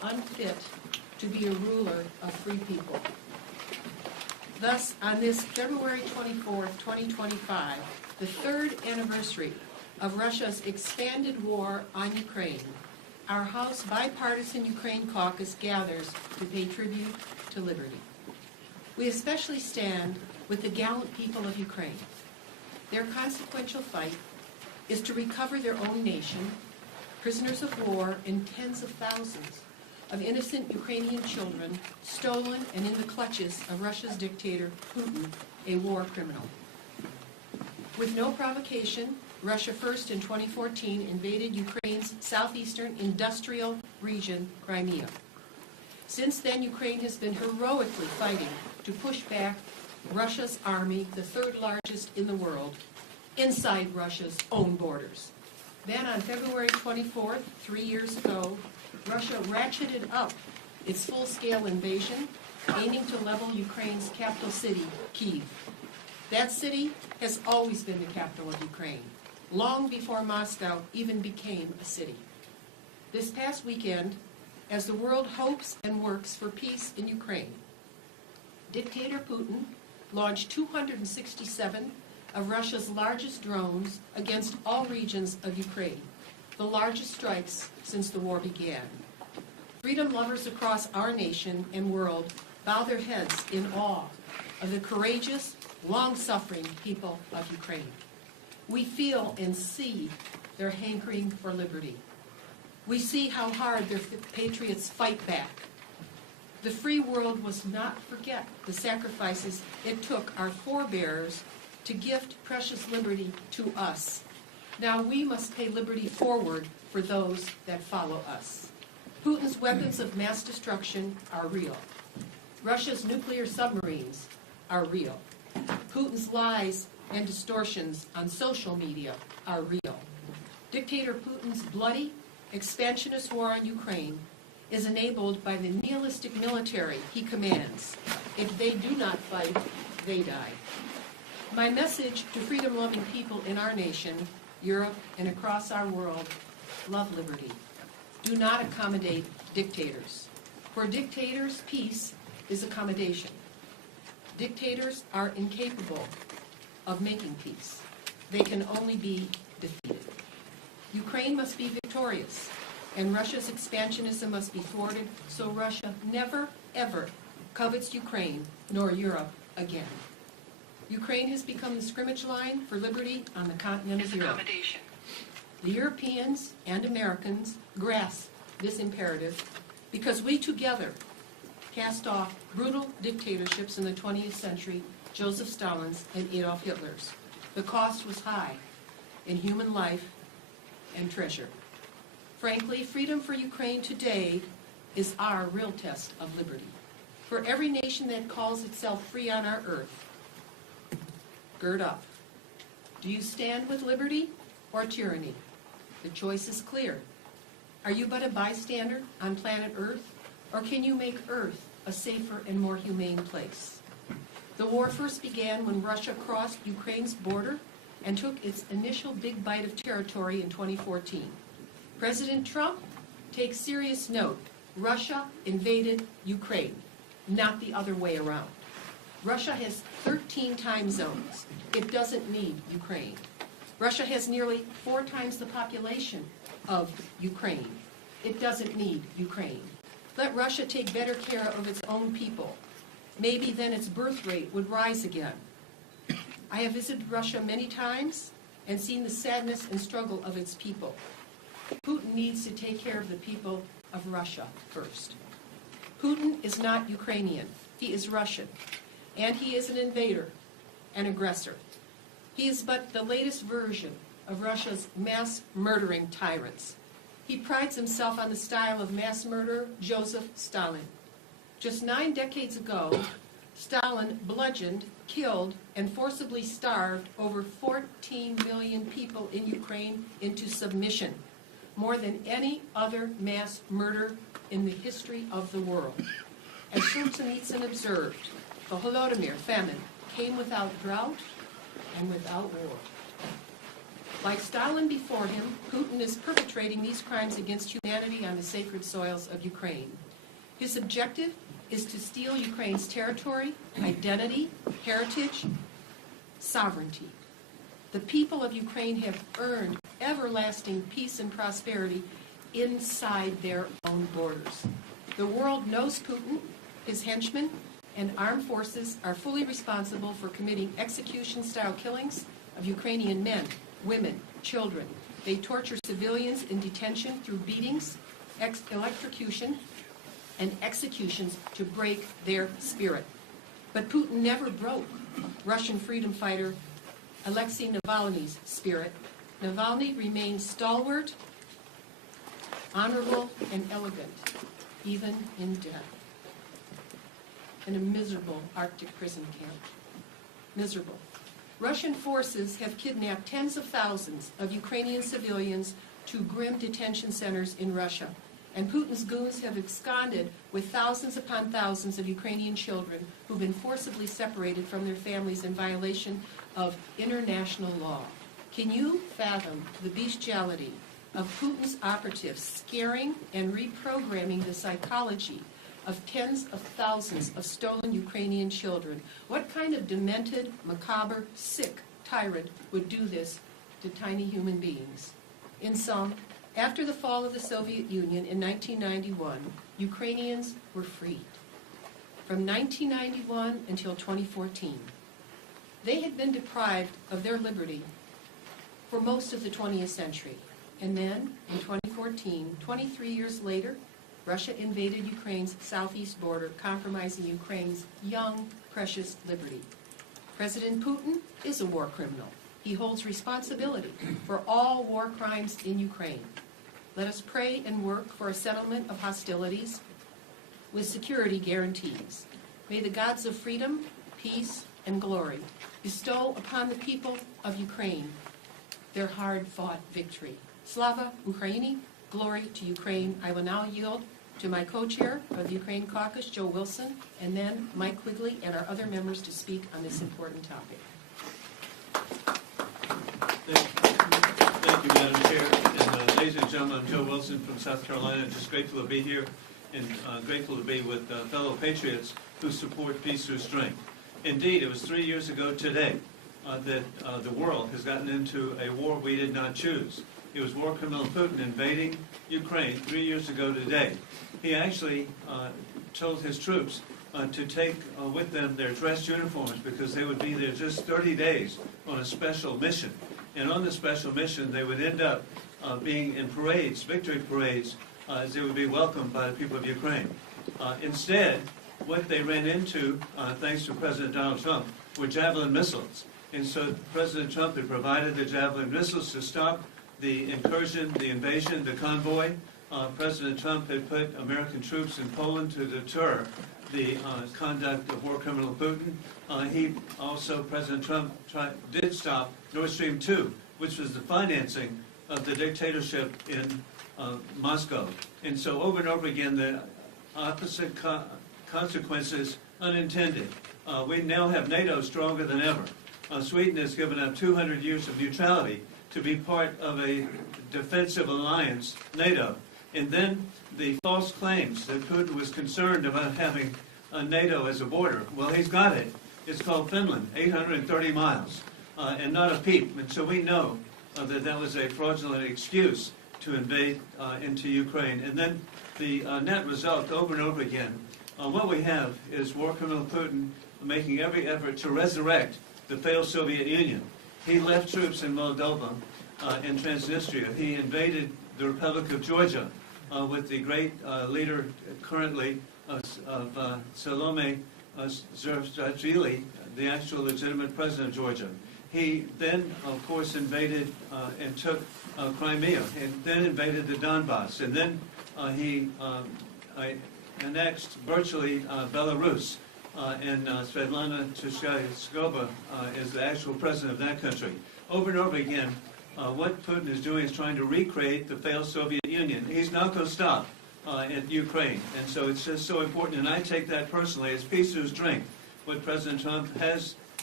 unfit to be a ruler of free people. Thus, on this February 24th, 2025, the third anniversary of Russia's expanded war on Ukraine, our House Bipartisan Ukraine Caucus gathers to pay tribute to liberty. We especially stand with the gallant people of Ukraine. Their consequential fight is to recover their own nation, prisoners of war, and tens of thousands of innocent Ukrainian children stolen and in the clutches of Russia's dictator, Putin, a war criminal. With no provocation, Russia first in 2014 invaded Ukraine's southeastern industrial region, Crimea. Since then, Ukraine has been heroically fighting to push back Russia's army, the third largest in the world, inside Russia's own borders. Then on February 24th, 3 years ago, Russia ratcheted up its full-scale invasion, aiming to level Ukraine's capital city, Kyiv. That city has always been the capital of Ukraine, long before Moscow even became a city. This past weekend, as the world hopes and works for peace in Ukraine, Dictator Putin launched 267 of Russia's largest drones against all regions of Ukraine, the largest strikes since the war began. Freedom lovers across our nation and world bow their heads in awe of the courageous, long-suffering people of Ukraine. We feel and see their hankering for liberty. We see how hard their patriots fight back. The free world must not forget the sacrifices it took our forebears to gift precious liberty to us. Now we must pay liberty forward for those that follow us. Putin's weapons of mass destruction are real. Russia's nuclear submarines are real. Putin's lies and distortions on social media are real. Dictator Putin's bloody, expansionist war on Ukraine is enabled by the nihilistic military he commands. If they do not fight, they die. My message to freedom-loving people in our nation, Europe, and across our world: love liberty. Do not accommodate dictators. For dictators, peace is accommodation. Dictators are incapable of making peace. They can only be defeated. Ukraine must be victorious, and Russia's expansionism must be thwarted so Russia never, ever covets Ukraine nor Europe again. Ukraine has become the scrimmage line for liberty on the continent of Europe. The Europeans and Americans grasp this imperative because we together cast off brutal dictatorships in the 20th century, Joseph Stalin's and Adolf Hitler's. The cost was high in human life and treasure. Frankly, freedom for Ukraine today is our real test of liberty. For every nation that calls itself free on our earth, gird up. Do you stand with liberty or tyranny? The choice is clear. Are you but a bystander on planet Earth, or can you make Earth a safer and more humane place? The war first began when Russia crossed Ukraine's border and took its initial big bite of territory in 2014. President Trump takes serious note. Russia invaded Ukraine, not the other way around. Russia has 13 time zones. It doesn't need Ukraine. Russia has nearly 4 times the population of Ukraine. It doesn't need Ukraine. Let Russia take better care of its own people. Maybe then its birth rate would rise again. I have visited Russia many times and seen the sadness and struggle of its people. Putin needs to take care of the people of Russia first. Putin is not Ukrainian. He is Russian. And he is an invader, an aggressor. He is but the latest version of Russia's mass murdering tyrants. He prides himself on the style of mass murderer Joseph Stalin. Just 9 decades ago, Stalin bludgeoned, killed, and forcibly starved over 14 million people in Ukraine into submission, more than any other mass murder in the history of the world. As Solzhenitsyn observed, the Holodomor famine came without drought and without war. Like Stalin before him, Putin is perpetrating these crimes against humanity on the sacred soils of Ukraine. His objective is to steal Ukraine's territory, identity, heritage, sovereignty. The people of Ukraine have earned everlasting peace and prosperity inside their own borders. The world knows Putin, his henchmen, and armed forces are fully responsible for committing execution-style killings of Ukrainian men, women, children. They torture civilians in detention through beatings, electrocution, and executions to break their spirit. But Putin never broke Russian freedom fighter Alexei Navalny's spirit. Navalny remains stalwart, honorable, and elegant, even in death. In a miserable Arctic prison camp. Miserable. Russian forces have kidnapped tens of thousands of Ukrainian civilians to grim detention centers in Russia. And Putin's goons have absconded with thousands upon thousands of Ukrainian children who've been forcibly separated from their families in violation of international law. Can you fathom the bestiality of Putin's operatives scaring and reprogramming the psychology of tens of thousands of stolen Ukrainian children? What kind of demented, macabre, sick tyrant would do this to tiny human beings? In sum, after the fall of the Soviet Union in 1991, Ukrainians were freed. From 1991 until 2014, they had been deprived of their liberty for most of the 20th century. And then, in 2014, 23 years later, Russia invaded Ukraine's southeast border, compromising Ukraine's young, precious liberty. President Putin is a war criminal. He holds responsibility for all war crimes in Ukraine. Let us pray and work for a settlement of hostilities with security guarantees. May the gods of freedom, peace, and glory bestow upon the people of Ukraine their hard-fought victory. Slava Ukraini, glory to Ukraine. I will now yield to my co-chair of the Ukraine Caucus, Joe Wilson, and then Mike Quigley and our other members to speak on this important topic. Thank you, Madam Chair. And ladies and gentlemen, I'm Joe Wilson from South Carolina. Just grateful to be here and grateful to be with fellow patriots who support peace through strength. Indeed, it was 3 years ago today that the world has gotten into a war we did not choose. It was war criminal Putin invading Ukraine 3 years ago today. He actually told his troops to take with them their dress uniforms because they would be there just 30 days on a special mission. And on the special mission, they would end up being in parades, victory parades, as they would be welcomed by the people of Ukraine. Instead, what they ran into, thanks to President Donald Trump, were Javelin missiles. And so President Trump had provided the Javelin missiles to stop the incursion, the invasion, the convoy. President Trump had put American troops in Poland to deter the conduct of war criminal Putin. President Trump did stop Nord Stream 2, which was the financing of the dictatorship in Moscow. And so over and over again, the opposite consequences unintended. We now have NATO stronger than ever. Sweden has given up 200 years of neutrality to be part of a defensive alliance, NATO. And then the false claims that Putin was concerned about having NATO as a border. Well, he's got it. It's called Finland, 830 miles, and not a peep. And so we know that that was a fraudulent excuse to invade into Ukraine. And then the net result, over and over again, what we have is war criminal Putin making every effort to resurrect the failed Soviet Union. He left troops in Moldova and Transnistria. He invaded the Republic of Georgia with the great leader currently of Salome Zurabishvili, the actual legitimate president of Georgia. He then, of course, invaded and took Crimea, and then invaded the Donbass, and then he annexed virtually Belarus, and Svetlana Tishkova is the actual president of that country. Over and over again, what Putin is doing is trying to recreate the failed Soviet Union. He's not going to stop in Ukraine, and so it's just so important, and I take that personally as peace through strength. What President Trump has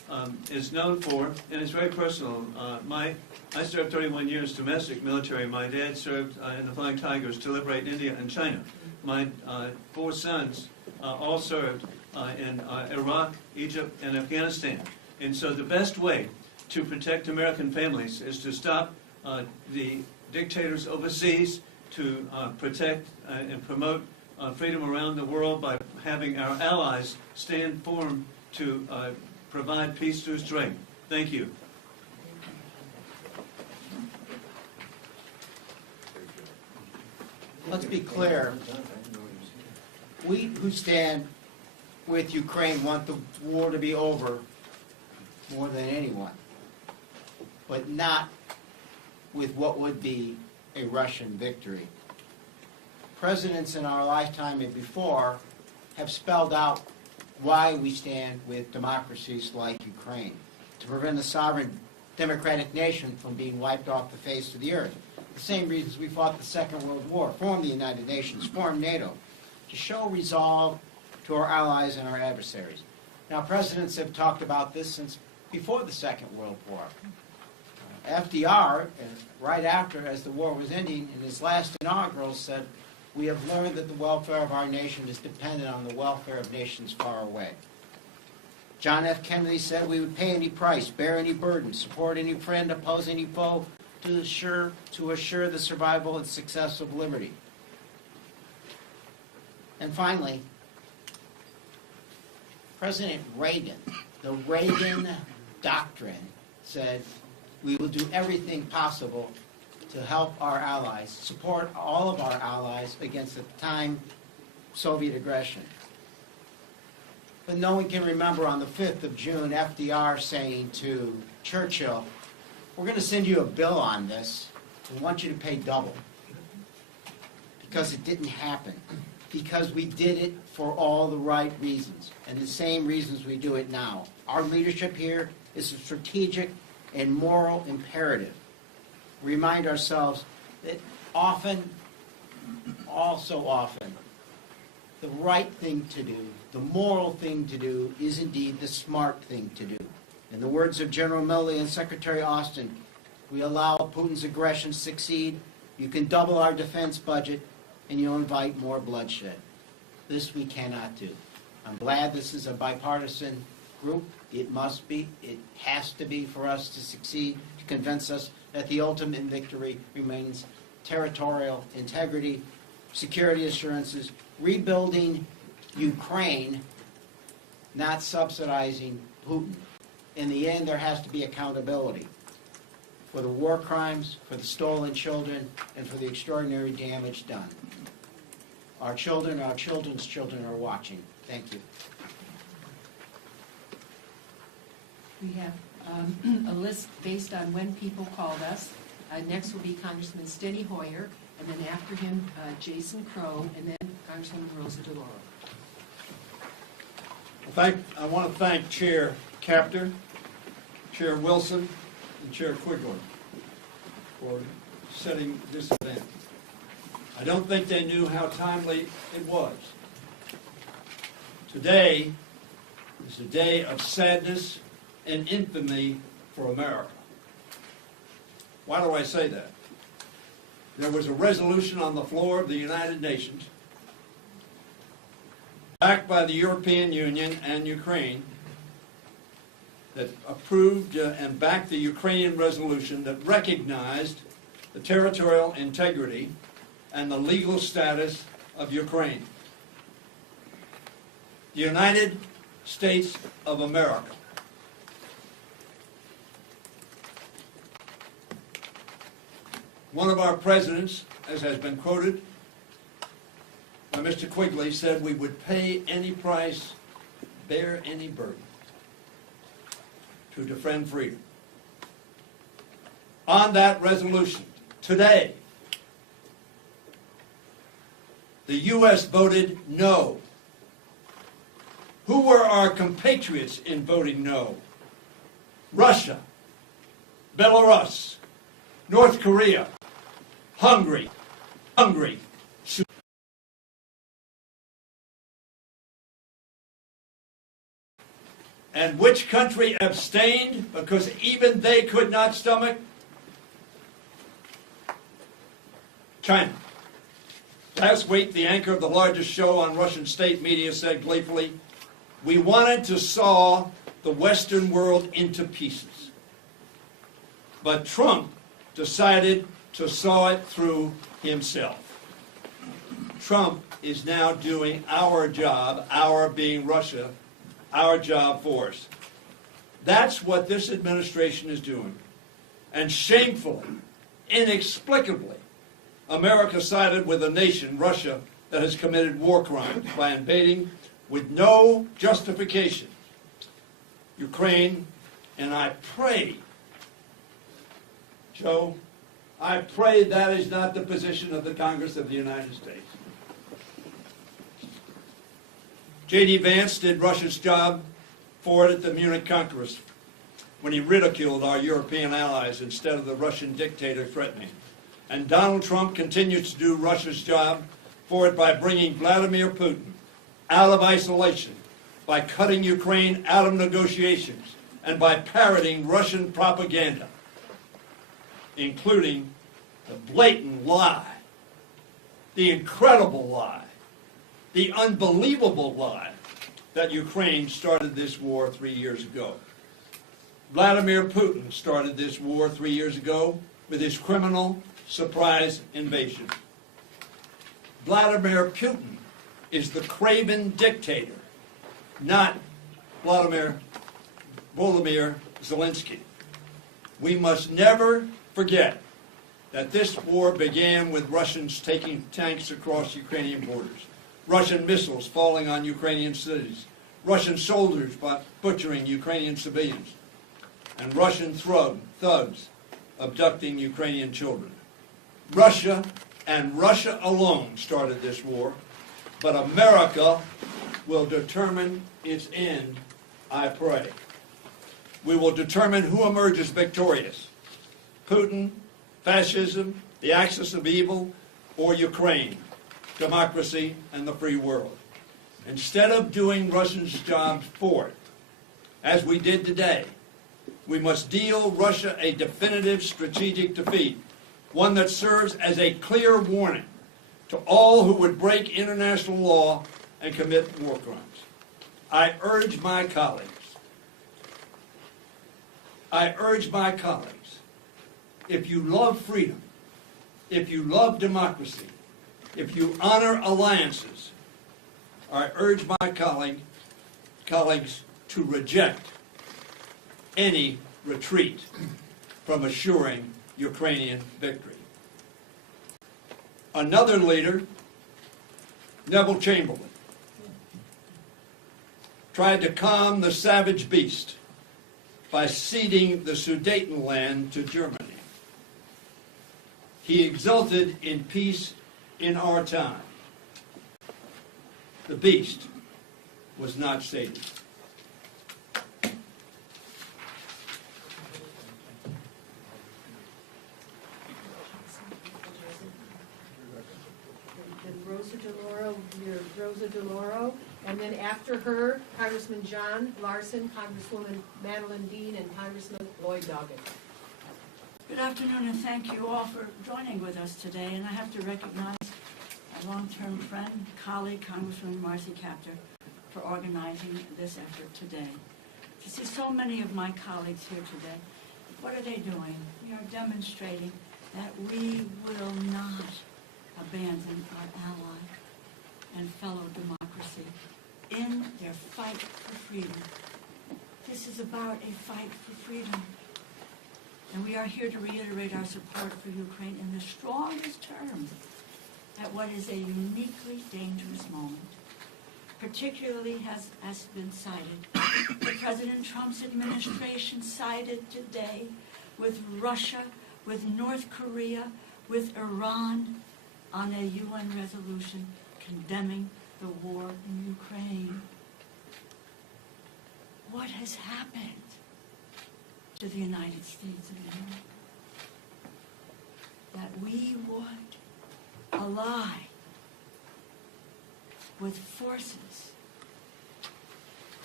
is known for, and it's very personal. I served 31 years domestic military. My dad served in the Flying Tigers to liberate India and China. My 4 sons all served in Iraq, Egypt, and Afghanistan. And so the best way to protect American families is to stop the dictators overseas, to protect and promote freedom around the world by having our allies stand firm to provide peace through strength. Thank you. Let's be clear. We who stand with Ukraine want the war to be over more than anyone, but not with what would be a Russian victory. Presidents in our lifetime and before have spelled out why we stand with democracies like Ukraine, to prevent a sovereign democratic nation from being wiped off the face of the earth. The same reasons we fought the Second World War, formed the United Nations, formed NATO, to show resolve to our allies and our adversaries. Now, presidents have talked about this since before the Second World War. FDR, right after, as the war was ending, in his last inaugural said, "We have learned that the welfare of our nation is dependent on the welfare of nations far away." John F. Kennedy said we would pay any price, bear any burden, support any friend, oppose any foe, to assure the survival and success of liberty. And finally, President Reagan, the Reagan Doctrine, said we will do everything possible to help our allies, support all of our allies against at the time Soviet aggression. But no one can remember on the 5th of June FDR saying to Churchill, "We're going to send you a bill on this. We want you to pay double." Because it didn't happen. Because we did it for all the right reasons, and the same reasons we do it now. Our leadership here is a strategic and moral imperative. Remind ourselves that often, also often, the right thing to do, the moral thing to do, is indeed the smart thing to do. In the words of General Milley and Secretary Austin, we allow Putin's aggression to succeed, you can double our defense budget, and you'll invite more bloodshed. This we cannot do. I'm glad this is a bipartisan group. It must be, it has to be for us to succeed, to convince us that the ultimate victory remains territorial integrity, security assurances, rebuilding Ukraine, not subsidizing Putin. In the end, there has to be accountability for the war crimes, for the stolen children, and for the extraordinary damage done. Our children, our children's children are watching. Thank you. We have a list based on when people called us. Next will be Congressman Steny Hoyer, and then after him, Jason Crow, and then Congresswoman Rosa DeLauro. I want to thank Chair Kaptur, Chair Wilson, and Chair Quigley for setting this event. I don't think they knew how timely it was. Today is a day of sadness and infamy for America. Why do I say that? There was a resolution on the floor of the United Nations, backed by the European Union and Ukraine, that approved and backed the Ukrainian resolution that recognized the territorial integrity and the legal status of Ukraine. The United States of America one of our presidents, as has been quoted by Mr. Quigley, said we would pay any price, bear any burden to defend freedom. On that resolution, today, the U.S. voted no. Who were our compatriots in voting no? Russia, Belarus, North Korea, Hungary, And which country abstained because even they could not stomach? China. Last week, the anchor of the largest show on Russian state media said gleefully, "We wanted to saw the Western world into pieces." But Trump decided to saw it through himself. Trump is now doing our job, our being Russia, our job for us. That's what this administration is doing. And shamefully, inexplicably, America sided with a nation, Russia, that has committed war crimes by invading with no justification Ukraine. And I pray, Joe, I pray that is not the position of the Congress of the United States. J.D. Vance did Russia's job for it at the Munich Congress when he ridiculed our European allies instead of the Russian dictator threatening. And Donald Trump continues to do Russia's job for it by bringing Vladimir Putin out of isolation, by cutting Ukraine out of negotiations, and by parroting Russian propaganda, including the blatant lie, the incredible lie, the unbelievable lie that Ukraine started this war 3 years ago. Vladimir Putin started this war 3 years ago with his criminal surprise invasion. Vladimir Putin is the craven dictator, not Volodymyr Zelensky. We must never forget that this war began with Russians taking tanks across Ukrainian borders, Russian missiles falling on Ukrainian cities, Russian soldiers butchering Ukrainian civilians, and Russian thugs abducting Ukrainian children. Russia and Russia alone started this war, but America will determine its end, I pray. We will determine who emerges victorious: Putin, fascism, the axis of evil, or Ukraine, democracy, and the free world. Instead of doing Russia's job for it, as we did today, we must deal Russia a definitive strategic defeat, one that serves as a clear warning to all who would break international law and commit war crimes. I urge my colleagues, if you love freedom, if you love democracy, if you honor alliances, I urge my colleagues to reject any retreat from assuring Ukrainian victory. Another leader, Neville Chamberlain, tried to calm the savage beast by ceding the Sudetenland to Germany. He exulted in peace in our time. The beast was not sated. Rosa DeLauro, and then after her, Congressman John Larson, Congresswoman Madeline Dean, and Congressman Lloyd Doggett. Good afternoon, and thank you all for joining with us today. And I have to recognize my long-term friend, colleague, Congresswoman Marcy Kaptur, for organizing this effort today. To see so many of my colleagues here today, what are they doing? We are demonstrating that we will not abandon our ally and fellow democracy in their fight for freedom. This is about a fight for freedom. And we are here to reiterate our support for Ukraine in the strongest terms at what is a uniquely dangerous moment. Particularly has been cited, the President Trump's administration sided today with Russia, with North Korea, with Iran on a UN resolution condemning the war in Ukraine. What has happened to the United States of America? That we would ally with forces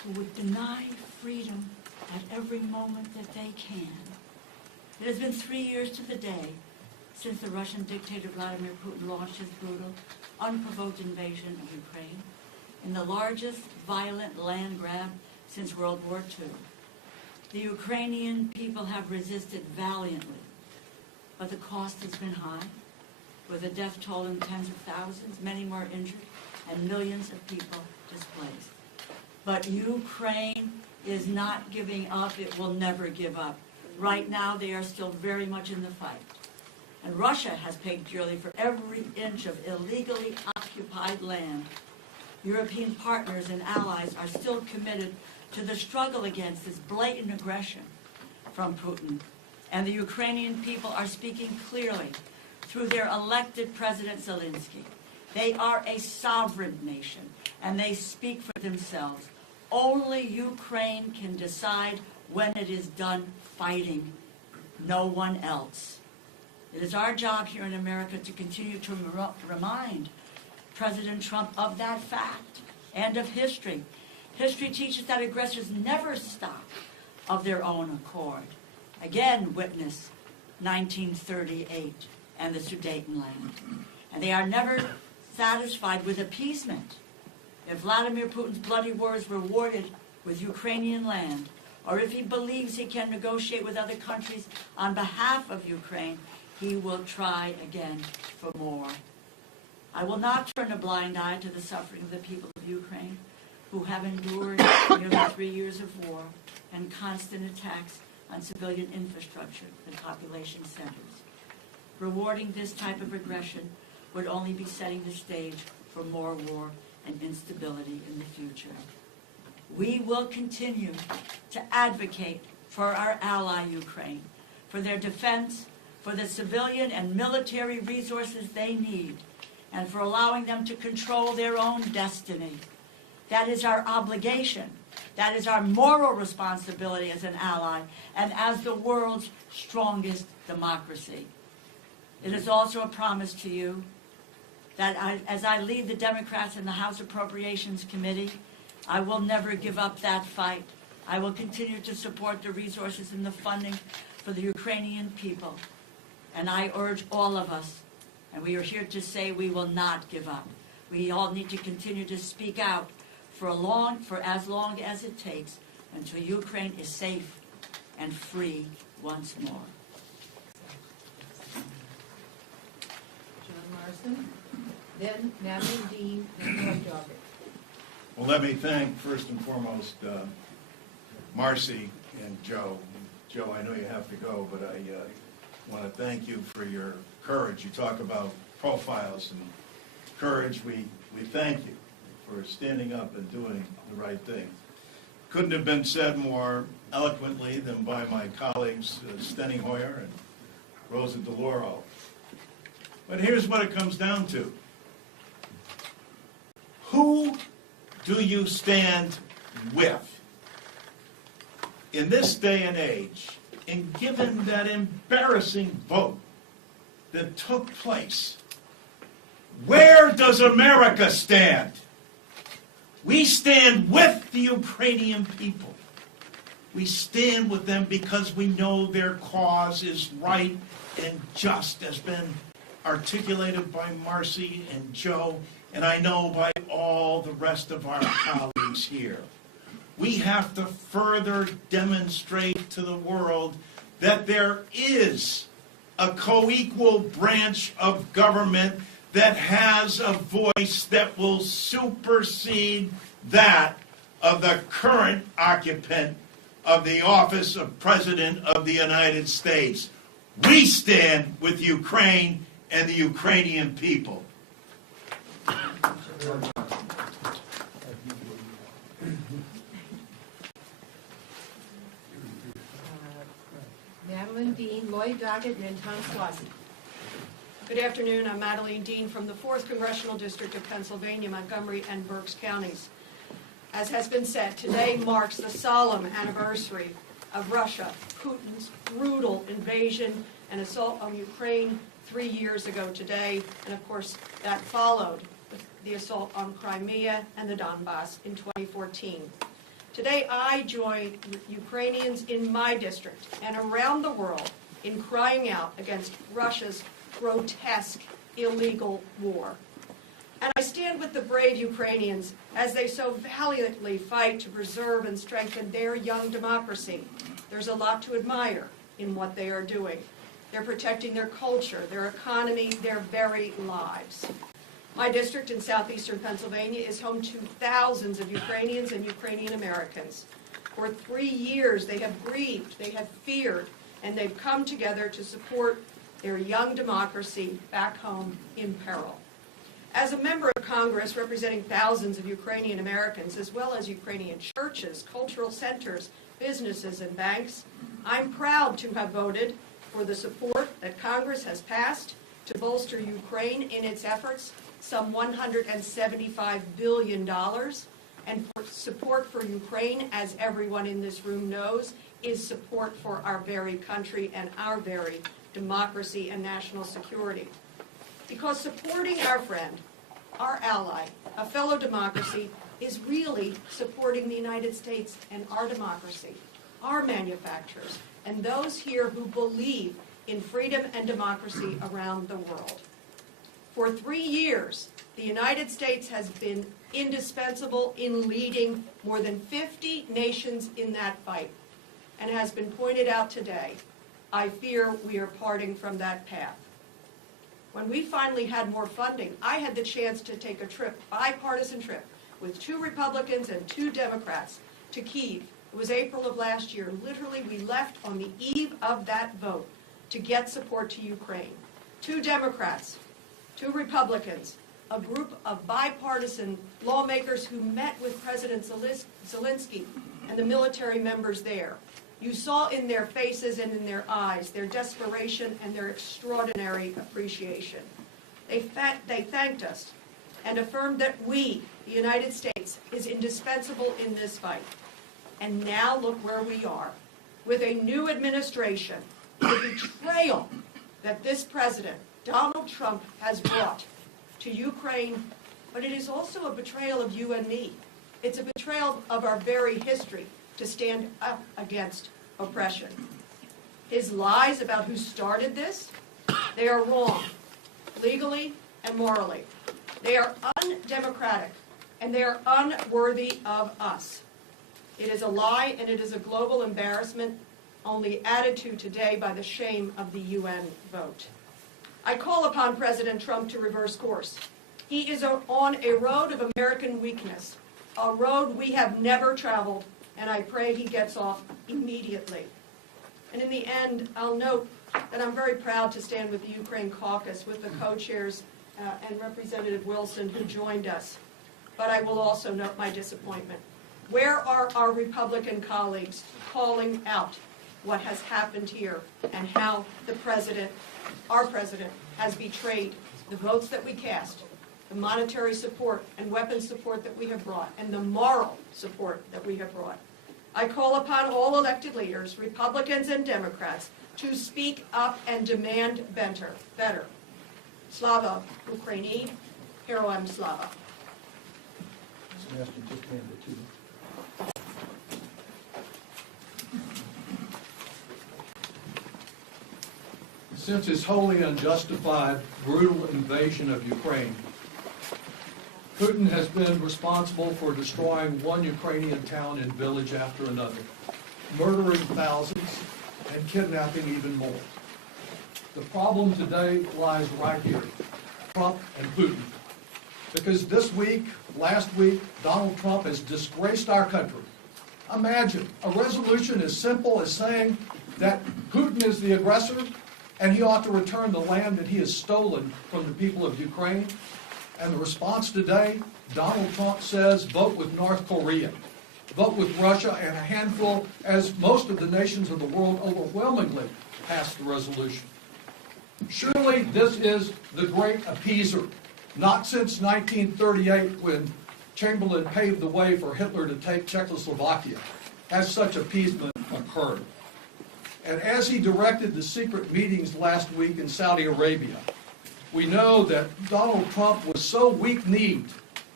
who would deny freedom at every moment that they can. It has been 3 years to the day since the Russian dictator Vladimir Putin launched his brutal, unprovoked invasion of Ukraine in the largest violent land grab since World War II. The Ukrainian people have resisted valiantly, but the cost has been high, with a death toll in tens of thousands, many more injured, and millions of people displaced. But Ukraine is not giving up. It will never give up. Right now, they are still very much in the fight. And Russia has paid dearly for every inch of illegally occupied land. European partners and allies are still committed to the struggle against this blatant aggression from Putin. And the Ukrainian people are speaking clearly through their elected President Zelensky. They are a sovereign nation, and they speak for themselves. Only Ukraine can decide when it is done fighting, no one else. It is our job here in America to continue to remind President Trump of that fact and of history. History teaches that aggressors never stop of their own accord. Again, witness 1938 and the Sudetenland. And they are never satisfied with appeasement. If Vladimir Putin's bloody war is rewarded with Ukrainian land, or if he believes he can negotiate with other countries on behalf of Ukraine, he will try again for more. I will not turn a blind eye to the suffering of the people of Ukraine, who have endured nearly 3 years of war and constant attacks on civilian infrastructure and population centers. Rewarding this type of aggression would only be setting the stage for more war and instability in the future. We will continue to advocate for our ally Ukraine, for their defense, for the civilian and military resources they need, and for allowing them to control their own destiny. That is our obligation. That is our moral responsibility as an ally and as the world's strongest democracy. It is also a promise to you that as I lead the Democrats in the House Appropriations Committee, I will never give up that fight. I will continue to support the resources and the funding for the Ukrainian people. And I urge all of us, and we are here to say we will not give up. We all need to continue to speak out for as long as it takes until Ukraine is safe and free once more. John Marsden, then Madeline Dean, then Lloyd Doggett. Well, let me thank, first and foremost, Marcy and Joe. Joe, I know you have to go, but I want to thank you for your courage. You talk about profiles and courage. We thank you for standing up and doing the right thing. Couldn't have been said more eloquently than by my colleagues, Steny Hoyer and Rosa DeLauro. But here's what it comes down to. Who do you stand with? In this day and age, and given that embarrassing vote that took place, where does America stand? We stand with the Ukrainian people. We stand with them because we know their cause is right and just, has been articulated by Marcy and Joe, and I know by all the rest of our colleagues here. We have to further demonstrate to the world that there is a co-equal branch of government that has a voice that will supersede that of the current occupant of the office of President of the United States. We stand with Ukraine and the Ukrainian people. Madeline Dean, Lloyd Doggett, and then Tom Slosky. Good afternoon. I'm Madeline Dean from the 4th Congressional District of Pennsylvania, Montgomery and Berks counties. As has been said, today marks the solemn anniversary of Russia, Putin's brutal invasion and assault on Ukraine 3 years ago today, and of course that followed the assault on Crimea and the Donbass in 2014. Today, I join Ukrainians in my district and around the world in crying out against Russia's grotesque, illegal war. And I stand with the brave Ukrainians as they so valiantly fight to preserve and strengthen their young democracy. There's a lot to admire in what they are doing. They're protecting their culture, their economy, their very lives. My district in southeastern Pennsylvania is home to thousands of Ukrainians and Ukrainian Americans. For 3 years, they have grieved, they have feared, and they've come together to support their young democracy back home in peril. As a member of Congress representing thousands of Ukrainian Americans, as well as Ukrainian churches, cultural centers, businesses, and banks, I'm proud to have voted for the support that Congress has passed to bolster Ukraine in its efforts, some $175 billion, and for support for Ukraine, as everyone in this room knows, is support for our very country and our very democracy and national security. Because supporting our friend, our ally, a fellow democracy, is really supporting the United States and our democracy, our manufacturers, and those here who believe in freedom and democracy around the world. For 3 years, the United States has been indispensable in leading more than 50 nations in that fight. And has been pointed out today, I fear we are parting from that path. When we finally had more funding, I had the chance to take a trip, bipartisan trip, with 2 Republicans and 2 Democrats to Kyiv. It was April of last year. Literally, we left on the eve of that vote to get support to Ukraine. 2 Democrats, 2 Republicans, a group of bipartisan lawmakers who met with President Zelensky and the military members there. You saw in their faces and in their eyes their desperation and their extraordinary appreciation. They thanked us and affirmed that we, the United States, is indispensable in this fight. And now look where we are, with a new administration, the betrayal that this president, Donald Trump, has brought to Ukraine, but it is also a betrayal of you and me. It's a betrayal of our very history to stand up against oppression. His lies about who started this, they are wrong, legally and morally. They are undemocratic, and they are unworthy of us. It is a lie, and it is a global embarrassment, only added to today by the shame of the UN vote. I call upon President Trump to reverse course. He is on a road of American weakness, a road we have never traveled, and I pray he gets off immediately. And in the end, I'll note that I'm very proud to stand with the Ukraine Caucus, with the co-chairs and Representative Wilson, who joined us. But I will also note my disappointment. Where are our Republican colleagues calling out what has happened here and how the president, our president, has betrayed the votes that we cast, the monetary support and weapons support that we have brought, and the moral support that we have brought? I call upon all elected leaders, Republicans and Democrats, to speak up and demand better. Slava Ukraini, Heroem Slava. Since his wholly unjustified, brutal invasion of Ukraine, Putin has been responsible for destroying one Ukrainian town and village after another, murdering thousands and kidnapping even more. The problem today lies right here, Trump and Putin. Because last week, Donald Trump has disgraced our country. Imagine a resolution as simple as saying that Putin is the aggressor and he ought to return the land that he has stolen from the people of Ukraine. And the response today, Donald Trump says, vote with North Korea, vote with Russia, and a handful, as most of the nations of the world overwhelmingly passed the resolution. Surely this is the great appeaser. Not since 1938, when Chamberlain paved the way for Hitler to take Czechoslovakia, has such appeasement occurred. And as he directed the secret meetings last week in Saudi Arabia, we know that Donald Trump was so weak-kneed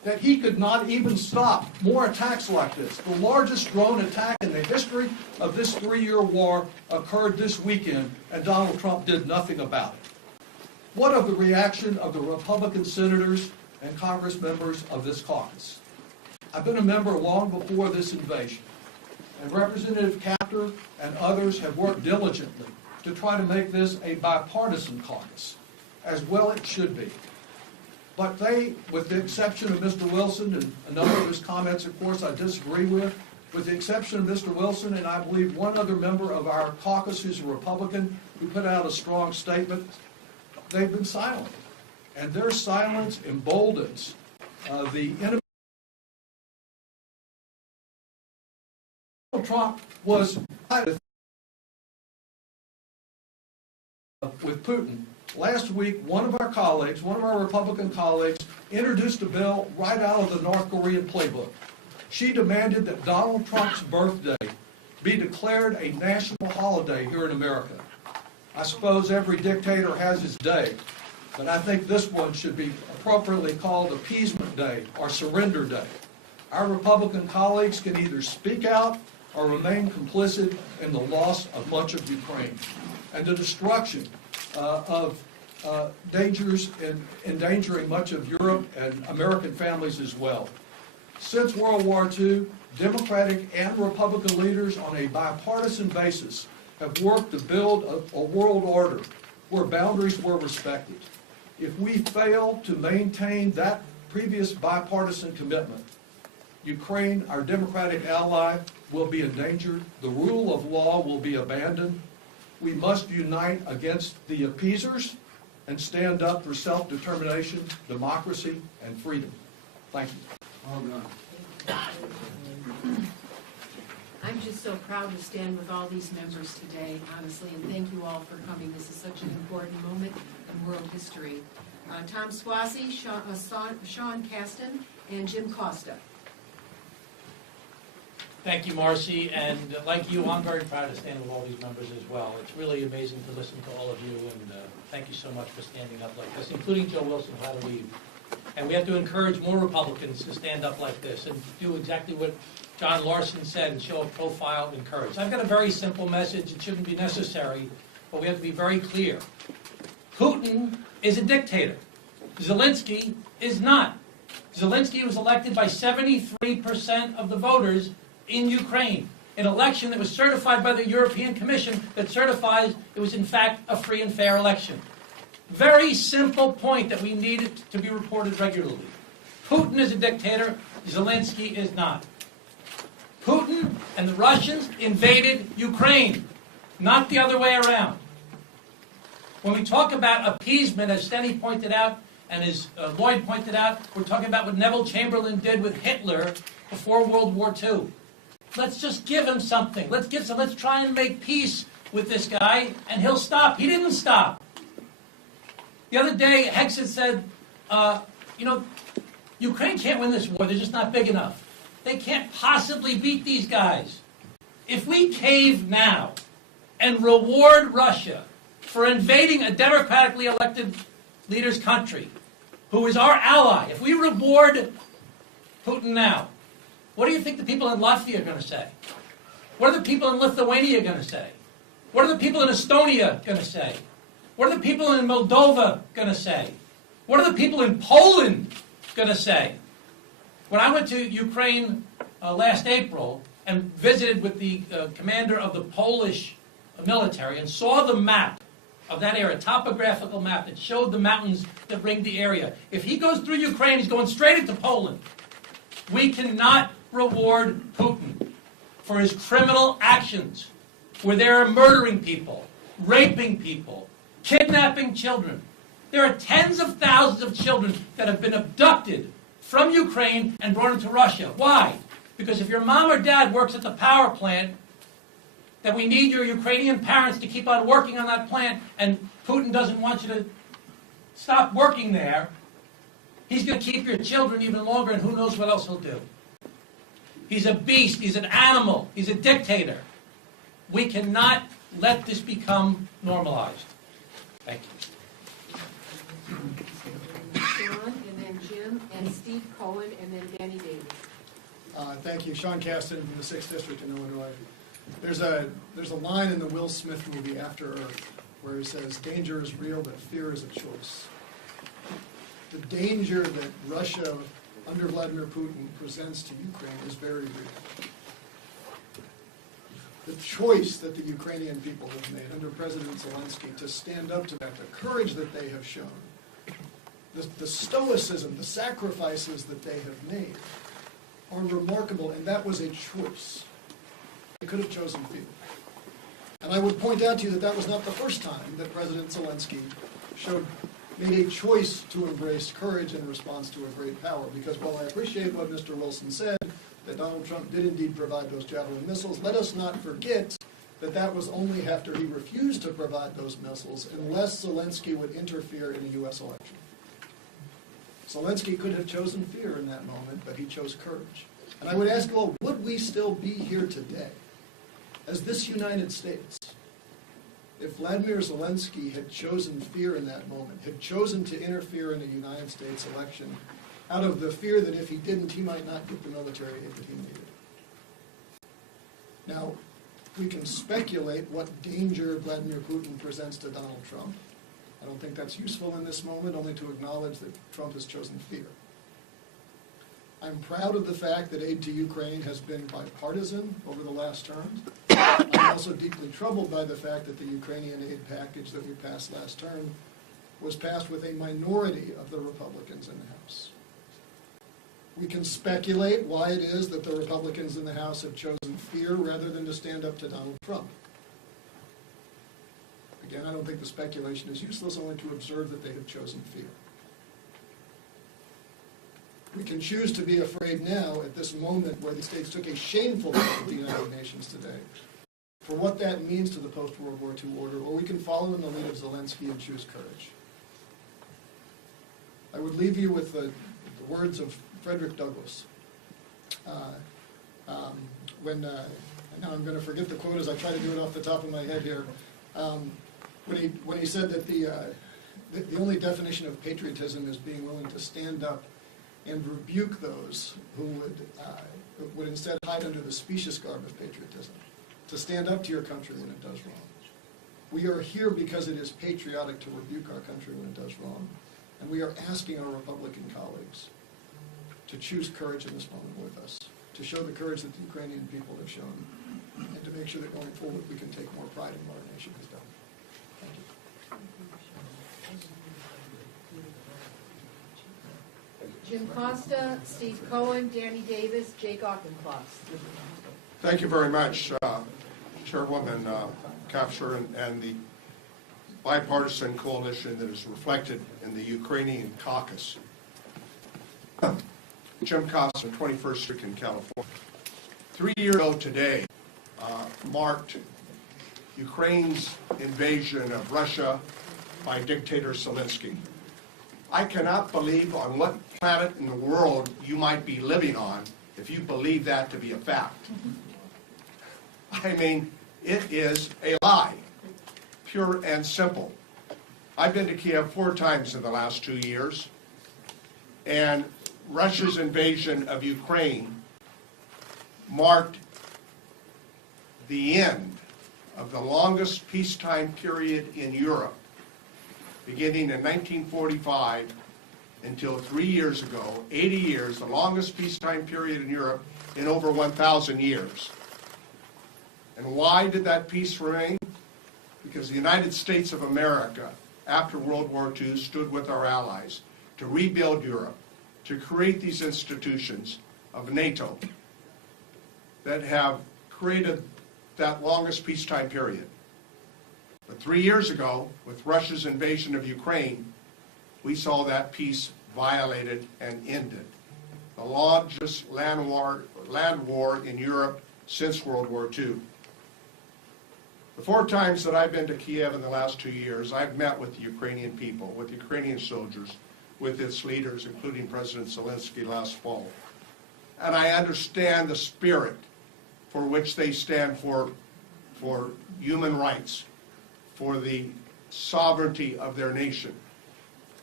that he could not even stop more attacks like this. The largest drone attack in the history of this 3-year war occurred this weekend, and Donald Trump did nothing about it. What of the reaction of the Republican senators and Congress members of this caucus? I've been a member long before this invasion, and Representative Kaptur and others have worked diligently to try to make this a bipartisan caucus, as well it should be. But they, with the exception of Mr. Wilson, and a number of his comments, of course, I disagree with the exception of Mr. Wilson, and I believe one other member of our caucus who's a Republican who put out a strong statement, they've been silent. And their silence emboldens the enemy. Donald Trump was with Putin. Last week, one of our Republican colleagues, introduced a bill right out of the North Korean playbook. She demanded that Donald Trump's birthday be declared a national holiday here in America. I suppose every dictator has his day, but I think this one should be appropriately called Appeasement Day or Surrender Day. Our Republican colleagues can either speak out or remain complicit in the loss of much of Ukraine and the destruction of dangers in endangering much of Europe and American families as well. Since World War II, Democratic and Republican leaders on a bipartisan basis have worked to build a world order where boundaries were respected. If we fail to maintain that previous bipartisan commitment, Ukraine, our democratic ally, will be endangered. The rule of law will be abandoned. We must unite against the appeasers and stand up for self-determination, democracy, and freedom. Thank you. I'm just so proud to stand with all these members today, honestly, and thank you all for coming. This is such an important moment in world history. Tom Swazi, Sean Caston, and Jim Costa. Thank you, Marcy, and like you, I'm very proud to stand with all these members as well. It's really amazing to listen to all of you, and thank you so much for standing up like this, including Joe Wilson, who had to leave. And we have to encourage more Republicans to stand up like this and do exactly what John Larson said and show a profile and courage. I've got a very simple message. It shouldn't be necessary, but we have to be very clear. Putin is a dictator. Zelensky is not. Zelensky was elected by 73% of the voters in Ukraine, an election that was certified by the European Commission that certifies it was in fact a free and fair election. Very simple point that we need to be reported regularly. Putin is a dictator, Zelensky is not. Putin and the Russians invaded Ukraine, not the other way around. When we talk about appeasement, as Steny pointed out, and as Lloyd pointed out, we're talking about what Neville Chamberlain did with Hitler before World War II. Let's just give him something. Let's try and make peace with this guy, and he'll stop. He didn't stop. The other day, Hexed said, Ukraine can't win this war. They're just not big enough. They can't possibly beat these guys. If we cave now and reward Russia for invading a democratically elected leader's country, who is our ally, if we reward Putin now, what do you think the people in Latvia are going to say? What are the people in Lithuania going to say? What are the people in Estonia going to say? What are the people in Moldova going to say? What are the people in Poland going to say? When I went to Ukraine last April and visited with the commander of the Polish military and saw the map of that area, topographical map that showed the mountains that ring the area. If he goes through Ukraine, he's going straight into Poland. We cannot reward Putin for his criminal actions, where they're murdering people, raping people, kidnapping children. There are tens of thousands of children that have been abducted from Ukraine and brought into Russia. Why? Because if your mom or dad works at the power plant, that we need your Ukrainian parents to keep on working on that plant, and Putin doesn't want you to stop working there, he's going to keep your children even longer, and who knows what else he'll do. He's a beast. He's an animal. He's a dictator. We cannot let this become normalized. Thank you. Sean, and then Jim. Jim, and Steve Cohen, and then Danny Davis. Thank you. Sean Caston from the 6th District in Illinois. There's a line in the Will Smith movie After Earth where he says, danger is real, but fear is a choice. The danger that Russia, under Vladimir Putin, presents to Ukraine is very real. The choice that the Ukrainian people have made under President Zelensky to stand up to that, the courage that they have shown, the stoicism, the sacrifices that they have made are remarkable, and that was a choice. They could have chosen fear. And I would point out to you that that was not the first time that President Zelensky made a choice to embrace courage in response to a great power, because while I appreciate what Mr. Wilson said, that Donald Trump did indeed provide those Javelin missiles, let us not forget that that was only after he refused to provide those missiles unless Zelensky would interfere in a U.S. election. Zelensky could have chosen fear in that moment, but he chose courage. And I would ask you all, would we still be here today as this United States if Vladimir Zelensky had chosen fear in that moment, had chosen to interfere in a United States election out of the fear that if he didn't, he might not get the military aid that he needed? Now, we can speculate what danger Vladimir Putin presents to Donald Trump. I don't think that's useful in this moment, only to acknowledge that Trump has chosen fear. I'm proud of the fact that aid to Ukraine has been bipartisan over the last term. I'm also deeply troubled by the fact that the Ukrainian aid package that we passed last term was passed with a minority of the Republicans in the House. We can speculate why it is that the Republicans in the House have chosen fear rather than to stand up to Donald Trump. Again, I don't think the speculation is useless, only to observe that they have chosen fear. We can choose to be afraid now at this moment where the states took a shameful vote at the United Nations today for what that means to the post-World War II order, or we can follow in the lead of Zelensky and choose courage. I would leave you with the words of Frederick Douglass. Now I'm going to forget the quote as I try to do it off the top of my head here. When he said that the only definition of patriotism is being willing to stand up and rebuke those who would instead hide under the specious garb of patriotism, to stand up to your country when it does wrong. We are here because it is patriotic to rebuke our country when it does wrong, and we are asking our Republican colleagues to choose courage in this moment with us, to show the courage that the Ukrainian people have shown, and to make sure that going forward we can take more pride in what our nation has done. Thank you. Jim Costa, Steve Cohen, Danny Davis, Jake Auchincloss. Thank you very much, Chairwoman Kaptur, and the bipartisan coalition that is reflected in the Ukrainian Caucus. Jim Costa, 21st District in California. 3 years ago today marked Ukraine's invasion of Russia by Dictator Zelensky. I cannot believe on what planet in the world you might be living on if you believe that to be a fact. I mean, it is a lie, pure and simple. I've been to Kiev 4 times in the last 2 years, and Russia's invasion of Ukraine marked the end of the longest peacetime period in Europe, beginning in 1945 until 3 years ago, 80 years, the longest peacetime period in Europe in over 1,000 years. And why did that peace remain? Because the United States of America, after World War II, stood with our allies to rebuild Europe, to create these institutions of NATO that have created that longest peacetime period. But 3 years ago, with Russia's invasion of Ukraine, we saw that peace violated and ended. The largest land war in Europe since World War II. The 4 times that I've been to Kiev in the last 2 years, I've met with the Ukrainian people, with Ukrainian soldiers, with its leaders, including President Zelensky last fall. And I understand the spirit for which they stand for human rights, for the sovereignty of their nation.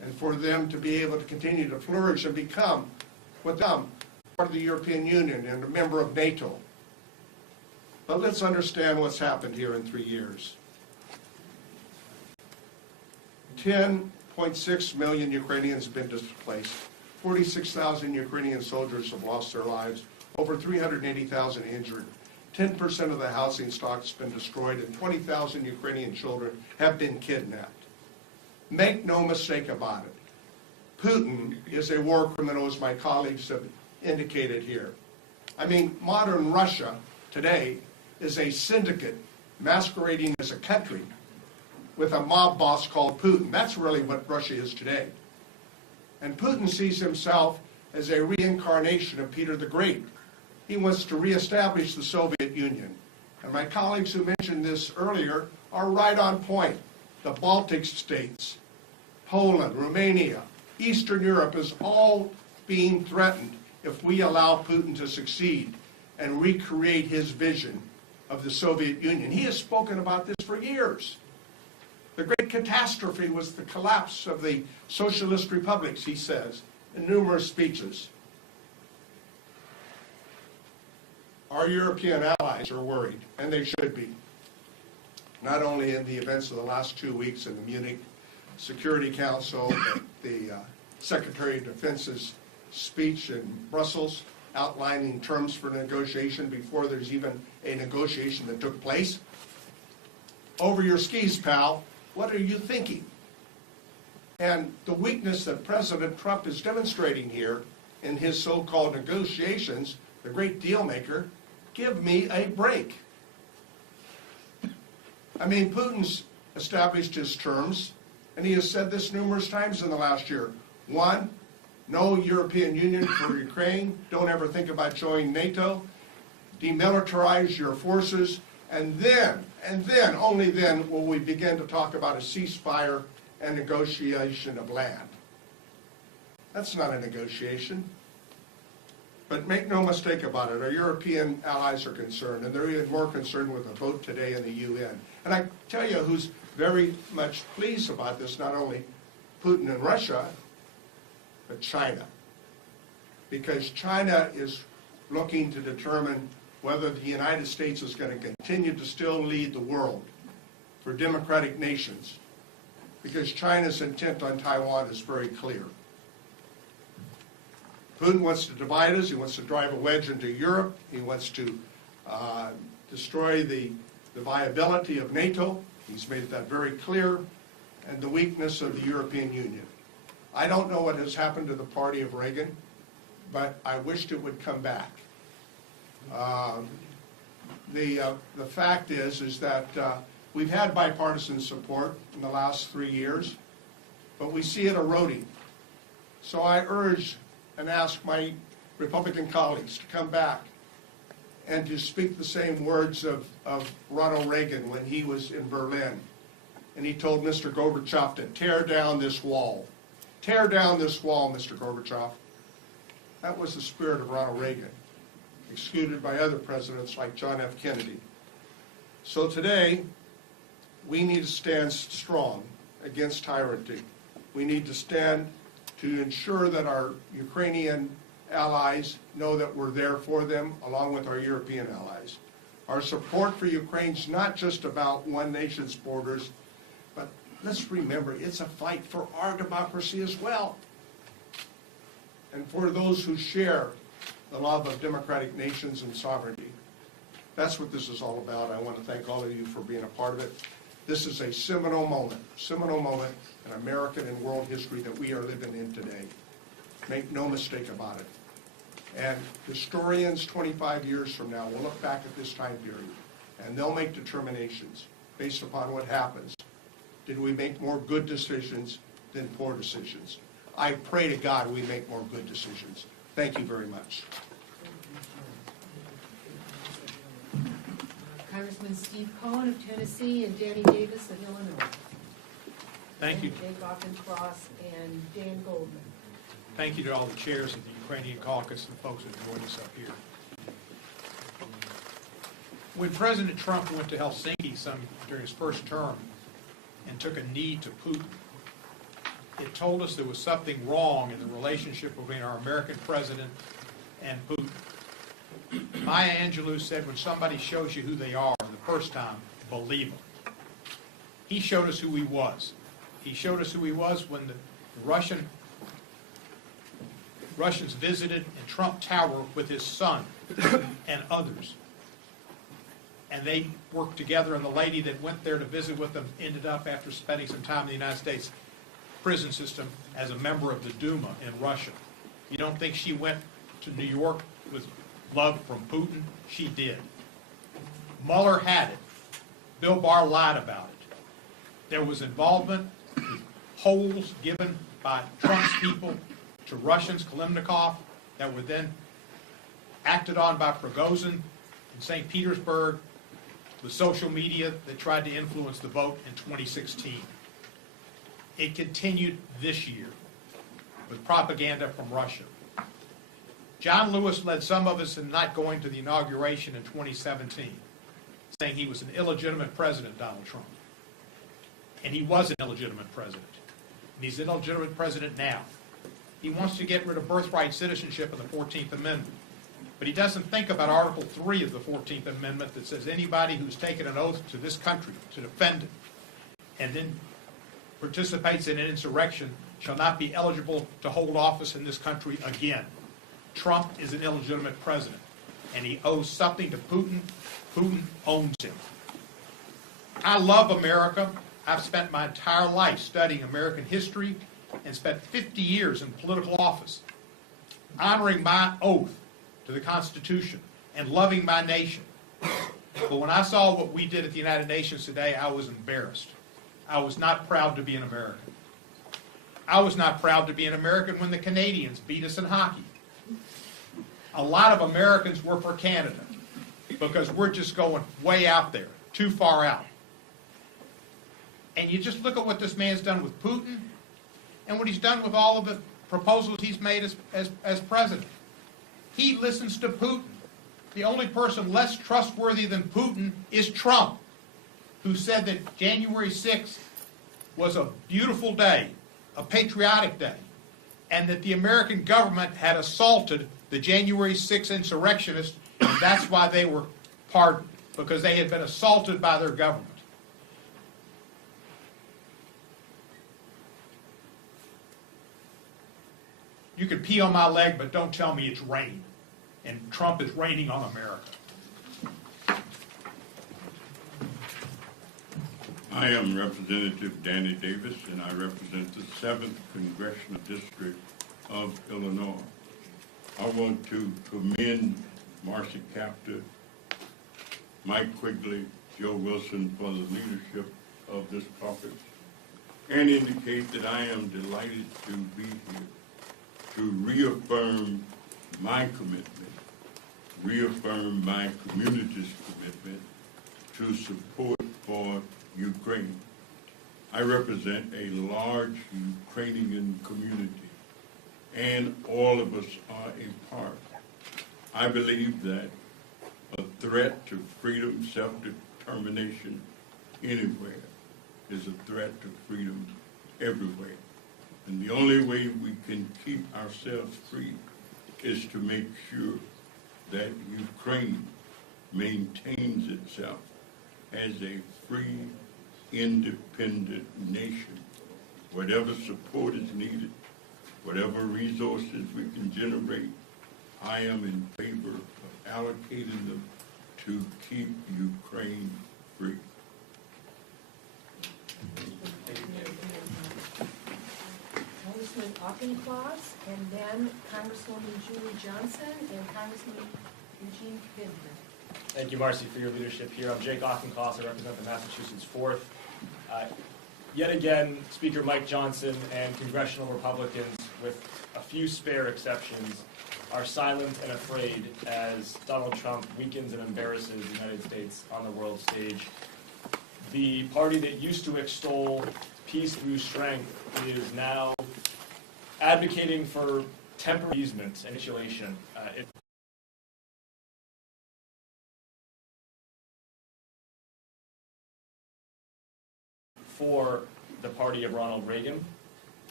and for them to be able to continue to flourish and become, with them, part of the European Union and a member of NATO. But let's understand what's happened here in 3 years. 10.6 million Ukrainians have been displaced. 46,000 Ukrainian soldiers have lost their lives. Over 380,000 injured. 10% of the housing stock has been destroyed, and 20,000 Ukrainian children have been kidnapped. Make no mistake about it. Putin is a war criminal, as my colleagues have indicated here. I mean, modern Russia today is a syndicate masquerading as a country with a mob boss called Putin. That's really what Russia is today. And Putin sees himself as a reincarnation of Peter the Great. He wants to reestablish the Soviet Union. And my colleagues who mentioned this earlier are right on point. The Baltic states, Poland, Romania, Eastern Europe is all being threatened if we allow Putin to succeed and recreate his vision of the Soviet Union. He has spoken about this for years. The great catastrophe was the collapse of the socialist republics, he says, in numerous speeches. Our European allies are worried, and they should be. Not only in the events of the last 2 weeks in the Munich Security Council, the Secretary of Defense's speech in Brussels outlining terms for negotiation before there's even a negotiation that took place. Over your skis, pal. What are you thinking? And the weakness that President Trump is demonstrating here in his so-called negotiations, the great deal maker, give me a break. I mean, Putin's established his terms, and he has said this numerous times in the last year. One, no European Union for Ukraine. Don't ever think about joining NATO. Demilitarize your forces. And then, only then will we begin to talk about a ceasefire and negotiation of land. That's not a negotiation. But make no mistake about it, our European allies are concerned, and they're even more concerned with the vote today in the UN. And I tell you who's very much pleased about this, not only Putin and Russia, but China. Because China is looking to determine whether the United States is going to continue to still lead the world for democratic nations. Because China's intent on Taiwan is very clear. Putin wants to divide us. He wants to drive a wedge into Europe. He wants to destroy the viability of NATO. He's made that very clear. And the weakness of the European Union. I don't know what has happened to the party of Reagan, but I wished it would come back. The fact is that we've had bipartisan support in the last 3 years, but we see it eroding. So I urge and ask my Republican colleagues to come back and to speak the same words of Ronald Reagan when he was in Berlin. And he told Mr. Gorbachev to tear down this wall. Tear down this wall, Mr. Gorbachev. That was the spirit of Ronald Reagan, executed by other presidents like John F. Kennedy. So today, we need to stand strong against tyranny. We need to stand to ensure that our Ukrainian allies know that we're there for them, along with our European allies. Our support for Ukraine's not just about one nation's borders, but let's remember, it's a fight for our democracy as well. And for those who share the love of democratic nations and sovereignty. That's what this is all about. I want to thank all of you for being a part of it. This is a seminal moment in American and world history that we are living in today. Make no mistake about it. And historians 25 years from now will look back at this time period, and they'll make determinations based upon what happens. Did we make more good decisions than poor decisions? I pray to God we make more good decisions. Thank you very much. Congressman Steve Cohen of Tennessee and Danny Davis of Illinois. Thank you. Jake Offencross and Dan Goldman. Thank you to all the chairs of the Ukrainian Caucus and folks that joined us up here. When President Trump went to Helsinki during his first term and took a knee to Putin, it told us there was something wrong in the relationship between our American president and Putin. Maya Angelou said, when somebody shows you who they are the first time, believe them. He showed us who he was. He showed us who he was when the Russians visited in Trump Tower with his son and others. And they worked together, and the lady that went there to visit with them ended up, after spending some time in the United States prison system, as a member of the Duma in Russia. You don't think she went to New York with love from Putin? She did. Mueller had it. Bill Barr lied about it. There was involvement, holes given by Trump's people to Russians, Kalimnikov, that were then acted on by Prigozhin in St. Petersburg, with social media that tried to influence the vote in 2016. It continued this year with propaganda from Russia. John Lewis led some of us in not going to the inauguration in 2017, saying he was an illegitimate president, Donald Trump. And he was an illegitimate president. And he's an illegitimate president now. He wants to get rid of birthright citizenship in the 14th Amendment. But he doesn't think about Article 3 of the 14th Amendment that says anybody who's taken an oath to this country to defend it and then participates in an insurrection shall not be eligible to hold office in this country again. Trump is an illegitimate president, and he owes something to Putin. Putin owns him. I love America. I've spent my entire life studying American history and spent 50 years in political office, honoring my oath to the Constitution and loving my nation. But when I saw what we did at the United Nations today, I was embarrassed. I was not proud to be an American. I was not proud to be an American when the Canadians beat us in hockey. A lot of Americans were for Canada because we're just going way out there, too far out. And you just look at what this man's done with Putin and what he's done with all of the proposals he's made as president. He listens to Putin. The only person less trustworthy than Putin is Trump, who said that January 6th was a beautiful day, a patriotic day, and that the American government had assaulted the January 6th insurrectionists, and that's why they were pardoned, because they had been assaulted by their government. You can pee on my leg, but don't tell me it's rain. And Trump is raining on America. I am Representative Danny Davis, and I represent the 7th Congressional District of Illinois. I want to commend Marcy Kaptur, Mike Quigley, Joe Wilson for the leadership of this caucus, and indicate that I am delighted to be here to reaffirm my commitment, reaffirm my community's commitment to support for Ukraine. I represent a large Ukrainian community, and all of us are a part. I believe that a threat to freedom, self-determination anywhere is a threat to freedom everywhere. And the only way we can keep ourselves free is to make sure that Ukraine maintains itself as a free, independent nation. Whatever support is needed, whatever resources we can generate, I am in favor of allocating them to keep Ukraine free. Congressman Auchincloss, and then Congresswoman Julie Johnson and Congressman Eugene Bidner. Thank you, Marcy, for your leadership here. I'm Jake Auchincloss. I represent the Massachusetts 4th. Yet again, Speaker Mike Johnson and congressional Republicans, with a few spare exceptions, are silent and afraid as Donald Trump weakens and embarrasses the United States on the world stage. The party that used to extol peace through strength is now advocating for temporary appeasement and capitulation. For the party of Ronald Reagan,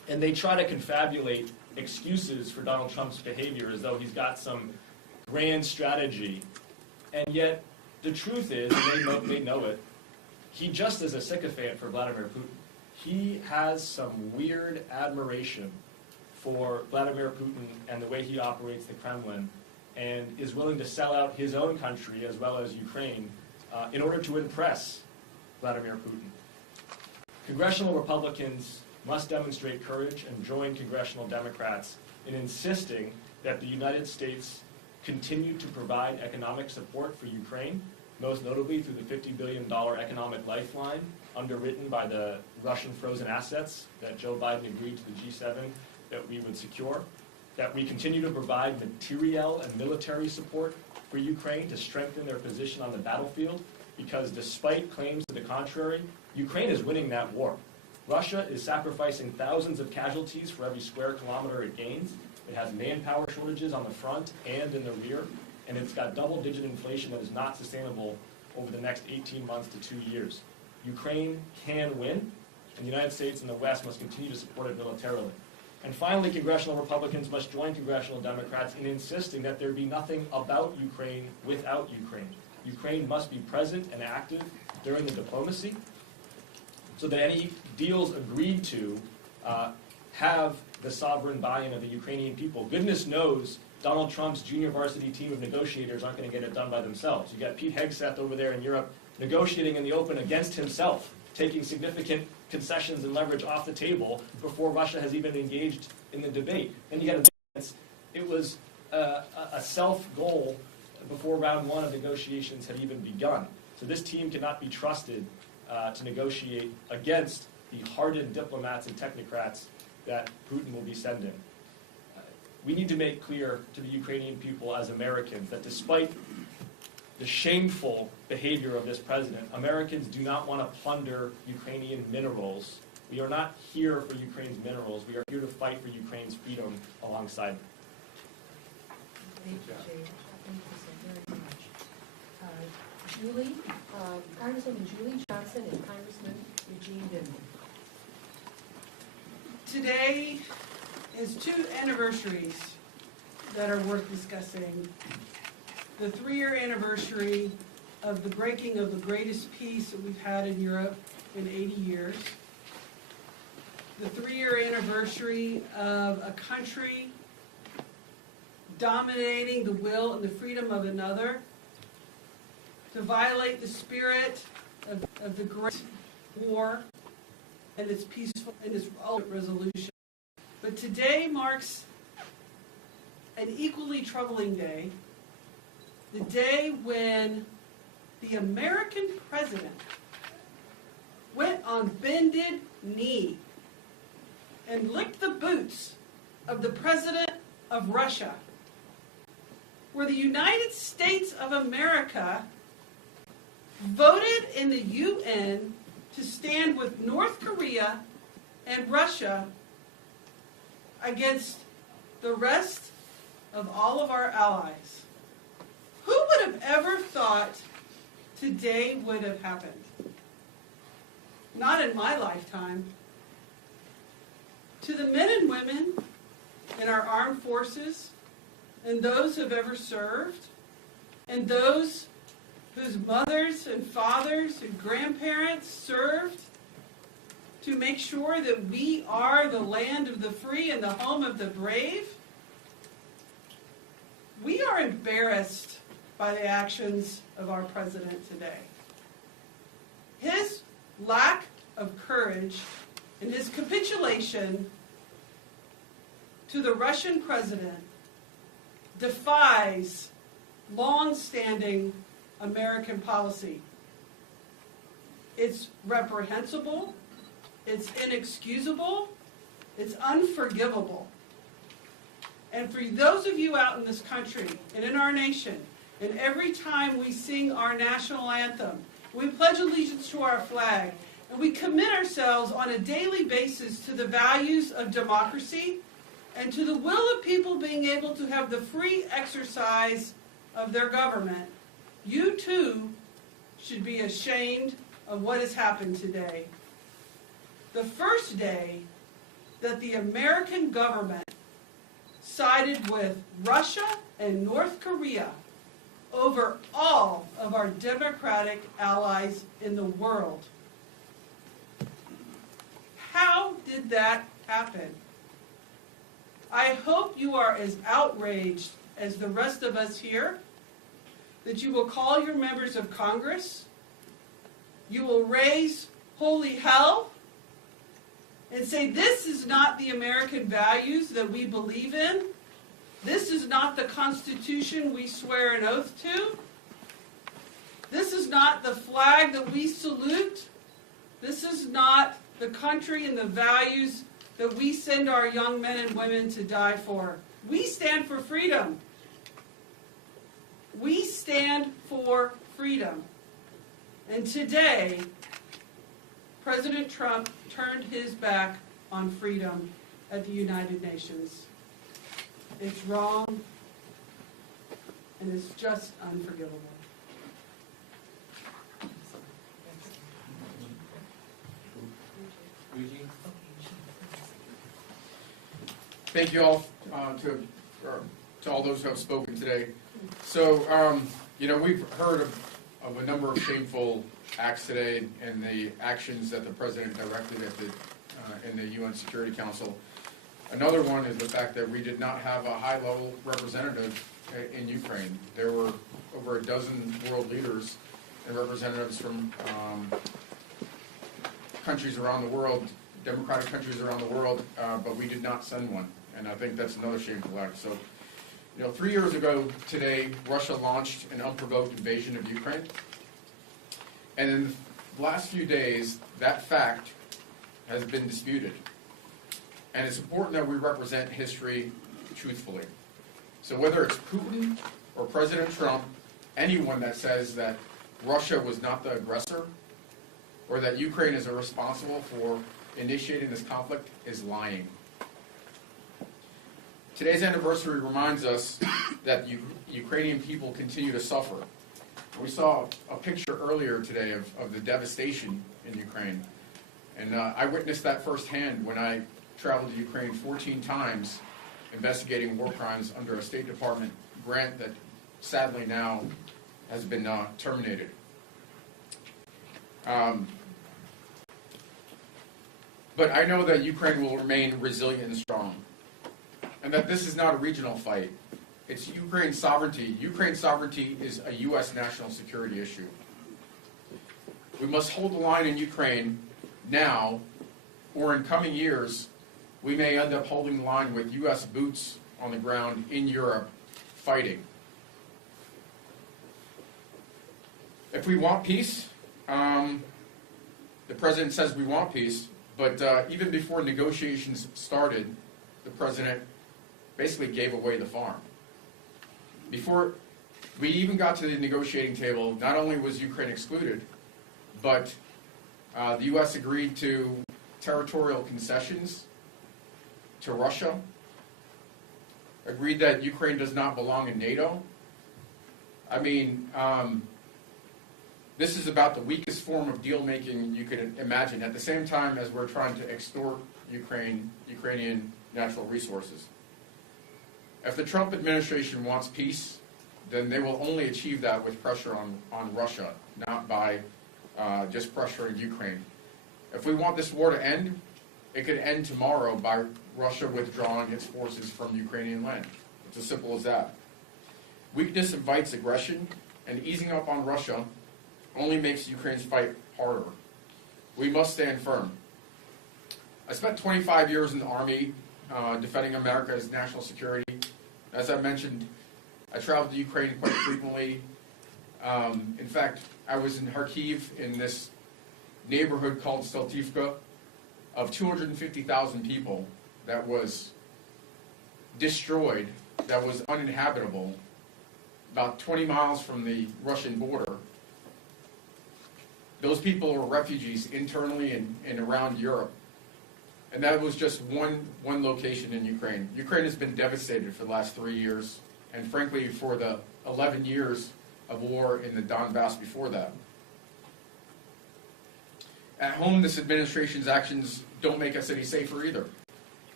And they try to confabulate excuses for Donald Trump's behavior as though he's got some grand strategy. And yet, the truth is, and they know it, he just is a sycophant for Vladimir Putin. He has some weird admiration for Vladimir Putin and the way he operates the Kremlin, and is willing to sell out his own country as well as Ukraine in order to impress Vladimir Putin. Congressional Republicans must demonstrate courage and join congressional Democrats in insisting that the United States continue to provide economic support for Ukraine, most notably through the $50 billion economic lifeline underwritten by the Russian frozen assets that Joe Biden agreed to the G7 that we would secure, that we continue to provide materiel and military support for Ukraine to strengthen their position on the battlefield, because despite claims to the contrary, Ukraine is winning that war. Russia is sacrificing thousands of casualties for every square kilometer it gains. It has manpower shortages on the front and in the rear, and it's got double-digit inflation that is not sustainable over the next 18 months to 2 years. Ukraine can win, and the United States and the West must continue to support it militarily. And finally, congressional Republicans must join congressional Democrats in insisting that there be nothing about Ukraine without Ukraine. Ukraine must be present and active during the diplomacy so that any deals agreed to have the sovereign buy-in of the Ukrainian people. Goodness knows Donald Trump's junior varsity team of negotiators aren't going to get it done by themselves. You got Pete Hegseth over there in Europe negotiating in the open against himself, taking significant concessions and leverage off the table before Russia has even engaged in the debate. And you got it was a self-goal before round one of negotiations had even begun. So this team cannot be trusted to negotiate against the hardened diplomats and technocrats that Putin will be sending. We need to make clear to the Ukrainian people as Americans that despite the shameful behavior of this president, Americans do not want to plunder Ukrainian minerals. We are not here for Ukraine's minerals. We are here to fight for Ukraine's freedom alongside them. Thank you, Jay. Thank you so very much. Congresswoman Julie Johnson and Congressman Eugene Vindman. Today is 2 anniversaries that are worth discussing. The 3-year anniversary of the breaking of the greatest peace that we've had in Europe in 80 years. The 3-year anniversary of a country dominating the will and the freedom of another to violate the spirit of the Great War and its peaceful and its ultimate resolution. But today marks an equally troubling day, the day when the American president went on bended knee and licked the boots of the president of Russia, where the United States of America voted in the UN to stand with North Korea and Russia against the rest of all of our allies. Who would have ever thought today would have happened? Not in my lifetime. To the men and women in our armed forces, and those who have ever served, and those whose mothers and fathers and grandparents served to make sure that we are the land of the free and the home of the brave, we are embarrassed by the actions of our president today. His lack of courage and his capitulation to the Russian president defies long-standing American policy. It's reprehensible, it's inexcusable, it's unforgivable. And for those of you out in this country and in our nation, and every time we sing our national anthem, we pledge allegiance to our flag, and we commit ourselves on a daily basis to the values of democracy and to the will of people being able to have the free exercise of their government, you too should be ashamed of what has happened today. The first day that the American government sided with Russia and North Korea over all of our democratic allies in the world. How did that happen? I hope you are as outraged as the rest of us here, that you will call your members of Congress, you will raise holy hell, and say this is not the American values that we believe in, this is not the Constitution we swear an oath to, this is not the flag that we salute, this is not the country and the values that we send our young men and women to die for. We stand for freedom. We stand for freedom. And today, President Trump turned his back on freedom at the United Nations. It's wrong, and it's just unforgivable. Thank you all to all those who have spoken today. So, we've heard of a number of shameful acts today and the actions that the president directed at in the UN Security Council. Another one is the fact that we did not have a high-level representative in Ukraine. There were over a dozen world leaders and representatives from countries around the world, democratic countries around the world, but we did not send one. And I think that's another shameful act. So, 3 years ago today, Russia launched an unprovoked invasion of Ukraine. And in the last few days, that fact has been disputed. And it's important that we represent history truthfully. So whether it's Putin or President Trump, anyone that says that Russia was not the aggressor or that Ukraine is responsible for initiating this conflict is lying. Today's anniversary reminds us that Ukrainian people continue to suffer. We saw a picture earlier today of the devastation in Ukraine. And I witnessed that firsthand when I traveled to Ukraine 14 times investigating war crimes under a State Department grant that sadly now has been terminated. But I know that Ukraine will remain resilient and strong, and that this is not a regional fight. It's Ukraine's sovereignty. Ukraine's sovereignty is a U.S. national security issue. We must hold the line in Ukraine now, or in coming years, we may end up holding the line with U.S. boots on the ground in Europe fighting. If we want peace, the president says we want peace, but even before negotiations started, the president basically gave away the farm. Before we even got to the negotiating table, not only was Ukraine excluded, but the U.S. agreed to territorial concessions to Russia, agreed that Ukraine does not belong in NATO. I mean, this is about the weakest form of deal-making you could imagine, at the same time as we're trying to extort Ukrainian natural resources. If the Trump administration wants peace, then they will only achieve that with pressure on Russia, not by just pressuring Ukraine. If we want this war to end, it could end tomorrow by Russia withdrawing its forces from Ukrainian land. It's as simple as that. Weakness invites aggression, and easing up on Russia only makes Ukraine's fight harder. We must stand firm. I spent 25 years in the Army defending America's national security. As I mentioned, I traveled to Ukraine quite frequently. In fact, I was in Kharkiv in this neighborhood called Steltivka of 250,000 people that was destroyed, that was uninhabitable, about 20 miles from the Russian border. Those people were refugees internally and around Europe. And that was just one location in Ukraine. Ukraine has been devastated for the last 3 years, and frankly for the 11 years of war in the Donbass before that. At home, this administration's actions don't make us any safer either.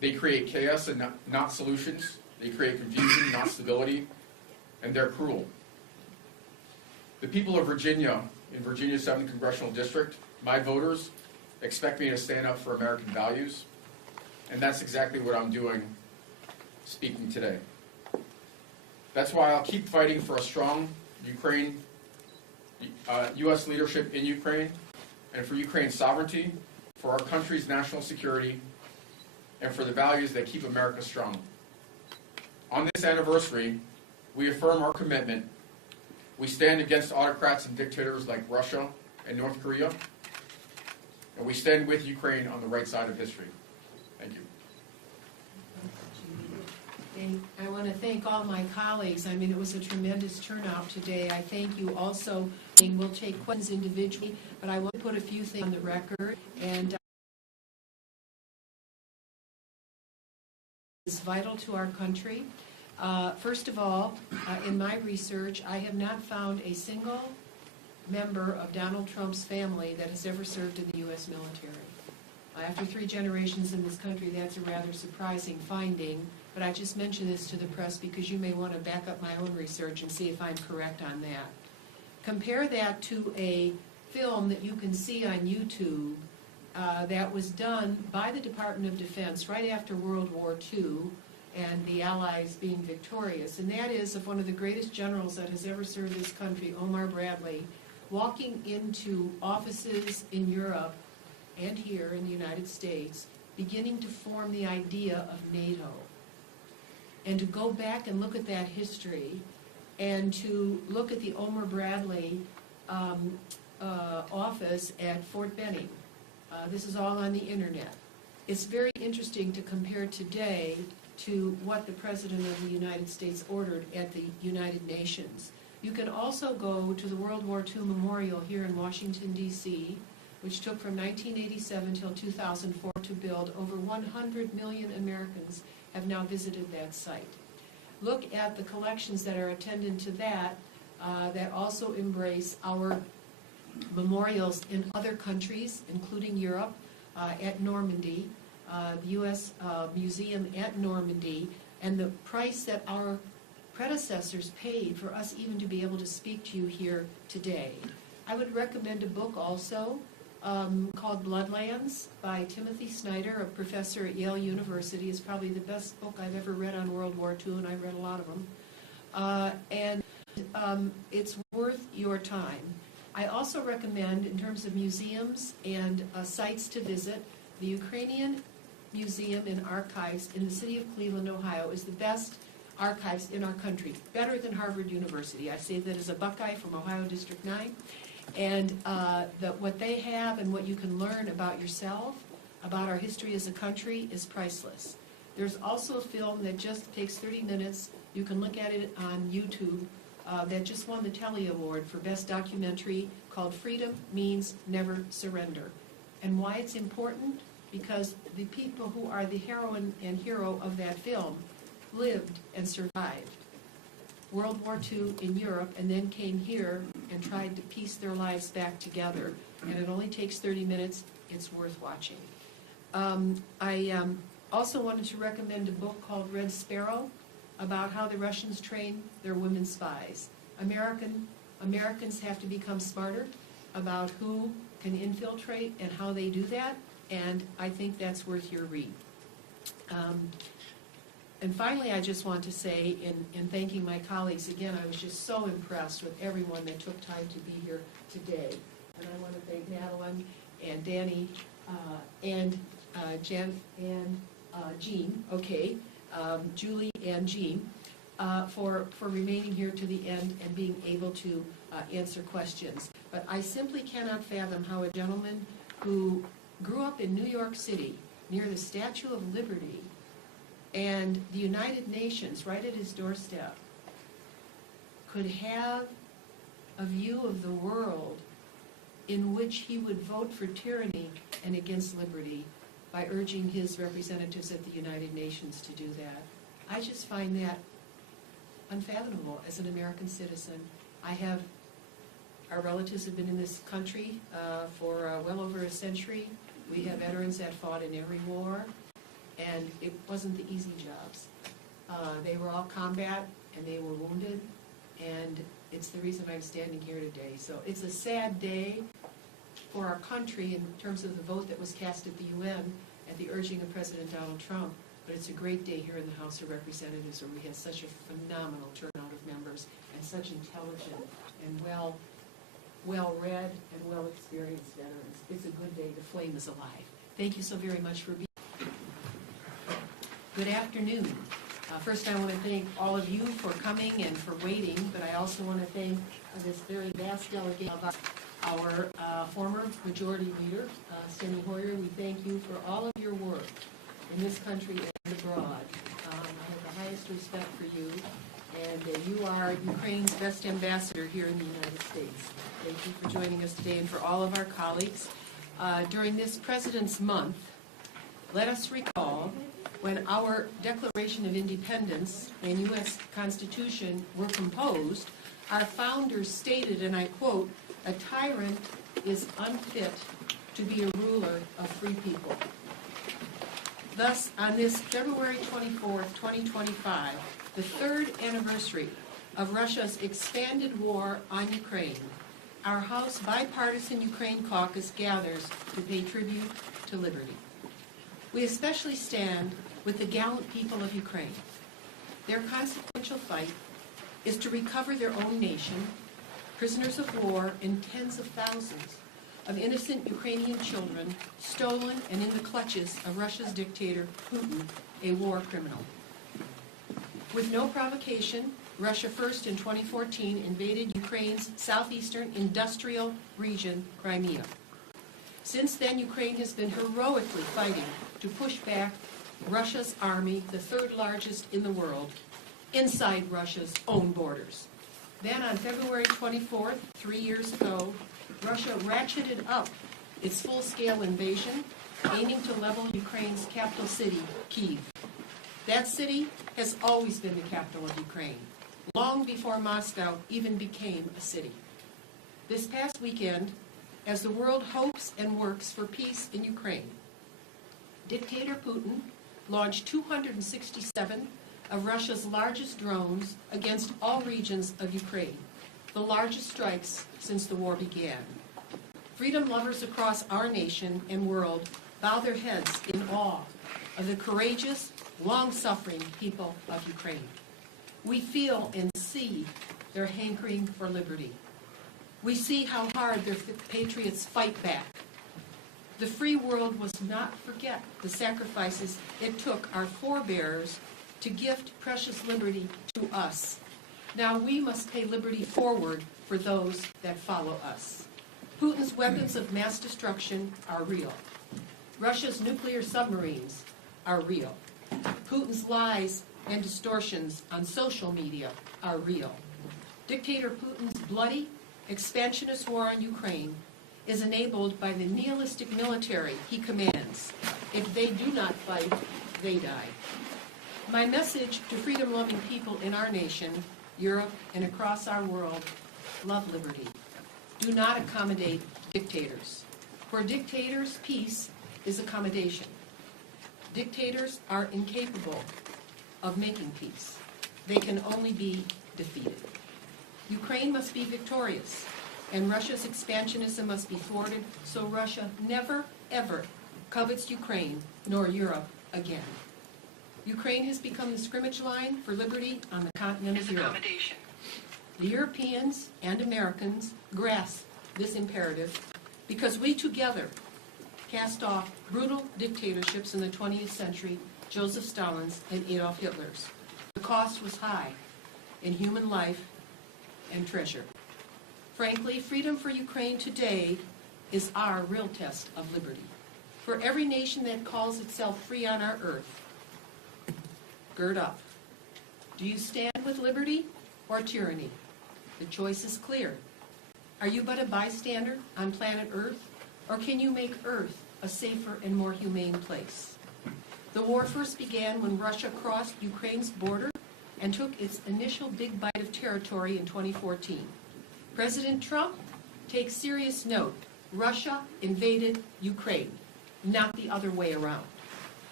They create chaos and not solutions. They create confusion, not stability, and they're cruel. The people of Virginia, in Virginia's 7th Congressional District, my voters, expect me to stand up for American values, and that's exactly what I'm doing speaking today. That's why I'll keep fighting for a strong U.S. leadership in Ukraine, and for Ukraine's sovereignty, for our country's national security, and for the values that keep America strong. On this anniversary, we affirm our commitment. We stand against autocrats and dictators like Russia and North Korea, and we stand with Ukraine on the right side of history. Thank you. I want to thank all my colleagues. I mean, it was a tremendous turnout today. I thank you also. We'll take questions individually, but I will put a few things on the record. And is vital to our country. First of all, in my research, I have not found a single member of Donald Trump's family that has ever served in the U.S. military. After 3 generations in this country, that's a rather surprising finding, but I just mention this to the press because you may want to back up my own research and see if I'm correct on that. Compare that to a film that you can see on YouTube that was done by the Department of Defense right after World War II and the Allies being victorious, and that is of one of the greatest generals that has ever served this country, Omar Bradley, walking into offices in Europe and here in the United States, beginning to form the idea of NATO. And to go back and look at that history, and to look at the Omar Bradley office at Fort Benning. This is all on the internet. It's very interesting to compare today to what the President of the United States ordered at the United Nations. You can also go to the World War II Memorial here in Washington, D.C., which took from 1987 until 2004 to build. Over 100 million Americans have now visited that site. Look at the collections that are attendant to that, that also embrace our memorials in other countries, including Europe, at Normandy, the U.S. Museum at Normandy, and the price that our predecessors paid for us even to be able to speak to you here today. I would recommend a book also called Bloodlands by Timothy Snyder, a professor at Yale University. It's probably the best book I've ever read on World War II, and I read a lot of them. It's worth your time. I also recommend, in terms of museums and sites to visit, the Ukrainian Museum and Archives in the city of Cleveland, Ohio, is the best archives in our country, better than Harvard University. I say that as a Buckeye from Ohio District 9. And what they have and what you can learn about yourself, about our history as a country, is priceless. There's also a film that just takes 30 minutes. You can look at it on YouTube. That just won the Telly Award for Best Documentary, called Freedom Means Never Surrender. And why it's important? Because the people who are the heroine and hero of that film lived and survived World War II in Europe, and then came here and tried to piece their lives back together. And it only takes 30 minutes. It's worth watching. I also wanted to recommend a book called Red Sparrow, about how the Russians train their women spies. Americans have to become smarter about who can infiltrate and how they do that, and I think that's worth your read. And finally, I just want to say, in thanking my colleagues, again, I was just so impressed with everyone that took time to be here today. And I want to thank Madeline and Danny and Jen and Jean, Julie and Jean, for remaining here to the end and being able to answer questions. But I simply cannot fathom how a gentleman who grew up in New York City, near the Statue of Liberty, and the United Nations right at his doorstep, could have a view of the world in which he would vote for tyranny and against liberty by urging his representatives at the United Nations to do that. I just find that unfathomable as an American citizen. Our relatives have been in this country for well over a century. We have veterans that fought in every war. and it wasn't the easy jobs. They were all combat, and they were wounded, and it's the reason I'm standing here today. So it's a sad day for our country in terms of the vote that was cast at the UN at the urging of President Donald Trump, but it's a great day here in the House of Representatives where we have such a phenomenal turnout of members and such intelligent and well-read and well-experienced veterans. It's a good day. The flame is alive. Thank you so very much for being here. Good afternoon. First, I want to thank all of you for coming and for waiting, but I also want to thank this very vast delegation of our former majority leader, Steny Hoyer. We thank you for all of your work in this country and abroad. I have the highest respect for you, and you are Ukraine's best ambassador here in the United States. Thank you for joining us today, and for all of our colleagues. During this President's Month, let us recall when our Declaration of Independence and U.S. Constitution were composed, our founders stated, and I quote, "A tyrant is unfit to be a ruler of free people." Thus, on this February 24th, 2025, the third anniversary of Russia's expanded war on Ukraine, our House Bipartisan Ukraine Caucus gathers to pay tribute to liberty. We especially stand with the gallant people of Ukraine. Their consequential fight is to recover their own nation, prisoners of war, and tens of thousands of innocent Ukrainian children stolen and in the clutches of Russia's dictator, Putin, a war criminal. With no provocation, Russia first in 2014 invaded Ukraine's southeastern industrial region, Crimea. Since then, Ukraine has been heroically fighting to push back Russia's army, the third largest in the world, inside Russia's own borders. Then on February 24th, 3 years ago, Russia ratcheted up its full-scale invasion, aiming to level Ukraine's capital city, Kyiv. That city has always been the capital of Ukraine, long before Moscow even became a city. This past weekend, as the world hopes and works for peace in Ukraine, Dictator Putin launched 267 of Russia's largest drones against all regions of Ukraine, the largest strikes since the war began. Freedom lovers across our nation and world bow their heads in awe of the courageous, long-suffering people of Ukraine. We feel and see their hankering for liberty. We see how hard their patriots fight back. The free world must not forget the sacrifices it took our forebears to gift precious liberty to us. Now we must pay liberty forward for those that follow us. Putin's weapons of mass destruction are real. Russia's nuclear submarines are real. Putin's lies and distortions on social media are real. Dictator Putin's bloody, expansionist war on Ukraine is enabled by the nihilistic military he commands. If they do not fight, they die. My message to freedom-loving people in our nation, Europe, and across our world: love liberty. Do not accommodate dictators. For dictators, peace is accommodation. Dictators are incapable of making peace. They can only be defeated. Ukraine must be victorious, and Russia's expansionism must be thwarted so Russia never, ever covets Ukraine nor Europe again. Ukraine has become the scrimmage line for liberty on the continent of Europe. The Europeans and Americans grasp this imperative because we together cast off brutal dictatorships in the 20th century, Joseph Stalin's and Adolf Hitler's. The cost was high in human life and treasure. Frankly, freedom for Ukraine today is our real test of liberty. For every nation that calls itself free on our earth, gird up. Do you stand with liberty or tyranny? The choice is clear. Are you but a bystander on planet Earth, or can you make Earth a safer and more humane place? The war first began when Russia crossed Ukraine's border and took its initial big bite of territory in 2014. President Trump takes serious note. Russia invaded Ukraine, not the other way around.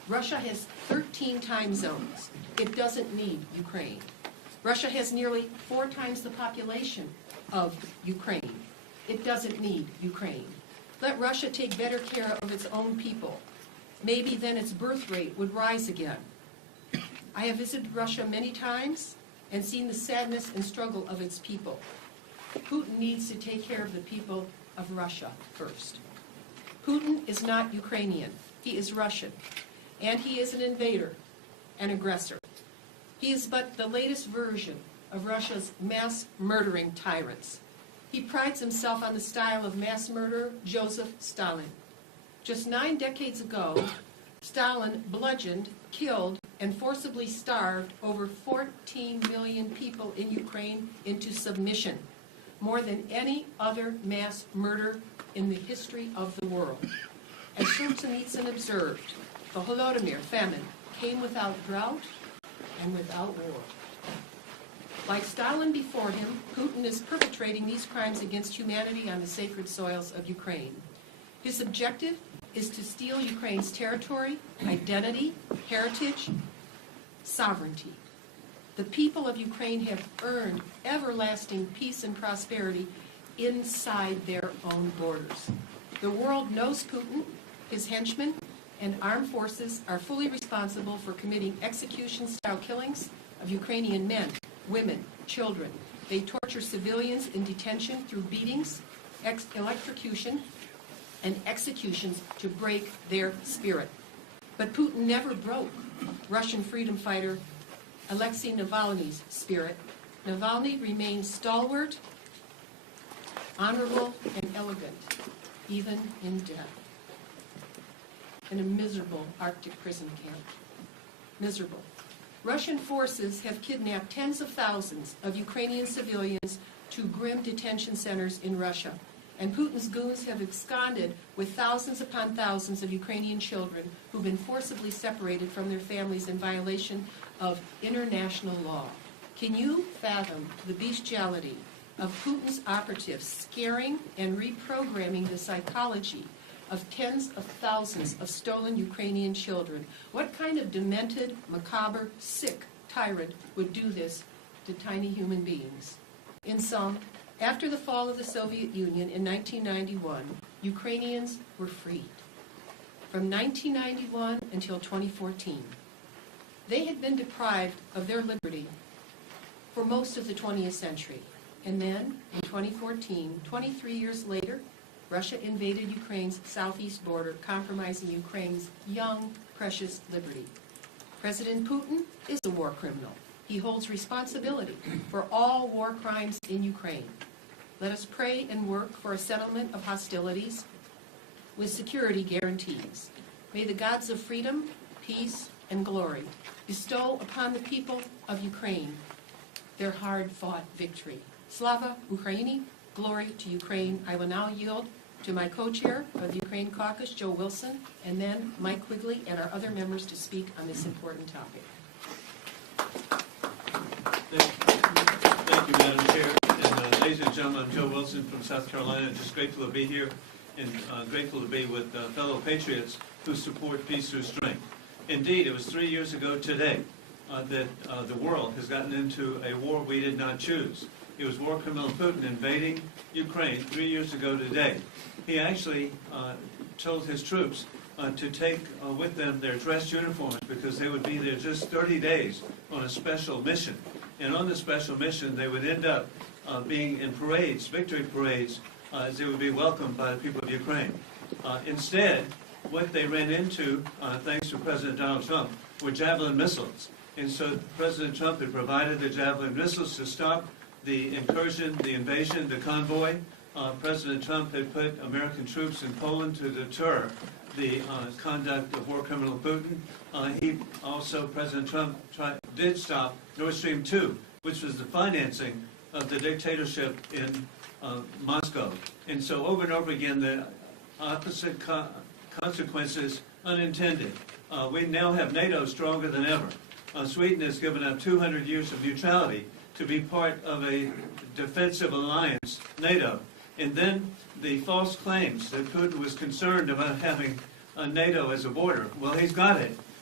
Russia has 13 time zones. It doesn't need Ukraine. Russia has nearly 4 times the population of Ukraine. It doesn't need Ukraine. Let Russia take better care of its own people. Maybe then its birth rate would rise again. I have visited Russia many times and seen the sadness and struggle of its people. Putin needs to take care of the people of Russia first. Putin is not Ukrainian. He is Russian. And he is an invader, an aggressor. He is but the latest version of Russia's mass murdering tyrants. He prides himself on the style of mass murderer Joseph Stalin. Just 9 decades ago, Stalin bludgeoned, killed, and forcibly starved over 14 million people in Ukraine into submission, more than any other mass murder in the history of the world. As Solzhenitsyn observed, the Holodomor famine came without drought and without war. Like Stalin before him, Putin is perpetrating these crimes against humanity on the sacred soils of Ukraine. His objective is to steal Ukraine's territory, identity, heritage, sovereignty. The people of Ukraine have earned everlasting peace and prosperity inside their own borders. The world knows Putin, his henchmen, and armed forces are fully responsible for committing execution-style killings of Ukrainian men, women, children. They torture civilians in detention through beatings, electrocution, and executions to break their spirit. But Putin never broke Russian freedom fighter Alexei Navalny's spirit. Navalny remains stalwart, honorable, and elegant, even in death. In a miserable Arctic prison camp. Miserable. Russian forces have kidnapped tens of thousands of Ukrainian civilians to grim detention centers in Russia. And Putin's goons have absconded with thousands upon thousands of Ukrainian children who've been forcibly separated from their families in violation of international law. Can you fathom the bestiality of Putin's operatives scaring and reprogramming the psychology of tens of thousands of stolen Ukrainian children? What kind of demented, macabre, sick tyrant would do this to tiny human beings? In sum, after the fall of the Soviet Union in 1991, Ukrainians were freed. From 1991 until 2014, they had been deprived of their liberty for most of the 20th century. And then, in 2014, 23 years later, Russia invaded Ukraine's southeast border, compromising Ukraine's young, precious liberty. President Putin is a war criminal. He holds responsibility for all war crimes in Ukraine. Let us pray and work for a settlement of hostilities with security guarantees. May the gods of freedom, peace, and glory bestow upon the people of Ukraine their hard-fought victory. Slava Ukraini, glory to Ukraine. I will now yield to my co-chair of the Ukraine Caucus, Joe Wilson, and then Mike Quigley and our other members to speak on this important topic. Thank you, Madam Chair. And ladies and gentlemen, I'm Joe Wilson from South Carolina. Just grateful to be here and grateful to be with fellow patriots who support peace through strength. Indeed, it was 3 years ago today that the world has gotten into a war we did not choose. It was war criminal Putin invading Ukraine 3 years ago today. He actually told his troops to take with them their dress uniforms because they would be there just 30 days on a special mission. And on the special mission, they would end up being in parades, victory parades, as they would be welcomed by the people of Ukraine. Instead, what they ran into, thanks to President Donald Trump, were Javelin missiles. And so President Trump had provided the Javelin missiles to stop the incursion, the invasion, the convoy. President Trump had put American troops in Poland to deter the conduct of war criminal Putin. President Trump did stop Nord Stream 2, which was the financing of the dictatorship in Moscow. And so over and over again, the opposite consequences unintended. We now have NATO stronger than ever. Sweden has given up 200 years of neutrality to be part of a defensive alliance, NATO. And then the false claims that Putin was concerned about having NATO as a border. Well, he's got it.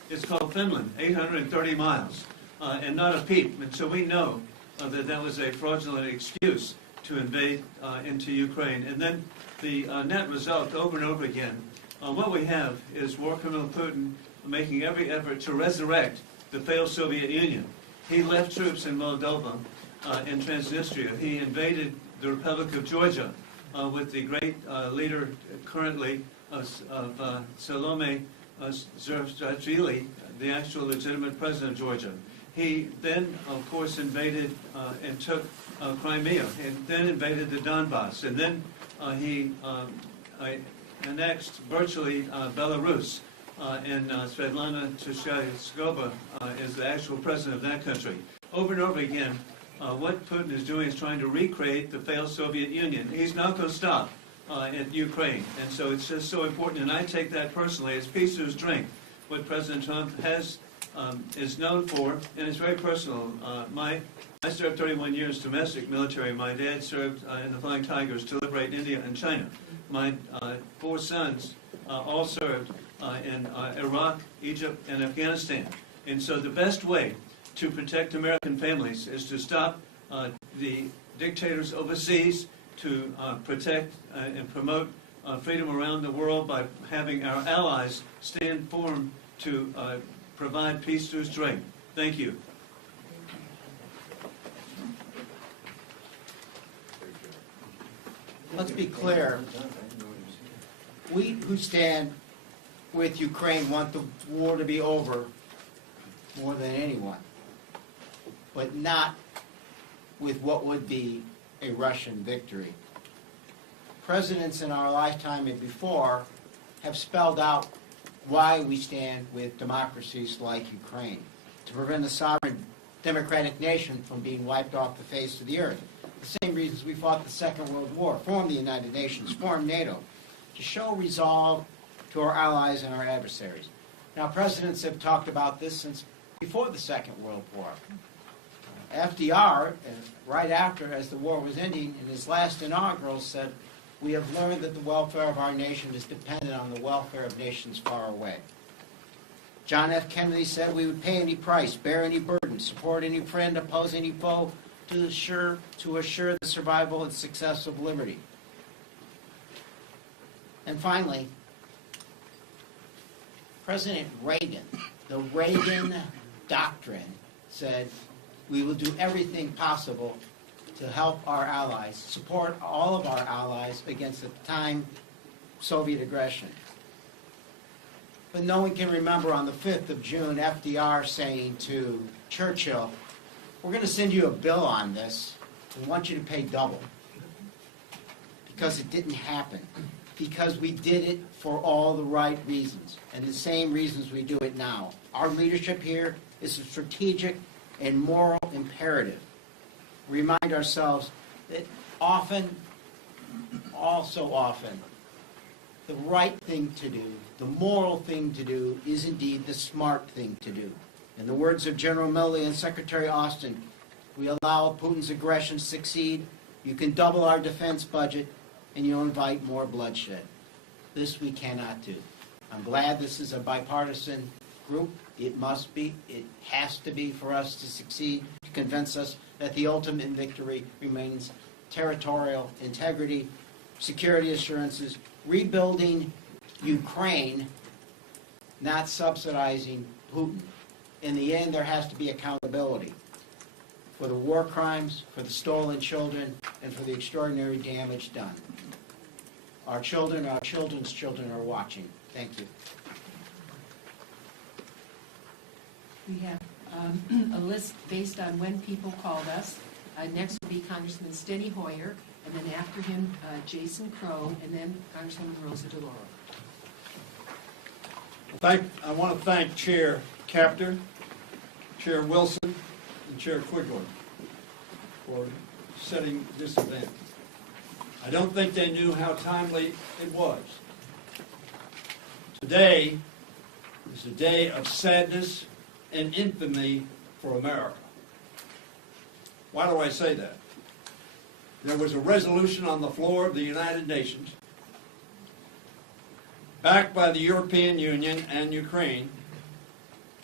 It's called Finland, 830 miles, and not a peep. And so we know that that was a fraudulent excuse to invade into Ukraine. And then the net result over and over again, what we have is war criminal Putin making every effort to resurrect the failed Soviet Union. He left troops in Moldova, in Transnistria. He invaded the Republic of Georgia with the great leader currently of Salome Zurabishvili, the actual legitimate president of Georgia. He then, of course, invaded and took Crimea, and then invaded the Donbass, and then he annexed virtually Belarus, and Svetlana Tishkova is the actual president of that country. Over and over again, what Putin is doing is trying to recreate the failed Soviet Union. He's not going to stop in Ukraine, and so it's just so important, and I take that personally. It's peace through strength, what President Trump is known for, and it's very personal. I served 31 years domestic military. My dad served in the Flying Tigers to liberate India and China. My 4 sons all served in Iraq, Egypt, and Afghanistan. And so the best way to protect American families is to stop the dictators overseas, to protect and promote freedom around the world by having our allies stand firm to provide peace through strength. Thank you. Let's be clear. We who stand with Ukraine want the war to be over more than anyone, but not with what would be a Russian victory. Presidents in our lifetime and before have spelled out why we stand with democracies like Ukraine, to prevent a sovereign democratic nation from being wiped off the face of the earth. The same reasons we fought the Second World War, formed the United Nations, formed NATO, to show resolve to our allies and our adversaries. Now, presidents have talked about this since before the Second World War. FDR, right after, as the war was ending, in his last inaugural said, "We have learned that the welfare of our nation is dependent on the welfare of nations far away." John F. Kennedy said, "We would pay any price, bear any burden, support any friend, oppose any foe, to assure the survival and success of liberty." And finally, President Reagan, the Reagan doctrine, said, "We will do everything possible to help our allies, support all of our allies against at the time Soviet aggression." But no one can remember on the 5th of June, FDR saying to Churchill, "We're going to send you a bill on this. We want you to pay double." Because it didn't happen. Because we did it for all the right reasons, and the same reasons we do it now. Our leadership here is a strategic and moral imperative. We remind ourselves that often, also often, the right thing to do, the moral thing to do, is indeed the smart thing to do. In the words of General Milley and Secretary Austin, we allow Putin's aggression to succeed, you can double our defense budget, and you'll invite more bloodshed. This we cannot do. I'm glad this is a bipartisan group. It must be, it has to be for us to succeed, to convince us that the ultimate victory remains territorial integrity, security assurances, rebuilding Ukraine, not subsidizing Putin. In the end, there has to be accountability for the war crimes, for the stolen children, and for the extraordinary damage done. Our children, our children's children are watching. Thank you. We have a list based on when people called us. Next will be Congressman Steny Hoyer, and then after him, Jason Crow, and then Congresswoman Rosa DeLauro. I want to thank Chair Kaptur, Chair Wilson, and Chair Quigley for setting this event. I don't think they knew how timely it was. Today is a day of sadness and infamy for America. Why do I say that? There was a resolution on the floor of the United Nations, backed by the European Union and Ukraine,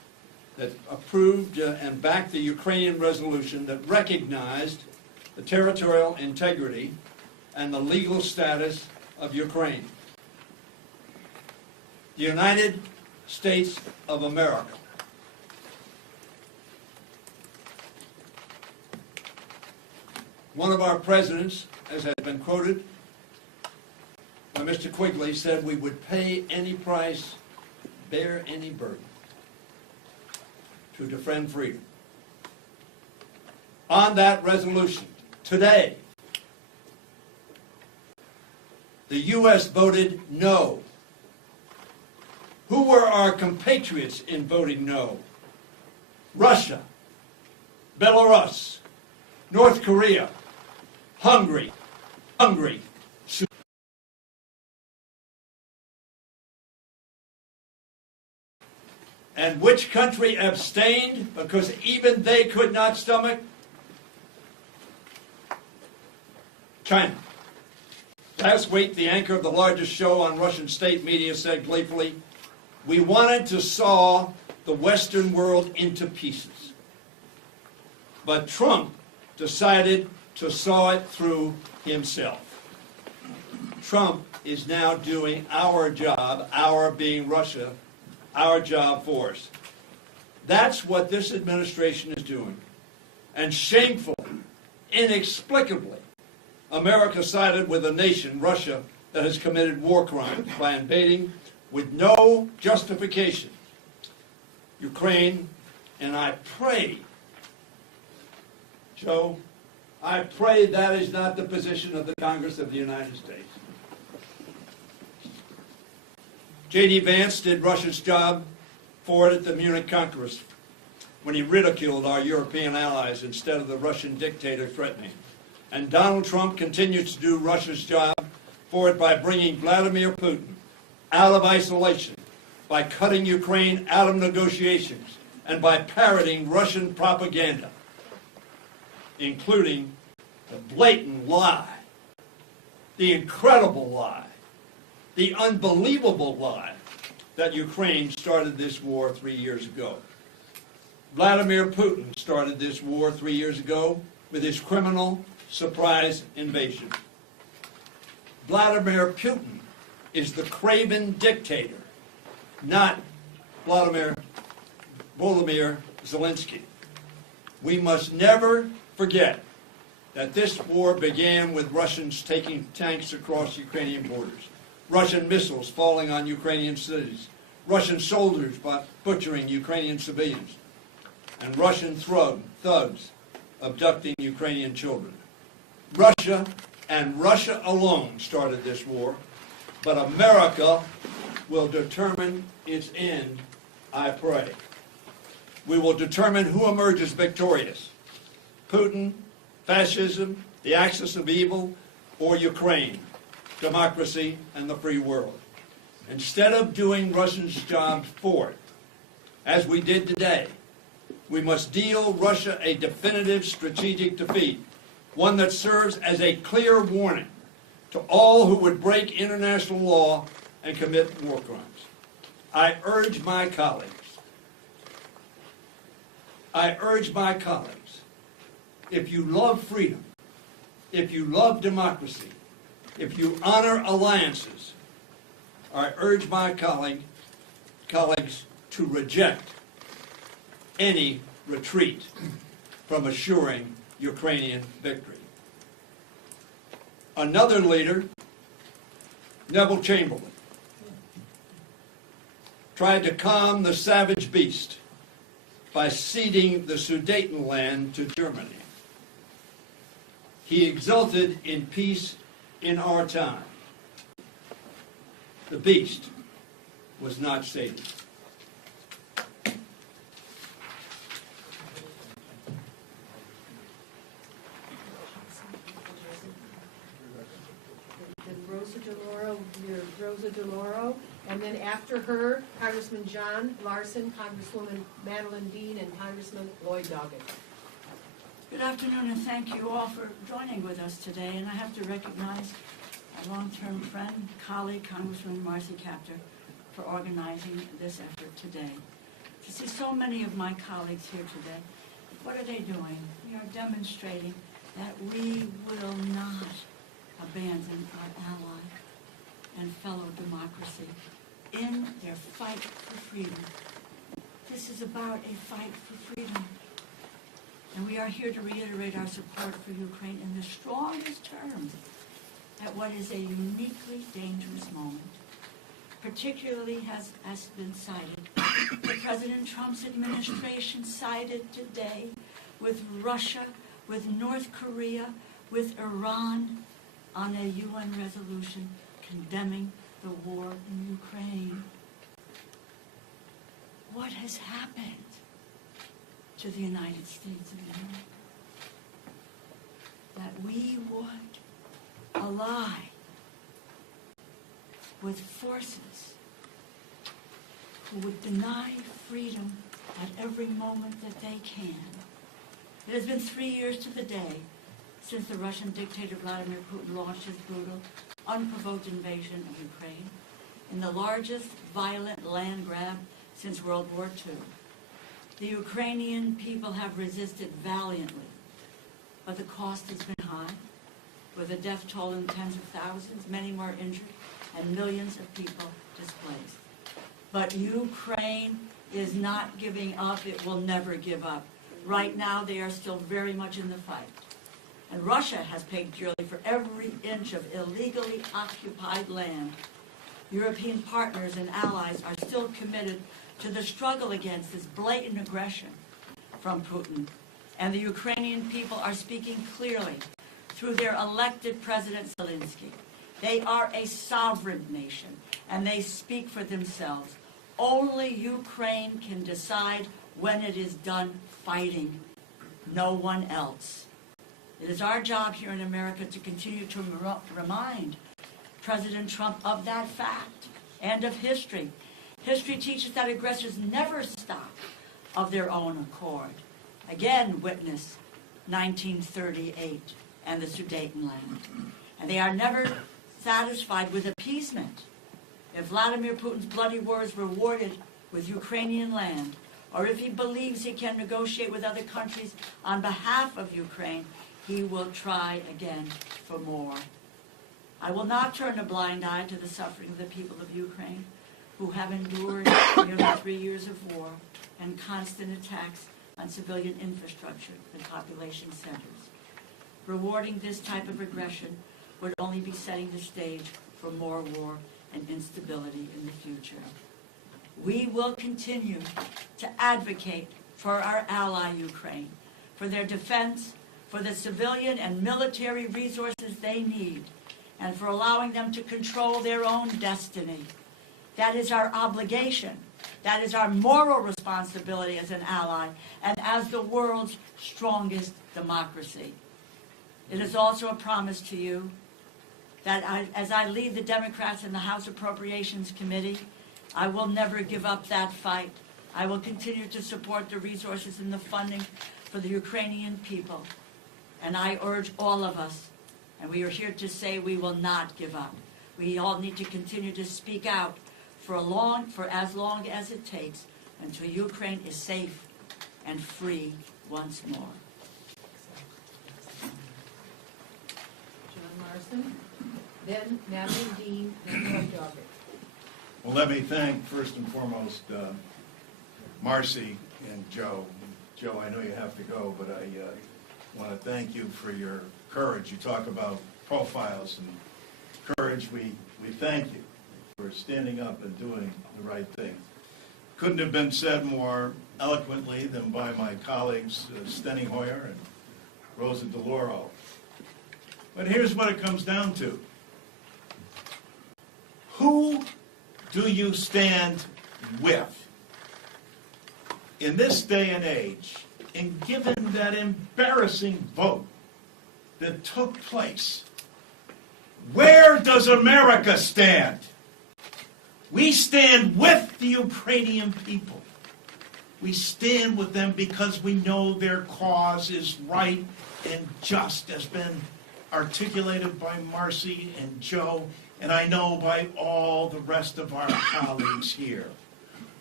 that approved and backed the Ukrainian resolution that recognized the territorial integrity and the legal status of Ukraine. The United States of America one of our presidents, as has been quoted by Mr. Quigley, said we would pay any price, bear any burden to defend freedom. On that resolution, today, the U.S. voted no. Who were our compatriots in voting no? Russia, Belarus, North Korea, Hungary, and which country abstained because even they could not stomach? China. Last week, the anchor of the largest show on Russian state media said gleefully, "We wanted to saw the Western world into pieces. But Trump decided to saw it through himself." Trump is now doing our job, our being Russia, our job for us. That's what this administration is doing. And shameful, inexplicably, America sided with a nation, Russia, that has committed war crimes by invading with no justification Ukraine. And I pray, Joe, I pray that is not the position of the Congress of the United States. J.D. Vance did Russia's job for it at the Munich Congress when he ridiculed our European allies instead of the Russian dictator threatening. And Donald Trump continues to do Russia's job for it by bringing Vladimir Putin out of isolation, by cutting Ukraine out of negotiations, and by parroting Russian propaganda, including the blatant lie, the incredible lie, the unbelievable lie that Ukraine started this war 3 years ago. Vladimir Putin started this war 3 years ago with his criminal surprise invasion. Vladimir Putin is the craven dictator, not Volodymyr Zelensky. We must never forget that this war began with Russians taking tanks across Ukrainian borders, Russian missiles falling on Ukrainian cities, Russian soldiers butchering Ukrainian civilians, and Russian thugs abducting Ukrainian children. Russia and Russia alone started this war, but America will determine its end, I pray. We will determine who emerges victorious: Putin, fascism, the axis of evil, or Ukraine, democracy, and the free world. Instead of doing Russia's job for it, as we did today, we must deal Russia a definitive strategic defeat, one that serves as a clear warning to all who would break international law and commit war crimes. I urge my colleagues, if you love freedom, if you love democracy, if you honor alliances, I urge my colleagues to reject any retreat from assuring Ukrainian victory. Another leader, Neville Chamberlain, tried to calm the savage beast by ceding the Sudetenland to Germany. He exulted in peace in our time. The beast was not sated. Rosa DeLauro, and then after her, Congressman John Larson, Congresswoman Madeline Dean, and Congressman Lloyd Doggett. Good afternoon, and thank you all for joining with us today. And I have to recognize my long-term friend, colleague, Congresswoman Marcy Kaptur, for organizing this effort today. to see so many of my colleagues here today. What are they doing? We are demonstrating that we will not abandon our ally and fellow democracy in their fight for freedom. This is about a fight for freedom. And we are here to reiterate our support for Ukraine in the strongest terms at what is a uniquely dangerous moment. Particularly has been cited, President Trump's administration sided today with Russia, with North Korea, with Iran on a UN resolution condemning the war in Ukraine. What has happened to the United States of America? That we would ally with forces who would deny freedom at every moment that they can. It has been 3 years to the day since the Russian dictator Vladimir Putin launched his brutal, unprovoked invasion of Ukraine in the largest violent land grab since World War II. The Ukrainian people have resisted valiantly, but the cost has been high, with a death toll in tens of thousands, many more injured, and millions of people displaced. But Ukraine is not giving up. It will never give up. Right now, they are still very much in the fight. And Russia has paid dearly for every inch of illegally occupied land. European partners and allies are still committed to the struggle against this blatant aggression from Putin. And the Ukrainian people are speaking clearly through their elected President Zelensky. They are a sovereign nation, and they speak for themselves. Only Ukraine can decide when it is done fighting, no one else. It is our job here in America to continue to remind President Trump of that fact and of history. History teaches that aggressors never stop of their own accord. Again, witness 1938 and the Sudetenland. And they are never satisfied with appeasement. If Vladimir Putin's bloody war is rewarded with Ukrainian land, or if he believes he can negotiate with other countries on behalf of Ukraine, he will try again for more. I will not turn a blind eye to the suffering of the people of Ukraine, who have endured nearly 3 years of war and constant attacks on civilian infrastructure and population centers. Rewarding this type of aggression would only be setting the stage for more war and instability in the future. We will continue to advocate for our ally Ukraine, for their defense, for the civilian and military resources they need, and for allowing them to control their own destiny. That is our obligation. That is our moral responsibility as an ally and as the world's strongest democracy. It is also a promise to you that as I lead the Democrats in the House Appropriations Committee, I will never give up that fight. I will continue to support the resources and the funding for the Ukrainian people. And I urge all of us, and we are here to say we will not give up. We all need to continue to speak out for as long as it takes until Ukraine is safe and free once more. John Marston, then Natalie Dean, then Roy Doggett. Well, let me thank, first and foremost, Marcy and Joe. Joe, I know you have to go, but I want to thank you for your courage. You talk about profiles and courage. We thank you for standing up and doing the right thing. Couldn't have been said more eloquently than by my colleagues Steny Hoyer and Rosa DeLauro. But here's what it comes down to. Who do you stand with? In this day and age, and given that embarrassing vote that took place, where does America stand? We stand with the Ukrainian people. We stand with them because we know their cause is right and just, as been articulated by Marcy and Joe, and I know by all the rest of our colleagues here.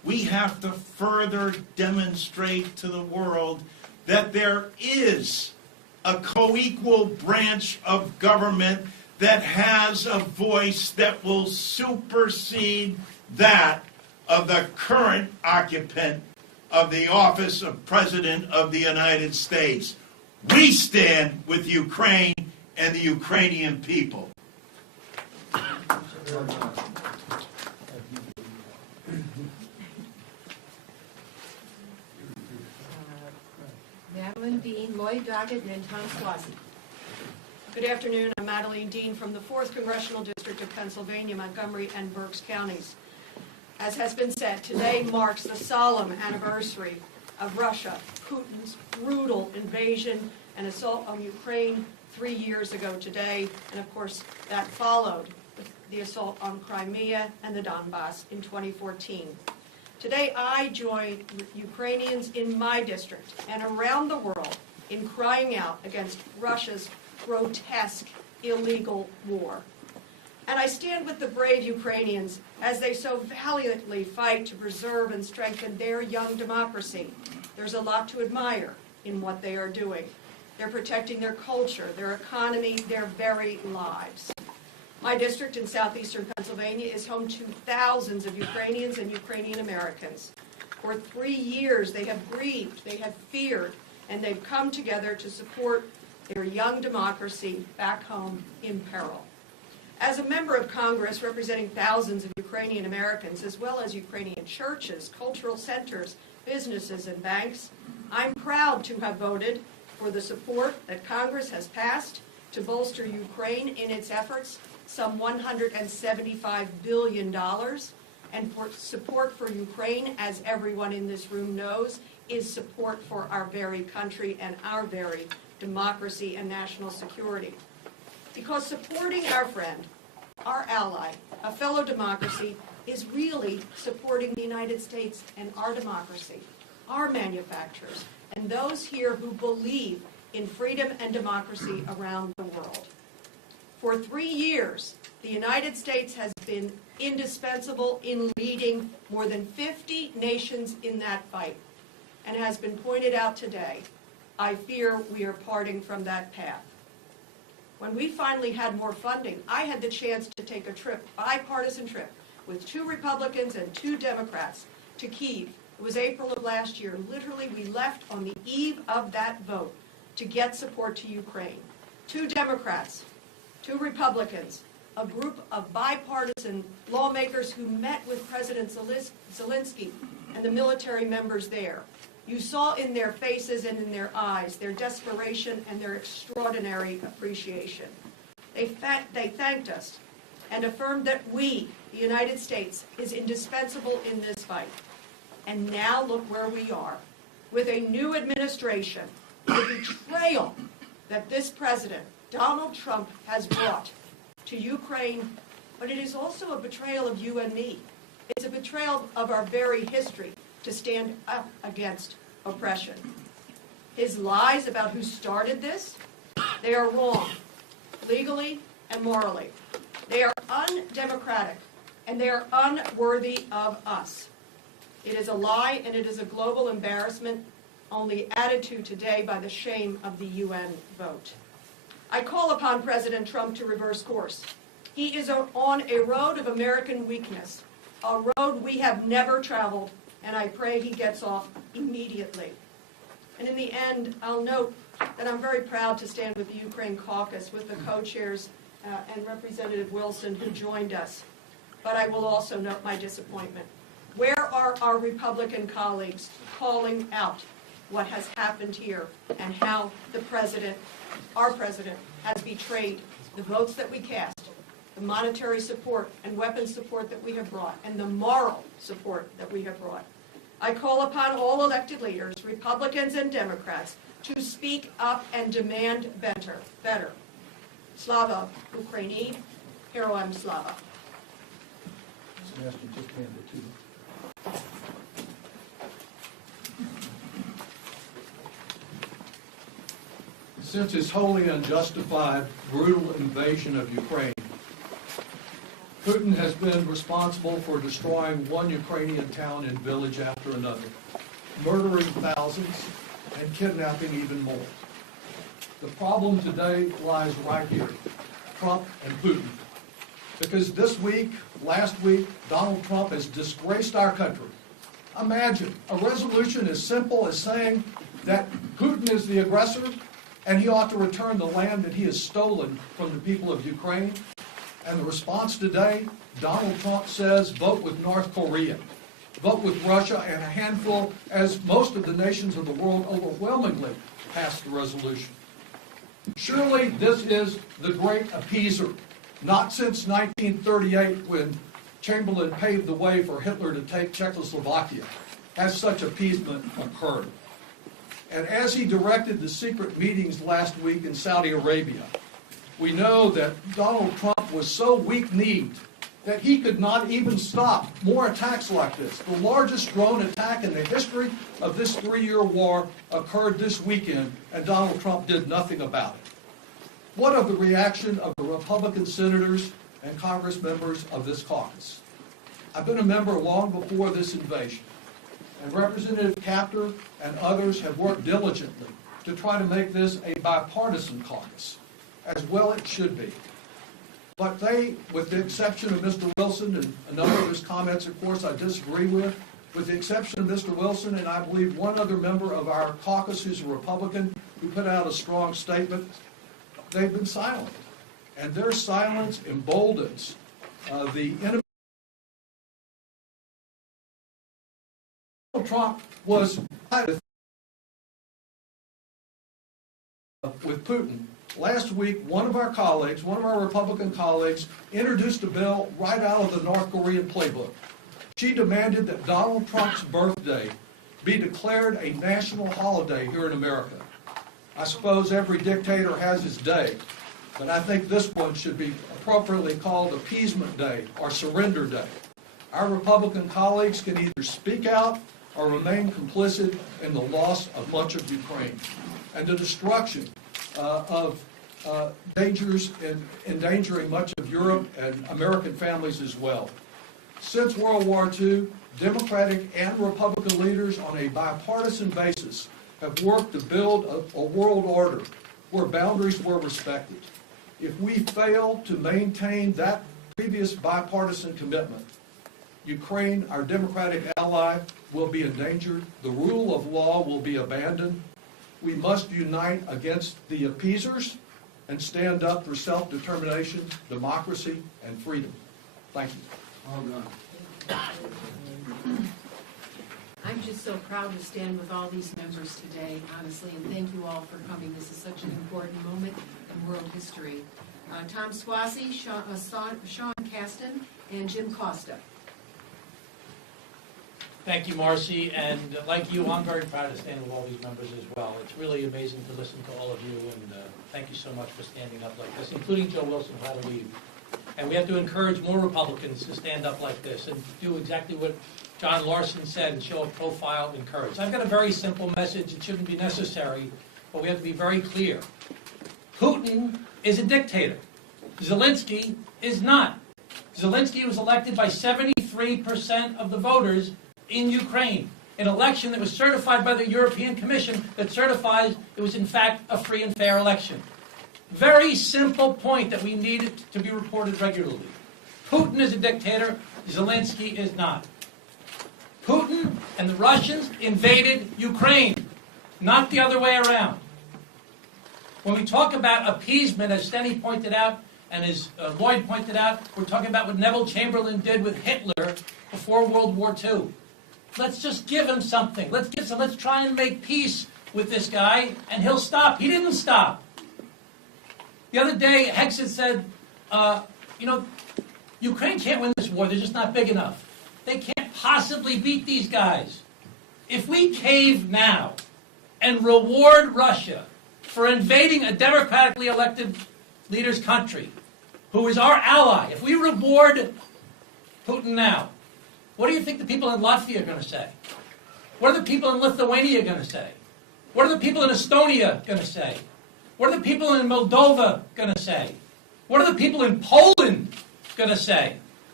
we have to further demonstrate to the world that there is a co-equal branch of government that has a voice that will supersede that of the current occupant of the office of President of the United States. We stand with Ukraine and the Ukrainian people. Madeline Dean, Lloyd Doggett, and Tom Squassi. Good afternoon. I'm Madeline Dean from the 4th Congressional District of Pennsylvania, Montgomery and Berks counties. As has been said, today marks the solemn anniversary of Russia, Putin's brutal invasion and assault on Ukraine 3 years ago today, and of course that followed the assault on Crimea and the Donbass in 2014. Today I join Ukrainians in my district and around the world in crying out against Russia's grotesque, illegal war. And I stand with the brave Ukrainians as they so valiantly fight to preserve and strengthen their young democracy. There's a lot to admire in what they are doing. They're protecting their culture, their economy, their very lives. My district in southeastern Pennsylvania is home to thousands of Ukrainians and Ukrainian Americans. For 3 years they have grieved, they have feared, and they've come together to support their young democracy back home in peril. As a member of Congress representing thousands of Ukrainian Americans, as well as Ukrainian churches, cultural centers, businesses, and banks, I'm proud to have voted for the support that Congress has passed to bolster Ukraine in its efforts, some $175 billion, and for support for Ukraine, as everyone in this room knows, is support for our very country and our very democracy and national security. Because supporting our friend, our ally, a fellow democracy, is really supporting the United States and our democracy, our manufacturers, and those here who believe in freedom and democracy around the world. For 3 years, the United States has been indispensable in leading more than 50 nations in that fight. And has been pointed out today, I fear we are parting from that path. When we finally had more funding, I had the chance to take a trip, bipartisan trip, with 2 Republicans and 2 Democrats to Kyiv. It was April of last year. Literally, we left on the eve of that vote to get support to Ukraine. 2 Democrats, 2 Republicans, a group of bipartisan lawmakers who met with President Zelensky and the military members there. You saw in their faces and in their eyes their desperation and their extraordinary appreciation. They thanked us and affirmed that we, the United States, is indispensable in this fight. And now look where we are, with a new administration, the betrayal that this president, Donald Trump, has brought to Ukraine, but it is also a betrayal of you and me. It's a betrayal of our very history to stand up against oppression. His lies about who started this, they are wrong, legally and morally. They are undemocratic, and they are unworthy of us. It is a lie, and it is a global embarrassment, only added to today by the shame of the UN vote. I call upon President Trump to reverse course. He is on a road of American weakness, a road we have never traveled, and I pray he gets off immediately. And in the end, I'll note that I'm very proud to stand with the Ukraine Caucus, with the co-chairs and Representative Wilson, who joined us. But I will also note my disappointment. Where are our Republican colleagues calling out what has happened here and how the president, our president, has betrayed the votes that we cast, the monetary support and weapons support that we have brought, and the moral support that we have brought? I call upon all elected leaders, Republicans and Democrats, to speak up and demand better. Slava Ukraini, Heroem Slava. Since its wholly unjustified, brutal invasion of Ukraine, Putin has been responsible for destroying one Ukrainian town and village after another, murdering thousands and kidnapping even more. The problem today lies right here, Trump and Putin. Because this week, last week, Donald Trump has disgraced our country. Imagine a resolution as simple as saying that Putin is the aggressor and he ought to return the land that he has stolen from the people of Ukraine. And the response today, Donald Trump says, vote with North Korea, vote with Russia, and a handful, as most of the nations of the world overwhelmingly passed the resolution. Surely this is the great appeaser. Not since 1938, when Chamberlain paved the way for Hitler to take Czechoslovakia, has such appeasement occurred. And as he directed the secret meetings last week in Saudi Arabia, we know that Donald Trump was so weak-kneed that he could not even stop more attacks like this. The largest drone attack in the history of this 3-year war occurred this weekend, and Donald Trump did nothing about it. What of the reaction of the Republican senators and Congress members of this caucus? I've been a member long before this invasion, and Representative Kaptur and others have worked diligently to try to make this a bipartisan caucus, as well it should be. But they, with the exception of Mr. Wilson, and a number of his comments, of course, I disagree with the exception of Mr. Wilson, and I believe one other member of our caucus who's a Republican who put out a strong statement, they've been silent. And their silence emboldens the enemy. Donald Trump was with Putin. Last week, one of our Republican colleagues, introduced a bill right out of the North Korean playbook. She demanded that Donald Trump's birthday be declared a national holiday here in America. I suppose every dictator has his day, but I think this one should be appropriately called Appeasement Day or Surrender Day. Our Republican colleagues can either speak out or remain complicit in the loss of much of Ukraine and the destruction of dangers in endangering much of Europe and American families as well. Since World War II, Democratic and Republican leaders on a bipartisan basis have worked to build a world order where boundaries were respected. If we fail to maintain that previous bipartisan commitment, Ukraine, our democratic ally, will be endangered. The rule of law will be abandoned. We must unite against the appeasers and stand up for self-determination, democracy, and freedom. Thank you. I'm just so proud to stand with all these members today, honestly, and thank you all for coming. This is such an important moment in world history. Tom Swazi, Sean Caston, and Jim Costa. Thank you, Marcy, and like you, I'm very proud to stand with all these members as well. It's really amazing to listen to all of you, and thank you so much for standing up like this, including Joe Wilson, who had to leave. And we have to encourage more Republicans to stand up like this and do exactly what John Larson said and show a profile, encourage. I've got a very simple message. It shouldn't be necessary, but we have to be very clear. Putin is a dictator. Zelensky is not. Zelensky was elected by 73% of the voters in Ukraine, an election that was certified by the European Commission that certifies it was in fact a free and fair election. Very simple point that we need it to be reported regularly. Putin is a dictator, Zelensky is not. Putin and the Russians invaded Ukraine, not the other way around. When we talk about appeasement, as Steny pointed out, and as Lloyd pointed out, we're talking about what Neville Chamberlain did with Hitler before World War II. Let's just give him something. Let's try and make peace with this guy, and he'll stop. He didn't stop. The other day, Hexet said, Ukraine can't win this war. They're just not big enough. They can't possibly beat these guys. If we cave now and reward Russia for invading a democratically elected leader's country, who is our ally, if we reward Putin now, what do you think the people in Latvia are going to say? What are the people in Lithuania going to say? What are the people in Estonia going to say? What are the people in Moldova going to say? What are the people in Poland going to say?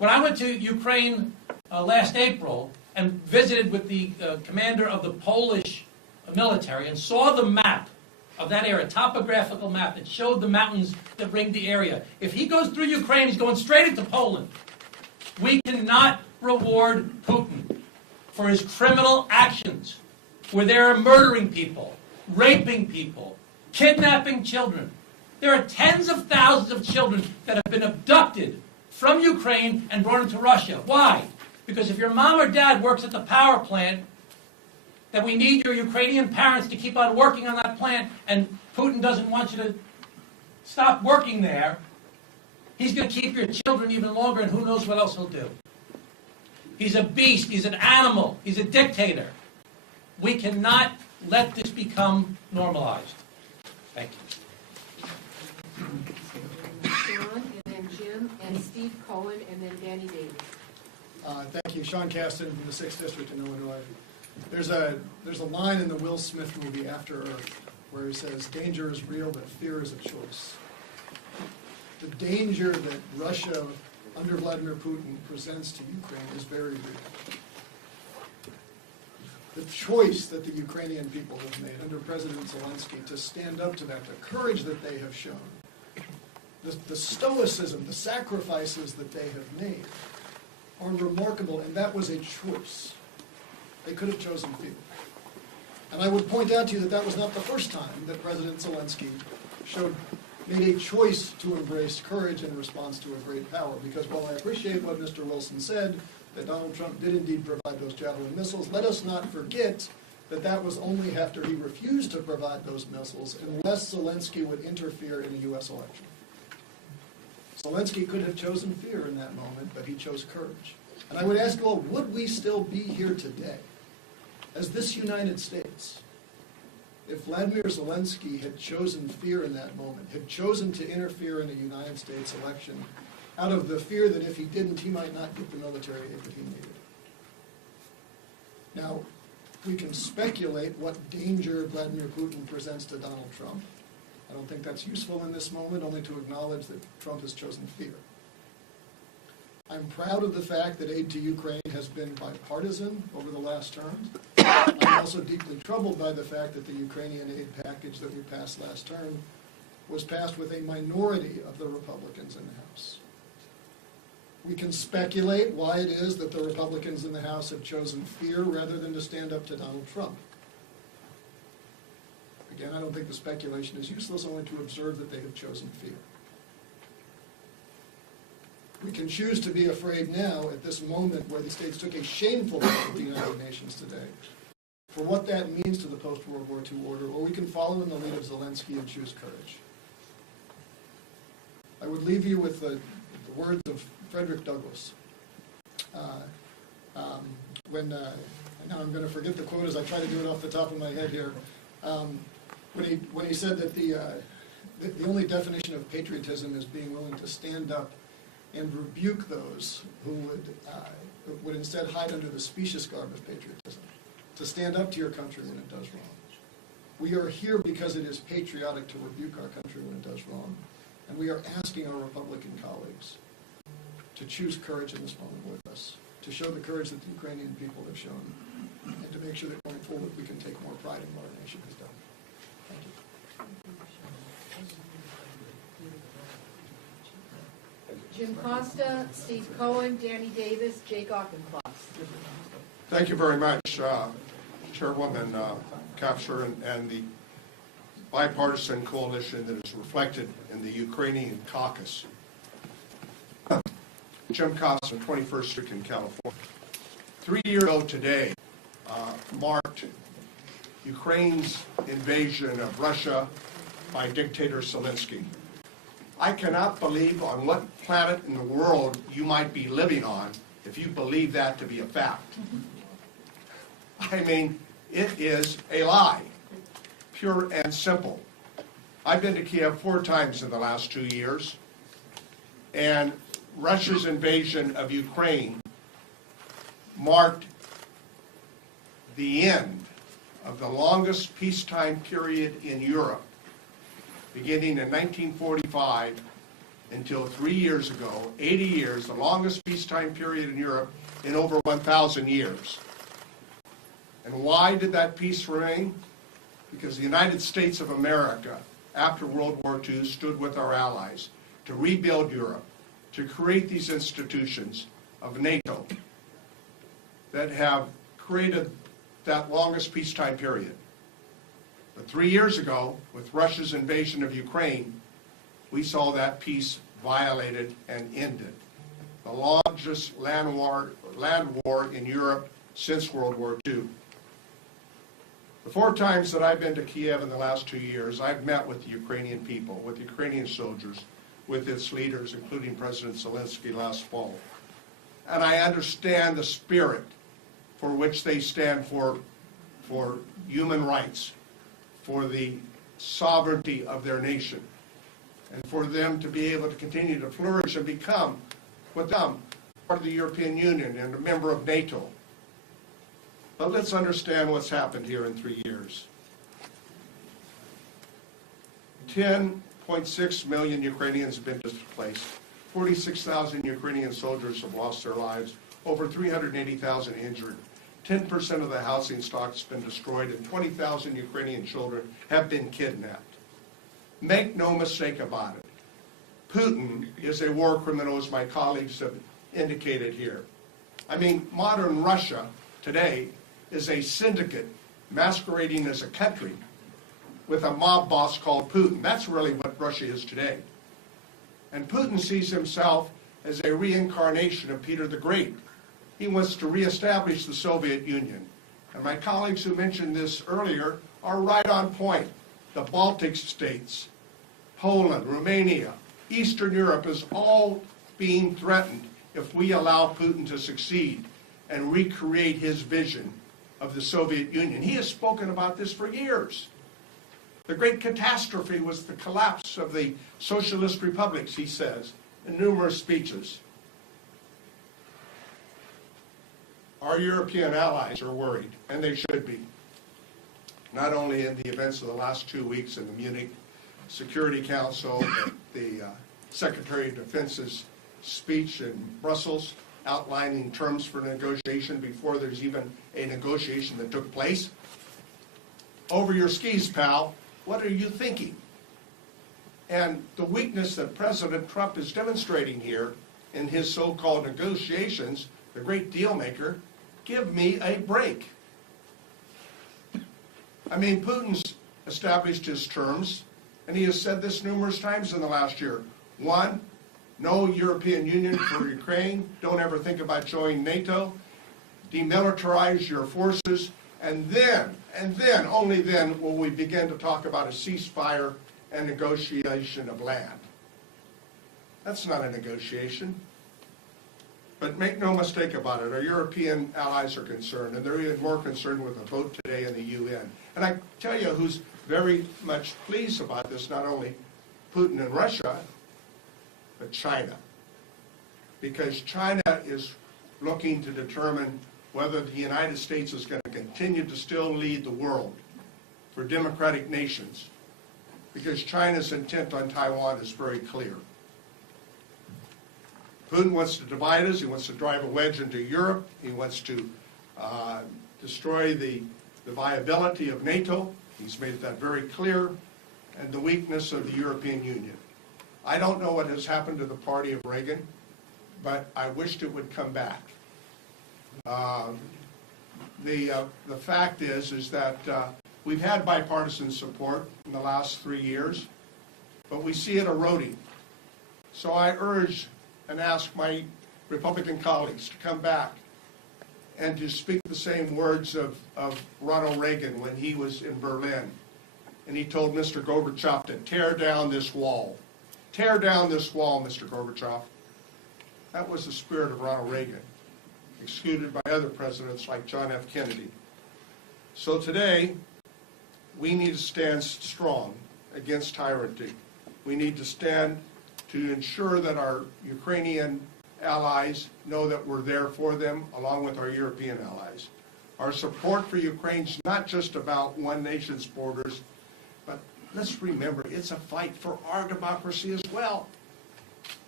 When I went to Ukraine last April and visited with the commander of the Polish military and saw the map of that area, topographical map that showed the mountains that ring the area. If he goes through Ukraine, he's going straight into Poland. We cannot reward Putin for his criminal actions, where they are murdering people, raping people, kidnapping children. There are tens of thousands of children that have been abducted from Ukraine and brought into Russia. Why? Because if your mom or dad works at the power plant, that we need your Ukrainian parents to keep on working on that plant, and Putin doesn't want you to stop working there, he's going to keep your children even longer, and who knows what else he'll do. He's a beast, he's an animal, he's a dictator. We cannot let this become normalized. Thank you. Sean, and then Jim, and Steve Cohen, and then Danny Davis. Thank you. Sean Caston from the 6th District in Illinois. There's a line in the Will Smith movie After Earth where he says, danger is real, but fear is a choice. The danger that Russia, under Vladimir Putin, presents to Ukraine is very real. The choice that the Ukrainian people have made under President Zelensky to stand up to that, the courage that they have shown, the stoicism, the sacrifices that they have made are remarkable, and that was a choice. They could have chosen fear. And I would point out to you that that was not the first time that President Zelensky made a choice to embrace courage in response to a great power. Because while I appreciate what Mr. Wilson said, that Donald Trump did indeed provide those Javelin missiles, let us not forget that that was only after he refused to provide those missiles unless Zelensky would interfere in a U.S. election. Zelensky could have chosen fear in that moment, but he chose courage. And I would ask you all, would we still be here today, as this United States, if Vladimir Zelensky had chosen fear in that moment, had chosen to interfere in a United States election out of the fear that if he didn't, he might not get the military aid that he needed? Now, we can speculate what danger Vladimir Putin presents to Donald Trump. I don't think that's useful in this moment, only to acknowledge that Trump has chosen fear. I'm proud of the fact that aid to Ukraine has been bipartisan over the last term. I'm also deeply troubled by the fact that the Ukrainian aid package that we passed last term was passed with a minority of the Republicans in the House. We can speculate why it is that the Republicans in the House have chosen fear rather than to stand up to Donald Trump. Again, I don't think the speculation is useless, only to observe that they have chosen fear. We can choose to be afraid now at this moment where the states took a shameful vote at the United Nations today for what that means to the post-World War II order, or we can follow in the lead of Zelensky and choose courage. I would leave you with the words of Frederick Douglass. Now I'm going to forget the quote as I try to do it off the top of my head here. When he said that the only definition of patriotism is being willing to stand up and rebuke those who would instead hide under the specious garb of patriotism, to stand up to your country when it does wrong. We are here because it is patriotic to rebuke our country when it does wrong, and we are asking our Republican colleagues to choose courage in this moment with us, to show the courage that the Ukrainian people have shown, and to make sure that going forward we can take more pride in what our nation has done. Thank you. Jim Costa, Steve Cohen, Danny Davis, Jake Auchincloss. Thank you very much, Chairwoman Kaptur, and the bipartisan coalition that is reflected in the Ukrainian Caucus. Jim Costa, 21st District in California. 3 years ago today marked Ukraine's invasion of Russia by Dictator Zelensky. I cannot believe on what planet in the world you might be living on if you believe that to be a fact. I mean, it is a lie, pure and simple. I've been to Kiev 4 times in the last 2 years, and Russia's invasion of Ukraine marked the end of the longest peacetime period in Europe, beginning in 1945 until 3 years ago, 80 years, the longest peacetime period in Europe in over 1,000 years. And why did that peace remain? Because the United States of America, after World War II, stood with our allies to rebuild Europe, to create these institutions of NATO that have created that longest peacetime period. But 3 years ago, with Russia's invasion of Ukraine, we saw that peace violated and ended. The largest land war in Europe since World War II. The 4 times that I've been to Kiev in the last 2 years, I've met with the Ukrainian people, with the Ukrainian soldiers, with its leaders, including President Zelensky last fall. And I understand the spirit for which they stand for human rights, for the sovereignty of their nation, and for them to be able to continue to flourish and become, with them, part of the European Union and a member of NATO. But let's understand what's happened here in 3 years. 10.6 million Ukrainians have been displaced. 46,000 Ukrainian soldiers have lost their lives. Over 380,000 injured. 10% of the housing stock has been destroyed, and 20,000 Ukrainian children have been kidnapped. Make no mistake about it. Putin is a war criminal, as my colleagues have indicated here. I mean, modern Russia today is a syndicate masquerading as a country with a mob boss called Putin. That's really what Russia is today. And Putin sees himself as a reincarnation of Peter the Great. He wants to reestablish the Soviet Union. And my colleagues who mentioned this earlier are right on point. The Baltic states, Poland, Romania, Eastern Europe is all being threatened if we allow Putin to succeed and recreate his vision of the Soviet Union. He has spoken about this for years. The great catastrophe was the collapse of the socialist republics, he says, in numerous speeches. Our European allies are worried, and they should be. Not only in the events of the last 2 weeks in the Munich Security Council, the Secretary of Defense's speech in Brussels outlining terms for negotiation before there's even a negotiation that took place. Over your skis, pal. What are you thinking? And the weakness that President Trump is demonstrating here in his so-called negotiations, the great deal maker, give me a break. I mean, Putin's established his terms, and he has said this numerous times in the last year. 1, no European Union for Ukraine. Don't ever think about joining NATO. Demilitarize your forces. And then, only then, will we begin to talk about a ceasefire and negotiation of land. That's not a negotiation. But make no mistake about it, our European allies are concerned, and they're even more concerned with the vote today in the UN. And I tell you who's very much pleased about this, not only Putin and Russia, but China. Because China is looking to determine whether the United States is going to continue to still lead the world for democratic nations. Because China's intent on Taiwan is very clear. Putin wants to divide us. He wants to drive a wedge into Europe. He wants to destroy the viability of NATO. He's made that very clear. And the weakness of the European Union. I don't know what has happened to the party of Reagan, but I wished it would come back. The fact is that we've had bipartisan support in the last 3 years, but we see it eroding. So I urge and ask my Republican colleagues to come back and to speak the same words of Ronald Reagan when he was in Berlin. And he told Mr. Gorbachev to tear down this wall. Tear down this wall, Mr. Gorbachev. That was the spirit of Ronald Reagan, executed by other presidents like John F. Kennedy. So today, we need to stand strong against tyranny. We need to stand to ensure that our Ukrainian allies know that we're there for them, along with our European allies. Our support for Ukraine is not just about one nation's borders, but let's remember, it's a fight for our democracy as well.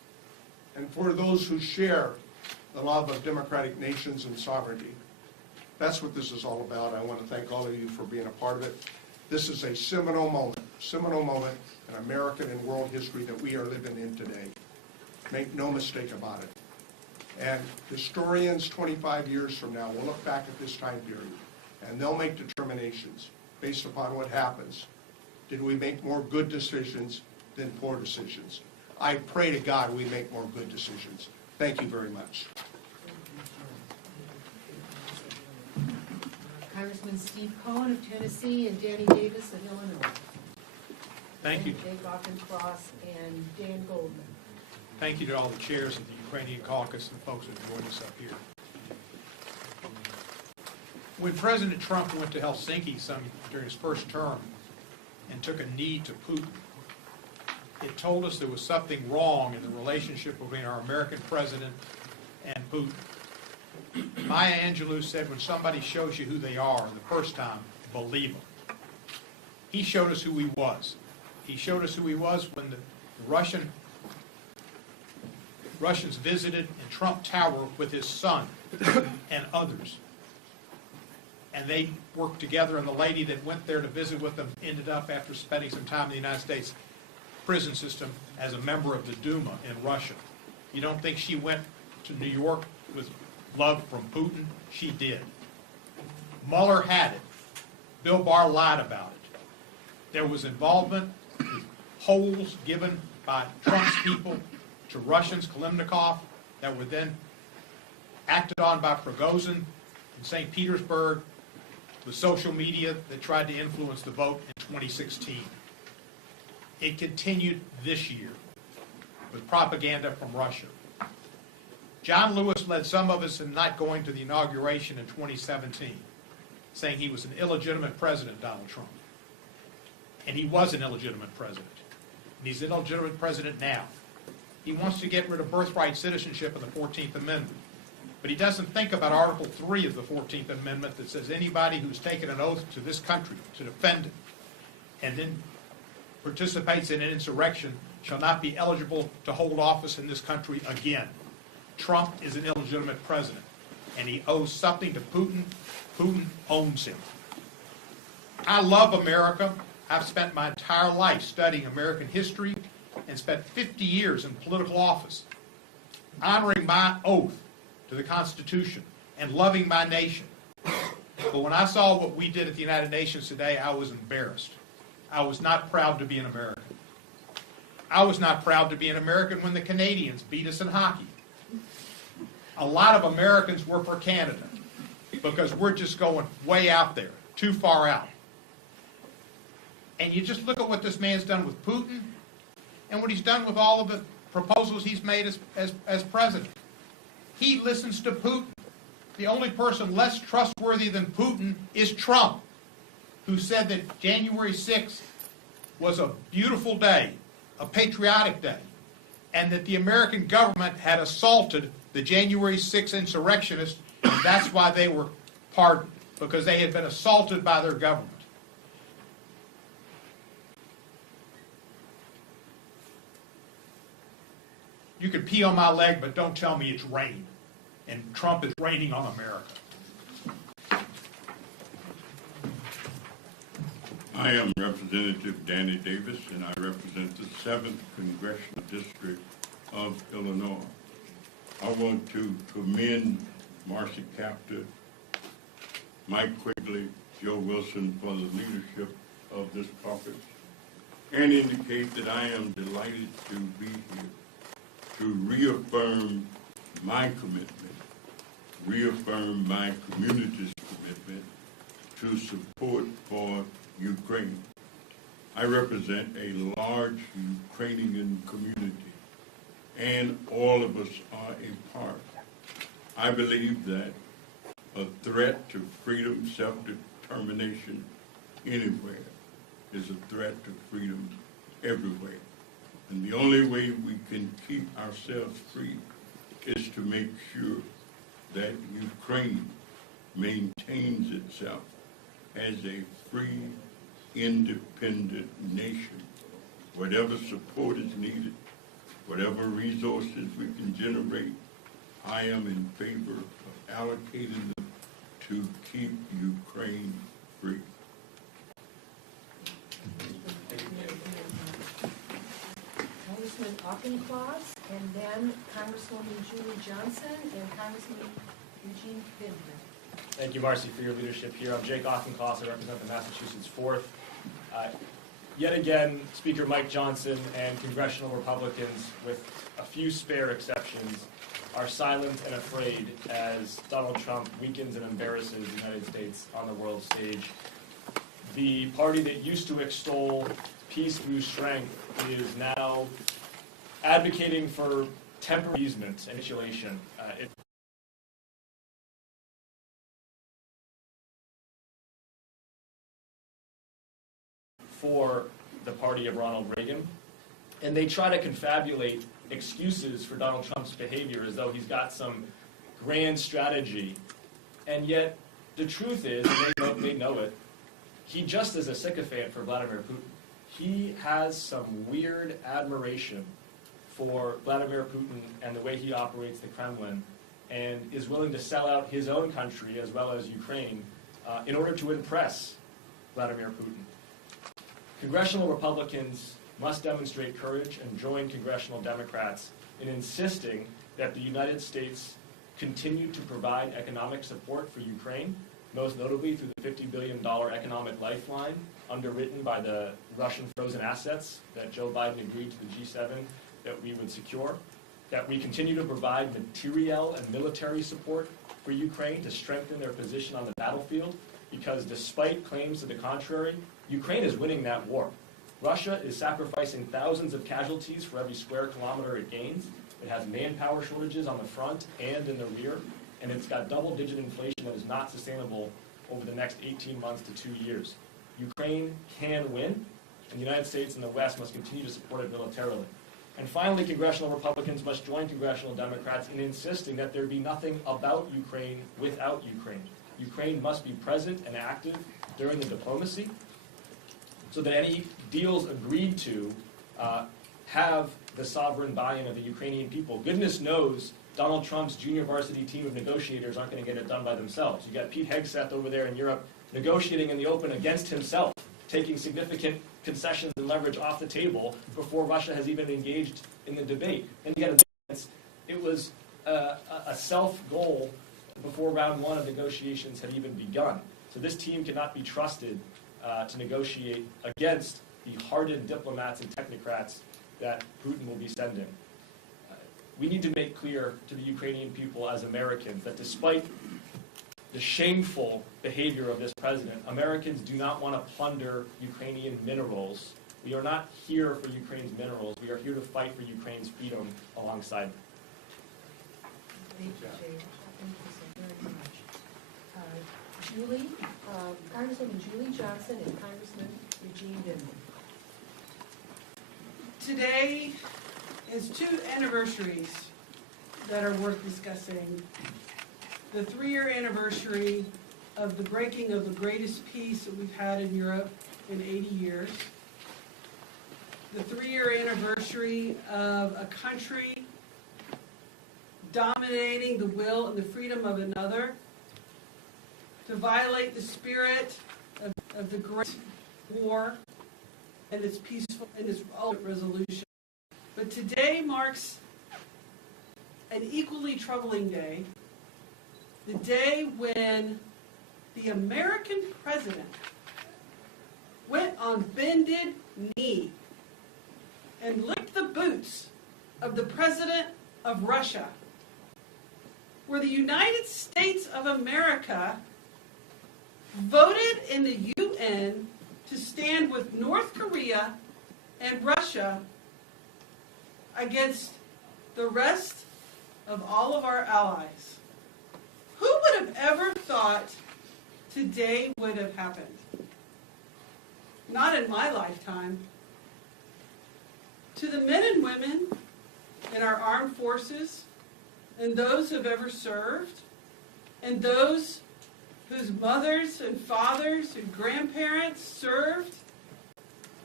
and for those who share the love of democratic nations and sovereignty. That's what this is all about. I want to thank all of you for being a part of it. This is a seminal moment in American and world history that we are living in today. Make no mistake about it. And historians 25 years from now will look back at this time period, and they'll make determinations based upon what happens. Did we make more good decisions than poor decisions? I pray to God we make more good decisions. Thank you very much. Congressman Steve Cohen of Tennessee and Danny Davis of Illinois. Thank you. Jake Auchincloss and Dan Goldman. Thank you to all the chairs of the Ukrainian Caucus and folks who joined us up here. When President Trump went to Helsinki during his first term and took a knee to Putin, it told us there was something wrong in the relationship between our American president and Putin. Maya Angelou said, when somebody shows you who they are the first time, believe them. He showed us who he was. He showed us who he was when the Russians visited in Trump Tower with his son and others. And they worked together, and the lady that went there to visit with them ended up, after spending some time in the United States prison system, as a member of the Duma in Russia. You don't think she went to New York with love from Putin? She did. Mueller had it. Bill Barr lied about it. There was involvement with holes given by Trump's people to Russians, Kalimnikov, that were then acted on by Prigozhin in St. Petersburg, with social media that tried to influence the vote in 2016. It continued this year with propaganda from Russia. John Lewis led some of us in not going to the inauguration in 2017, saying he was an illegitimate president, Donald Trump. And he was an illegitimate president. And he's an illegitimate president now. He wants to get rid of birthright citizenship in the 14th Amendment. But he doesn't think about Article 3 of the 14th Amendment that says anybody who's taken an oath to this country to defend it and then participates in an insurrection shall not be eligible to hold office in this country again. Trump is an illegitimate president, and he owes something to Putin. Putin owns him. I love America. I've spent my entire life studying American history and spent 50 years in political office, honoring my oath to the Constitution and loving my nation. But when I saw what we did at the United Nations today, I was embarrassed. I was not proud to be an American. I was not proud to be an American when the Canadians beat us in hockey. A lot of Americans were for Canada because we're just going way out there, too far out. And you just look at what this man's done with Putin and what he's done with all of the proposals he's made as president. He listens to Putin. The only person less trustworthy than Putin is Trump, who said that January 6th was a beautiful day, a patriotic day, and that the American government had assaulted the January 6th insurrectionists, and that's why they were pardoned, because they had been assaulted by their government. You could pee on my leg, but don't tell me it's rain. And Trump is raining on America. I am Representative Danny Davis, and I represent the 7th Congressional District of Illinois. I want to commend Marcy Kaptur, Mike Quigley, Joe Wilson for the leadership of this caucus, and indicate that I am delighted to be here to reaffirm my commitment, reaffirm my community's commitment to support for Ukraine. I represent a large Ukrainian community, and all of us are a part. I believe that a threat to freedom, self-determination anywhere is a threat to freedom everywhere. And the only way we can keep ourselves free is to make sure that Ukraine maintains itself as a free, independent nation. Whatever support is needed, whatever resources we can generate, I am in favor of allocating them to keep Ukraine free. Congressman Auchincloss, and then Congresswoman Julie Johnson and Congressman Eugene Vindman. Thank you, Marcy, for your leadership here. I'm Jake Auchincloss. I represent the Massachusetts 4th. Yet again, Speaker Mike Johnson and congressional Republicans, with a few spare exceptions, are silent and afraid as Donald Trump weakens and embarrasses the United States on the world stage. The party that used to extol peace through strength is now advocating for temporary appeasement and capitulation. For the party of Ronald Reagan, and they try to confabulate excuses for Donald Trump's behavior as though he's got some grand strategy, and yet the truth is, and they know it, he just is a sycophant for Vladimir Putin. He has some weird admiration for Vladimir Putin and the way he operates the Kremlin, and is willing to sell out his own country as well as Ukraine in order to impress Vladimir Putin. Congressional Republicans must demonstrate courage and join congressional Democrats in insisting that the United States continue to provide economic support for Ukraine, most notably through the $50 billion economic lifeline underwritten by the Russian frozen assets that Joe Biden agreed to the G7 that we would secure, that we continue to provide materiel and military support for Ukraine to strengthen their position on the battlefield, because despite claims to the contrary, Ukraine is winning that war. Russia is sacrificing thousands of casualties for every square kilometer it gains. It has manpower shortages on the front and in the rear, and it's got double-digit inflation that is not sustainable over the next 18 months to 2 years. Ukraine can win, and the United States and the West must continue to support it militarily. And finally, congressional Republicans must join congressional Democrats in insisting that there be nothing about Ukraine without Ukraine. Ukraine must be present and active during the diplomacy so that any deals agreed to have the sovereign buy-in of the Ukrainian people. Goodness knows Donald Trump's junior varsity team of negotiators aren't going to get it done by themselves. You got Pete Hegseth over there in Europe negotiating in the open against himself, taking significant concessions and leverage off the table before Russia has even engaged in the debate. And yet it was a self-goal before round one of negotiations had even begun. So this team cannot be trusted to negotiate against the hardened diplomats and technocrats that Putin will be sending. We need to make clear to the Ukrainian people as Americans that despite the shameful behavior of this president, Americans do not want to plunder Ukrainian minerals. We are not here for Ukraine's minerals. We are here to fight for Ukraine's freedom alongside them. Thank you, Jay. Thank you so very much. Congresswoman Julie Johnson and Congressman Eugene Vindman. Today is two anniversaries that are worth discussing. The 3-year anniversary of the breaking of the greatest peace that we've had in Europe in 80 years. The 3-year anniversary of a country dominating the will and the freedom of another to violate the spirit of the Great War and its peaceful and its ultimate resolution. But today marks an equally troubling day, the day when the American president went on bended knee and licked the boots of the president of Russia, where the United States of America voted in the UN to stand with North Korea and Russia against the rest of all of our allies. Who would have ever thought today would have happened? Not in my lifetime. To the men and women in our armed forces, and those who have ever served, and those whose mothers and fathers and grandparents served,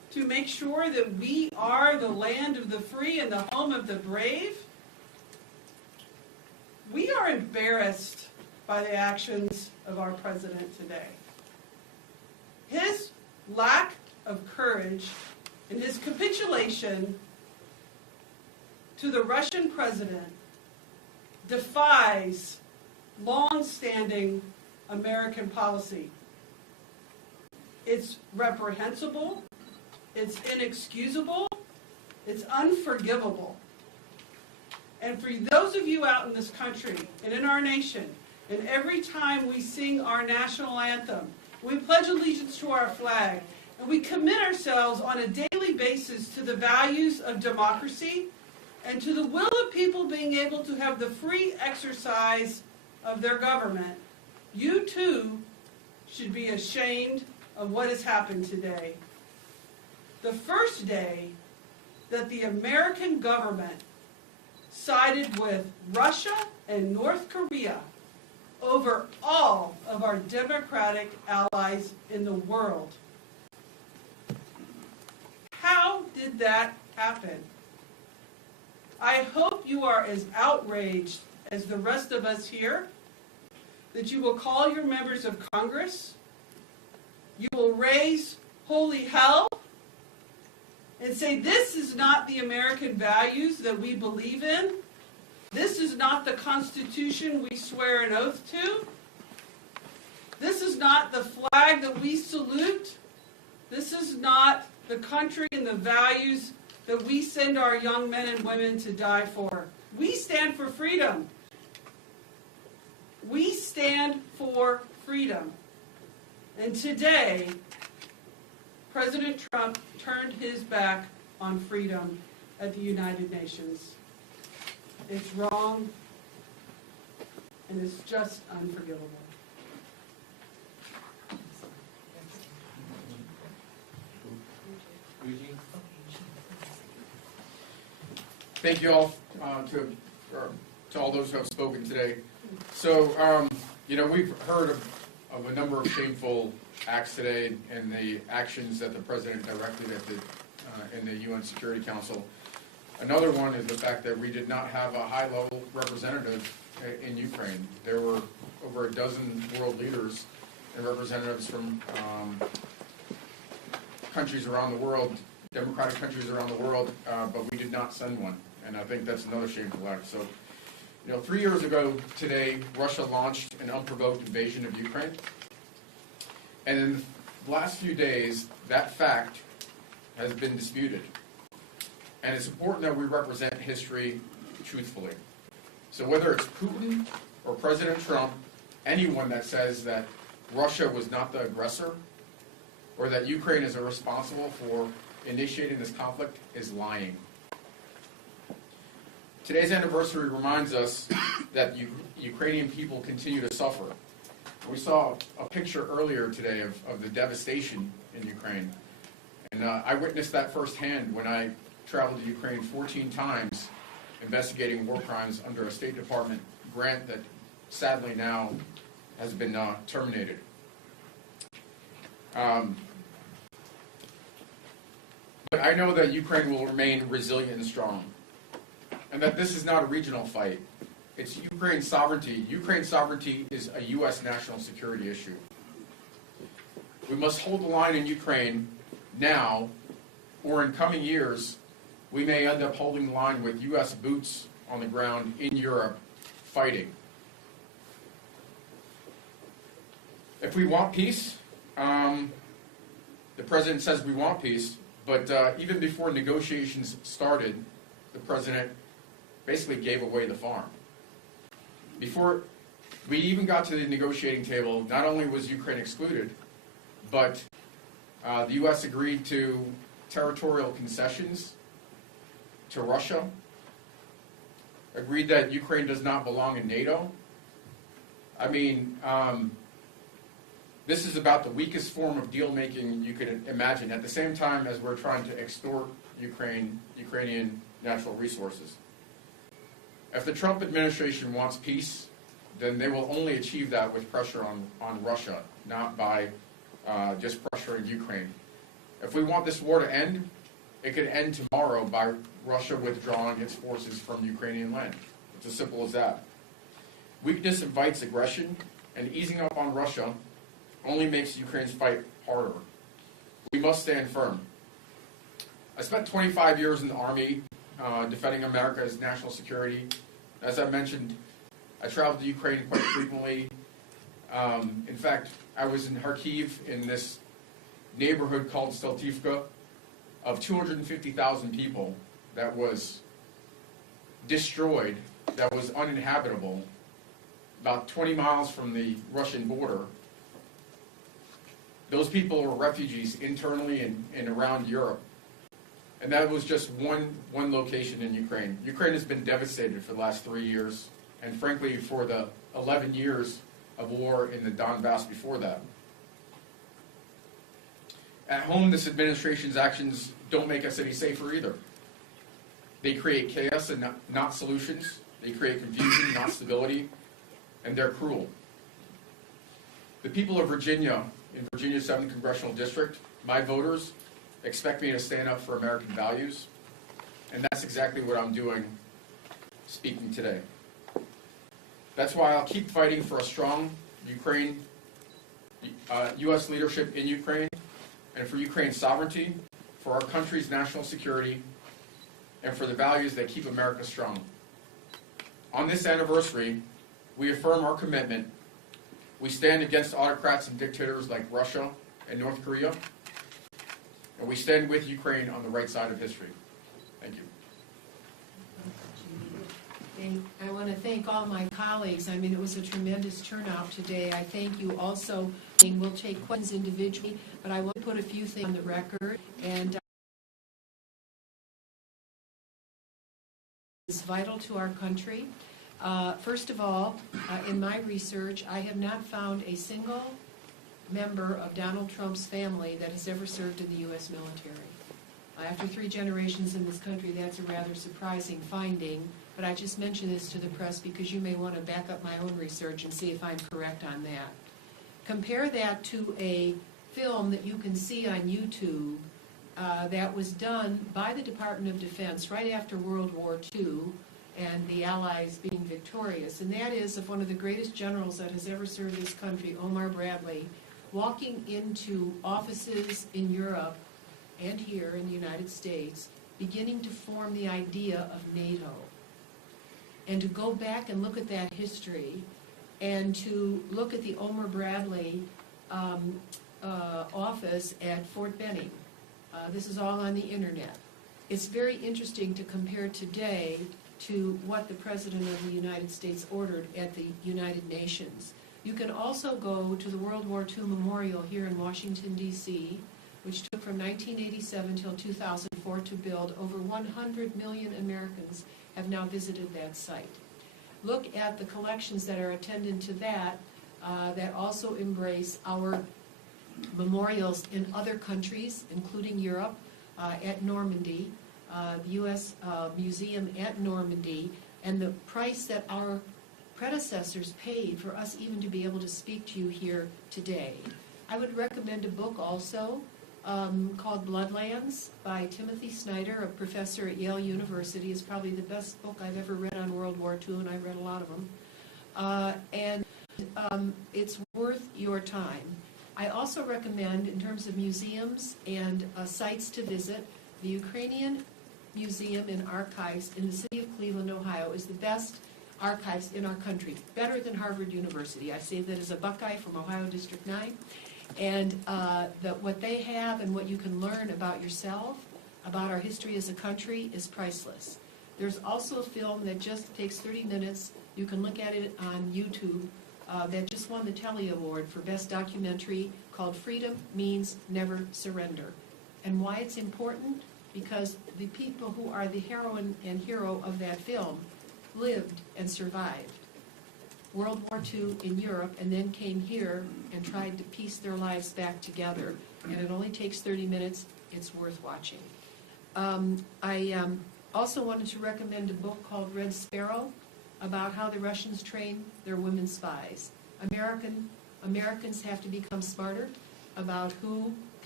to make sure that we are the land of the free and the home of the brave? We are embarrassed by the actions of our president today. His lack of courage and his capitulation to the Russian president defies long-standing American policy. It's reprehensible, it's inexcusable, it's unforgivable. And for those of you out in this country and in our nation, and every time we sing our national anthem, we pledge allegiance to our flag, and we commit ourselves on a daily basis to the values of democracy and to the will of people being able to have the free exercise of their government, you too should be ashamed of what has happened today. The first day that the American government sided with Russia and North Korea over all of our democratic allies in the world. How did that happen? I hope you are as outraged as the rest of us here, that you will call your members of Congress, you will raise holy hell, and say this is not the American values that we believe in. This is not the Constitution we swear an oath to. This is not the flag that we salute. This is not the country and the values that we send our young men and women to die for. We stand for freedom. We stand for freedom. And today, President Trump turned his back on freedom at the United Nations. It's wrong, and it's just unforgivable. Thank you all to all those who have spoken today. So, we've heard of a number of shameful acts today and the actions that the president directed at in the UN Security Council. Another one is the fact that we did not have a high-level representative in Ukraine. There were over a dozen world leaders and representatives from countries around the world, democratic countries around the world, but we did not send one. And I think that's another shameful act. So, 3 years ago today, Russia launched an unprovoked invasion of Ukraine. And in the last few days, that fact has been disputed. And it's important that we represent history truthfully. So whether it's Putin or President Trump, anyone that says that Russia was not the aggressor or that Ukraine is responsible for initiating this conflict is lying. Today's anniversary reminds us that Ukrainian people continue to suffer. We saw a picture earlier today of the devastation in Ukraine. And I witnessed that firsthand when I traveled to Ukraine 14 times investigating war crimes under a State Department grant that sadly now has been terminated. But I know that Ukraine will remain resilient and strong, and that this is not a regional fight. It's Ukraine's sovereignty. Ukraine's sovereignty is a U.S. national security issue. We must hold the line in Ukraine now, or in coming years, we may end up holding the line with U.S. boots on the ground in Europe fighting. If we want peace, the president says we want peace, but even before negotiations started, the president basically gave away the farm. Before we even got to the negotiating table, not only was Ukraine excluded, but the U.S. agreed to territorial concessions to Russia, agreed that Ukraine does not belong in NATO. I mean, this is about the weakest form of deal-making you could imagine, at the same time as we're trying to extort Ukrainian natural resources. If the Trump administration wants peace, then they will only achieve that with pressure on Russia, not by just pressuring Ukraine. If we want this war to end, it could end tomorrow by Russia withdrawing its forces from Ukrainian land. It's as simple as that. Weakness invites aggression, and easing up on Russia only makes Ukraine's fight harder. We must stand firm. I spent 25 years in the Army defending America's national security. As I mentioned, I traveled to Ukraine quite frequently. In fact, I was in Kharkiv in this neighborhood called Steltivka of 250,000 people that was destroyed, that was uninhabitable, about 20 miles from the Russian border. Those people were refugees internally and around Europe. And that was just one location in Ukraine. Ukraine has been devastated for the last 3 years, and frankly for the 11 years of war in the Donbass before that. At home, this administration's actions don't make us any safer either. They create chaos and not solutions. They create confusion, not stability, and they're cruel. The people of Virginia, in Virginia's 7th Congressional District, my voters, expect me to stand up for American values, and that's exactly what I'm doing speaking today. That's why I'll keep fighting for a strong Ukraine, U.S. leadership in Ukraine, and for Ukraine's sovereignty, for our country's national security, and for the values that keep America strong. On this anniversary, we affirm our commitment. We stand against autocrats and dictators like Russia and North Korea, and we stand with Ukraine on the right side of history. Thank you. I want to thank all my colleagues. I mean, it was a tremendous turnout today. I thank you also. We'll take questions individually, but I want to put a few things on the record. And is vital to our country. First of all, in my research, I have not found a single member of Donald Trump's family that has ever served in the U.S. military. After 3 generations in this country, that's a rather surprising finding, but I just mention this to the press because you may want to back up my own research and see if I'm correct on that. Compare that to a film that you can see on YouTube that was done by the Department of Defense right after World War II and the Allies being victorious, and that is of one of the greatest generals that has ever served this country, Omar Bradley, walking into offices in Europe and here in the United States, beginning to form the idea of NATO. And to go back and look at that history, and to look at the Omar Bradley office at Fort Benning. This is all on the internet. It's very interesting to compare today to what the President of the United States ordered at the United Nations. You can also go to the World War II Memorial here in Washington, D.C., which took from 1987 till 2004 to build. Over 100 million Americans have now visited that site. Look at the collections that are attendant to that, that also embrace our memorials in other countries, including Europe, at Normandy, the U.S. Museum at Normandy, and the price that our predecessors paid for us even to be able to speak to you here today. I would recommend a book also called Bloodlands by Timothy Snyder, a professor at Yale University. It's probably the best book I've ever read on World War II, and I've read a lot of them. It's worth your time. I also recommend, in terms of museums and sites to visit, the Ukrainian Museum and Archives in the city of Cleveland, Ohio, is the best archives in our country, better than Harvard University. I say that as a Buckeye from Ohio District 9. And what they have and what you can learn about yourself, about our history as a country, is priceless. There's also a film that just takes 30 minutes. You can look at it on YouTube. That just won the Telly Award for Best Documentary, called Freedom Means Never Surrender. And why it's important? Because the people who are the heroine and hero of that film lived and survived World War II in Europe, and then came here and tried to piece their lives back together. And it only takes 30 minutes. It's worth watching. I also wanted to recommend a book called Red Sparrow, about how the Russians train their women spies. Americans have to become smarter about who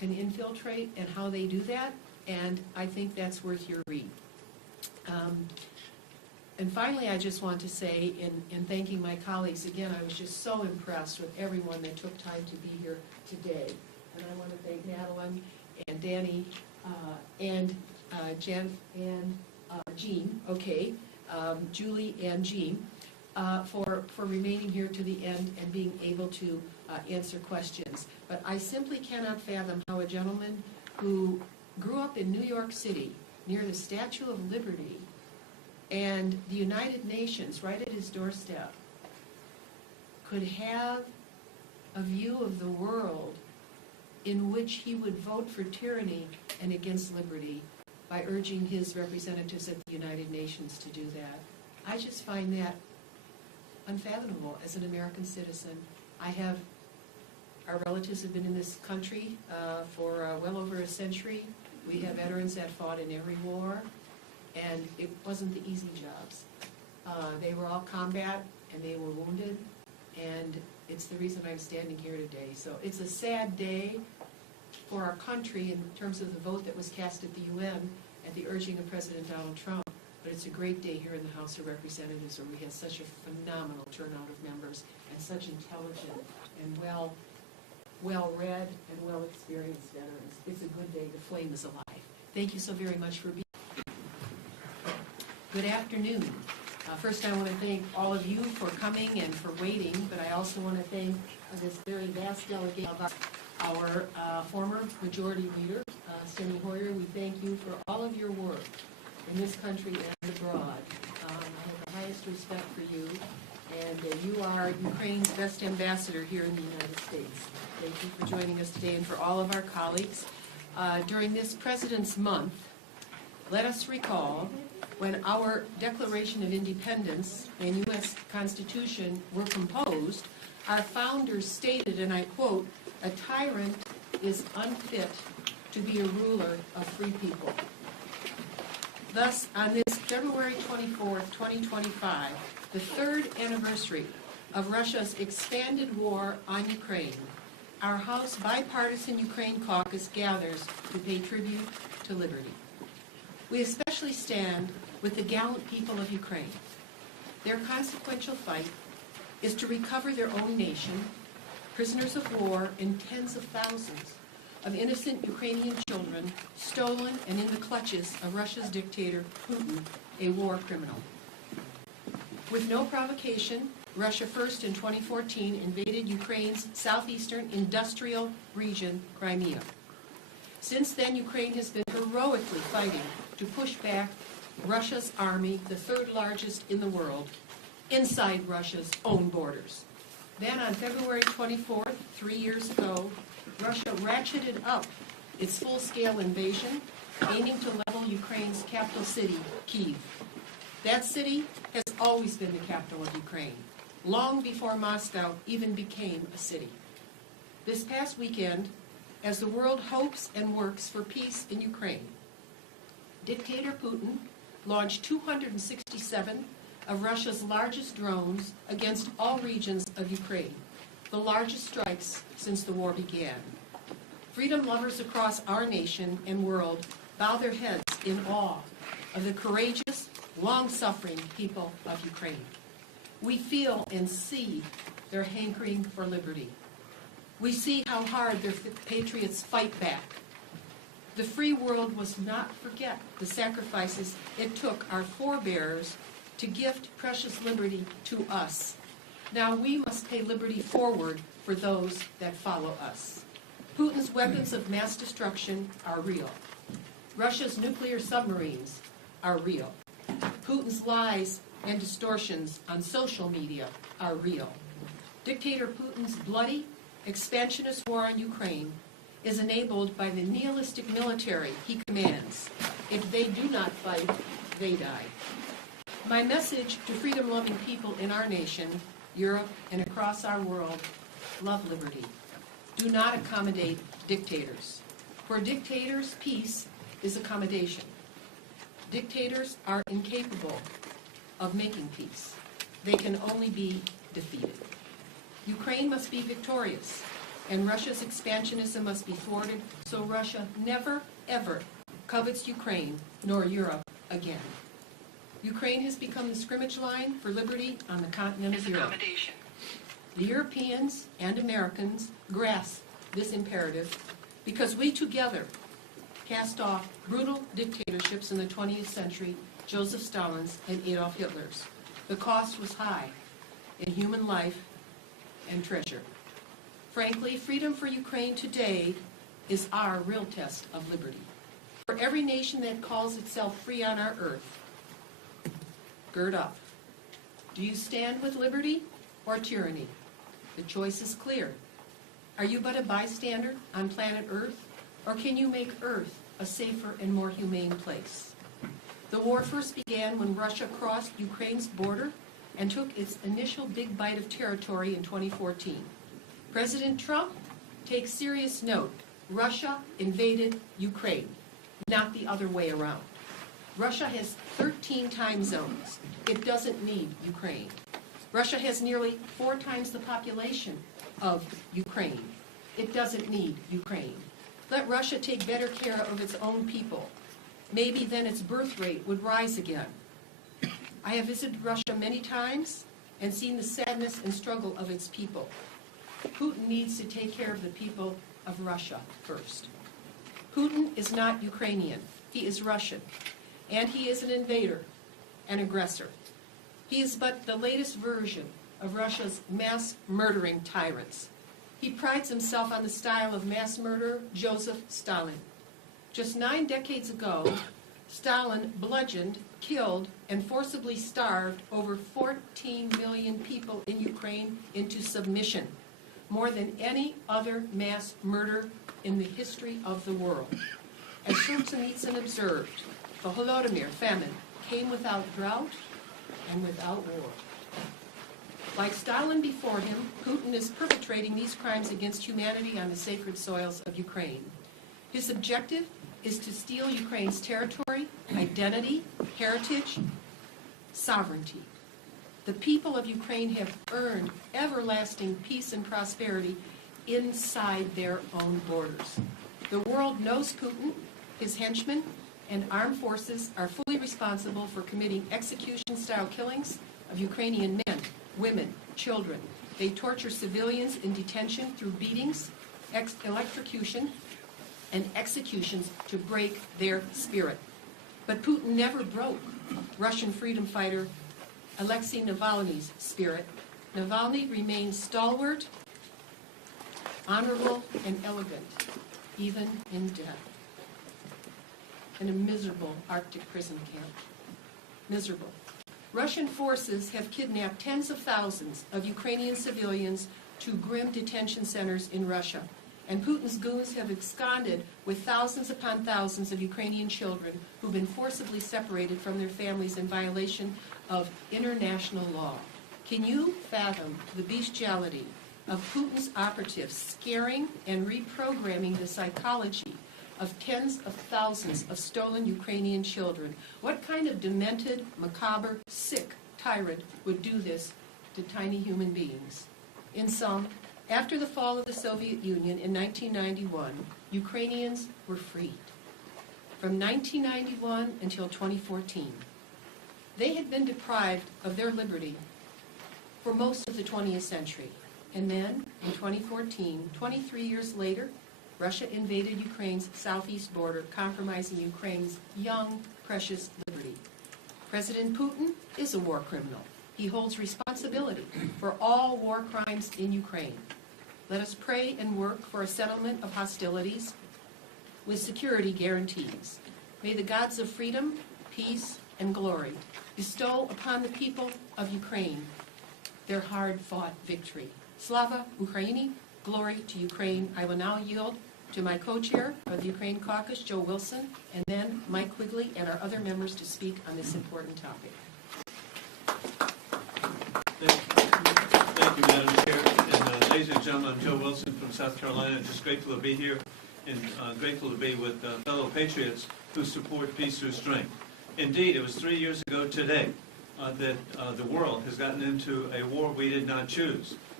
can infiltrate and how they do that, and I think that's worth your read. And finally, I just want to say, in thanking my colleagues, again, I was just so impressed with everyone that took time to be here today. And I want to thank Madeline and Danny and Jen and Jean, okay, Julie and Jean, for remaining here to the end and being able to answer questions. But I simply cannot fathom how a gentleman who grew up in New York City near the Statue of Liberty and the United Nations right at his doorstep could have a view of the world in which he would vote for tyranny and against liberty by urging his representatives at the United Nations to do that. I just find that unfathomable as an American citizen. Our relatives have been in this country for well over a century. We have veterans that fought in every war, and it wasn't the easy jobs. They were all combat, and they were wounded, and it's the reason I'm standing here today. So it's a sad day for our country in terms of the vote that was cast at the UN at the urging of President Donald Trump, but it's a great day here in the House of Representatives where we had such a phenomenal turnout of members and such intelligent and well-read and well-experienced veterans. It's a good day. The flame is alive. Thank you so very much for being here. Good afternoon. First, I want to thank all of you for coming and for waiting, but I also want to thank this very vast delegation of our former majority leader, Steny Hoyer. We thank you for all of your work in this country and abroad. I have the highest respect for you, and you are Ukraine's best ambassador here in the United States. Thank you for joining us today and for all of our colleagues. During this President's Month, let us recall when our Declaration of Independence and U.S. Constitution were composed, our founders stated, and I quote, "A tyrant is unfit to be a ruler of free people." Thus, on this February 24th, 2025, the third anniversary of Russia's expanded war on Ukraine, our House Bipartisan Ukraine Caucus gathers to pay tribute to liberty. We especially stand with the gallant people of Ukraine. Their consequential fight is to recover their own nation, prisoners of war, and tens of thousands of innocent Ukrainian children stolen and in the clutches of Russia's dictator, Putin, a war criminal. With no provocation, Russia first in 2014 invaded Ukraine's southeastern industrial region, Crimea. Since then, Ukraine has been heroically fighting to push back Russia's army, the third largest in the world, inside Russia's own borders. Then on February 24th, 3 years ago, Russia ratcheted up its full-scale invasion, aiming to level Ukraine's capital city, Kyiv. That city has always been the capital of Ukraine, long before Moscow even became a city. This past weekend, as the world hopes and works for peace in Ukraine, Dictator Putin launched 267 of Russia's largest drones against all regions of Ukraine, the largest strikes since the war began. Freedom lovers across our nation and world bow their heads in awe of the courageous, long-suffering people of Ukraine. We feel and see their hankering for liberty. We see how hard their patriots fight back. The free world must not forget the sacrifices it took our forebears to gift precious liberty to us. Now we must pay liberty forward for those that follow us. Putin's weapons of mass destruction are real. Russia's nuclear submarines are real. Putin's lies and distortions on social media are real. Dictator Putin's bloody, expansionist war on Ukraine is enabled by the nihilistic military he commands. If they do not fight, they die. My message to freedom-loving people in our nation, Europe, and across our world: love liberty. Do not accommodate dictators. For dictators, peace is accommodation. Dictators are incapable of making peace. They can only be defeated. Ukraine must be victorious. and Russia's expansionism must be thwarted so Russia never, ever covets Ukraine nor Europe again. Ukraine has become the scrimmage line for liberty on the continent of Europe. The Europeans and Americans grasp this imperative because we together cast off brutal dictatorships in the 20th century, Joseph Stalin's and Adolf Hitler's. The cost was high in human life and treasure. Frankly, freedom for Ukraine today is our real test of liberty. For every nation that calls itself free on our earth, gird up. Do you stand with liberty or tyranny? The choice is clear. Are you but a bystander on planet Earth, or can you make Earth a safer and more humane place? The war first began when Russia crossed Ukraine's border and took its initial big bite of territory in 2014. President Trump takes serious note. Russia invaded Ukraine, not the other way around. Russia has 13 time zones. It doesn't need Ukraine. Russia has nearly 4 times the population of Ukraine. It doesn't need Ukraine. Let Russia take better care of its own people. Maybe then its birth rate would rise again. I have visited Russia many times and seen the sadness and struggle of its people. Putin needs to take care of the people of Russia first. Putin is not Ukrainian. He is Russian. And he is an invader, an aggressor. He is but the latest version of Russia's mass murdering tyrants. He prides himself on the style of mass murderer Joseph Stalin. Just 9 decades ago, Stalin bludgeoned, killed, and forcibly starved over 14 million people in Ukraine into submission, more than any other mass murder in the history of the world. As Solzhenitsyn observed, the Holodomor famine came without drought and without war. Like Stalin before him, Putin is perpetrating these crimes against humanity on the sacred soils of Ukraine. His objective is to steal Ukraine's territory, identity, heritage, sovereignty. The people of Ukraine have earned everlasting peace and prosperity inside their own borders. The world knows Putin, his henchmen, and armed forces are fully responsible for committing execution-style killings of Ukrainian men, women, children. They torture civilians in detention through beatings, electrocution, and executions to break their spirit. But Putin never broke Russian freedom fighter Alexei Navalny's spirit. Navalny remains stalwart, honorable, and elegant, even in death. In a miserable Arctic prison camp. Miserable. Russian forces have kidnapped tens of thousands of Ukrainian civilians to grim detention centers in Russia. And Putin's goons have absconded with thousands upon thousands of Ukrainian children who've been forcibly separated from their families in violation of international law. Can you fathom the bestiality of Putin's operatives scaring and reprogramming the psychology of tens of thousands of stolen Ukrainian children? What kind of demented, macabre, sick tyrant would do this to tiny human beings? In sum, after the fall of the Soviet Union in 1991, Ukrainians were freed. From 1991 until 2014, they had been deprived of their liberty for most of the 20th century. And then, in 2014, 23 years later, Russia invaded Ukraine's southeast border, compromising Ukraine's young, precious liberty. President Putin is a war criminal. He holds responsibility for all war crimes in Ukraine. Let us pray and work for a settlement of hostilities with security guarantees. May the gods of freedom, peace, and glory bestow upon the people of Ukraine their hard-fought victory. Slava Ukraini, glory to Ukraine. I will now yield to my co-chair of the Ukraine Caucus, Joe Wilson, and then Mike Quigley and our other members to speak on this important topic. Thank you, Madam Chair. And ladies and gentlemen, I'm Joe Wilson from South Carolina. Just grateful to be here and grateful to be with fellow patriots who support peace through strength. Indeed, it was 3 years ago today that the world has gotten into a war we did not choose.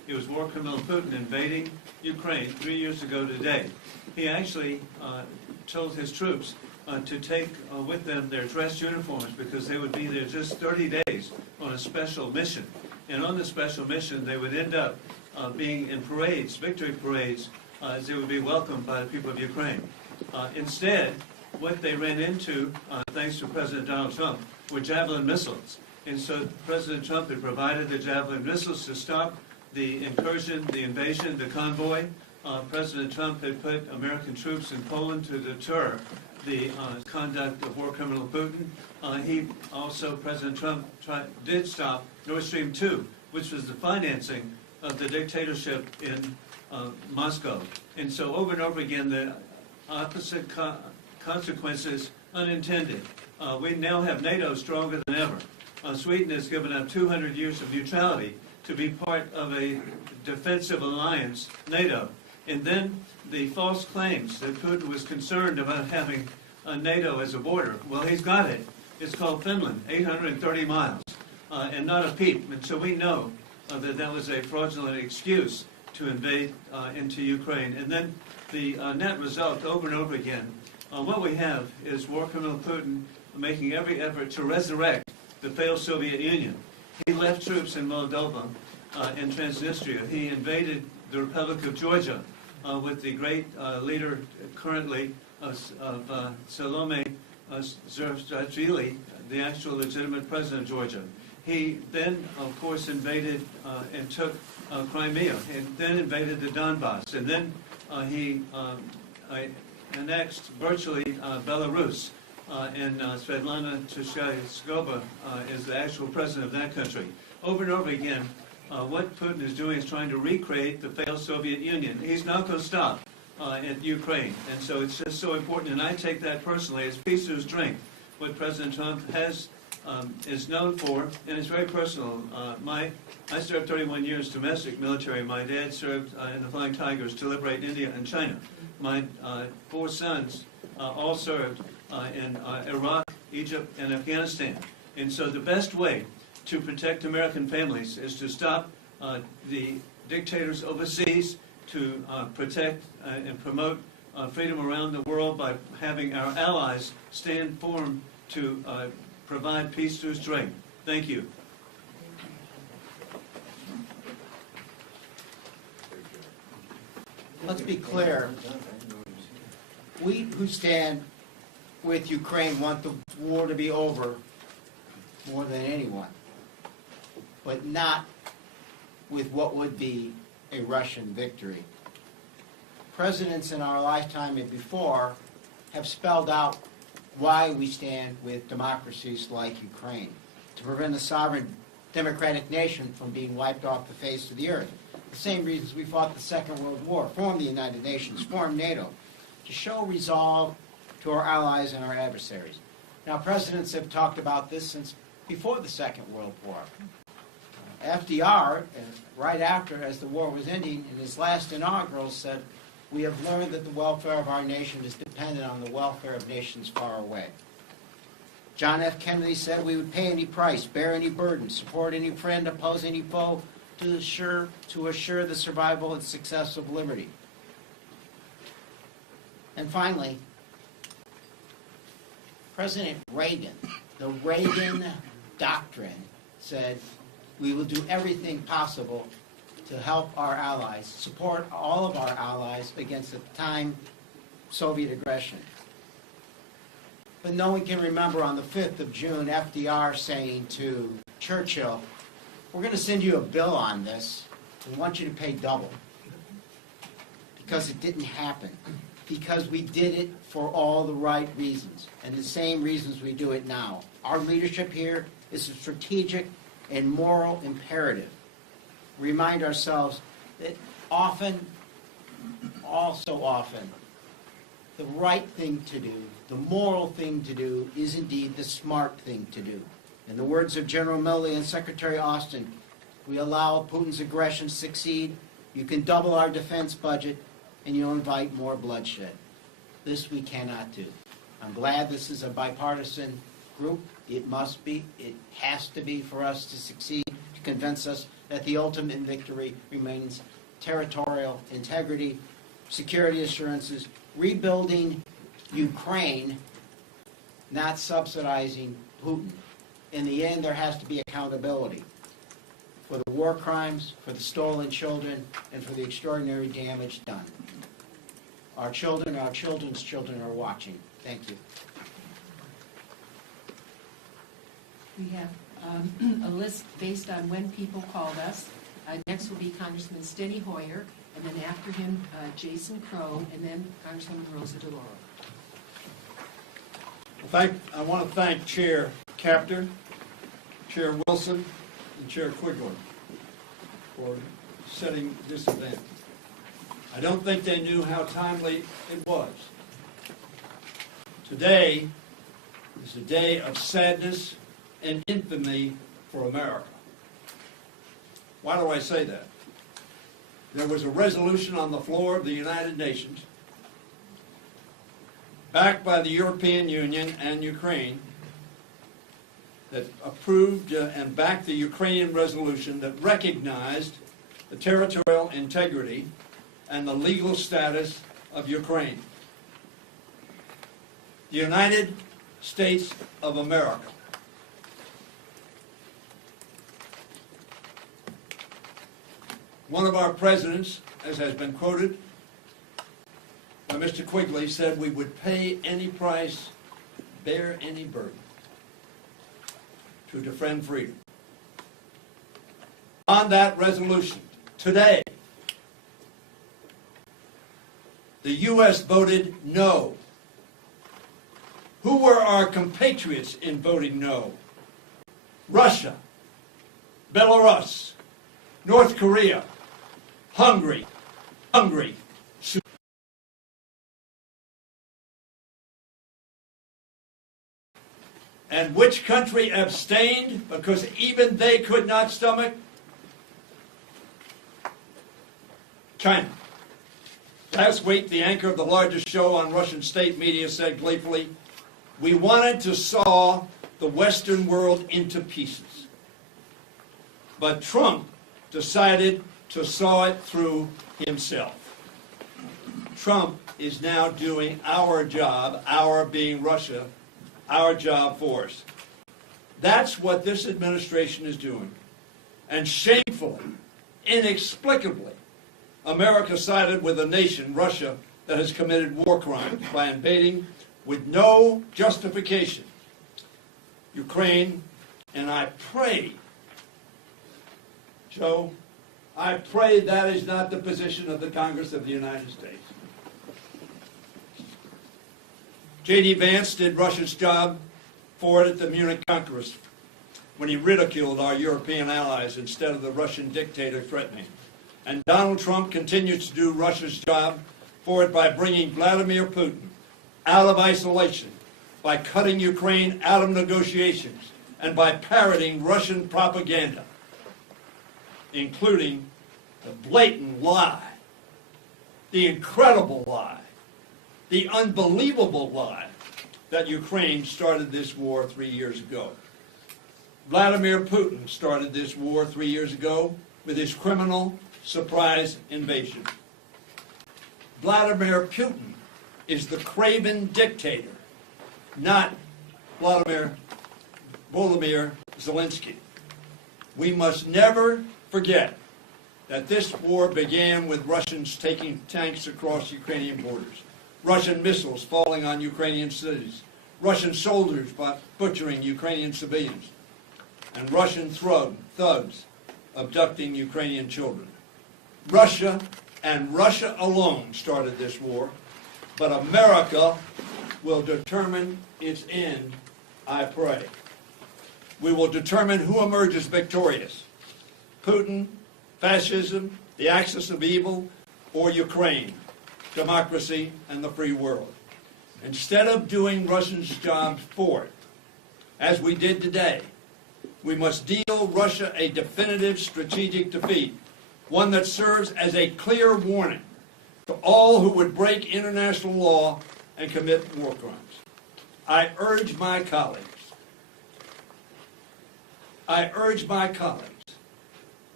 It was war criminal Putin invading Ukraine 3 years ago today. He actually told his troops to take with them their dress uniforms because they would be there just 30 days on a special mission. And on the special mission, they would end up being in parades, victory parades, as they would be welcomed by the people of Ukraine. Instead, what they ran into, thanks to President Donald Trump, were Javelin missiles. And so President Trump had provided the Javelin missiles to stop the incursion, the invasion, the convoy. President Trump had put American troops in Poland to deter the conduct of war criminal Putin. President Trump did stop Nord Stream 2, which was the financing of the dictatorship in Moscow. And so over and over again, the opposite consequences unintended. We now have NATO stronger than ever. Sweden has given up 200 years of neutrality to be part of a defensive alliance, NATO. And then the false claims that Putin was concerned about having NATO as a border. Well, he's got it. It's called Finland, 830 miles, and not a peep. And so we know that was a fraudulent excuse to invade into Ukraine. And then the net result over and over again, what we have is war criminal Putin making every effort to resurrect the failed Soviet Union. He left troops in Moldova and Transnistria. He invaded the Republic of Georgia with the great leader currently of Salome Zurabishvili, the actual legitimate president of Georgia. He then, of course, invaded and took Crimea, and then invaded the Donbass, and then he annexed virtually Belarus, and Svetlana Tishkova is the actual president of that country. Over and over again, what Putin is doing is trying to recreate the failed Soviet Union. He's not going to stop at Ukraine, and so it's just so important, and I take that personally as peace through strength, what President Trump is known for, and it's very personal. I served 31 years domestic military. My dad served in the Flying Tigers to liberate India and China. My 4 sons all served in Iraq, Egypt, and Afghanistan. And so the best way to protect American families is to stop the dictators overseas, to protect and promote freedom around the world by having our allies stand firm to provide peace through strength. Thank you. Let's be clear. We who stand with Ukraine want the war to be over more than anyone, but not with what would be a Russian victory. Presidents in our lifetime and before have spelled out why we stand with democracies like Ukraine, to prevent a sovereign democratic nation from being wiped off the face of the earth. The same reasons we fought the Second World War, formed the United Nations, formed NATO, to show resolve to our allies and our adversaries. Now, presidents have talked about this since before the Second World War. FDR, right after, as the war was ending, in his last inaugural said, "We have learned that the welfare of our nation is dependent on the welfare of nations far away." John F. Kennedy said we would pay any price, bear any burden, support any friend, oppose any foe, to assure the survival and success of liberty. And finally, President Reagan, the Reagan doctrine, said we will do everything possible to help our allies, support all of our allies against, at the time, Soviet aggression. But no one can remember on the 5th of June, FDR saying to Churchill, "We're going to send you a bill on this. We want you to pay double." Because it didn't happen. Because we did it for all the right reasons, and the same reasons we do it now. Our leadership here is a strategic and moral imperative. Remind ourselves that often, also often, the right thing to do, the moral thing to do, is indeed the smart thing to do. In the words of General Milley and Secretary Austin, we allow Putin's aggression to succeed, you can double our defense budget, and you'll invite more bloodshed. This we cannot do. I'm glad this is a bipartisan group. It must be. It has to be for us to succeed, to convince us that the ultimate victory remains territorial integrity, security assurances, rebuilding Ukraine, not subsidizing Putin. In the end, there has to be accountability for the war crimes, for the stolen children, and for the extraordinary damage done. Our children, our children's children are watching. Thank you. We have a list based on when people called us. Next will be Congressman Steny Hoyer, and then after him, Jason Crow, and then Congresswoman Rosa DeLauro. I want to thank Chair Kaptur, Chair Wilson, and Chair Quigley for setting this event. I don't think they knew how timely it was. Today is a day of sadness and infamy for America. Why do I say that? There was a resolution on the floor of the United Nations, backed by the European Union and Ukraine, that approved and backed the Ukrainian resolution that recognized the territorial integrity and the legal status of Ukraine. The United States of America one of our presidents, as has been quoted by Mr. Quigley, said we would pay any price, bear any burden to defend freedom. On that resolution, today, the U.S. voted no. Who were our compatriots in voting no? Russia, Belarus, North Korea, Hungary, and which country abstained because even they could not stomach? China. Last week, the anchor of the largest show on Russian state media said gleefully, "We wanted to saw the Western world into pieces. But Trump decided to saw it through himself." Trump is now doing our job, our being Russia, our job for us. That's what this administration is doing. And shamefully, inexplicably, America sided with a nation, Russia, that has committed war crimes by invading with no justification Ukraine. And I pray, Joe, I pray that is not the position of the Congress of the United States. J.D. Vance did Russia's job for it at the Munich Congress when he ridiculed our European allies instead of the Russian dictator threatening. And Donald Trump continues to do Russia's job for it by bringing Vladimir Putin out of isolation, by cutting Ukraine out of negotiations, and by parroting Russian propaganda, including the blatant lie, the incredible lie, the unbelievable lie that Ukraine started this war 3 years ago. Vladimir Putin started this war 3 years ago with his criminal surprise invasion. Vladimir Putin is the craven dictator, not Volodymyr Zelensky. We must never forget that this war began with Russians taking tanks across Ukrainian borders, Russian missiles falling on Ukrainian cities, Russian soldiers butchering Ukrainian civilians, and Russian thugs abducting Ukrainian children. Russia and Russia alone started this war, but America will determine its end, I pray. We will determine who emerges victorious: Putin, fascism, the axis of evil, or Ukraine, democracy, and the free world. Instead of doing Russia's job for it, as we did today, we must deal Russia a definitive strategic defeat, one that serves as a clear warning to all who would break international law and commit war crimes. I urge my colleagues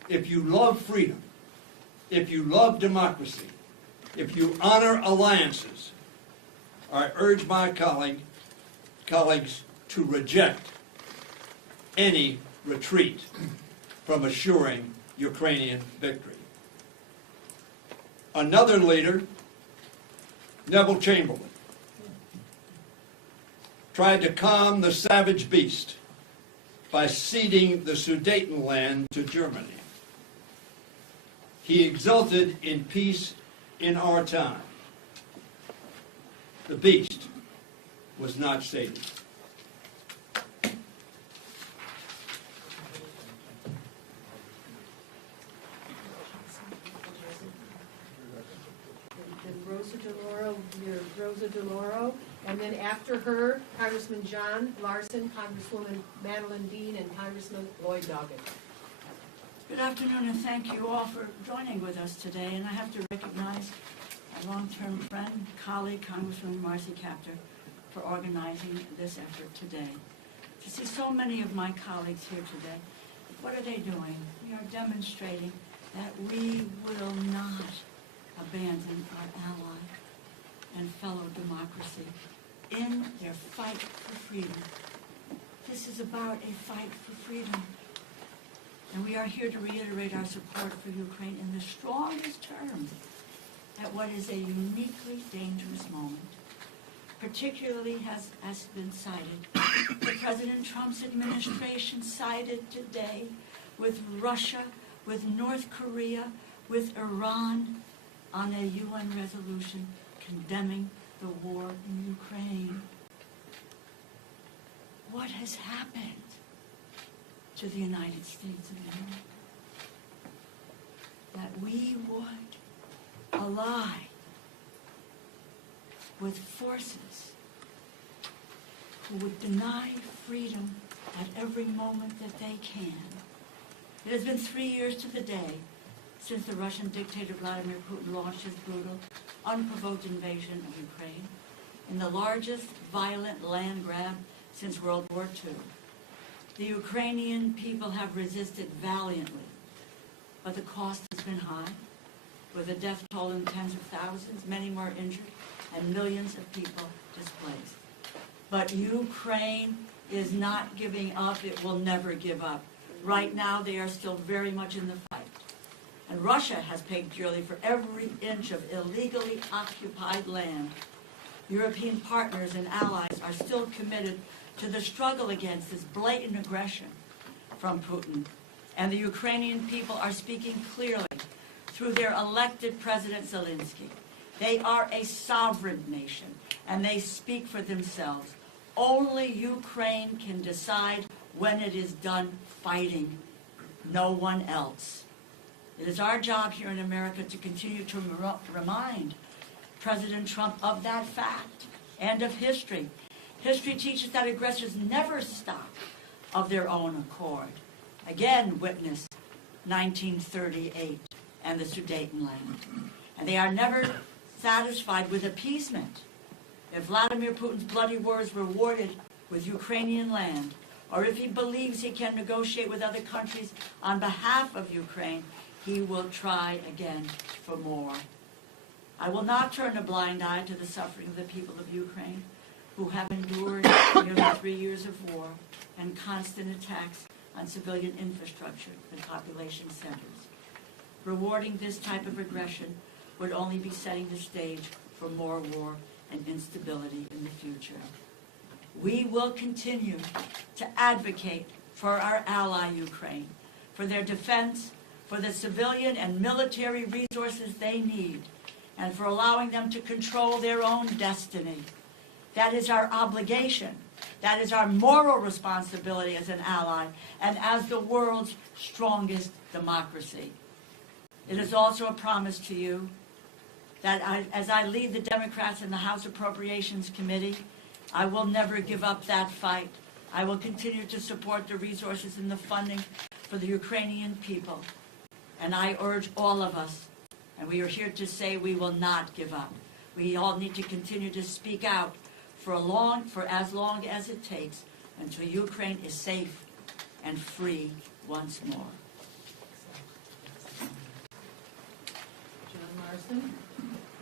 if you love freedom, if you love democracy, if you honor alliances, I urge my colleagues to reject any retreat from assuring Ukrainian victory. Another leader, Neville Chamberlain, tried to calm the savage beast by ceding the Sudetenland to Germany. He exulted in peace in our time. The beast was not sated. Rosa DeLauro, and then after her, Congressman John Larson, Congresswoman Madeline Dean, and Congressman Lloyd Doggett. Good afternoon, and thank you all for joining with us today. And I have to recognize my long-term friend, colleague, Congresswoman Marcy Kaptur, for organizing this effort today. To see so many of my colleagues here today, what are they doing? We are demonstrating that we will not abandon our ally and fellow democracy in their fight for freedom. This is about a fight for freedom. And we are here to reiterate our support for Ukraine in the strongest terms at what is a uniquely dangerous moment. Particularly has been cited, the President Trump's administration sided today with Russia, with North Korea, with Iran on a UN resolution condemning the war in Ukraine. What has happened to the United States of America? That we would ally with forces who would deny freedom at every moment that they can. It has been 3 years to the day since the Russian dictator Vladimir Putin launched his brutal, unprovoked invasion of Ukraine in the largest violent land grab since World War II. The Ukrainian people have resisted valiantly, but the cost has been high, with a death toll in tens of thousands, many more injured, and millions of people displaced. But Ukraine is not giving up. It will never give up. Right now, they are still very much in the fight. And Russia has paid dearly for every inch of illegally occupied land. European partners and allies are still committed to the struggle against this blatant aggression from Putin. And the Ukrainian people are speaking clearly through their elected President Zelensky. They are a sovereign nation, and they speak for themselves. Only Ukraine can decide when it is done fighting, no one else. It is our job here in America to continue to remind President Trump of that fact and of history. History teaches that aggressors never stop of their own accord. Again, witness 1938 and the Sudetenland. And they are never satisfied with appeasement. If Vladimir Putin's bloody war is rewarded with Ukrainian land, or if he believes he can negotiate with other countries on behalf of Ukraine, he will try again for more. I will not turn a blind eye to the suffering of the people of Ukraine, who have endured nearly 3 years of war and constant attacks on civilian infrastructure and population centers. Rewarding this type of aggression would only be setting the stage for more war and instability in the future. We will continue to advocate for our ally Ukraine, for their defense, for the civilian and military resources they need, and for allowing them to control their own destiny. That is our obligation. That is our moral responsibility as an ally and as the world's strongest democracy. It is also a promise to you that as I lead the Democrats in the House Appropriations Committee, I will never give up that fight. I will continue to support the resources and the funding for the Ukrainian people. And I urge all of us, and we are here to say we will not give up. We all need to continue to speak out for as long as it takes until Ukraine is safe and free once more.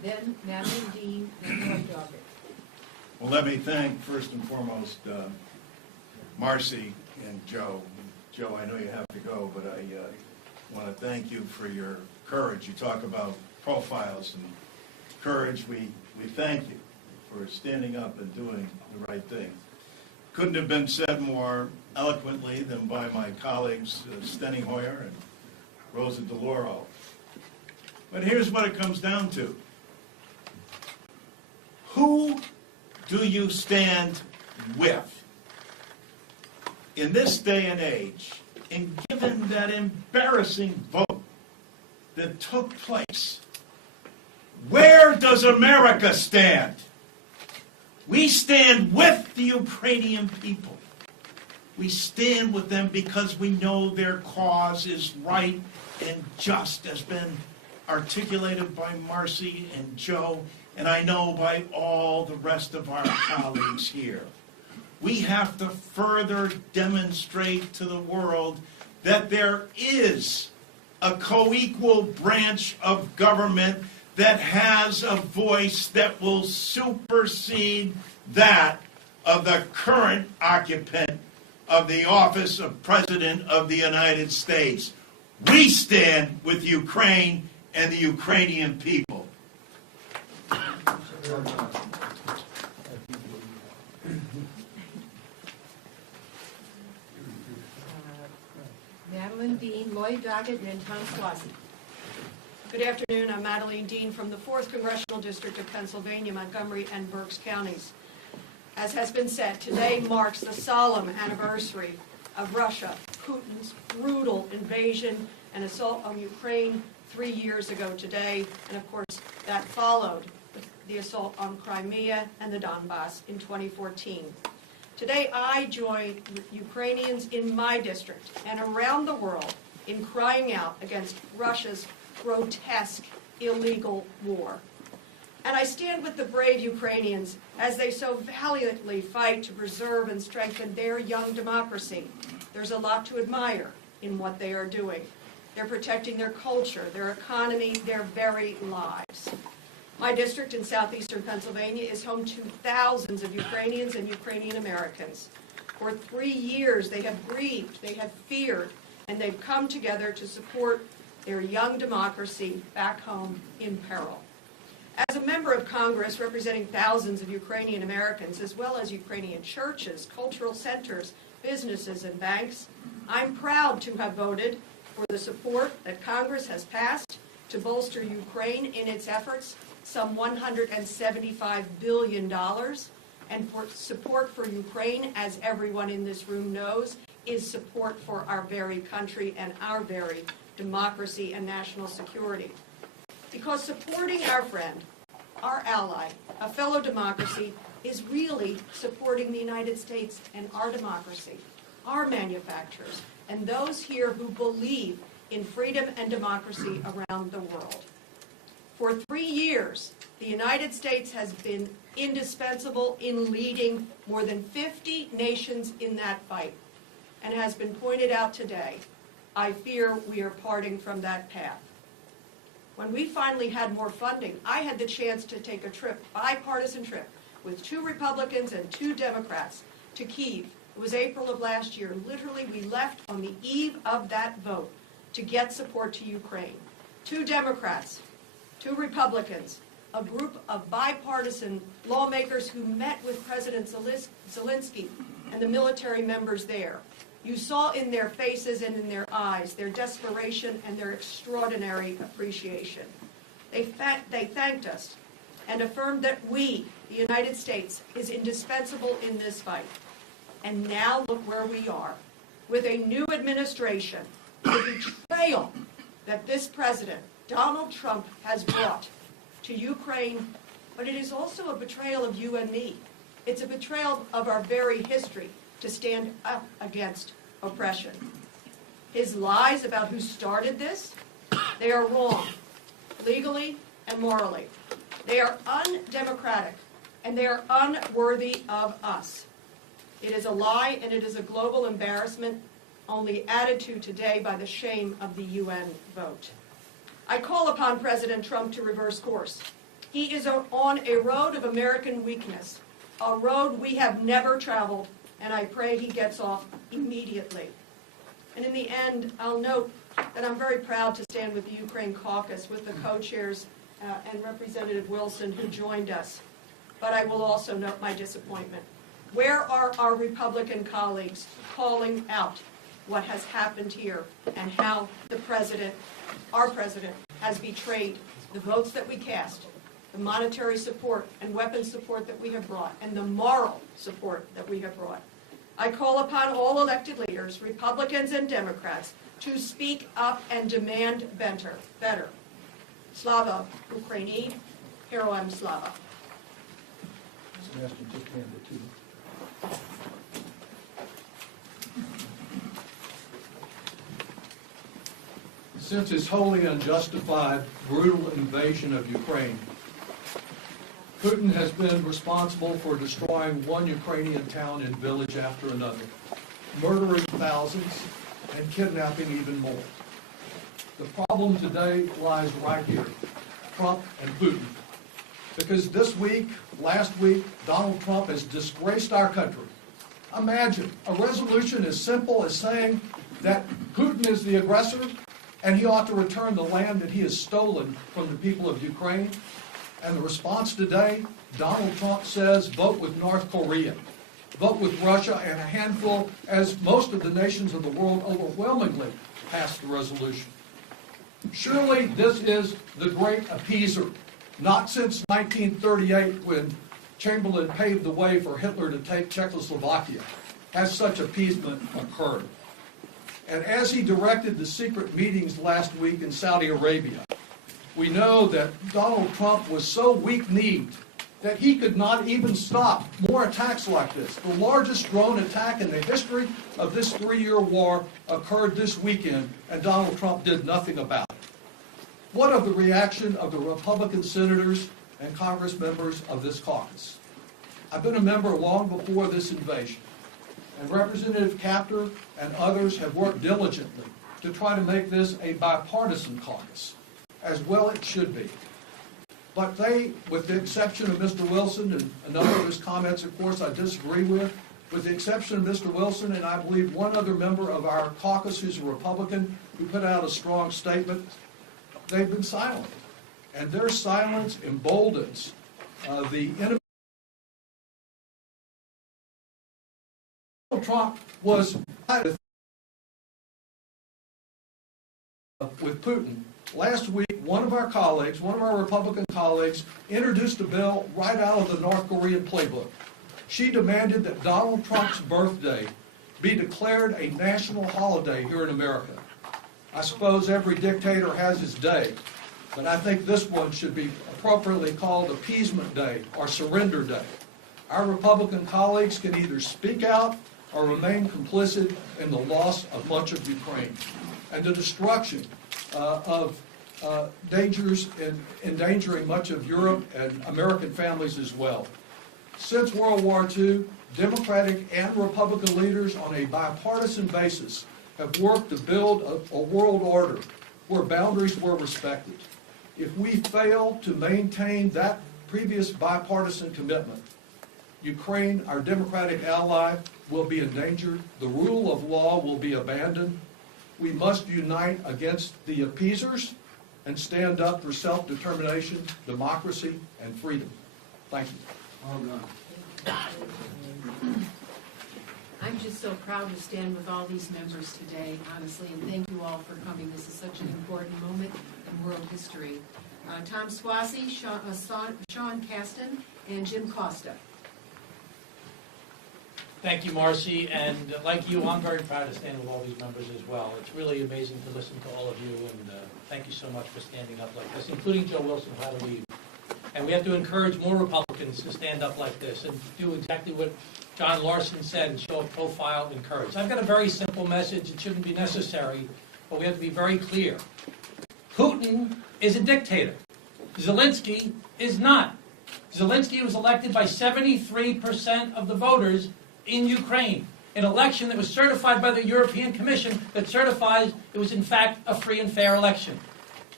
then Madeline Dean, then Lloyd Doggett. Well, let me thank, first and foremost, Marcy and Joe. Joe, I know you have to go, but I want to thank you for your courage. You talk about profiles and courage. We thank you for standing up and doing the right thing. Couldn't have been said more eloquently than by my colleagues, Steny Hoyer and Rosa DeLauro. But here's what it comes down to. Who do you stand with? In this day and age, and given that embarrassing vote that took place, where does America stand? We stand with the Ukrainian people. We stand with them because we know their cause is right and just, has been articulated by Marcy and Joe, and I know by all the rest of our colleagues here. We have to further demonstrate to the world that there is a co-equal branch of government that has a voice that will supersede that of the current occupant of the office of President of the United States. We stand with Ukraine and the Ukrainian people. Madeline Dean, Lloyd Doggett, and then Tom Suozzi. Good afternoon. I'm Madeline Dean from the 4th Congressional District of Pennsylvania, Montgomery and Berks counties. As has been said, today marks the solemn anniversary of Russia, Putin's brutal invasion and assault on Ukraine 3 years ago today, and of course that followed the assault on Crimea and the Donbass in 2014. Today I join Ukrainians in my district and around the world in crying out against Russia's grotesque, illegal war. And I stand with the brave Ukrainians as they so valiantly fight to preserve and strengthen their young democracy. There's a lot to admire in what they are doing. They're protecting their culture, their economy, their very lives. My district in southeastern Pennsylvania is home to thousands of Ukrainians and Ukrainian Americans. For 3 years, they have grieved, they have feared, and they've come together to support their young democracy back home in peril. As a member of Congress representing thousands of Ukrainian Americans, as well as Ukrainian churches, cultural centers, businesses, and banks, I'm proud to have voted for the support that Congress has passed to bolster Ukraine in its efforts, some $175 billion, and for support for Ukraine, as everyone in this room knows, is support for our very country and our very democracy and national security. Because supporting our friend, our ally, a fellow democracy, is really supporting the United States and our democracy, our manufacturers, and those here who believe in freedom and democracy around the world. For 3 years, the United States has been indispensable in leading more than 50 nations in that fight. And has been pointed out today, I fear we are parting from that path. When we finally had more funding, I had the chance to take a trip, bipartisan trip, with 2 Republicans and 2 Democrats to Kyiv. It was April of last year. Literally, we left on the eve of that vote to get support to Ukraine. 2 Democrats, 2 Republicans, a group of bipartisan lawmakers who met with President Zelensky and the military members there. You saw in their faces and in their eyes their desperation and their extraordinary appreciation. They thanked us and affirmed that we, the United States, is indispensable in this fight. And now look where we are, with a new administration, the betrayal that this president, Donald Trump, has brought to Ukraine, but it is also a betrayal of you and me. It's a betrayal of our very history to stand up against oppression. His lies about who started this, they are wrong, legally and morally. They are undemocratic, and they are unworthy of us. It is a lie, and it is a global embarrassment, only added to today by the shame of the UN vote. I call upon President Trump to reverse course. He is on a road of American weakness, a road we have never traveled, and I pray he gets off immediately. And in the end, I'll note that I'm very proud to stand with the Ukraine Caucus, with the co-chairs and Representative Wilson, who joined us. But I will also note my disappointment. Where are our Republican colleagues calling out what has happened here and how the president, our president, has betrayed the votes that we cast, the monetary support and weapons support that we have brought, and the moral support that we have brought? I call upon all elected leaders, Republicans and Democrats, to speak up and demand better. Slava Ukraini, Heroem Slava. Sebastian, just hand it to them. Since his wholly unjustified, brutal invasion of Ukraine, Putin has been responsible for destroying one Ukrainian town and village after another, murdering thousands and kidnapping even more. The problem today lies right here, Trump and Putin. Because this week, last week, Donald Trump has disgraced our country. Imagine a resolution as simple as saying that Putin is the aggressor and he ought to return the land that he has stolen from the people of Ukraine. And the response today, Donald Trump says, vote with North Korea, vote with Russia, and a handful, as most of the nations of the world overwhelmingly passed the resolution. Surely this is the great appeaser. Not since 1938, when Chamberlain paved the way for Hitler to take Czechoslovakia, has such appeasement occurred. And as he directed the secret meetings last week in Saudi Arabia, we know that Donald Trump was so weak-kneed that he could not even stop more attacks like this. The largest drone attack in the history of this 3-year war occurred this weekend, and Donald Trump did nothing about it. What of the reaction of the Republican senators and Congress members of this caucus? I've been a member long before this invasion, and Representative Kaptur and others have worked diligently to try to make this a bipartisan caucus, as well it should be. But they, with the exception of Mr. Wilson, and a number of his comments, of course, I disagree with the exception of Mr. Wilson, and I believe one other member of our caucus who's a Republican who put out a strong statement, they've been silent. And their silence emboldens the enemy. Trump was with Putin. Last week, one of our Republican colleagues, introduced a bill right out of the North Korean playbook. She demanded that Donald Trump's birthday be declared a national holiday here in America. I suppose every dictator has his day, but I think this one should be appropriately called Appeasement Day or Surrender Day. Our Republican colleagues can either speak out or remain complicit in the loss of much of Ukraine and the destruction of dangers in endangering much of Europe and American families as well. Since World War II, Democratic and Republican leaders on a bipartisan basis have worked to build a world order where boundaries were respected. If we fail to maintain that previous bipartisan commitment, Ukraine, our democratic ally, will be endangered. The rule of law will be abandoned. We must unite against the appeasers and stand up for self-determination, democracy, and freedom. Thank you. I'm just so proud to stand with all these members today, honestly, and thank you all for coming. This is such an important moment in world history. Tom Swasey, Sean Caston, and Jim Costa. Thank you, Marcy, and like you, I'm very proud to stand with all these members as well. It's really amazing to listen to all of you, and thank you so much for standing up like this, including Joe Wilson, who had to leave. And we have to encourage more Republicans to stand up like this and do exactly what John Larson said and show a profile and courage. I've got a very simple message. It shouldn't be necessary, but we have to be very clear. Putin is a dictator. Zelensky is not. Zelensky was elected by 73% of the voters in Ukraine, an election that was certified by the European Commission that certifies it was in fact a free and fair election.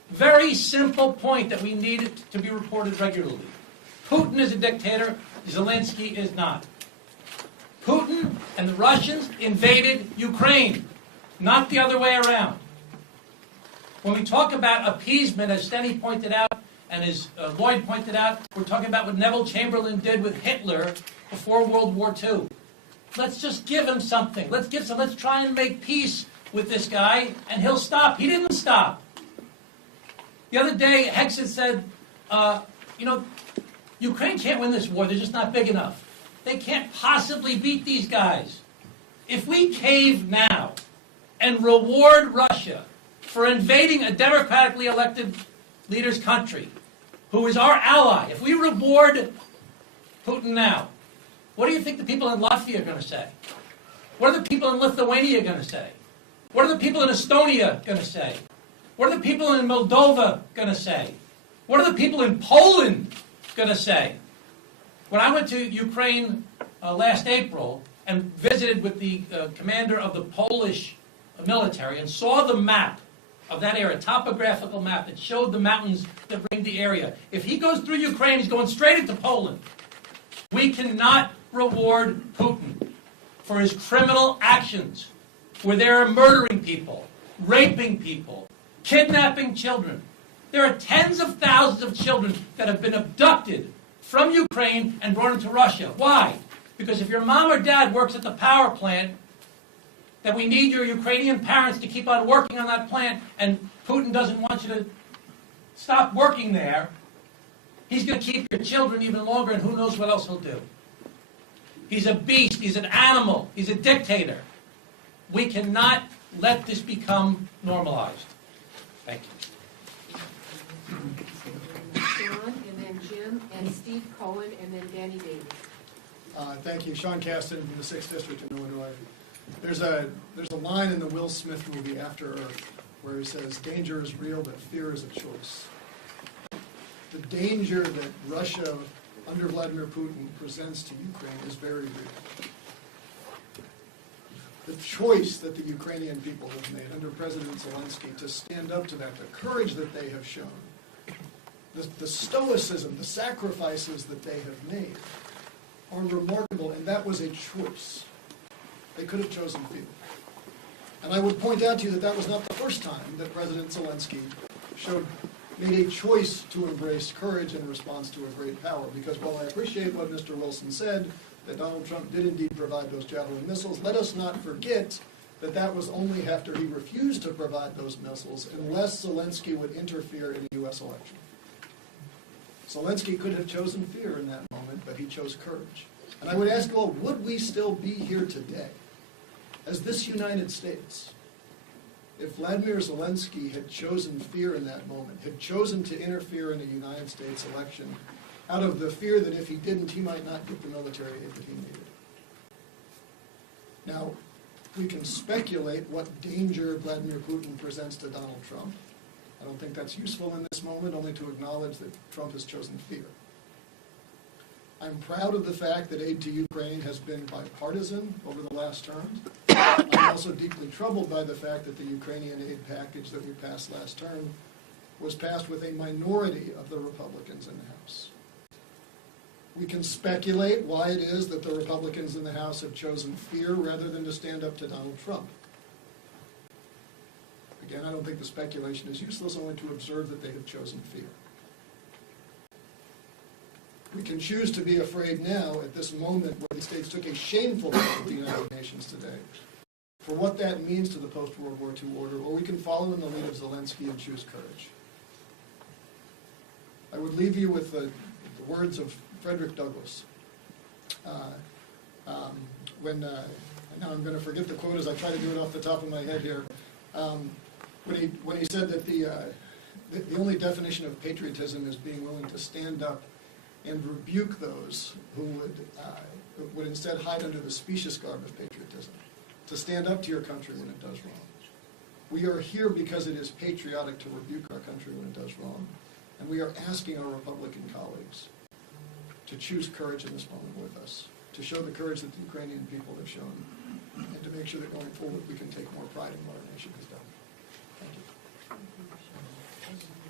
very simple point that we need to be reported regularly. Putin is a dictator, Zelensky is not. Putin and the Russians invaded Ukraine, not the other way around. When we talk about appeasement, as Steny pointed out, and as Lloyd pointed out, we're talking about what Neville Chamberlain did with Hitler before World War II. Let's just give him something. Let's try and make peace with this guy, and he'll stop. He didn't stop. The other day, Hexed said, Ukraine can't win this war. They're just not big enough. They can't possibly beat these guys. If we cave now and reward Russia for invading a democratically elected leader's country, who is our ally, if we reward Putin now, what do you think the people in Latvia are going to say? What are the people in Lithuania going to say? What are the people in Estonia going to say? What are the people in Moldova going to say? What are the people in Poland going to say? When I went to Ukraine last April and visited with the commander of the Polish military and saw the map of that area, topographical map that showed the mountains that ring the area. If he goes through Ukraine, he's going straight into Poland. We cannot reward Putin for his criminal actions, where they are murdering people, raping people, kidnapping children. There are tens of thousands of children that have been abducted from Ukraine and brought into Russia. Why? Because if your mom or dad works at the power plant, that we need your Ukrainian parents to keep on working on that plant, and Putin doesn't want you to stop working there, he's going to keep your children even longer, and who knows what else he'll do. He's a beast. He's an animal. He's a dictator. We cannot let this become normalized. Thank you. Sean, and then Jim, and Steve Cohen, and then Danny Davis. Thank you. Sean Caston from the 6th District in Illinois. There's a line in the Will Smith movie After Earth where he says, danger is real, but fear is a choice. The danger that Russia, under Vladimir Putin, presents to Ukraine is very real. The choice that the Ukrainian people have made under President Zelensky to stand up to that, the courage that they have shown, the stoicism, the sacrifices that they have made are remarkable, and that was a choice. They could have chosen fear. And I would point out to you that that was not the first time that President Zelensky made a choice to embrace courage in response to a great power. Because while I appreciate what Mr. Wilson said, that Donald Trump did indeed provide those Javelin missiles, let us not forget that that was only after he refused to provide those missiles unless Zelensky would interfere in the U.S. election. Zelensky could have chosen fear in that moment, but he chose courage. And I would ask you all, would we still be here today as this United States if Vladimir Zelensky had chosen fear in that moment, had chosen to interfere in a United States election out of the fear that if he didn't, he might not get the military aid that he needed? Now, we can speculate what danger Vladimir Putin presents to Donald Trump. I don't think that's useful in this moment, only to acknowledge that Trump has chosen fear. I'm proud of the fact that aid to Ukraine has been bipartisan over the last term. I'm also deeply troubled by the fact that the Ukrainian aid package that we passed last term was passed with a minority of the Republicans in the House. We can speculate why it is that the Republicans in the House have chosen fear rather than to stand up to Donald Trump. Again, I don't think the speculation is useless, only to observe that they have chosen fear. We can choose to be afraid now at this moment where the states took a shameful vote at the United Nations today for what that means to the post-World War II order, or we can follow in the lead of Zelensky and choose courage. I would leave you with the words of Frederick Douglass. Now I'm going to forget the quote as I try to do it off the top of my head here. When he said that the only definition of patriotism is being willing to stand up and rebuke those who would instead hide under the specious garb of patriotism, to stand up to your country when it does wrong. We are here because it is patriotic to rebuke our country when it does wrong, and we are asking our Republican colleagues to choose courage in this moment with us, to show the courage that the Ukrainian people have shown, and to make sure that going forward we can take more pride in what our nation has done. Thank you.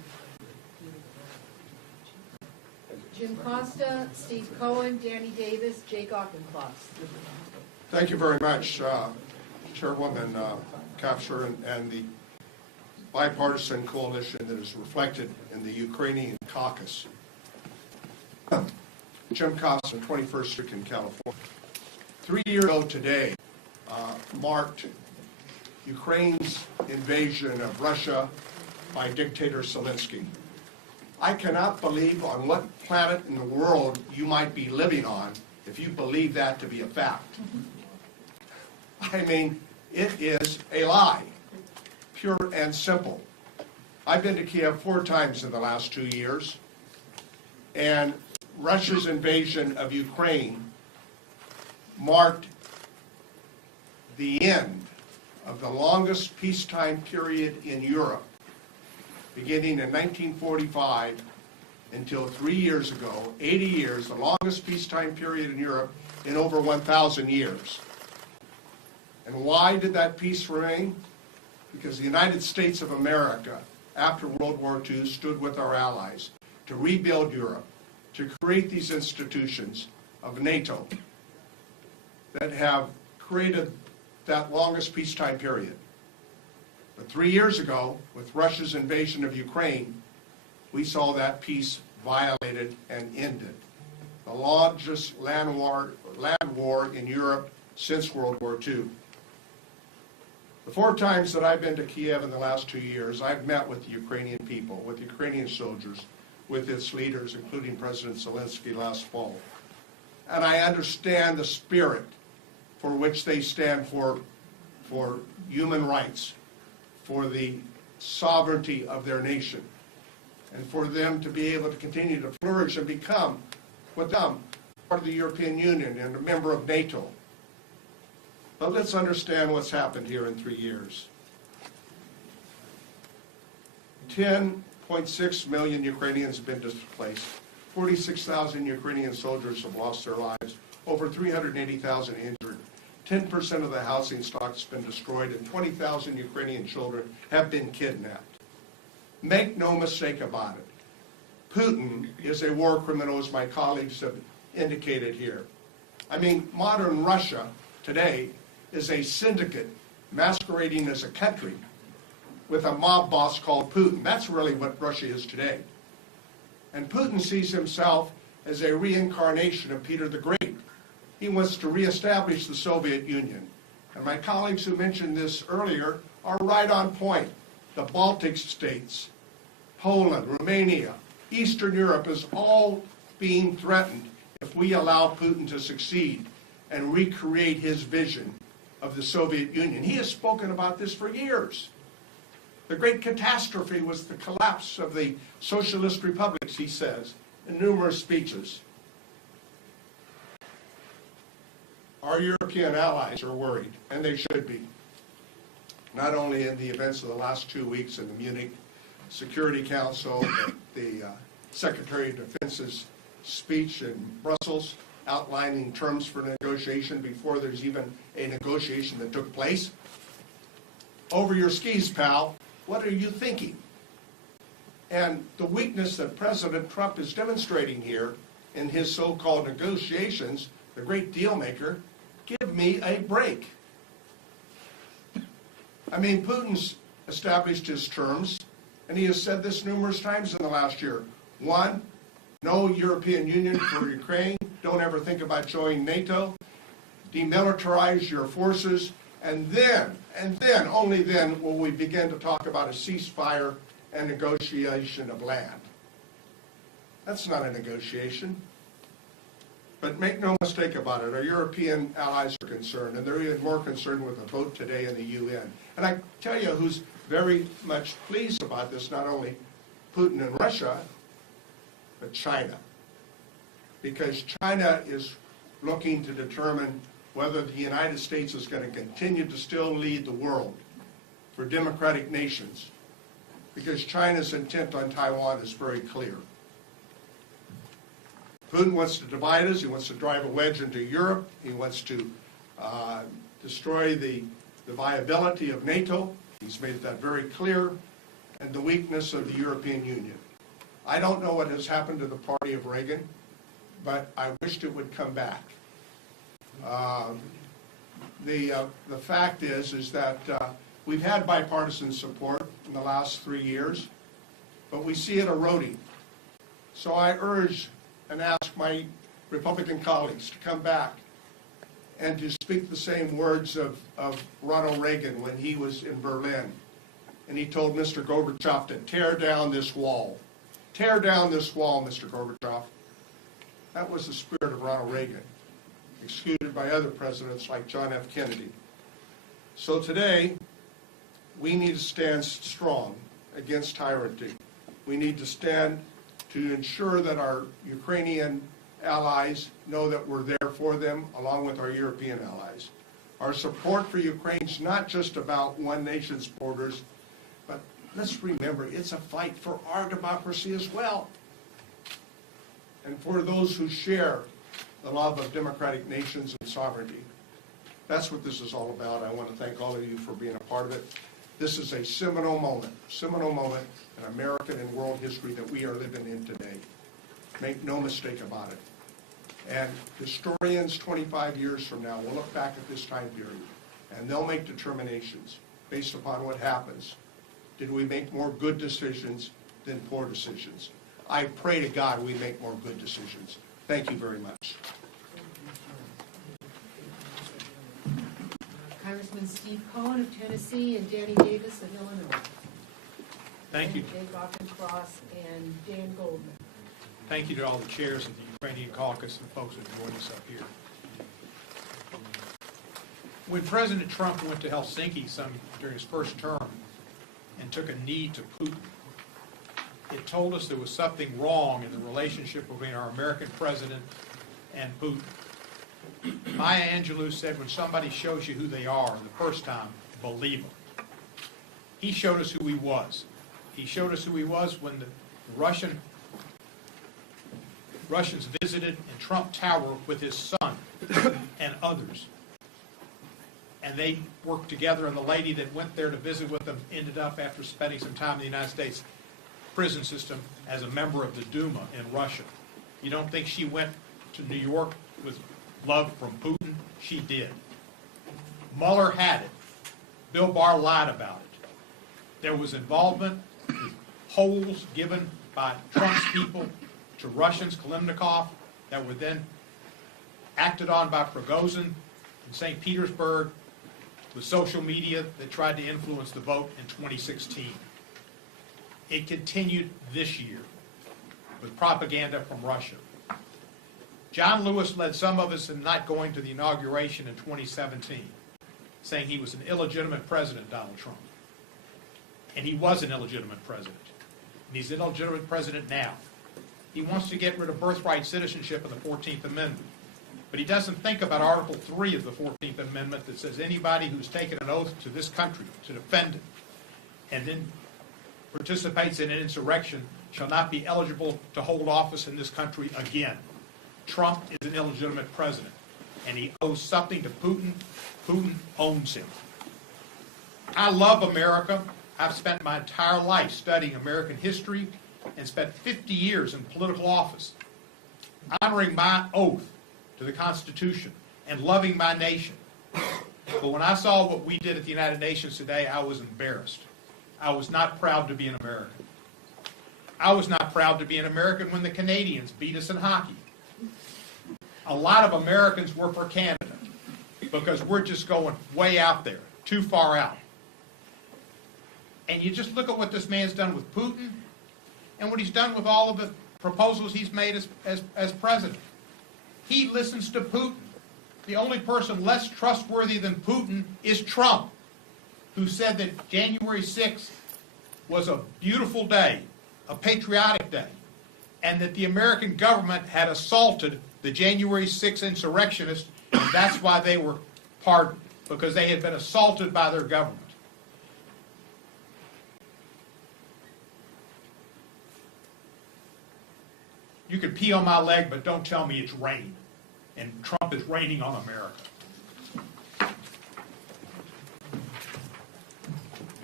Jim Costa, Steve Cohen, Danny Davis, Jake Auchincloss. Thank you very much, Chairwoman Kaptur, and the bipartisan coalition that is reflected in the Ukrainian Caucus. Jim Costa, 21st District in California. 3 years ago today marked Ukraine's invasion of Russia by Dictator Zelensky. I cannot believe on what planet in the world you might be living on if you believe that to be a fact. I mean, it is a lie, pure and simple. I've been to Kiev 4 times in the last 2 years, and Russia's invasion of Ukraine marked the end of the longest peacetime period in Europe, beginning in 1945 until 3 years ago, 80 years, the longest peacetime period in Europe in over 1,000 years. And why did that peace remain? Because the United States of America, after World War II, stood with our allies to rebuild Europe, to create these institutions of NATO that have created that longest peacetime period. But 3 years ago, with Russia's invasion of Ukraine, we saw that peace violated and ended. The largest land war in Europe since World War II. The 4 times that I've been to Kiev in the last 2 years, I've met with the Ukrainian people, with Ukrainian soldiers, with its leaders, including President Zelensky last fall. And I understand the spirit for which they stand for human rights, for the sovereignty of their nation, and for them to be able to continue to flourish and become, with them, part of the European Union and a member of NATO. But let's understand what's happened here in 3 years. 10.6 million Ukrainians have been displaced. 46,000 Ukrainian soldiers have lost their lives. Over 380,000 injured. 10% of the housing stock has been destroyed, and 20,000 Ukrainian children have been kidnapped. Make no mistake about it. Putin is a war criminal, as my colleagues have indicated here. I mean, modern Russia today is a syndicate masquerading as a country with a mob boss called Putin. That's really what Russia is today. And Putin sees himself as a reincarnation of Peter the Great. He wants to reestablish the Soviet Union. And my colleagues who mentioned this earlier are right on point. The Baltic states, Poland, Romania, Eastern Europe is all being threatened if we allow Putin to succeed and recreate his vision of the Soviet Union. He has spoken about this for years. The great catastrophe was the collapse of the socialist republics, he says, in numerous speeches. Our European allies are worried, and they should be. Not only in the events of the last 2 weeks in the Munich Security Council, the Secretary of Defense's speech in Brussels outlining terms for negotiation before there's even a negotiation that took place. Over your skis, pal. What are you thinking? And the weakness that President Trump is demonstrating here in his so-called negotiations, the great deal maker, give me a break. I mean, Putin's established his terms, and he has said this numerous times in the last year. 1, no European Union for Ukraine. Don't ever think about joining NATO. Demilitarize your forces. And then, only then, will we begin to talk about a ceasefire and negotiation of land. That's not a negotiation. But make no mistake about it, our European allies are concerned, and they're even more concerned with the vote today in the UN. And I tell you who's very much pleased about this, not only Putin and Russia, but China. Because China is looking to determine whether the United States is going to continue to still lead the world for democratic nations. Because China's intent on Taiwan is very clear. Putin wants to divide us. He wants to drive a wedge into Europe. He wants to destroy the viability of NATO. He's made that very clear. And the weakness of the European Union. I don't know what has happened to the party of Reagan, but I wished it would come back. The fact is that we've had bipartisan support in the last 3 years, but we see it eroding. So I urge and ask my Republican colleagues to come back and to speak the same words of Ronald Reagan when he was in Berlin. And he told Mr. Gorbachev to tear down this wall. Tear down this wall, Mr. Gorbachev. That was the spirit of Ronald Reagan, executed by other presidents like John F. Kennedy. So today, we need to stand strong against tyranny. We need to stand to ensure that our Ukrainian allies know that we're there for them, along with our European allies. Our support for Ukraine is not just about one nation's borders, but let's remember, it's a fight for our democracy as well. And for those who share the love of democratic nations and sovereignty. That's what this is all about. I want to thank all of you for being a part of it. This is a seminal moment in American and world history that we are living in today. Make no mistake about it. And historians 25 years from now will look back at this time period, and they'll make determinations based upon what happens. Did we make more good decisions than poor decisions? I pray to God we make more good decisions. Thank you very much. Congressman Steve Cohen of Tennessee and Danny Davis of Illinois. Thank you. Jake Auchincloss and Dan Goldman. Thank you to all the chairs of the Ukrainian Caucus and folks that joined us up here. When President Trump went to Helsinki during his first term and took a knee to Putin, it told us there was something wrong in the relationship between our American president and Putin. Maya Angelou said, when somebody shows you who they are the first time, believe them. He showed us who he was. He showed us who he was when the Russians visited in Trump Tower with his son and others. And they worked together, and the lady that went there to visit with them ended up, after spending some time in the United States prison system, as a member of the Duma in Russia. You don't think she went to New York with love from Putin? She did. Mueller had it. Bill Barr lied about it. There was involvement, holes given by Trump's people to Russians, Kalimnikov, that were then acted on by Prigozhin in St. Petersburg, with social media that tried to influence the vote in 2016. It continued this year with propaganda from Russia. John Lewis led some of us in not going to the inauguration in 2017, saying he was an illegitimate president, Donald Trump. And he was an illegitimate president. And he's an illegitimate president now. He wants to get rid of birthright citizenship in the 14th Amendment. But he doesn't think about Article 3 of the 14th Amendment that says anybody who's taken an oath to this country to defend it and then participates in an insurrection shall not be eligible to hold office in this country again. Trump is an illegitimate president, and he owes something to Putin. Putin owns him. I love America. I've spent my entire life studying American history and spent 50 years in political office, honoring my oath to the Constitution and loving my nation. But when I saw what we did at the United Nations today, I was embarrassed. I was not proud to be an American. I was not proud to be an American when the Canadians beat us in hockey. A lot of Americans were for Canada because we're just going way out there, too far out. And you just look at what this man's done with Putin and what he's done with all of the proposals he's made as president. He listens to Putin. The only person less trustworthy than Putin is Trump, who said that January 6th was a beautiful day, a patriotic day, and that the American government had assaulted the January 6th insurrectionists, and that's why they were pardoned, because they had been assaulted by their government. You can pee on my leg, but don't tell me it's rain. And Trump is raining on America.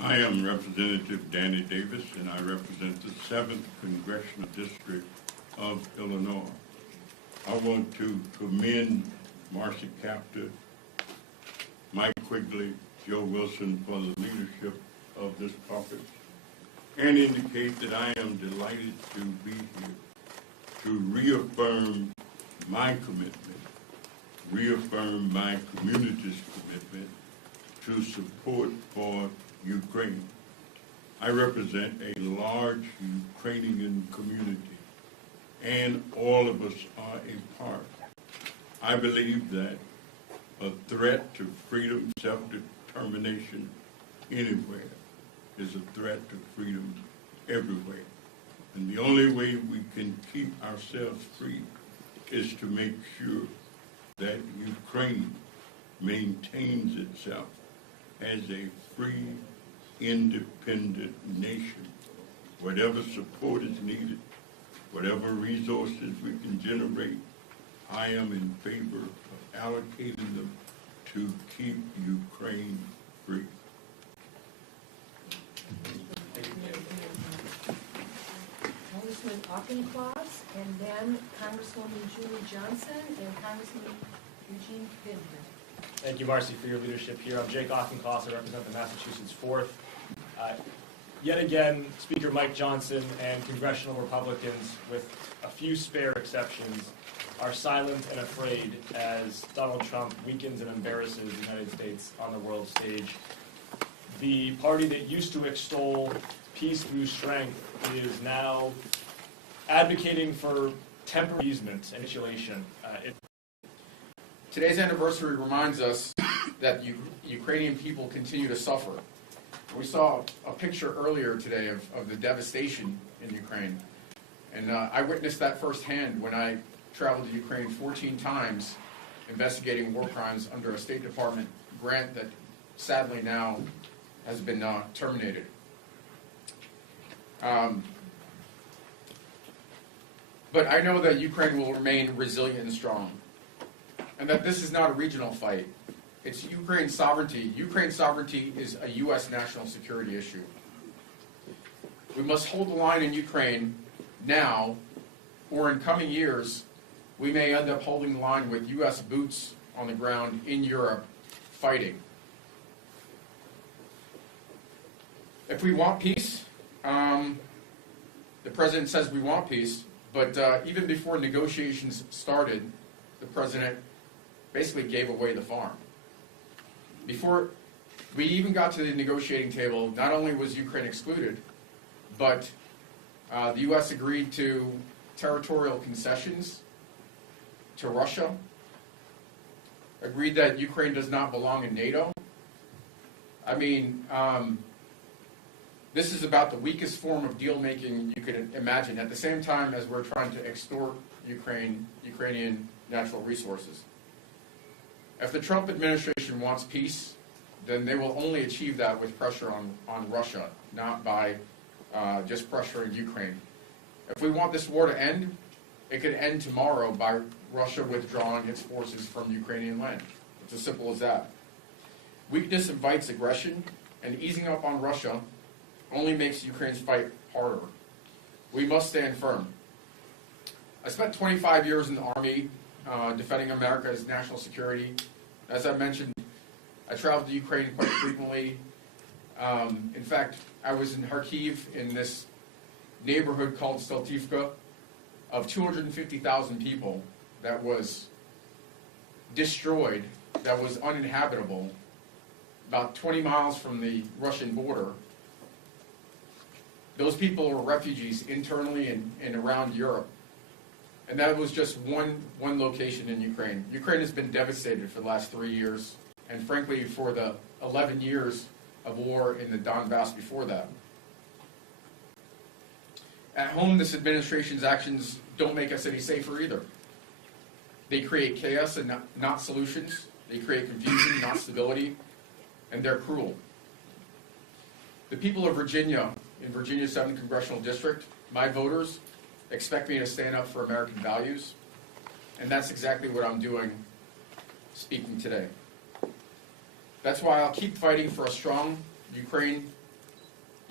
I am Representative Danny Davis, and I represent the 7th Congressional District of Illinois. I want to commend Marcy Kaptur, Mike Quigley, Joe Wilson for the leadership of this caucus, and indicate that I am delighted to be here to reaffirm my commitment, reaffirm my community's commitment to support for Ukraine. I represent a large Ukrainian community, and all of us are a part. I believe that a threat to freedom, self-determination anywhere is a threat to freedom everywhere. And the only way we can keep ourselves free is to make sure that Ukraine maintains itself as a free, independent nation. Whatever support is needed, whatever resources we can generate, I am in favor of allocating them to keep Ukraine free. Congressman Auchincloss, and then Congresswoman Julie Johnson and Congressman Eugene Pidgeon. Thank you, Marcy, for your leadership here. I'm Jake Auchincloss. I represent the Massachusetts 4th. Yet again, Speaker Mike Johnson and congressional Republicans, with a few spare exceptions, are silent and afraid as Donald Trump weakens and embarrasses the United States on the world stage. The party that used to extol peace through strength is now advocating for temporary appeasement and capitulation. Today's anniversary reminds us that Ukrainian people continue to suffer. We saw a picture earlier today of the devastation in Ukraine, and I witnessed that firsthand when I traveled to Ukraine 14 times investigating war crimes under a State Department grant that sadly now has been terminated. But I know that Ukraine will remain resilient and strong, and that this is not a regional fight. It's Ukraine's sovereignty. Ukraine's sovereignty is a U.S. national security issue. We must hold the line in Ukraine now, or in coming years, we may end up holding the line with U.S. boots on the ground in Europe, fighting. If we want peace, the president says we want peace, but even before negotiations started, the president basically gave away the farm. Before we even got to the negotiating table, not only was Ukraine excluded, but the U.S. agreed to territorial concessions to Russia, agreed that Ukraine does not belong in NATO. I mean, this is about the weakest form of deal-making you could imagine, at the same time as we're trying to extort Ukrainian natural resources. If the Trump administration wants peace, then they will only achieve that with pressure on Russia, not by just pressuring Ukraine. If we want this war to end, it could end tomorrow by Russia withdrawing its forces from Ukrainian land. It's as simple as that. Weakness invites aggression, and easing up on Russia only makes Ukraine's fight harder. We must stand firm. I spent 25 years in the Army defending America's national security. As I mentioned, I traveled to Ukraine quite frequently. In fact, I was in Kharkiv in this neighborhood called Steltivka of 250,000 people that was destroyed, that was uninhabitable, about 20 miles from the Russian border. Those people were refugees internally and around Europe. And that was just one location in Ukraine. Ukraine has been devastated for the last 3 years, and frankly for the 11 years of war in the Donbass before that. At home, this administration's actions don't make us any safer either. They create chaos and not solutions. They create confusion, not stability, and they're cruel. The people of Virginia, in Virginia's 7th Congressional District, my voters, expect me to stand up for American values, and that's exactly what I'm doing speaking today. That's why I'll keep fighting for a strong Ukraine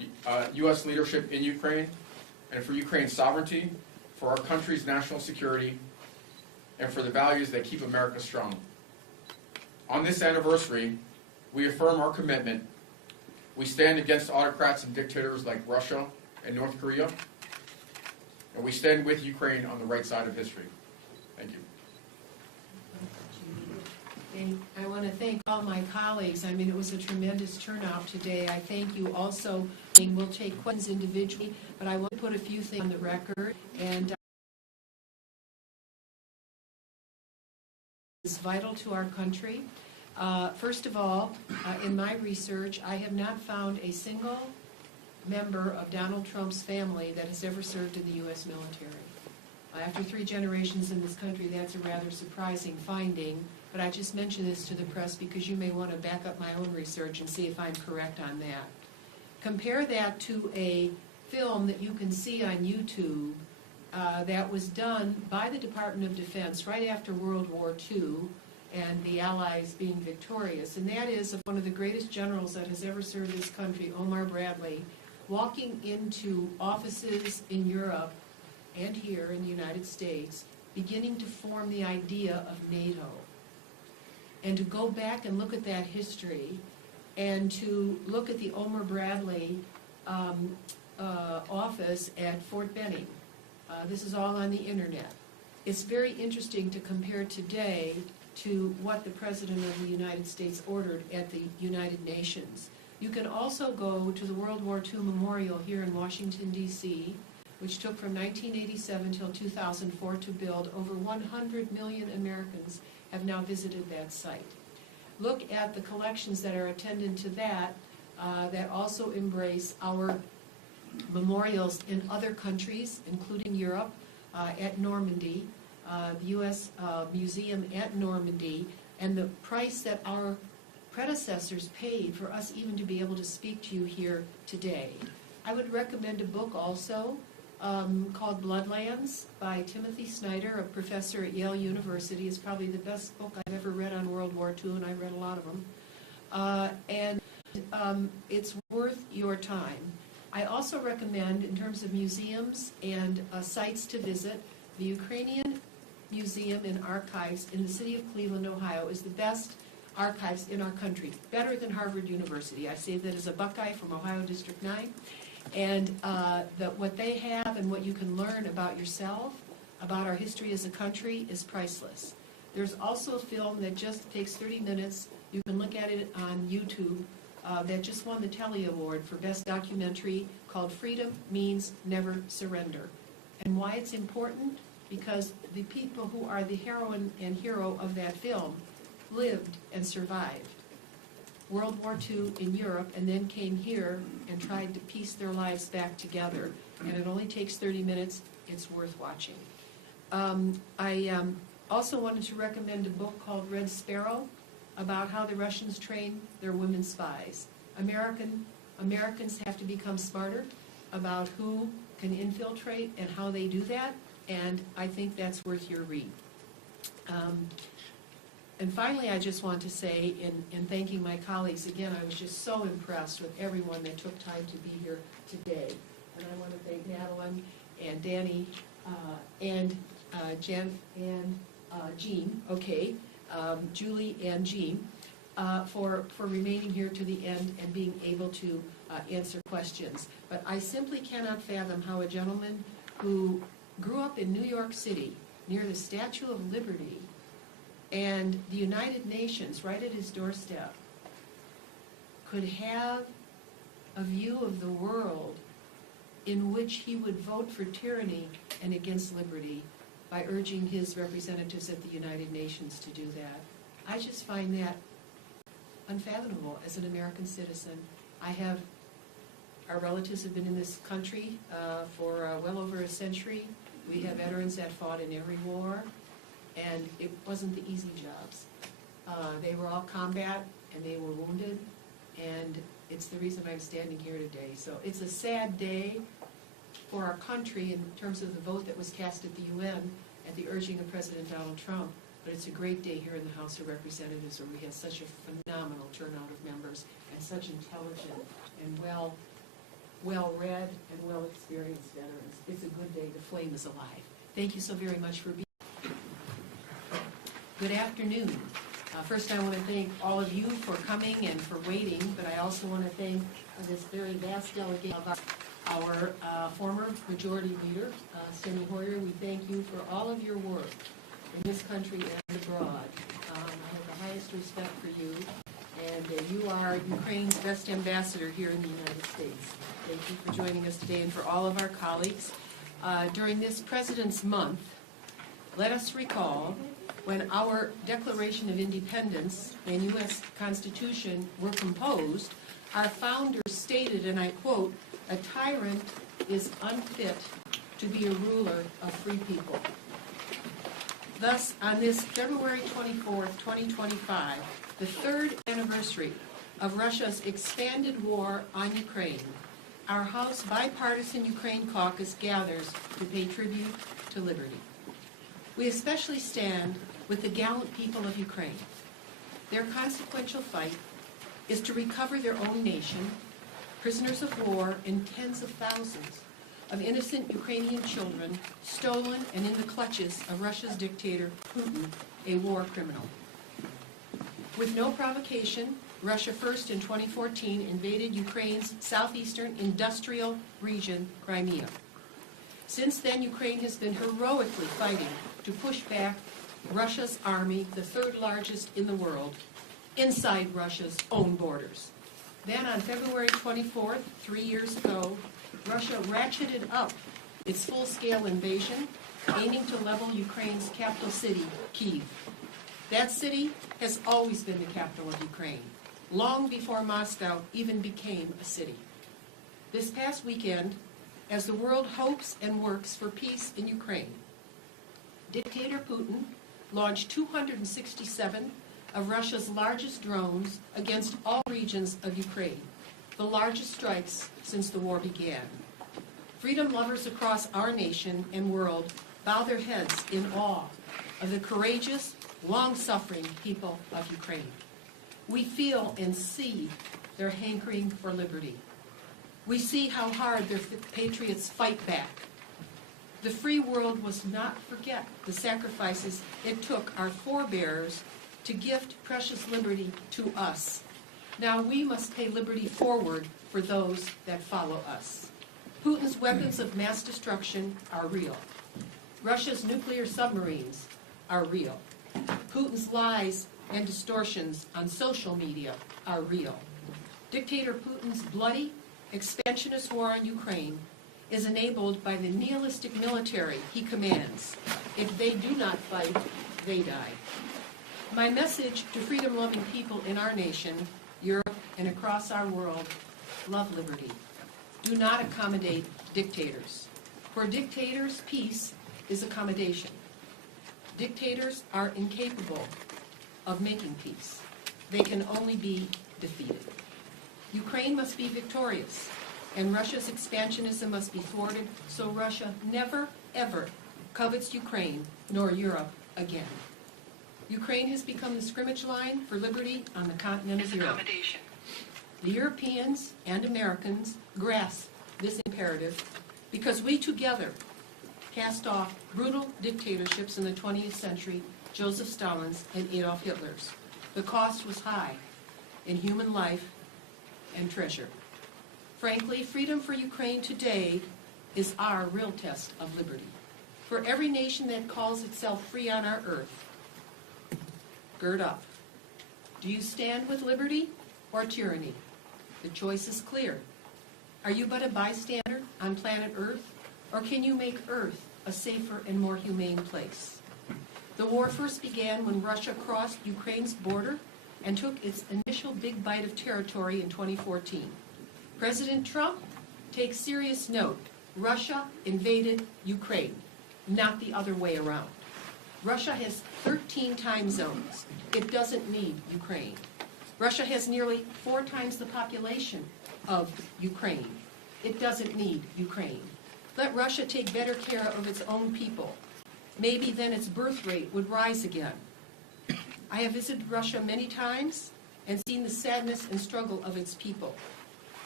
U.S. leadership in Ukraine, and for Ukraine's sovereignty, for our country's national security, and for the values that keep America strong. On this anniversary, we affirm our commitment. We stand against autocrats and dictators like Russia and North Korea, and we stand with Ukraine on the right side of history. Thank you. I want to thank all my colleagues. I mean, it was a tremendous turnout today. I thank you also. We'll take questions individually, but I want to put a few things on the record. And is vital to our country. First of all, in my research, I have not found a single member of Donald Trump's family that has ever served in the U.S. military. After 3 generations in this country, that's a rather surprising finding, but I just mention this to the press because you may want to back up my own research and see if I'm correct on that. Compare that to a film that you can see on YouTube that was done by the Department of Defense right after World War II and the Allies being victorious, and that is of one of the greatest generals that has ever served this country, Omar Bradley, walking into offices in Europe and here in the United States, beginning to form the idea of NATO. And to go back and look at that history, and to look at the Omar Bradley office at Fort Benning. This is all on the internet. It's very interesting to compare today to what the President of the United States ordered at the United Nations. You can also go to the World War II Memorial here in Washington, D.C., which took from 1987 until 2004 to build. Over 100 million Americans have now visited that site. Look at the collections that are attendant to that, that also embrace our memorials in other countries, including Europe, at Normandy, the U.S. Museum at Normandy, and the price that our predecessors paid for us even to be able to speak to you here today. I would recommend a book also called Bloodlands by Timothy Snyder, a professor at Yale University. It's probably the best book I've ever read on World War II, and I read a lot of them. It's worth your time. I also recommend, in terms of museums and sites to visit, the Ukrainian Museum and Archives in the city of Cleveland, Ohio, is the best archives in our country, better than Harvard University. I say that as a Buckeye from Ohio District 9. And what they have and what you can learn about yourself, about our history as a country, is priceless. There's also a film that just takes 30 minutes. You can look at it on YouTube that just won the Telly Award for Best Documentary, called Freedom Means Never Surrender. And why it's important? Because the people who are the heroine and hero of that film lived and survived World War II in Europe, and then came here and tried to piece their lives back together. And it only takes 30 minutes. It's worth watching. I also wanted to recommend a book called Red Sparrow, about how the Russians train their women spies. Americans have to become smarter about who can infiltrate and how they do that, and I think that's worth your read. And finally, I just want to say, in thanking my colleagues, again, I was just so impressed with everyone that took time to be here today. And I want to thank Madeline and Danny and Jen and Jean, okay, Julie and Jean, for remaining here to the end and being able to answer questions. But I simply cannot fathom how a gentleman who grew up in New York City, near the Statue of Liberty, and the United Nations right at his doorstep, could have a view of the world in which he would vote for tyranny and against liberty by urging his representatives at the United Nations to do that. I just find that unfathomable as an American citizen. Our relatives have been in this country for well over a century. We have veterans that fought in every war, and it wasn't the easy jobs. They were all combat, and they were wounded, and it's the reason I'm standing here today. So it's a sad day for our country in terms of the vote that was cast at the UN at the urging of President Donald Trump, but it's a great day here in the House of Representatives, where we have such a phenomenal turnout of members and such intelligent and well-read, and well-experienced veterans. It's a good day. The flame is alive. Thank you so very much for being here. Good afternoon. First, I want to thank all of you for coming and for waiting, but I also want to thank this very vast delegation of our former Majority Leader, Steny Hoyer. We thank you for all of your work in this country and abroad. I have the highest respect for you, and you are Ukraine's best ambassador here in the United States. Thank you for joining us today, and for all of our colleagues. During this President's Month, let us recall when our Declaration of Independence and U.S. Constitution were composed, our founders stated, and I quote, "A tyrant is unfit to be a ruler of free people." Thus, on this February 24th, 2025, the third anniversary of Russia's expanded war on Ukraine, our House Bipartisan Ukraine Caucus gathers to pay tribute to liberty. We especially stand with the gallant people of Ukraine. Their consequential fight is to recover their own nation, prisoners of war, and tens of thousands of innocent Ukrainian children stolen and in the clutches of Russia's dictator, Putin, a war criminal. With no provocation, Russia first in 2014 invaded Ukraine's southeastern industrial region, Crimea. Since then, Ukraine has been heroically fighting to push back Russia's army, the third largest in the world, inside Russia's own borders. Then on February 24th, 3 years ago, Russia ratcheted up its full-scale invasion, aiming to level Ukraine's capital city, Kyiv. That city has always been the capital of Ukraine, long before Moscow even became a city. This past weekend, as the world hopes and works for peace in Ukraine, Dictator Putin launched 267 of Russia's largest drones against all regions of Ukraine, the largest strikes since the war began. Freedom lovers across our nation and world bow their heads in awe of the courageous, long-suffering people of Ukraine. We feel and see their hankering for liberty. We see how hard their patriots fight back. The free world must not forget the sacrifices it took our forebears to gift precious liberty to us. Now we must pay liberty forward for those that follow us. Putin's weapons of mass destruction are real. Russia's nuclear submarines are real. Putin's lies and distortions on social media are real. Dictator Putin's bloody, expansionist war on Ukraine is enabled by the nihilistic military he commands. If they do not fight, they die. My message to freedom-loving people in our nation, Europe, and across our world: love liberty. Do not accommodate dictators. For dictators, peace is accommodation. Dictators are incapable of making peace. They can only be defeated. Ukraine must be victorious, and Russia's expansionism must be thwarted so Russia never, ever covets Ukraine nor Europe again. Ukraine has become the scrimmage line for liberty on the continent of Europe. The Europeans and Americans grasp this imperative because we together cast off brutal dictatorships in the 20th century, Joseph Stalin's and Adolf Hitler's. The cost was high in human life and treasure. Frankly, freedom for Ukraine today is our real test of liberty. For every nation that calls itself free on our earth, gird up. Do you stand with liberty or tyranny? The choice is clear. Are you but a bystander on planet Earth, or can you make Earth a safer and more humane place? The war first began when Russia crossed Ukraine's border and took its initial big bite of territory in 2014. President Trump takes serious note. Russia invaded Ukraine, not the other way around. Russia has 13 time zones. It doesn't need Ukraine. Russia has nearly 4 times the population of Ukraine. It doesn't need Ukraine. Let Russia take better care of its own people. Maybe then its birth rate would rise again. I have visited Russia many times and seen the sadness and struggle of its people.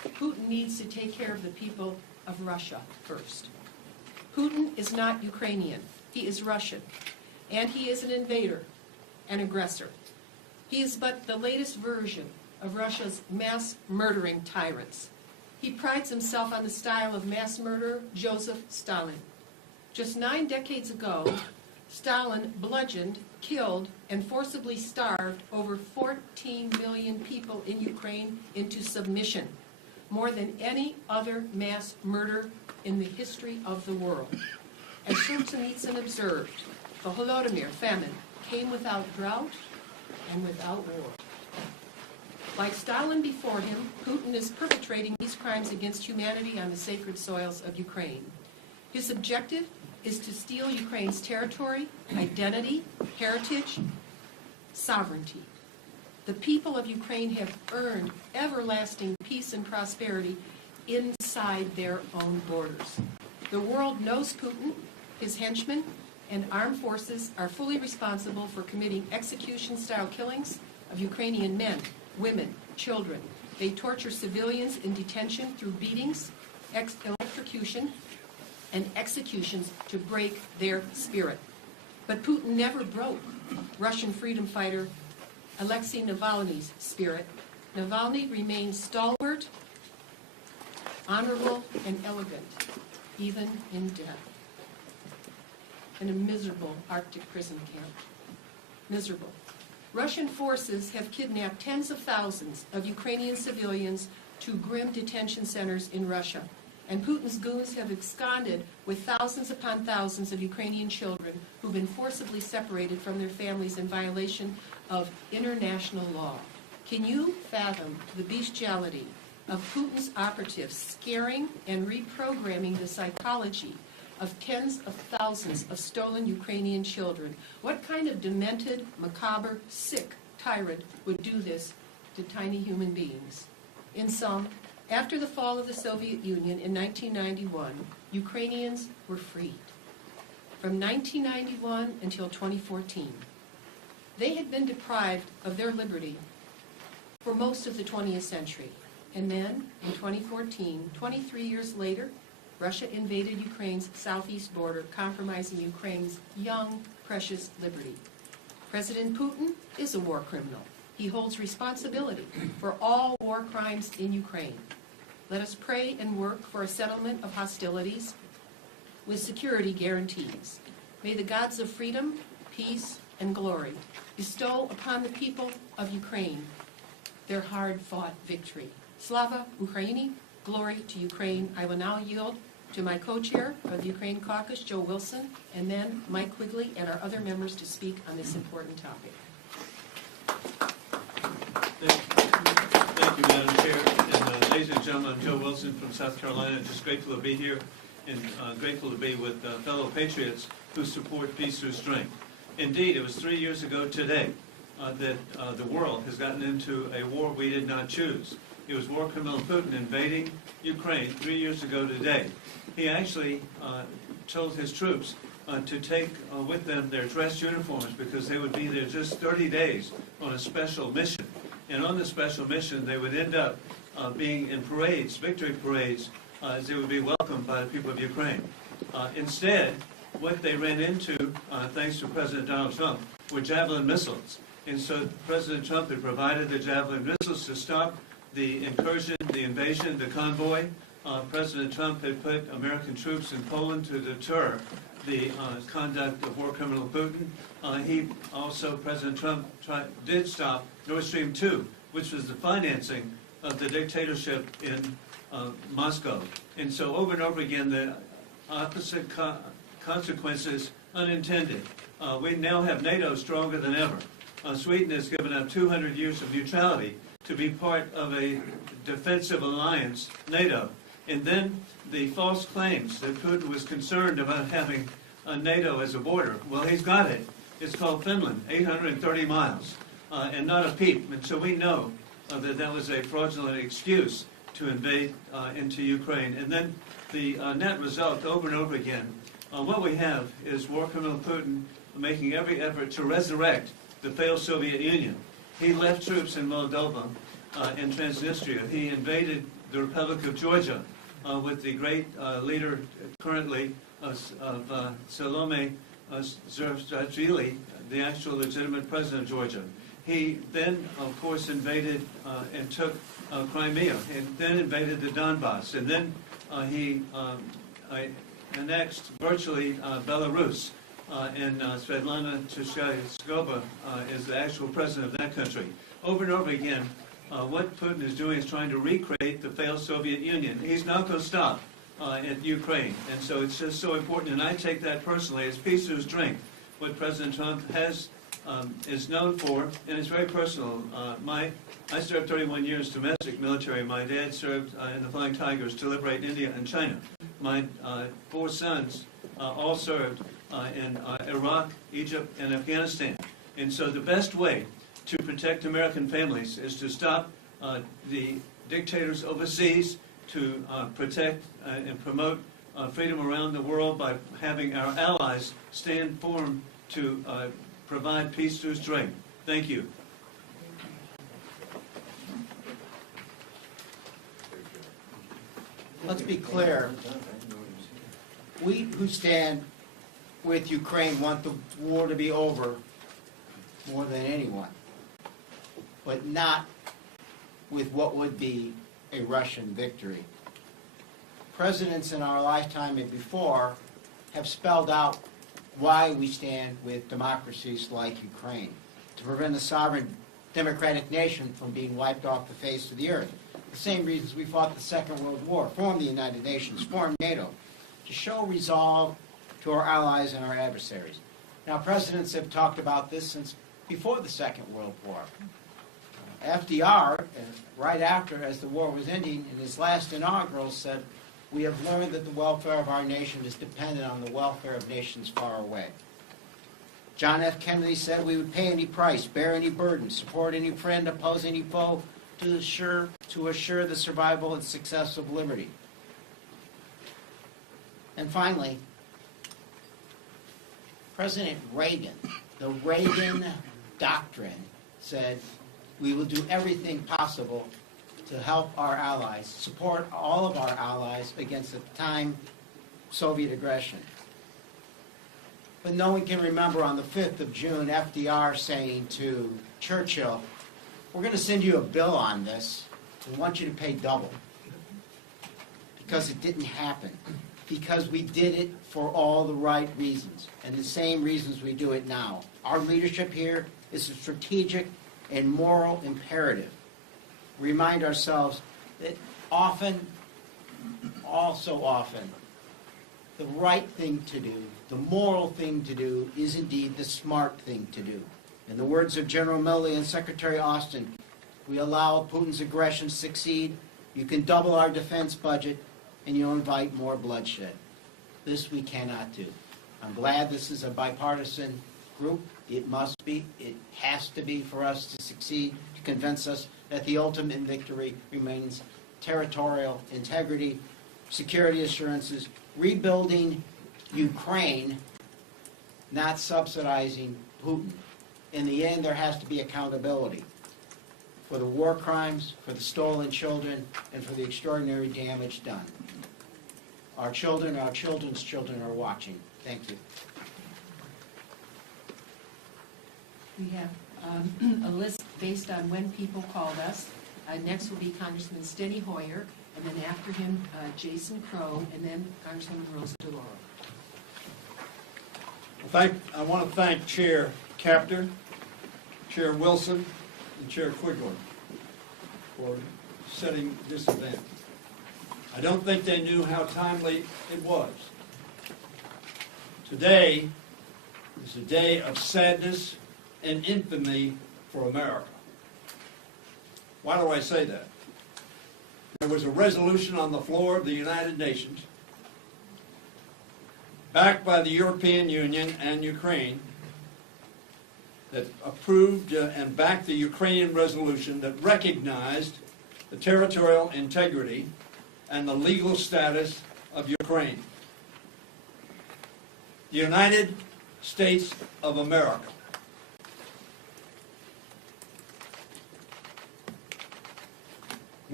Putin needs to take care of the people of Russia first. Putin is not Ukrainian. He is Russian. And he is an invader, an aggressor. He is but the latest version of Russia's mass murdering tyrants. He prides himself on the style of mass murderer Joseph Stalin. Just 9 decades ago, Stalin bludgeoned, killed, and forcibly starved over 14 million people in Ukraine into submission, more than any other mass murder in the history of the world. As Solzhenitsyn observed, the Holodomor famine came without drought and without war. Like Stalin before him, Putin is perpetrating these crimes against humanity on the sacred soils of Ukraine. His objective is to steal Ukraine's territory, identity, heritage, sovereignty. The people of Ukraine have earned everlasting peace and prosperity inside their own borders. The world knows Putin, his henchmen, and armed forces are fully responsible for committing execution-style killings of Ukrainian men, women, children. They torture civilians in detention through beatings, electrocution, and executions to break their spirit. But Putin never broke Russian freedom fighter Alexei Navalny's spirit. Navalny remained stalwart, honorable, and elegant, even in death. In a miserable Arctic prison camp. Miserable. Russian forces have kidnapped tens of thousands of Ukrainian civilians to grim detention centers in Russia. And Putin's goons have absconded with thousands upon thousands of Ukrainian children who've been forcibly separated from their families in violation of international law. Can you fathom the bestiality of Putin's operatives scaring and reprogramming the psychology of tens of thousands of stolen Ukrainian children? What kind of demented, macabre, sick tyrant would do this to tiny human beings? In sum, after the fall of the Soviet Union in 1991, Ukrainians were freed. From 1991 until 2014, they had been deprived of their liberty for most of the 20th century. And then, in 2014, 23 years later, Russia invaded Ukraine's southeast border, compromising Ukraine's young, precious liberty. President Putin is a war criminal. He holds responsibility for all war crimes in Ukraine. Let us pray and work for a settlement of hostilities with security guarantees. May the gods of freedom, peace, and glory bestow upon the people of Ukraine their hard-fought victory. Slava Ukraini, glory to Ukraine. I will now yield to my co-chair of the Ukraine Caucus, Joe Wilson, and then Mike Quigley and our other members to speak on this important topic. Thank you, Madam Chair. And ladies and gentlemen, I'm Joe Wilson from South Carolina. Just grateful to be here and grateful to be with fellow patriots who support peace through strength. Indeed, it was 3 years ago today that the world has gotten into a war we did not choose. It was war criminal Putin invading Ukraine 3 years ago today. He actually told his troops to take with them their dress uniforms because they would be there just 30 days on a special mission. And on the special mission, they would end up being in parades, victory parades, as they would be welcomed by the people of Ukraine. Instead, what they ran into, thanks to President Donald Trump, were Javelin missiles. And so President Trump had provided the Javelin missiles to stop the incursion, the invasion, the convoy. President Trump had put American troops in Poland to deter the conduct of war criminal Putin. President Trump did stop Nord Stream 2, which was the financing of the dictatorship in Moscow. And so over and over again, the opposite consequences unintended. We now have NATO stronger than ever. Sweden has given up 200 years of neutrality to be part of a defensive alliance, NATO. And then the false claims that Putin was concerned about having NATO as a border. Well, he's got it. It's called Finland, 830 miles, and not a peep. And so we know that that was a fraudulent excuse to invade into Ukraine. And then the net result, over and over again, what we have is war criminal Putin making every effort to resurrect the failed Soviet Union. He left troops in Moldova and Transnistria. He invaded the Republic of Georgia, with the great leader currently Salome Zurabishvili, the actual legitimate president of Georgia. He then, of course, invaded and took Crimea, and then invaded the Donbass, and then he annexed virtually Belarus, and Svetlana Tishkova is the actual president of that country. Over and over again, what Putin is doing is trying to recreate the failed Soviet Union. He's not going to stop at Ukraine, and so it's just so important, and I take that personally as peace through strength, what President Trump has is known for, and it's very personal. I served 31 years domestic military. My dad served in the Flying Tigers to liberate India and China. My 4 sons all served in Iraq, Egypt, and Afghanistan. And so the best way to protect American families is to stop the dictators overseas, to protect and promote freedom around the world by having our allies stand firm to provide peace through strength. Thank you. Let's be clear. We who stand with Ukraine want the war to be over more than anyone, but not with what would be a Russian victory. Presidents in our lifetime and before have spelled out why we stand with democracies like Ukraine, to prevent a sovereign democratic nation from being wiped off the face of the earth. The same reasons we fought the Second World War, formed the United Nations, formed NATO, to show resolve to our allies and our adversaries. Now, presidents have talked about this since before the Second World War. FDR, right after, as the war was ending, in his last inaugural said, "We have learned that the welfare of our nation is dependent on the welfare of nations far away." John F. Kennedy said we would pay any price, bear any burden, support any friend, oppose any foe, to assure the survival and success of liberty. And finally, President Reagan, the Reagan doctrine, said we will do everything possible to help our allies, support all of our allies against at the time Soviet aggression. But no one can remember on the 5th of June FDR saying to Churchill, "We're going to send you a bill on this. We want you to pay double." Because it didn't happen. Because we did it for all the right reasons, and the same reasons we do it now. Our leadership here is a strategic and moral imperative. Remind ourselves that often, also often, the right thing to do, the moral thing to do, is indeed the smart thing to do. In the words of General Milley and Secretary Austin, we allow Putin's aggression to succeed, you can double our defense budget, and you'll invite more bloodshed. This we cannot do. I'm glad this is a bipartisan group. It must be, it has to be for us to succeed, to convince us that the ultimate victory remains territorial integrity, security assurances, rebuilding Ukraine, not subsidizing Putin. In the end, there has to be accountability for the war crimes, for the stolen children, and for the extraordinary damage done. Our children, our children's children are watching. Thank you. We have a list based on when people called us. Next will be Congressman Steny Hoyer, and then after him, Jason Crow, and then Congresswoman Rosa DeLauro. I want to thank Chair Kaptur, Chair Wilson, and Chair Quigley for setting this event. I don't think they knew how timely it was. Today is a day of sadness and infamy for America. Why do I say that? There was a resolution on the floor of the United Nations, backed by the European Union and Ukraine, that approved and backed the Ukrainian resolution that recognized the territorial integrity and the legal status of Ukraine. The United States of America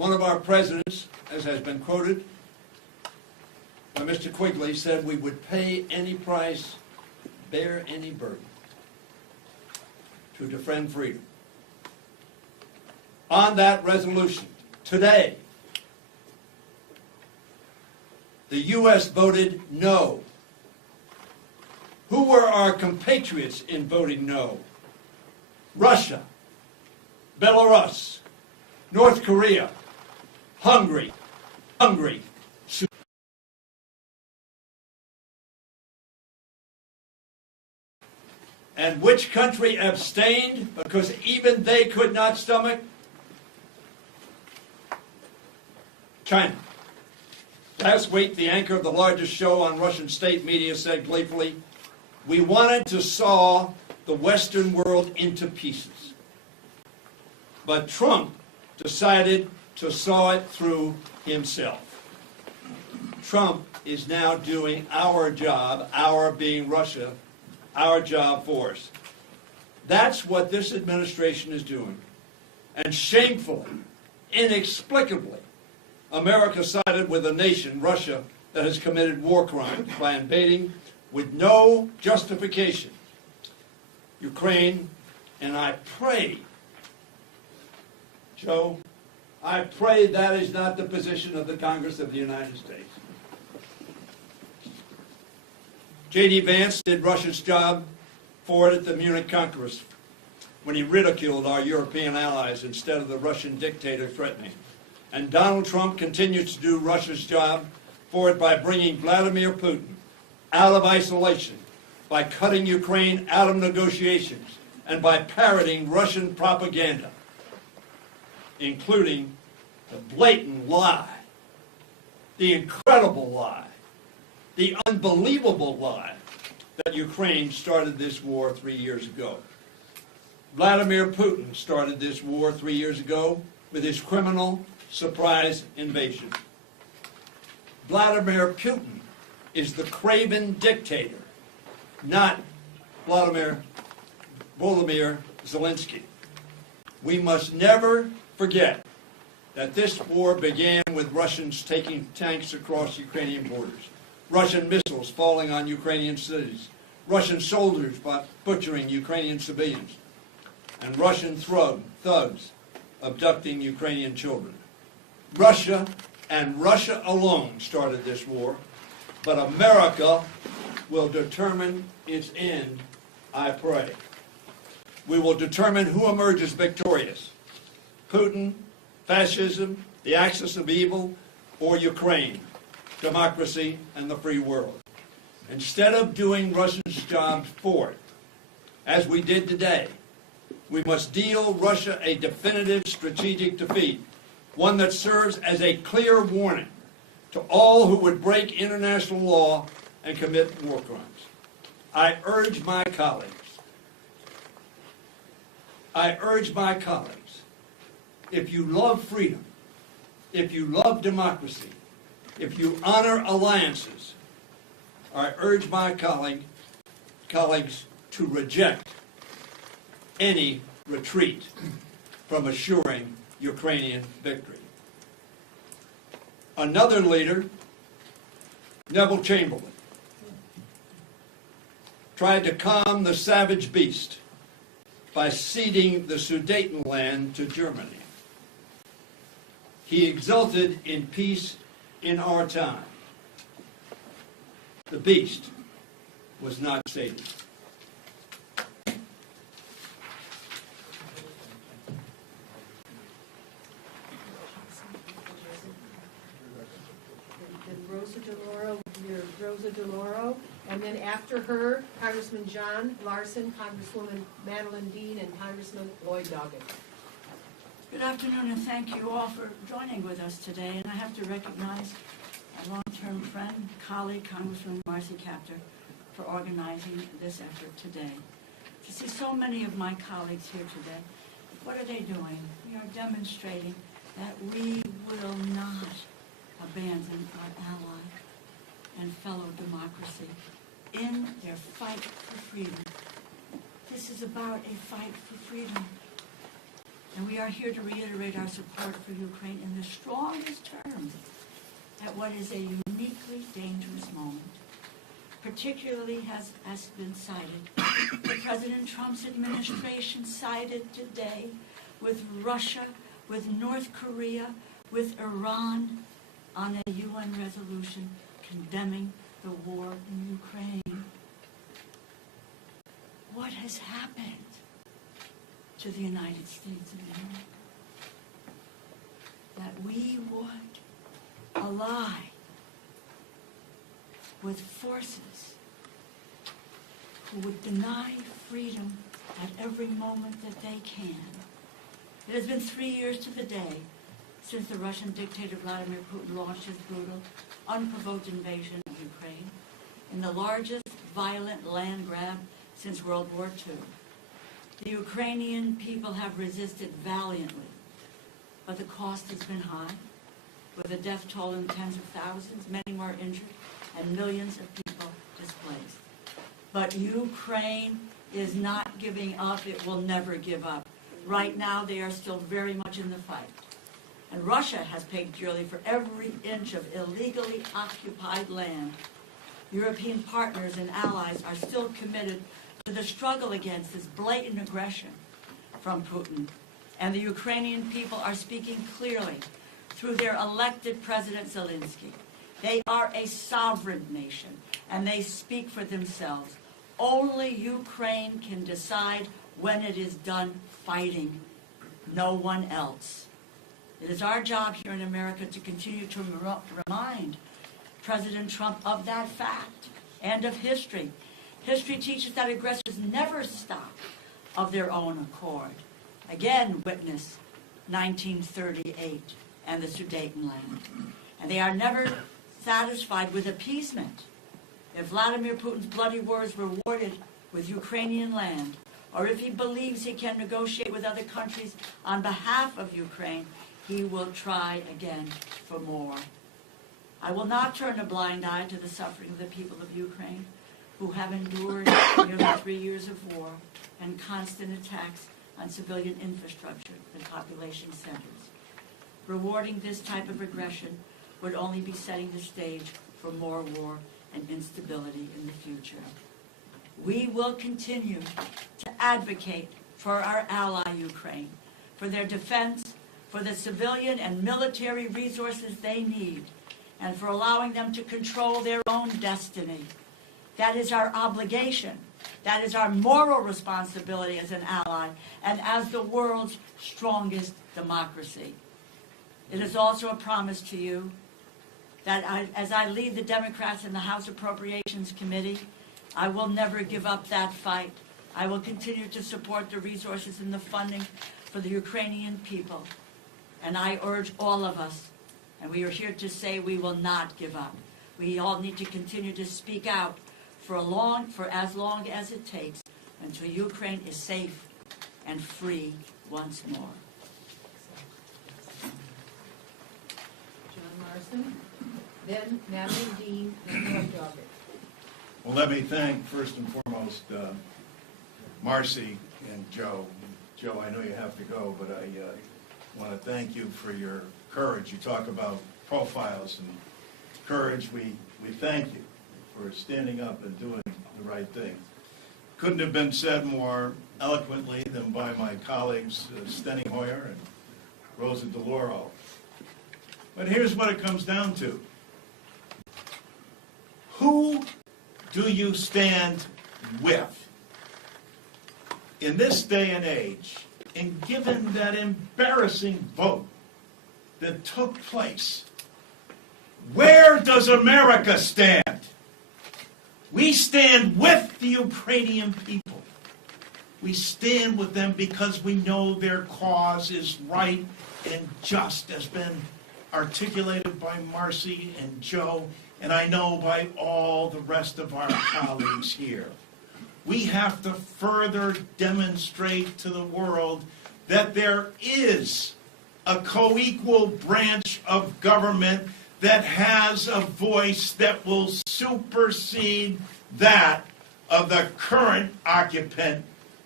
One of our presidents, as has been quoted by Mr. Quigley, said we would pay any price, bear any burden to defend freedom. On that resolution, today, the U.S. voted no. Who were our compatriots in voting no? Russia, Belarus, North Korea, Hungary, and which country abstained because even they could not stomach? China. Last week, the anchor of the largest show on Russian state media said gleefully, "We wanted to saw the Western world into pieces. But Trump decided to saw it through himself." Trump is now doing our job, our being Russia, our job for us. That's what this administration is doing. And shamefully, inexplicably, America sided with a nation, Russia, that has committed war crimes by invading with no justification Ukraine. And I pray, Joe, I pray that is not the position of the Congress of the United States. J.D. Vance did Russia's job for it at the Munich Congress when he ridiculed our European allies instead of the Russian dictator threatening. And Donald Trump continues to do Russia's job for it by bringing Vladimir Putin out of isolation, by cutting Ukraine out of negotiations, and by parroting Russian propaganda, including the blatant lie, the incredible lie, the unbelievable lie that Ukraine started this war 3 years ago. Vladimir Putin started this war 3 years ago with his criminal surprise invasion. Vladimir Putin is the craven dictator, not Volodymyr Zelensky. We must never forget that this war began with Russians taking tanks across Ukrainian borders, Russian missiles falling on Ukrainian cities, Russian soldiers butchering Ukrainian civilians, and Russian thugs abducting Ukrainian children. Russia and Russia alone started this war, but America will determine its end, I pray. We will determine who emerges victorious: Putin, fascism, the axis of evil, or Ukraine, democracy, and the free world. Instead of doing Russia's job for it, as we did today, we must deal Russia a definitive strategic defeat, one that serves as a clear warning to all who would break international law and commit war crimes. I urge my colleagues, if you love freedom, if you love democracy, if you honor alliances, I urge my colleagues to reject any retreat from assuring Ukrainian victory. Another leader, Neville Chamberlain, tried to calm the savage beast by ceding the Sudetenland to Germany. He exulted in peace in our time. The beast was not sated. Rosa DeLauro, and then after her, Congressman John Larson, Congresswoman Madeline Dean, and Congressman Lloyd Doggett. Good afternoon, and thank you all for joining with us today. And I have to recognize my long-term friend, colleague, Congresswoman Marcy Kaptur, for organizing this effort today. To see so many of my colleagues here today, what are they doing? We are demonstrating that we will not abandon our ally and fellow democracy in their fight for freedom. This is about a fight for freedom. And we are here to reiterate our support for Ukraine in the strongest terms at what is a uniquely dangerous moment. Particularly has been cited, that President Trump's administration sided today with Russia, with North Korea, with Iran on a UN resolution condemning the war in Ukraine. What has happened to the United States of America? That we would ally with forces who would deny freedom at every moment that they can. It has been 3 years to the day since the Russian dictator Vladimir Putin launched his brutal, unprovoked invasion of Ukraine in the largest violent land grab since World War II. The Ukrainian people have resisted valiantly, but the cost has been high, with a death toll in tens of thousands, many more injured, and millions of people displaced. But Ukraine is not giving up. It will never give up. Right now, they are still very much in the fight. And Russia has paid dearly for every inch of illegally occupied land. European partners and allies are still committed to the struggle against this blatant aggression from Putin. And the Ukrainian people are speaking clearly through their elected President Zelensky. They are a sovereign nation, and they speak for themselves. Only Ukraine can decide when it is done fighting, no one else. It is our job here in America to continue to remind President Trump of that fact and of history. History teaches that aggressors never stop of their own accord. Again, witness 1938 and the Sudetenland. And they are never satisfied with appeasement. If Vladimir Putin's bloody war is rewarded with Ukrainian land, or if he believes he can negotiate with other countries on behalf of Ukraine, he will try again for more. I will not turn a blind eye to the suffering of the people of Ukraine, who have endured nearly 3 years of war and constant attacks on civilian infrastructure and population centers. Rewarding this type of aggression would only be setting the stage for more war and instability in the future. We will continue to advocate for our ally Ukraine, for their defense, for the civilian and military resources they need, and for allowing them to control their own destiny. That is our obligation. That is our moral responsibility as an ally and as the world's strongest democracy. It is also a promise to you that as I lead the Democrats in the House Appropriations Committee, I will never give up that fight. I will continue to support the resources and the funding for the Ukrainian people. And I urge all of us, and we are here to say we will not give up. We all need to continue to speak out for as long as it takes until Ukraine is safe and free once more. John Marston, then Natalie Dean, and Mark Doggett. Well, let me thank, first and foremost, Marcy and Joe. Joe, I know you have to go, but I want to thank you for your courage. You talk about profiles and courage. We thank you for standing up and doing the right thing. Couldn't have been said more eloquently than by my colleagues, Steny Hoyer and Rosa DeLauro. But here's what it comes down to. Who do you stand with? In this day and age, and given that embarrassing vote that took place, where does America stand? We stand with the Ukrainian people. We stand with them because we know their cause is right and just, has been articulated by Marcy and Joe, and I know by all the rest of our colleagues here. We have to further demonstrate to the world that there is a co-equal branch of government that has a voice that will supersede that of the current occupant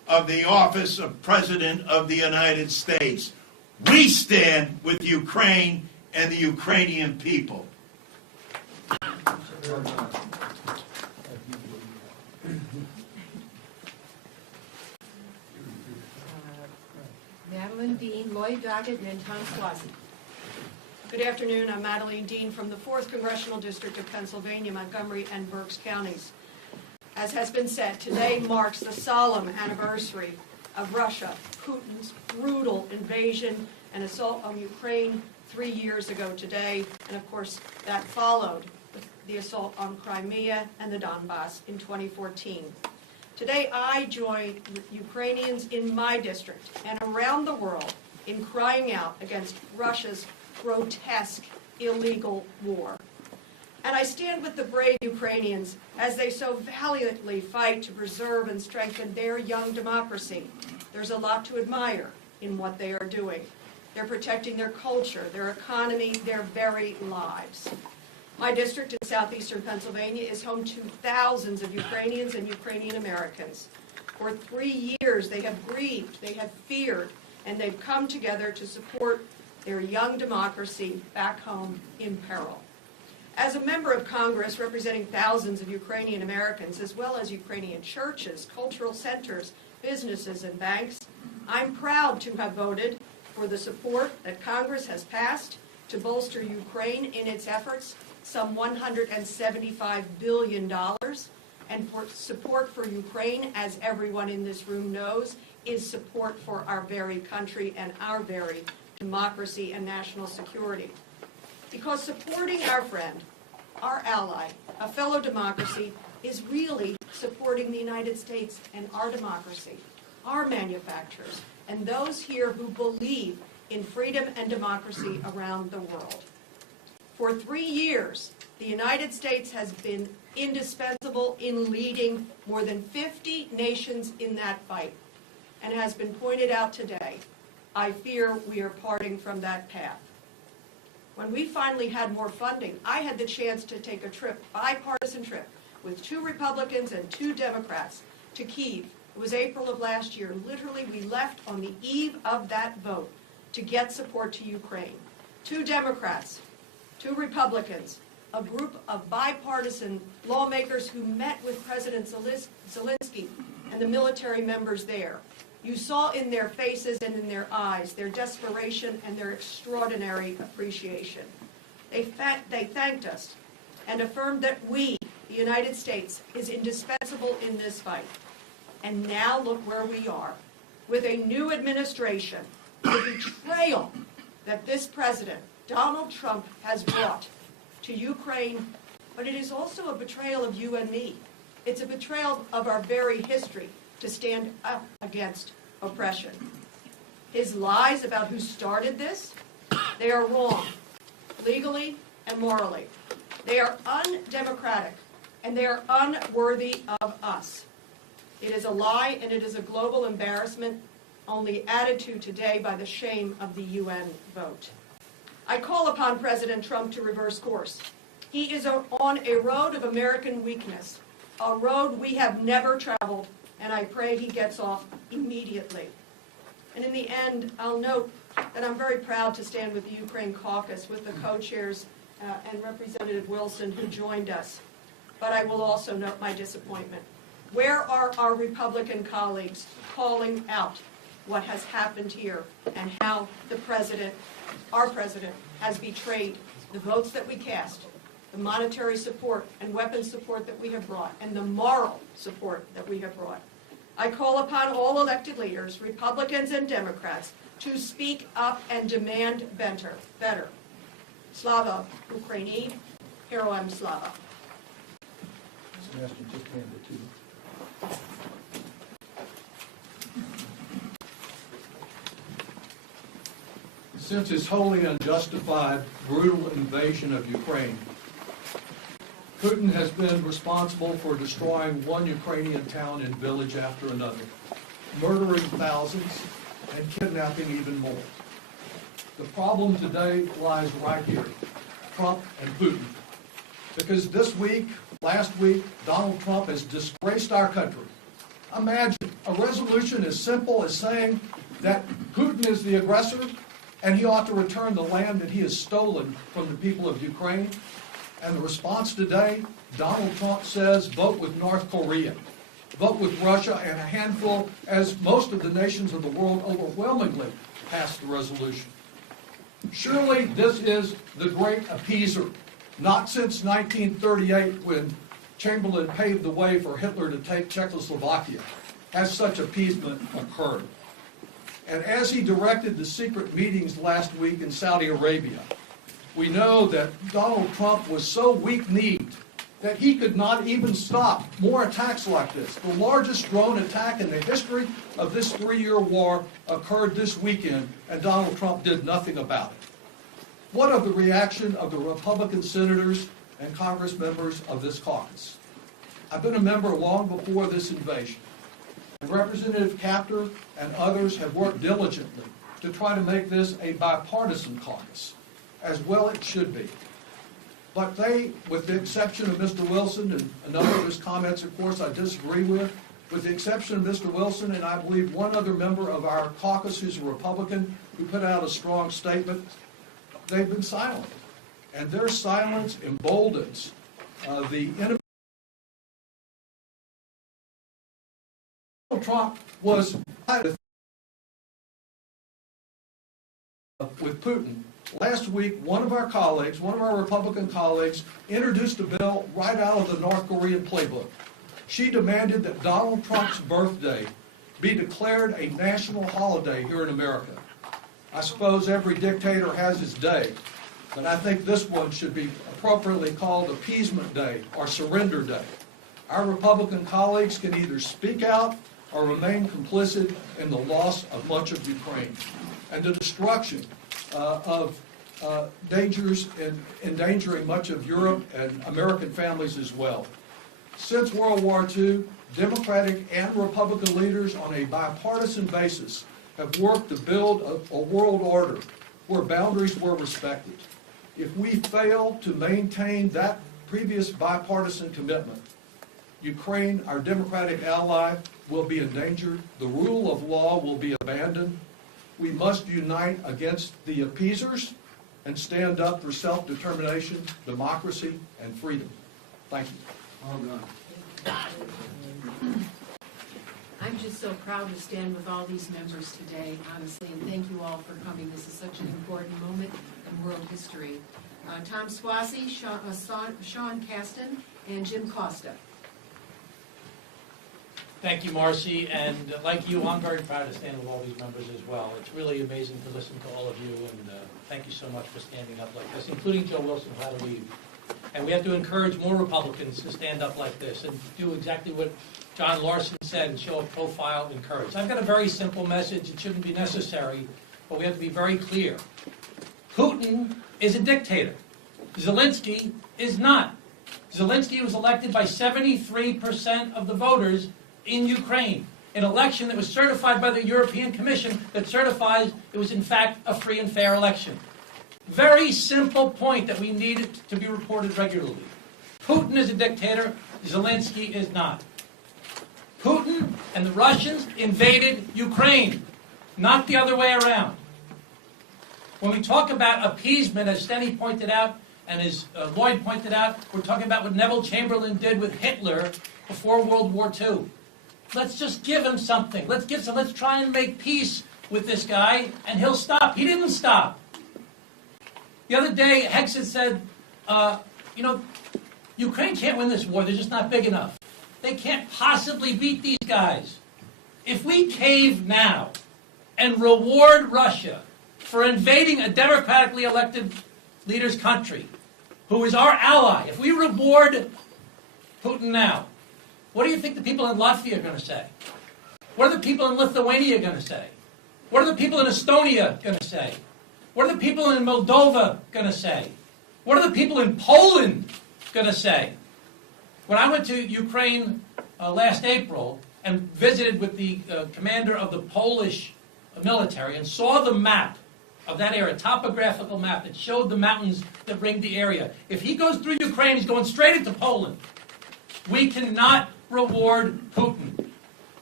of the office of President of the United States. We stand with Ukraine and the Ukrainian people. Madeline Dean, Lloyd Doggett, and Tom Swazi. Good afternoon. I'm Madeline Dean from the 4th Congressional District of Pennsylvania, Montgomery and Berks counties. As has been said, today marks the solemn anniversary of Russia, Putin's brutal invasion and assault on Ukraine 3 years ago today, and of course that followed the assault on Crimea and the Donbass in 2014. Today I join Ukrainians in my district and around the world in crying out against Russia's grotesque, illegal war. And I stand with the brave Ukrainians as they so valiantly fight to preserve and strengthen their young democracy. There's a lot to admire in what they are doing. They're protecting their culture, their economy, their very lives. My district in southeastern Pennsylvania is home to thousands of Ukrainians and Ukrainian Americans. For 3 years they have grieved, they have feared, and they've come together to support their young democracy back home in peril. As a member of Congress representing thousands of Ukrainian Americans, as well as Ukrainian churches, cultural centers, businesses, and banks, I'm proud to have voted for the support that Congress has passed to bolster Ukraine in its efforts, some $175 billion, and for support for Ukraine, as everyone in this room knows, is support for our very country and our very democracy and national security. Because supporting our friend, our ally, a fellow democracy, is really supporting the United States and our democracy, our manufacturers, and those here who believe in freedom and democracy around the world. For 3 years, the United States has been indispensable in leading more than 50 nations in that fight. And has been pointed out today, I fear we are parting from that path. When we finally had more funding, I had the chance to take a trip, bipartisan trip, with 2 Republicans and 2 Democrats to Kyiv. It was April of last year. Literally, we left on the eve of that vote to get support to Ukraine. 2 Democrats, 2 Republicans, a group of bipartisan lawmakers who met with President Zelensky and the military members there. You saw in their faces and in their eyes their desperation and their extraordinary appreciation. They thanked us and affirmed that we, the United States, is indispensable in this fight. And now look where we are, with a new administration, the betrayal that this president, Donald Trump, has brought to Ukraine, but it is also a betrayal of you and me. It's a betrayal of our very history to stand up against oppression. His lies about who started this, they are wrong, legally and morally. They are undemocratic, and they are unworthy of us. It is a lie, and it is a global embarrassment, only added to today by the shame of the UN vote. I call upon President Trump to reverse course. He is on a road of American weakness, a road we have never traveled, and I pray he gets off immediately. And in the end, I'll note that I'm very proud to stand with the Ukraine Caucus, with the co-chairs and Representative Wilson, who joined us. But I will also note my disappointment. Where are our Republican colleagues calling out what has happened here and how the president, our president, has betrayed the votes that we cast, the monetary support and weapons support that we have brought, and the moral support that we have brought? I call upon all elected leaders, Republicans and Democrats, to speak up and demand better. Slava Ukraini, Heroem Slava. Sebastian, just hand it to you. Since his wholly unjustified, brutal invasion of Ukraine, Putin has been responsible for destroying one Ukrainian town and village after another, murdering thousands and kidnapping even more. The problem today lies right here, Trump and Putin. Because last week, Donald Trump has disgraced our country Imagine a resolution as simple as saying that Putin is the aggressor and he ought to return the land that he has stolen from the people of Ukraine. And the response today, Donald Trump says, vote with North Korea, vote with Russia, and a handful, as most of the nations of the world overwhelmingly passed the resolution. Surely this is the great appeaser. Not since 1938, when Chamberlain paved the way for Hitler to take Czechoslovakia, has such appeasement occurred. And as he directed the secret meetings last week in Saudi Arabia, we know that Donald Trump was so weak-kneed that he could not even stop more attacks like this. The largest drone attack in the history of this 3-year war occurred this weekend, and Donald Trump did nothing about it. What of the reaction of the Republican senators and Congress members of this caucus? I've been a member long before this invasion. And Representative Kaptur and others have worked diligently to try to make this a bipartisan caucus, as well it should be. But they, with the exception of Mr. Wilson, and a number of his comments, of course, I disagree with the exception of Mr. Wilson and I believe one other member of our caucus who's a Republican who put out a strong statement, they've been silent. And their silence emboldens the enemy. Donald Trump was with Putin. Last week, one of our Republican colleagues, introduced a bill right out of the North Korean playbook. She demanded that Donald Trump's birthday be declared a national holiday here in America. I suppose every dictator has his day, but I think this one should be appropriately called Appeasement Day or Surrender Day. Our Republican colleagues can either speak out or remain complicit in the loss of much of Ukraine and the destruction of dangers in endangering much of Europe and American families as well. Since World War II, Democratic and Republican leaders on a bipartisan basis have worked to build a world order where boundaries were respected. If we fail to maintain that previous bipartisan commitment, Ukraine, our democratic ally, will be endangered. The rule of law will be abandoned. We must unite against the appeasers and stand up for self-determination, democracy, and freedom. Thank you. I'm just so proud to stand with all these members today, honestly, and thank you all for coming. This is such an important moment in world history. Tom Swazi, Sean Caston, and Jim Costa. Thank you, Marcy, and like you, I'm very proud to stand with all these members as well. It's really amazing to listen to all of you, and thank you so much for standing up like this, including Joe Wilson, who had to leave. And we have to encourage more Republicans to stand up like this and do exactly what John Larson said and show a profile and courage. I've got a very simple message. It shouldn't be necessary, but we have to be very clear. Putin is a dictator. Zelensky is not. Zelensky was elected by 73% of the voters in Ukraine, an election that was certified by the European Commission that certifies it was in fact a free and fair election. Very simple point that we need to be reported regularly. Putin is a dictator, Zelensky is not. Putin and the Russians invaded Ukraine, not the other way around. When we talk about appeasement, as Steny pointed out, and as Lloyd pointed out, we're talking about what Neville Chamberlain did with Hitler before World War II. Let's just give him something. Let's try and make peace with this guy, and he'll stop. He didn't stop. The other day, Hexet said, Ukraine can't win this war. They're just not big enough. They can't possibly beat these guys. If we cave now and reward Russia for invading a democratically elected leader's country, who is our ally, if we reward Putin now, what do you think the people in Latvia are going to say? What are the people in Lithuania going to say? What are the people in Estonia going to say? What are the people in Moldova going to say? What are the people in Poland going to say? When I went to Ukraine last April and visited with the commander of the Polish military and saw the map of that area, topographical map that showed the mountains that ring the area. If he goes through Ukraine, he's going straight into Poland. We cannot reward Putin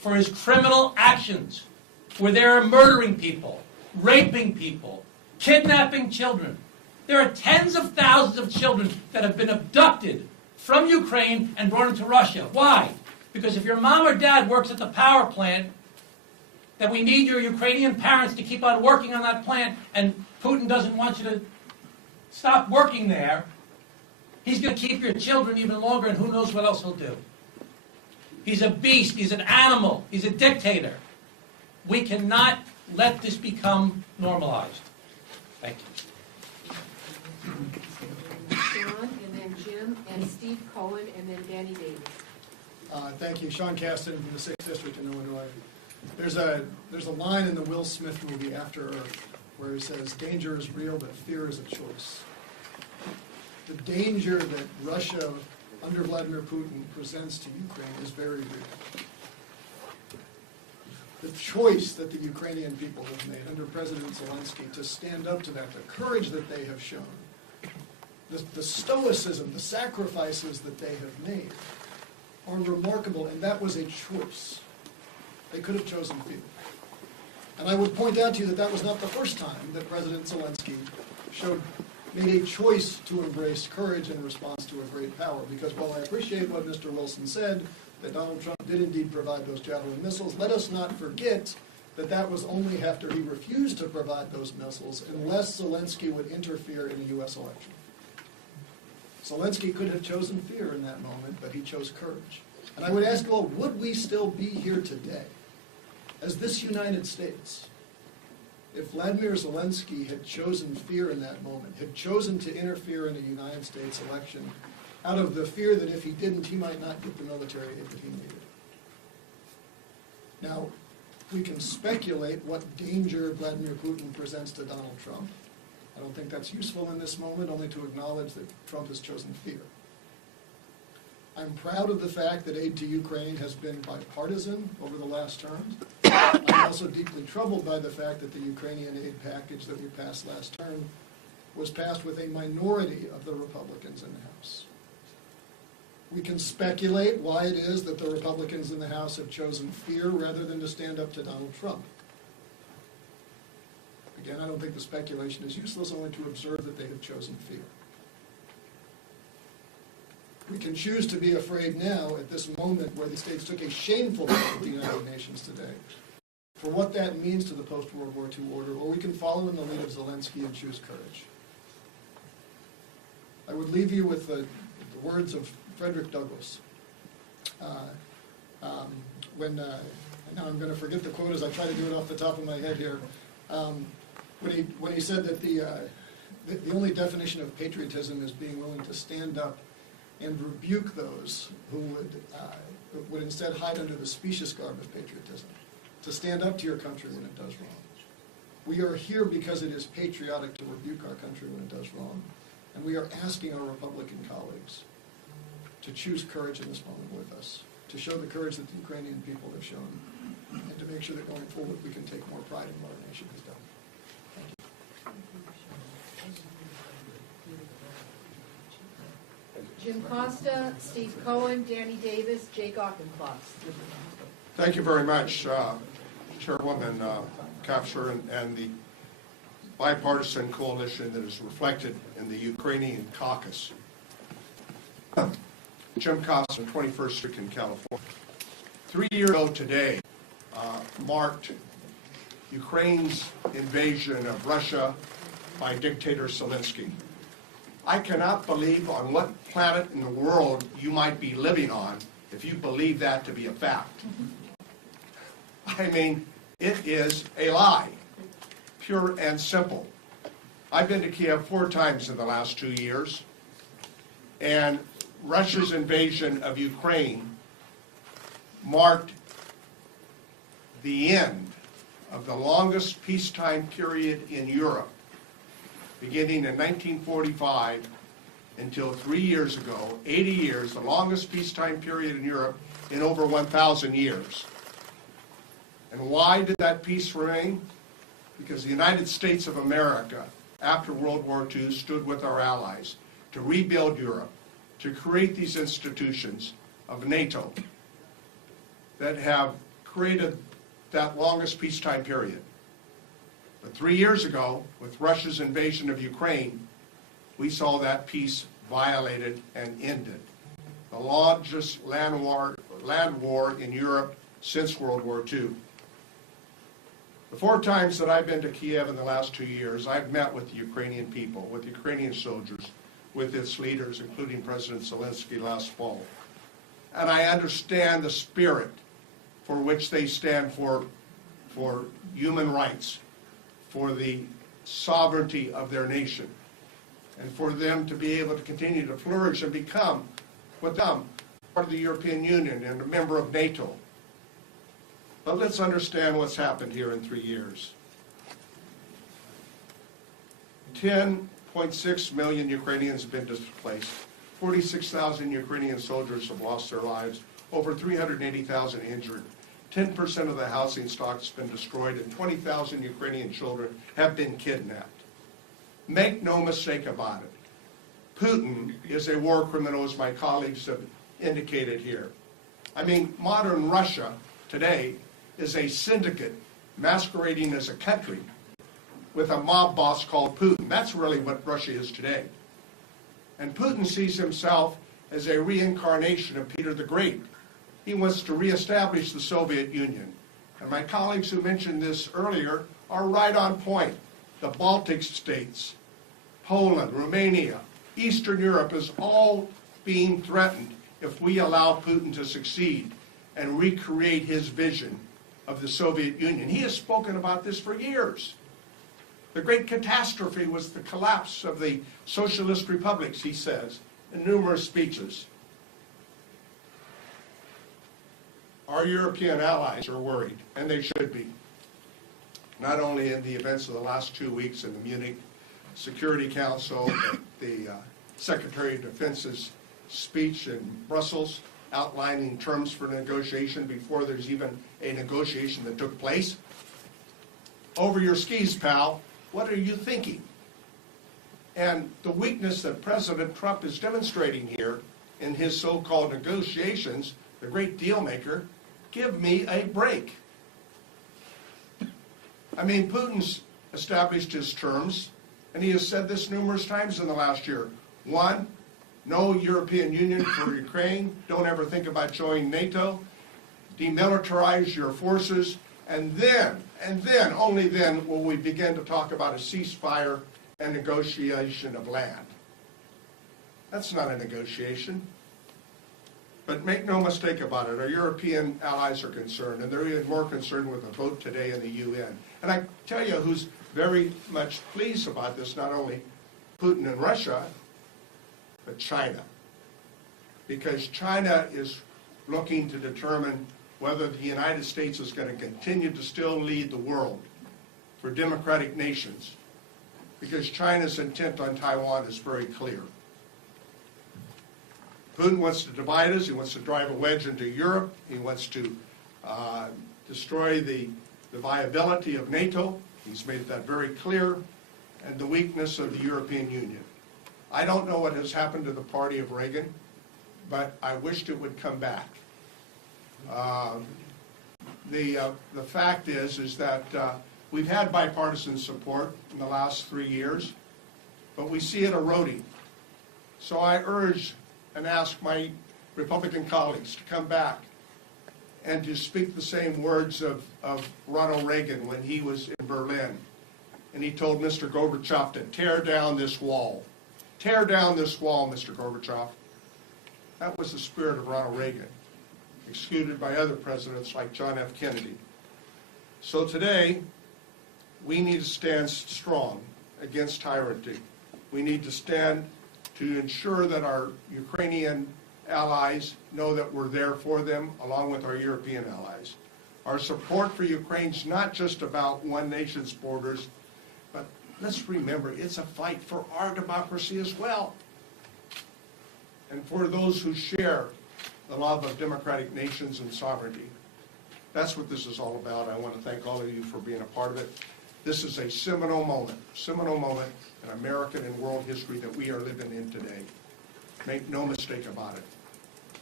for his criminal actions, where they are murdering people, raping people, kidnapping children. There are tens of thousands of children that have been abducted from Ukraine and brought into Russia. Why? Because if your mom or dad works at the power plant, that we need your Ukrainian parents to keep on working on that plant, and Putin doesn't want you to stop working there, he's going to keep your children even longer, and who knows what else he'll do. He's a beast. He's an animal. He's a dictator. We cannot let this become normalized. Thank you. Sean, and then Jim, and Steve Cohen, and then Danny Davis. Thank you. Sean Caston from the 6th District in Illinois. There's a line in the Will Smith movie After Earth where he says, "Danger is real, but fear is a choice." The danger that Russia, under Vladimir Putin, presents to Ukraine is very real. The choice that the Ukrainian people have made under President Zelensky to stand up to that, the courage that they have shown, the stoicism, the sacrifices that they have made are remarkable, and that was a choice. They could have chosen fear. And I would point out to you that that was not the first time that President Zelensky made a choice to embrace courage in response to a great power. Because while I appreciate what Mr. Wilson said, that Donald Trump did indeed provide those Javelin missiles, let us not forget that that was only after he refused to provide those missiles unless Zelensky would interfere in a U.S. election. Zelensky could have chosen fear in that moment, but he chose courage. And I would ask you all, would we still be here today, as this United States, if Vladimir Zelensky had chosen fear in that moment, had chosen to interfere in a United States election out of the fear that if he didn't, he might not get the military aid that he needed? Now, we can speculate what danger Vladimir Putin presents to Donald Trump. I don't think that's useful in this moment, only to acknowledge that Trump has chosen fear. I'm proud of the fact that aid to Ukraine has been bipartisan over the last term. I'm also deeply troubled by the fact that the Ukrainian aid package that we passed last term was passed with a minority of the Republicans in the House. We can speculate why it is that the Republicans in the House have chosen fear rather than to stand up to Donald Trump. Again, I don't think the speculation is useless, only to observe that they have chosen fear. We can choose to be afraid now at this moment where the states took a shameful vote at the United Nations today for what that means to the post-World War II order, or we can follow in the lead of Zelensky and choose courage. I would leave you with the words of Frederick Douglass. Now I'm going to forget the quote as I try to do it off the top of my head here. When he said that the only definition of patriotism is being willing to stand up and rebuke those who would instead hide under the specious garb of patriotism, to stand up to your country when it does wrong. We are here because it is patriotic to rebuke our country when it does wrong, and we are asking our Republican colleagues to choose courage in this moment with us, to show the courage that the Ukrainian people have shown, and to make sure that going forward we can take more pride in what our nation has done. Jim Costa, Steve Cohen, Danny Davis, Jake Auchincloss. Thank you very much, Chairwoman Kaptur, and the bipartisan coalition that is reflected in the Ukrainian Caucus. Jim Costa, 21st District in California. 3 years ago today marked Ukraine's invasion of Russia by Dictator Zelensky. I cannot believe on what planet in the world you might be living on if you believe that to be a fact. I mean, it is a lie, pure and simple. I've been to Kiev 4 times in the last 2 years, and Russia's invasion of Ukraine marked the end of the longest peacetime period in Europe, beginning in 1945 until 3 years ago, 80 years, the longest peacetime period in Europe in over 1,000 years. And why did that peace remain? Because the United States of America, after World War II, stood with our allies to rebuild Europe, to create these institutions of NATO that have created that longest peacetime period. But 3 years ago, with Russia's invasion of Ukraine, we saw that peace violated and ended. The largest land war in Europe since World War II. The 4 times that I've been to Kiev in the last 2 years, I've met with the Ukrainian people, with Ukrainian soldiers, with its leaders, including President Zelensky last fall. And I understand the spirit for which they stand for human rights, for the sovereignty of their nation, and for them to be able to continue to flourish and become part of the European Union and a member of NATO. But let's understand what's happened here in 3 years. 10.6 million Ukrainians have been displaced. 46,000 Ukrainian soldiers have lost their lives. Over 380,000 injured. 10% of the housing stock has been destroyed, and 20,000 Ukrainian children have been kidnapped. Make no mistake about it. Putin is a war criminal, as my colleagues have indicated here. I mean, modern Russia today is a syndicate masquerading as a country with a mob boss called Putin. That's really what Russia is today. And Putin sees himself as a reincarnation of Peter the Great. He wants to reestablish the Soviet Union. And my colleagues who mentioned this earlier are right on point. The Baltic states, Poland, Romania, Eastern Europe is all being threatened if we allow Putin to succeed and recreate his vision of the Soviet Union. He has spoken about this for years. The great catastrophe was the collapse of the socialist republics, he says, in numerous speeches. Our European allies are worried, and they should be. Not only in the events of the last 2 weeks in the Munich Security Council, the Secretary of Defense's speech in Brussels outlining terms for negotiation before there's even a negotiation that took place. Over your skis, pal. What are you thinking? And the weakness that President Trump is demonstrating here in his so-called negotiations, the great deal maker, give me a break. I mean, Putin's established his terms, and he has said this numerous times in the last year. 1, no European Union for Ukraine. Don't ever think about joining NATO. Demilitarize your forces. And then, only then, will we begin to talk about a ceasefire and negotiation of land. That's not a negotiation. But make no mistake about it, our European allies are concerned, and they're even more concerned with the vote today in the UN. And I tell you who's very much pleased about this, not only Putin and Russia, but China. Because China is looking to determine whether the United States is going to continue to still lead the world for democratic nations. Because China's intent on Taiwan is very clear. Putin wants to divide us. He wants to drive a wedge into Europe. He wants to destroy the viability of NATO. He's made that very clear. And the weakness of the European Union. I don't know what has happened to the party of Reagan, but I wished it would come back. The fact is that we've had bipartisan support in the last 3 years, but we see it eroding. So I urge and ask my Republican colleagues to come back and to speak the same words of Ronald Reagan when he was in Berlin. And he told Mr. Gorbachev to tear down this wall. Tear down this wall, Mr. Gorbachev. That was the spirit of Ronald Reagan, executed by other presidents like John F. Kennedy. So today, we need to stand strong against tyranny. We need to stand to ensure that our Ukrainian allies know that we're there for them, along with our European allies. Our support for Ukraine is not just about one nation's borders, but let's remember, it's a fight for our democracy as well. And for those who share the love of democratic nations and sovereignty. That's what this is all about. I want to thank all of you for being a part of it. This is a seminal moment in American and world history that we are living in today. Make no mistake about it.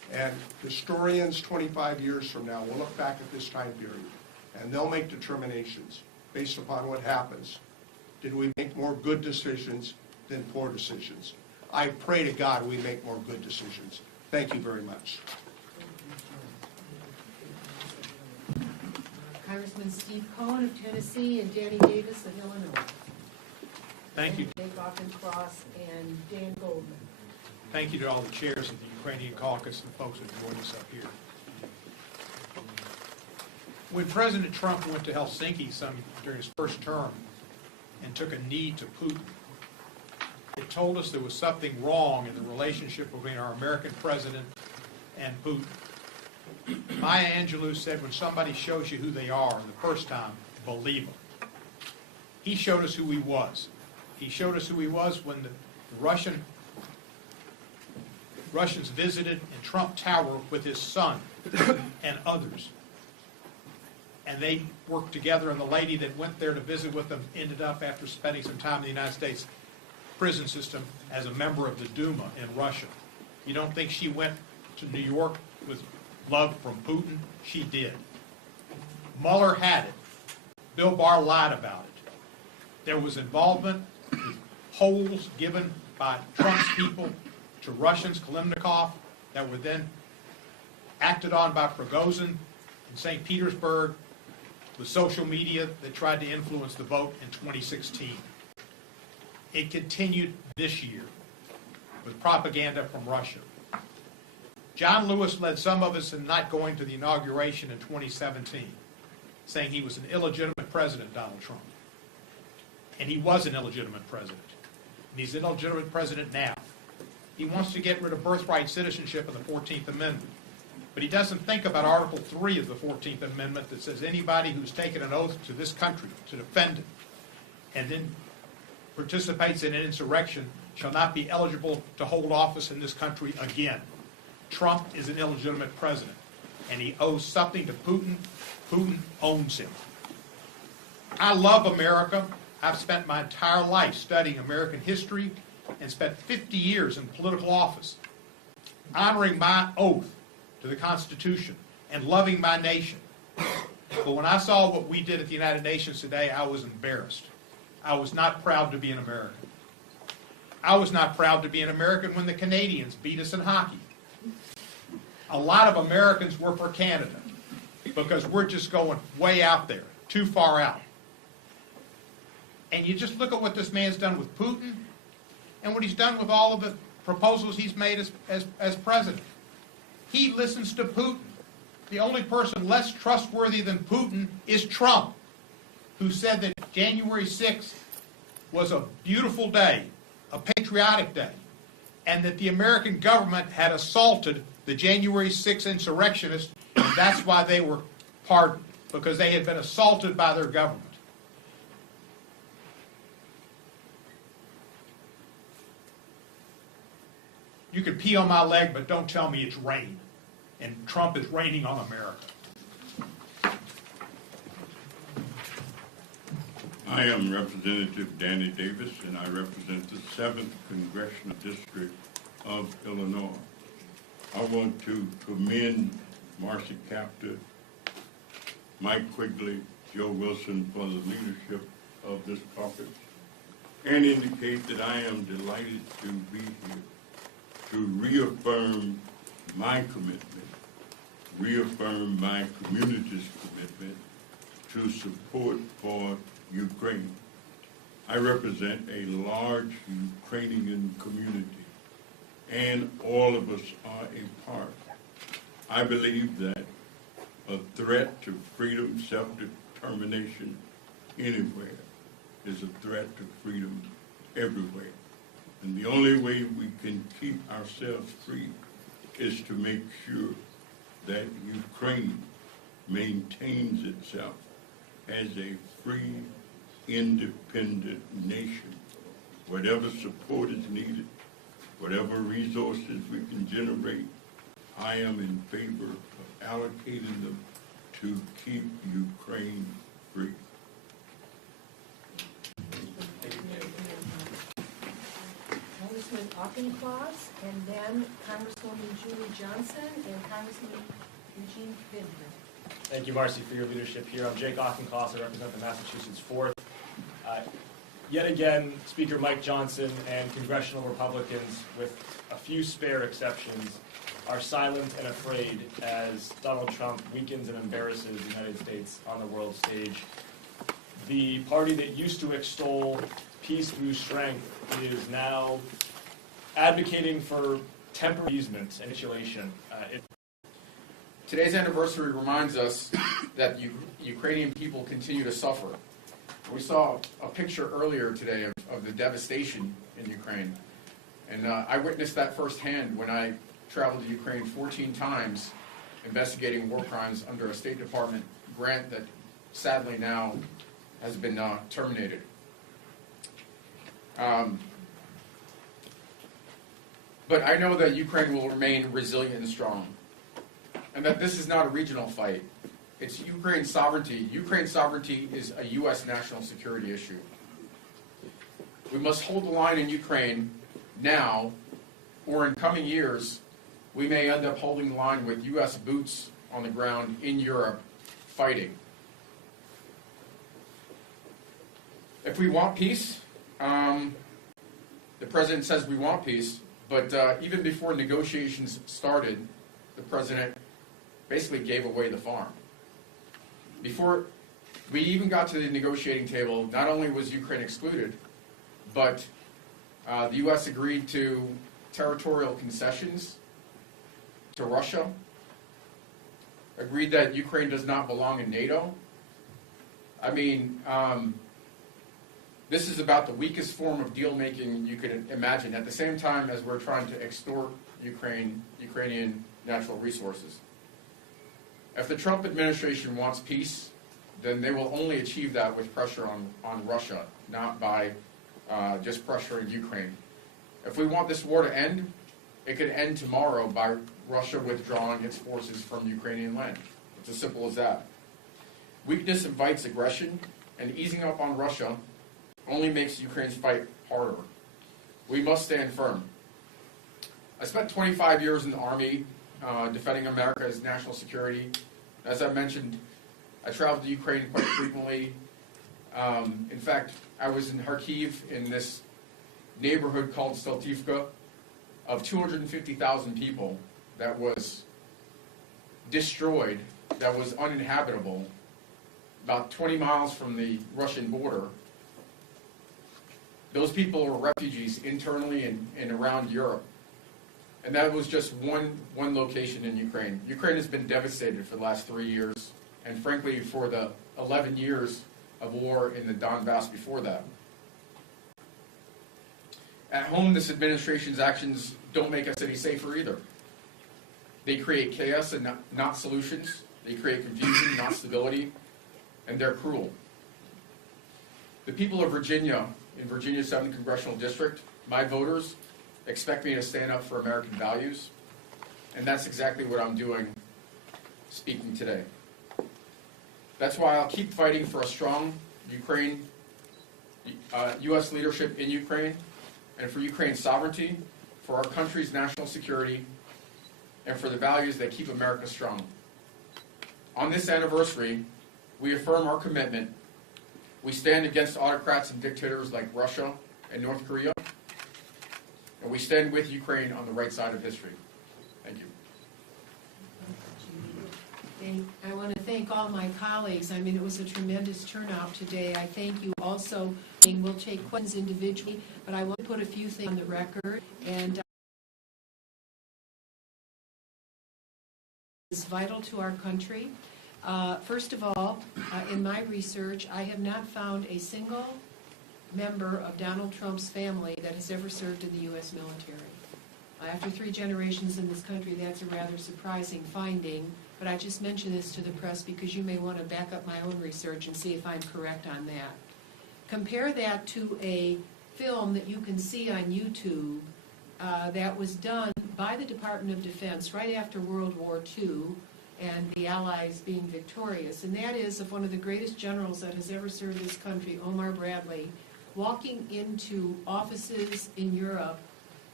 And historians 25 years from now will look back at this time period, and they'll make determinations based upon what happens. Did we make more good decisions than poor decisions? I pray to God we make more good decisions. Thank you very much. Congressman Steve Cohen of Tennessee and Danny Davis of Illinois. Thank you. Jake Auchincloss and Dan Goldman. Thank you to all the chairs of the Ukrainian Caucus and folks who joined us up here. When President Trump went to Helsinki during his first term and took a knee to Putin, it told us there was something wrong in the relationship between our American president and Putin. Maya Angelou said, when somebody shows you who they are the first time, believe them. He showed us who he was. He showed us who he was when the Russians visited in Trump Tower with his son and others. And they worked together, and the lady that went there to visit with them ended up, after spending some time in the United States prison system, as a member of the Duma in Russia. You don't think she went to New York with love from Putin? She did. Mueller had it. Bill Barr lied about it. There was involvement with holes given by Trump's people to Russians, Kalimnikov, that were then acted on by Prigozhin in St. Petersburg, with social media that tried to influence the vote in 2016. It continued this year with propaganda from Russia. John Lewis led some of us in not going to the inauguration in 2017, saying he was an illegitimate president, Donald Trump. And he was an illegitimate president. And he's an illegitimate president now. He wants to get rid of birthright citizenship in the 14th Amendment. But he doesn't think about Article 3 of the 14th Amendment that says anybody who's taken an oath to this country to defend it and then participates in an insurrection shall not be eligible to hold office in this country again. Trump is an illegitimate president, and he owes something to Putin. Putin owns him. I love America. I've spent my entire life studying American history and spent 50 years in political office, honoring my oath to the Constitution and loving my nation. But when I saw what we did at the United Nations today, I was embarrassed. I was not proud to be an American. I was not proud to be an American when the Canadians beat us in hockey. A lot of Americans were for Canada because we're just going way out there, too far out. And you just look at what this man's done with Putin and what he's done with all of the proposals he's made as president. He listens to Putin. The only person less trustworthy than Putin is Trump, who said that January 6th was a beautiful day, a patriotic day, and that the American government had assaulted the January 6th insurrectionists, and that's why they were pardoned, because they had been assaulted by their government. You can pee on my leg, but don't tell me it's rain. And Trump is raining on America. I am Representative Danny Davis, and I represent the 7th Congressional District of Illinois. I want to commend Marcy Kaptur, Mike Quigley, Joe Wilson for the leadership of this caucus, and indicate that I am delighted to be here to reaffirm my commitment, reaffirm my community's commitment to support for Ukraine. I represent a large Ukrainian community, and all of us are a part. I believe that a threat to freedom, self-determination anywhere is a threat to freedom everywhere. And the only way we can keep ourselves free is to make sure that Ukraine maintains itself as a free, independent nation. Whatever support is needed, whatever resources we can generate, I am in favor of allocating them to keep Ukraine free. Congressman Auchincloss, and then Congresswoman Julie Johnson, and Congressman Eugene Bidner. Thank you, Marcy, for your leadership here. I'm Jake Auchincloss. I represent the Massachusetts 4th. Yet again, Speaker Mike Johnson and congressional Republicans, with a few spare exceptions, are silent and afraid as Donald Trump weakens and embarrasses the United States on the world stage. The party that used to extol peace through strength is now advocating for temporary appeasement and capitulation. Today's anniversary reminds us that Ukrainian people continue to suffer. We saw a picture earlier today of the devastation in Ukraine, and I witnessed that firsthand when I traveled to Ukraine 14 times investigating war crimes under a State Department grant that sadly now has been terminated. But I know that Ukraine will remain resilient and strong, and that this is not a regional fight. It's Ukraine's sovereignty. Ukraine's sovereignty is a U.S. national security issue. We must hold the line in Ukraine now, or in coming years, we may end up holding the line with U.S. boots on the ground in Europe fighting. If we want peace, the president says we want peace, but even before negotiations started, the president basically gave away the farm. Before we even got to the negotiating table, not only was Ukraine excluded, but the U.S. agreed to territorial concessions to Russia, agreed that Ukraine does not belong in NATO. I mean, this is about the weakest form of deal-making you could imagine, at the same time as we're trying to extort Ukrainian natural resources. If the Trump administration wants peace, then they will only achieve that with pressure on Russia, not by just pressuring Ukraine. If we want this war to end, it could end tomorrow by Russia withdrawing its forces from Ukrainian land. It's as simple as that. Weakness invites aggression, and easing up on Russia only makes Ukraine's fight harder. We must stand firm. I spent 25 years in the Army defending America's national security. As I mentioned, I traveled to Ukraine quite frequently. In fact, I was in Kharkiv in this neighborhood called Steltivka of 250,000 people that was destroyed, that was uninhabitable, about 20 miles from the Russian border. Those people were refugees internally and around Europe. And that was just one location in Ukraine. Ukraine has been devastated for the last 3 years, and frankly for the 11 years of war in the Donbass before that. At home, this administration's actions don't make us any safer either. They create chaos and not solutions. They create confusion, not stability, and they're cruel. The people of Virginia, in Virginia's 7th Congressional District, my voters, expect me to stand up for American values, and that's exactly what I'm doing speaking today. That's why I'll keep fighting for a strong U.S. leadership in Ukraine, and for Ukraine's sovereignty, for our country's national security, and for the values that keep America strong. On this anniversary, we affirm our commitment. We stand against autocrats and dictators like Russia and North Korea, and we stand with Ukraine on the right side of history. Thank you. And I want to thank all my colleagues. I mean, it was a tremendous turnout today. I thank you also. We'll take questions individually, but I want to put a few things on the record. And is vital to our country. First of all, in my research, I have not found a single member of Donald Trump's family that has ever served in the U.S. military. After 3 generations in this country, that's a rather surprising finding, but I just mention this to the press because you may want to back up my own research and see if I'm correct on that. Compare that to a film that you can see on YouTube that was done by the Department of Defense right after World War II and the Allies being victorious, and that is of one of the greatest generals that has ever served this country, Omar Bradley, walking into offices in Europe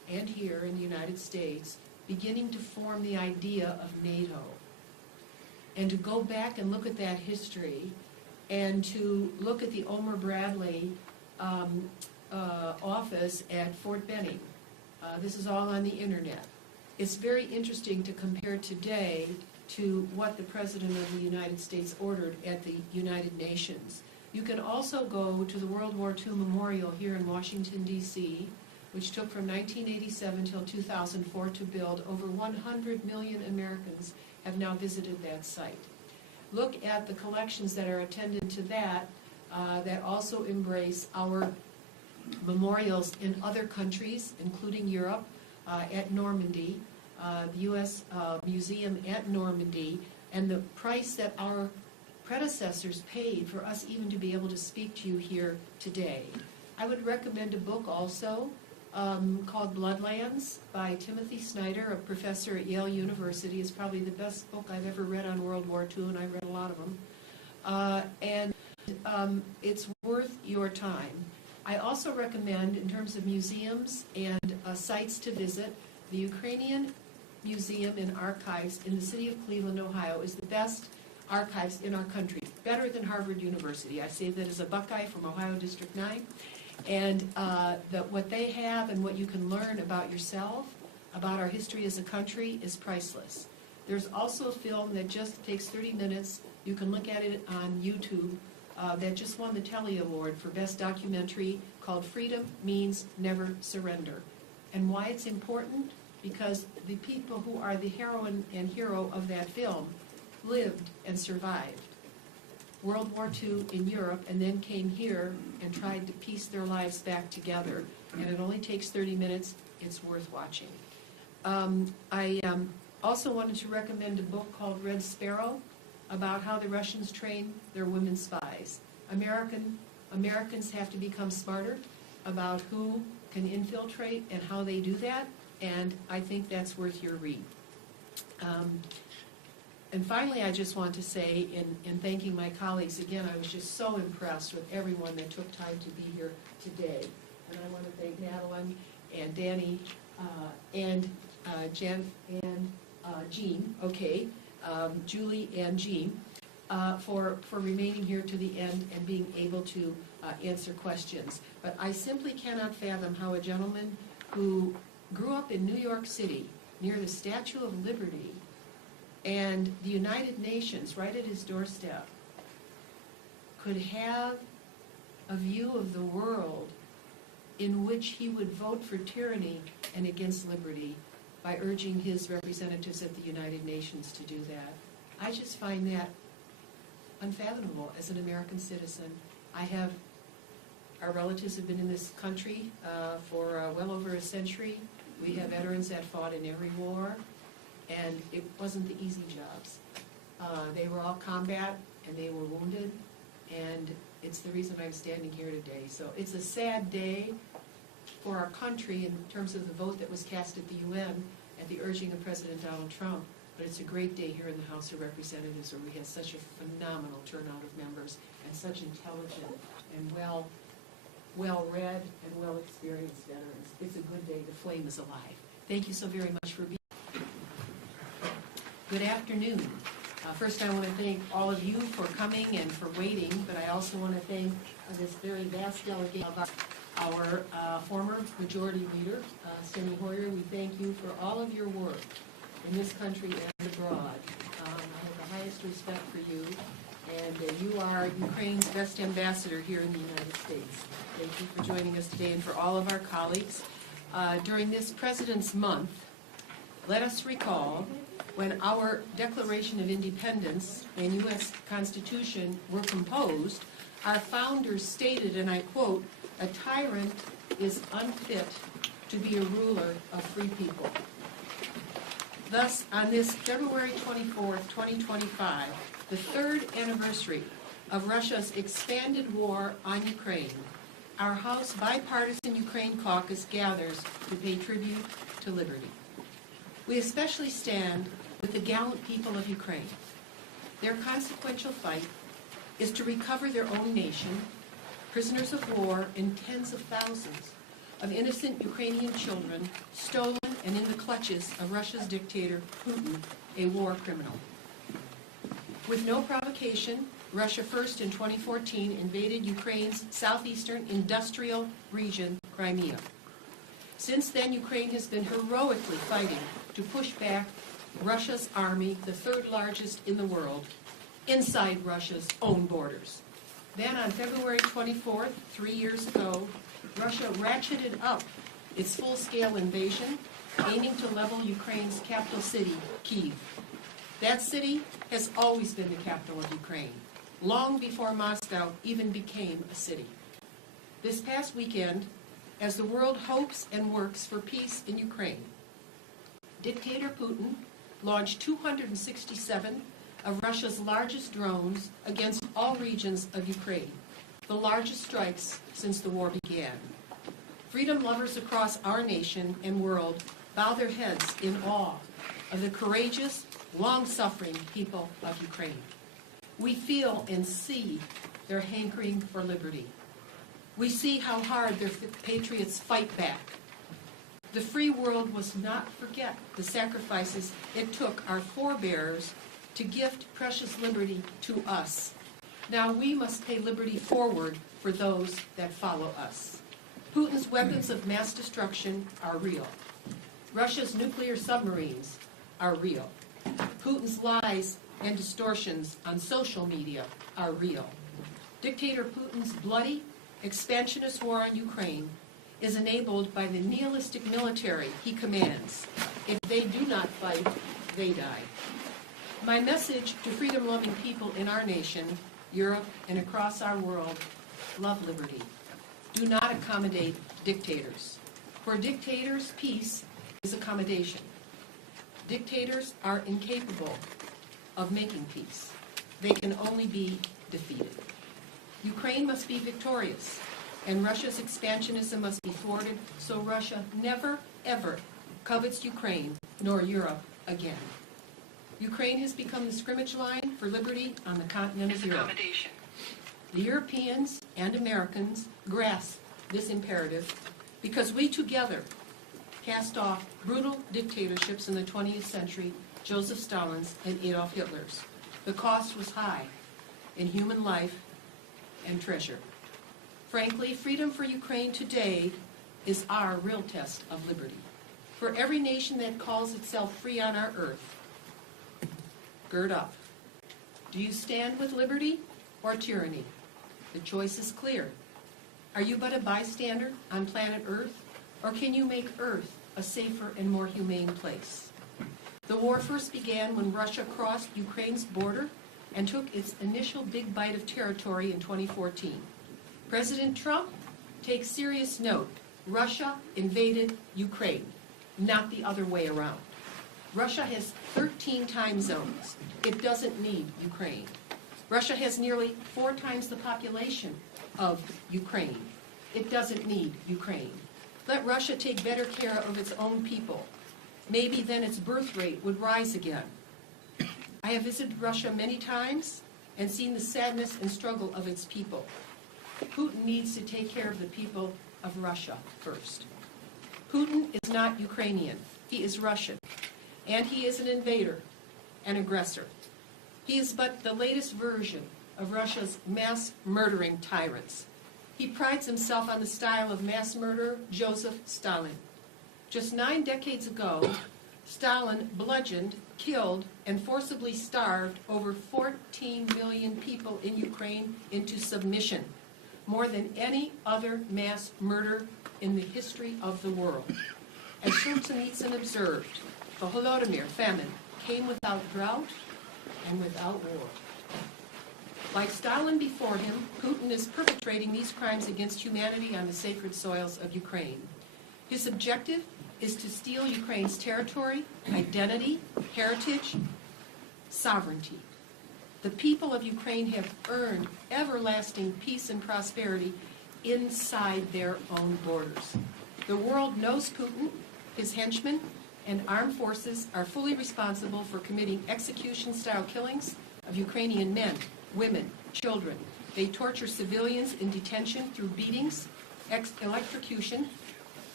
and here in the United States beginning to form the idea of NATO. And to go back and look at that history and to look at the Omer Bradley office at Fort Benning. This is all on the internet. It's very interesting to compare today to what the President of the United States ordered at the United Nations. You can also go to the World War II Memorial here in Washington, D.C., which took from 1987 till 2004 to build. Over 100 million Americans have now visited that site. Look at the collections that are attendant to that, that also embrace our memorials in other countries, including Europe, at Normandy, the U.S. Museum at Normandy, and the price that our predecessors paid for us even to be able to speak to you here today. I would recommend a book also called Bloodlands by Timothy Snyder, a professor at Yale University. It's probably the best book I've ever read on World War II, and I read a lot of them. It's worth your time. I also recommend, in terms of museums and sites to visit, the Ukrainian Museum and Archives in the city of Cleveland, Ohio, is the best archives in our country, better than Harvard University. I say that as a Buckeye from Ohio District 9. And what they have and what you can learn about yourself, about our history as a country, is priceless. There's also a film that just takes 30 minutes. You can look at it on YouTube that just won the Telly Award for Best Documentary, called Freedom Means Never Surrender. And why it's important? Because the people who are the heroine and hero of that film lived and survived World War II in Europe, and then came here and tried to piece their lives back together. And it only takes 30 minutes. It's worth watching. I also wanted to recommend a book called Red Sparrow, about how the Russians train their women spies. Americans have to become smarter about who can infiltrate and how they do that, and I think that's worth your read. And finally, I just want to say, in thanking my colleagues, again, I was just so impressed with everyone that took time to be here today. And I want to thank Madeline and Danny and Jen and Jean, Julie and Jean, for remaining here to the end and being able to answer questions. But I simply cannot fathom how a gentleman who grew up in New York City, near the Statue of Liberty, and the United Nations right at his doorstep, could have a view of the world in which he would vote for tyranny and against liberty by urging his representatives at the United Nations to do that. I just find that unfathomable as an American citizen. Our relatives have been in this country for well over a century. We have veterans that fought in every war, and it wasn't the easy jobs. They were all combat, and they were wounded, and it's the reason I'm standing here today. So it's a sad day for our country in terms of the vote that was cast at the UN at the urging of President Donald Trump, but it's a great day here in the House of Representatives, where we had such a phenomenal turnout of members and such intelligent and well-read and well-experienced veterans. It's a good day. The flame is alive. Thank you so very much for being here. Good afternoon. First, I want to thank all of you for coming and for waiting, but I also want to thank this very vast delegation of our former majority leader, Steny Hoyer. We thank you for all of your work in this country and abroad. I have the highest respect for you, and you are Ukraine's best ambassador here in the United States. Thank you for joining us today, and for all of our colleagues. During this President's Month, let us recall when our Declaration of Independence and U.S. Constitution were composed, our founders stated, and I quote, "A tyrant is unfit to be a ruler of free people." Thus, on this February 24th, 2025, the third anniversary of Russia's expanded war on Ukraine, our House Bipartisan Ukraine Caucus gathers to pay tribute to liberty. We especially stand with the gallant people of Ukraine. Their consequential fight is to recover their own nation, prisoners of war in tens of thousands, of innocent Ukrainian children stolen and in the clutches of Russia's dictator, Putin, a war criminal. With no provocation, Russia first in 2014 invaded Ukraine's southeastern industrial region, Crimea. Since then, Ukraine has been heroically fighting to push back Russia's army, the third largest in the world, inside Russia's own borders. Then on February 24th, 3 years ago, Russia ratcheted up its full-scale invasion, aiming to level Ukraine's capital city, Kyiv. That city has always been the capital of Ukraine, long before Moscow even became a city. This past weekend, as the world hopes and works for peace in Ukraine, Dictator Putin launched 267 of Russia's largest drones against all regions of Ukraine, the largest strikes since the war began. Freedom lovers across our nation and world bow their heads in awe of the courageous, long-suffering people of Ukraine. We feel and see their hankering for liberty. We see how hard their patriots fight back. The free world must not forget the sacrifices it took our forebears to gift precious liberty to us. Now we must pay liberty forward for those that follow us. Putin's weapons of mass destruction are real. Russia's nuclear submarines are real. Putin's lies and distortions on social media are real. Dictator Putin's bloody, expansionist war on Ukraine is enabled by the nihilistic military he commands. If they do not fight, they die. My message to freedom-loving people in our nation, Europe, and across our world: love liberty. Do not accommodate dictators. For dictators, peace is accommodation. Dictators are incapable of making peace. They can only be defeated. Ukraine must be victorious, and Russia's expansionism must be thwarted so Russia never, ever covets Ukraine nor Europe again. Ukraine has become the scrimmage line for liberty on the continent of Europe. The Europeans and Americans grasp this imperative because we together cast off brutal dictatorships in the 20th century, Joseph Stalin's and Adolf Hitler's. The cost was high in human life and treasure. Frankly, freedom for Ukraine today is our real test of liberty. For every nation that calls itself free on our earth, gird up. Do you stand with liberty or tyranny? The choice is clear. Are you but a bystander on planet Earth, or can you make Earth a safer and more humane place? The war first began when Russia crossed Ukraine's border and took its initial big bite of territory in 2014. President Trump takes serious note. Russia invaded Ukraine, not the other way around. Russia has 13 time zones. It doesn't need Ukraine. Russia has nearly 4 times the population of Ukraine. It doesn't need Ukraine. Let Russia take better care of its own people. Maybe then its birth rate would rise again. I have visited Russia many times and seen the sadness and struggle of its people. Putin needs to take care of the people of Russia first. Putin is not Ukrainian. He is Russian. And he is an invader, an aggressor. He is but the latest version of Russia's mass murdering tyrants. He prides himself on the style of mass murderer Joseph Stalin. Just 9 decades ago, Stalin bludgeoned, killed, and forcibly starved over 14 million people in Ukraine into submission, more than any other mass murder in the history of the world. As Solzhenitsyn observed, the Holodomor famine came without drought and without war. Like Stalin before him, Putin is perpetrating these crimes against humanity on the sacred soils of Ukraine. His objective is to steal Ukraine's territory, identity, heritage, sovereignty. The people of Ukraine have earned everlasting peace and prosperity inside their own borders. The world knows Putin, his henchmen, and armed forces are fully responsible for committing execution-style killings of Ukrainian men, women, children. They torture civilians in detention through beatings, electrocution,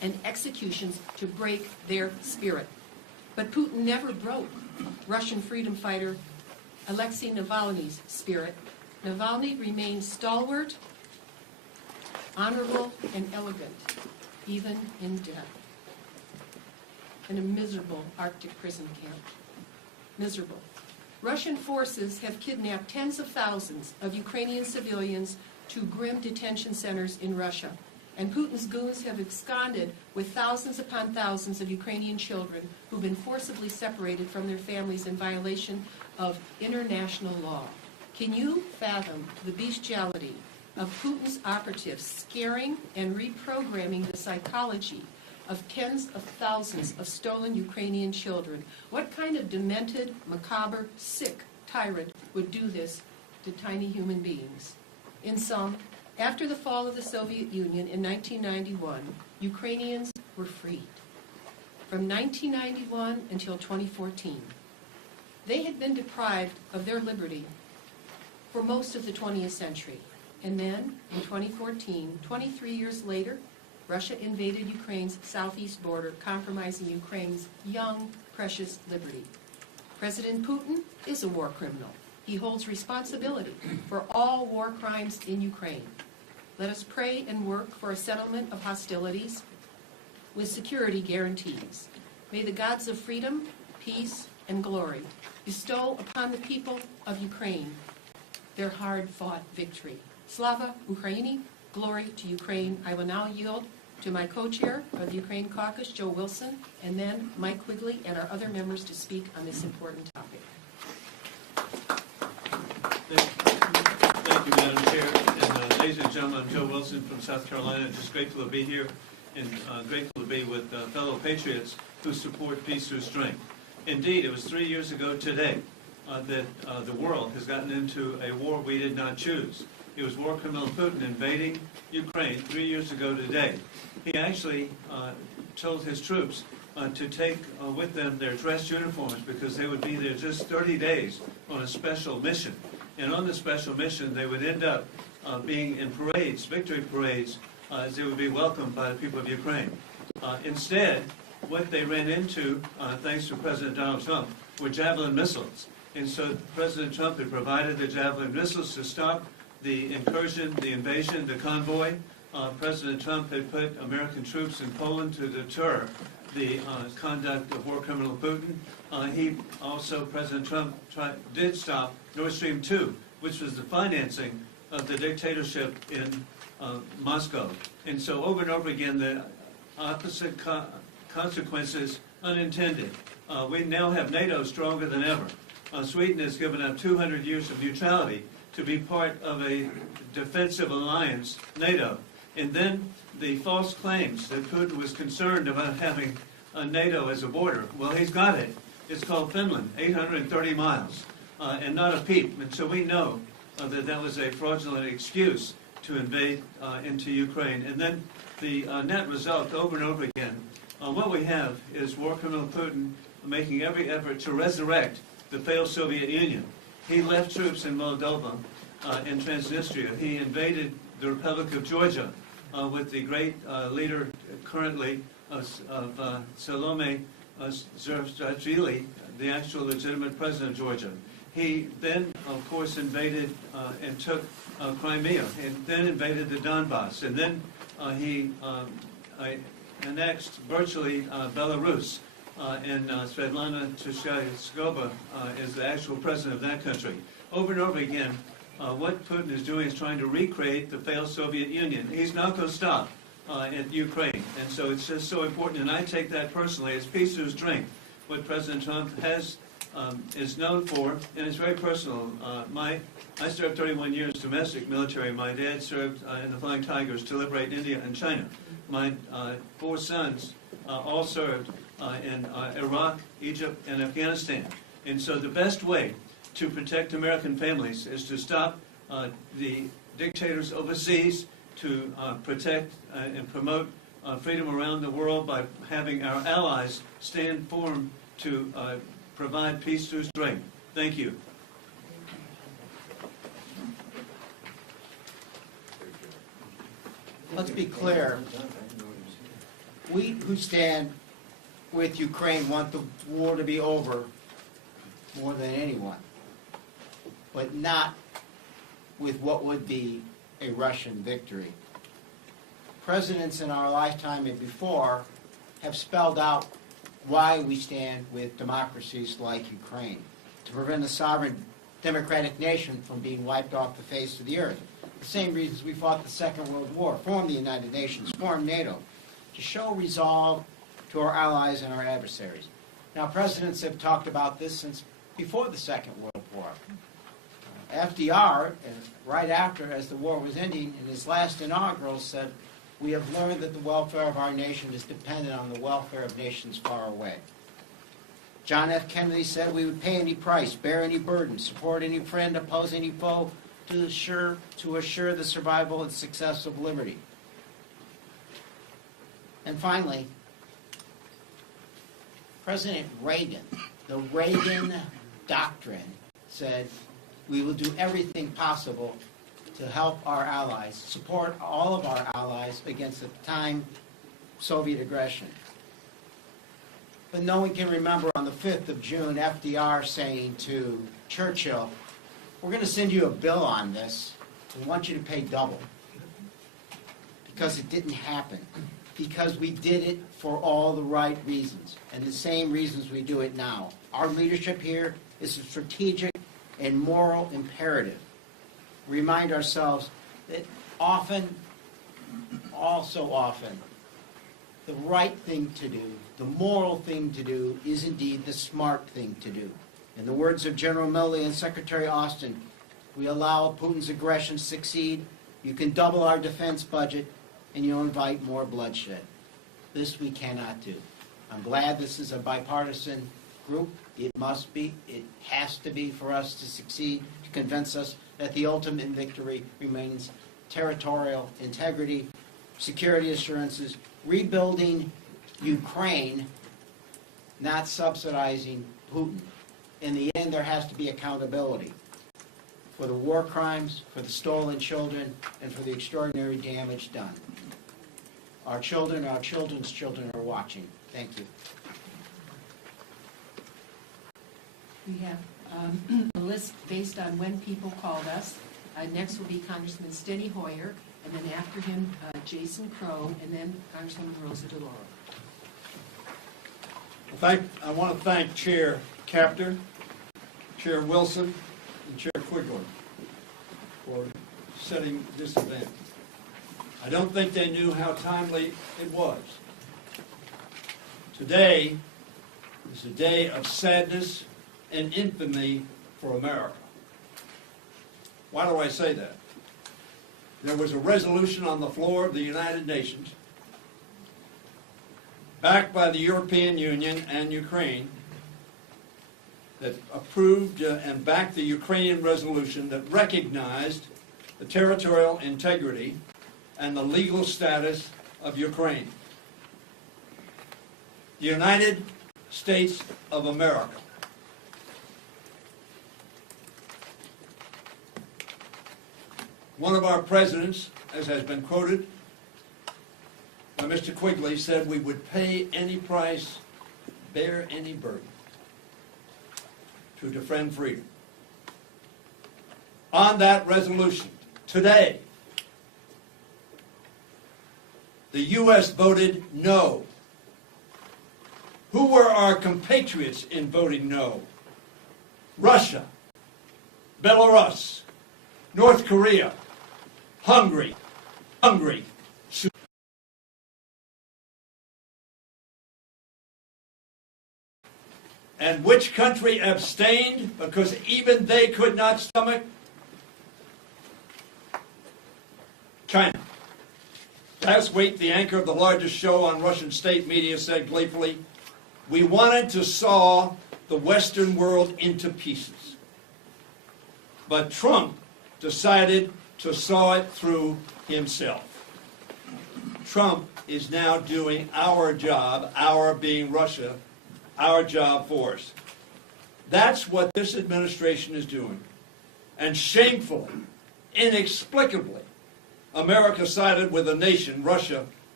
and executions to break their spirit. But Putin never broke Russian freedom fighter Alexei Navalny's spirit. Navalny remains stalwart, honorable, and elegant, even in death, in a miserable Arctic prison camp. Miserable. Russian forces have kidnapped tens of thousands of Ukrainian civilians to grim detention centers in Russia, and Putin's goons have absconded with thousands upon thousands of Ukrainian children who've been forcibly separated from their families in violation of international law. Can you fathom the bestiality of Putin's operatives scaring and reprogramming the psychology of tens of thousands of stolen Ukrainian children? What kind of demented, macabre, sick tyrant would do this to tiny human beings? In sum, after the fall of the Soviet Union in 1991, Ukrainians were freed. From 1991 until 2014, they had been deprived of their liberty for most of the 20th century. And then, in 2014, 23 years later, Russia invaded Ukraine's southeast border, compromising Ukraine's young, precious liberty. President Putin is a war criminal. He holds responsibility for all war crimes in Ukraine. Let us pray and work for a settlement of hostilities with security guarantees. May the gods of freedom, peace, and glory bestow upon the people of Ukraine their hard-fought victory. Slava Ukraini, glory to Ukraine. I will now yield to my co-chair of the Ukraine Caucus, Joe Wilson, and then Mike Quigley and our other members to speak on this important topic. Thank you, Madam Chair. And ladies and gentlemen, I'm Joe Wilson from South Carolina. Just grateful to be here and grateful to be with fellow patriots who support peace through strength. Indeed, it was 3 years ago today that the world has gotten into a war we did not choose. It was war criminal Putin invading Ukraine 3 years ago today. He actually told his troops to take with them their dress uniforms because they would be there just 30 days on a special mission. And on the special mission, they would end up being in parades, victory parades, as they would be welcomed by the people of Ukraine. Instead, what they ran into, thanks to President Donald Trump, were Javelin missiles. And so President Trump had provided the Javelin missiles to stop the incursion, the invasion, the convoy. President Trump had put American troops in Poland to deter the conduct of war criminal Putin. President Trump did stop Nord Stream 2, which was the financing of the dictatorship in Moscow. And so over and over again, the opposite consequences unintended. We now have NATO stronger than ever. Sweden has given up 200 years of neutrality to be part of a defensive alliance, NATO. And then the false claims that Putin was concerned about having NATO as a border. Well, he's got it. It's called Finland, 830 miles, and not a peep. And so we know that that was a fraudulent excuse to invade into Ukraine. And then the net result, over and over again, what we have is war criminal Putin making every effort to resurrect the failed Soviet Union. He left troops in Moldova and Transnistria. He invaded the Republic of Georgia with the great leader currently of Salome Zurabishvili, the actual legitimate president of Georgia. He then, of course, invaded and took Crimea, and then invaded the Donbass, and then he annexed virtually Belarus, and Svetlana Tishkova is the actual president of that country. Over and over again, what Putin is doing is trying to recreate the failed Soviet Union. He's not going to stop in Ukraine, and so it's just so important, and I take that personally as peace through strength, what President Trump is known for, and it's very personal. I served 31 years domestic military. My dad served in the Flying Tigers to liberate India and China. My 4 sons all served in Iraq, Egypt, and Afghanistan. And so the best way to protect American families is to stop the dictators overseas, to protect and promote freedom around the world by having our allies stand firm to provide peace through strength. Thank you. Let's be clear. We who stand with Ukraine want the war to be over more than anyone, but not with what would be a Russian victory. Presidents in our lifetime and before have spelled out why we stand with democracies like Ukraine, to prevent a sovereign democratic nation from being wiped off the face of the earth. The same reasons we fought the Second World War, formed the United Nations, formed NATO, to show resolve to our allies and our adversaries. Now, presidents have talked about this since before the Second World War. FDR, right after, as the war was ending, in his last inaugural said, "We have learned that the welfare of our nation is dependent on the welfare of nations far away." John F. Kennedy said, "We would pay any price, bear any burden, support any friend, oppose any foe, to assure the survival and success of liberty." And finally, President Reagan, the Reagan doctrine, said, "We will do everything possible to help our allies, support all of our allies against, at the time, Soviet aggression." But no one can remember on the 5th of June, FDR saying to Churchill, "We're going to send you a bill on this. We want you to pay double." Because it didn't happen. Because we did it for all the right reasons, and the same reasons we do it now. Our leadership here is a strategic and moral imperative. Remind ourselves that often, all so often, the right thing to do, the moral thing to do, is indeed the smart thing to do. In the words of General Milley and Secretary Austin, we allow Putin's aggression to succeed, you can double our defense budget, and you'll invite more bloodshed. This we cannot do. I'm glad this is a bipartisan group. It must be, it has to be for us to succeed, to convince us that the ultimate victory remains territorial integrity, security assurances, rebuilding Ukraine, not subsidizing Putin. In the end, there has to be accountability for the war crimes, for the stolen children, and for the extraordinary damage done. Our children, our children's children are watching. Thank you. We have a list based on when people called us. Next will be Congressman Steny Hoyer, and then after him, Jason Crow, and then Congresswoman Rosa DeLauro. I want to thank Chair Kaptur, Chair Wilson, and Chair Quigley for setting this event. I don't think they knew how timely it was. Today is a day of sadness and infamy for America. Why do I say that? There was a resolution on the floor of the United Nations, backed by the European Union and Ukraine, that approved and backed the Ukrainian resolution that recognized the territorial integrity and the legal status of Ukraine. The United States of America one of our presidents, as has been quoted by Mr. Quigley, said we would pay any price, bear any burden to defend freedom. On that resolution, today, the U.S. voted no. Who were our compatriots in voting no? Russia, Belarus, North Korea, Hungary, and which country abstained because even they could not stomach? China. Last week, the anchor of the largest show on Russian state media said gleefully, "We wanted to saw the Western world into pieces. But Trump decided to saw it through himself." Trump is now doing our job, our being Russia, our job for us. That's what this administration is doing. And shamefully, inexplicably, America sided with a nation, Russia, that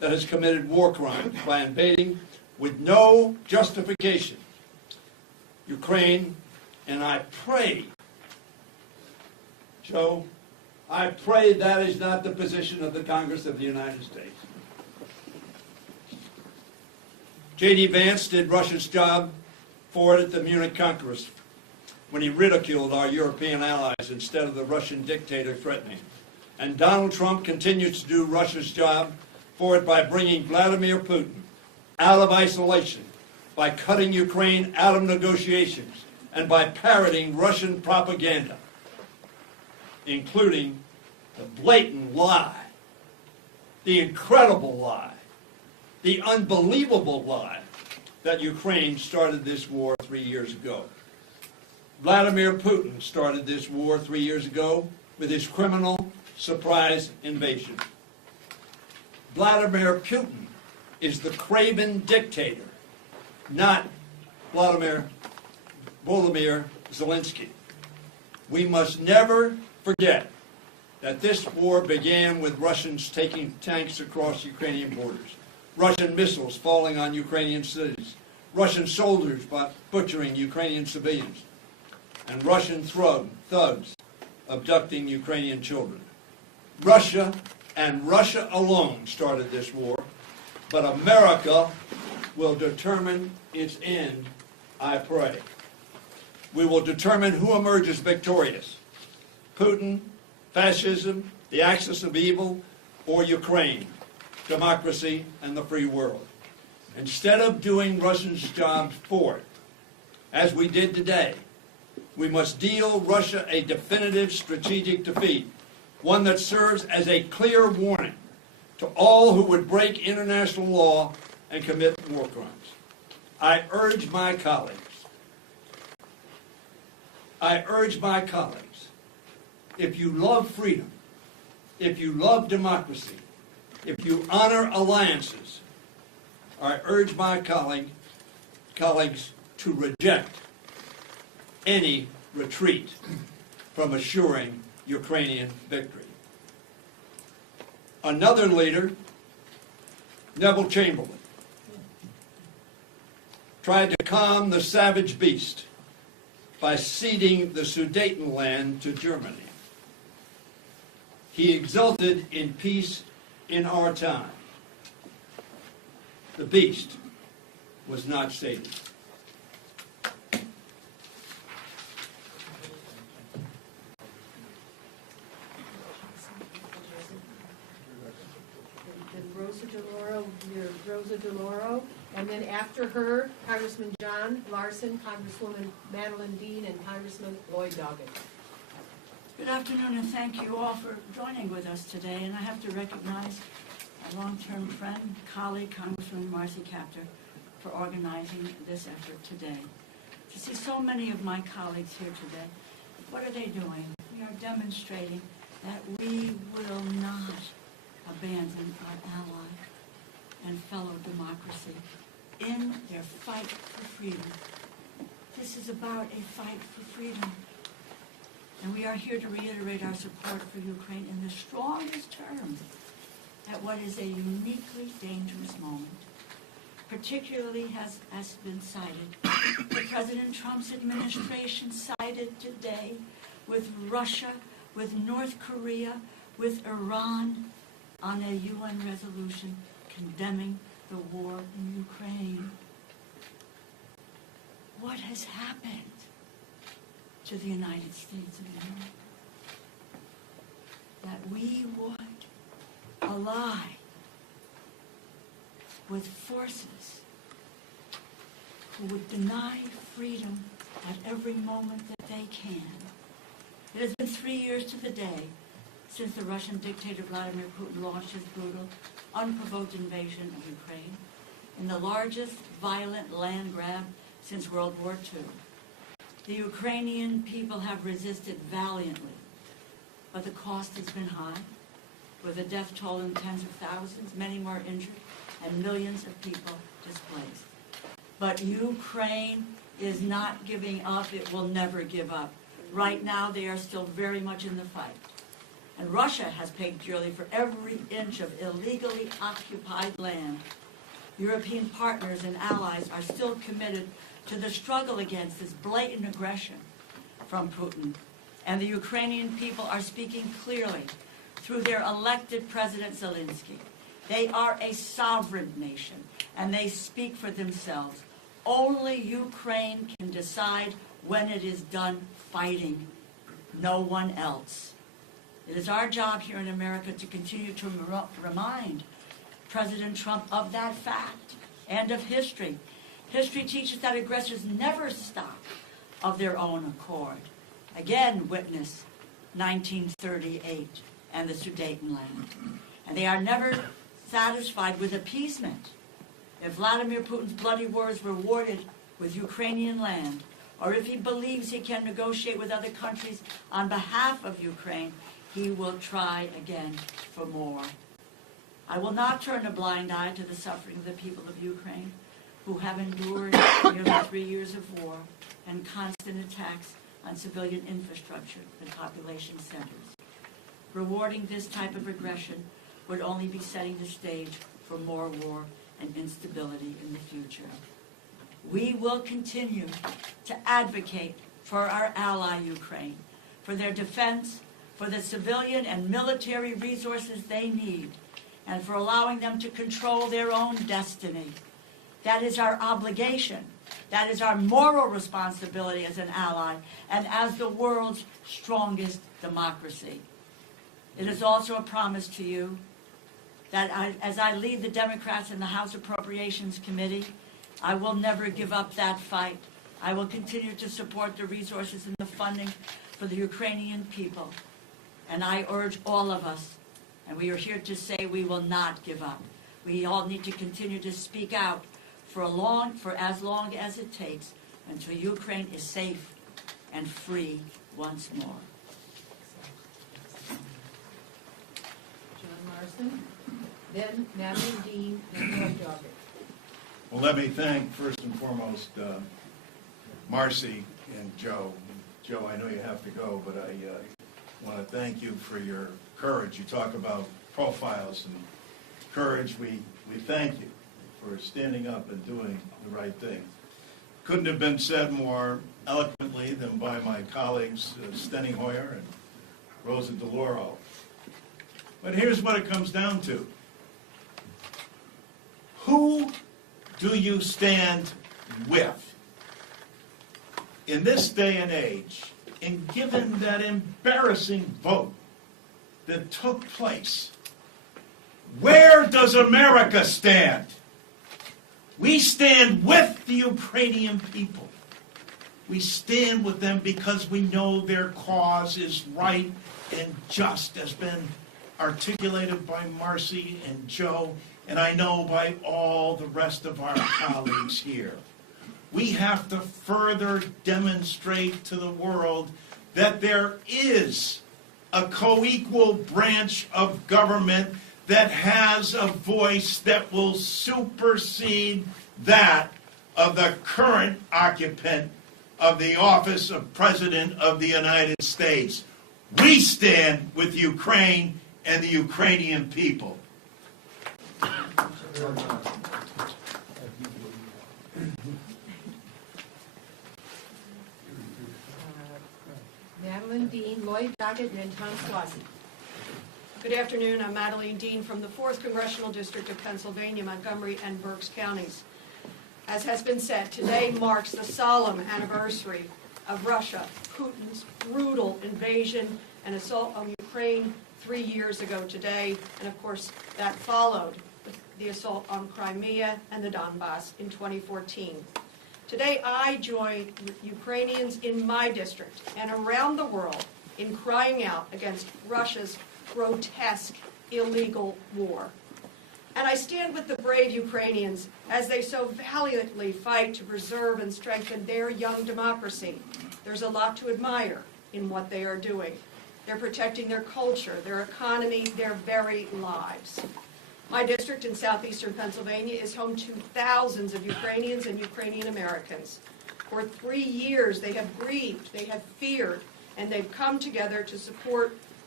that has committed war crimes by invading with no justification Ukraine, and I pray, Joe, I pray that is not the position of the Congress of the United States. J.D. Vance did Russia's job for it at the Munich Congress when he ridiculed our European allies instead of the Russian dictator threatening. And Donald Trump continues to do Russia's job for it by bringing Vladimir Putin out of isolation, by cutting Ukraine out of negotiations, and by parroting Russian propaganda, including the blatant lie, the incredible lie, the unbelievable lie that Ukraine started this war 3 years ago. Vladimir Putin started this war 3 years ago with his criminal surprise invasion. Vladimir Putin is the craven dictator, not Volodymyr Zelensky. We must never forget that this war began with Russians taking tanks across Ukrainian borders, Russian missiles falling on Ukrainian cities, Russian soldiers butchering Ukrainian civilians, and Russian thugs abducting Ukrainian children. Russia and Russia alone started this war, but America will determine its end, I pray. We will determine who emerges victorious: Putin, fascism, the axis of evil, or Ukraine, democracy, and the free world. Instead of doing Russia's job for it, as we did today, we must deal Russia a definitive strategic defeat, one that serves as a clear warning to all who would break international law and commit war crimes. I urge my colleagues, if you love freedom, if you love democracy, if you honor alliances, I urge my colleagues to reject any retreat from assuring Ukrainian victory. Another leader, Neville Chamberlain, tried to calm the savage beast by ceding the Sudetenland to Germany. He exulted in peace in our time. The beast was not sated. Rosa DeLauro, and then after her, Congressman John Larson, Congresswoman Madeline Dean, and Congressman Lloyd Doggett. Good afternoon, and thank you all for joining with us today. And I have to recognize a long-term friend, colleague, Congresswoman Marcy Kaptur, for organizing this effort today. To see so many of my colleagues here today, what are they doing? We are demonstrating that we will not abandon our ally and fellow democracy in their fight for freedom. This is about a fight for freedom. And we are here to reiterate our support for Ukraine in the strongest terms at what is a uniquely dangerous moment. Particularly has been cited, the President Trump's administration sided today with Russia, with North Korea, with Iran on a UN resolution condemning the war in Ukraine. What has happened to the United States of America? That we would ally with forces who would deny freedom at every moment that they can. It has been 3 years to the day since the Russian dictator Vladimir Putin launched his brutal, unprovoked invasion of Ukraine in the largest violent land grab since World War II. The Ukrainian people have resisted valiantly, but the cost has been high, with a death toll in tens of thousands, many more injured, and millions of people displaced. But Ukraine is not giving up. It will never give up. Right now, they are still very much in the fight. And Russia has paid dearly for every inch of illegally occupied land. European partners and allies are still committed to the struggle against this blatant aggression from Putin. And the Ukrainian people are speaking clearly through their elected President Zelensky. They are a sovereign nation, and they speak for themselves. Only Ukraine can decide when it is done fighting, no one else. It is our job here in America to continue to remind President Trump of that fact and of history. History teaches that aggressors never stop of their own accord. Again, witness 1938 and the Sudetenland. And they are never satisfied with appeasement. If Vladimir Putin's bloody war is rewarded with Ukrainian land, or if he believes he can negotiate with other countries on behalf of Ukraine, he will try again for more. I will not turn a blind eye to the suffering of the people of Ukraine, who have endured nearly 3 years of war and constant attacks on civilian infrastructure and population centers. Rewarding this type of aggression would only be setting the stage for more war and instability in the future. We will continue to advocate for our ally Ukraine, for their defense, for the civilian and military resources they need, and for allowing them to control their own destiny. That is our obligation. That is our moral responsibility as an ally and as the world's strongest democracy. It is also a promise to you that as I lead the Democrats in the House Appropriations Committee, I will never give up that fight. I will continue to support the resources and the funding for the Ukrainian people. And I urge all of us, and we are here to say we will not give up. We all need to continue to speak out for as long as it takes until Ukraine is safe and free once more. John Marston, then Madeline Dean, and Lloyd Doggett. Well, let me thank, first and foremost, Marcy and Joe. Joe, I know you have to go, but I want to thank you for your courage. You talk about profiles and courage. We thank you for standing up and doing the right thing. Couldn't have been said more eloquently than by my colleagues, Steny Hoyer and Rosa DeLauro. But here's what it comes down to. Who do you stand with? In this day and age, and given that embarrassing vote that took place, where does America stand? We stand with the Ukrainian people. We stand with them because we know their cause is right and just, has been articulated by Marcy and Joe, and I know by all the rest of our colleagues here. We have to further demonstrate to the world that there is a co-equal branch of government that has a voice that will supersede that of the current occupant of the office of President of the United States. We stand with Ukraine and the Ukrainian people. Madeline Dean, Lloyd Doggett, and Tom Squassi. Good afternoon. I'm Madeline Dean from the 4th Congressional District of Pennsylvania, Montgomery and Berks counties. As has been said, today marks the solemn anniversary of Russia, Putin's brutal invasion and assault on Ukraine 3 years ago today, and of course that followed the assault on Crimea and the Donbass in 2014. Today I join Ukrainians in my district and around the world in crying out against Russia's grotesque, illegal war. And I stand with the brave Ukrainians as they so valiantly fight to preserve and strengthen their young democracy. There's a lot to admire in what they are doing. They're protecting their culture, their economy, their very lives. My district in southeastern Pennsylvania is home to thousands of Ukrainians and Ukrainian Americans. For 3 years, they have grieved, they have feared, and they've come together to support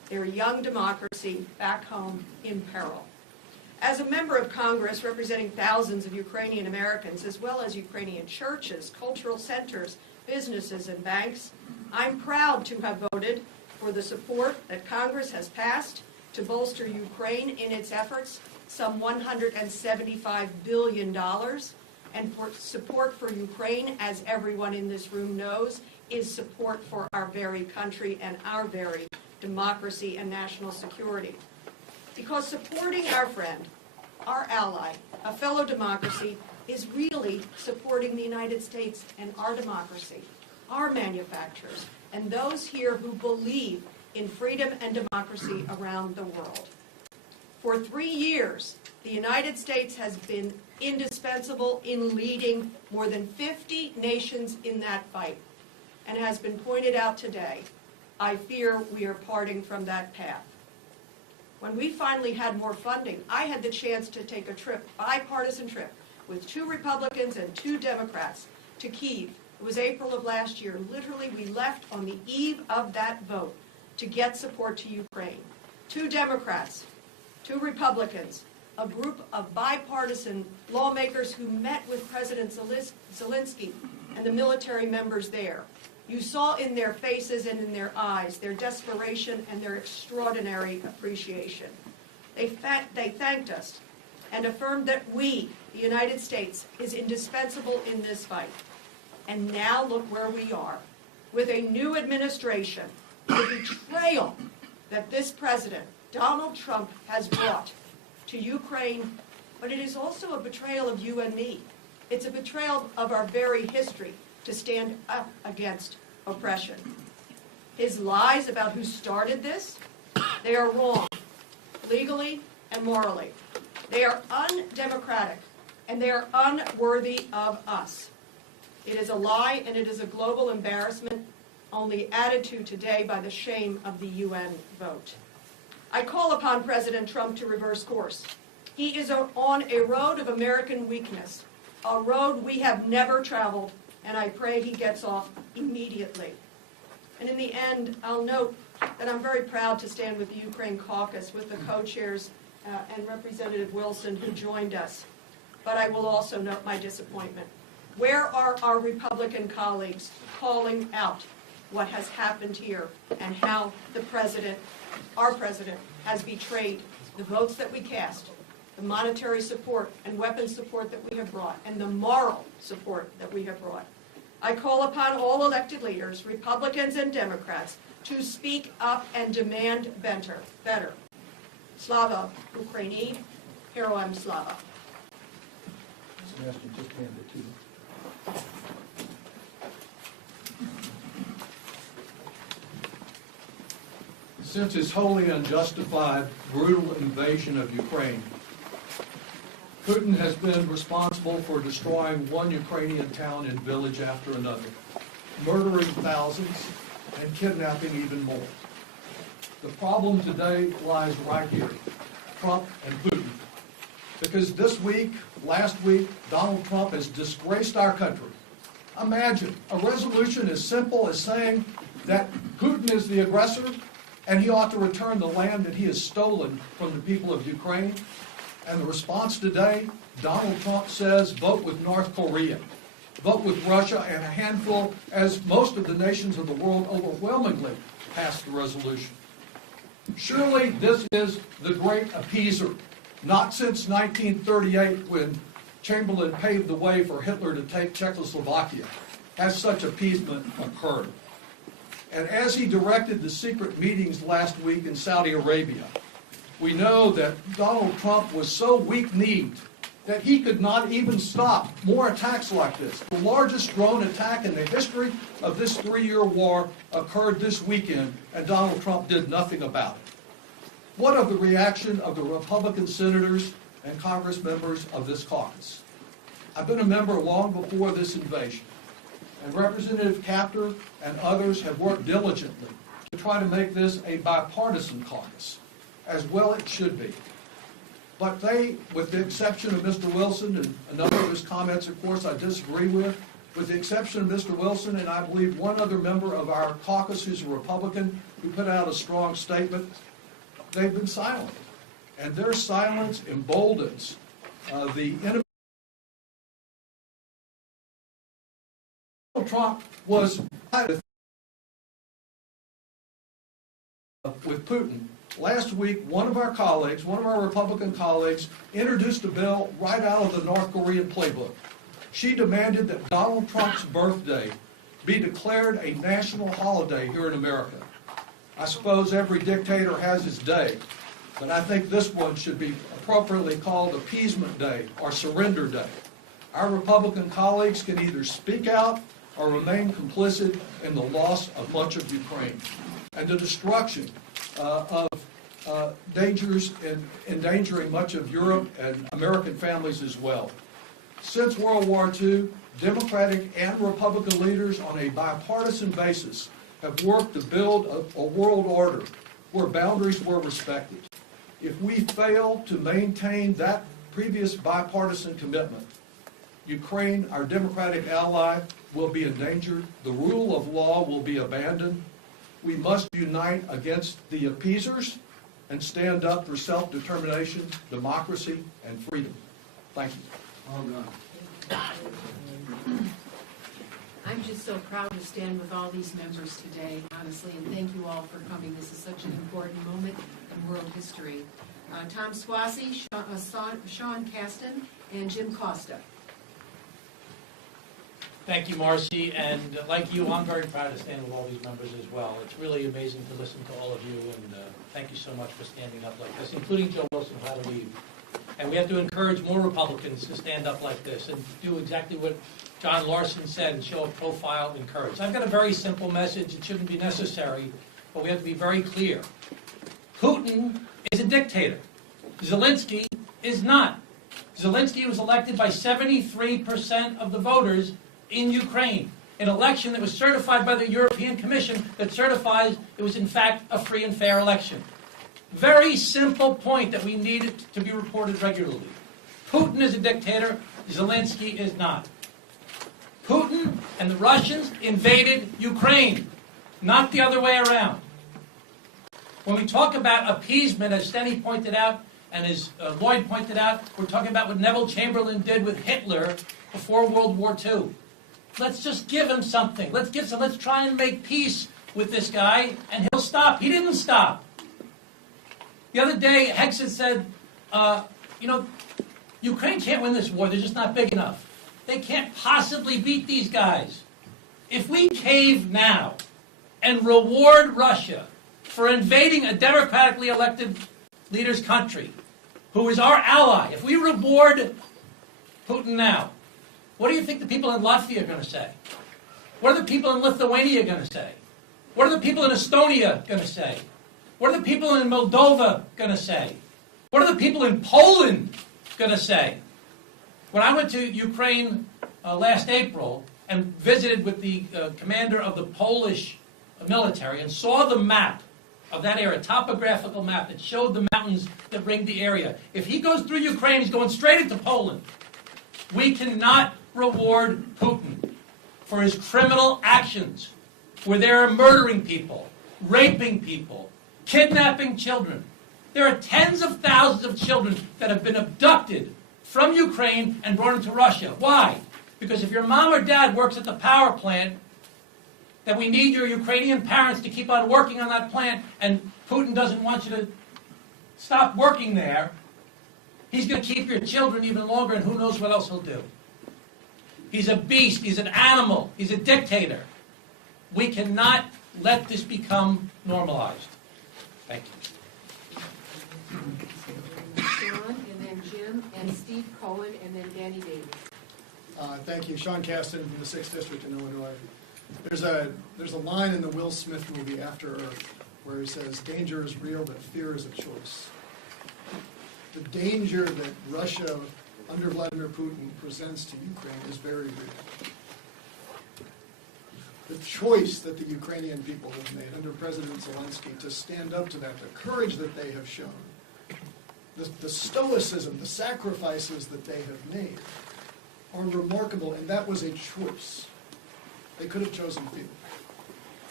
their young democracy back home in peril. As a member of Congress representing thousands of Ukrainian Americans, as well as Ukrainian churches, cultural centers, businesses, and banks, I'm proud to have voted for the support that Congress has passed to bolster Ukraine in its efforts, some $175 billion, and for support for Ukraine, as everyone in this room knows, is support for our very country and our very democracy and national security. Because supporting our friend, our ally, a fellow democracy, is really supporting the United States and our democracy, our manufacturers, and those here who believe in freedom and democracy around the world. For 3 years, the United States has been indispensable in leading more than 50 nations in that fight. And has been pointed out today, I fear we are parting from that path. When we finally had more funding, I had the chance to take a trip, bipartisan trip, with 2 Republicans and 2 Democrats to Kyiv. It was April of last year. Literally, we left on the eve of that vote to get support to Ukraine. 2 Democrats, 2 Republicans, a group of bipartisan lawmakers who met with President Zelensky and the military members there. You saw in their faces and in their eyes their desperation and their extraordinary appreciation. They thanked us and affirmed that we, the United States, is indispensable in this fight. And now look where we are, with a new administration, the betrayal that this president, Donald Trump, has brought to Ukraine, but it is also a betrayal of you and me. It's a betrayal of our very history to stand up against oppression. His lies about who started this, they are wrong, legally and morally. They are undemocratic, and they are unworthy of us. It is a lie, and it is a global embarrassment, only added to today by the shame of the UN vote. I call upon President Trump to reverse course. He is on a road of American weakness, a road we have never traveled, and I pray he gets off immediately. And in the end, I'll note that I'm very proud to stand with the Ukraine Caucus, with the co-chairs and Representative Wilson, who joined us. But I will also note my disappointment. Where are our Republican colleagues calling out what has happened here and how the president, our president, has betrayed the votes that we cast, the monetary support and weapons support that we have brought, and the moral support that we have brought? I call upon all elected leaders, Republicans and Democrats, to speak up and demand better. Slava Ukraini, Heroem Slava. Sebastian, just hand it to them. Since his wholly unjustified, brutal invasion of Ukraine, Putin has been responsible for destroying one Ukrainian town and village after another, murdering thousands and kidnapping even more. The problem today lies right here, Trump and Putin. Because this week, last week, Donald Trump has disgraced our country. Imagine a resolution as simple as saying that Putin is the aggressor and he ought to return the land that he has stolen from the people of Ukraine. And the response today, Donald Trump says, vote with North Korea, vote with Russia, and a handful, as most of the nations of the world overwhelmingly passed the resolution. Surely this is the great appeaser. Not since 1938, when Chamberlain paved the way for Hitler to take Czechoslovakia, has such appeasement occurred. And as he directed the secret meetings last week in Saudi Arabia, we know that Donald Trump was so weak-kneed that he could not even stop more attacks like this. The largest drone attack in the history of this 3-year war occurred this weekend, and Donald Trump did nothing about it. What of the reaction of the Republican senators and Congress members of this caucus? I've been a member long before this invasion, and Representative Kaptur and others have worked diligently to try to make this a bipartisan caucus, as well it should be. But they, with the exception of Mr. Wilson, and a number of his comments, of course, I disagree with the exception of Mr. Wilson, and I believe one other member of our caucus who's a Republican, who put out a strong statement, they've been silent. And their silence emboldens the enemy. Trump was with Putin. Last week, one of our Republican colleagues, introduced a bill right out of the North Korean playbook. She demanded that Donald Trump's birthday be declared a national holiday here in America. I suppose every dictator has his day, but I think this one should be appropriately called Appeasement Day or Surrender Day. Our Republican colleagues can either speak out or remain complicit in the loss of much of Ukraine and the destruction of dangers and endangering much of Europe and American families as well. Since World War II, Democratic and Republican leaders on a bipartisan basis have worked to build a world order where boundaries were respected. If we fail to maintain that previous bipartisan commitment, Ukraine, our democratic ally, will be endangered. The rule of law will be abandoned. We must unite against the appeasers and stand up for self-determination, democracy, and freedom. Thank you. I'm just so proud to stand with all these members today, honestly, and thank you all for coming. This is such an important moment in world history. Tom Swasey, Sean Caston, and Jim Costa. Thank you, Marcy, and like you, I'm very proud to stand with all these members as well. It's really amazing to listen to all of you, and thank you so much for standing up like this, including Joe Wilson, who had to leave. And we have to encourage more Republicans to stand up like this and do exactly what John Larson said and show a profile and courage. I've got a very simple message. It shouldn't be necessary, but we have to be very clear. Putin is a dictator. Zelensky is not. Zelensky was elected by 73% of the voters in Ukraine, an election that was certified by the European Commission that certifies it was in fact a free and fair election. Very simple point that we need to be reported regularly. Putin is a dictator, Zelensky is not. Putin and the Russians invaded Ukraine, not the other way around. When we talk about appeasement, as Steny pointed out, and as Lloyd pointed out, we're talking about what Neville Chamberlain did with Hitler before World War II. Let's just give him something. Let's try and make peace with this guy, and he'll stop. He didn't stop. The other day, Hexed said, Ukraine can't win this war. They're just not big enough. They can't possibly beat these guys. If we cave now and reward Russia for invading a democratically elected leader's country, who is our ally, if we reward Putin now, what do you think the people in Latvia are going to say? What are the people in Lithuania going to say? What are the people in Estonia going to say? What are the people in Moldova going to say? What are the people in Poland going to say? When I went to Ukraine last April and visited with the commander of the Polish military and saw the map of that area, topographical map that showed the mountains that ring the area. If he goes through Ukraine, he's going straight into Poland. We cannot reward Putin for his criminal actions, where they're murdering people, raping people, kidnapping children. There are tens of thousands of children that have been abducted from Ukraine and brought into Russia. Why? Because if your mom or dad works at the power plant, that we need your Ukrainian parents to keep on working on that plant, and Putin doesn't want you to stop working there, he's going to keep your children even longer, and who knows what else he'll do. He's a beast. He's an animal. He's a dictator. We cannot let this become normalized. Thank you. Sean, and then Jim, and Steve Cohen, and then Danny Davis. Thank you. Sean Caston from the 6th District in Illinois. There's a line in the Will Smith movie After Earth where he says, danger is real, but fear is a choice. The danger that Russia under Vladimir Putin presents to Ukraine is very real. The choice that the Ukrainian people have made under President Zelensky to stand up to that, the courage that they have shown, the stoicism, the sacrifices that they have made are remarkable, and that was a choice. They could have chosen fear.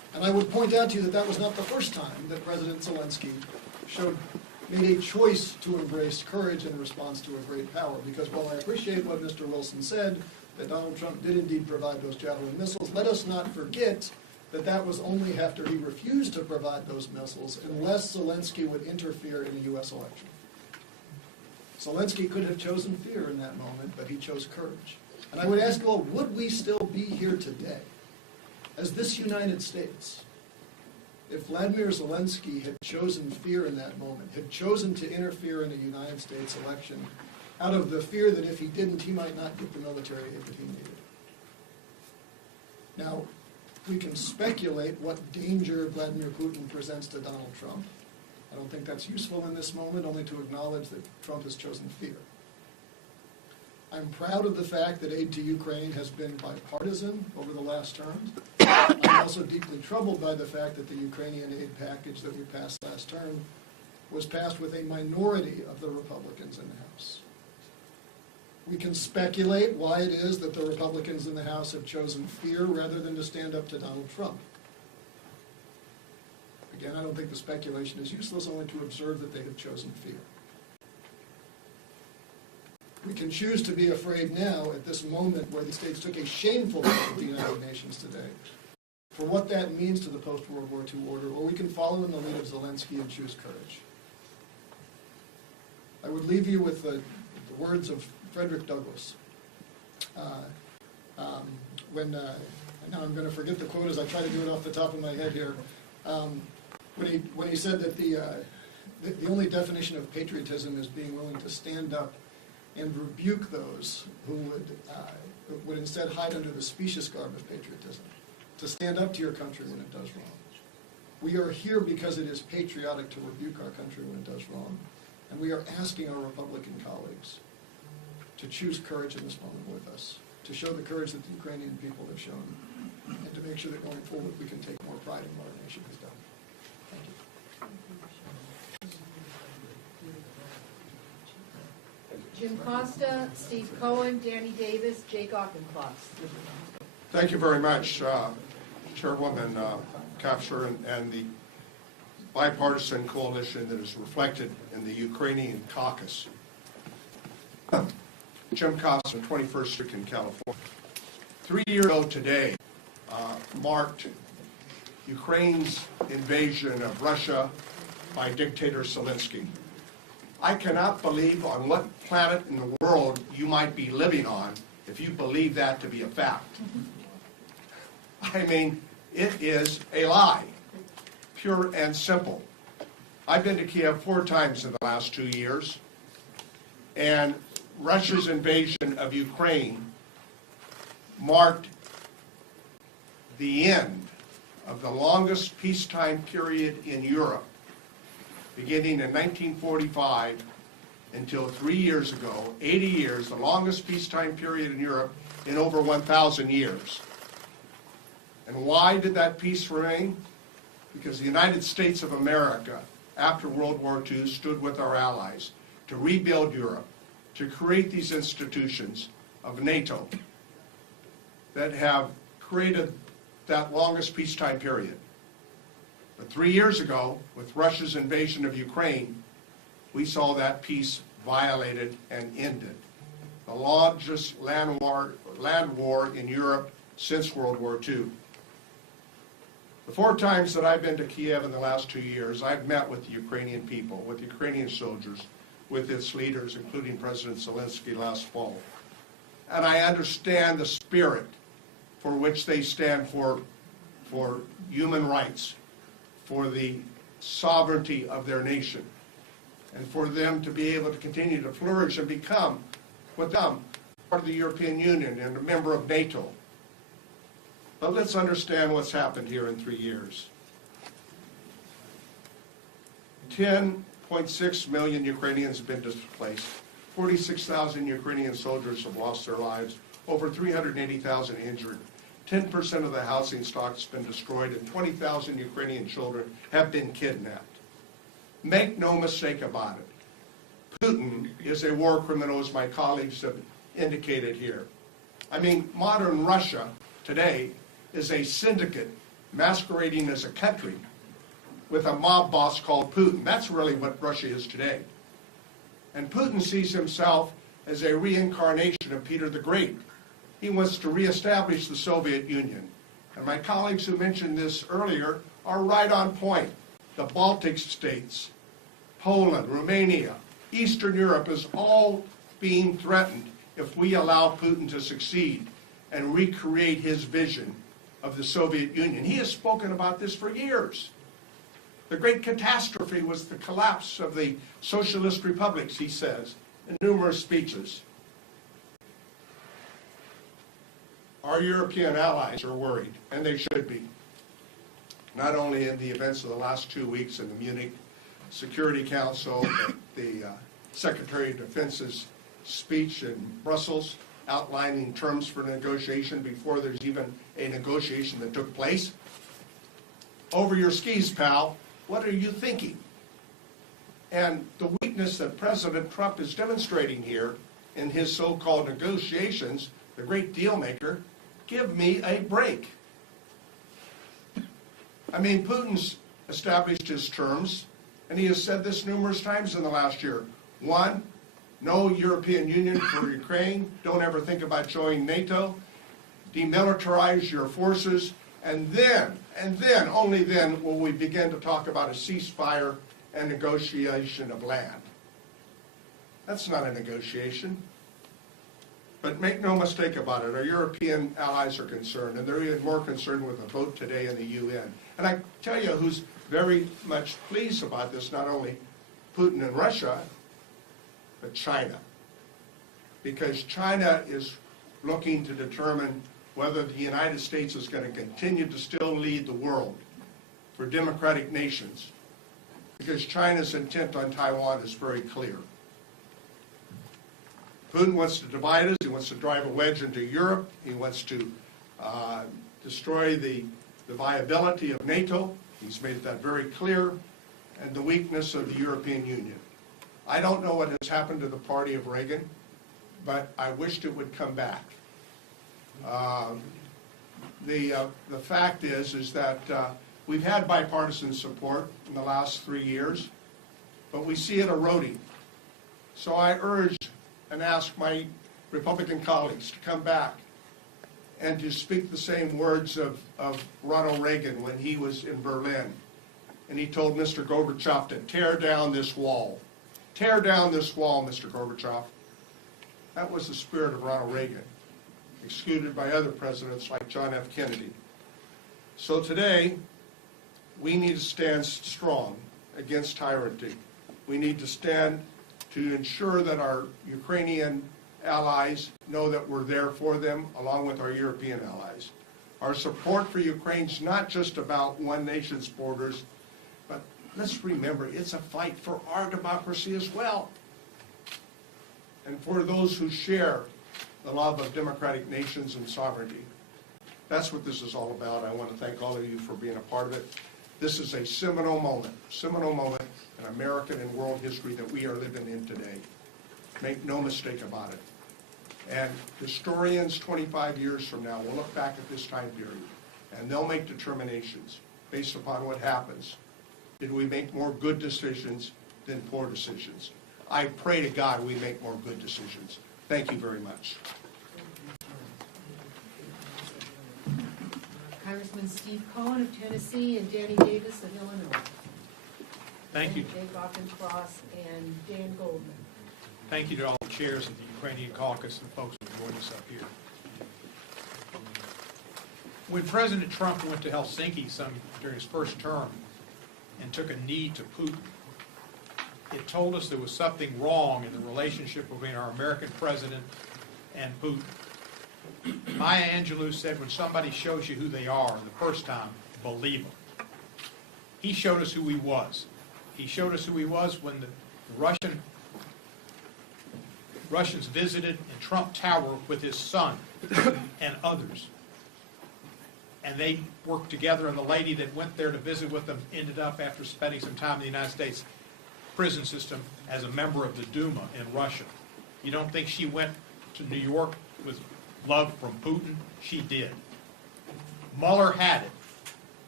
And I would point out to you that that was not the first time that President Zelensky made a choice to embrace courage in response to a great power. Because while I appreciate what Mr. Wilson said, that Donald Trump did indeed provide those Javelin missiles, let us not forget that that was only after he refused to provide those missiles unless Zelensky would interfere in a U.S. election. Zelensky could have chosen fear in that moment, but he chose courage. And I would ask you all, would we still be here today as this United States if Vladimir Zelensky had chosen fear in that moment, had chosen to interfere in a United States election out of the fear that if he didn't, he might not get the military aid that he needed? Now, we can speculate what danger Vladimir Putin presents to Donald Trump. I don't think that's useful in this moment, only to acknowledge that Trump has chosen fear. I'm proud of the fact that aid to Ukraine has been bipartisan over the last term. I'm also deeply troubled by the fact that the Ukrainian aid package that we passed last term was passed with a minority of the Republicans in the House. We can speculate why it is that the Republicans in the House have chosen fear rather than to stand up to Donald Trump. Again, I don't think the speculation is useless, only to observe that they have chosen fear. We can choose to be afraid now at this moment where the states took a shameful vote at the United Nations today for what that means to the post-World War II order, or we can follow in the lead of Zelensky and choose courage. I would leave you with the words of Frederick Douglass. Now I'm going to forget the quote as I try to do it off the top of my head here. When he said that the only definition of patriotism is being willing to stand up and rebuke those who would instead hide under the specious garb of patriotism, to stand up to your country when it does wrong. We are here because it is patriotic to rebuke our country when it does wrong, and we are asking our Republican colleagues to choose courage in this moment with us, to show the courage that the Ukrainian people have shown, and to make sure that going forward we can take more pride in what our nation has done. Thank you. Jim Costa, Steve Cohen, Danny Davis, Jake Auchincloss. Thank you very much, Chairwoman Kaptur, and the bipartisan coalition that is reflected in the Ukrainian Caucus. Jim Costa, 21st District in California. 3 years ago today marked Ukraine's invasion of Russia by Dictator Zelensky. I cannot believe on what planet in the world you might be living on if you believe that to be a fact. I mean, it is a lie, pure and simple. I've been to Kiev 4 times in the last 2 years, and Russia's invasion of Ukraine marked the end of the longest peacetime period in Europe, beginning in 1945 until 3 years ago, 80 years, the longest peacetime period in Europe in over 1,000 years. And why did that peace remain? Because the United States of America, after World War II, stood with our allies to rebuild Europe, to create these institutions of NATO that have created that longest peacetime period. But 3 years ago, with Russia's invasion of Ukraine, we saw that peace violated and ended. The largest land war in Europe since World War II. The 4 times that I've been to Kiev in the last 2 years, I've met with the Ukrainian people, with Ukrainian soldiers, with its leaders, including President Zelensky last fall. And I understand the spirit for which they stand for human rights, for the sovereignty of their nation, and for them to be able to continue to flourish and become, with them, part of the European Union and a member of NATO. But let's understand what's happened here in 3 years. 10.6 million Ukrainians have been displaced. 46,000 Ukrainian soldiers have lost their lives. Over 380,000 injured. 10% of the housing stock has been destroyed, and 20,000 Ukrainian children have been kidnapped. Make no mistake about it. Putin is a war criminal, as my colleagues have indicated here. I mean, modern Russia today is a syndicate masquerading as a country with a mob boss called Putin. That's really what Russia is today. And Putin sees himself as a reincarnation of Peter the Great. He wants to reestablish the Soviet Union. And my colleagues who mentioned this earlier are right on point. The Baltic states, Poland, Romania, Eastern Europe is all being threatened if we allow Putin to succeed and recreate his vision of the Soviet Union. He has spoken about this for years. The great catastrophe was the collapse of the socialist republics, he says, in numerous speeches. Our European allies are worried, and they should be. Not only in the events of the last 2 weeks in the Munich Security Council, the Secretary of Defense's speech in Brussels outlining terms for negotiation before there's even a negotiation that took place. Over your skis, pal. What are you thinking? And the weakness that President Trump is demonstrating here in his so-called negotiations, the great deal maker, give me a break. I mean, Putin's established his terms, and he has said this numerous times in the last year. One, no European Union for Ukraine. Don't ever think about joining NATO. Demilitarize your forces. And then, only then, will we begin to talk about a ceasefire and negotiation of land. That's not a negotiation. But make no mistake about it, our European allies are concerned, and they're even more concerned with the vote today in the UN. And I tell you who's very much pleased about this, not only Putin and Russia, but China. Because China is looking to determine whether the United States is going to continue to still lead the world for democratic nations. Because China's intent on Taiwan is very clear. Putin wants to divide us. He wants to drive a wedge into Europe. He wants to destroy the viability of NATO. He's made that very clear. And the weakness of the European Union. I don't know what has happened to the party of Reagan, but I wished it would come back. The fact is that we've had bipartisan support in the last 3 years, but we see it eroding. So I urge and ask my Republican colleagues to come back and to speak the same words of Ronald Reagan when he was in Berlin. And he told Mr. Gorbachev to tear down this wall. Tear down this wall, Mr. Gorbachev. That was the spirit of Ronald Reagan, excluded by other presidents like John F. Kennedy. So today, we need to stand strong against tyranny. We need to stand to ensure that our Ukrainian allies know that we're there for them, along with our European allies. Our support for Ukraine is not just about one nation's borders, but let's remember, it's a fight for our democracy as well. And for those who share the love of democratic nations and sovereignty. That's what this is all about. I want to thank all of you for being a part of it. This is a seminal moment in American and world history that we are living in today. Make no mistake about it. And historians 25 years from now will look back at this time period, and they'll make determinations based upon what happens. Did we make more good decisions than poor decisions? I pray to God we make more good decisions. Thank you very much. Congressman Steve Cohen of Tennessee and Danny Davis of Illinois. Thank you. And Jake Auchincloss and Dan Goldman. Thank you to all the chairs of the Ukrainian Caucus and folks who joined us up here. When President Trump went to Helsinki during his first term and took a knee to Putin, it told us there was something wrong in the relationship between our American president and Putin. Maya Angelou said, when somebody shows you who they are the first time, believe them. He showed us who he was. He showed us who he was when the Russians visited in Trump Tower with his son and others. And they worked together, and the lady that went there to visit with them ended up, after spending some time in the United States prison system, as a member of the Duma in Russia. You don't think she went to New York with love from Putin? She did. Mueller had it.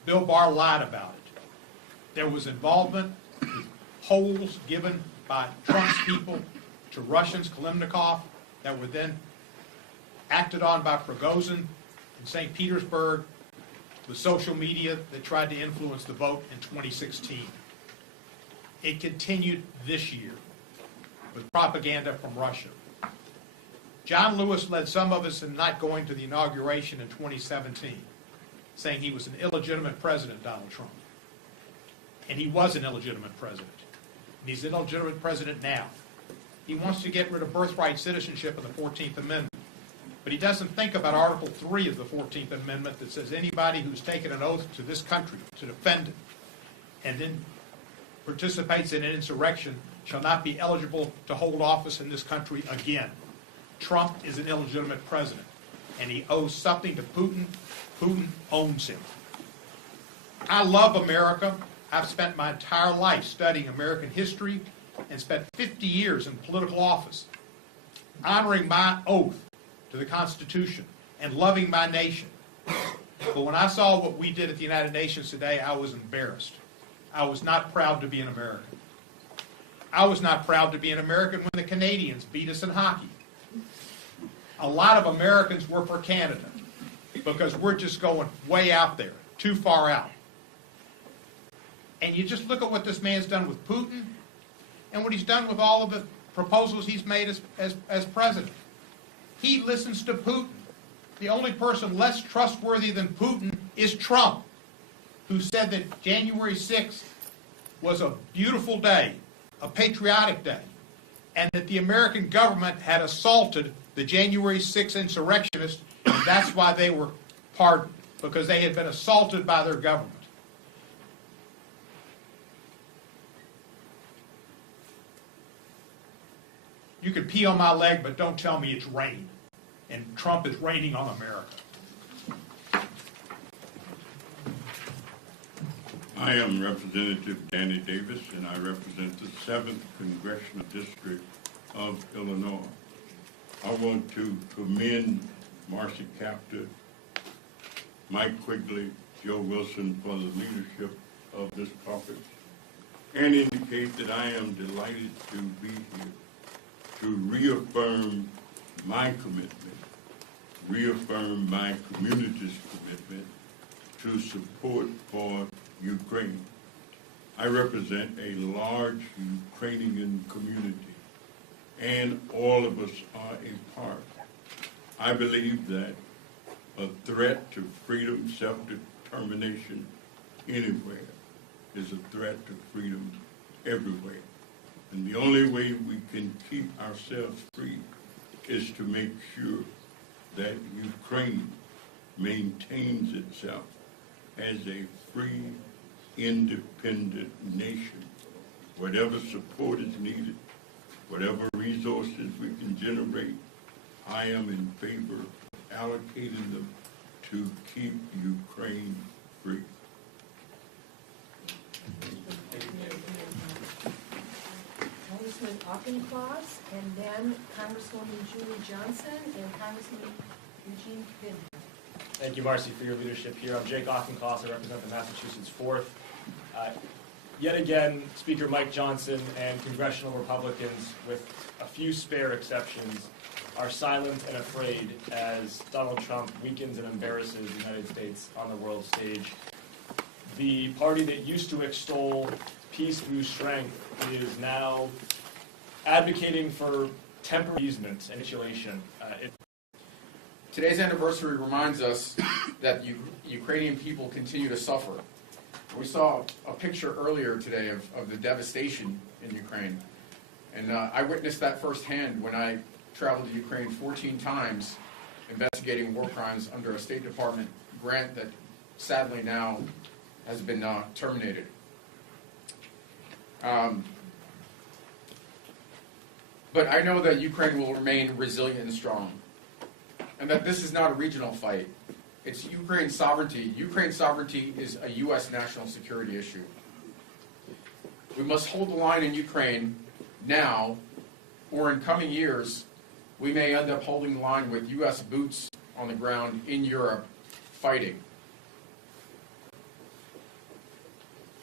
Bill Barr lied about it. There was involvement, polls given by Trump's people to Russians, Kalimnikov, that were then acted on by Prigozhin in St. Petersburg, with social media that tried to influence the vote in 2016. It continued this year with propaganda from Russia. John Lewis led some of us in not going to the inauguration in 2017, saying he was an illegitimate president, Donald Trump. And he was an illegitimate president. And he's an illegitimate president now. He wants to get rid of birthright citizenship in the 14th Amendment. But he doesn't think about Article 3 of the 14th Amendment that says anybody who's taken an oath to this country to defend it and then participates in an insurrection shall not be eligible to hold office in this country again. Trump is an illegitimate president, and he owes something to Putin. Putin owns him. I love America. I've spent my entire life studying American history and spent 50 years in political office, honoring my oath to the Constitution and loving my nation. But when I saw what we did at the United Nations today, I was embarrassed. I was not proud to be an American. I was not proud to be an American when the Canadians beat us in hockey. A lot of Americans were for Canada because we're just going way out there, too far out. And you just look at what this man's done with Putin and what he's done with all of the proposals he's made as president. He listens to Putin. The only person less trustworthy than Putin is Trump, who said that January 6th was a beautiful day, a patriotic day, and that the American government had assaulted the January 6th insurrectionists, and that's why they were pardoned, because they had been assaulted by their government. You can pee on my leg, but don't tell me it's rain. And Trump is raining on America. I am Representative Danny Davis, and I represent the 7th Congressional District of Illinois. I want to commend Marcy Kaptur, Mike Quigley, Joe Wilson for the leadership of this caucus, and indicate that I am delighted to be here to reaffirm my commitment, reaffirm my community's commitment to support for Ukraine. I represent a large Ukrainian community, and all of us are a part. I believe that a threat to freedom, self-determination anywhere is a threat to freedom everywhere. And the only way we can keep ourselves free is to make sure that Ukraine maintains itself as a free, independent nation. Whatever support is needed, whatever resources we can generate, I am in favor of allocating them to keep Ukraine free. Congressman Auchincloss, and then Congresswoman Julie Johnson and Congressman Eugene Pin. Thank you, Marcy, for your leadership here. I'm Jake Auchincloss. I represent the Massachusetts 4th. Yet again, Speaker Mike Johnson and congressional Republicans, with a few spare exceptions, are silent and afraid as Donald Trump weakens and embarrasses the United States on the world stage. The party that used to extol peace through strength is now advocating for temporary appeasement and capitulation. Today's anniversary reminds us that Ukrainian people continue to suffer. We saw a picture earlier today of the devastation in Ukraine, and I witnessed that firsthand when I traveled to Ukraine 14 times investigating war crimes under a State Department grant that sadly now has been terminated. But I know that Ukraine will remain resilient and strong, and that this is not a regional fight. It's Ukraine's sovereignty. Ukraine's sovereignty is a U.S. national security issue. We must hold the line in Ukraine now, or in coming years, we may end up holding the line with U.S. boots on the ground in Europe, fighting.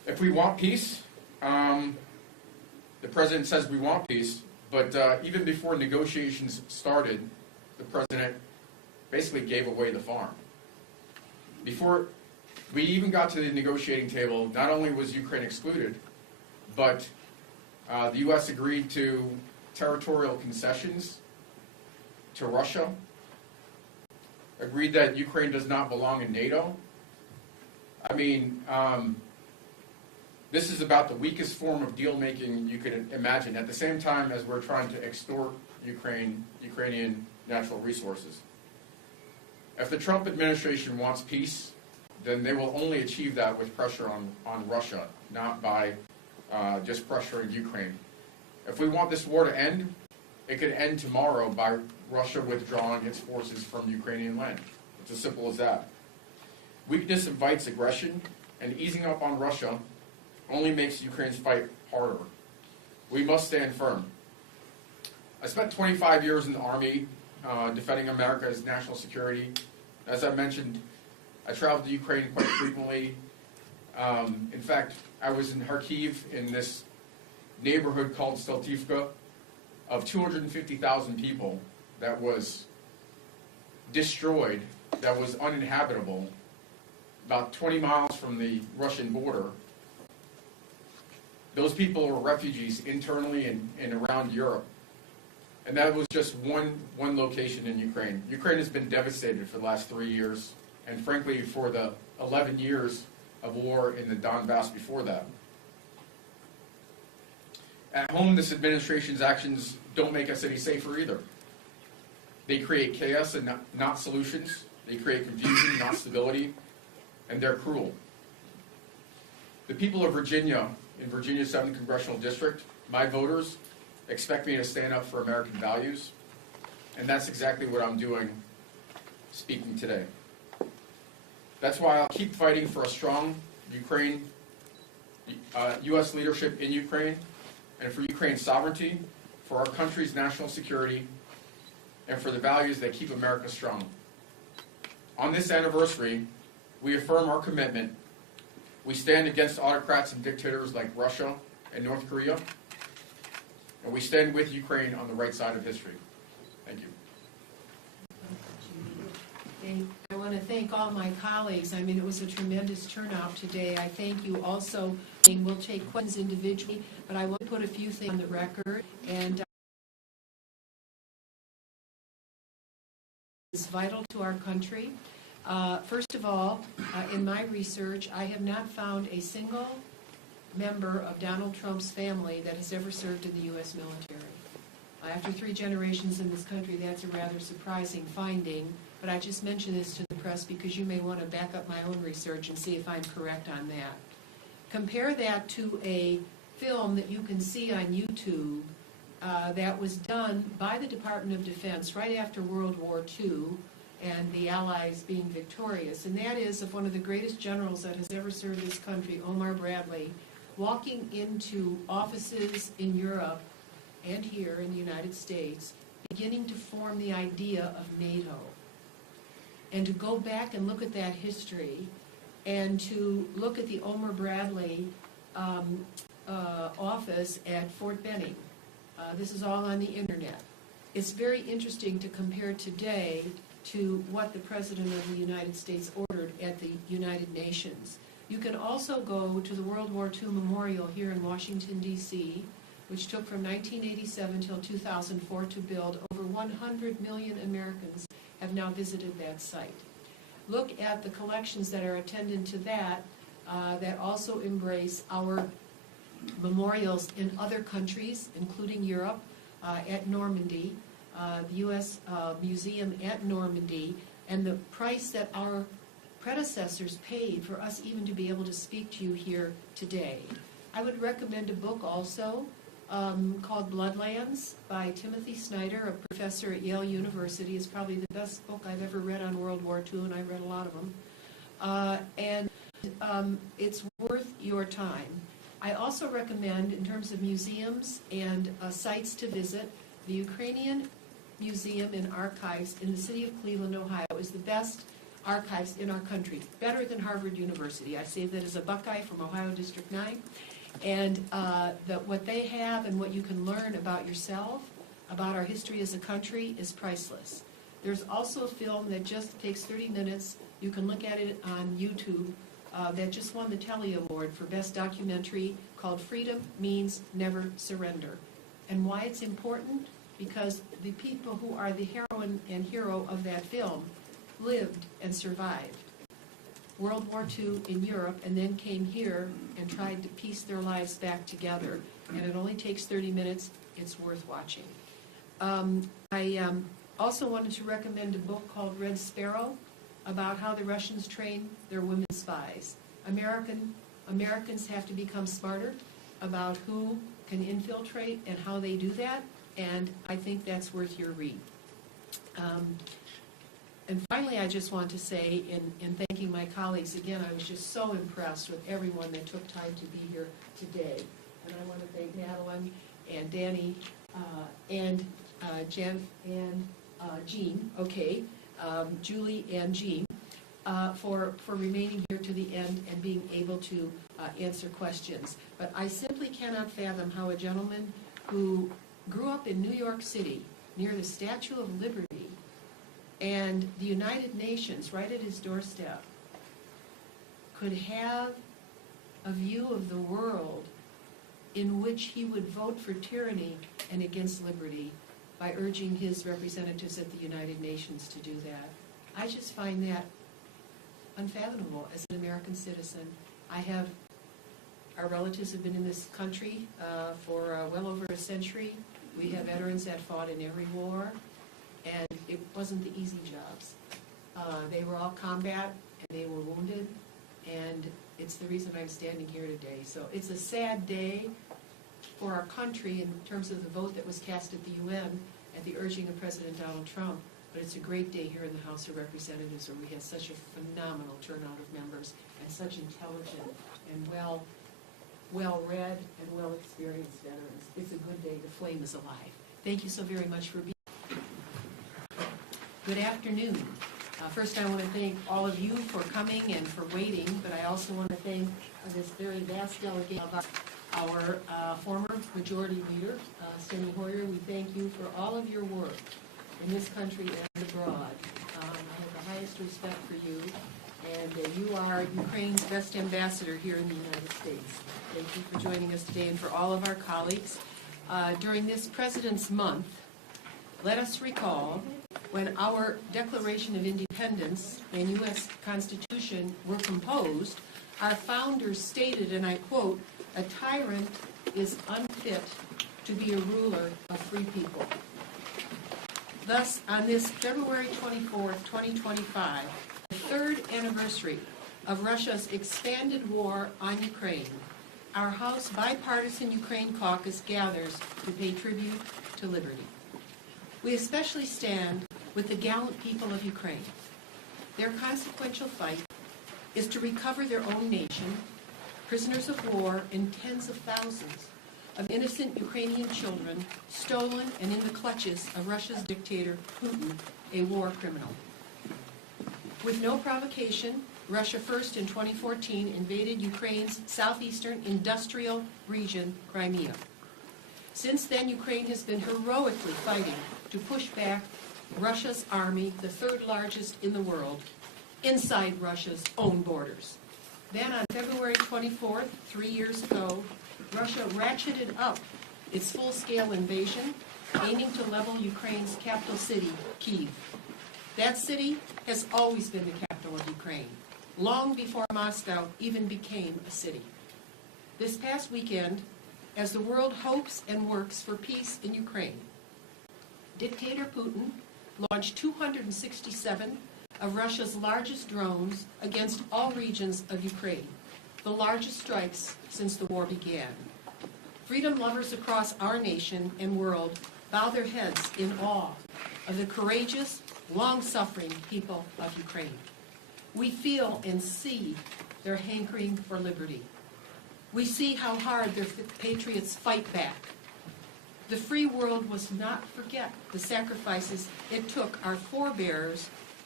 If we want peace, the president says we want peace, but even before negotiations started, the president basically gave away the farm. Before we even got to the negotiating table, not only was Ukraine excluded, but the U.S. agreed to territorial concessions to Russia, agreed that Ukraine does not belong in NATO. I mean, this is about the weakest form of deal-making you could imagine, at the same time as we're trying to extort Ukrainian natural resources. If the Trump administration wants peace, then they will only achieve that with pressure on Russia, not by just pressuring Ukraine. If we want this war to end, it could end tomorrow by Russia withdrawing its forces from Ukrainian land. It's as simple as that. Weakness invites aggression, and easing up on Russia only makes Ukraine's fight harder. We must stand firm. I spent 25 years in the Army defending America's national security. As I mentioned, I traveled to Ukraine quite frequently. In fact, I was in Kharkiv in this neighborhood called Steltivka of 250,000 people that was destroyed, that was uninhabitable, about 20 miles from the Russian border. Those people were refugees internally and around Europe. And that was just one location in Ukraine. Ukraine has been devastated for the last 3 years, and frankly for the 11 years of war in the Donbass before that. At home, this administration's actions don't make us any safer either. They create chaos and not solutions. They create confusion, not stability, and they're cruel. The people of Virginia, in Virginia's 7th Congressional District, my voters, expect me to stand up for American values, and that's exactly what I'm doing speaking today. That's why I'll keep fighting for a strong U.S. leadership in Ukraine, and for Ukraine's sovereignty, for our country's national security, and for the values that keep America strong. On this anniversary, we affirm our commitment. We stand against autocrats and dictators like Russia and North Korea, and we stand with Ukraine on the right side of history. Thank you. I want to thank all my colleagues. I mean, it was a tremendous turnout today. I thank you also. We'll take questions individually, but I want to put a few things on the record. And it's vital to our country. First of all, in my research, I have not found a single member of Donald Trump's family that has ever served in the U.S. military. After 3 generations in this country, that's a rather surprising finding, but I just mention this to the press because you may want to back up my own research and see if I'm correct on that. Compare that to a film that you can see on YouTube that was done by the Department of Defense right after World War II and the Allies being victorious, and that is of one of the greatest generals that has ever served this country, Omar Bradley, walking into offices in Europe and here in the United States, beginning to form the idea of NATO. And to go back and look at that history, and to look at the Omar Bradley office at Fort Benning. This is all on the internet. It's very interesting to compare today to what the President of the United States ordered at the United Nations. You can also go to the World War II Memorial here in Washington, D.C., which took from 1987 till 2004 to build. Over 100 million Americans have now visited that site. Look at the collections that are attendant to that, that also embrace our memorials in other countries, including Europe, at Normandy, the U.S. Museum at Normandy, and the price that our predecessors paid for us even to be able to speak to you here today. I would recommend a book also called Bloodlands by Timothy Snyder, a professor at Yale University. It's probably the best book I've ever read on World War II, and I read a lot of them. It's worth your time. I also recommend, in terms of museums and sites to visit, the Ukrainian Museum and Archives in the city of Cleveland, Ohio is the best archives in our country, better than Harvard University. I say that as a Buckeye from Ohio District 9. And that what they have and what you can learn about yourself, about our history as a country, is priceless. There's also a film that just takes 30 minutes. You can look at it on YouTube that just won the Telly Award for Best Documentary, called Freedom Means Never Surrender. And why it's important? Because the people who are the heroine and hero of that film lived and survived World War II in Europe, and then came here and tried to piece their lives back together. And it only takes 30 minutes. It's worth watching. I also wanted to recommend a book called Red Sparrow, about how the Russians train their women spies. Americans have to become smarter about who can infiltrate and how they do that, and I think that's worth your read. And finally, I just want to say, in thanking my colleagues, again, I was just so impressed with everyone that took time to be here today. And I want to thank Madeline and Danny and Jen and Jean, Julie and Jean, for remaining here to the end and being able to answer questions. But I simply cannot fathom how a gentleman who grew up in New York City, near the Statue of Liberty, and the United Nations right at his doorstep, could have a view of the world in which he would vote for tyranny and against liberty by urging his representatives at the United Nations to do that. I just find that unfathomable as an American citizen. Our relatives have been in this country for well over a century. We have veterans that fought in every war, and it wasn't the easy jobs. They were all combat, and they were wounded, and it's the reason I'm standing here today. So it's a sad day for our country in terms of the vote that was cast at the UN at the urging of President Donald Trump, but it's a great day here in the House of Representatives where we have such a phenomenal turnout of members and such intelligent and well-read and well-experienced veterans. It's a good day. The flame is alive. Thank you so very much for being here. Good afternoon. First, I want to thank all of you for coming and for waiting, but I also want to thank this very vast delegation of our former majority leader, Steny Hoyer. We thank you for all of your work in this country and abroad. I have the highest respect for you, and you are Ukraine's best ambassador here in the United States. Thank you for joining us today, and for all of our colleagues. During this President's Month, let us recall when our Declaration of Independence and U.S. Constitution were composed, our founders stated, and I quote, "A tyrant is unfit to be a ruler of free people." Thus, on this February 24th, 2025, the third anniversary of Russia's expanded war on Ukraine, our House Bipartisan Ukraine Caucus gathers to pay tribute to liberty. We especially stand with the gallant people of Ukraine. Their consequential fight is to recover their own nation, prisoners of war, and tens of thousands of innocent Ukrainian children stolen and in the clutches of Russia's dictator, Putin, a war criminal. With no provocation, Russia first in 2014 invaded Ukraine's southeastern industrial region, Crimea. Since then, Ukraine has been heroically fighting to push back Russia's army, the third largest in the world, inside Russia's own borders. Then on February 24th, 3 years ago, Russia ratcheted up its full-scale invasion, aiming to level Ukraine's capital city, Kyiv. That city has always been the capital of Ukraine, long before Moscow even became a city. This past weekend, as the world hopes and works for peace in Ukraine, Dictator Putin launched 267 of Russia's largest drones against all regions of Ukraine, the largest strikes since the war began. Freedom lovers across our nation and world bow their heads in awe of the courageous, long-suffering people of Ukraine. We feel and see their hankering for liberty. We see how hard their patriots fight back. The free world must not forget the sacrifices it took our forebears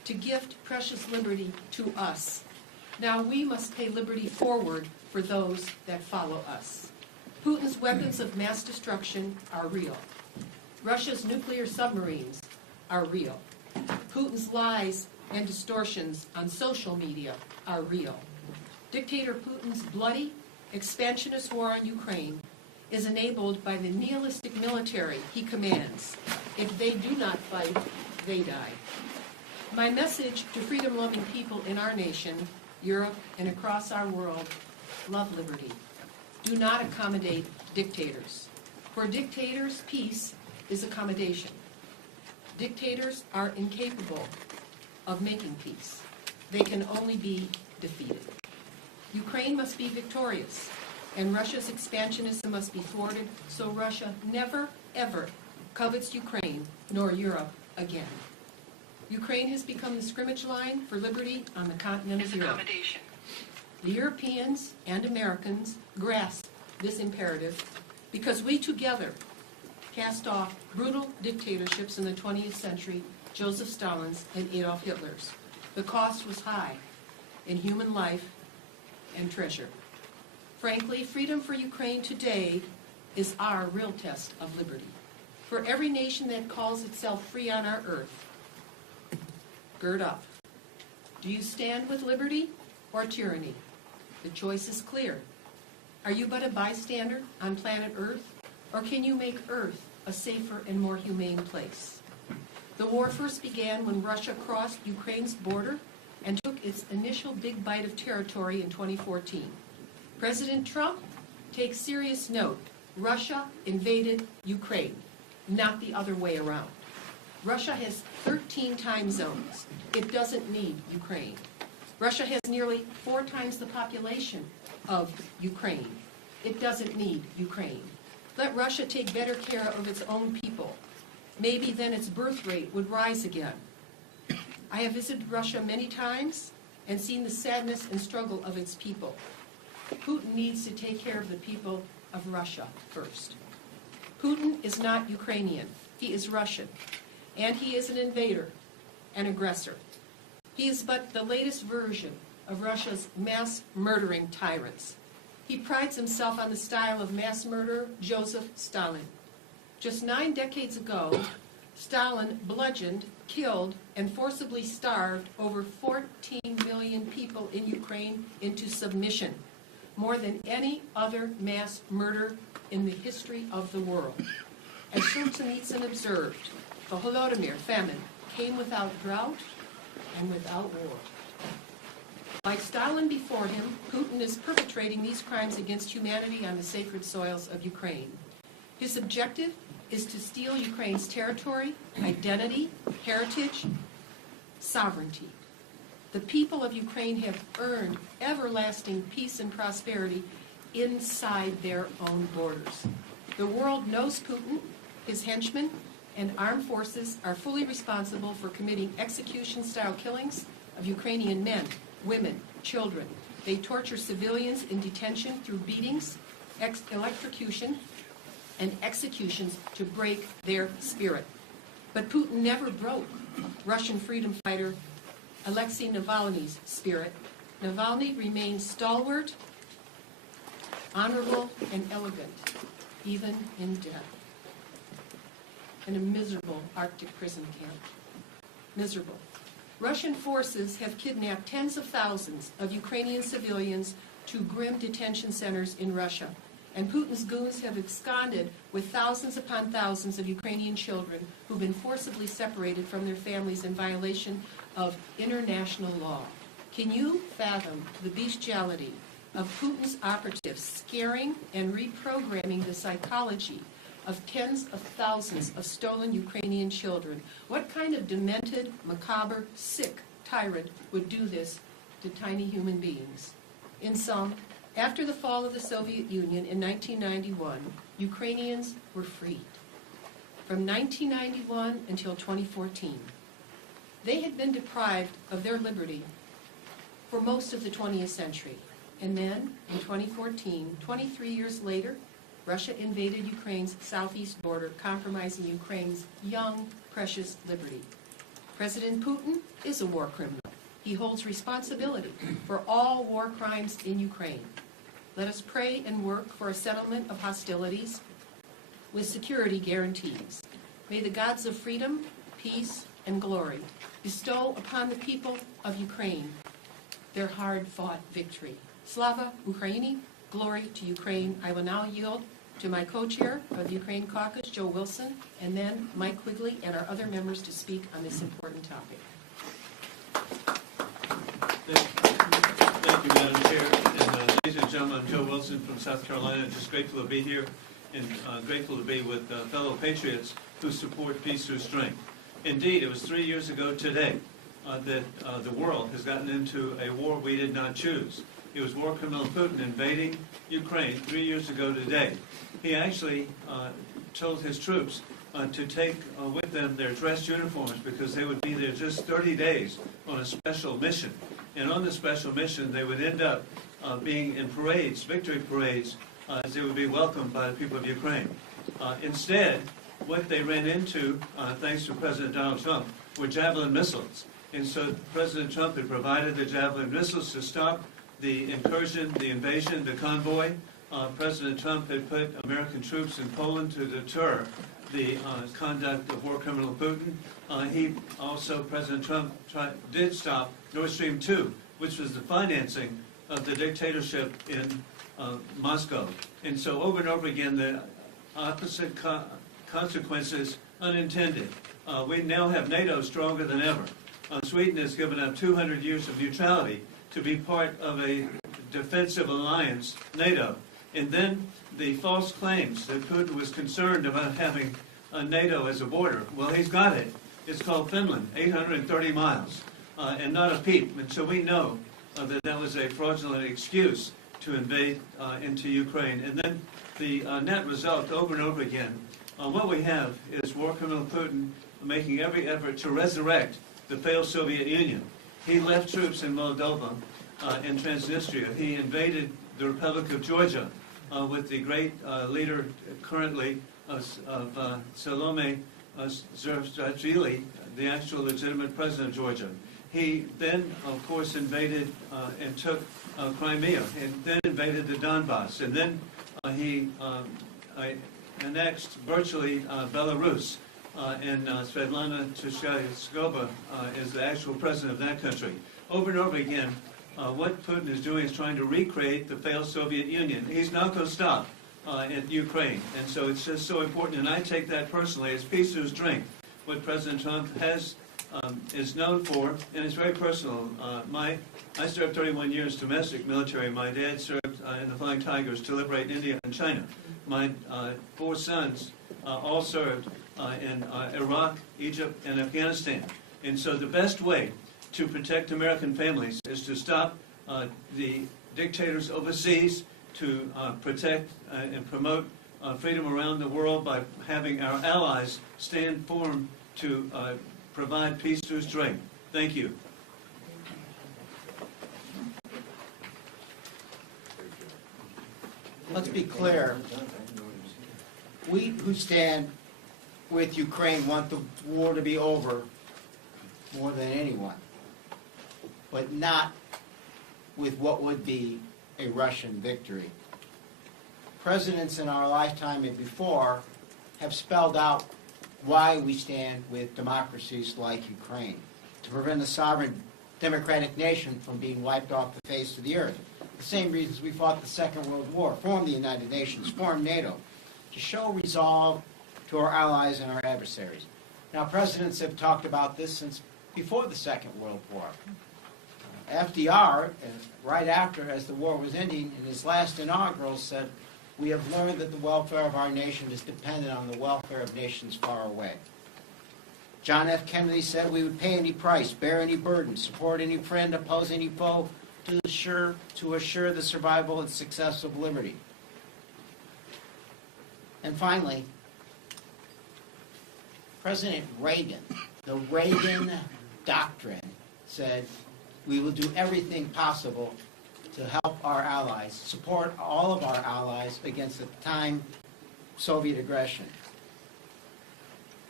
to gift precious liberty to us. Now we must pay liberty forward for those that follow us. Putin's weapons of mass destruction are real. Russia's nuclear submarines are real. Putin's lies and distortions on social media are real. Dictator Putin's bloody, expansionist war on Ukraine is enabled by the nihilistic military he commands. If they do not fight, they die. My message to freedom-loving people in our nation, Europe, and across our world: love liberty. Do not accommodate dictators. For dictators, peace is accommodation. Dictators are incapable of making peace. They can only be defeated. Ukraine must be victorious, and Russia's expansionism must be thwarted, so Russia never, ever covets Ukraine nor Europe again. Ukraine has become the scrimmage line for liberty on the continent of Europe. The Europeans and Americans grasp this imperative because we together cast off brutal dictatorships in the 20th century, Joseph Stalin's and Adolf Hitler's. The cost was high in human life and treasure. Frankly, freedom for Ukraine today is our real test of liberty. For every nation that calls itself free on our earth, gird up. Do you stand with liberty or tyranny? The choice is clear. Are you but a bystander on planet Earth, or can you make Earth a safer and more humane place? The war first began when Russia crossed Ukraine's border and took its initial big bite of territory in 2014. President Trump takes serious note. Russia invaded Ukraine, not the other way around. Russia has 13 time zones. It doesn't need Ukraine. Russia has nearly 4 times the population of Ukraine. It doesn't need Ukraine. Let Russia take better care of its own people. Maybe then its birth rate would rise again. I have visited Russia many times and seen the sadness and struggle of its people. Putin needs to take care of the people of Russia first. Putin is not Ukrainian. He is Russian. And he is an invader, an aggressor. He is but the latest version of Russia's mass murdering tyrants. He prides himself on the style of mass murderer Joseph Stalin. Just 9 decades ago, Stalin bludgeoned, killed, and forcibly starved over 14 million people in Ukraine into submission, more than any other mass murder in the history of the world. As Solzhenitsyn observed, the Holodomor famine came without drought and without war. Like Stalin before him, Putin is perpetrating these crimes against humanity on the sacred soils of Ukraine. His objective is to steal Ukraine's territory, identity, heritage, sovereignty. The people of Ukraine have earned everlasting peace and prosperity inside their own borders. The world knows Putin, his henchmen, and armed forces are fully responsible for committing execution-style killings of Ukrainian men, women, children. They torture civilians in detention through beatings, electrocution, and executions to break their spirit. But Putin never broke Russian freedom fighter Alexei Navalny's spirit. Navalny remains stalwart, honorable, and elegant, even in death. In a miserable Arctic prison camp. Miserable. Russian forces have kidnapped tens of thousands of Ukrainian civilians to grim detention centers in Russia. And Putin's goons have absconded with thousands upon thousands of Ukrainian children who've been forcibly separated from their families in violation of international law. Can you fathom the bestiality of Putin's operatives scaring and reprogramming the psychology of tens of thousands of stolen Ukrainian children? What kind of demented, macabre, sick tyrant would do this to tiny human beings? In sum, after the fall of the Soviet Union in 1991, Ukrainians were freed. From 1991 until 2014, they had been deprived of their liberty for most of the 20th century. And then, in 2014, 23 years later, Russia invaded Ukraine's southeast border, compromising Ukraine's young, precious liberty. President Putin is a war criminal. He holds responsibility for all war crimes in Ukraine. Let us pray and work for a settlement of hostilities with security guarantees. May the gods of freedom, peace, and glory bestow upon the people of Ukraine their hard-fought victory. Slava Ukraini, glory to Ukraine. I will now yield to my co-chair of the Ukraine Caucus, Joe Wilson, and then Mike Quigley and our other members to speak on this important topic. Thank you, Madam Chair. And ladies and gentlemen, I'm Joe Wilson from South Carolina. Just grateful to be here and grateful to be with fellow patriots who support peace through strength. Indeed, it was 3 years ago today that the world has gotten into a war we did not choose. It was war criminal Putin invading Ukraine 3 years ago today. He actually told his troops to take with them their dress uniforms because they would be there just 30 days on a special mission. And on the special mission, they would end up being in parades, victory parades, as they would be welcomed by the people of Ukraine. Instead, what they ran into, thanks to President Donald Trump, were Javelin missiles. And so President Trump had provided the Javelin missiles to stop the incursion, the invasion, the convoy. President Trump had put American troops in Poland to deter the conduct of war criminal Putin. President Trump did stop Nord Stream 2, which was the financing of the dictatorship in Moscow. And so over and over again, the opposite consequences unintended. We now have NATO stronger than ever. Sweden has given up 200 years of neutrality to be part of a defensive alliance, NATO. And then the false claims that Putin was concerned about having NATO as a border. Well, he's got it. It's called Finland, 830 miles, and not a peep. And so we know that that was a fraudulent excuse to invade into Ukraine. And then the net result over and over again, what we have is war criminal Putin making every effort to resurrect the failed Soviet Union. He left troops in Moldova and Transnistria. He invaded the Republic of Georgia with the great leader currently of Salome Zurabishvili, the actual legitimate president of Georgia. He then, of course, invaded and took Crimea, and then invaded the Donbass, and then he annexed virtually Belarus, and Svetlana Tishkova is the actual president of that country. Over and over again, what Putin is doing is trying to recreate the failed Soviet Union. He's not going to stop in Ukraine, and so it's just so important, and I take that personally as peace through strength. What President Trump is known for, and it's very personal. I served 31 years domestic military. My dad served in the Flying Tigers to liberate India and China. My 4 sons all served in Iraq, Egypt, and Afghanistan. And so the best way to protect American families is to stop the dictators overseas, to protect and promote freedom around the world by having our allies stand firm to provide peace through strength. Thank you. Let's be clear. We who stand with Ukraine want the war to be over more than anyone, but not with what would be a Russian victory. Presidents in our lifetime and before have spelled out why we stand with democracies like Ukraine, to prevent a sovereign democratic nation from being wiped off the face of the earth. The same reasons we fought the Second World War, formed the United Nations, formed NATO, to show resolve to our allies and our adversaries. Now, presidents have talked about this since before the Second World War. FDR, right after, as the war was ending, in his last inaugural said, "We have learned that the welfare of our nation is dependent on the welfare of nations far away." John F. Kennedy said, "We would pay any price, bear any burden, support any friend, oppose any foe, to assure the survival and success of liberty." And finally, President Reagan, the Reagan doctrine, said, "We will do everything possible to help our allies, support all of our allies against the time Soviet aggression."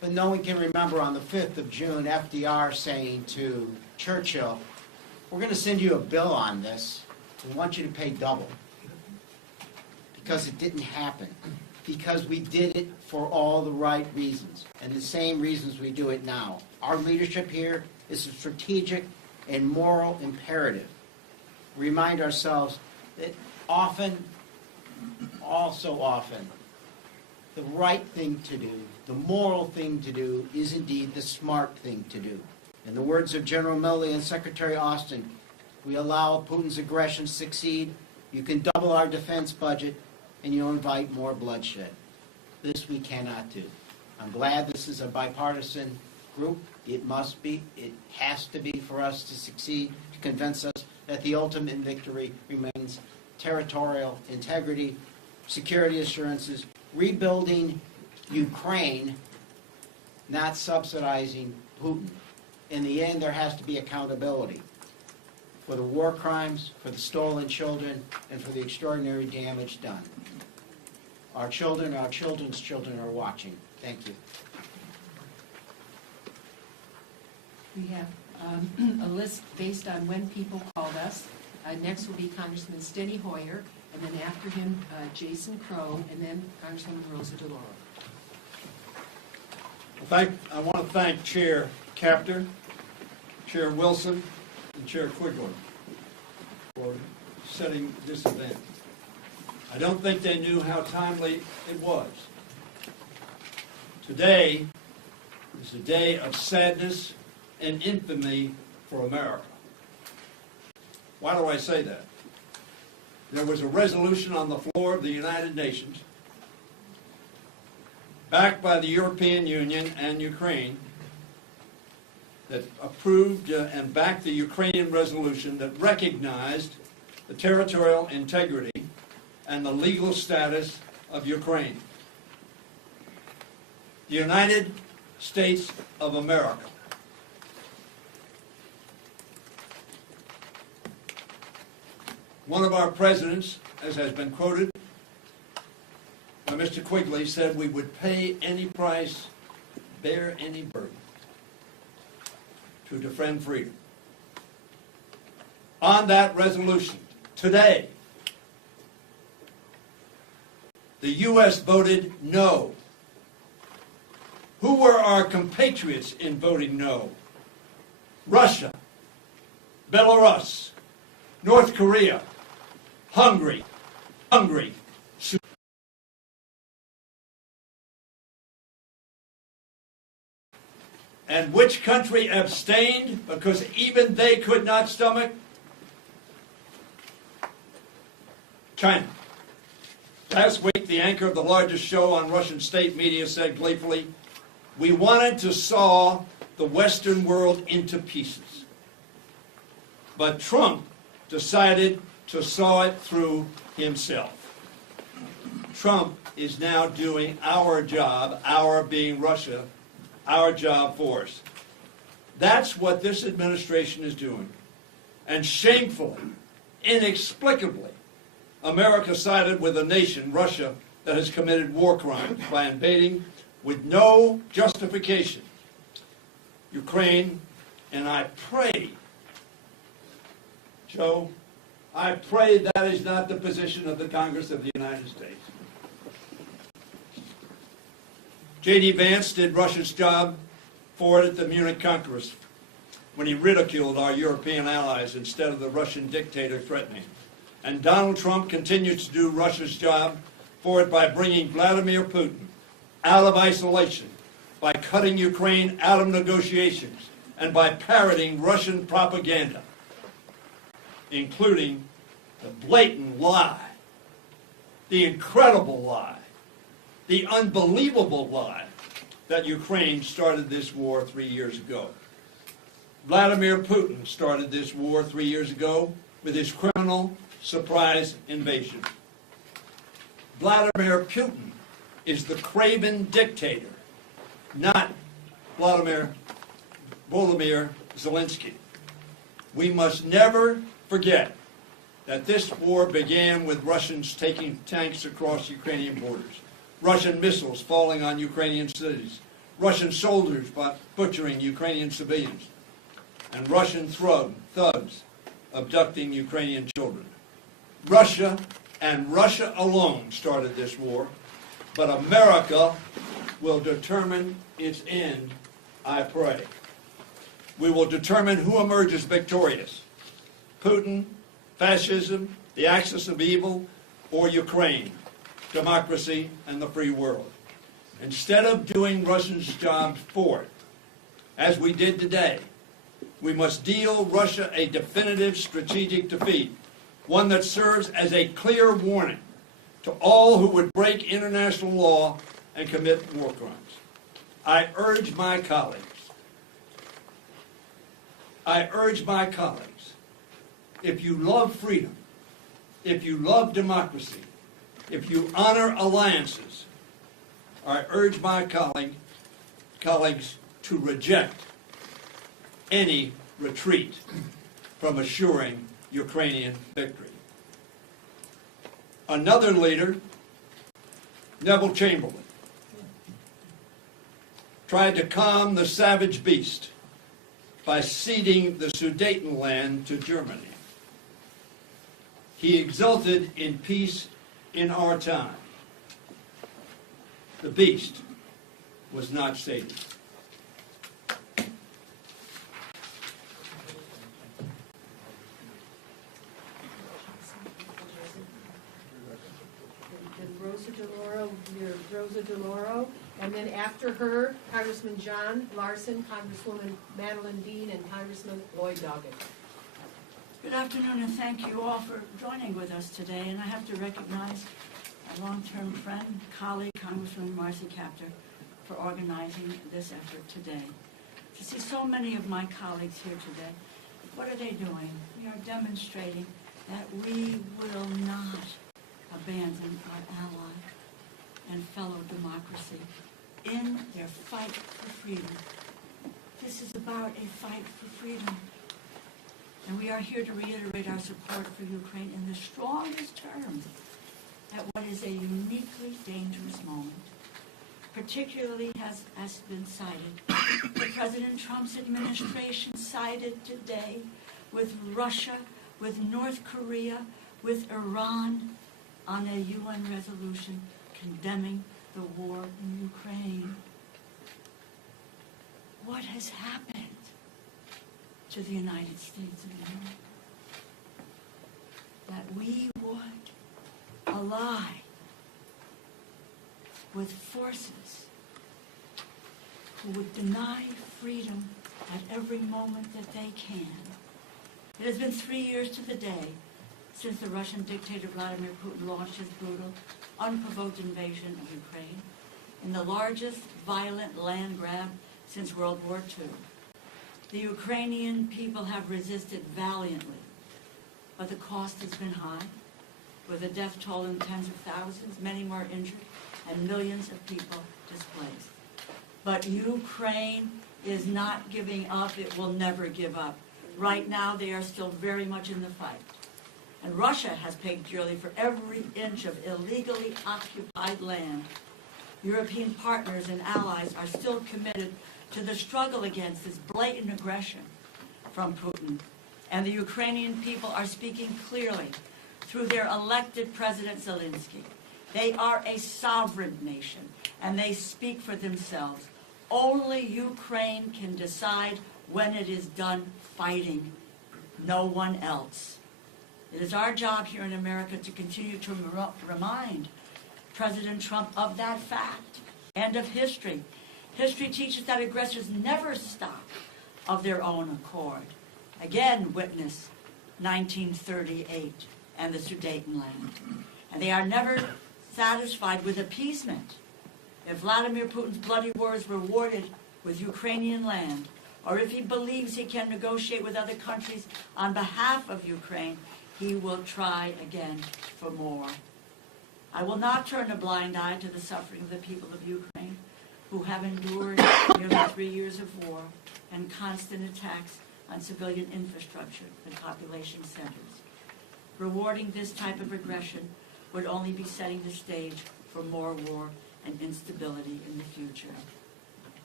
But no one can remember on the 5th of June, FDR saying to Churchill, we're going to send you a bill on this. We want you to pay double. Because it didn't happen. Because we did it for all the right reasons. And the same reasons we do it now. Our leadership here is a strategic and moral imperative. Remind ourselves that often, also often, the right thing to do, the moral thing to do, is indeed the smart thing to do. In the words of General Milley and Secretary Austin, we allow Putin's aggression to succeed, you can double our defense budget, and you'll invite more bloodshed. This we cannot do. I'm glad this is a bipartisan group. It must be, it has to be for us to succeed, to convince us that the ultimate victory remains territorial integrity, security assurances, rebuilding Ukraine, not subsidizing Putin. In the end, there has to be accountability for the war crimes, for the stolen children, and for the extraordinary damage done. Our children, our children's children are watching. Thank you. We have a list based on when people called us. Next will be Congressman Steny Hoyer, and then after him, Jason Crow, and then Congresswoman Rosa DeLauro. I want to thank Chair Kaptur, Chair Wilson, and Chair Quigley for setting this event. I don't think they knew how timely it was. Today is a day of sadness and infamy for America. Why do I say that? There was a resolution on the floor of the United Nations, backed by the European Union and Ukraine, that approved and backed the Ukrainian resolution that recognized the territorial integrity and the legal status of Ukraine. The United States of America one of our presidents, as has been quoted by Mr. Quigley, said we would pay any price, bear any burden to defend freedom. On that resolution, today, the U.S. voted no. Who were our compatriots in voting no? Russia, Belarus, North Korea, Hungary, and which country abstained because even they could not stomach? China. Last week, the anchor of the largest show on Russian state media said gleefully, "We wanted to saw the Western world into pieces. But Trump decided to saw it through himself." Trump is now doing our job, our being Russia, our job for us. That's what this administration is doing. And shamefully, inexplicably, America sided with a nation, Russia, that has committed war crimes by invading with no justification Ukraine. And I pray, Joe, I pray that is not the position of the Congress of the United States. J.D. Vance did Russia's job for it at the Munich Congress when he ridiculed our European allies instead of the Russian dictator threatening. And Donald Trump continues to do Russia's job for it by bringing Vladimir Putin out of isolation, by cutting Ukraine out of negotiations, and by parroting Russian propaganda, including the blatant lie, the incredible lie, the unbelievable lie that Ukraine started this war 3 years ago. Vladimir Putin started this war 3 years ago with his criminal surprise invasion. Vladimir Putin is the craven dictator, not Volodymyr Zelensky. We must never forget that this war began with Russians taking tanks across Ukrainian borders, Russian missiles falling on Ukrainian cities, Russian soldiers butchering Ukrainian civilians, and Russian thugs abducting Ukrainian children. Russia and Russia alone started this war, but America will determine its end, I pray. We will determine who emerges victorious: Putin, fascism, the axis of evil, or Ukraine, democracy, and the free world. Instead of doing Russia's job for it, as we did today, we must deal Russia a definitive strategic defeat, one that serves as a clear warning to all who would break international law and commit war crimes. I urge my colleagues, if you love freedom, if you love democracy, if you honor alliances, I urge my colleagues to reject any retreat from assuring Ukrainian victory. Another leader, Neville Chamberlain, tried to calm the savage beast by ceding the Sudetenland to Germany. He exulted in peace in our time. The beast was not sated. Rosa DeLauro, and then after her, Congressman John Larson, Congresswoman Madeline Dean, and Congressman Lloyd Doggett. Good afternoon, and thank you all for joining with us today. And I have to recognize my long-term friend, colleague, Congresswoman Marcy Kaptur, for organizing this effort today. To see so many of my colleagues here today, what are they doing? We are demonstrating that we will not abandon our ally and fellow democracy in their fight for freedom. This is about a fight for freedom. And we are here to reiterate our support for Ukraine in the strongest terms at what is a uniquely dangerous moment. Particularly, as been cited, the President Trump's administration sided today with Russia, with North Korea, with Iran on a UN resolution condemning the war in Ukraine. What has happened to the United States of America? That we would ally with forces who would deny freedom at every moment that they can. It has been 3 years to the day since the Russian dictator Vladimir Putin launched his brutal, unprovoked invasion of Ukraine in the largest violent land grab since World War II. The Ukrainian people have resisted valiantly, but the cost has been high, with a death toll in tens of thousands, many more injured, and millions of people displaced. But Ukraine is not giving up. It will never give up. Right now, they are still very much in the fight. And Russia has paid dearly for every inch of illegally occupied land. European partners and allies are still committed to the struggle against this blatant aggression from Putin. And the Ukrainian people are speaking clearly through their elected President Zelensky. They are a sovereign nation, and they speak for themselves. Only Ukraine can decide when it is done fighting, no one else. It is our job here in America to continue to remind President Trump of that fact and of history. History teaches that aggressors never stop of their own accord. Again, witness 1938 and the Sudetenland. And they are never satisfied with appeasement. If Vladimir Putin's bloody war is rewarded with Ukrainian land, or if he believes he can negotiate with other countries on behalf of Ukraine, he will try again for more. I will not turn a blind eye to the suffering of the people of Ukraine, who have endured nearly 3 years of war and constant attacks on civilian infrastructure and population centers. Rewarding this type of aggression would only be setting the stage for more war and instability in the future.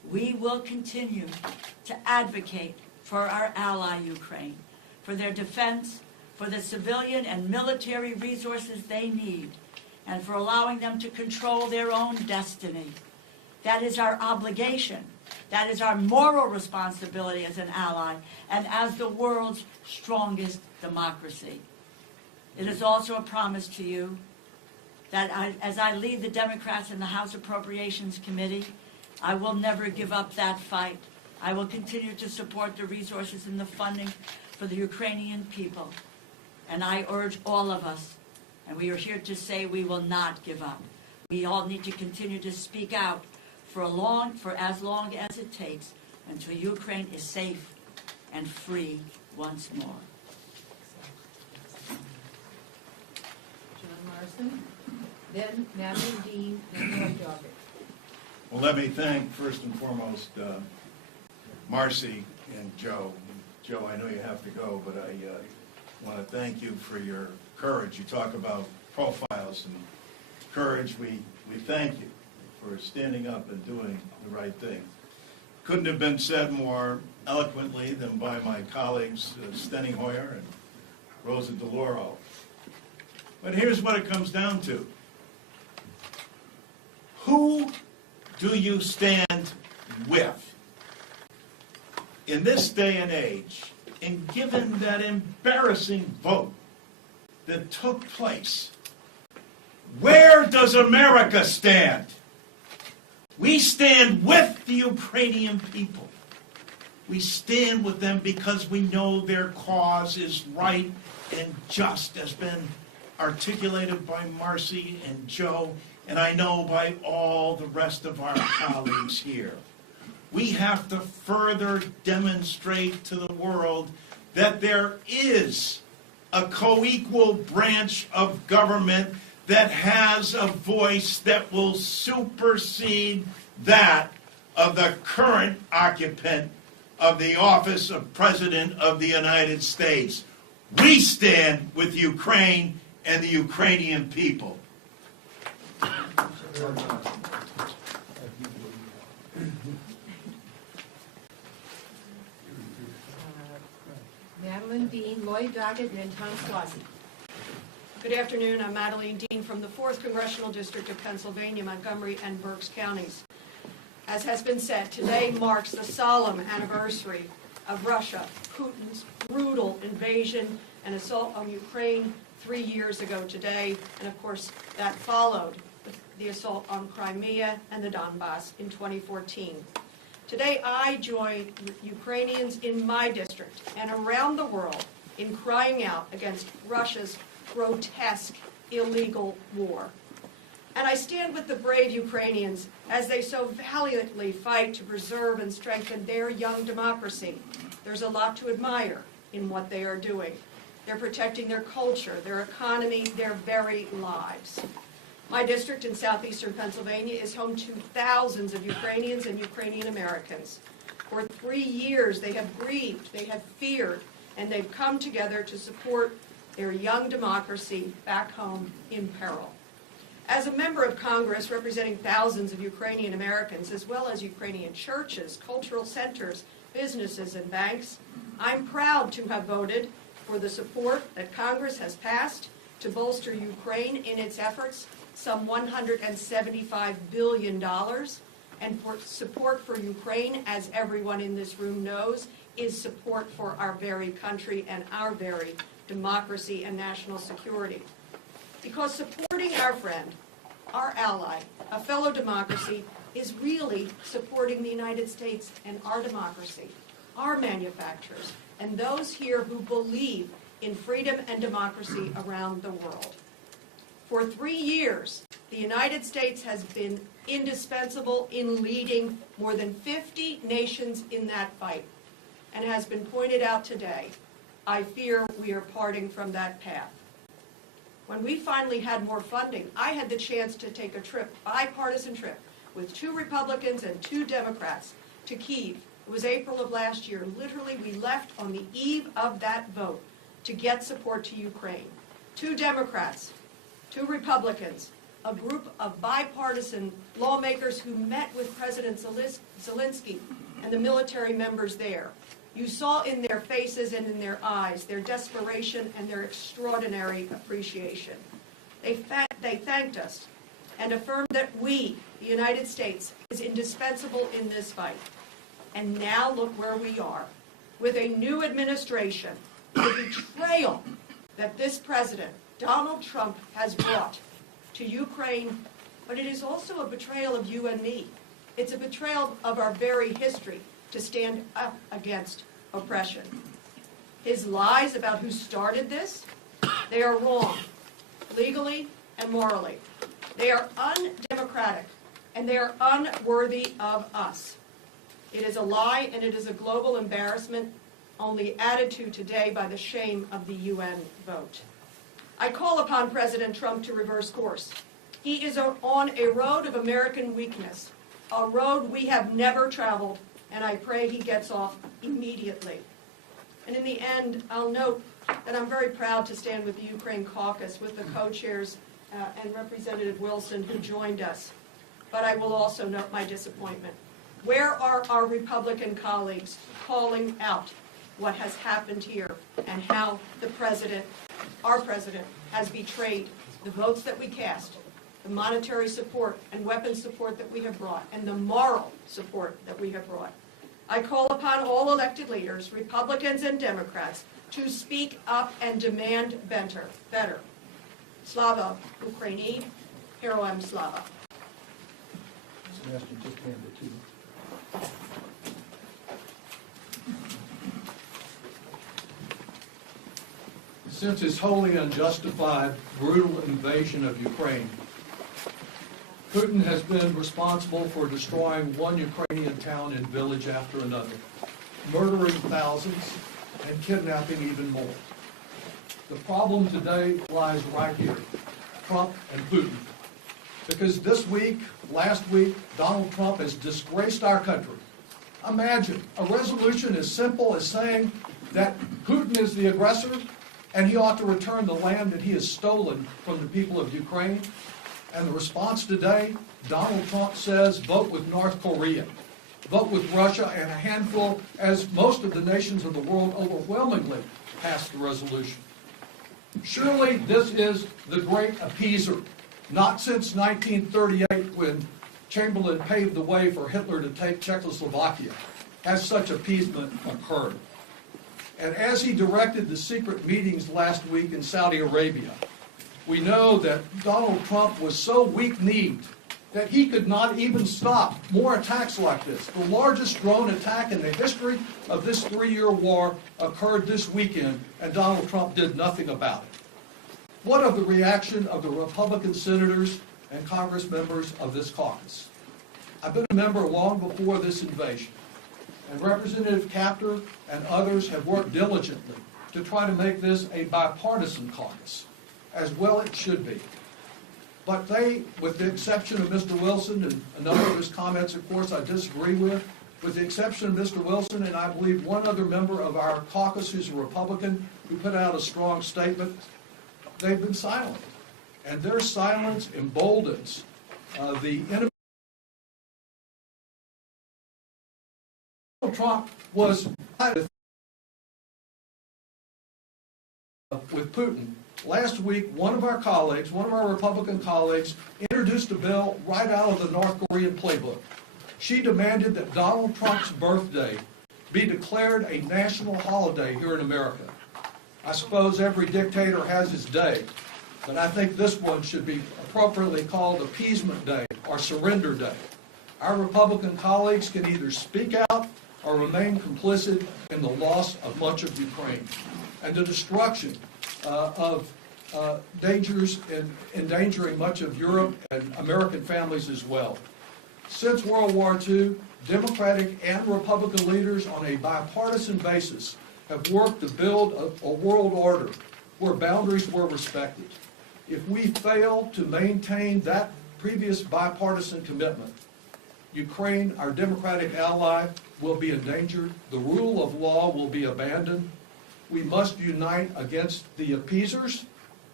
We will continue to advocate for our ally Ukraine, for their defense, for the civilian and military resources they need, and for allowing them to control their own destiny. That is our obligation. That is our moral responsibility as an ally and as the world's strongest democracy. It is also a promise to you that as I lead the Democrats in the House Appropriations Committee, I will never give up that fight. I will continue to support the resources and the funding for the Ukrainian people. And I urge all of us, and we are here to say we will not give up. We all need to continue to speak out for as long as it takes until Ukraine is safe and free once more. John Marston, then Madeline Dean, then Lloyd Doggett. Well, let me thank, first and foremost, Marcy and Joe. Joe, I know you have to go, but I want to thank you for your courage. You talk about profiles and courage. We thank you for standing up and doing the right thing. Couldn't have been said more eloquently than by my colleagues, Steny Hoyer and Rosa DeLauro. But here's what it comes down to. Who do you stand with? In this day and age, and given that embarrassing vote that took place, where does America stand? We stand with the Ukrainian people. We stand with them because we know their cause is right and just, has been articulated by Marcy and Joe, and I know by all the rest of our colleagues here. We have to further demonstrate to the world that there is a co-equal branch of government that has a voice that will supersede that of the current occupant of the office of President of the United States. We stand with Ukraine and the Ukrainian people. Madeline Dean, Lloyd Doggett, and then Tom Suozzi. Good afternoon. I'm Madeline Dean from the 4th Congressional District of Pennsylvania, Montgomery and Berks counties. As has been said, today marks the solemn anniversary of Russia, Putin's brutal invasion and assault on Ukraine 3 years ago today, and of course that followed the assault on Crimea and the Donbass in 2014. Today I join Ukrainians in my district and around the world in crying out against Russia's grotesque, illegal war. And I stand with the brave Ukrainians as they so valiantly fight to preserve and strengthen their young democracy. There's a lot to admire in what they are doing. They're protecting their culture, their economy, their very lives. My district in southeastern Pennsylvania is home to thousands of Ukrainians and Ukrainian Americans. For 3 years they have grieved, they have feared, and they've come together to support their young democracy back home in peril. As a member of Congress representing thousands of Ukrainian Americans, as well as Ukrainian churches, cultural centers, businesses, and banks, I'm proud to have voted for the support that Congress has passed to bolster Ukraine in its efforts, some $175 billion, and for support for Ukraine, as everyone in this room knows, is support for our very country and our very democracy and national security. Because supporting our friend, our ally, a fellow democracy, is really supporting the United States and our democracy, our manufacturers, and those here who believe in freedom and democracy around the world. For 3 years, the United States has been indispensable in leading more than 50 nations in that fight. And has been pointed out today, I fear we are parting from that path. When we finally had more funding, I had the chance to take a trip, bipartisan trip, with 2 Republicans and 2 Democrats to Kyiv. It was April of last year. Literally, we left on the eve of that vote to get support to Ukraine. 2 Democrats, 2 Republicans, a group of bipartisan lawmakers who met with President Zelensky and the military members there. You saw in their faces and in their eyes their desperation and their extraordinary appreciation. They thanked us and affirmed that we, the United States, is indispensable in this fight. And now look where we are, with a new administration, the betrayal that this president, Donald Trump, has brought to Ukraine, but it is also a betrayal of you and me. It's a betrayal of our very history to stand up against oppression. His lies about who started this, they are wrong, legally and morally. They are undemocratic, and they are unworthy of us. It is a lie, and it is a global embarrassment, only added to today by the shame of the UN vote. I call upon President Trump to reverse course. He is on a road of American weakness, a road we have never traveled, and I pray he gets off immediately. And in the end, I'll note that I'm very proud to stand with the Ukraine Caucus, with the co-chairs and Representative Wilson, who joined us. But I will also note my disappointment. Where are our Republican colleagues calling out what has happened here and how the president, our president, has betrayed the votes that we cast, the monetary support and weapons support that we have brought, and the moral support that we have brought? I call upon all elected leaders, Republicans and Democrats, to speak up and demand better. Slava Ukraini, Heroem Slava. Sebastian, just hand it to you. Since his wholly unjustified, brutal invasion of Ukraine, Putin has been responsible for destroying one Ukrainian town and village after another, murdering thousands and kidnapping even more. The problem today lies right here, Trump and Putin. Because this week, last week, Donald Trump has disgraced our country. Imagine a resolution as simple as saying that Putin is the aggressor and he ought to return the land that he has stolen from the people of Ukraine. And the response today, Donald Trump says, vote with North Korea, vote with Russia, and a handful, as most of the nations of the world overwhelmingly passed the resolution. Surely this is the great appeaser. Not since 1938, when Chamberlain paved the way for Hitler to take Czechoslovakia, has such appeasement occurred. And as he directed the secret meetings last week in Saudi Arabia, we know that Donald Trump was so weak-kneed that he could not even stop more attacks like this. The largest drone attack in the history of this 3-year war occurred this weekend, and Donald Trump did nothing about it. What of the reaction of the Republican senators and Congress members of this caucus? I've been a member long before this invasion, and Representative Kaptur and others have worked diligently to try to make this a bipartisan caucus, as well it should be. But they, with the exception of Mr. Wilson, and a number of his comments, of course, I disagree with the exception of Mr. Wilson, and I believe one other member of our caucus who's a Republican who put out a strong statement, they've been silent. And their silence emboldens the enemy. Donald Trump was with Putin. Last week, one of our Republican colleagues, introduced a bill right out of the North Korean playbook. She demanded that Donald Trump's birthday be declared a national holiday here in America. I suppose every dictator has his day, but I think this one should be appropriately called Appeasement Day or Surrender Day. Our Republican colleagues can either speak out or remain complicit in the loss of much of Ukraine and the destruction of dangers in endangering much of Europe and American families as well. Since World War II, Democratic and Republican leaders on a bipartisan basis have worked to build a world order where boundaries were respected. If we fail to maintain that previous bipartisan commitment, Ukraine, our democratic ally, will be endangered. The rule of law will be abandoned. We must unite against the appeasers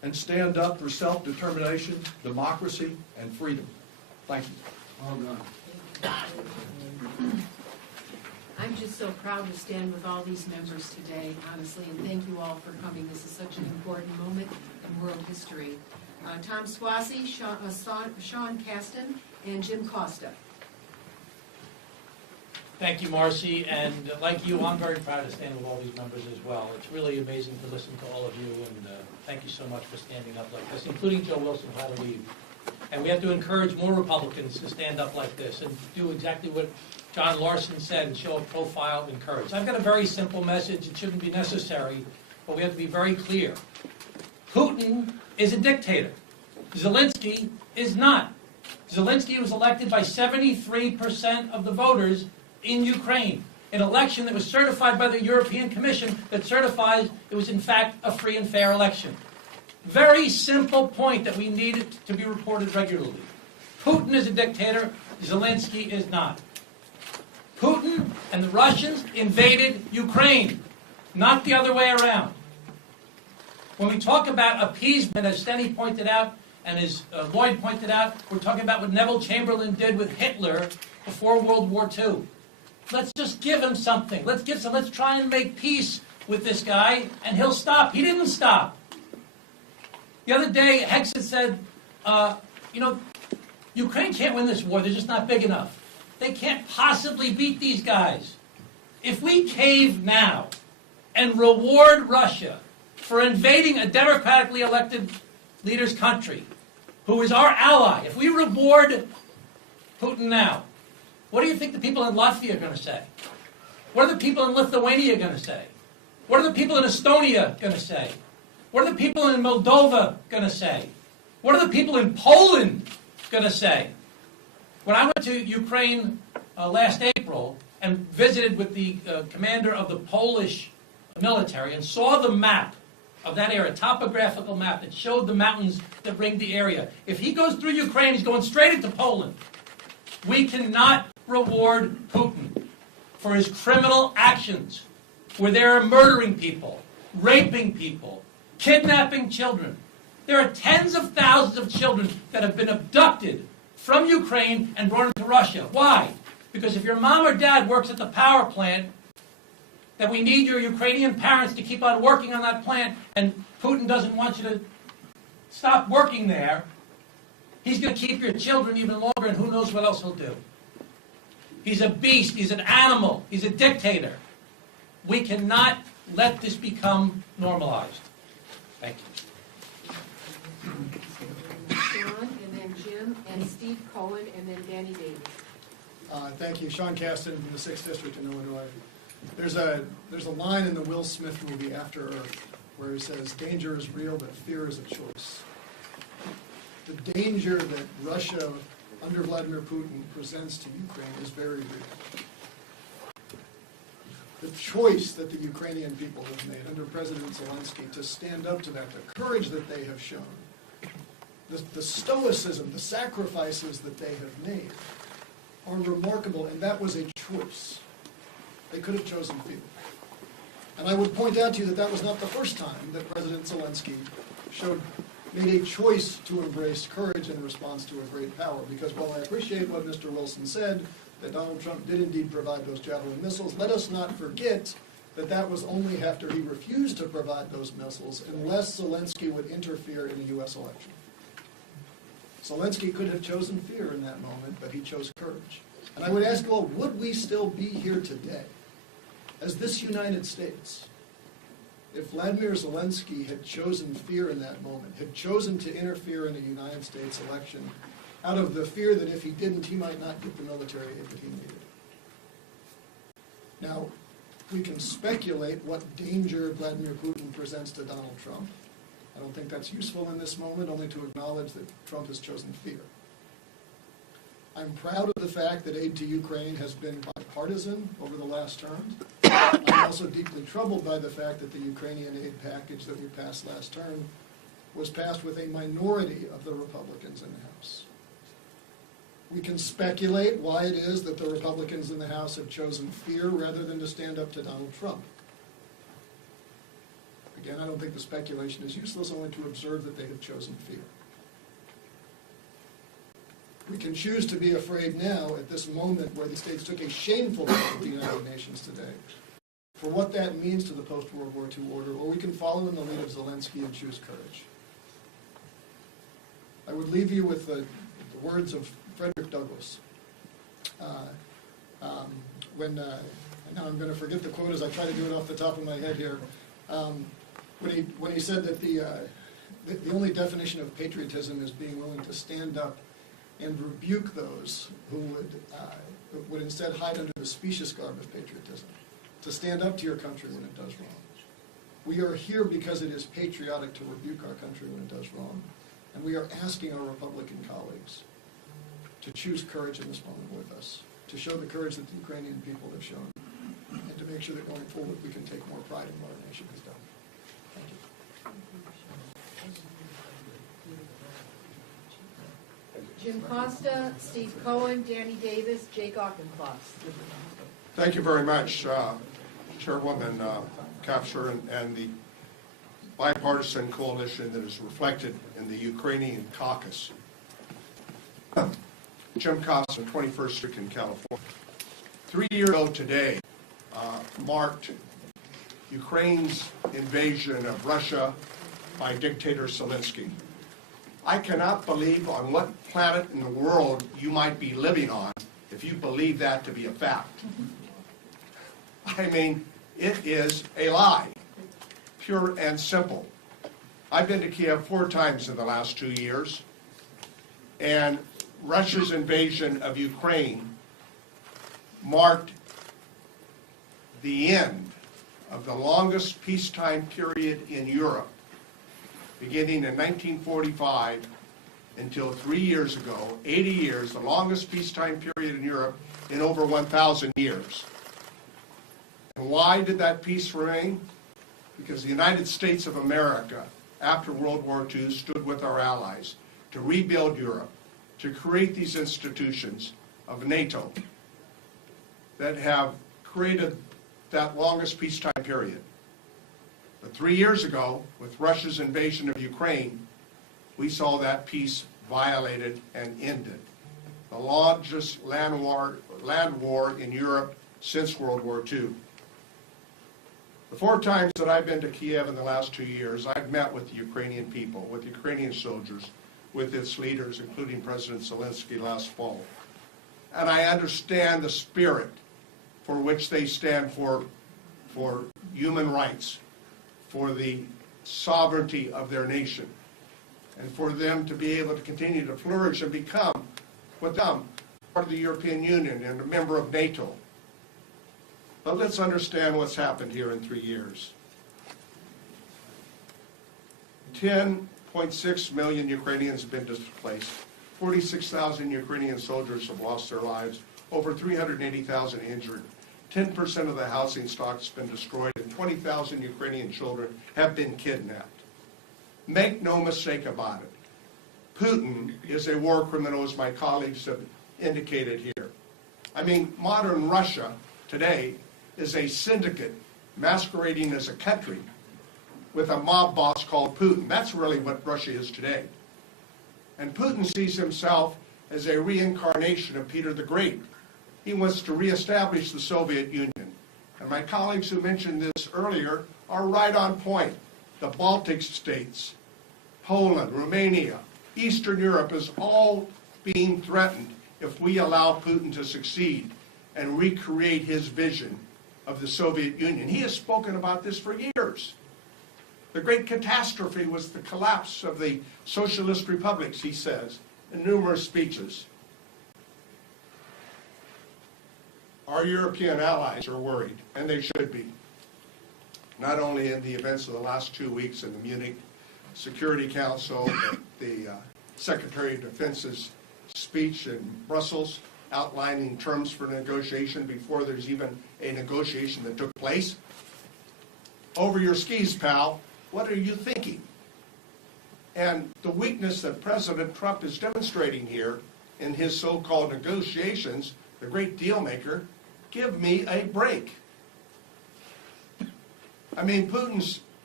and stand up for self-determination, democracy, and freedom. Thank you. I'm just so proud to stand with all these members today, honestly, and thank you all for coming. This is such an important moment in world history. Tom Swassey, Sean Caston, and Jim Costa. Thank you, Marcy, and like you, I'm very proud to stand with all these members as well. It's really amazing to listen to all of you, and thank you so much for standing up like this, including Joe Wilson, who had to leave. And we have to encourage more Republicans to stand up like this and do exactly what John Larson said and show a profile and courage. I've got a very simple message. It shouldn't be necessary, but we have to be very clear. Putin is a dictator. Zelensky is not. Zelensky was elected by 73% of the voters in Ukraine, an election that was certified by the European Commission that certifies it was in fact a free and fair election. Very simple point that we need to be reported regularly. Putin is a dictator, Zelensky is not. Putin and the Russians invaded Ukraine, not the other way around. When we talk about appeasement, as Steny pointed out, and as Lloyd pointed out, we're talking about what Neville Chamberlain did with Hitler before World War II. Let's just give him something. Let's try and make peace with this guy, and he'll stop. He didn't stop. The other day, Hexet said, Ukraine can't win this war. They're just not big enough. They can't possibly beat these guys. If we cave now and reward Russia for invading a democratically elected leader's country, who is our ally, if we reward Putin now, what do you think the people in Latvia are going to say? What are the people in Lithuania going to say? What are the people in Estonia going to say? What are the people in Moldova going to say? What are the people in Poland going to say? When I went to Ukraine last April and visited with the commander of the Polish military and saw the map of that area, topographical map that showed the mountains that ring the area. If he goes through Ukraine, he's going straight into Poland. We cannot reward Putin for his criminal actions, where they are murdering people, raping people, kidnapping children. There are tens of thousands of children that have been abducted from Ukraine and brought into Russia. Why? Because if your mom or dad works at the power plant, that we need your Ukrainian parents to keep on working on that plant, and Putin doesn't want you to stop working there, he's going to keep your children even longer, and who knows what else he'll do. He's a beast. He's an animal. He's a dictator. We cannot let this become normalized. Thank you. Sean, and then Jim, and Steve Cohen, and then Danny Davis. Thank you. Sean Caston from the 6th District in Illinois. There's a line in the Will Smith movie After Earth where he says, danger is real, but fear is a choice. The danger that Russia, under Vladimir Putin, presents to Ukraine is very real. The choice that the Ukrainian people have made under President Zelensky to stand up to that, the courage that they have shown, the stoicism, the sacrifices that they have made are remarkable, and that was a choice. They could have chosen fear. And I would point out to you that that was not the first time that President Zelensky made a choice to embrace courage in response to a great power. Because while I appreciate what Mr. Wilson said, that Donald Trump did indeed provide those Javelin missiles, let us not forget that that was only after he refused to provide those missiles unless Zelensky would interfere in the U.S. election. Zelensky could have chosen fear in that moment, but he chose courage. And I would ask you all, would we still be here today as this United States if Vladimir Zelensky had chosen fear in that moment, had chosen to interfere in a United States election out of the fear that if he didn't, he might not get the military aid that he needed? Now, we can speculate what danger Vladimir Putin presents to Donald Trump. I don't think that's useful in this moment, only to acknowledge that Trump has chosen fear. I'm proud of the fact that aid to Ukraine has been bipartisan over the last term. I'm also deeply troubled by the fact that the Ukrainian aid package that we passed last term was passed with a minority of the Republicans in the House. We can speculate why it is that the Republicans in the House have chosen fear rather than to stand up to Donald Trump. Again, I don't think the speculation is useless, only to observe that they have chosen fear. We can choose to be afraid now at this moment where the states took a shameful vote at the United Nations today for what that means to the post-World War II order, or we can follow in the lead of Zelensky and choose courage. I would leave you with the words of Frederick Douglass. Now I'm going to forget the quote as I try to do it off the top of my head here. When he said that the only definition of patriotism is being willing to stand up and rebuke those who would instead hide under the specious garb of patriotism, to stand up to your country when it does wrong. We are here because it is patriotic to rebuke our country when it does wrong, and we are asking our Republican colleagues to choose courage in this moment with us, to show the courage that the Ukrainian people have shown, and to make sure that going forward we can take more pride in what our nation has done. Thank you. Jim Costa, Steve Cohen, Danny Davis, Jake Auchincloss. Thank you very much, Chairwoman Kaptur, and the bipartisan coalition that is reflected in the Ukrainian Caucus. Jim Costa, 21st District in California. 3 years ago today marked Ukraine's invasion of Russia by Dictator Zelensky. I cannot believe on what planet in the world you might be living on if you believe that to be a fact. I mean, it is a lie, pure and simple. I've been to Kiev 4 times in the last 2 years, and Russia's invasion of Ukraine marked the end of the longest peacetime period in Europe, beginning in 1945 until 3 years ago, 80 years, the longest peacetime period in Europe in over 1,000 years. And why did that peace remain? Because the United States of America, after World War II, stood with our allies to rebuild Europe, to create these institutions of NATO that have created that longest peacetime period. But 3 years ago, with Russia's invasion of Ukraine, we saw that peace violated and ended. The largest land war in Europe since World War II. The 4 times that I've been to Kiev in the last 2 years, I've met with the Ukrainian people, with Ukrainian soldiers, with its leaders, including President Zelensky last fall. And I understand the spirit for which they stand for human rights, for the sovereignty of their nation, and for them to be able to continue to flourish and become, with them, part of the European Union and a member of NATO. But let's understand what's happened here in 3 years. 10.6 million Ukrainians have been displaced. 46,000 Ukrainian soldiers have lost their lives. Over 380,000 injured. 10% of the housing stock has been destroyed, and 20,000 Ukrainian children have been kidnapped. Make no mistake about it. Putin is a war criminal, as my colleagues have indicated here. I mean, modern Russia today is a syndicate masquerading as a country with a mob boss called Putin. That's really what Russia is today. And Putin sees himself as a reincarnation of Peter the Great. He wants to reestablish the Soviet Union. And my colleagues who mentioned this earlier are right on point. The Baltic states, Poland, Romania, Eastern Europe is all being threatened if we allow Putin to succeed and recreate his vision of the Soviet Union. He has spoken about this for years. The great catastrophe was the collapse of the socialist republics, he says, in numerous speeches. Our European allies are worried, and they should be. Not only in the events of the last 2 weeks in the Munich Security Council, the Secretary of Defense's speech in Brussels outlining terms for negotiation before there's even a negotiation that took place. Over your skis, pal. What are you thinking? And the weakness that President Trump is demonstrating here in his so-called negotiations, the great deal maker, give me a break. I mean, Putin's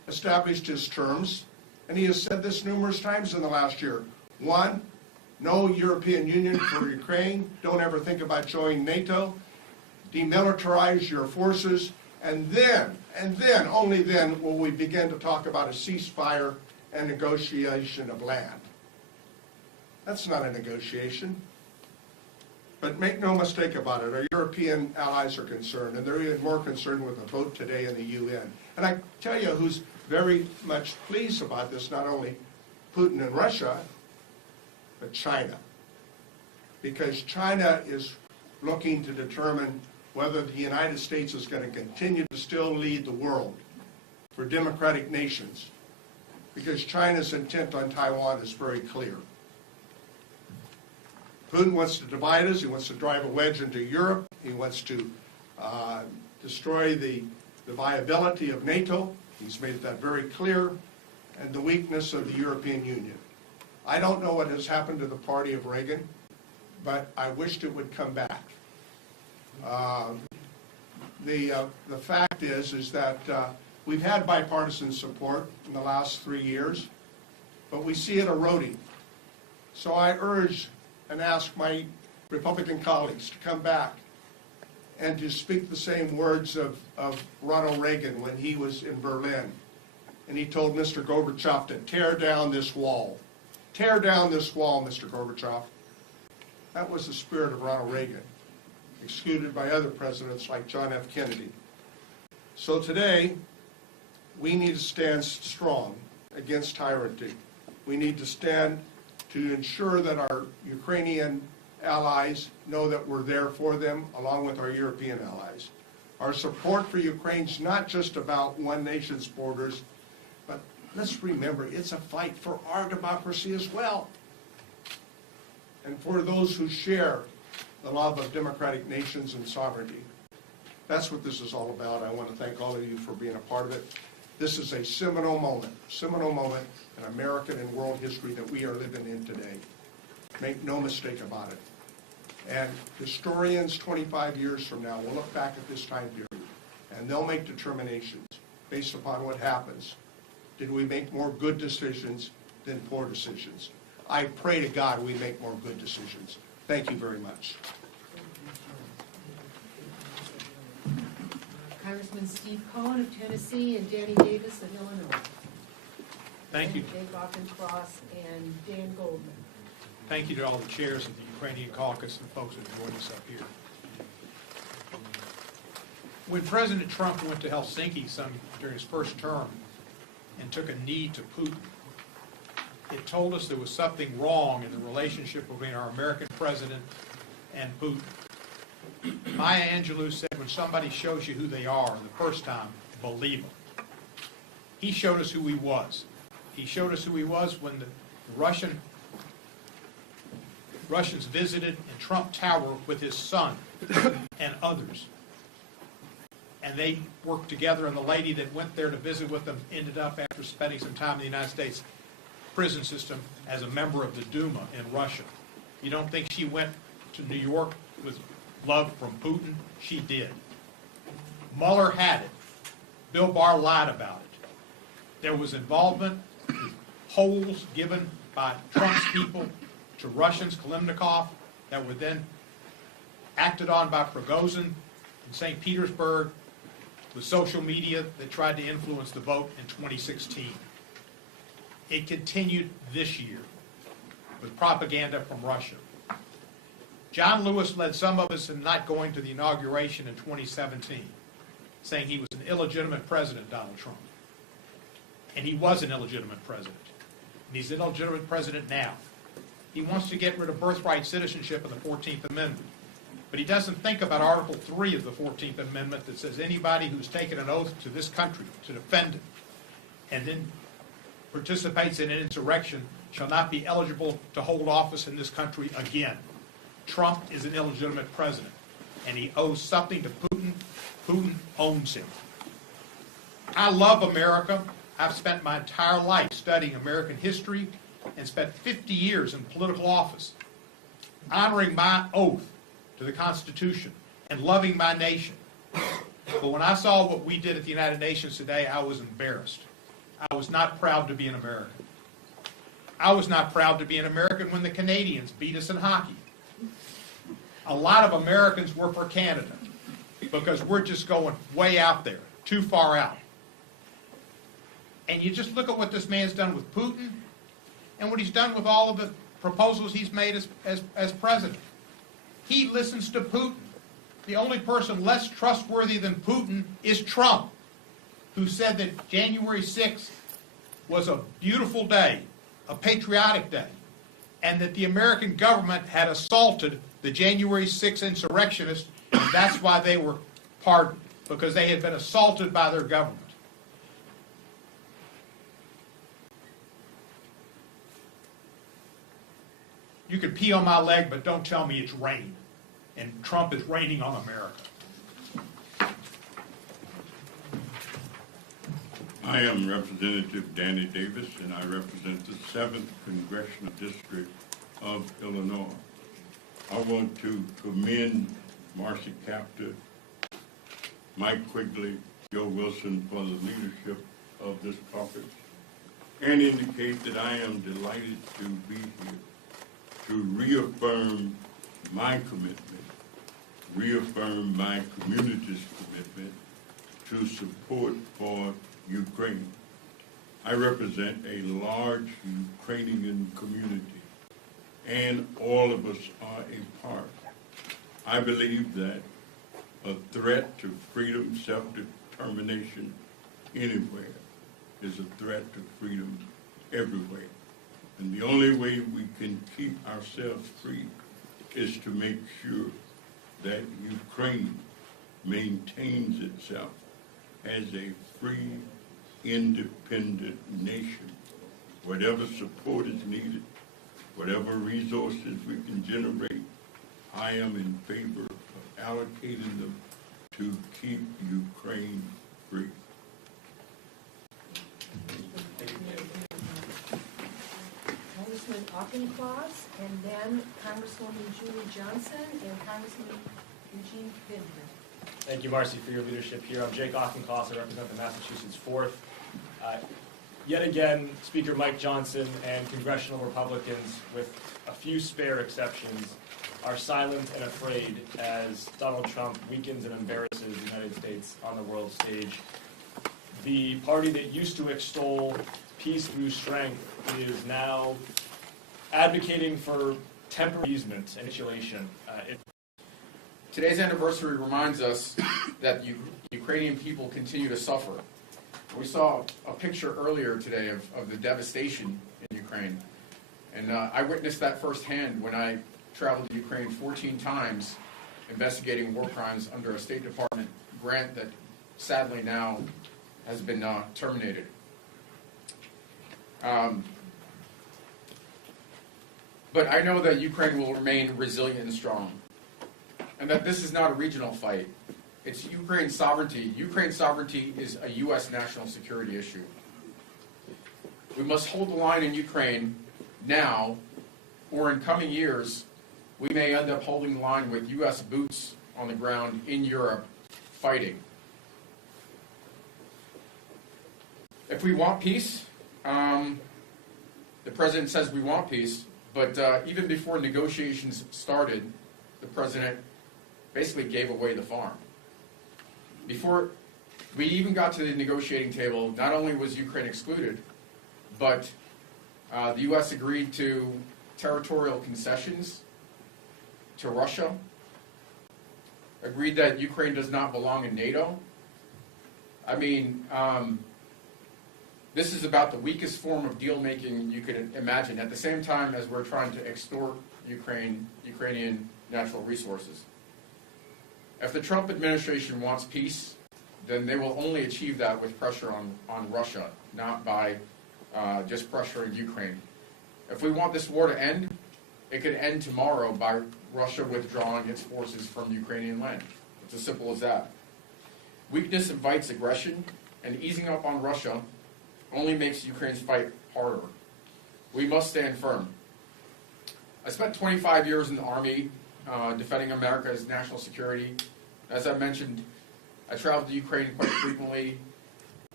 established his terms, and he has said this numerous times in the last year. One, no European Union for Ukraine. Don't ever think about joining NATO. Demilitarize your forces. And then, only then, will we begin to talk about a ceasefire and negotiation of land. That's not a negotiation. But make no mistake about it, our European allies are concerned, and they're even more concerned with the vote today in the UN. And I tell you who's very much pleased about this, not only Putin and Russia, but China. Because China is looking to determine whether the United States is going to continue to still lead the world for democratic nations. Because China's intent on Taiwan is very clear. Putin wants to divide us. He wants to drive a wedge into Europe. He wants to destroy the viability of NATO. He's made that very clear. And the weakness of the European Union. I don't know what has happened to the party of Reagan, but I wished it would come back. The fact is that we've had bipartisan support in the last 3 years, but we see it eroding. So I urge and ask my Republican colleagues to come back and to speak the same words of Ronald Reagan when he was in Berlin. And he told Mr. Gorbachev to tear down this wall. Tear down this wall, Mr. Gorbachev. That was the spirit of Ronald Reagan, excluded by other presidents like John F. Kennedy. So today, we need to stand strong against tyranny. We need to stand to ensure that our Ukrainian allies know that we're there for them, along with our European allies. Our support for Ukraine is not just about one nation's borders, but let's remember, it's a fight for our democracy as well. And for those who share the love of democratic nations and sovereignty. That's what this is all about. I want to thank all of you for being a part of it. This is a seminal moment in American and world history that we are living in today. Make no mistake about it. And historians 25 years from now will look back at this time period, and they'll make determinations based upon what happens. Did we make more good decisions than poor decisions? I pray to God we make more good decisions. Thank you very much. Congressman Steve Cohen of Tennessee and Danny Davis of Illinois. Thank you. Jake Auchincloss and Dan Goldman. Thank you to all the chairs of the Ukrainian Caucus and folks that joined us up here. When President Trump went to Helsinki during his first term and took a knee to Putin, it told us there was something wrong in the relationship between our American president and Putin. Maya Angelou said, when somebody shows you who they are the first time, believe them. He showed us who he was. He showed us who he was when the Russians visited in Trump Tower with his son and others. And they worked together, and the lady that went there to visit with them ended up, after spending some time in the United States prison system, as a member of the Duma in Russia. You don't think she went to New York with love from Putin? She did. Mueller had it. Bill Barr lied about it. There was involvement, polls given by Trump's people to Russians, Kalimnikov, that were then acted on by Prigozhin in St. Petersburg, with social media that tried to influence the vote in 2016. It continued this year with propaganda from Russia. John Lewis led some of us in not going to the inauguration in 2017, saying he was an illegitimate president, Donald Trump. And he was an illegitimate president. And he's an illegitimate president now. He wants to get rid of birthright citizenship in the 14th Amendment. But he doesn't think about Article 3 of the 14th Amendment that says anybody who's taken an oath to this country to defend it and then participates in an insurrection shall not be eligible to hold office in this country again. Trump is an illegitimate president, and he owes something to Putin. Putin owns him. I love America. I've spent my entire life studying American history and spent 50 years in political office, honoring my oath to the Constitution and loving my nation. But when I saw what we did at the United Nations today, I was embarrassed. I was not proud to be an American. I was not proud to be an American when the Canadians beat us in hockey. A lot of Americans were for Canada because we're just going way out there, too far out. And you just look at what this man's done with Putin and what he's done with all of the proposals he's made as president. He listens to Putin. The only person less trustworthy than Putin is Trump, who said that January 6th was a beautiful day, a patriotic day, and that the American government had assaulted the January 6th insurrectionists, and that's why they were pardoned, because they had been assaulted by their government. You can pee on my leg, but don't tell me it's rain. And Trump is raining on America. I am Representative Danny Davis, and I represent the 7th Congressional District of Illinois. I want to commend Marcy Kaptur, Mike Quigley, Joe Wilson for the leadership of this caucus, and indicate that I am delighted to be here to reaffirm my commitment, reaffirm my community's commitment to support for Ukraine. I represent a large Ukrainian community, and all of us are a part. I believe that a threat to freedom, self-determination anywhere is a threat to freedom everywhere. And the only way we can keep ourselves free is to make sure that Ukraine maintains itself as a free, independent nation. Whatever support is needed, whatever resources we can generate, I am in favor of allocating them to keep Ukraine free. Congressman Auchincloss, and then Congresswoman Julie Johnson and Congressman Eugene Bidner. Thank you, Marcy, for your leadership here. I'm Jake Auchincloss. I represent the Massachusetts 4th. Yet again, Speaker Mike Johnson and congressional Republicans, with a few spare exceptions, are silent and afraid as Donald Trump weakens and embarrasses the United States on the world stage. The party that used to extol peace through strength is now advocating for temporary appeasement and capitulation. Today's anniversary reminds us that Ukrainian people continue to suffer. We saw a picture earlier today of the devastation in Ukraine, and I witnessed that firsthand when I traveled to Ukraine 14 times investigating war crimes under a State Department grant that sadly now has been terminated. But I know that Ukraine will remain resilient and strong, and that this is not a regional fight. It's Ukraine's sovereignty. Ukraine's sovereignty is a U.S. national security issue. We must hold the line in Ukraine now, or in coming years, we may end up holding the line with U.S. boots on the ground in Europe fighting. If we want peace, the president says we want peace, but even before negotiations started, the president basically gave away the farm. Before we even got to the negotiating table, not only was Ukraine excluded, but the U.S. agreed to territorial concessions to Russia, agreed that Ukraine does not belong in NATO. I mean, this is about the weakest form of deal-making you could imagine, at the same time as we're trying to extort Ukrainian natural resources. If the Trump administration wants peace, then they will only achieve that with pressure on Russia, not by just pressuring Ukraine. If we want this war to end, it could end tomorrow by Russia withdrawing its forces from Ukrainian land. It's as simple as that. Weakness invites aggression, and easing up on Russia only makes Ukraine's fight harder. We must stand firm. I spent 25 years in the Army defending America's national security. As I mentioned, I traveled to Ukraine quite frequently.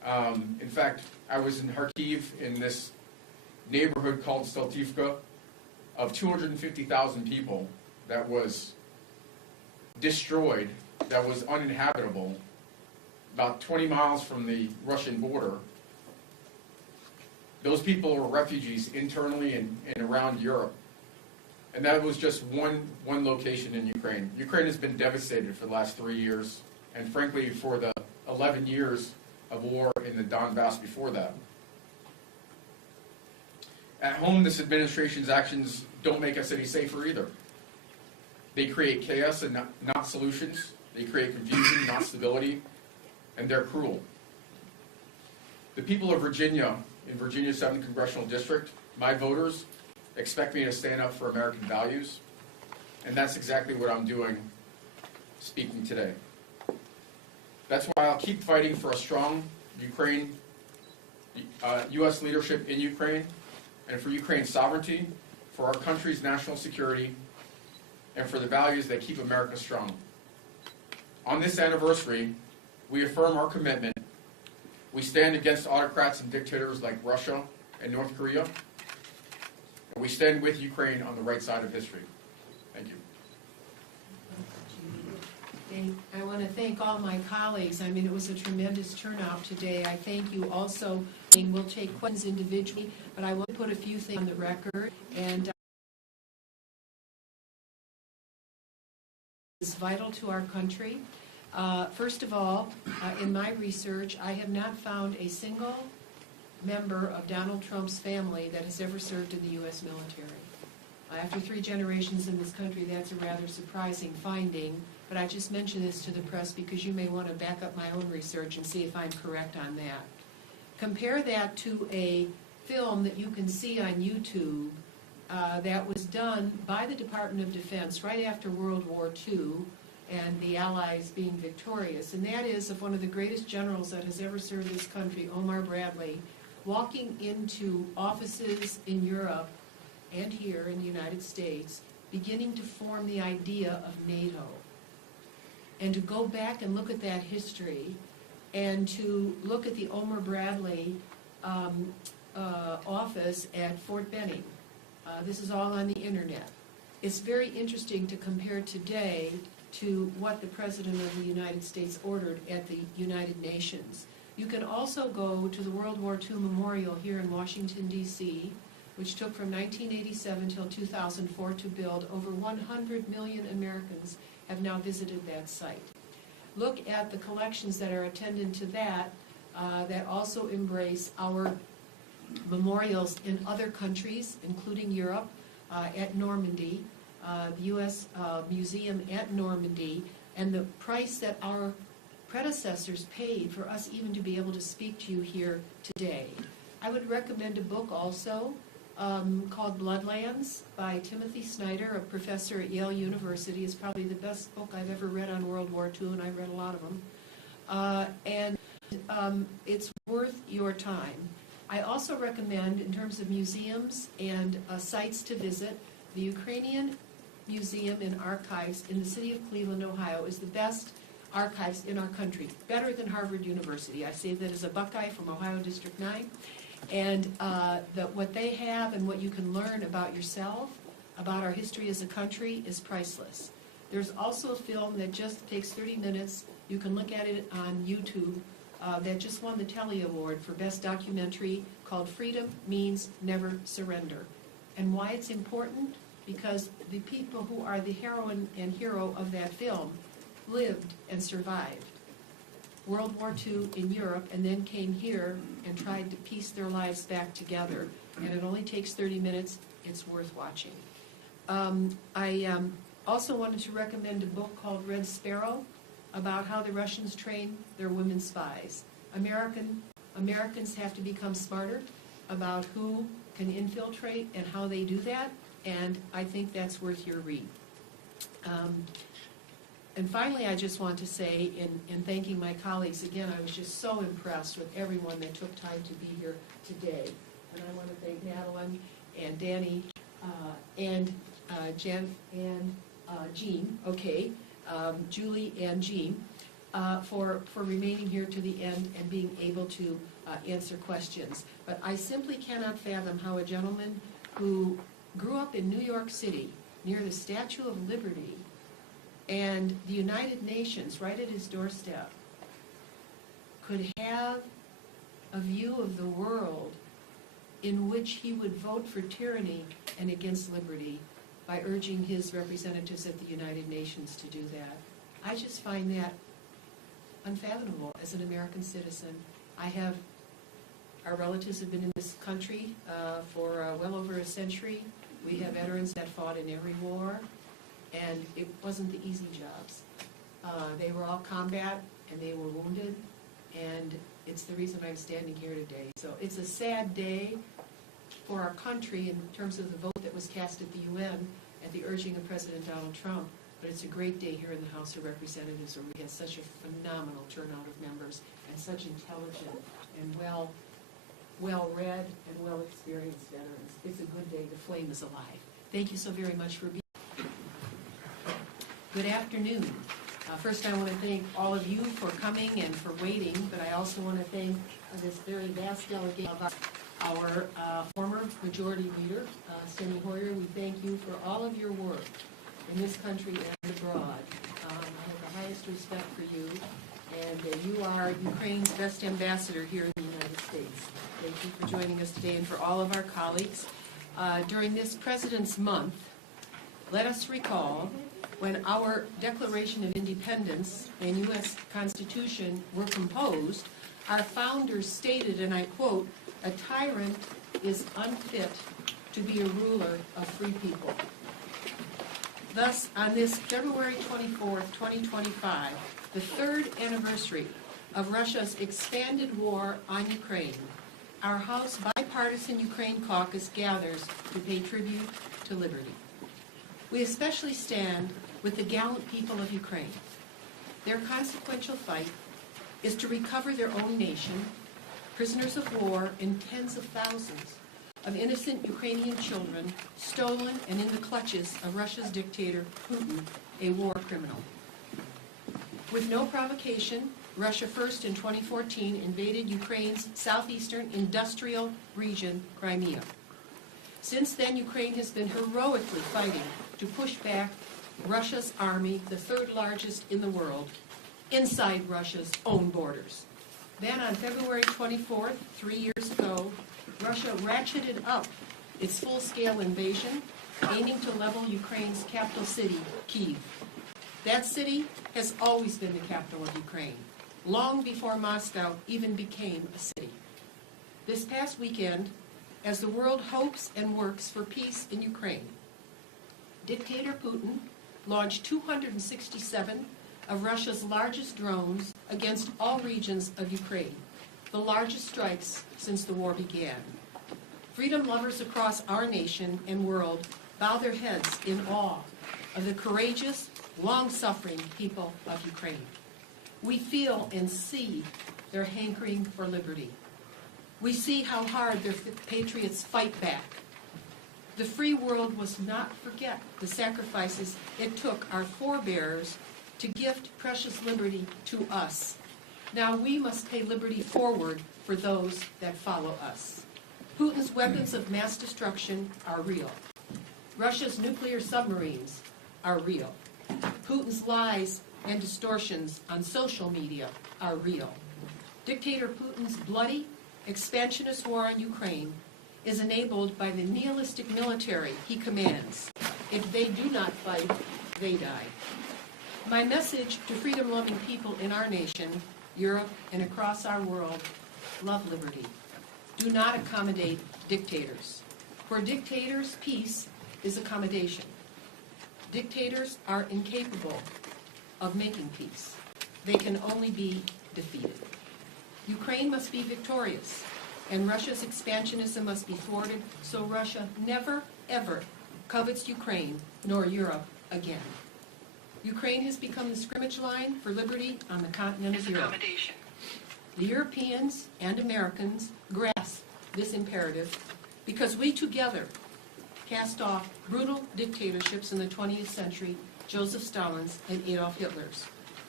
In fact, I was in Kharkiv in this neighborhood called Steltivka of 250,000 people that was destroyed, that was uninhabitable, about 20 miles from the Russian border. Those people were refugees internally and around Europe. And that was just one location in Ukraine. Ukraine has been devastated for the last 3 years, and frankly for the 11 years of war in the Donbass before that. At home, this administration's actions don't make us any safer either. They create chaos and not solutions. They create confusion, not stability, and they're cruel. The people of Virginia, in Virginia's 7th Congressional District, my voters, expect me to stand up for American values, and that's exactly what I'm doing speaking today. That's why I'll keep fighting for a strong Ukraine, U.S. leadership in Ukraine, and for Ukraine's sovereignty, for our country's national security, and for the values that keep America strong. On this anniversary, we affirm our commitment. We stand against autocrats and dictators like Russia and North Korea, and we stand with Ukraine on the right side of history. Thank you. I want to thank all my colleagues. I mean, it was a tremendous turnout today. I thank you also. We'll take questions individually, but I will put a few things on the record. And is vital to our country. First of all, in my research, I have not found a single member of Donald Trump's family that has ever served in the U.S. military. After 3 generations in this country, that's a rather surprising finding, but I just mention this to the press because you may want to back up my own research and see if I'm correct on that. Compare that to a film that you can see on YouTube that was done by the Department of Defense right after World War II and the Allies being victorious, and that is of one of the greatest generals that has ever served this country, Omar Bradley, walking into offices in Europe and here in the United States, beginning to form the idea of NATO. And to go back and look at that history, and to look at the Omar Bradley office at Fort Benning. This is all on the internet. It's very interesting to compare today to what the President of the United States ordered at the United Nations. You can also go to the World War II Memorial here in Washington, D.C., which took from 1987 till 2004 to build. Over 100 million Americans have now visited that site. Look at the collections that are attendant to that, that also embrace our memorials in other countries, including Europe, at Normandy, the U.S. Museum at Normandy, and the price that our predecessors paid for us even to be able to speak to you here today. I would recommend a book also called Bloodlands by Timothy Snyder, a professor at Yale University. It's probably the best book I've ever read on World War II, and I've read a lot of them. It's worth your time. I also recommend, in terms of museums and sites to visit, the Ukrainian Museum and Archives in the city of Cleveland, Ohio, is the best archives in our country, better than Harvard University. I say that as a Buckeye from Ohio District 9. And what they have and what you can learn about yourself, about our history as a country, is priceless. There's also a film that just takes 30 minutes. You can look at it on YouTube that just won the Telly Award for Best Documentary, called Freedom Means Never Surrender. And why it's important? Because the people who are the heroine and hero of that film lived and survived World War II in Europe, and then came here and tried to piece their lives back together. And it only takes 30 minutes. It's worth watching. I also wanted to recommend a book called Red Sparrow, about how the Russians train their women spies. Americans have to become smarter about who can infiltrate and how they do that, and I think that's worth your read. And finally, I just want to say, in thanking my colleagues, again, I was just so impressed with everyone that took time to be here today. And I want to thank Madeline and Danny and Jen and Jean, Julie and Jean. for remaining here to the end and being able to answer questions. But I simply cannot fathom how a gentleman who grew up in New York City, near the Statue of Liberty, and the United Nations right at his doorstep, could have a view of the world in which he would vote for tyranny and against liberty by urging his representatives at the United Nations to do that. I just find that unfathomable as an American citizen. Our relatives have been in this country for well over a century. We have veterans that fought in every war, and it wasn't the easy jobs. They were all combat, and they were wounded, and it's the reason I'm standing here today. So it's a sad day for our country in terms of the vote that was cast at the UN at the urging of President Donald Trump, but it's a great day here in the House of Representatives where we had such a phenomenal turnout of members and such intelligent and well-read and well-experienced veterans. It's a good day. The flame is alive. Thank you so very much for being here. Good afternoon. First, I want to thank all of you for coming and for waiting, but I also want to thank this very vast delegation of our former majority leader, Steny Hoyer. We thank you for all of your work in this country and abroad. I have the highest respect for you, and you are Ukraine's best ambassador here in the United States. Thank you for joining us today and for all of our colleagues. During this President's Month, let us recall when our Declaration of Independence and U.S. Constitution were composed, our founders stated, and I quote, "A tyrant is unfit to be a ruler of free people." Thus, on this February 24th, 2025, the third anniversary of Russia's expanded war on Ukraine, our House Bipartisan Ukraine Caucus gathers to pay tribute to liberty. We especially stand with the gallant people of Ukraine. Their consequential fight is to recover their own nation, prisoners of war, and tens of thousands of innocent Ukrainian children stolen and in the clutches of Russia's dictator, Putin, a war criminal. With no provocation, Russia first in 2014 invaded Ukraine's southeastern industrial region, Crimea. Since then, Ukraine has been heroically fighting to push back Russia's army, the third largest in the world, inside Russia's own borders. Then on February 24th, 3 years ago, Russia ratcheted up its full-scale invasion, aiming to level Ukraine's capital city, Kyiv. That city has always been the capital of Ukraine, long before Moscow even became a city. This past weekend, as the world hopes and works for peace in Ukraine, Dictator Putin launched 267 of Russia's largest drones against all regions of Ukraine, the largest strikes since the war began. Freedom lovers across our nation and world bow their heads in awe of the courageous, long-suffering people of Ukraine. We feel and see their hankering for liberty. We see how hard their patriots fight back. The free world must not forget the sacrifices it took our forebears to gift precious liberty to us. Now we must pay liberty forward for those that follow us. Putin's weapons of mass destruction are real. Russia's nuclear submarines are real. Putin's lies and distortions on social media are real. Dictator Putin's bloody, expansionist war on Ukraine is enabled by the nihilistic military he commands. If they do not fight, they die. My message to freedom-loving people in our nation, Europe, and across our world: love liberty. Do not accommodate dictators. For dictators, peace is accommodation. Dictators are incapable of making peace. They can only be defeated. Ukraine must be victorious, and Russia's expansionism must be thwarted so Russia never, ever covets Ukraine nor Europe again. Ukraine has become the scrimmage line for liberty on the continent of Europe. The Europeans and Americans grasp this imperative because we together cast off brutal dictatorships in the 20th century, Joseph Stalin's and Adolf Hitler's.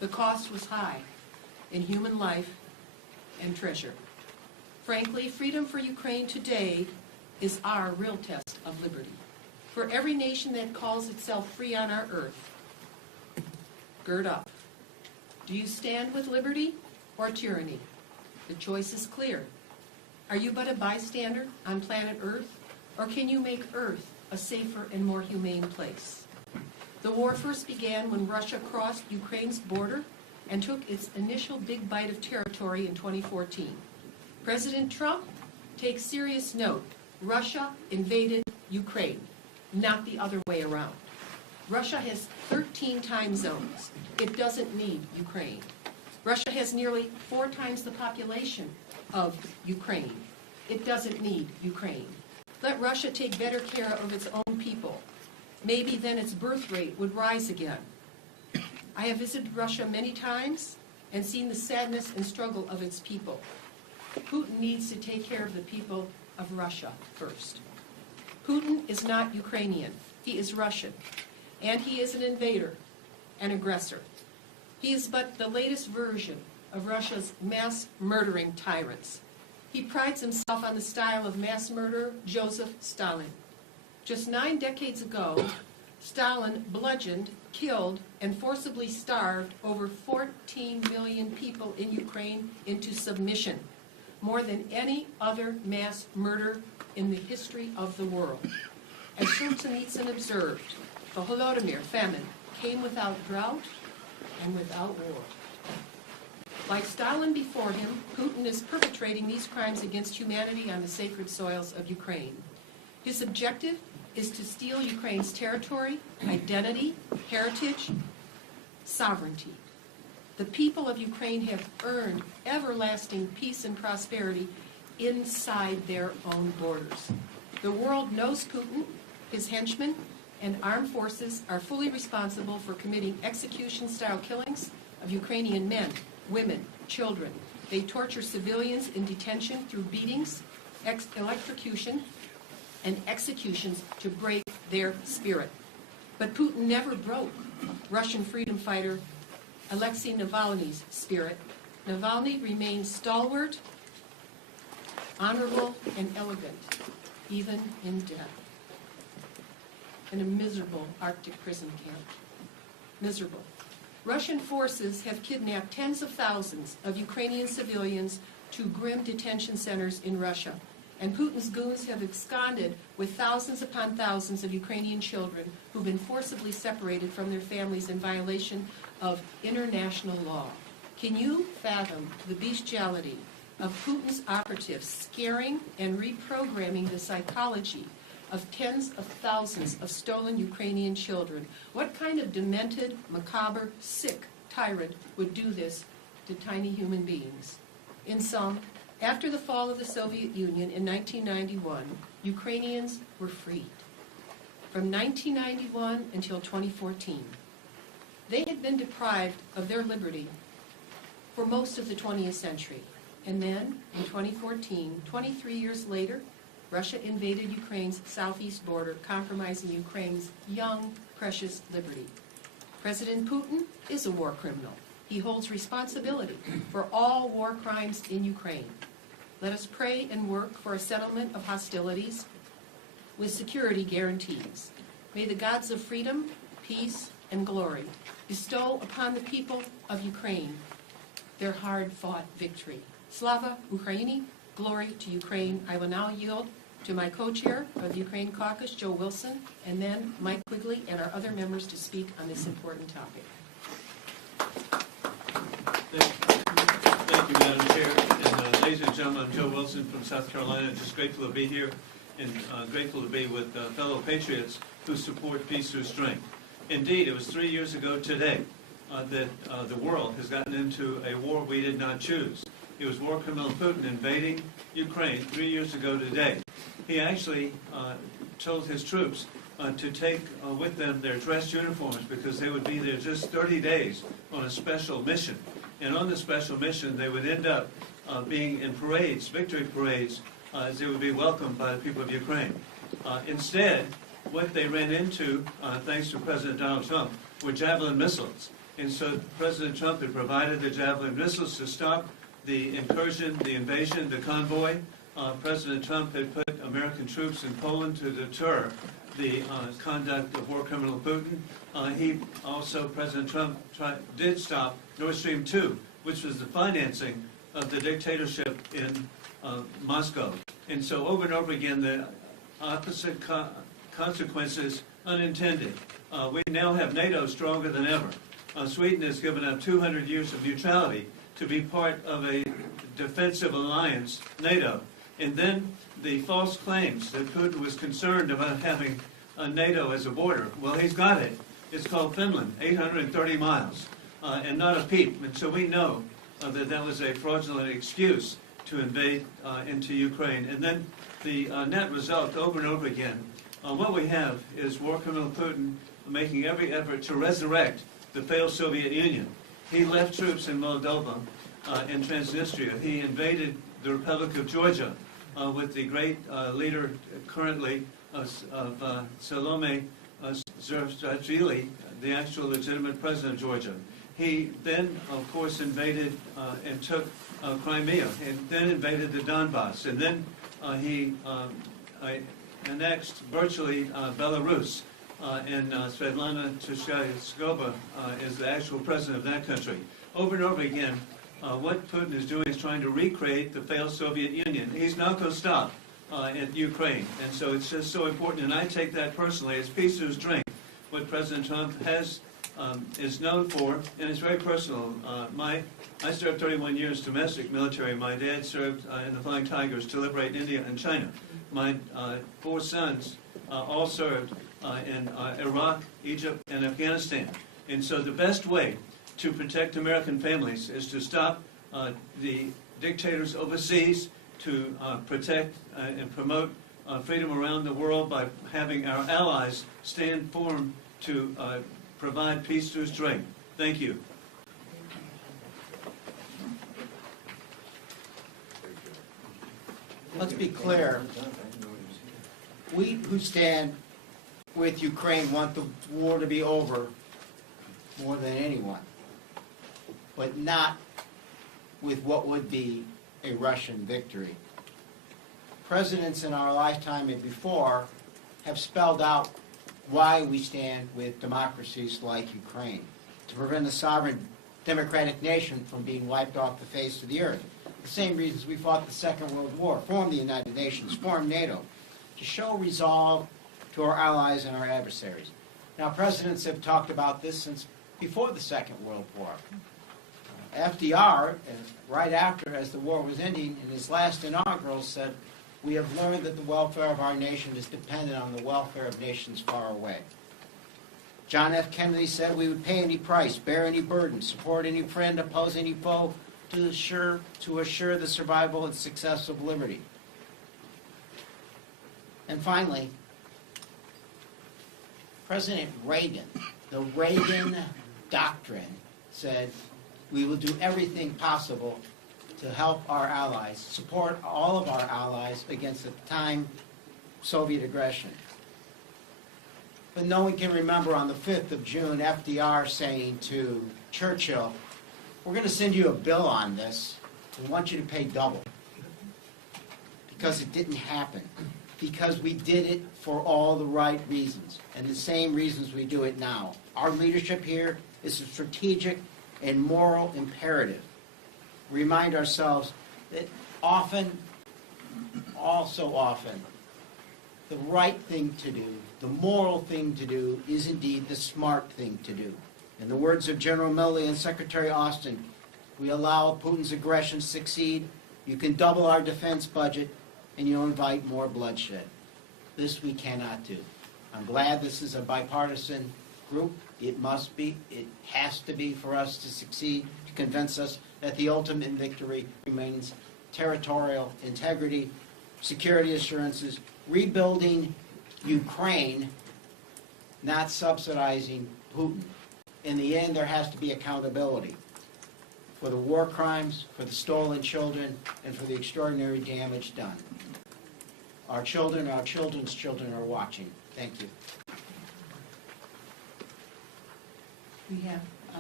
The cost was high in human life and treasure. Frankly, freedom for Ukraine today is our real test of liberty. For every nation that calls itself free on our earth, gird up. Do you stand with liberty or tyranny? The choice is clear. Are you but a bystander on planet Earth, or can you make Earth a safer and more humane place? The war first began when Russia crossed Ukraine's border and took its initial big bite of territory in 2014. President Trump takes serious note. Russia invaded Ukraine, not the other way around. Russia has 13 time zones. It doesn't need Ukraine. Russia has nearly 4 times the population of Ukraine. It doesn't need Ukraine. Let Russia take better care of its own people. Maybe then its birth rate would rise again. I have visited Russia many times and seen the sadness and struggle of its people. Putin needs to take care of the people of Russia first. Putin is not Ukrainian. He is Russian. And he is an invader, an aggressor. He is but the latest version of Russia's mass murdering tyrants. He prides himself on the style of mass murderer Joseph Stalin. Just 9 decades ago, Stalin bludgeoned, killed, and forcibly starved over 14 million people in Ukraine into submission, more than any other mass murder in the history of the world. As Solzhenitsyn observed, the Holodomor famine came without drought and without war. Like Stalin before him, Putin is perpetrating these crimes against humanity on the sacred soils of Ukraine. His objective is to steal Ukraine's territory, identity, heritage, sovereignty. The people of Ukraine have earned everlasting peace and prosperity inside their own borders. The world knows Putin, his henchmen, and armed forces are fully responsible for committing execution-style killings of Ukrainian men, women, children. They torture civilians in detention through beatings, electrocution, and executions to break their spirit. But Putin never broke Russian freedom fighter Alexei Navalny's spirit. Navalny remains stalwart, honorable, and elegant, even in death. In a miserable Arctic prison camp. Miserable. Russian forces have kidnapped tens of thousands of Ukrainian civilians to grim detention centers in Russia. And Putin's goons have absconded with thousands upon thousands of Ukrainian children who've been forcibly separated from their families in violation of international law. Can you fathom the bestiality of Putin's operatives scaring and reprogramming the psychology of tens of thousands of stolen Ukrainian children? What kind of demented, macabre, sick tyrant would do this to tiny human beings? In sum, after the fall of the Soviet Union in 1991, Ukrainians were freed. From 1991 until 2014, they had been deprived of their liberty for most of the 20th century. And then, in 2014, 23 years later, Russia invaded Ukraine's southeast border, compromising Ukraine's young, precious liberty. President Putin is a war criminal. He holds responsibility for all war crimes in Ukraine. Let us pray and work for a settlement of hostilities with security guarantees. May the gods of freedom, peace, and glory bestow upon the people of Ukraine their hard-fought victory. Slava Ukraini, glory to Ukraine. I will now yield to my co-chair of the Ukraine Caucus, Joe Wilson, and then Mike Quigley and our other members to speak on this important topic. Thank you, Madam Chair. And ladies and gentlemen, I'm Joe Wilson from South Carolina. Just grateful to be here and grateful to be with fellow patriots who support peace through strength. Indeed, it was 3 years ago today that the world has gotten into a war we did not choose. It was war criminal Putin invading Ukraine 3 years ago today. He actually told his troops to take with them their dress uniforms because they would be there just 30 days on a special mission. And on the special mission, they would end up being in parades, victory parades, as they would be welcomed by the people of Ukraine. Instead, what they ran into, thanks to President Donald Trump, were Javelin missiles. And so President Trump had provided the Javelin missiles to stop the incursion, the invasion, the convoy. President Trump had put American troops in Poland to deter the conduct of war criminal Putin. President Trump did stop Nord Stream 2, which was the financing of the dictatorship in Moscow. And so over and over again, the opposite consequences unintended. We now have NATO stronger than ever. Sweden has given up 200 years of neutrality to be part of a defensive alliance, NATO. And then the false claims that Putin was concerned about having NATO as a border. Well, he's got it. It's called Finland, 830 miles, and not a peep. And so we know that was a fraudulent excuse to invade into Ukraine. And then the net result over and over again, what we have is war criminal Putin making every effort to resurrect the failed Soviet Union. He left troops in Moldova and Transnistria. He invaded the Republic of Georgia with the great leader currently of Salome Zurabishvili, the actual legitimate president of Georgia. He then, of course, invaded and took Crimea, and then invaded the Donbass, and then he annexed virtually Belarus, and Svetlana Tishkova is the actual president of that country. Over and over again, what Putin is doing is trying to recreate the failed Soviet Union. He's not going to stop at Ukraine, and so it's just so important, and I take that personally as peace through strength, what President Trump is known for, and it's very personal. I served 31 years domestic military. My dad served in the Flying Tigers to liberate India and China. My 4 sons all served in Iraq, Egypt, and Afghanistan. And so the best way to protect American families is to stop the dictators overseas, to protect and promote freedom around the world by having our allies stand firm to provide peace through strength. Thank you. Let's be clear. We who stand with Ukraine want the war to be over more than anyone, but not with what would be a Russian victory. Presidents in our lifetime and before have spelled out why we stand with democracies like Ukraine, to prevent a sovereign democratic nation from being wiped off the face of the earth. The same reasons we fought the Second World War, formed the United Nations, formed NATO, to show resolve to our allies and our adversaries. Now, presidents have talked about this since before the Second World War. FDR, right after, as the war was ending, in his last inaugural said, "We have learned that the welfare of our nation is dependent on the welfare of nations far away." John F. Kennedy said, "We would pay any price, bear any burden, support any friend, oppose any foe, to assure the survival and success of liberty." And finally, President Reagan, the Reagan doctrine, said, "We will do everything possible to help our allies, support all of our allies against, at the time, Soviet aggression." But no one can remember on the 5th of June, FDR saying to Churchill, "We're going to send you a bill on this. We want you to pay double." Because it didn't happen. Because we did it for all the right reasons, and the same reasons we do it now. Our leadership here is a strategic and moral imperative. Remind ourselves that often, also often, the right thing to do, the moral thing to do, is indeed the smart thing to do. In the words of General Milley and Secretary Austin, we allow Putin's aggression to succeed, you can double our defense budget, and you'll invite more bloodshed. This we cannot do. I'm glad this is a bipartisan group. It must be, it has to be for us to succeed, to convince us that the ultimate victory remains territorial integrity, security assurances, rebuilding Ukraine, not subsidizing Putin. In the end, there has to be accountability for the war crimes, for the stolen children, and for the extraordinary damage done. Our children, our children's children are watching. Thank you. We have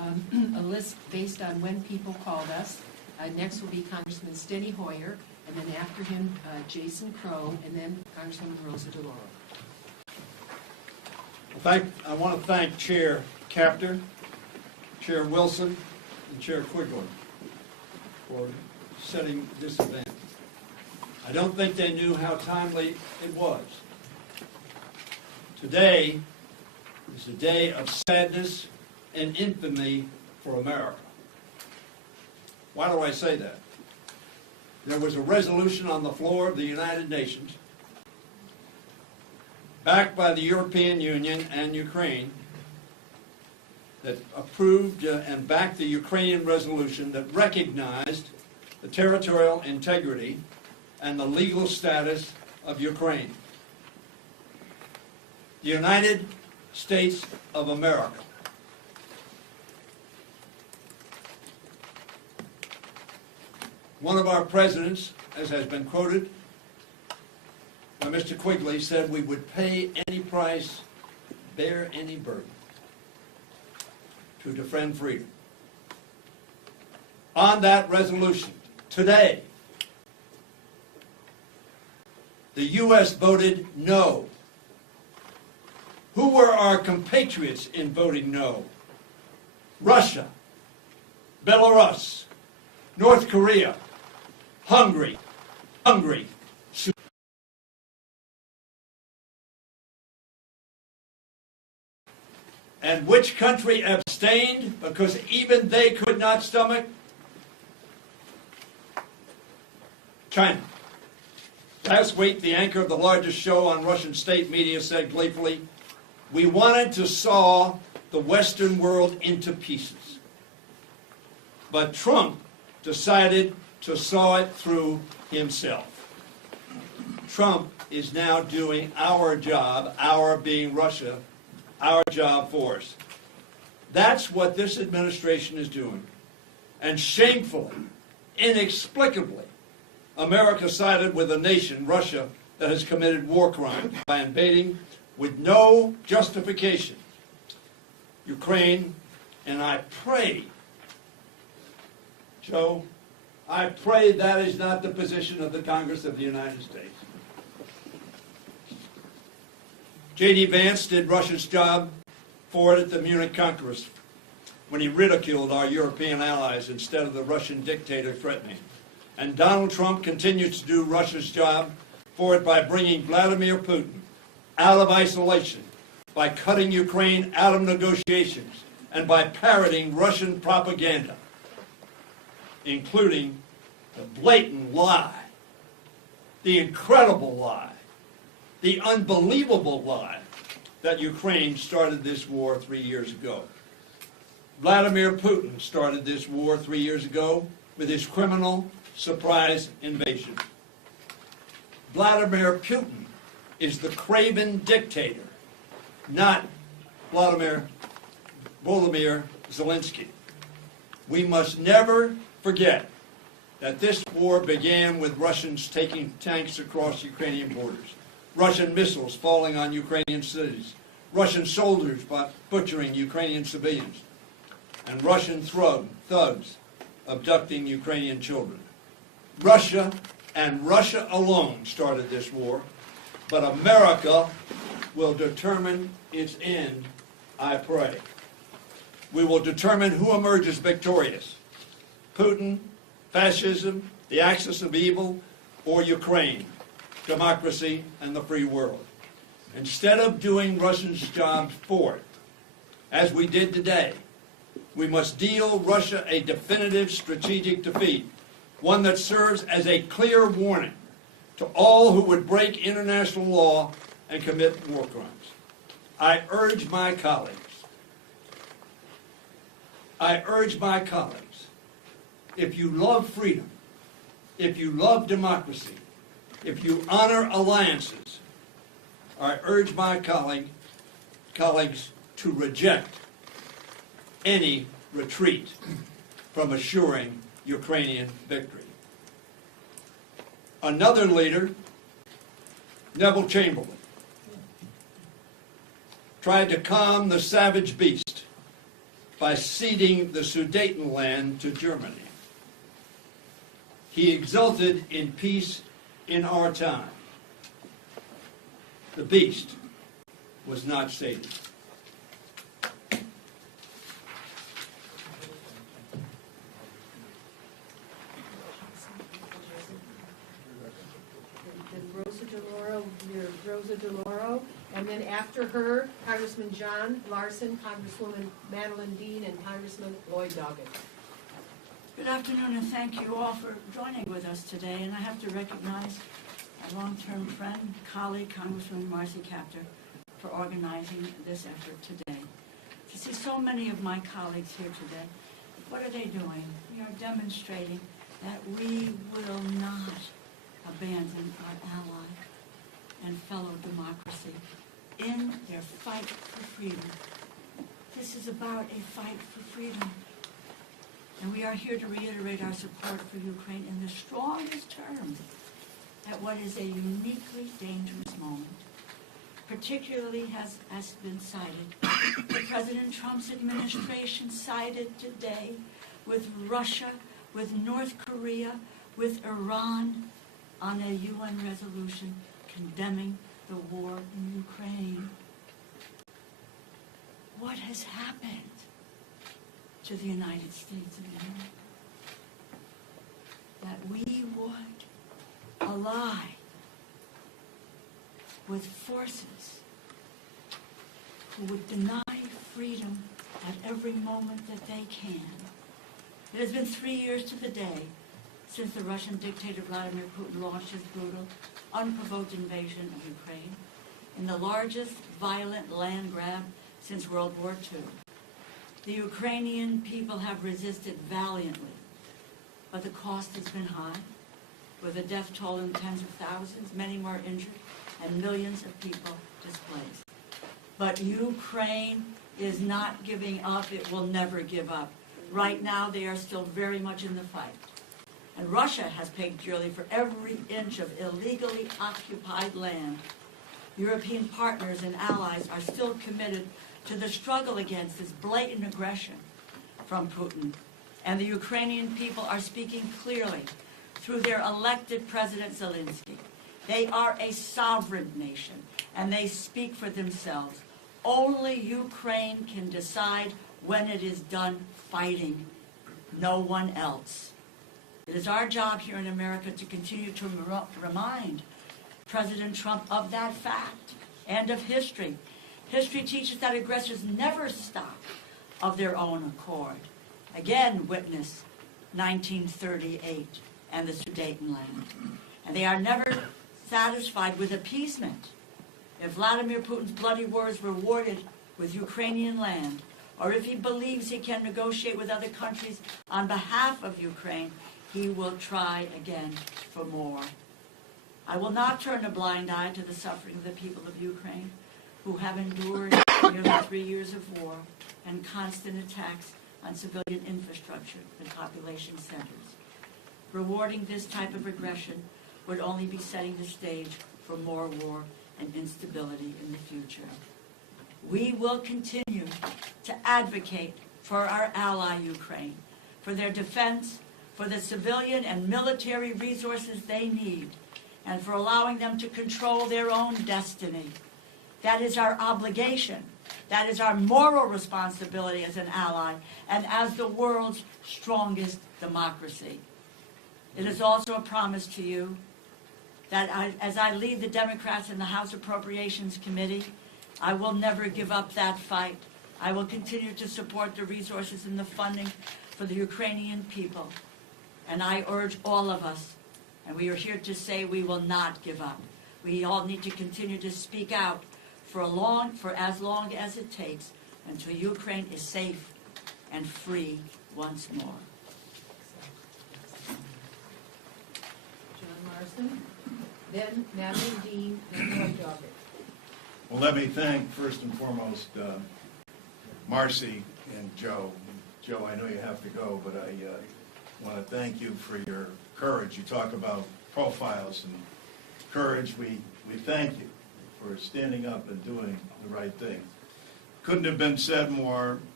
a list based on when people called us. Next will be Congressman Steny Hoyer, and then after him, Jason Crow, and then Congresswoman Rosa DeLauro. I want to thank Chair Kaptur, Chair Wilson, and Chair Quigley for setting this event. I don't think they knew how timely it was. Today is a day of sadness and infamy for America. Why do I say that? There was a resolution on the floor of the United Nations, backed by the European Union and Ukraine, that approved and backed the Ukrainian resolution that recognized the territorial integrity and the legal status of Ukraine. The United States of America one of our presidents, as has been quoted by Mr. Quigley, said we would pay any price, bear any burden to defend freedom. On that resolution, today, the U.S. voted no. Who were our compatriots in voting no? Russia, Belarus, North Korea, Hungary, and which country abstained because even they could not stomach? China. Last week, the anchor of the largest show on Russian state media said gleefully, "We wanted to saw the Western world into pieces. But Trump decided to saw it through himself." Trump is now doing our job, our being Russia, our job for us. That's what this administration is doing. And shamefully, inexplicably, America sided with a nation, Russia, that has committed war crimes by invading with no justification Ukraine. And I pray, Joe, I pray that is not the position of the Congress of the United States. J.D. Vance did Russia's job for it at the Munich Congress when he ridiculed our European allies instead of the Russian dictator threatening. And Donald Trump continues to do Russia's job for it by bringing Vladimir Putin out of isolation, by cutting Ukraine out of negotiations, and by parroting Russian propaganda, including the blatant lie, the incredible lie, the unbelievable lie that Ukraine started this war 3 years ago. Vladimir Putin started this war 3 years ago with his criminal surprise invasion. Vladimir Putin is the craven dictator, not Volodymyr Zelensky. We must never forget that this war began with Russians taking tanks across Ukrainian borders, Russian missiles falling on Ukrainian cities, Russian soldiers butchering Ukrainian civilians, and Russian thugs abducting Ukrainian children. Russia and Russia alone started this war, but America will determine its end, I pray. We will determine who emerges victorious: Putin, fascism, the axis of evil, or Ukraine, democracy, and the free world. Instead of doing Russia's job for it, as we did today, we must deal Russia a definitive strategic defeat, one that serves as a clear warning to all who would break international law and commit war crimes. I urge my colleagues, if you love freedom, if you love democracy, if you honor alliances, I urge my colleagues to reject any retreat from assuring Ukrainian victory. Another leader, Neville Chamberlain, tried to calm the savage beast by ceding the Sudetenland to Germany. He exulted in peace in our time. The beast was not sated. Then Rosa DeLauro, and then after her, Congressman John Larson, Congresswoman Madeline Dean, and Congressman Lloyd Doggett. Good afternoon, and thank you all for joining with us today. And I have to recognize a long-term friend, colleague, Congresswoman Marcy Kaptur, for organizing this effort today. To see so many of my colleagues here today, what are they doing? We are demonstrating that we will not abandon our ally and fellow democracy in their fight for freedom. This is about a fight for freedom. And we are here to reiterate our support for Ukraine in the strongest terms at what is a uniquely dangerous moment. Particularly has been cited, the President Trump's administration sided today with Russia, with North Korea, with Iran on a UN resolution condemning the war in Ukraine. What has happened to the United States of America? That we would ally with forces who would deny freedom at every moment that they can. It has been 3 years to the day since the Russian dictator Vladimir Putin launched his brutal, unprovoked invasion of Ukraine in the largest violent land grab since World War II. The Ukrainian people have resisted valiantly, but the cost has been high, with a death toll in tens of thousands, many more injured, and millions of people displaced. But Ukraine is not giving up. It will never give up. Right now, they are still very much in the fight. And Russia has paid dearly for every inch of illegally occupied land. European partners and allies are still committed to the struggle against this blatant aggression from Putin. And the Ukrainian people are speaking clearly through their elected President Zelensky. They are a sovereign nation, and they speak for themselves. Only Ukraine can decide when it is done fighting, no one else. It is our job here in America to continue to remind President Trump of that fact and of history. History teaches that aggressors never stop of their own accord. Again, witness 1938 and the Sudetenland. And they are never satisfied with appeasement. If Vladimir Putin's bloody war is rewarded with Ukrainian land, or if he believes he can negotiate with other countries on behalf of Ukraine, he will try again for more. I will not turn a blind eye to the suffering of the people of Ukraine, who have endured nearly 3 years of war and constant attacks on civilian infrastructure and population centers. Rewarding this type of aggression would only be setting the stage for more war and instability in the future. We will continue to advocate for our ally Ukraine, for their defense, for the civilian and military resources they need, and for allowing them to control their own destiny. That is our obligation. That is our moral responsibility as an ally and as the world's strongest democracy. It is also a promise to you that as I lead the Democrats in the House Appropriations Committee, I will never give up that fight. I will continue to support the resources and the funding for the Ukrainian people. And I urge all of us, and we are here to say we will not give up. We all need to continue to speak out for as long as it takes until Ukraine is safe and free once more. John Larson, then Madeline Dean, and Lloyd Doggett. Well, let me thank first and foremost Marcy and Joe. Joe, I know you have to go, but I want to thank you for your courage. You talk about profiles and courage. We thank you for standing up and doing the right thing. Couldn't have been said more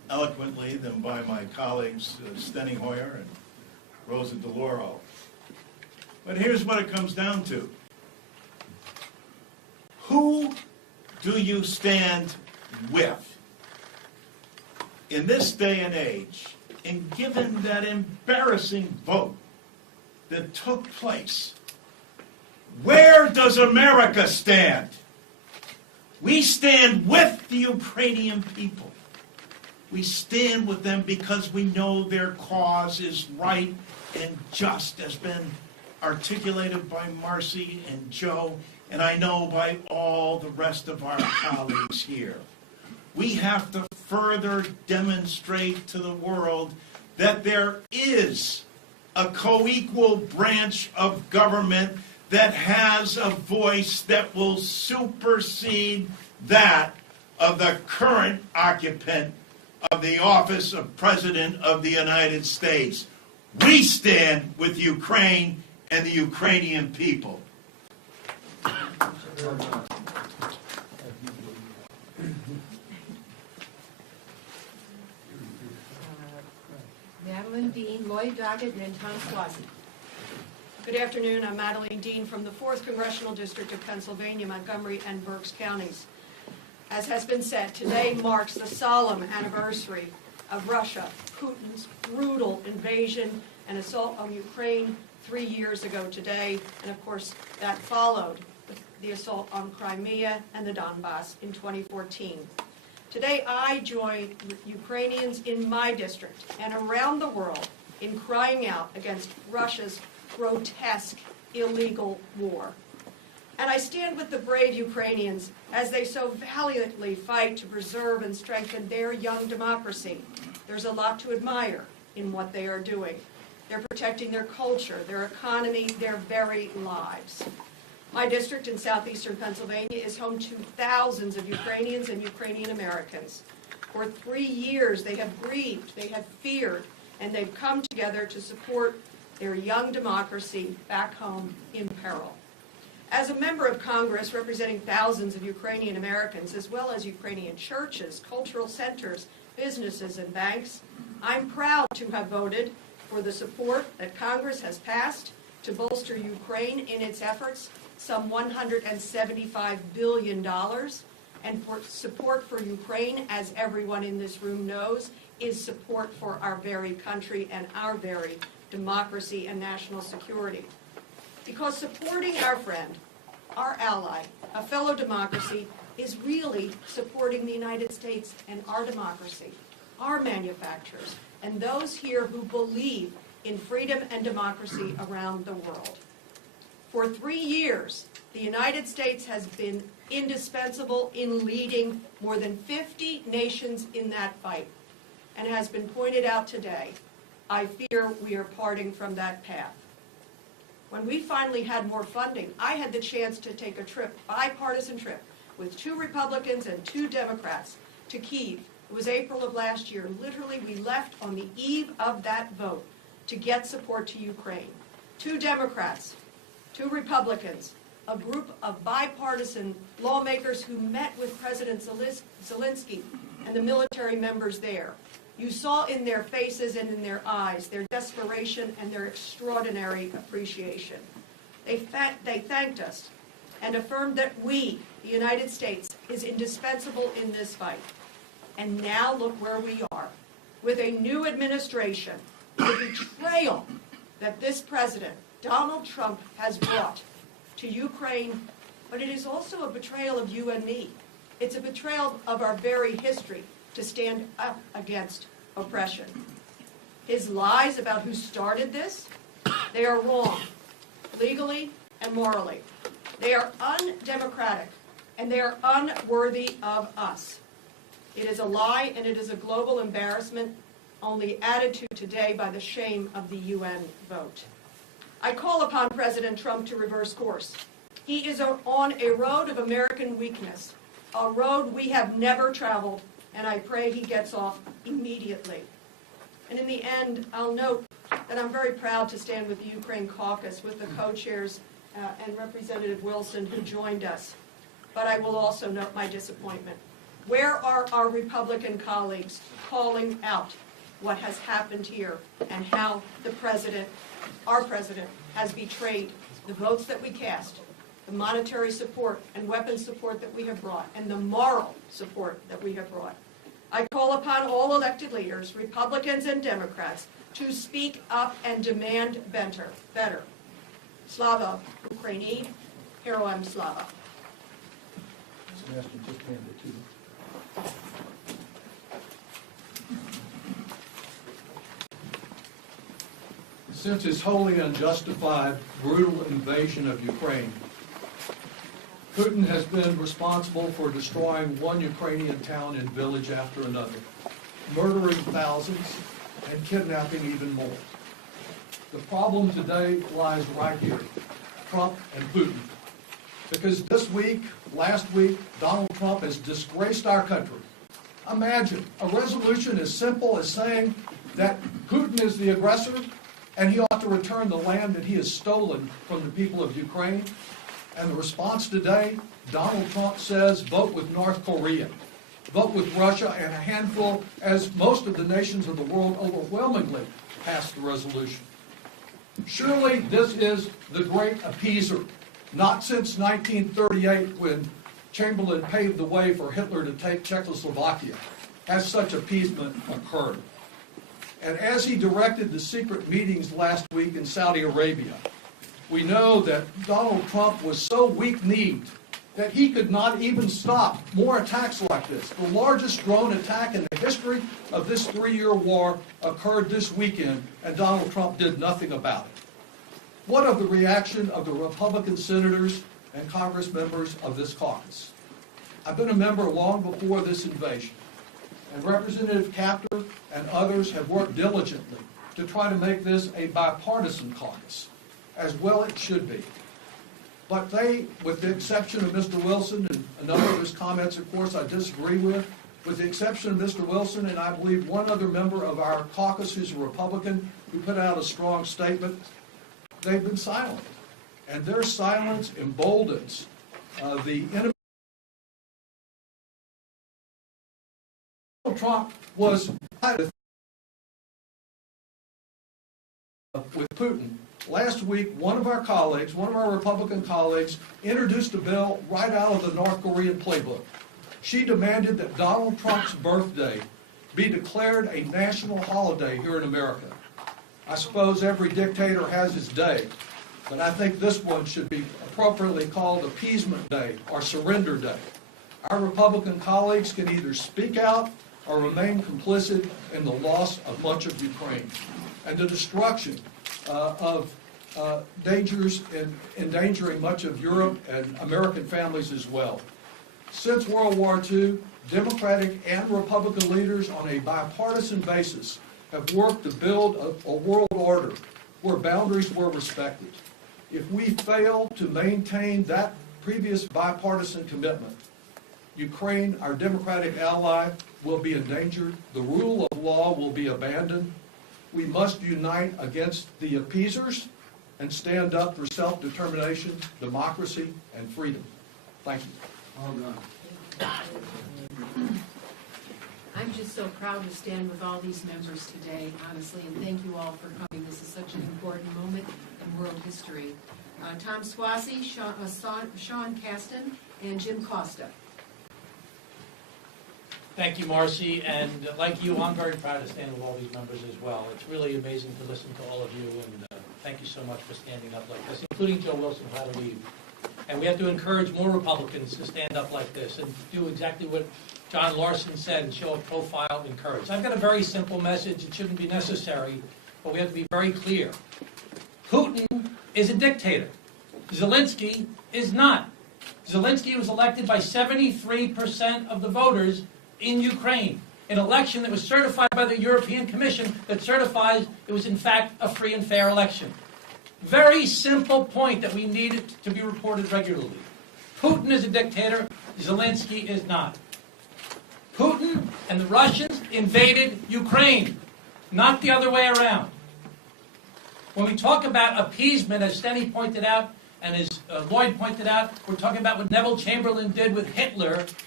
eloquently than by my colleagues Steny Hoyer and Rosa DeLauro. But here's what it comes down to. Who do you stand with? In this day and age, and given that embarrassing vote that took place, where does America stand? We stand with the Ukrainian people. We stand with them because we know their cause is right and just, has been articulated by Marcy and Joe, and I know by all the rest of our colleagues here. We have to further demonstrate to the world that there is a co-equal branch of government that has a voice that will supersede that of the current occupant of the office of President of the United States. We stand with Ukraine and the Ukrainian people. Madeline Dean, Lloyd Doggett, and Tom Squassi. Good afternoon. I'm Madeline Dean from the 4th Congressional District of Pennsylvania, Montgomery and Berks counties. As has been said, today marks the solemn anniversary of Russia, Putin's brutal invasion and assault on Ukraine 3 years ago today, and of course that followed the assault on Crimea and the Donbass in 2014. Today I join Ukrainians in my district and around the world in crying out against Russia's grotesque, illegal war. And I stand with the brave Ukrainians as they so valiantly fight to preserve and strengthen their young democracy. There's a lot to admire in what they are doing. They're protecting their culture, their economy, their very lives. My district in southeastern Pennsylvania is home to thousands of Ukrainians and Ukrainian Americans. For 3 years they have grieved, they have feared, and they've come together to support their young democracy back home in peril. As a member of Congress representing thousands of Ukrainian Americans, as well as Ukrainian churches, cultural centers, businesses, and banks, I'm proud to have voted for the support that Congress has passed to bolster Ukraine in its efforts, some $175 billion, and for support for Ukraine, as everyone in this room knows, is support for our very country and our very democracy and national security. Because supporting our friend, our ally, a fellow democracy, is really supporting the United States and our democracy, our manufacturers, and those here who believe in freedom and democracy around the world. For 3 years, the United States has been indispensable in leading more than 50 nations in that fight. And has been pointed out today, I fear we are parting from that path. When we finally had more funding, I had the chance to take a trip, bipartisan trip, with 2 Republicans and 2 Democrats to Kyiv. It was April of last year. Literally, we left on the eve of that vote to get support to Ukraine. 2 Democrats, 2 Republicans, a group of bipartisan lawmakers who met with President Zelensky and the military members there. You saw in their faces and in their eyes their desperation and their extraordinary appreciation. They thanked us and affirmed that we, the United States, is indispensable in this fight. And now look where we are, with a new administration, the betrayal that this president, Donald Trump, has brought to Ukraine, but it is also a betrayal of you and me. It's a betrayal of our very history to stand up against oppression. His lies about who started this, they are wrong, legally and morally. They are undemocratic, and they are unworthy of us. It is a lie, and it is a global embarrassment, only added to today by the shame of the UN vote. I call upon President Trump to reverse course. He is on a road of American weakness, a road we have never traveled, and I pray he gets off immediately. And in the end, I'll note that I'm very proud to stand with the Ukraine Caucus, with the co-chairs and Representative Wilson, who joined us. But I will also note my disappointment. Where are our Republican colleagues calling out what has happened here and how the president, our president, has betrayed the votes that we cast, the monetary support and weapons support that we have brought, and the moral support that we have brought? I call upon all elected leaders, Republicans and Democrats, to speak up and demand better. Slava Ukraini, Heroem Slava. Sebastian, just hand it to them. Since its wholly unjustified, brutal invasion of Ukraine, Putin has been responsible for destroying one Ukrainian town and village after another, murdering thousands and kidnapping even more. The problem today lies right here, Trump and Putin. Because this week, last week, Donald Trump has disgraced our country. Imagine a resolution as simple as saying that Putin is the aggressor and he ought to return the land that he has stolen from the people of Ukraine. And the response today, Donald Trump says, vote with North Korea, vote with Russia, and a handful, as most of the nations of the world overwhelmingly passed the resolution. Surely this is the great appeaser. Not since 1938, when Chamberlain paved the way for Hitler to take Czechoslovakia, has such appeasement occurred. And as he directed the secret meetings last week in Saudi Arabia, we know that Donald Trump was so weak-kneed that he could not even stop more attacks like this. The largest drone attack in the history of this 3-year war occurred this weekend, and Donald Trump did nothing about it. What of the reaction of the Republican senators and Congress members of this caucus? I've been a member long before this invasion, and Representative Kaptur and others have worked diligently to try to make this a bipartisan caucus, as well it should be. But they, with the exception of Mr. Wilson, and a number of his comments, of course, I disagree with the exception of Mr. Wilson, and I believe one other member of our caucus who's a Republican who put out a strong statement, they've been silent. And their silence emboldens the enemy. Trump was with Putin. Last week, one of our Republican colleagues, introduced a bill right out of the North Korean playbook. She demanded that Donald Trump's birthday be declared a national holiday here in America. I suppose every dictator has his day, but I think this one should be appropriately called Appeasement Day or Surrender Day. Our Republican colleagues can either speak out or remain complicit in the loss of much of Ukraine and the destruction of dangers in endangering much of Europe and American families as well. Since World War II, Democratic and Republican leaders on a bipartisan basis have worked to build a world order where boundaries were respected. If we fail to maintain that previous bipartisan commitment, Ukraine, our democratic ally, will be endangered. The rule of law will be abandoned. We must unite against the appeasers and stand up for self-determination, democracy, and freedom. Thank you. I'm just so proud to stand with all these members today, honestly, and thank you all for coming. This is such an important moment in world history. Tom Swazi, Sean Caston, and Jim Costa. Thank you, Marcy, and like you, I'm very proud to stand with all these members as well. It's really amazing to listen to all of you, and thank you so much for standing up like this, including Joe Wilson, who had to leave. And we have to encourage more Republicans to stand up like this and do exactly what John Larson said and show a profile and courage. I've got a very simple message. It shouldn't be necessary, but we have to be very clear. Putin is a dictator. Zelensky is not. Zelensky was elected by 73% of the voters in Ukraine, an election that was certified by the European Commission that certifies it was in fact a free and fair election. Very simple point that we needed to be reported regularly. Putin is a dictator, Zelensky is not. Putin and the Russians invaded Ukraine, not the other way around. When we talk about appeasement, as Steny pointed out, and as Lloyd pointed out, we're talking about what Neville Chamberlain did with Hitler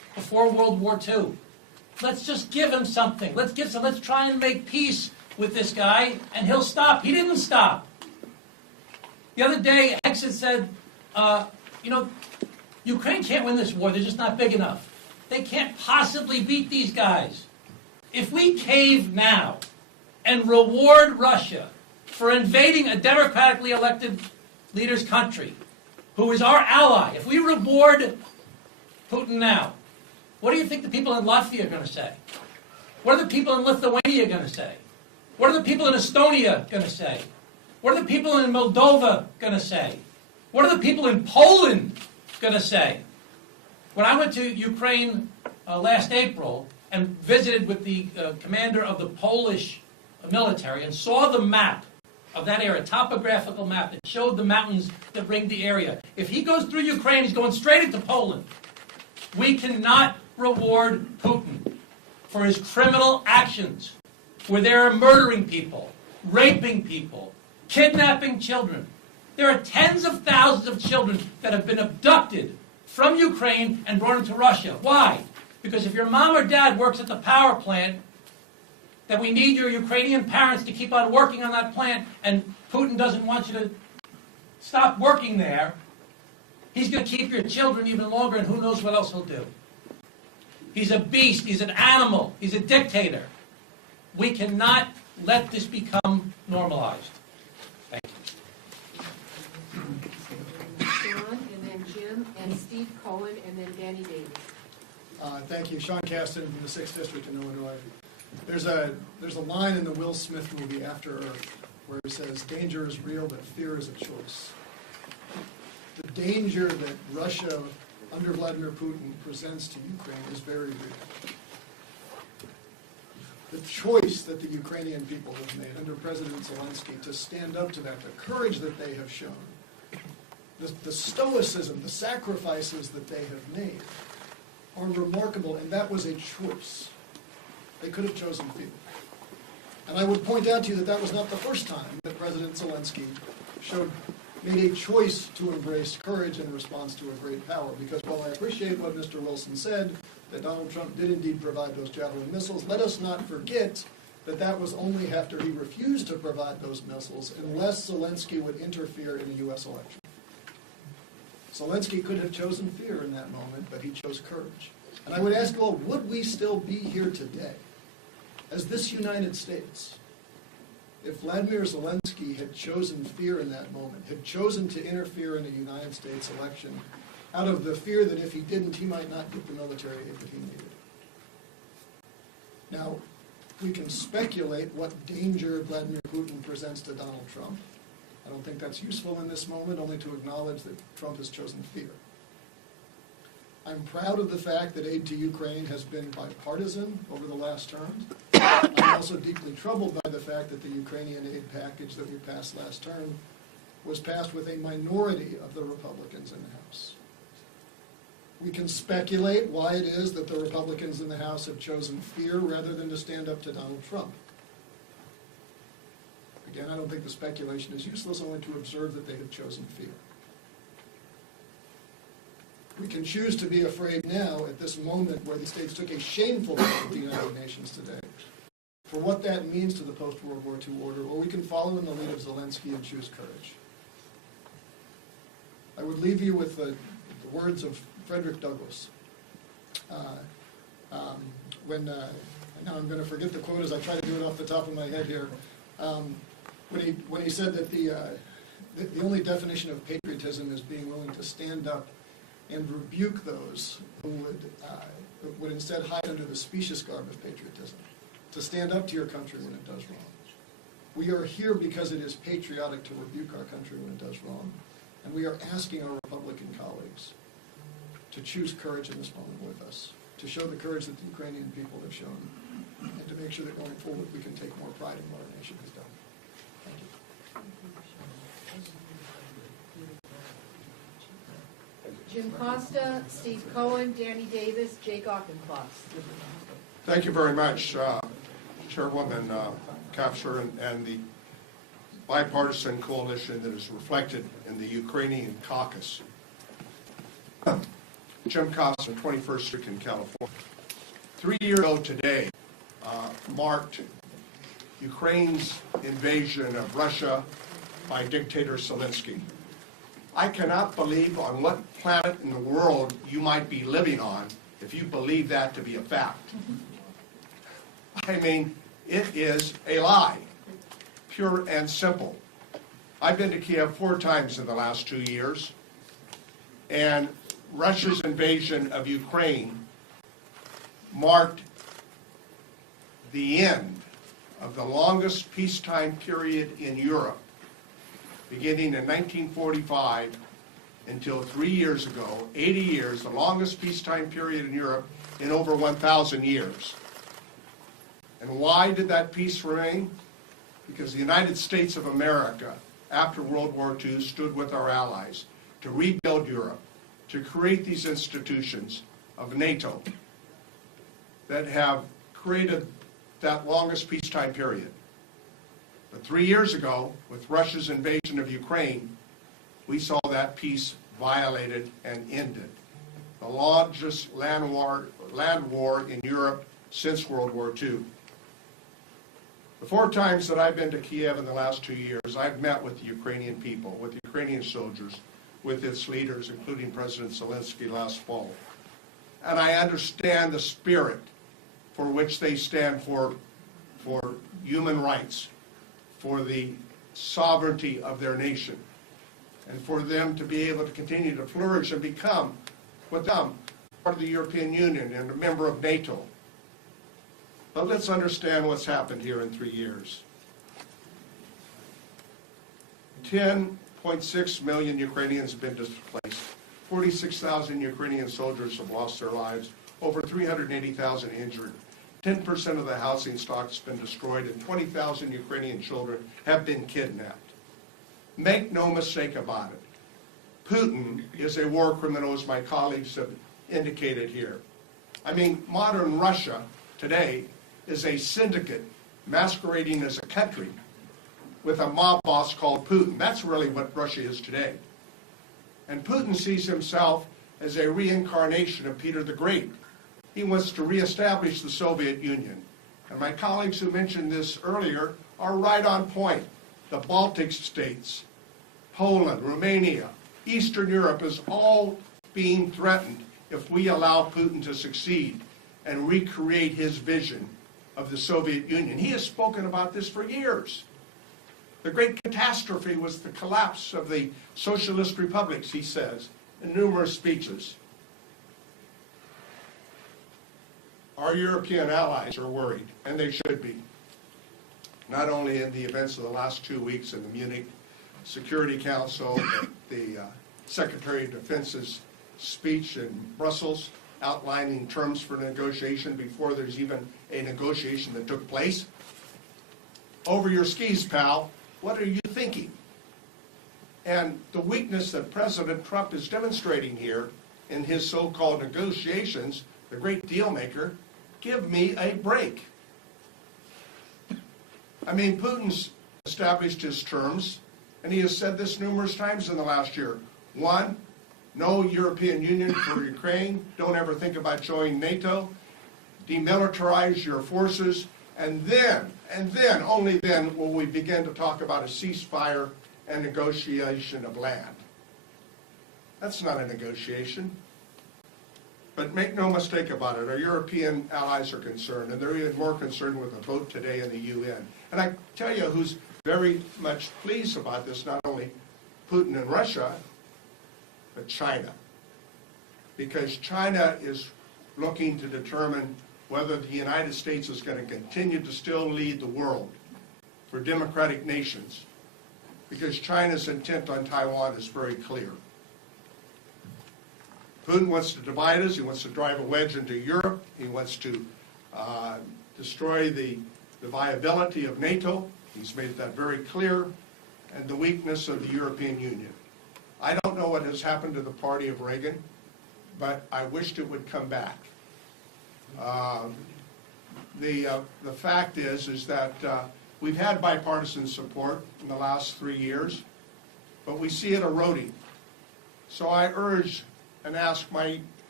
before World War II. Let's just give him something. Let's try and make peace with this guy, and he'll stop. He didn't stop. The other day, Exit said, Ukraine can't win this war. They're just not big enough. They can't possibly beat these guys. If we cave now and reward Russia for invading a democratically elected leader's country, who is our ally, if we reward Putin now, what do you think the people in Latvia are going to say? What are the people in Lithuania going to say? What are the people in Estonia going to say? What are the people in Moldova going to say? What are the people in Poland going to say? When I went to Ukraine last April and visited with the commander of the Polish military and saw the map of that area, topographical map that showed the mountains that ring the area. If he goes through Ukraine, he's going straight into Poland. We cannot reward Putin for his criminal actions, where they are murdering people, raping people, kidnapping children. There are tens of thousands of children that have been abducted from Ukraine and brought into Russia. Why? Because if your mom or dad works at the power plant, that we need your Ukrainian parents to keep on working on that plant, and Putin doesn't want you to stop working there, he's going to keep your children even longer, and who knows what else he'll do. He's a beast. He's an animal. He's a dictator. We cannot let this become normalized. Thank you. Sean, and then Jim, and Steve Cohen, and then Danny Davis. Thank you. Sean Caston from the 6th District in Illinois. There's a line in the Will Smith movie After Earth where he says, danger is real, but fear is a choice. The danger that Russia, under Vladimir Putin, presents to Ukraine is very real. The choice that the Ukrainian people have made under President Zelensky to stand up to that, the courage that they have shown, the stoicism, the sacrifices that they have made are remarkable, and that was a choice. They could have chosen fear. And I would point out to you that that was not the first time that President Zelensky made a choice to embrace courage in response to a great power. Because while I appreciate what Mr. Wilson said, that Donald Trump did indeed provide those Javelin missiles, let us not forget that that was only after he refused to provide those missiles unless Zelensky would interfere in a U.S. election. Zelensky could have chosen fear in that moment, but he chose courage. And I would ask you all, would we still be here today as this United States if Vladimir Zelensky had chosen fear in that moment, had chosen to interfere in a United States election out of the fear that if he didn't, he might not get the military aid that he needed? Now, we can speculate what danger Vladimir Putin presents to Donald Trump. I don't think that's useful in this moment, only to acknowledge that Trump has chosen fear. I'm proud of the fact that aid to Ukraine has been bipartisan over the last term. I'm also deeply troubled by the fact that the Ukrainian aid package that we passed last term was passed with a minority of the Republicans in the House. We can speculate why it is that the Republicans in the House have chosen fear rather than to stand up to Donald Trump. Again, I don't think the speculation is useless, only to observe that they have chosen fear. We can choose to be afraid now at this moment where the states took a shameful vote at the United Nations today for what that means to the post-World War II order, or we can follow in the lead of Zelensky and choose courage. I would leave you with the words of Frederick Douglass. Now I'm going to forget the quote as I try to do it off the top of my head here. When he said that the only definition of patriotism is being willing to stand up and rebuke those who would instead hide under the specious garb of patriotism, to stand up to your country when it does wrong. We are here because it is patriotic to rebuke our country when it does wrong, and we are asking our Republican colleagues to choose courage in this moment with us, to show the courage that the Ukrainian people have shown, and to make sure that going forward we can take more pride in what our nation has done. Thank you. Jim Costa, Steve Cohen, Danny Davis, Jake Auchincloss. Thank you very much, Chairwoman Kaptur, and the bipartisan coalition that is reflected in the Ukrainian Caucus. Jim Costa from 21st Street in California. 3 years ago today marked Ukraine's invasion of Russia by Dictator Zelensky. I cannot believe on what planet in the world you might be living on if you believe that to be a fact. I mean, it is a lie, pure and simple. I've been to Kiev 4 times in the last 2 years, and Russia's invasion of Ukraine marked the end of the longest peacetime period in Europe, beginning in 1945 until 3 years ago, 80 years, the longest peacetime period in Europe in over 1,000 years. And why did that peace remain? Because the United States of America, after World War II, stood with our allies to rebuild Europe, to create these institutions of NATO that have created that longest peacetime period. But 3 years ago, with Russia's invasion of Ukraine, we saw that peace violated and ended. The largest land war in Europe since World War II. The 4 times that I've been to Kiev in the last 2 years, I've met with the Ukrainian people, with the Ukrainian soldiers, with its leaders, including President Zelensky last fall. And I understand the spirit for which they stand for human rights, for the sovereignty of their nation, and for them to be able to continue to flourish and become, with them, part of the European Union and a member of NATO. But let's understand what's happened here in 3 years. 10.6 million Ukrainians have been displaced. 46,000 Ukrainian soldiers have lost their lives. Over 380,000 injured. 10% of the housing stock has been destroyed, and 20,000 Ukrainian children have been kidnapped. Make no mistake about it. Putin is a war criminal, as my colleagues have indicated here. I mean, modern Russia today is a syndicate masquerading as a country with a mob boss called Putin. That's really what Russia is today. And Putin sees himself as a reincarnation of Peter the Great. He wants to reestablish the Soviet Union. And my colleagues who mentioned this earlier are right on point. The Baltic states, Poland, Romania, Eastern Europe is all being threatened if we allow Putin to succeed and recreate his vision of the Soviet Union. He has spoken about this for years. The great catastrophe was the collapse of the socialist republics, he says, in numerous speeches. Our European allies are worried, and they should be. Not only in the events of the last 2 weeks in the Munich Security Council, the Secretary of Defense's speech in Brussels outlining terms for negotiation before there's even a negotiation that took place. Over your skis, pal. What are you thinking? And the weakness that President Trump is demonstrating here in his so-called negotiations, the great deal maker, give me a break. I mean, Putin's established his terms, and he has said this numerous times in the last year. 1, no European Union for Ukraine. Don't ever think about joining NATO. Demilitarize your forces. And then, only then, will we begin to talk about a ceasefire and negotiation of land. That's not a negotiation. But make no mistake about it, our European allies are concerned, and they're even more concerned with the vote today in the UN. And I tell you who's very much pleased about this, not only Putin and Russia, but China. Because China is looking to determine whether the United States is going to continue to still lead the world for democratic nations. Because China's intent on Taiwan is very clear. Putin wants to divide us. He wants to drive a wedge into Europe. He wants to destroy the viability of NATO. He's made that very clear, and the weakness of the European Union. I don't know what has happened to the party of Reagan, but I wished it would come back. The fact is that we've had bipartisan support in the last 3 years, but we see it eroding. So I urge and ask my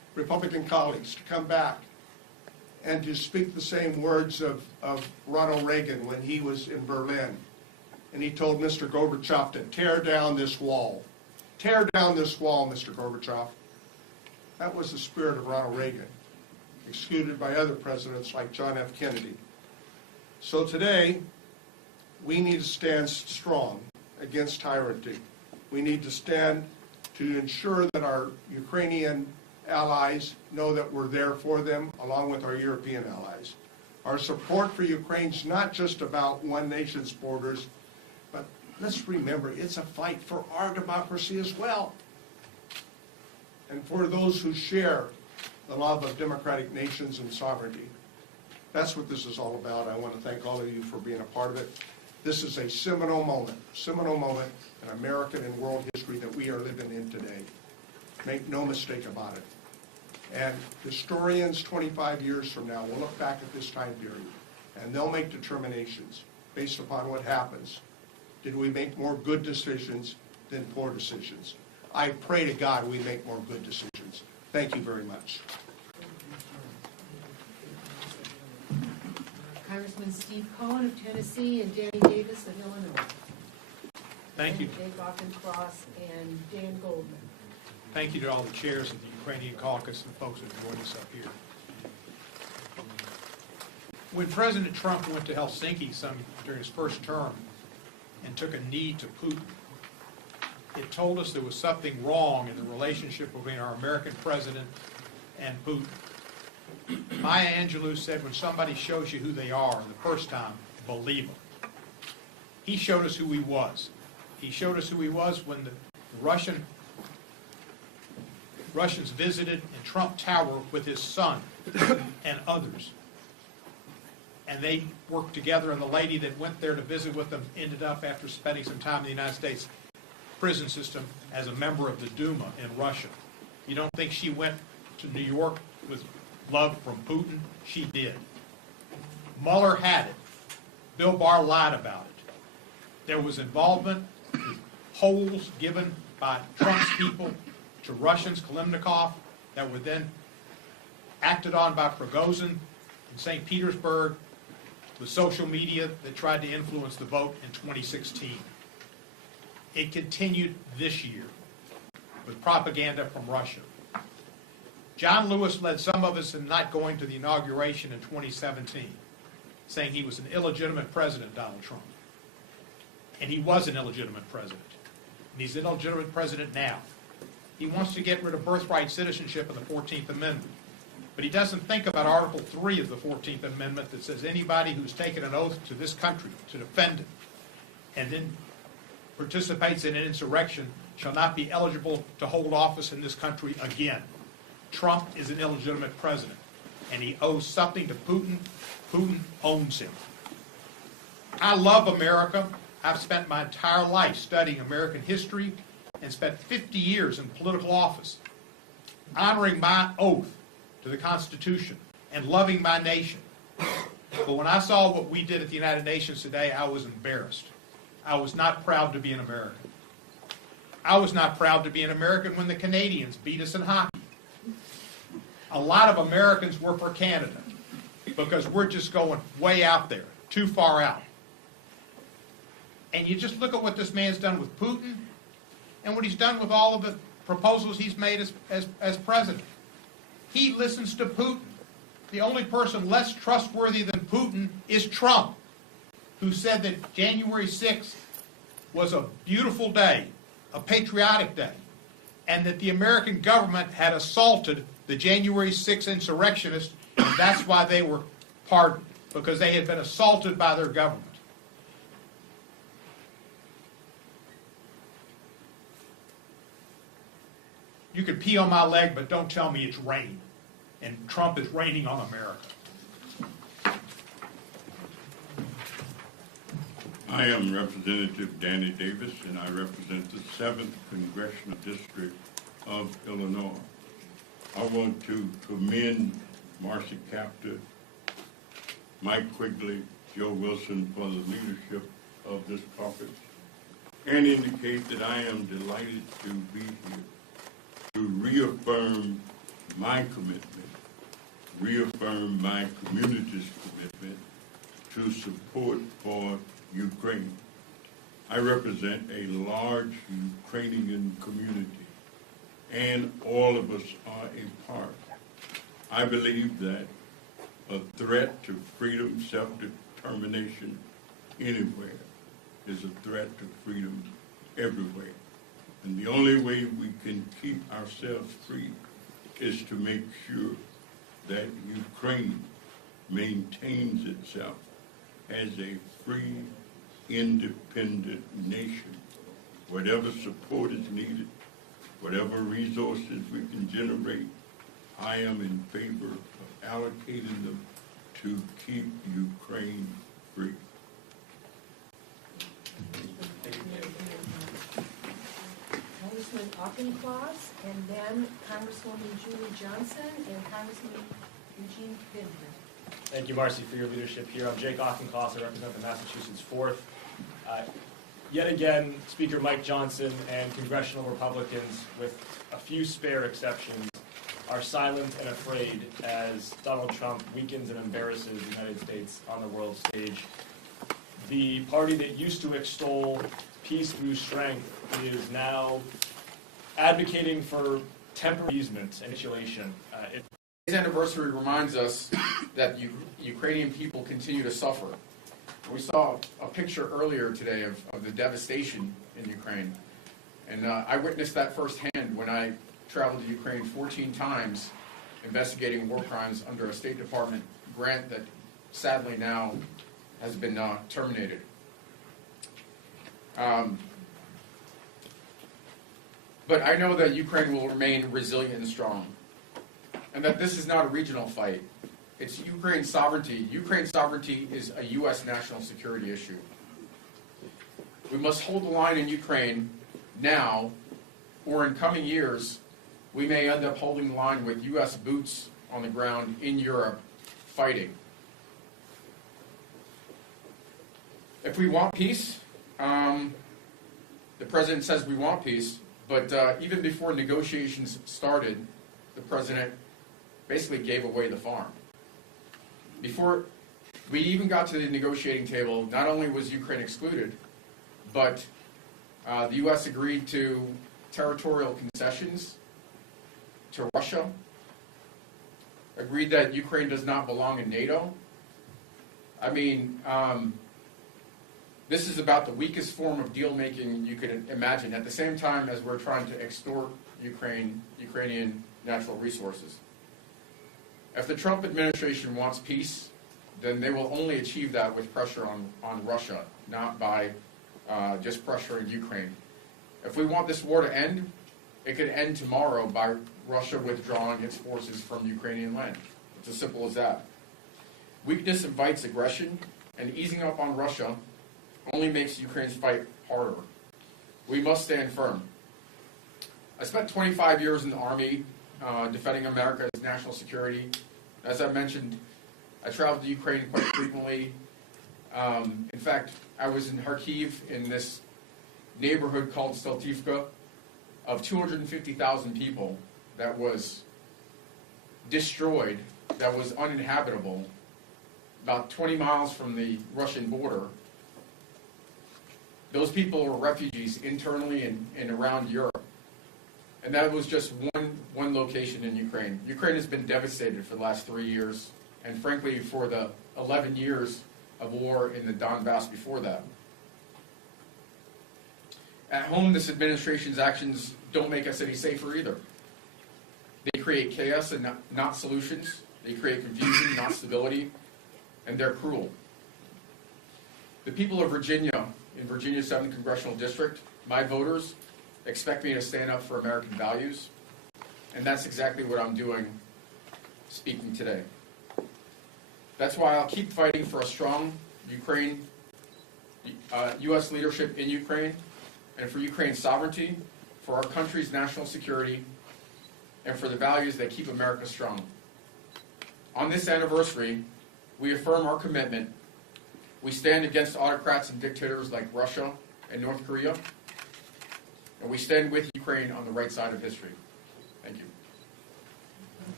Republican colleagues to come back and to speak the same words of Ronald Reagan when he was in Berlin. And he told Mr. Gorbachev to tear down this wall. Tear down this wall, Mr. Gorbachev. That was the spirit of Ronald Reagan, excluded by other presidents like John F. Kennedy. So today, we need to stand strong against tyranny. We need to stand to ensure that our Ukrainian allies know that we're there for them, along with our European allies. Our support for Ukraine is not just about one nation's borders, but let's remember, it's a fight for our democracy as well. And for those who share the love of democratic nations and sovereignty. That's what this is all about. I want to thank all of you for being a part of it. This is a seminal moment in American and world history that we are living in today. Make no mistake about it. And historians 25 years from now will look back at this time period, and they'll make determinations based upon what happens. Did we make more good decisions than poor decisions? I pray to God we make more good decisions. Thank you very much. Congressman Steve Cohen of Tennessee and Danny Davis of Illinois. Thank you. And Jake Auchincloss and Dan Goldman. Thank you to all the chairs of the Ukrainian Caucus and folks that joined us up here. When President Trump went to Helsinki during his first term and took a knee to Putin, it told us there was something wrong in the relationship between our American president and Putin. Maya Angelou said, when somebody shows you who they are the first time, believe them. He showed us who he was. He showed us who he was when the Russians visited in Trump Tower with his son and others. And they worked together, and the lady that went there to visit with them ended up, after spending some time in the United States prison system, as a member of the Duma in Russia. You don't think she went to New York with love from Putin? She did. Mueller had it. Bill Barr lied about it. There was involvement with polls given by Trump's people to Russians, Kalimnikov, that were then acted on by Prigozhin in St. Petersburg, with social media that tried to influence the vote in 2016. It continued this year with propaganda from Russia. John Lewis led some of us in not going to the inauguration in 2017, saying he was an illegitimate president, Donald Trump. And he was an illegitimate president. And he's an illegitimate president now. He wants to get rid of birthright citizenship in the 14th Amendment. But he doesn't think about Article 3 of the 14th Amendment that says anybody who's taken an oath to this country to defend it and then participates in an insurrection shall not be eligible to hold office in this country again. Trump is an illegitimate president, and he owes something to Putin. Putin owns him. I love America. I've spent my entire life studying American history and spent 50 years in political office, honoring my oath to the Constitution and loving my nation. But when I saw what we did at the United Nations today, I was embarrassed. I was not proud to be an American. I was not proud to be an American when the Canadians beat us in hockey. A lot of Americans were for Canada because we're just going way out there, too far out. And you just look at what this man's done with Putin and what he's done with all of the proposals he's made as president. He listens to Putin. The only person less trustworthy than Putin is Trump, who said that January 6th was a beautiful day, a patriotic day, and that the American government had assaulted the January 6th insurrectionists, and that's why they were pardoned, because they had been assaulted by their government. You can pee on my leg, but don't tell me it's rain. And Trump is raining on America. I am Representative Danny Davis, and I represent the 7th Congressional District of Illinois. I want to commend Marcy Kaptur, Mike Quigley, Joe Wilson for the leadership of this caucus, and indicate that I am delighted to be here to reaffirm my commitment, reaffirm my community's commitment to support for Ukraine. I represent a large Ukrainian community, and all of us are a part. I believe that a threat to freedom, self-determination anywhere is a threat to freedom everywhere. And the only way we can keep ourselves free is to make sure that Ukraine maintains itself as a free, independent nation. Whatever support is needed, whatever resources we can generate, I am in favor of allocating them to keep Ukraine free. Congressman Auchincloss, and then Congresswoman Julie Johnson and Congressman Eugene Pidman. Thank you, Marcy, for your leadership here. I'm Jake Auchincloss. I represent the Massachusetts 4th. Yet again, Speaker Mike Johnson and congressional Republicans, with a few spare exceptions, are silent and afraid as Donald Trump weakens and embarrasses the United States on the world stage. The party that used to extol peace through strength is now advocating for temporary appeasement and capitulation. Today's anniversary reminds us that Ukrainian people continue to suffer. We saw a picture earlier today of the devastation in Ukraine, and I witnessed that firsthand when I traveled to Ukraine 14 times investigating war crimes under a State Department grant that sadly now has been terminated. But I know that Ukraine will remain resilient and strong, and that this is not a regional fight. It's Ukraine's sovereignty. Ukraine's sovereignty is a U.S. national security issue. We must hold the line in Ukraine now, or in coming years, we may end up holding the line with U.S. boots on the ground in Europe fighting. If we want peace, the president says we want peace, but even before negotiations started, the president basically gave away the farm. Before we even got to the negotiating table, not only was Ukraine excluded, but the U.S. agreed to territorial concessions to Russia, agreed that Ukraine does not belong in NATO. I mean, this is about the weakest form of deal-making you could imagine, at the same time as we're trying to extort Ukrainian natural resources. If the Trump administration wants peace, then they will only achieve that with pressure on Russia, not by just pressuring Ukraine. If we want this war to end, it could end tomorrow by Russia withdrawing its forces from Ukrainian land. It's as simple as that. Weakness invites aggression, and easing up on Russia only makes Ukraine's fight harder. We must stand firm. I spent 25 years in the Army defending America's national security. As I mentioned, I traveled to Ukraine quite frequently. In fact, I was in Kharkiv in this neighborhood called Steltivka of 250,000 people that was destroyed, that was uninhabitable, about 20 miles from the Russian border. Those people were refugees internally and around Europe. And that was just one location in Ukraine. Ukraine has been devastated for the last 3 years, and frankly for the 11 years of war in the Donbass before that. At home, this administration's actions don't make us any safer either. They create chaos and not solutions. They create confusion, not stability, and they're cruel. The people of Virginia, in Virginia's 7th Congressional District, my voters, expect me to stand up for American values, and that's exactly what I'm doing speaking today. That's why I'll keep fighting for a strong Ukraine, U.S. leadership in Ukraine, and for Ukraine's sovereignty, for our country's national security, and for the values that keep America strong. On this anniversary, we affirm our commitment. We stand against autocrats and dictators like Russia and North Korea, and we stand with Ukraine on the right side of history. Thank you.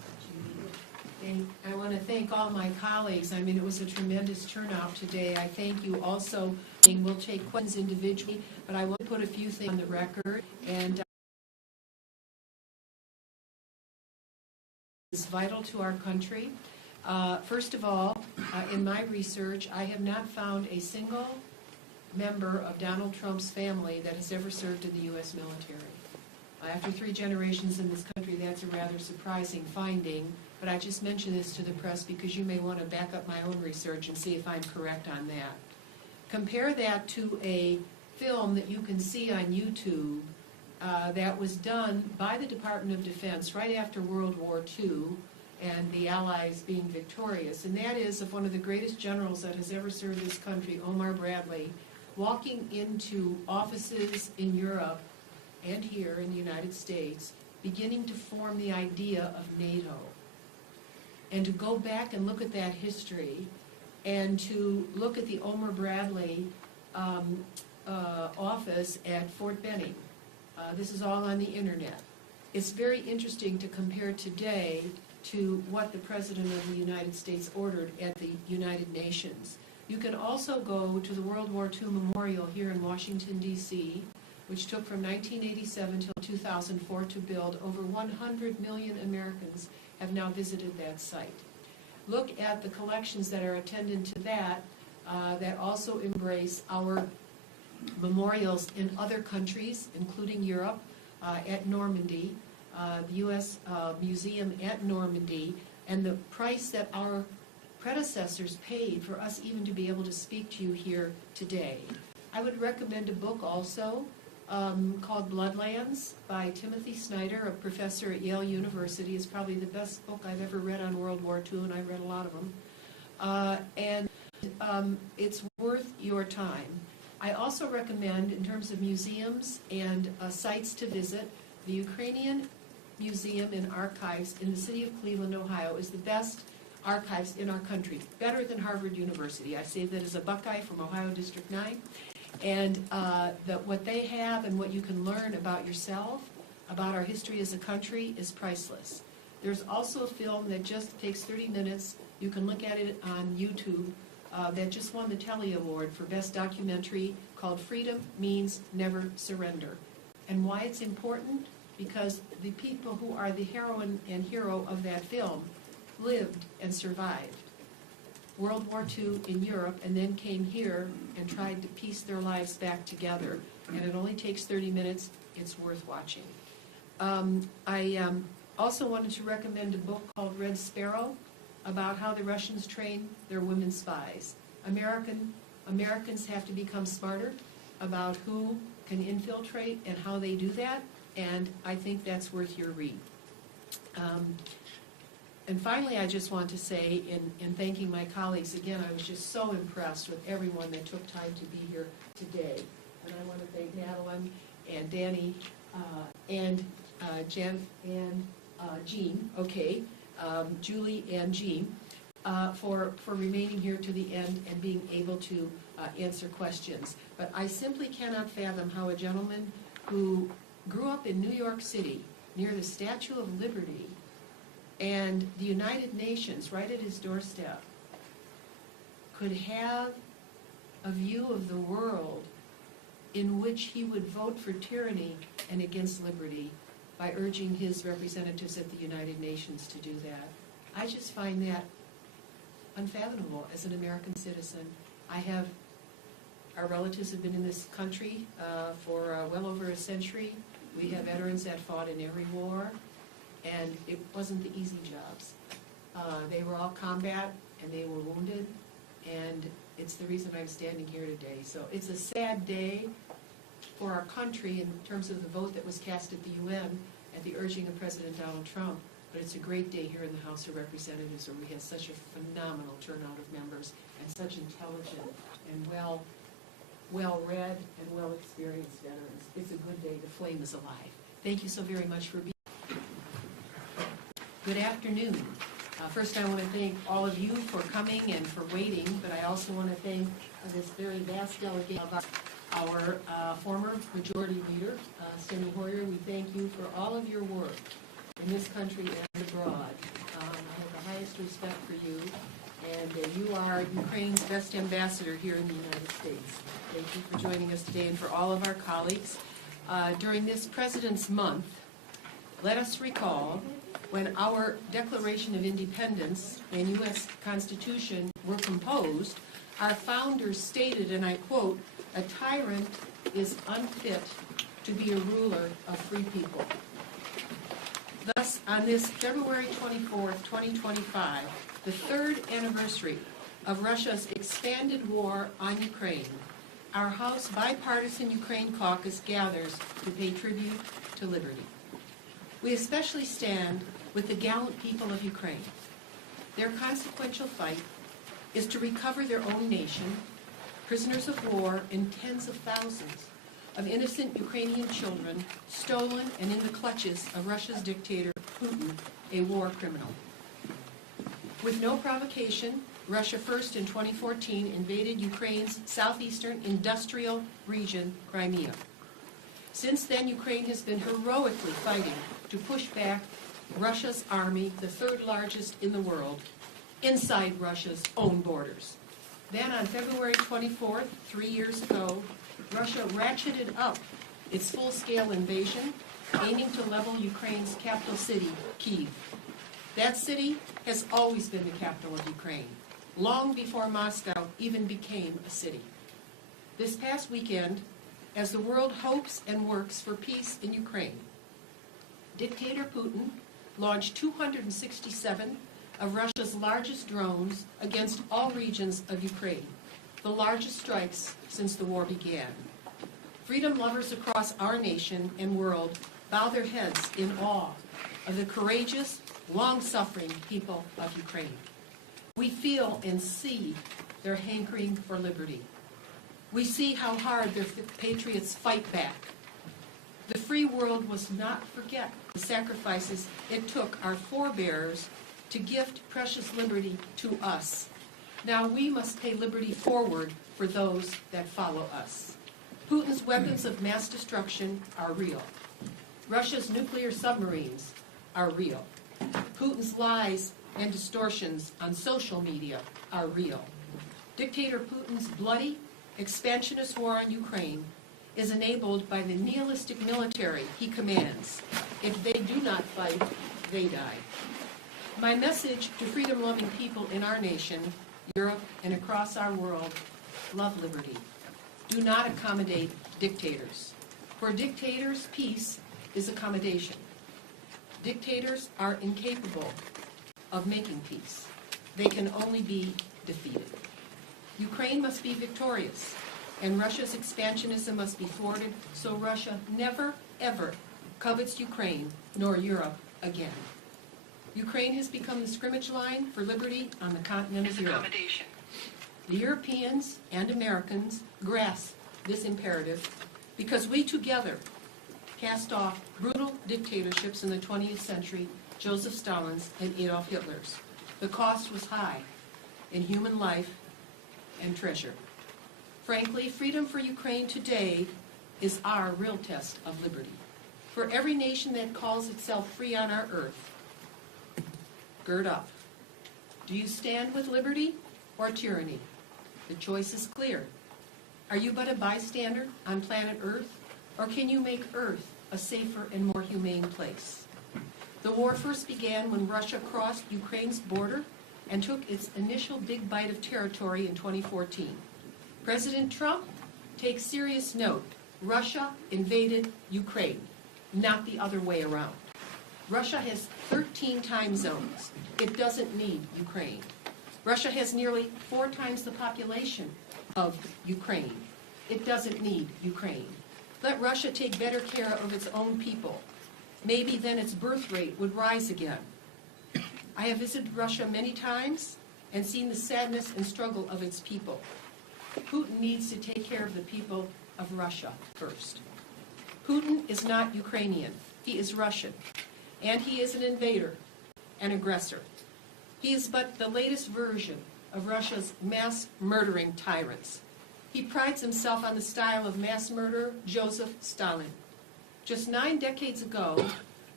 I want to thank all my colleagues. I mean, it was a tremendous turnout today. I thank you also. We'll take questions individually, but I will put a few things on the record. And is vital to our country. First of all, in my research, I have not found a single member of Donald Trump's family that has ever served in the U.S. military. After 3 generations in this country, that's a rather surprising finding, but I just mention this to the press because you may want to back up my own research and see if I'm correct on that. Compare that to a film that you can see on YouTube that was done by the Department of Defense right after World War II and the Allies being victorious, and that is of one of the greatest generals that has ever served this country, Omar Bradley, walking into offices in Europe and here in the United States, beginning to form the idea of NATO. And to go back and look at that history, and to look at the Omar Bradley office at Fort Benning. This is all on the internet. It's very interesting to compare today to what the President of the United States ordered at the United Nations. You can also go to the World War II Memorial here in Washington, D.C., which took from 1987 till 2004 to build. Over 100 million Americans have now visited that site. Look at the collections that are attendant to that, that also embrace our memorials in other countries, including Europe, at Normandy, the U.S. Museum at Normandy, and the price that our predecessors paid for us even to be able to speak to you here today. I would recommend a book also called Bloodlands by Timothy Snyder, a professor at Yale University. It's probably the best book I've ever read on World War II, and I've read a lot of them. It's worth your time. I also recommend, in terms of museums and sites to visit, the Ukrainian Museum and Archives in the city of Cleveland, Ohio, is the best archives in our country, better than Harvard University. I say that as a Buckeye from Ohio District 9. And what they have and what you can learn about yourself, about our history as a country, is priceless. There's also a film that just takes 30 minutes. You can look at it on YouTube. That just won the Telly Award for Best Documentary, called Freedom Means Never Surrender. And why it's important? Because the people who are the heroine and hero of that film lived and survived World War II in Europe, and then came here and tried to piece their lives back together. And it only takes 30 minutes. It's worth watching. I also wanted to recommend a book called Red Sparrow, about how the Russians train their women spies. Americans have to become smarter about who can infiltrate and how they do that, and I think that's worth your read. And finally, I just want to say, in thanking my colleagues, again, I was just so impressed with everyone that took time to be here today. And I want to thank Madeline and Danny and Jen and Jean, Julie and Jean, for remaining here to the end and being able to answer questions. But I simply cannot fathom how a gentleman who grew up in New York City, near the Statue of Liberty, and the United Nations right at his doorstep, could have a view of the world in which he would vote for tyranny and against liberty by urging his representatives at the United Nations to do that. I just find that unfathomable as an American citizen. Our relatives have been in this country for well over a century. We have veterans that fought in every war, and it wasn't the easy jobs. They were all combat, and they were wounded, and it's the reason I'm standing here today. So it's a sad day for our country in terms of the vote that was cast at the UN at the urging of President Donald Trump, but it's a great day here in the House of Representatives where we have such a phenomenal turnout of members and such intelligent and well-read and well-experienced veterans. It's a good day. The flame is alive. Thank you so very much for being here. Good afternoon. First, I want to thank all of you for coming and for waiting, but I also want to thank this very vast delegation of our former majority leader, Steny Hoyer. We thank you for all of your work in this country and abroad. I have the highest respect for you, and you are Ukraine's best ambassador here in the United States. Thank you for joining us today and for all of our colleagues. During this President's Month, let us recall when our Declaration of Independence and U.S. Constitution were composed, our founders stated, and I quote, "A tyrant is unfit to be a ruler of free people." Thus, on this February 24th, 2025, the third anniversary of Russia's expanded war on Ukraine, our House Bipartisan Ukraine Caucus gathers to pay tribute to liberty. We especially stand with the gallant people of Ukraine. Their consequential fight is to recover their own nation, prisoners of war, and tens of thousands of innocent Ukrainian children stolen and in the clutches of Russia's dictator, Putin, a war criminal. With no provocation, Russia first in 2014 invaded Ukraine's southeastern industrial region, Crimea. Since then, Ukraine has been heroically fighting to push back Russia's army, the third largest in the world, inside Russia's own borders. Then on February 24th, 3 years ago, Russia ratcheted up its full-scale invasion, aiming to level Ukraine's capital city, Kyiv. That city has always been the capital of Ukraine, long before Moscow even became a city. This past weekend, as the world hopes and works for peace in Ukraine, Dictator Putin launched 267 of Russia's largest drones against all regions of Ukraine, the largest strikes since the war began. Freedom lovers across our nation and world bow their heads in awe of the courageous, long-suffering people of Ukraine. We feel and see their hankering for liberty. We see how hard their patriots fight back. The free world must not forget the sacrifices it took our forebears to gift precious liberty to us. Now we must pay liberty forward for those that follow us. Putin's weapons of mass destruction are real. Russia's nuclear submarines are real. Putin's lies and distortions on social media are real. Dictator Putin's bloody, expansionist war on Ukraine is enabled by the nihilistic military he commands. If they do not fight, they die. My message to freedom-loving people in our nation, Europe, and across our world: love liberty. Do not accommodate dictators. For dictators, peace is accommodation. Dictators are incapable of making peace. They can only be defeated. Ukraine must be victorious, and Russia's expansionism must be thwarted so Russia never, ever covets Ukraine nor Europe again. Ukraine has become the scrimmage line for liberty on the continent of Europe. The Europeans and Americans grasp this imperative because we together cast off brutal dictatorships in the 20th century, Joseph Stalin's and Adolf Hitler's. The cost was high in human life and treasure. Frankly, freedom for Ukraine today is our real test of liberty. For every nation that calls itself free on our earth, gird up. Do you stand with liberty or tyranny? The choice is clear. Are you but a bystander on planet Earth, or can you make Earth a safer and more humane place? The war first began when Russia crossed Ukraine's border and took its initial big bite of territory in 2014. President Trump takes serious note. Russia invaded Ukraine, not the other way around. Russia has 13 time zones. It doesn't need Ukraine. Russia has nearly 4 times the population of Ukraine. It doesn't need Ukraine. Let Russia take better care of its own people. Maybe then its birth rate would rise again. I have visited Russia many times and seen the sadness and struggle of its people. Putin needs to take care of the people of Russia first. Putin is not Ukrainian. He is Russian. And he is an invader, an aggressor. He is but the latest version of Russia's mass murdering tyrants. He prides himself on the style of mass murderer Joseph Stalin. Just 9 decades ago,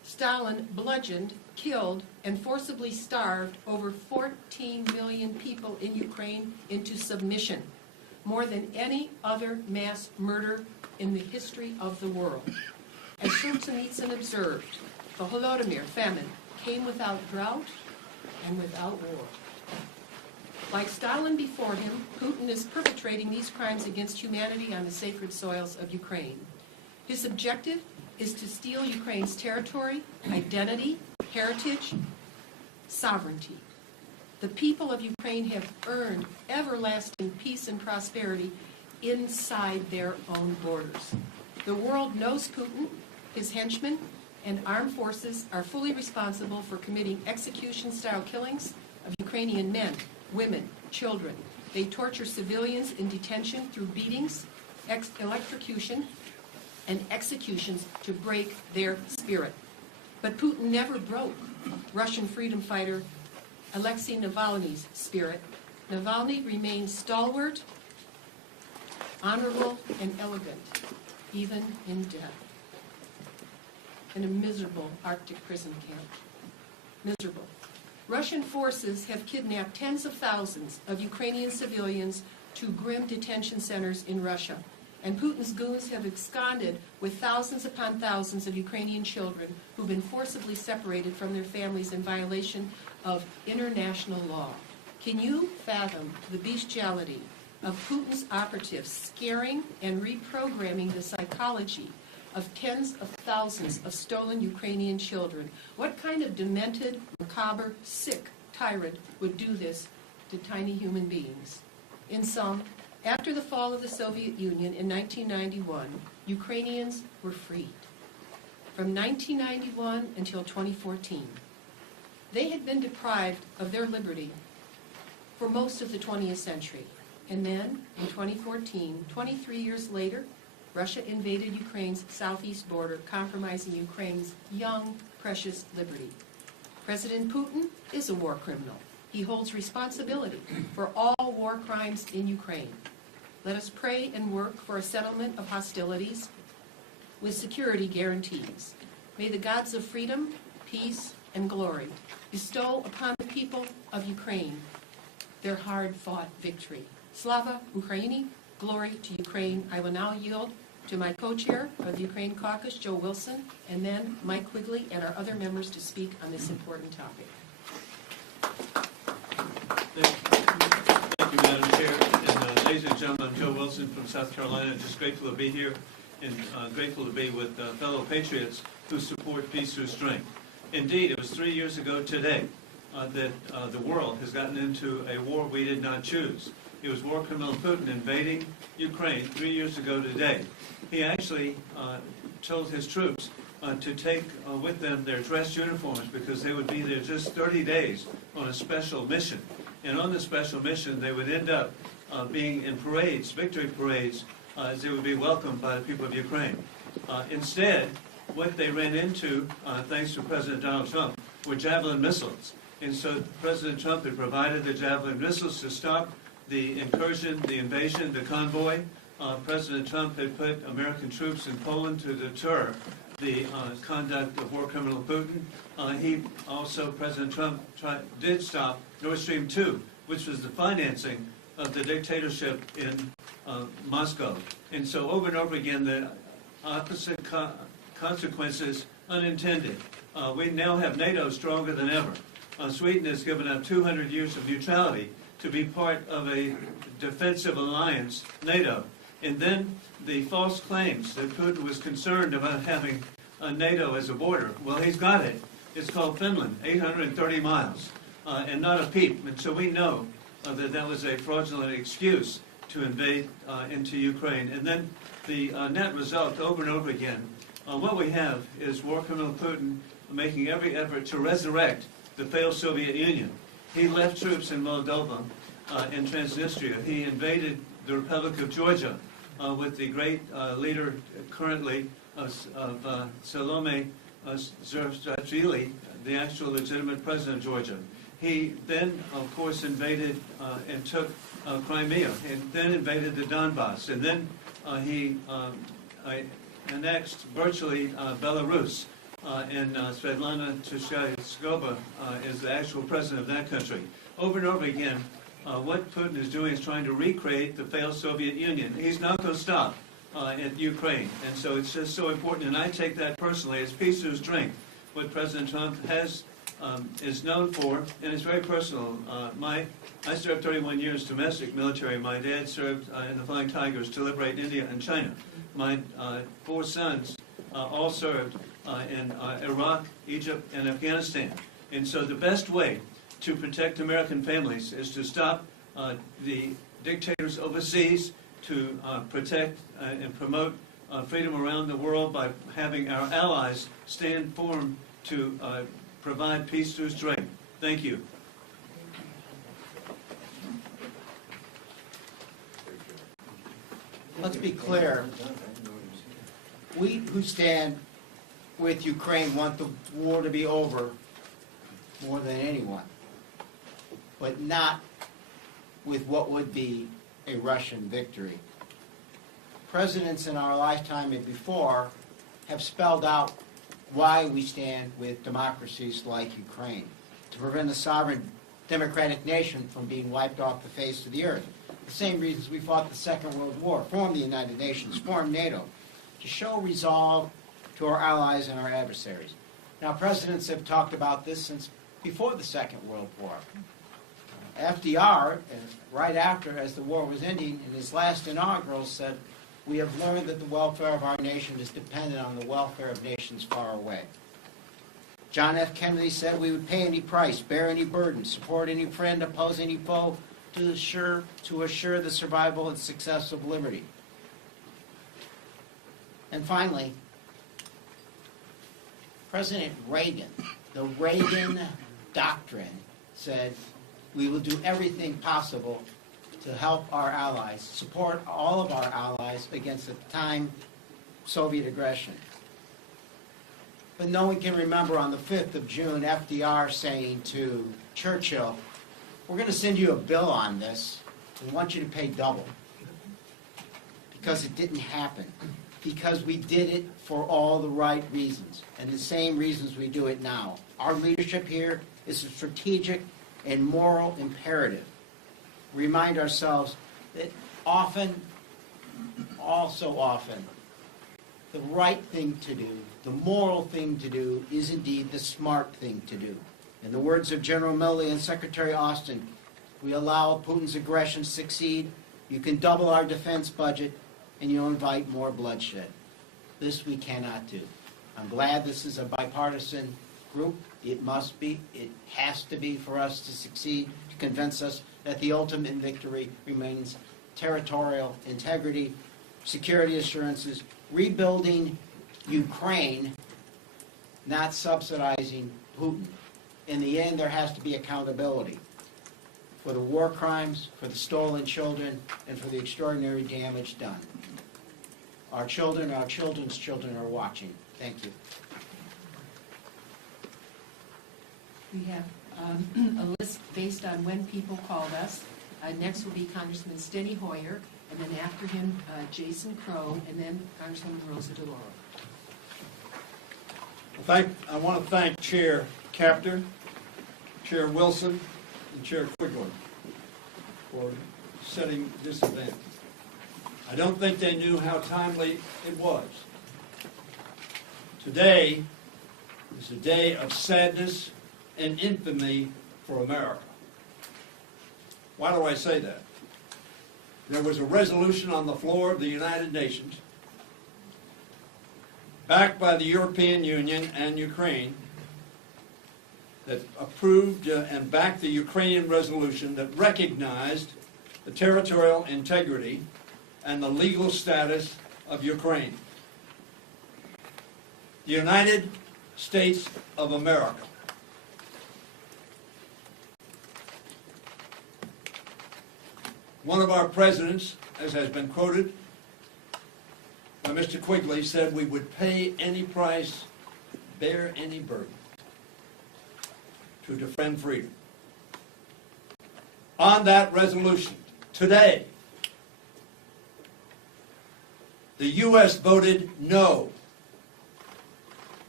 Stalin bludgeoned, killed, and forcibly starved over 14 million people in Ukraine into submission, more than any other mass murder in the history of the world. As Solzhenitsyn observed, the Holodomor famine came without drought and without war. Like Stalin before him, Putin is perpetrating these crimes against humanity on the sacred soils of Ukraine. His objective is to steal Ukraine's territory, identity, heritage, sovereignty. The people of Ukraine have earned everlasting peace and prosperity inside their own borders. The world knows Putin, his henchmen, and armed forces are fully responsible for committing execution-style killings of Ukrainian men, women, children. They torture civilians in detention through beatings, electrocution, and executions to break their spirit. But Putin never broke Russian freedom fighter Alexei Navalny's spirit. Navalny remains stalwart, honorable, and elegant, even in death. In a miserable Arctic prison camp. Miserable. Russian forces have kidnapped tens of thousands of Ukrainian civilians to grim detention centers in Russia. And Putin's goons have absconded with thousands upon thousands of Ukrainian children who've been forcibly separated from their families in violation of international law. Can you fathom the bestiality of Putin's operatives scaring and reprogramming the psychology of tens of thousands of stolen Ukrainian children? What kind of demented, macabre, sick tyrant would do this to tiny human beings? In sum, after the fall of the Soviet Union in 1991, Ukrainians were freed. From 1991 until 2014, they had been deprived of their liberty for most of the 20th century. And then, in 2014, 23 years later, Russia invaded Ukraine's southeast border, compromising Ukraine's young, precious liberty. President Putin is a war criminal. He holds responsibility for all war crimes in Ukraine. Let us pray and work for a settlement of hostilities with security guarantees. May the gods of freedom, peace, and glory bestow upon the people of Ukraine their hard-fought victory. Slava Ukraini, glory to Ukraine. I will now yield to my co-chair of the Ukraine Caucus, Joe Wilson, and then Mike Quigley and our other members to speak on this important topic. Thank you, Madam Chair. And ladies and gentlemen, I'm Joe Wilson from South Carolina. Just grateful to be here and grateful to be with fellow patriots who support peace through strength. Indeed, it was 3 years ago today that the world has gotten into a war we did not choose. It was war criminal Putin invading Ukraine 3 years ago today. He actually told his troops to take with them their dress uniforms because they would be there just 30 days on a special mission. And on the special mission, they would end up being in parades, victory parades, as they would be welcomed by the people of Ukraine. Instead, what they ran into, thanks to President Donald Trump, were Javelin missiles. And so President Trump had provided the Javelin missiles to stop the incursion, the invasion, the convoy. President Trump had put American troops in Poland to deter the conduct of war criminal Putin. President Trump did stop Nord Stream 2, which was the financing of the dictatorship in Moscow. And so over and over again, the opposite consequences unintended. We now have NATO stronger than ever. Sweden has given up 200 years of neutrality to be part of a defensive alliance, NATO. And then the false claims that Putin was concerned about having NATO as a border. Well, he's got it. It's called Finland, 830 miles, and not a peep. And so we know that that was a fraudulent excuse to invade into Ukraine. And then the net result over and over again, what we have is war criminal Putin making every effort to resurrect the failed Soviet Union. He left troops in Moldova and Transnistria. He invaded the Republic of Georgia with the great leader currently of Salome Zurabishvili, the actual legitimate president of Georgia. He then, of course, invaded and took Crimea, and then invaded the Donbass, and then he annexed virtually Belarus. and Svetlana Tishkova is the actual president of that country. Over and over again, what Putin is doing is trying to recreate the failed Soviet Union. He's not going to stop at Ukraine, and so it's just so important, and I take that personally as peace through strength, what President Trump is known for, and it's very personal. I served 31 years domestic military. My dad served in the Flying Tigers to liberate India and China. My 4 sons all served in Iraq, Egypt, and Afghanistan. And so the best way to protect American families is to stop the dictators overseas, to protect and promote freedom around the world by having our allies stand firm to provide peace through strength. Thank you. Let's be clear. We who stand with Ukraine want the war to be over more than anyone, but not with what would be a Russian victory. Presidents in our lifetime and before have spelled out why we stand with democracies like Ukraine, to prevent a sovereign democratic nation from being wiped off the face of the earth. The same reasons we fought the Second World War, formed the United Nations, formed NATO, to show resolve to our allies and our adversaries. Now, presidents have talked about this since before the Second World War. FDR, right after, as the war was ending, in his last inaugural said, "We have learned that the welfare of our nation is dependent on the welfare of nations far away." John F. Kennedy said, "We would pay any price, bear any burden, support any friend, oppose any foe, to assure the survival and success of liberty." And finally, President Reagan, the Reagan doctrine, said, "We will do everything possible to help our allies, support all of our allies against, at the time, Soviet aggression." But no one can remember on the 5th of June, FDR saying to Churchill, "We're going to send you a bill on this. We want you to pay double." Because it didn't happen. Because we did it for all the right reasons, and the same reasons we do it now. Our leadership here is a strategic and moral imperative. We remind ourselves that often, also often, the right thing to do, the moral thing to do, is indeed the smart thing to do. In the words of General Milley and Secretary Austin, we allow Putin's aggression to succeed, you can double our defense budget, and you'll invite more bloodshed. This we cannot do. I'm glad this is a bipartisan group. It must be, it has to be for us to succeed, to convince us that the ultimate victory remains territorial integrity, security assurances, rebuilding Ukraine, not subsidizing Putin. In the end, there has to be accountability for the war crimes, for the stolen children, and for the extraordinary damage done. Our children, our children's children are watching. Thank you. We have a list based on when people called us. Next will be Congressman Steny Hoyer, and then after him, Jason Crow, and then Congresswoman Rosa DeLauro. I want to thank Chair Kaptur, Chair Wilson, and Chair Quigley for setting this event. I don't think they knew how timely it was. Today is a day of sadness and infamy for America. Why do I say that? There was a resolution on the floor of the United Nations, backed by the European Union and Ukraine, that approved and backed the Ukrainian resolution that recognized the territorial integrity and the legal status of Ukraine. The United States of America one of our presidents, as has been quoted by Mr. Quigley, said we would pay any price, bear any burden to defend freedom. On that resolution, today, the U.S. voted no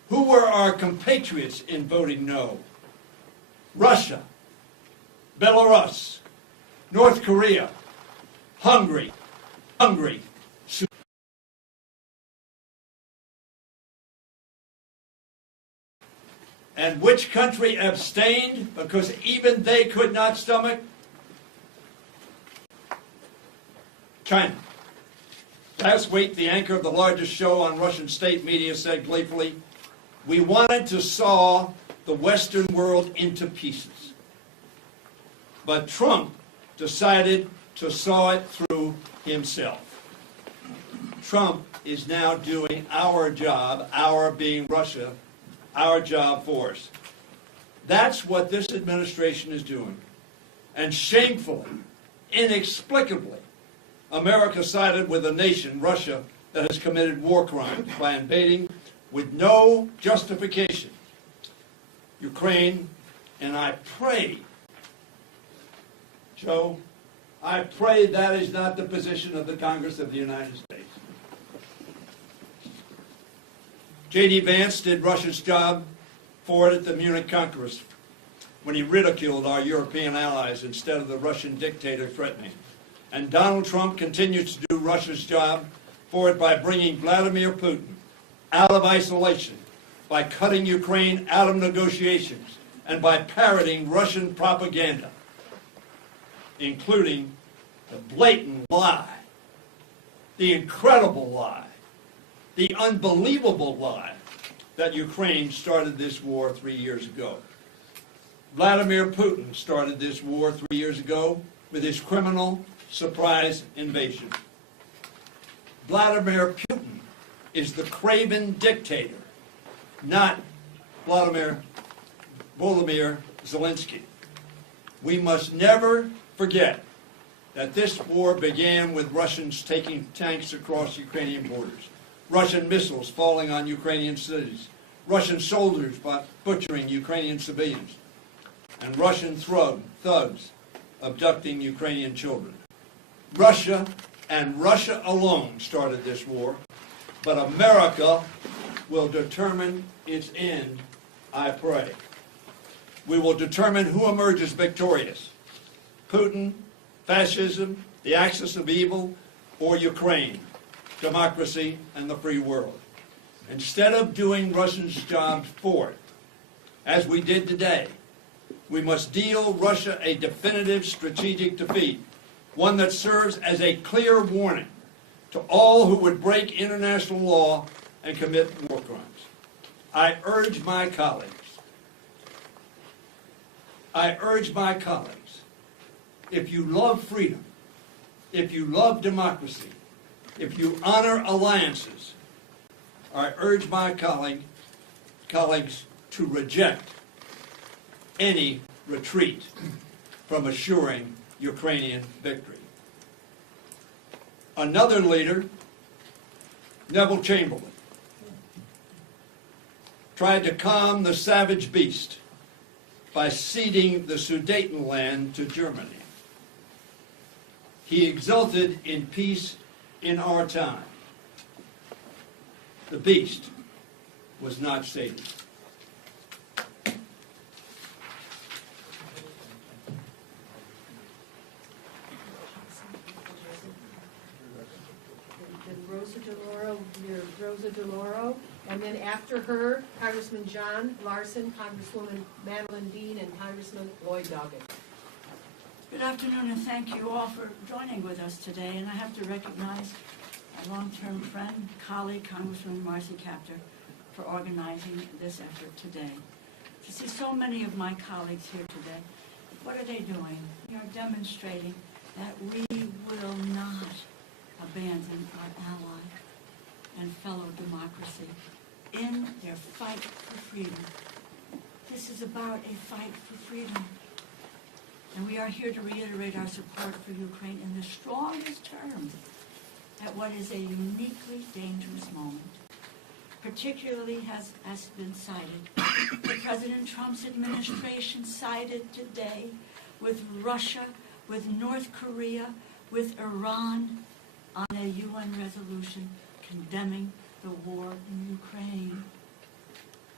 Who were our compatriots in voting no? Russia, Belarus, North Korea, Hungary, and which country abstained because even they could not stomach? China. Last week, the anchor of the largest show on Russian state media said gleefully, "We wanted to saw the Western world into pieces." But Trump decided to saw it through himself. Trump is now doing our job, our being Russia, our job for us. That's what this administration is doing. And shamefully, inexplicably, America sided with a nation, Russia, that has committed war crimes by invading with no justification Ukraine. And I pray, Joe, I pray that is not the position of the Congress of the United States. J.D. Vance did Russia's job for it at the Munich Congress when he ridiculed our European allies instead of the Russian dictator threatening. And Donald Trump continues to do Russia's job for it by bringing Vladimir Putin out of isolation, by cutting Ukraine out of negotiations, and by parroting Russian propaganda, including the blatant lie, the incredible lie, the unbelievable lie that Ukraine started this war 3 years ago. Vladimir Putin started this war 3 years ago with his criminal surprise invasion. Vladimir Putin is the craven dictator, not Volodymyr Zelensky. We must never forget that this war began with Russians taking tanks across Ukrainian borders, Russian missiles falling on Ukrainian cities, Russian soldiers butchering Ukrainian civilians, and Russian thugs abducting Ukrainian children. Russia and Russia alone started this war, but America will determine its end, I pray. We will determine who emerges victorious: Putin, fascism, the axis of evil, or Ukraine, democracy, and the free world. Instead of doing Russia's job for it, as we did today, we must deal Russia a definitive strategic defeat, one that serves as a clear warning to all who would break international law and commit war crimes. I urge my colleagues, if you love freedom, if you love democracy, if you honor alliances, I urge my colleagues to reject any retreat from assuring Ukrainian victory. Another leader, Neville Chamberlain, tried to calm the savage beast by ceding the Sudetenland to Germany. He exulted in peace in our time. The beast was not sated. Rosa DeLauro, and then after her, Congressman John Larson, Congresswoman Madeline Dean, and Congressman Lloyd Doggett. Good afternoon, and thank you all for joining with us today. And I have to recognize my long-term friend, colleague, Congresswoman Marcy Kaptur, for organizing this effort today. To see so many of my colleagues here today, what are they doing? They are demonstrating that we will not abandon our ally and fellow democracy in their fight for freedom. This is about a fight for freedom. And we are here to reiterate our support for Ukraine in the strongest terms at what is a uniquely dangerous moment. Particularly has been cited, President Trump's administration sided today with Russia, with North Korea, with Iran on a UN resolution condemning the war in Ukraine.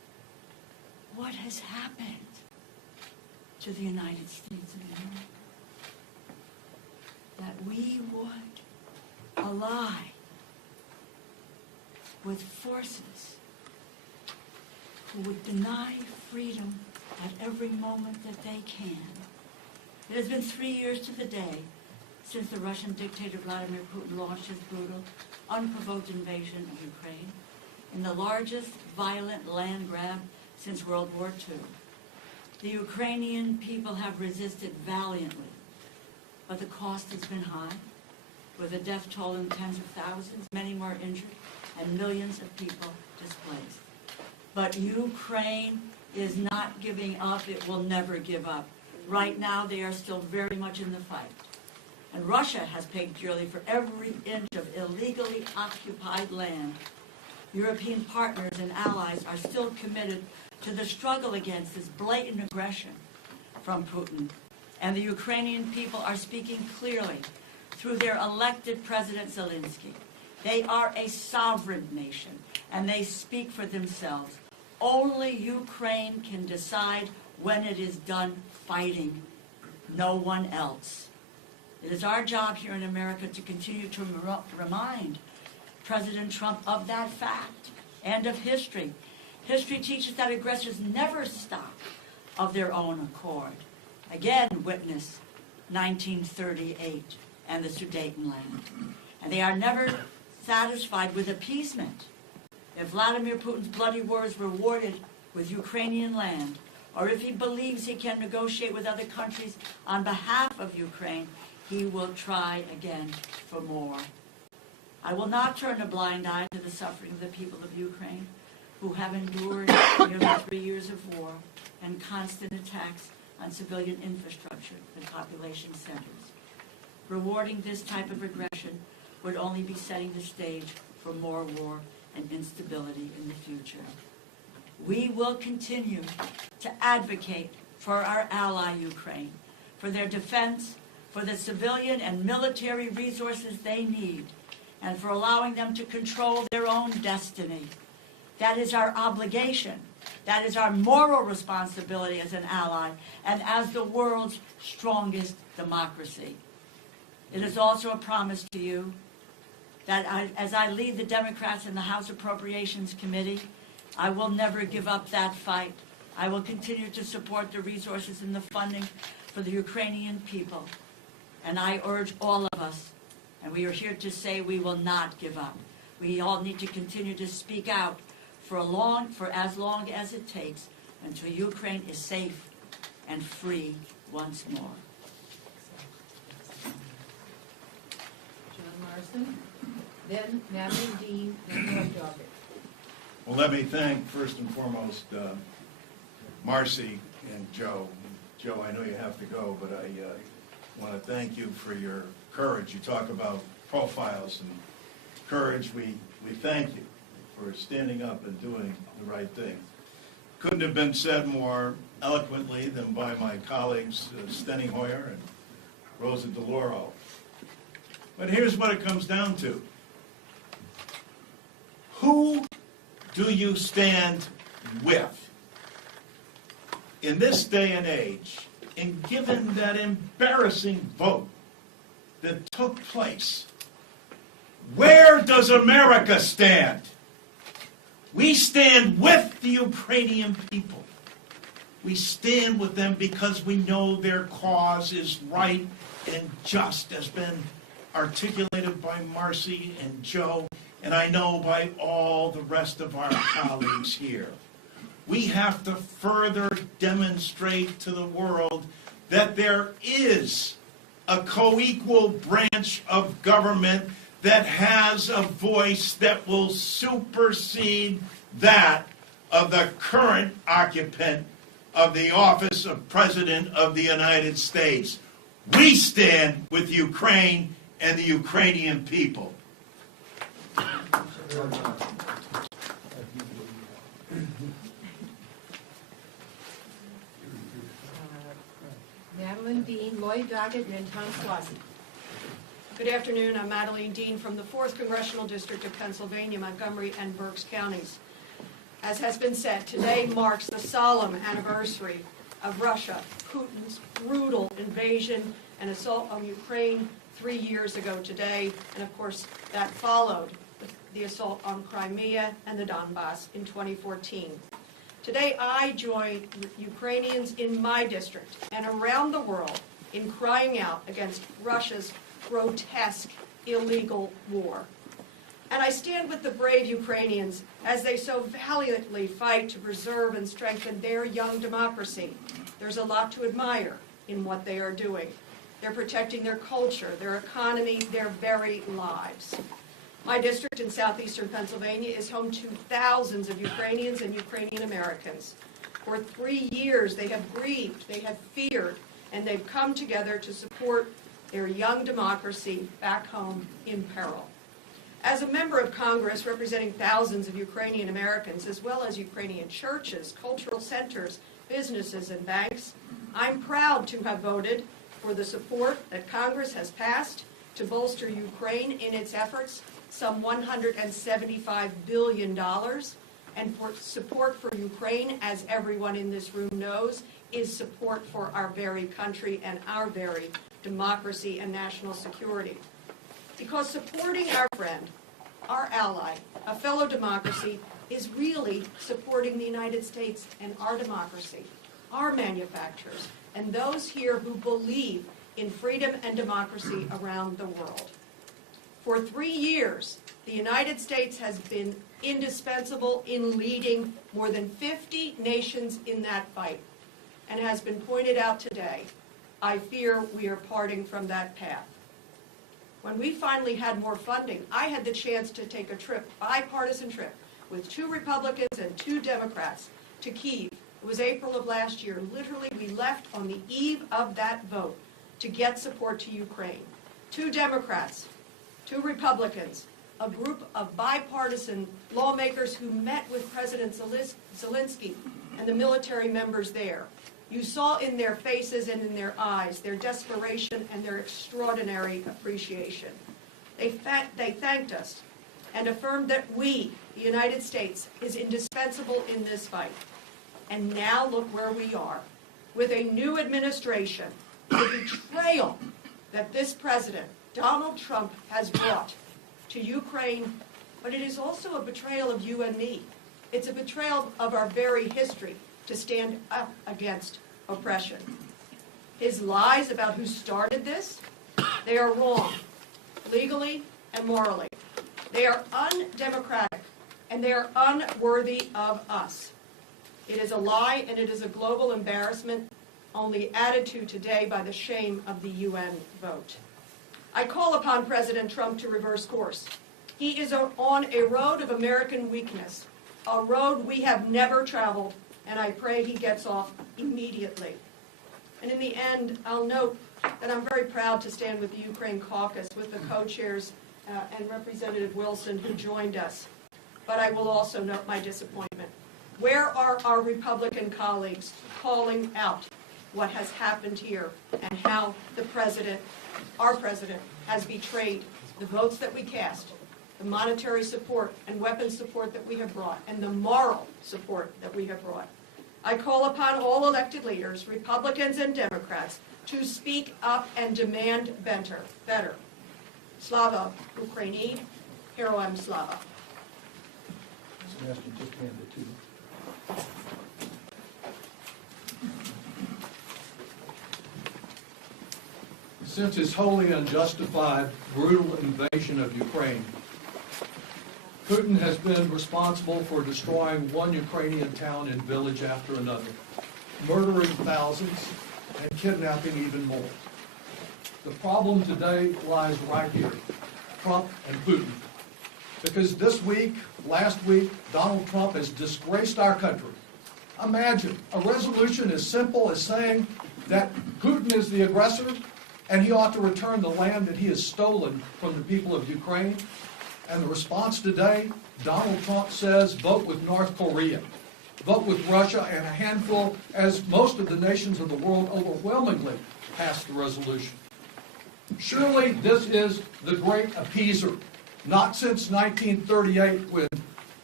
what has happened to the United States of America. That we would ally with forces who would deny freedom at every moment that they can. It has been 3 years to the day since the Russian dictator Vladimir Putin launched his brutal, unprovoked invasion of Ukraine in the largest violent land grab since World War II. The Ukrainian people have resisted valiantly, but the cost has been high, with a death toll in tens of thousands, many more injured, and millions of people displaced. But Ukraine is not giving up. It will never give up. Right now, they are still very much in the fight. And Russia has paid dearly for every inch of illegally occupied land. European partners and allies are still committed to the struggle against this blatant aggression from Putin. And the Ukrainian people are speaking clearly through their elected President Zelensky. They are a sovereign nation, and they speak for themselves. Only Ukraine can decide when it is done fighting, no one else. It is our job here in America to continue to remind President Trump of that fact and of history. History teaches that aggressors never stop of their own accord. Again, witness 1938 and the Sudetenland. And they are never satisfied with appeasement. If Vladimir Putin's bloody war is rewarded with Ukrainian land, or if he believes he can negotiate with other countries on behalf of Ukraine, he will try again for more. I will not turn a blind eye to the suffering of the people of Ukraine, who have endured nearly 3 years of war and constant attacks on civilian infrastructure and population centers. Rewarding this type of aggression would only be setting the stage for more war and instability in the future. We will continue to advocate for our ally Ukraine, for their defense, for the civilian and military resources they need, and for allowing them to control their own destiny. That is our obligation. That is our moral responsibility as an ally and as the world's strongest democracy. It is also a promise to you that as I lead the Democrats in the House Appropriations Committee, I will never give up that fight. I will continue to support the resources and the funding for the Ukrainian people. And I urge all of us, and we are here to say we will not give up. We all need to continue to speak out for as long as it takes until Ukraine is safe and free once more. John Marston, then Madeline Dean, then Roy Doggett. Well, let me thank, first and foremost, Marcy and Joe. Joe, I know you have to go, but I want to thank you for your courage. You talk about profiles and courage. We thank you for standing up and doing the right thing. Couldn't have been said more eloquently than by my colleagues, Steny Hoyer and Rosa DeLauro. But here's what it comes down to. Who do you stand with? In this day and age, and given that embarrassing vote that took place, where does America stand? We stand with the Ukrainian people. We stand with them because we know their cause is right and just, as been articulated by Marcy and Joe, and I know by all the rest of our colleagues here. We have to further demonstrate to the world that there is a co-equal branch of government that has a voice that will supersede that of the current occupant of the office of President of the United States. We stand with Ukraine and the Ukrainian people. Madeline Dean, Lloyd Doggett, and then Tom Swazi. Good afternoon. I'm Madeline Dean from the 4th Congressional District of Pennsylvania, Montgomery and Berks counties. As has been said, today marks the solemn anniversary of Russia, Putin's brutal invasion and assault on Ukraine 3 years ago today, and of course that followed the assault on Crimea and the Donbass in 2014. Today I join Ukrainians in my district and around the world in crying out against Russia's grotesque, illegal war. And I stand with the brave Ukrainians as they so valiantly fight to preserve and strengthen their young democracy. There's a lot to admire in what they are doing. They're protecting their culture, their economy, their very lives. My district in southeastern Pennsylvania is home to thousands of Ukrainians and Ukrainian Americans. For 3 years, they have grieved, they have feared, and they've come together to support their young democracy back home in peril. As a member of Congress representing thousands of Ukrainian Americans, as well as Ukrainian churches, cultural centers, businesses, and banks, I'm proud to have voted for the support that Congress has passed to bolster Ukraine in its efforts, some $175 billion, and for support for Ukraine, as everyone in this room knows, is support for our very country and our very democracy and national security. Because supporting our friend, our ally, a fellow democracy, is really supporting the United States and our democracy, our manufacturers, and those here who believe in freedom and democracy around the world. For 3 years, the United States has been indispensable in leading more than 50 nations in that fight. And has been pointed out today, I fear we are parting from that path. When we finally had more funding, I had the chance to take a trip, bipartisan trip, with 2 Republicans and 2 Democrats to Kyiv. It was April of last year. Literally, we left on the eve of that vote to get support to Ukraine. 2 Democrats, 2 Republicans, a group of bipartisan lawmakers who met with President Zelensky and the military members there. You saw in their faces and in their eyes their desperation and their extraordinary appreciation. They thanked us and affirmed that we, the United States, is indispensable in this fight. And now look where we are, with a new administration, the betrayal that this president, Donald Trump, has brought to Ukraine, but it is also a betrayal of you and me. It's a betrayal of our very history to stand up against oppression. His lies about who started this, they are wrong, legally and morally. They are undemocratic, and they are unworthy of us. It is a lie, and it is a global embarrassment, only added to today by the shame of the UN vote. I call upon President Trump to reverse course. He is on a road of American weakness, a road we have never traveled, and I pray he gets off immediately. And in the end, I'll note that I'm very proud to stand with the Ukraine Caucus, with the co-chairs and Representative Wilson, who joined us. But I will also note my disappointment. Where are our Republican colleagues calling out what has happened here and how the president, our president, has betrayed the votes that we cast, the monetary support and weapons support that we have brought, and the moral support that we have brought? I call upon all elected leaders, Republicans and Democrats, to speak up and demand better. Slava Ukraini, Heroem Slava. Since his wholly unjustified, brutal invasion of Ukraine, Putin has been responsible for destroying one Ukrainian town and village after another, murdering thousands and kidnapping even more. The problem today lies right here, Trump and Putin. Because this week, last week, Donald Trump has disgraced our country. Imagine a resolution as simple as saying that Putin is the aggressor and he ought to return the land that he has stolen from the people of Ukraine. And the response today, Donald Trump says, vote with North Korea, vote with Russia, and a handful, as most of the nations of the world overwhelmingly passed the resolution. Surely this is the great appeaser, not since 1938 when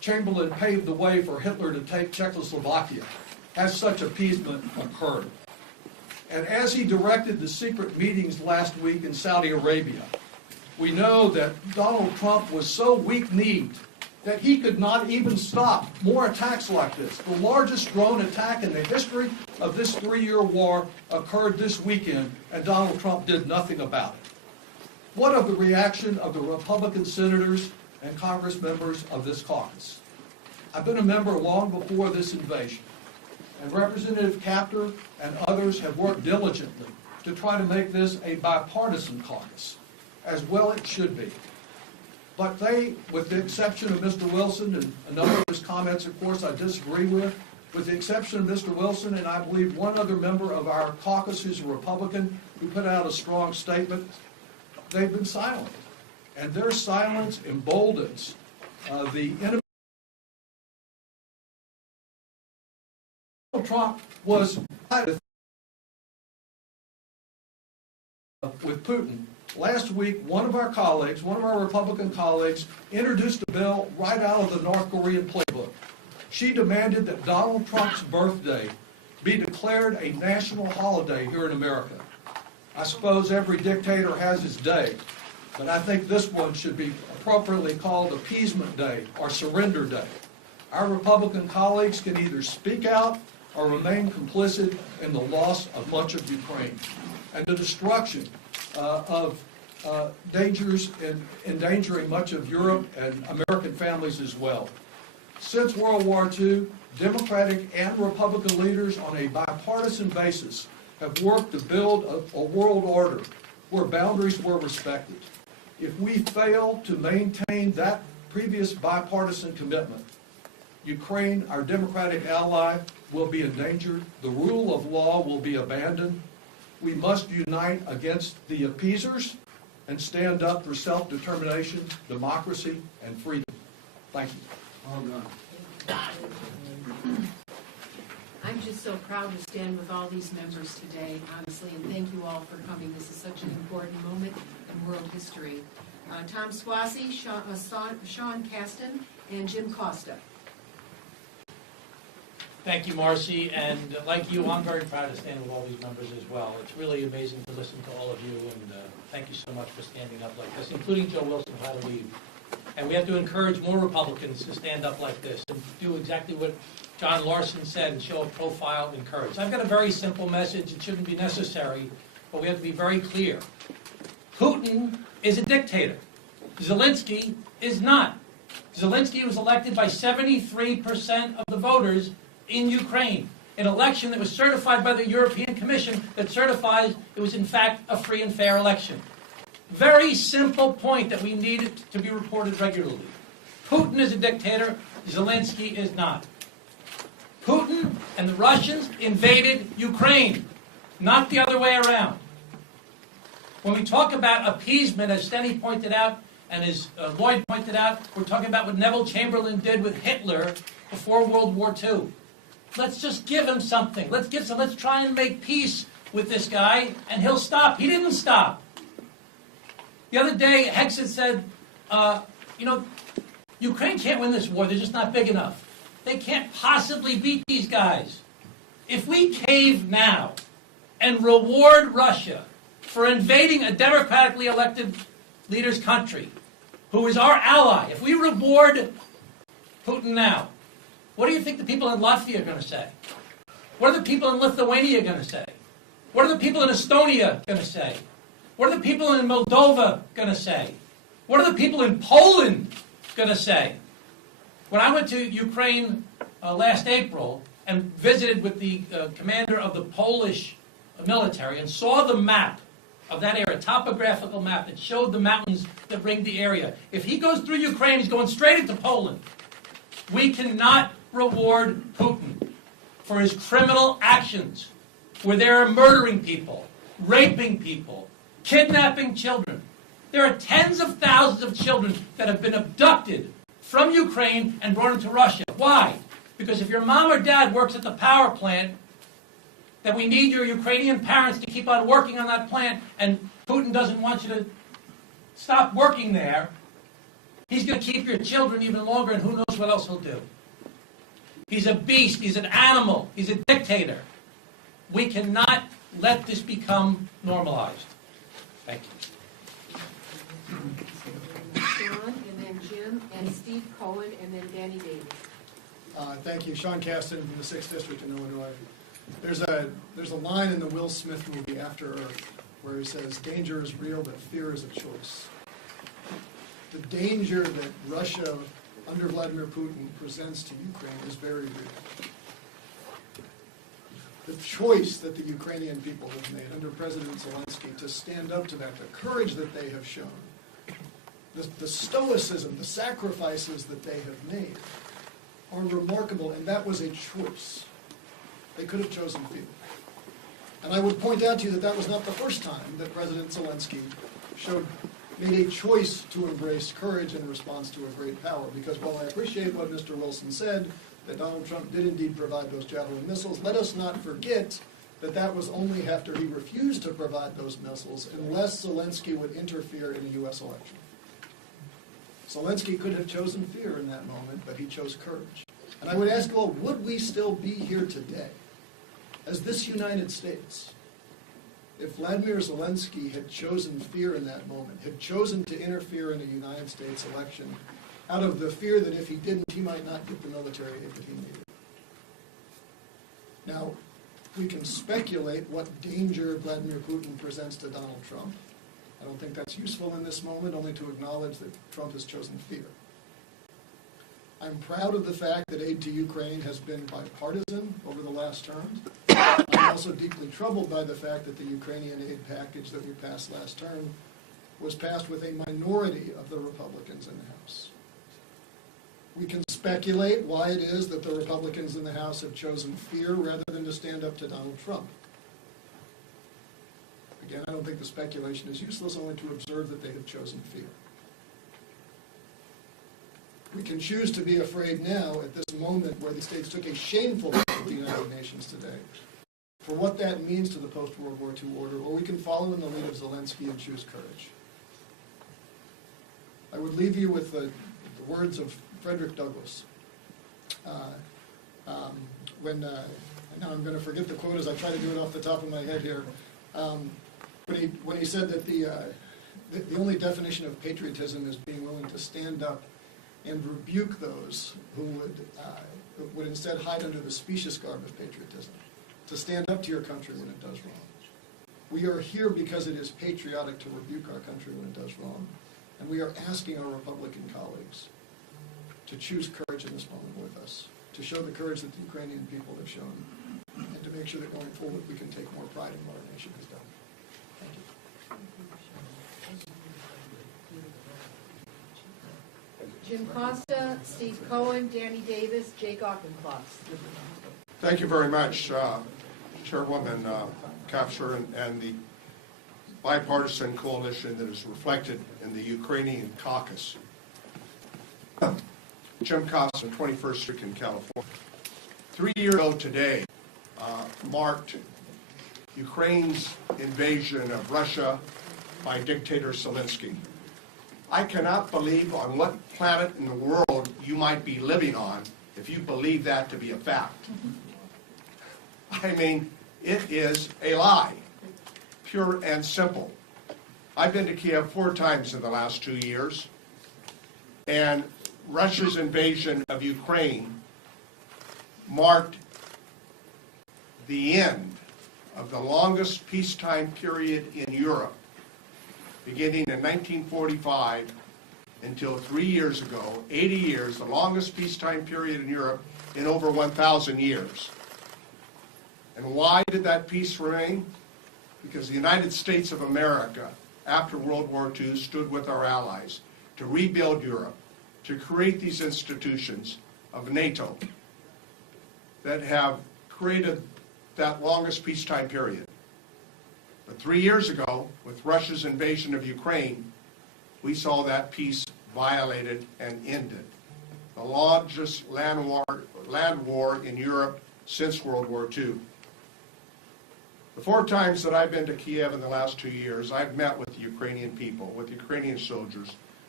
Chamberlain paved the way for Hitler to take Czechoslovakia, has such appeasement occurred? And as he directed the secret meetings last week in Saudi Arabia, we know that Donald Trump was so weak-kneed that he could not even stop more attacks like this. The largest drone attack in the history of this 3-year war occurred this weekend, and Donald Trump did nothing about it. What of the reaction of the Republican senators and Congress members of this caucus? I've been a member long before this invasion, and Representative Kaptur and others have worked diligently to try to make this a bipartisan caucus, as well it should be. But they, with the exception of Mr. Wilson, and a number of his comments, of course, I disagree with the exception of Mr. Wilson, and I believe one other member of our caucus who's a Republican, who put out a strong statement, they've been silent. And their silence emboldens the enemy. Trump was with Putin. Last week, one of our Republican colleagues, introduced a bill right out of the North Korean playbook. She demanded that Donald Trump's birthday be declared a national holiday here in America. I suppose every dictator has his day, but I think this one should be appropriately called Appeasement Day or Surrender Day. Our Republican colleagues can either speak out or remain complicit in the loss of much of Ukraine and the destruction of dangers in endangering much of Europe and American families as well. Since World War II, Democratic and Republican leaders on a bipartisan basis have worked to build a world order where boundaries were respected. If we fail to maintain that previous bipartisan commitment, Ukraine, our democratic ally, will be endangered. The rule of law will be abandoned. We must unite against the appeasers and stand up for self-determination, democracy, and freedom. Thank you. I'm just so proud to stand with all these members today, honestly, and thank you all for coming. This is such an important moment in world history. Tom Swazi, Sean Caston, and Jim Costa. Thank you, Marcy, and like you, I'm very proud to stand with all these members as well. It's really amazing to listen to all of you, and thank you so much for standing up like this, including Joe Wilson, who had to leave. And we have to encourage more Republicans to stand up like this and do exactly what John Larson said and show a profile and courage. I've got a very simple message. It shouldn't be necessary, but we have to be very clear. Putin is a dictator. Zelensky is not. Zelensky was elected by 73% of the voters in Ukraine, an election that was certified by the European Commission that certifies it was in fact a free and fair election. Very simple point that we need to be reported regularly. Putin is a dictator, Zelensky is not. Putin and the Russians invaded Ukraine, not the other way around. When we talk about appeasement, as Steny pointed out, and as Lloyd pointed out, we're talking about what Neville Chamberlain did with Hitler before World War II. Let's just give him something. Let's try and make peace with this guy, and he'll stop. He didn't stop. The other day, Hexet said, Ukraine can't win this war. They're just not big enough. They can't possibly beat these guys. If we cave now and reward Russia for invading a democratically elected leader's country, who is our ally, if we reward Putin now, what do you think the people in Latvia are going to say? What are the people in Lithuania going to say? What are the people in Estonia going to say? What are the people in Moldova going to say? What are the people in Poland going to say? When I went to Ukraine last April and visited with the commander of the Polish military and saw the map of that area, topographical map that showed the mountains that ringed the area. If he goes through Ukraine, he's going straight into Poland. We cannot reward Putin for his criminal actions, where they are murdering people, raping people, kidnapping children. There are tens of thousands of children that have been abducted from Ukraine and brought into Russia. Why? Because if your mom or dad works at the power plant, that we need your Ukrainian parents to keep on working on that plant, and Putin doesn't want you to stop working there, He's going to keep your children even longer, and who knows what else he'll do. He's a beast. He's an animal. He's a dictator. We cannot let this become normalized. Thank you. Sean, and then Jim, and Steve Cohen, and then Danny Davis. Thank you. Sean Caston from the 6th District in Illinois. There's a line in the Will Smith movie After Earth where he says, danger is real, but fear is a choice. The danger that Russia, under Vladimir Putin, presents to Ukraine is very real. The choice that the Ukrainian people have made under President Zelensky to stand up to that, the courage that they have shown, the stoicism, the sacrifices that they have made are remarkable, and that was a choice. They could have chosen fear. And I would point out to you that that was not the first time that President Zelensky made a choice to embrace courage in response to a great power, because while I appreciate what Mr. Wilson said, that Donald Trump did indeed provide those Javelin missiles, let us not forget that that was only after he refused to provide those missiles unless Zelensky would interfere in a U.S. election. Zelensky could have chosen fear in that moment, but he chose courage. And I would ask you all, would we still be here today, as this United States, if Vladimir Zelensky had chosen fear in that moment, had chosen to interfere in a United States election out of the fear that if he didn't, he might not get the military aid that he needed? Now, we can speculate what danger Vladimir Putin presents to Donald Trump. I don't think that's useful in this moment, only to acknowledge that Trump has chosen fear. I'm proud of the fact that aid to Ukraine has been bipartisan over the last term. I'm also deeply troubled by the fact that the Ukrainian aid package that we passed last term was passed with a minority of the Republicans in the House. We can speculate why it is that the Republicans in the House have chosen fear rather than to stand up to Donald Trump. Again, I don't think the speculation is useless, only to observe that they have chosen fear. We can choose to be afraid now at this moment where the states took a shameful vote at the United Nations today for what that means to the post-World War II order, or we can follow in the lead of Zelensky and choose courage. I would leave you with the words of Frederick Douglass. Now I'm going to forget the quote as I try to do it off the top of my head here. When he said that the only definition of patriotism is being willing to stand up and rebuke those who would instead hide under the specious garb of patriotism, to stand up to your country when it does wrong. We are here because it is patriotic to rebuke our country when it does wrong, and we are asking our Republican colleagues to choose courage in this moment with us, to show the courage that the Ukrainian people have shown, and to make sure that going forward we can take more pride in what our nation has done. Thank you. Jim Costa, Steve Cohen, Danny Davis, Jake Auchincloss. Thank you very much, Chairwoman Kaptur, and the bipartisan coalition that is reflected in the Ukrainian Caucus. Jim Costa, 21st District in California. 3 years ago today marked Ukraine's invasion of Russia by Dictator Zelensky. I cannot believe on what planet in the world you might be living on if you believe that to be a fact. I mean, it is a lie, pure and simple. I've been to Kiev 4 times in the last 2 years, and Russia's invasion of Ukraine marked the end of the longest peacetime period in Europe, beginning in 1945 until 3 years ago, 80 years, the longest peacetime period in Europe in over 1,000 years. And why did that peace remain? Because the United States of America, after World War II, stood with our allies to rebuild Europe, to create these institutions of NATO that have created that longest peacetime period. But 3 years ago, with Russia's invasion of Ukraine, we saw that peace violated and ended. The largest land war in Europe since World War II. The 4 times that I've been to Kiev in the last 2 years, I've met with the Ukrainian people, with Ukrainian soldiers,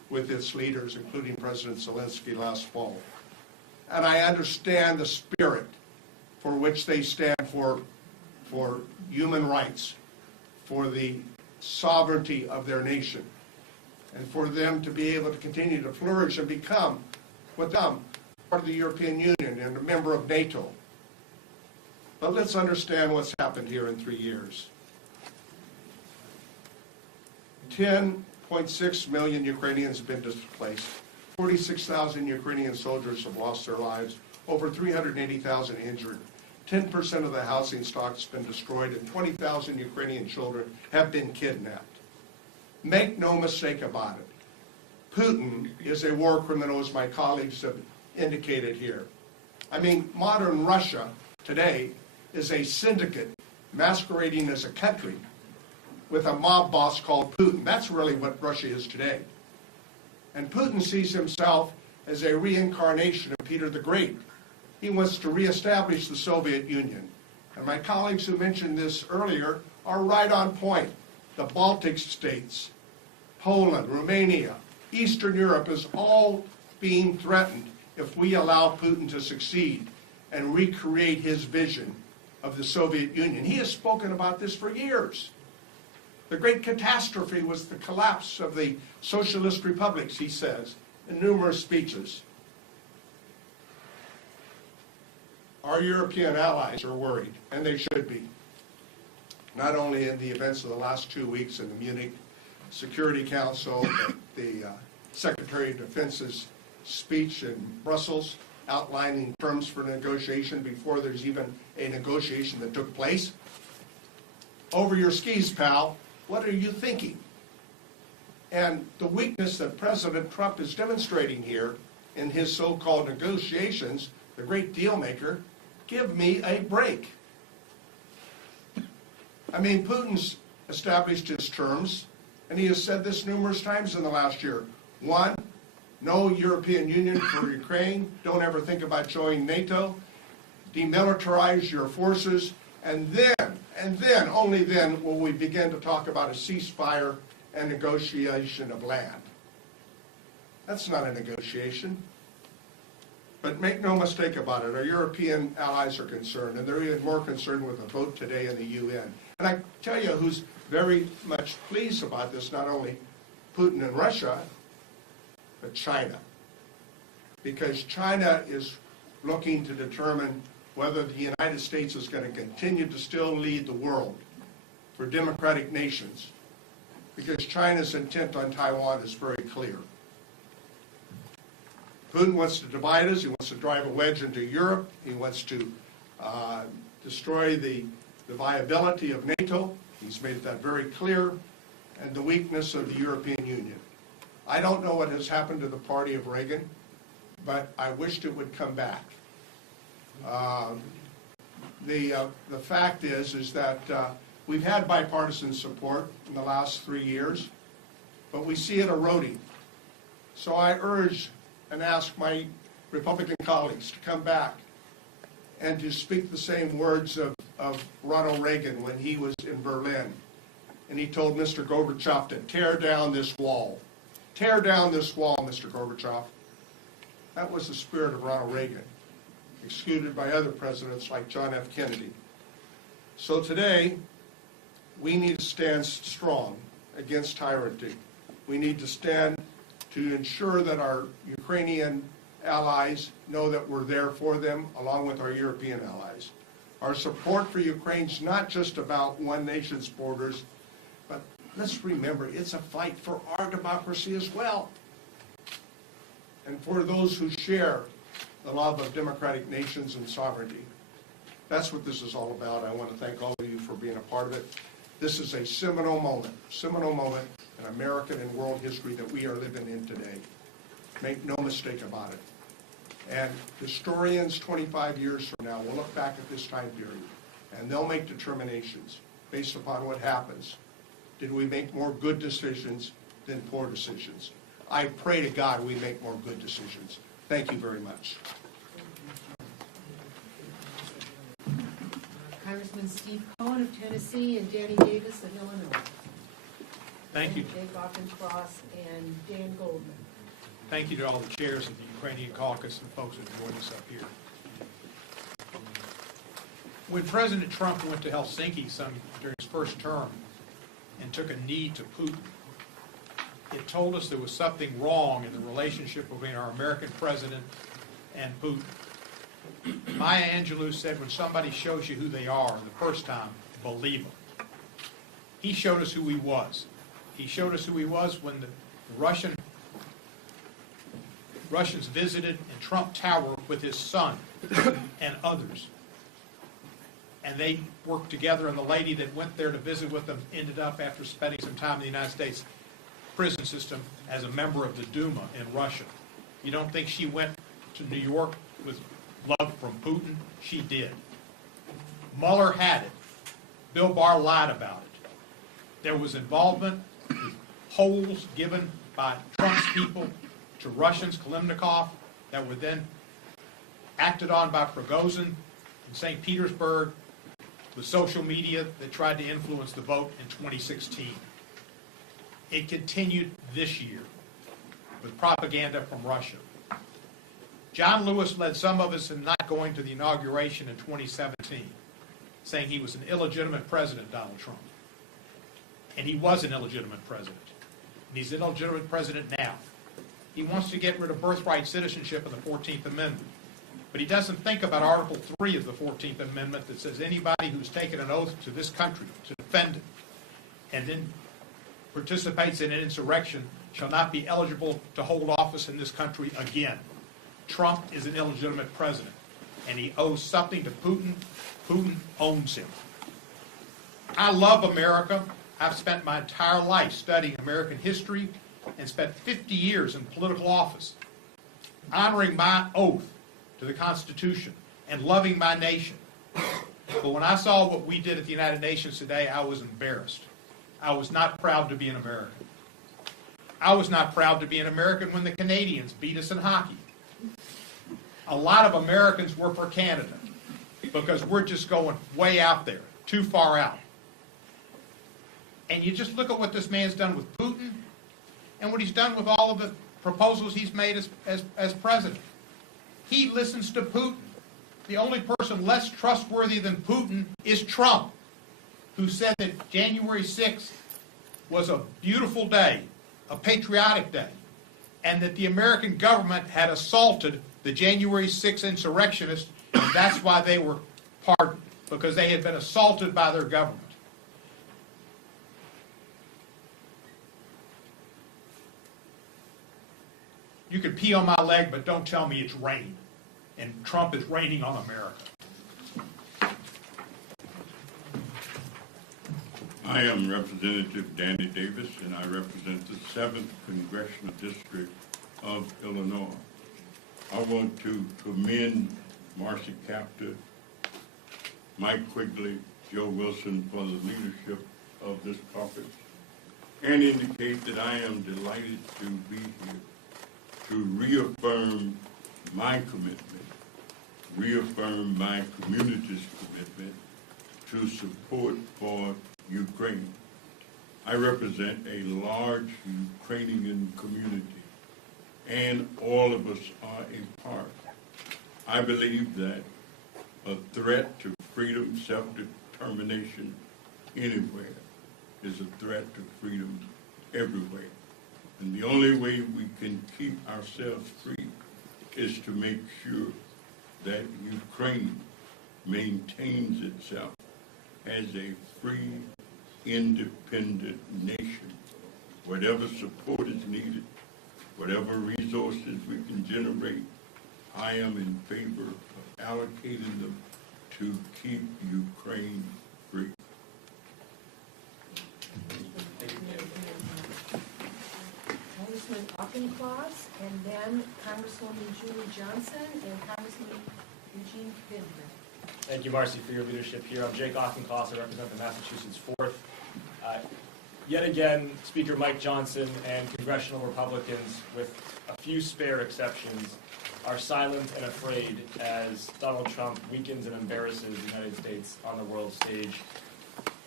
with its leaders, including President Zelensky last fall. And I understand the spirit for which they stand for human rights, for the sovereignty of their nation, and for them to be able to continue to flourish and become with them part of the European Union and a member of NATO. But let's understand what's happened here in 3 years. 10.6 million Ukrainians have been displaced. 46,000 Ukrainian soldiers have lost their lives. Over 380,000 injured. 10% of the housing stock has been destroyed, and 20,000 Ukrainian children have been kidnapped. Make no mistake about it. Putin is a war criminal, as my colleagues have indicated here. I mean, modern Russia today is a syndicate masquerading as a country with a mob boss called Putin. That's really what Russia is today. And Putin sees himself as a reincarnation of Peter the Great. He wants to reestablish the Soviet Union. And my colleagues who mentioned this earlier are right on point. The Baltic states, Poland, Romania, Eastern Europe is all being threatened if we allow Putin to succeed and recreate his vision of the Soviet Union. He has spoken about this for years. The great catastrophe was the collapse of the socialist republics, he says, in numerous speeches. Our European allies are worried, and they should be. Not only in the events of the last 2 weeks in the Munich Security Council, the Secretary of Defense's speech in Brussels outlining terms for negotiation before there's even a negotiation that took place. Over your skis, pal. What are you thinking? And the weakness that President Trump is demonstrating here in his so-called negotiations, the great deal maker, give me a break. I mean, Putin's established his terms, and he has said this numerous times in the last year. One, no European Union for Ukraine. Don't ever think about joining NATO. Demilitarize your forces, and then, only then will we begin to talk about a ceasefire and negotiation of land. That's not a negotiation. But make no mistake about it, our European allies are concerned, and they're even more concerned with the vote today in the UN. And I tell you who's very much pleased about this, not only Putin and Russia, but China. Because China is looking to determine whether the United States is going to continue to still lead the world for democratic nations. Because China's intent on Taiwan is very clear. Putin wants to divide us. He wants to drive a wedge into Europe. He wants to destroy the viability of NATO. He's made that very clear. And the weakness of the European Union. I don't know what has happened to the party of Reagan, but I wished it would come back. The fact is that we've had bipartisan support in the last 3 years, but we see it eroding. So I urge and ask my Republican colleagues to come back and to speak the same words of Ronald Reagan when he was in Berlin. And he told Mr. Gorbachev to tear down this wall. Tear down this wall, Mr. Gorbachev. That was the spirit of Ronald Reagan, executed by other presidents like John F. Kennedy. So today, we need to stand strong against tyranny. We need to stand to ensure that our Ukrainian allies know that we're there for them, along with our European allies. Our support for Ukraine is not just about one nation's borders, but let's remember, it's a fight for our democracy as well. And for those who share the love of democratic nations and sovereignty. That's what this is all about. I want to thank all of you for being a part of it. This is a seminal moment in American and world history that we are living in today. Make no mistake about it. And historians 25 years from now will look back at this time period, and they'll make determinations based upon what happens. Did we make more good decisions than poor decisions? I pray to God we make more good decisions. Thank you very much. Congressman Steve Cohen of Tennessee and Danny Davis of Illinois. Thank you. Jake Auchincloss and Dan Goldman. Thank you to all the chairs of the Ukrainian Caucus and folks that joined us up here. When President Trump went to Helsinki during his first term and took a knee to Putin, it told us there was something wrong in the relationship between our American president and Putin. Maya Angelou said, when somebody shows you who they are the first time, believe them. He showed us who he was. He showed us who he was when the Russians visited in Trump Tower with his son and others. And they worked together, and the lady that went there to visit with them ended up, after spending some time in the United States prison system, as a member of the Duma in Russia. You don't think she went to New York with love from Putin? She did. Mueller had it. Bill Barr lied about it. There was involvement with polls given by Trump's people to Russians, Kalimnikov, that were then acted on by Prigozhin in St. Petersburg, with social media that tried to influence the vote in 2016. It continued this year with propaganda from Russia. John Lewis led some of us in not going to the inauguration in 2017, saying he was an illegitimate president, Donald Trump. And he was an illegitimate president. And he's an illegitimate president now. He wants to get rid of birthright citizenship in the 14th Amendment. But he doesn't think about Article 3 of the 14th Amendment that says anybody who's taken an oath to this country to defend it and then participates in an insurrection shall not be eligible to hold office in this country again. Trump is an illegitimate president, and he owes something to Putin. Putin owns him. I love America. I've spent my entire life studying American history and spent 50 years in political office, honoring my oath to the Constitution and loving my nation. But when I saw what we did at the United Nations today, I was embarrassed. I was not proud to be an American. I was not proud to be an American when the Canadians beat us in hockey. A lot of Americans were for Canada because we're just going way out there, too far out. And you just look at what this man's done with Putin and what he's done with all of the proposals he's made as president. He listens to Putin. The only person less trustworthy than Putin is Trump, who said that January 6th was a beautiful day, a patriotic day, and that the American government had assaulted the January 6th insurrectionists, and that's why they were pardoned, because they had been assaulted by their government. You can pee on my leg, but don't tell me it's rain. And Trump is raining on America. I am Representative Danny Davis, and I represent the 7th Congressional District of Illinois. I want to commend Marcy Kaptur, Mike Quigley, Joe Wilson for the leadership of this caucus, and indicate that I am delighted to be here to reaffirm my commitment, reaffirm my community's commitment to support for Ukraine. I represent a large Ukrainian community, and all of us are a part. I believe that a threat to freedom, self-determination anywhere is a threat to freedom everywhere. And the only way we can keep ourselves free is to make sure that Ukraine maintains itself as a free, independent nation. Whatever support is needed, whatever resources we can generate, I am in favor of allocating them to keep Ukraine free. Congressman Auchincloss, and then Congresswoman Julie Johnson and Congressman Eugene Pidman. Thank you, Marcy, for your leadership here. I'm Jake Auchincloss. I represent the Massachusetts 4th. Yet again, Speaker Mike Johnson and congressional Republicans, with a few spare exceptions, are silent and afraid as Donald Trump weakens and embarrasses the United States on the world stage.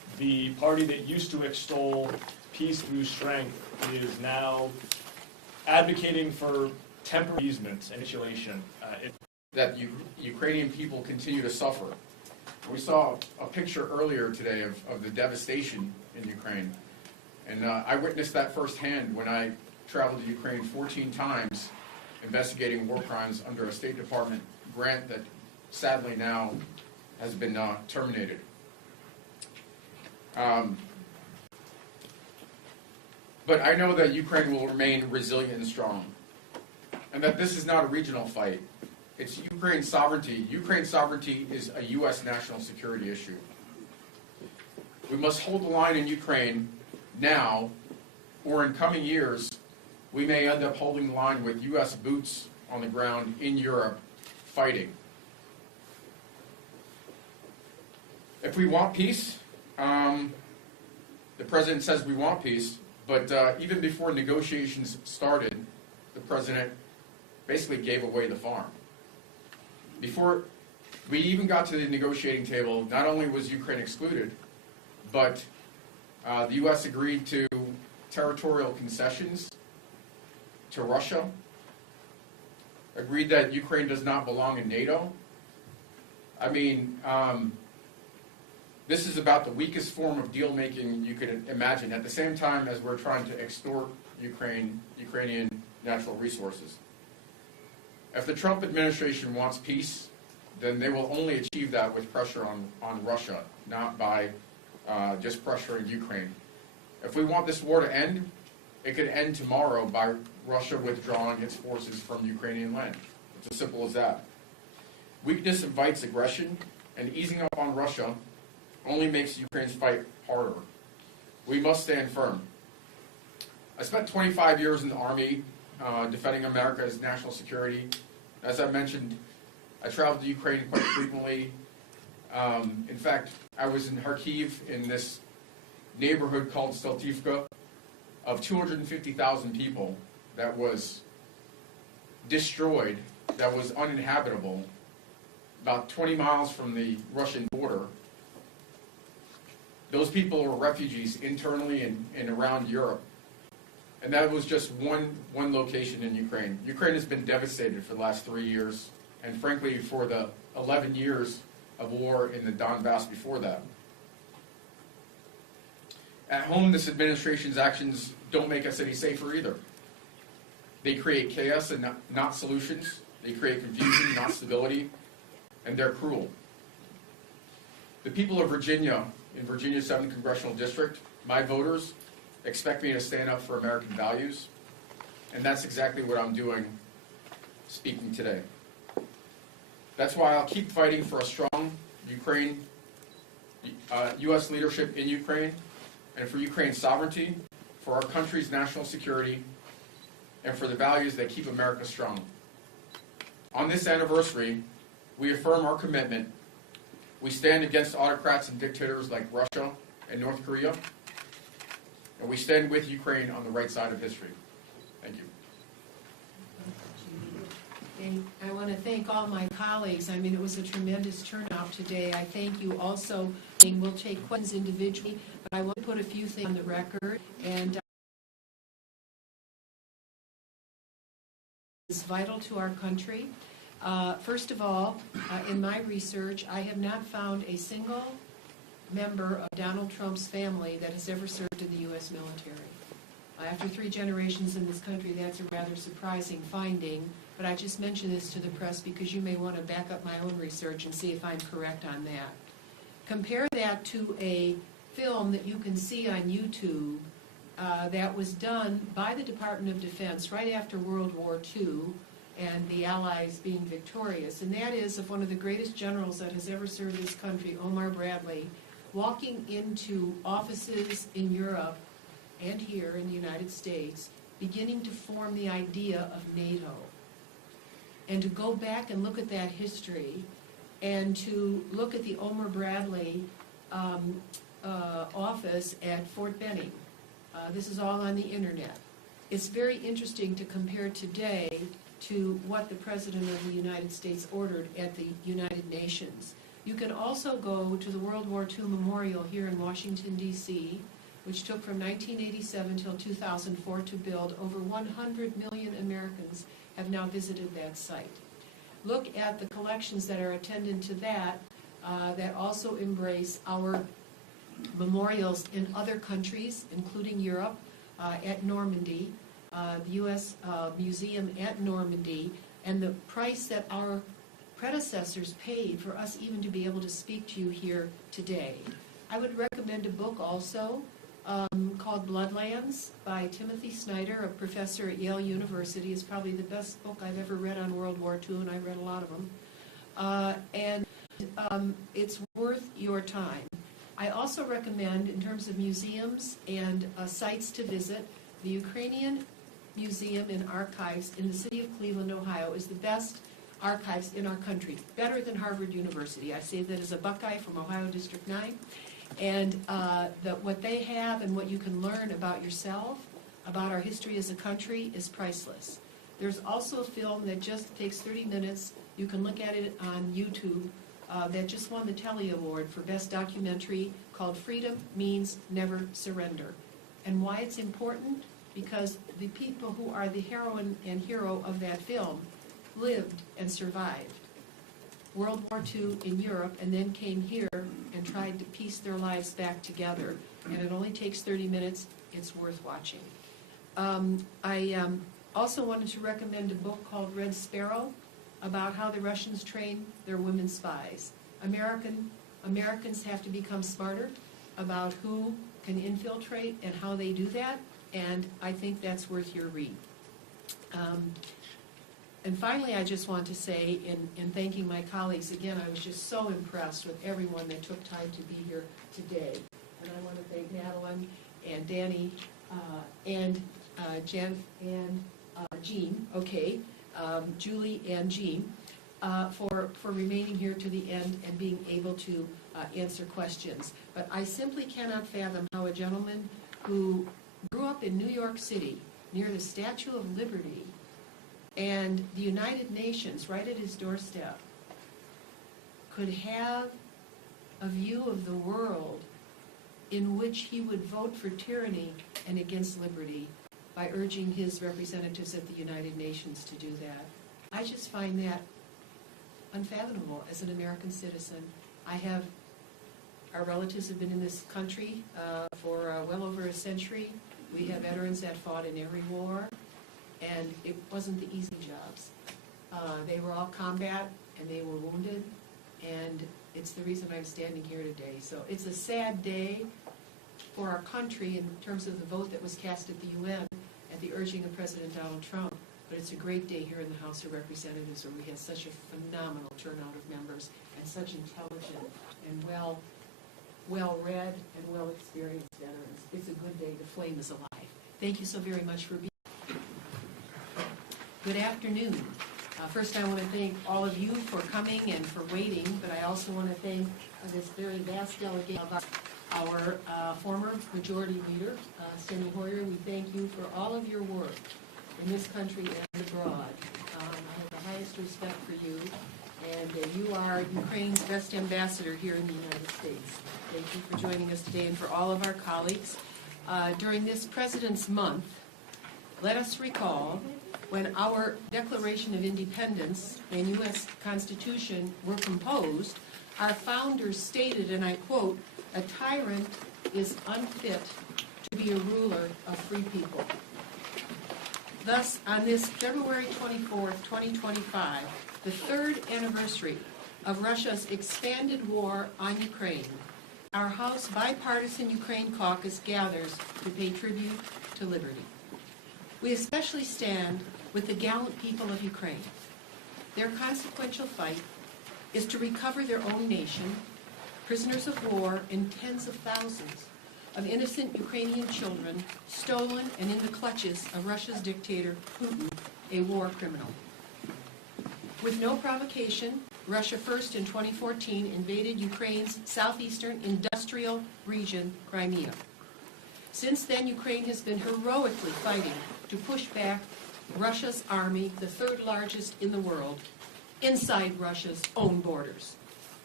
the party that used to extol peace through strength is now advocating for temporary appeasement and capitulation. That Ukrainian people continue to suffer. We saw a picture earlier today of the devastation in Ukraine, and I witnessed that firsthand when I traveled to Ukraine 14 times investigating war crimes under a State Department grant that sadly now has been terminated. But I know that Ukraine will remain resilient and strong, and that this is not a regional fight. It's Ukraine's sovereignty. Ukraine's sovereignty is a U.S. national security issue. We must hold the line in Ukraine now, or in coming years, we may end up holding the line with U.S. boots on the ground in Europe fighting. If we want peace, the president says we want peace, but even before negotiations started, the president basically gave away the farm. Before we even got to the negotiating table, not only was Ukraine excluded, but the U.S. agreed to territorial concessions to Russia, agreed that Ukraine does not belong in NATO. I mean, this is about the weakest form of deal-making you could imagine, at the same time as we're trying to extort Ukrainian natural resources. If the Trump administration wants peace, then they will only achieve that with pressure on Russia, not by just pressuring Ukraine. If we want this war to end, it could end tomorrow by Russia withdrawing its forces from Ukrainian land. It's as simple as that. Weakness invites aggression, and easing up on Russia only makes Ukraine's fight harder. We must stand firm. I spent 25 years in the Army defending America's national security. As I mentioned, I traveled to Ukraine quite frequently. In fact, I was in Kharkiv in this neighborhood called Steltivka of 250,000 people that was destroyed, that was uninhabitable, about 20 miles from the Russian border. Those people were refugees internally and around Europe. And that was just one location in Ukraine. Ukraine has been devastated for the last 3 years, and frankly for the 11 years of war in the Donbass before that. At home, this administration's actions don't make us any safer either. They create chaos and not solutions. They create confusion, not stability, and they're cruel. The people of Virginia, in Virginia's 7th Congressional District, my voters, expect me to stand up for American values, and that's exactly what I'm doing speaking today. That's why I'll keep fighting for a strong Ukraine, U.S. leadership in Ukraine, and for Ukraine's sovereignty, for our country's national security, and for the values that keep America strong. On this anniversary, we affirm our commitment. We stand against autocrats and dictators like Russia and North Korea, and we stand with Ukraine on the right side of history. Thank you. And I want to thank all my colleagues. I mean, it was a tremendous turnout today. I thank you also. We'll take questions individually, but I want to put a few things on the record. And is vital to our country. First of all, in my research, I have not found a single member of Donald Trump's family that has ever served in the U.S. military. After 3 generations in this country, that's a rather surprising finding, but I just mention this to the press because you may want to back up my own research and see if I'm correct on that. Compare that to a film that you can see on YouTube that was done by the Department of Defense right after World War II and the Allies being victorious, and that is of one of the greatest generals that has ever served this country, Omar Bradley, walking into offices in Europe and here in the United States, beginning to form the idea of NATO. And to go back and look at that history, and to look at the Omar Bradley office at Fort Benning. This is all on the internet. It's very interesting to compare today to what the President of the United States ordered at the United Nations, You can also go to the World War II Memorial here in Washington, D.C., which took from 1987 till 2004 to build. Over 100 million Americans have now visited that site. Look at the collections that are attendant to that, that also embrace our memorials in other countries, including Europe, at Normandy, the U.S. Museum at Normandy, and the price that our predecessors paid for us even to be able to speak to you here today. I would recommend a book also called Bloodlands by Timothy Snyder, a professor at Yale University. It's probably the best book I've ever read on World War II, and I read a lot of them. It's worth your time. I also recommend, in terms of museums and sites to visit, the Ukrainian Museum and Archives in the city of Cleveland, Ohio, is the best archives in our country, better than Harvard University. I say that as a Buckeye from Ohio District 9. And what they have and what you can learn about yourself, about our history as a country, is priceless. There's also a film that just takes 30 minutes. You can look at it on YouTube that just won the Telly Award for Best Documentary, called Freedom Means Never Surrender. And why it's important? Because the people who are the heroine and hero of that film lived and survived World War II in Europe, and then came here and tried to piece their lives back together. And it only takes 30 minutes. It's worth watching. I also wanted to recommend a book called Red Sparrow, about how the Russians train their women spies. Americans have to become smarter about who can infiltrate and how they do that, and I think that's worth your read. And finally, I just want to say, in thanking my colleagues, again, I was just so impressed with everyone that took time to be here today. And I want to thank Madeline and Danny and Jen and Jean, okay, Julie and Jean, for remaining here to the end and being able to answer questions. But I simply cannot fathom how a gentleman who grew up in New York City, near the Statue of Liberty, and the United Nations right at his doorstep, could have a view of the world in which he would vote for tyranny and against liberty by urging his representatives at the United Nations to do that. I just find that unfathomable as an American citizen. Our relatives have been in this country for well over a century. We have veterans that fought in every war, and it wasn't the easy jobs. They were all combat, and they were wounded, and it's the reason I'm standing here today. So it's a sad day for our country in terms of the vote that was cast at the UN at the urging of President Donald Trump, but it's a great day here in the House of Representatives, where we have such a phenomenal turnout of members and such intelligent and well-read and well-experienced veterans. It's a good day. The flame is alive. Thank you so very much for being here. Good afternoon. First, I want to thank all of you for coming and for waiting, but I also want to thank this very vast delegation of our former majority leader, Steny Hoyer. We thank you for all of your work in this country and abroad. I have the highest respect for you, and you are Ukraine's best ambassador here in the United States. Thank you for joining us today, and for all of our colleagues. During this President's Month, let us recall when our Declaration of Independence and U.S. Constitution were composed, our founders stated, and I quote, "A tyrant is unfit to be a ruler of free people." Thus, on this February 24th, 2025, the third anniversary of Russia's expanded war on Ukraine, our House Bipartisan Ukraine Caucus gathers to pay tribute to liberty. We especially stand with the gallant people of Ukraine. Their consequential fight is to recover their own nation, prisoners of war, and tens of thousands of innocent Ukrainian children stolen and in the clutches of Russia's dictator, Putin, a war criminal. With no provocation, Russia first in 2014 invaded Ukraine's southeastern industrial region, Crimea. Since then, Ukraine has been heroically fighting to push back Russia's army, the third largest in the world, inside Russia's own borders.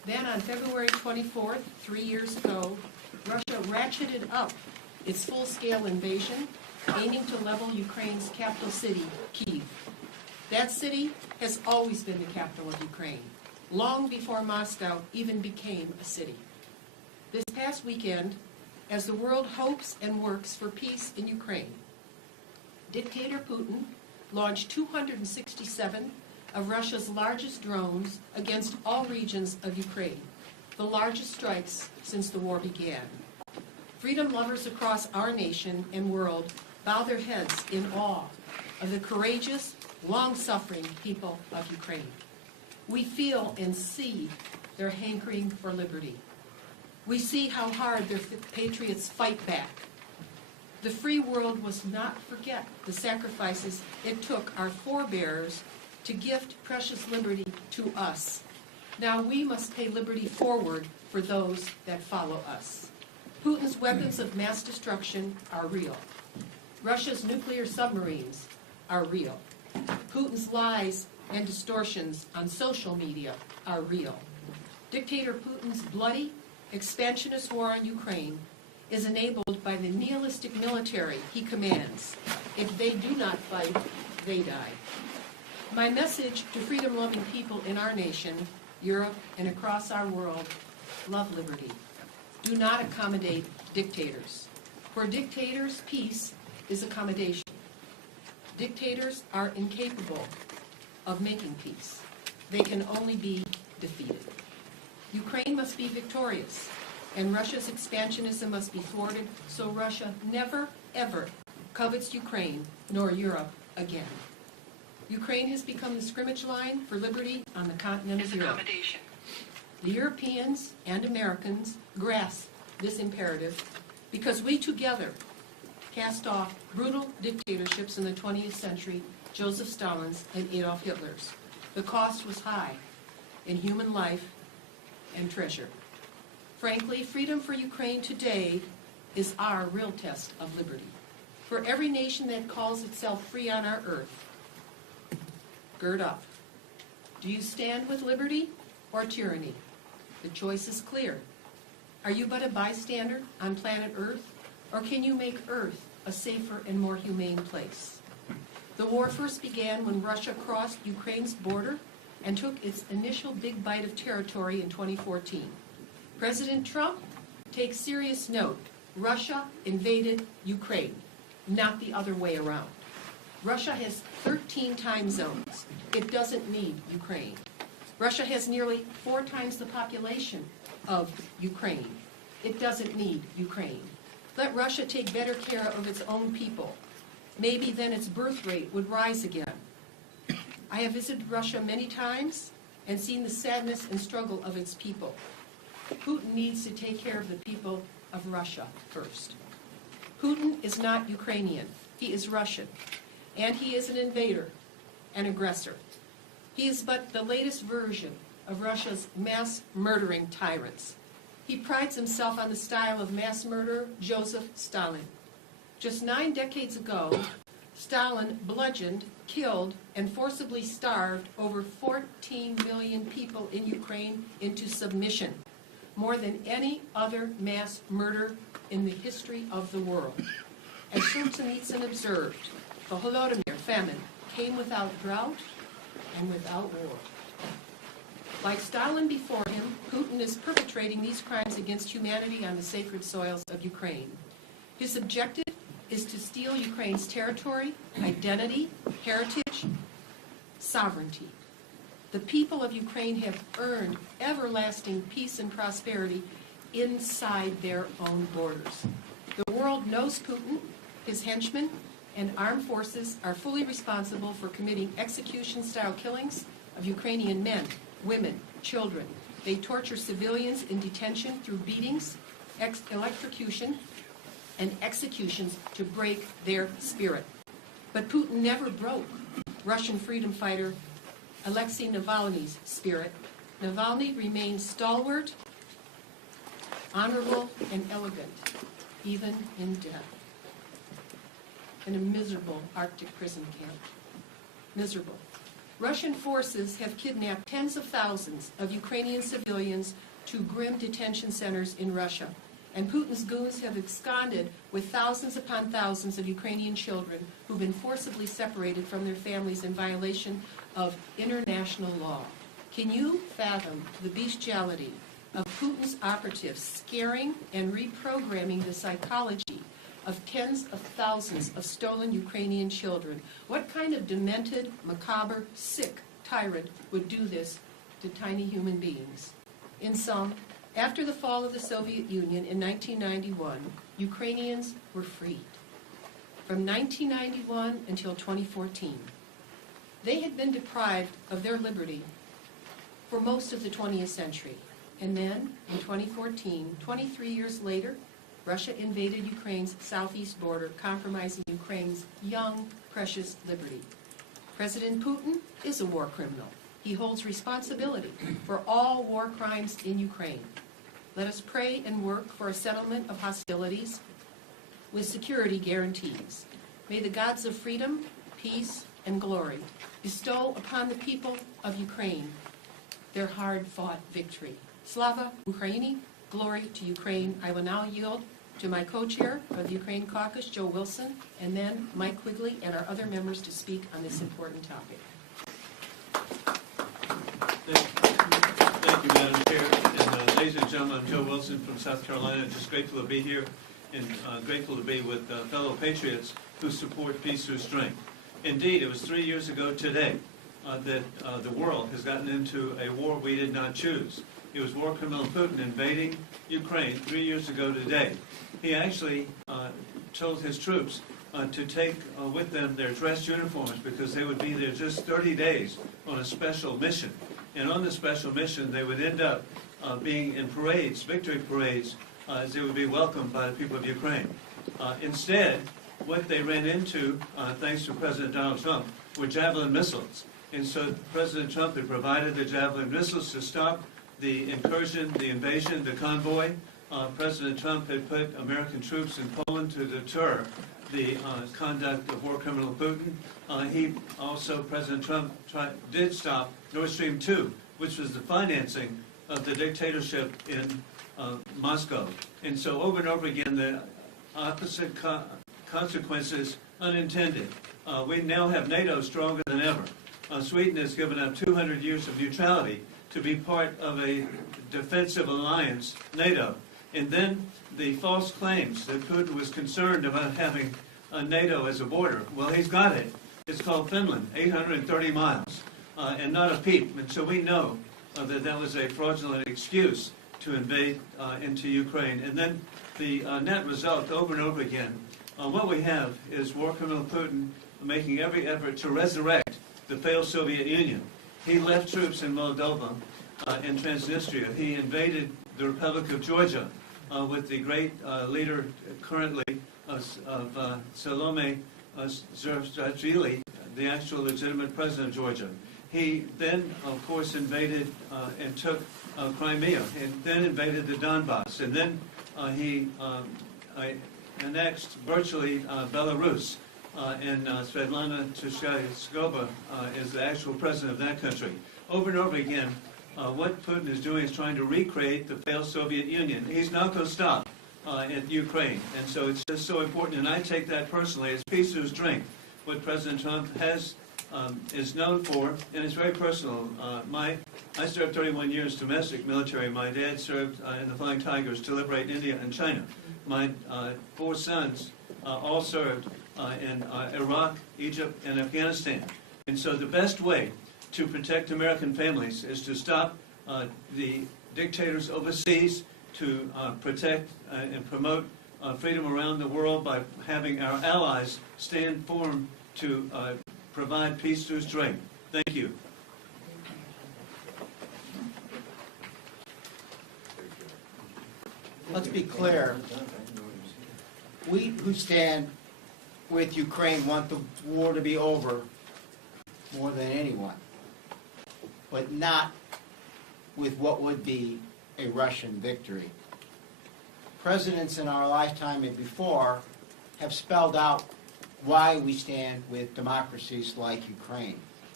Then on February 24th, 3 years ago, Russia ratcheted up its full-scale invasion, aiming to level Ukraine's capital city, Kyiv. That city has always been the capital of Ukraine, long before Moscow even became a city. This past weekend, as the world hopes and works for peace in Ukraine, Dictator Putin launched 267 of Russia's largest drones against all regions of Ukraine, the largest strikes since the war began. Freedom lovers across our nation and world bow their heads in awe of the courageous, long-suffering people of Ukraine. We feel and see their hankering for liberty. We see how hard their patriots fight back. The free world must not forget the sacrifices it took our forebears to gift precious liberty to us. Now we must pay liberty forward for those that follow us. Putin's weapons of mass destruction are real. Russia's nuclear submarines are real. Putin's lies and distortions on social media are real. Dictator Putin's bloody, expansionist war on Ukraine is enabled by the nihilistic military he commands. If they do not fight, they die. My message to freedom-loving people in our nation, Europe, and across our world: love liberty. Do not accommodate dictators. For dictators, peace is accommodation. Dictators are incapable of making peace. They can only be defeated. Ukraine must be victorious, and Russia's expansionism must be thwarted so Russia never, ever covets Ukraine nor Europe again. Ukraine has become the scrimmage line for liberty on the continent of Europe. The Europeans and Americans grasp this imperative because we together cast off brutal dictatorships in the 20th century, Joseph Stalin's and Adolf Hitler's. The cost was high in human life and treasure. Frankly, freedom for Ukraine today is our real test of liberty. For every nation that calls itself free on our earth, gird up. Do you stand with liberty or tyranny? The choice is clear. Are you but a bystander on planet Earth, or can you make Earth a safer and more humane place? The war first began when Russia crossed Ukraine's border and took its initial big bite of territory in 2014. President Trump takes serious note. Russia invaded Ukraine, not the other way around. Russia has 13 time zones. It doesn't need Ukraine. Russia has nearly 4 times the population of Ukraine. It doesn't need Ukraine. Let Russia take better care of its own people. Maybe then its birth rate would rise again. I have visited Russia many times and seen the sadness and struggle of its people. Putin needs to take care of the people of Russia first. Putin is not Ukrainian. He is Russian. And he is an invader, an aggressor. He is but the latest version of Russia's mass murdering tyrants. He prides himself on the style of mass murderer Joseph Stalin. Just 9 decades ago, Stalin bludgeoned, killed, and forcibly starved over 14 million people in Ukraine into submission, more than any other mass murder in the history of the world. As Solzhenitsyn observed, the Holodomor famine came without drought and without war. Like Stalin before him, Putin is perpetrating these crimes against humanity on the sacred soils of Ukraine. His objective is to steal Ukraine's territory, identity, heritage, sovereignty. The people of Ukraine have earned everlasting peace and prosperity inside their own borders. The world knows Putin, his henchmen, and armed forces are fully responsible for committing execution-style killings of Ukrainian men, women, children. They torture civilians in detention through beatings, electrocution, and executions to break their spirit. But Putin never broke Russian freedom fighter Alexei Navalny's spirit. Navalny remains stalwart, honorable, and elegant, even in death. In a miserable Arctic prison camp. Miserable. Russian forces have kidnapped tens of thousands of Ukrainian civilians to grim detention centers in Russia, and Putin's goons have absconded with thousands upon thousands of Ukrainian children who've been forcibly separated from their families in violation of international law. Can you fathom the bestiality of Putin's operatives scaring and reprogramming the psychology of tens of thousands of stolen Ukrainian children? What kind of demented, macabre, sick tyrant would do this to tiny human beings? In sum, after the fall of the Soviet Union in 1991, Ukrainians were freed. From 1991 until 2014, they had been deprived of their liberty for most of the 20th century. And then, in 2014, 23 years later, Russia invaded Ukraine's southeast border, compromising Ukraine's young, precious liberty. President Putin is a war criminal. He holds responsibility for all war crimes in Ukraine. Let us pray and work for a settlement of hostilities with security guarantees. May the gods of freedom, peace, and glory bestow upon the people of Ukraine their hard-fought victory. Slava Ukraini, glory to Ukraine. I will now yield to my co-chair of the Ukraine Caucus, Joe Wilson, and then Mike Quigley and our other members to speak on this important topic. Thank you, Madam Chair. And ladies and gentlemen, I'm Joe Wilson from South Carolina. Just grateful to be here and grateful to be with fellow patriots who support peace through strength. Indeed, it was 3 years ago today that the world has gotten into a war we did not choose. It was war criminal Putin invading Ukraine 3 years ago today. He actually told his troops to take with them their dress uniforms because they would be there just 30 days on a special mission. And on the special mission, they would end up being in parades, victory parades, as they would be welcomed by the people of Ukraine. Instead, what they ran into, thanks to President Donald Trump, were Javelin missiles. And so President Trump had provided the Javelin missiles to stop the incursion, the invasion, the convoy. President Trump had put American troops in Poland to deter the conduct of war criminal Putin. President Trump did stop Nord Stream 2, which was the financing of the dictatorship in Moscow. And so over and over again, the opposite consequences unintended. We now have NATO stronger than ever. Sweden has given up 200 years of neutrality to be part of a defensive alliance, NATO. And then the false claims that Putin was concerned about having NATO as a border. Well, he's got it. It's called Finland, 830 miles, and not a peep. And so we know that that was a fraudulent excuse to invade into Ukraine. And then the net result over and over again, what we have is war criminal Putin making every effort to resurrect the failed Soviet Union. He left troops in Moldova and Transnistria. He invaded the Republic of Georgia with the great leader currently of Salome Zurabishvili, the actual legitimate president of Georgia. He then, of course, invaded and took Crimea, and then invaded the Donbass, and then he annexed virtually Belarus. And Svetlana Tishkova is the actual president of that country. Over and over again, what Putin is doing is trying to recreate the failed Soviet Union. He's not going to stop at Ukraine. And so it's just so important, and I take that personally as peace through strength, what President Trump is known for, and it's very personal. I served 31 years domestic military. My dad served in the Flying Tigers to liberate India and China. My 4 sons all served in Iraq, Egypt, and Afghanistan. And so the best way to protect American families is to stop the dictators overseas, to protect and promote freedom around the world by having our allies stand firm to provide peace through strength. Thank you. Let's be clear. We who stand with Ukraine want the war to be over more than anyone, but not with what would be a Russian victory. Presidents in our lifetime and before have spelled out why we stand with democracies like Ukraine.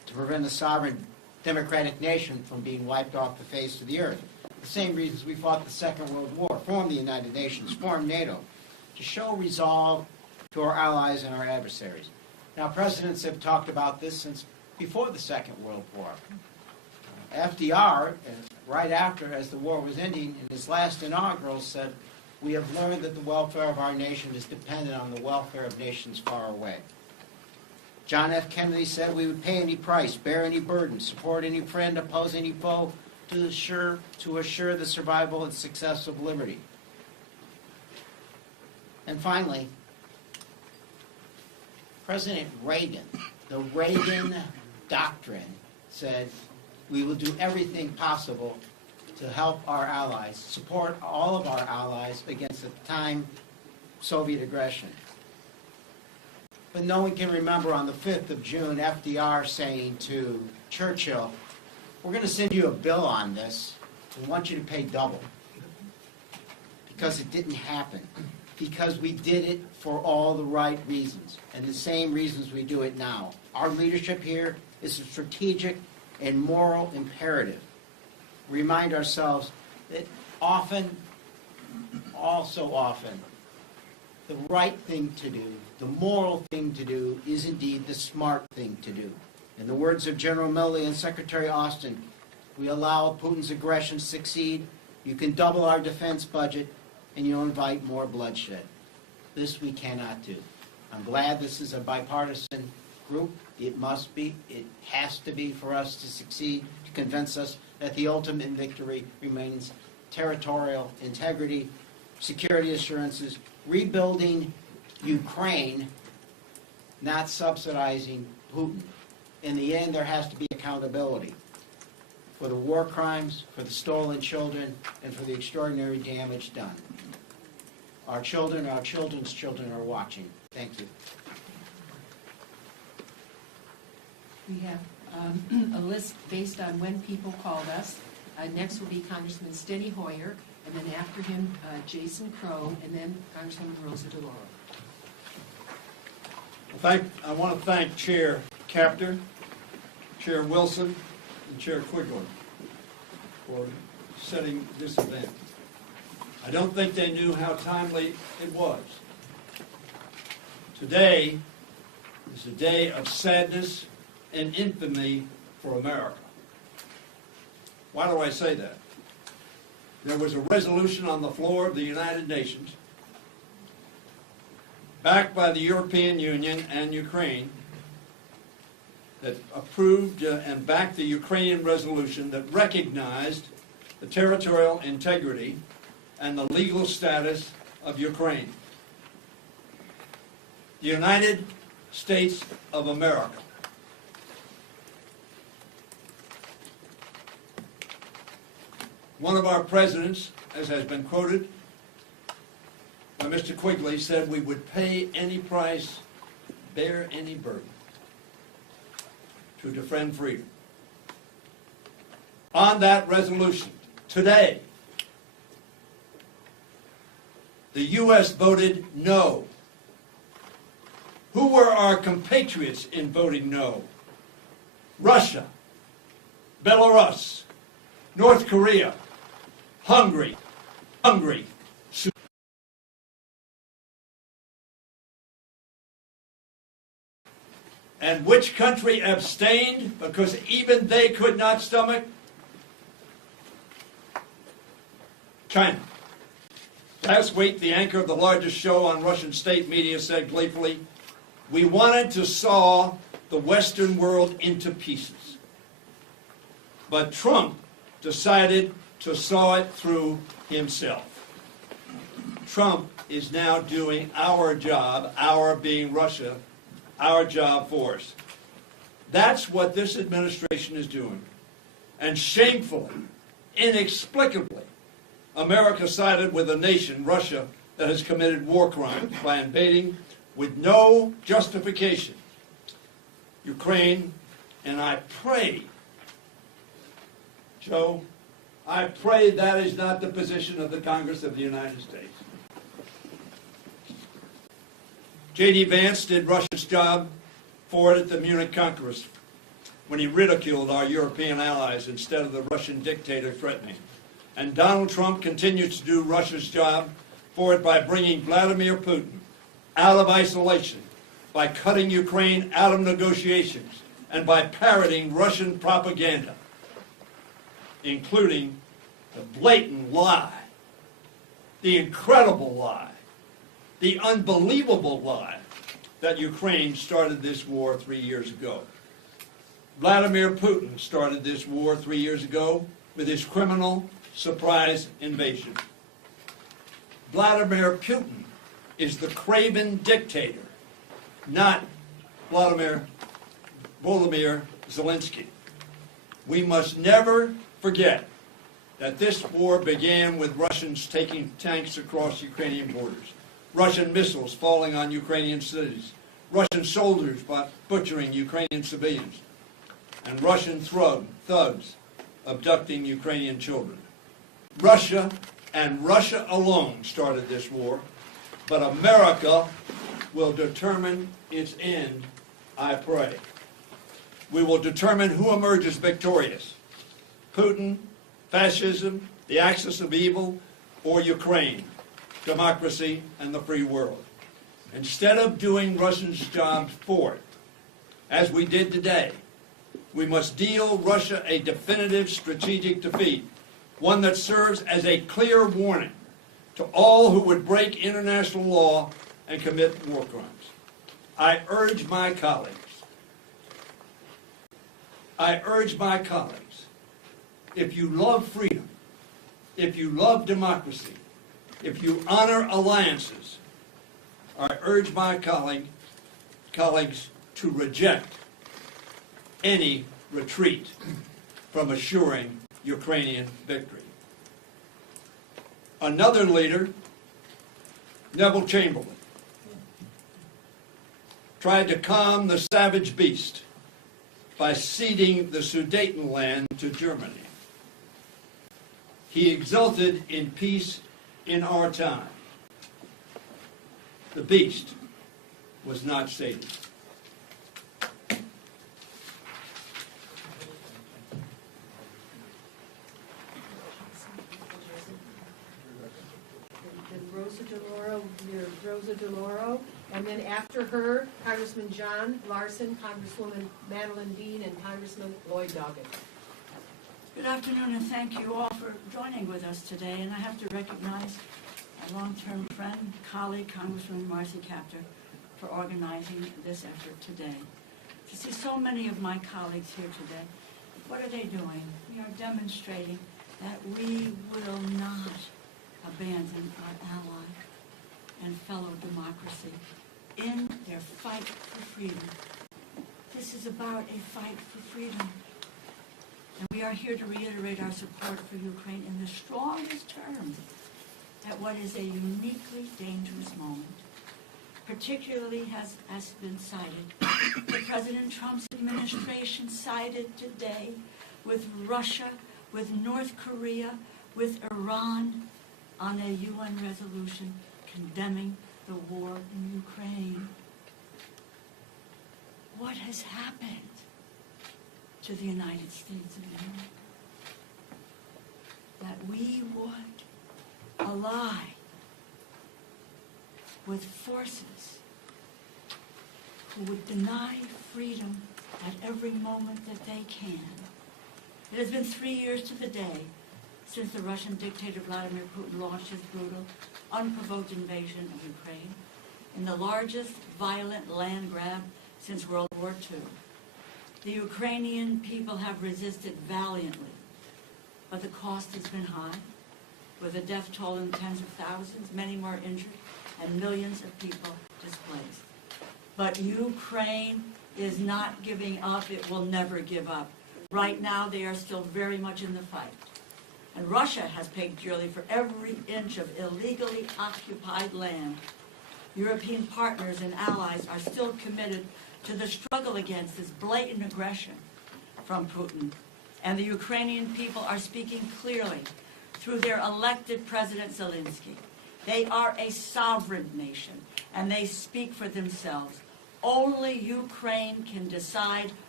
to prevent a sovereign democratic nation from being wiped off the face of the earth. The same reasons we fought the Second World War, formed the United Nations, formed NATO, to show resolve to our allies and our adversaries. Now, presidents have talked about this since before the Second World War. FDR, right after, as the war was ending, in his last inaugural said, "We have learned that the welfare of our nation is dependent on the welfare of nations far away." John F. Kennedy said we would pay any price, bear any burden, support any friend, oppose any foe, to assure the survival and success of liberty. And finally, President Reagan, the Reagan doctrine, said we will do everything possible to help our allies, support all of our allies against at the time Soviet aggression. But no one can remember on the 5th of June FDR saying to Churchill, "We're going to send you a bill on this. We want you to pay double." Because it didn't happen. Because we did it for all the right reasons, and the same reasons we do it now. Our leadership here is a strategic and moral imperative. We remind ourselves that often, also often, the right thing to do, the moral thing to do, is indeed the smart thing to do. In the words of General Milley and Secretary Austin, we allow Putin's aggression to succeed, you can double our defense budget, and you'll invite more bloodshed. This we cannot do. I'm glad this is a bipartisan group. It must be, it has to be for us to succeed, to convince us that the ultimate victory remains territorial integrity, security assurances, rebuilding Ukraine, not subsidizing Putin. In the end, there has to be accountability for the war crimes, for the stolen children, and for the extraordinary damage done. Our children, our children's children are watching. Thank you. We have a list based on when people called us. Next will be Congressman Steny Hoyer, and then after him, Jason Crow, and then Congresswoman Rosa DeLauro. I want to thank Chair Kaptur, Chair Wilson, and Chair Quigley for setting this event. I don't think they knew how timely it was. Today is a day of sadness and infamy for America. Why do I say that? There was a resolution on the floor of the United Nations, backed by the European Union and Ukraine, that approved and backed the Ukrainian resolution that recognized the territorial integrity and the legal status of Ukraine. The United States of America. One of our presidents, as has been quoted by Mr. Quigley, said we would pay any price, bear any burden to defend freedom. On that resolution, today, the U.S. voted no. Who were our compatriots in voting no? Russia, Belarus, North Korea, Hungary, and which country abstained because even they could not stomach? China. Last week, the anchor of the largest show on Russian state media said gleefully, "We wanted to saw the Western world into pieces. But Trump decided to saw it through himself." Trump is now doing our job, our being Russia, our job for us. That's what this administration is doing. And shamefully, inexplicably, America sided with a nation, Russia, that has committed war crimes by invading with no justification Ukraine. And I pray, Joe, I pray that is not the position of the Congress of the United States. J.D. Vance did Russia's job for it at the Munich Congress. when he ridiculed our European allies instead of the Russian dictator threatening. And Donald Trump continues to do Russia's job for it by bringing Vladimir Putin out of isolation, by cutting Ukraine out of negotiations, and by parroting Russian propaganda, including the blatant lie, the incredible lie, the unbelievable lie that Ukraine started this war 3 years ago. Vladimir Putin started this war 3 years ago with his criminal surprise invasion. Vladimir Putin is the craven dictator, not Volodymyr Zelensky. We must never forget that this war began with Russians taking tanks across Ukrainian borders, Russian missiles falling on Ukrainian cities, Russian soldiers butchering Ukrainian civilians, and Russian thugs abducting Ukrainian children. Russia and Russia alone started this war, but America will determine its end, I pray. We will determine who emerges victorious: Putin, fascism, the axis of evil, or Ukraine, democracy, and the free world. Instead of doing Russia's job for it, as we did today, we must deal Russia a definitive strategic defeat, one that serves as a clear warning to all who would break international law and commit war crimes. I urge my colleagues, if you love freedom, if you love democracy, if you honor alliances, I urge my colleagues to reject any retreat from assuring Ukrainian victory. Another leader, Neville Chamberlain, tried to calm the savage beast by ceding the Sudetenland to Germany. He exulted in peace in our time. The beast was not sated. Rosa DeLauro, and then after her, Congressman John Larson, Congresswoman Madeline Dean, and Congressman Lloyd Doggett. Good afternoon, and thank you all for joining with us today. And I have to recognize my long-term friend, colleague, Congresswoman Marcy Kaptur, for organizing this effort today. To see so many of my colleagues here today, what are they doing? We are demonstrating that we will not abandon our ally and fellow democracy in their fight for freedom. This is about a fight for freedom. And we are here to reiterate our support for Ukraine in the strongest terms at what is a uniquely dangerous moment. Particularly has been cited, that President Trump's administration sided today with Russia, with North Korea, with Iran on a UN resolution condemning the war in Ukraine. What has happened to the United States of America? That we would ally with forces who would deny freedom at every moment that they can. It has been 3 years to the day since the Russian dictator Vladimir Putin launched his brutal, unprovoked invasion of Ukraine in the largest violent land grab since World War II. The Ukrainian people have resisted valiantly, but the cost has been high, with a death toll in tens of thousands, many more injured, and millions of people displaced. But Ukraine is not giving up. It will never give up. Right now, they are still very much in the fight. And Russia has paid dearly for every inch of illegally occupied land. European partners and allies are still committed to the struggle against this blatant aggression from Putin. And the Ukrainian people are speaking clearly through their elected President Zelensky. They are a sovereign nation, and they speak for themselves. Only Ukraine can decide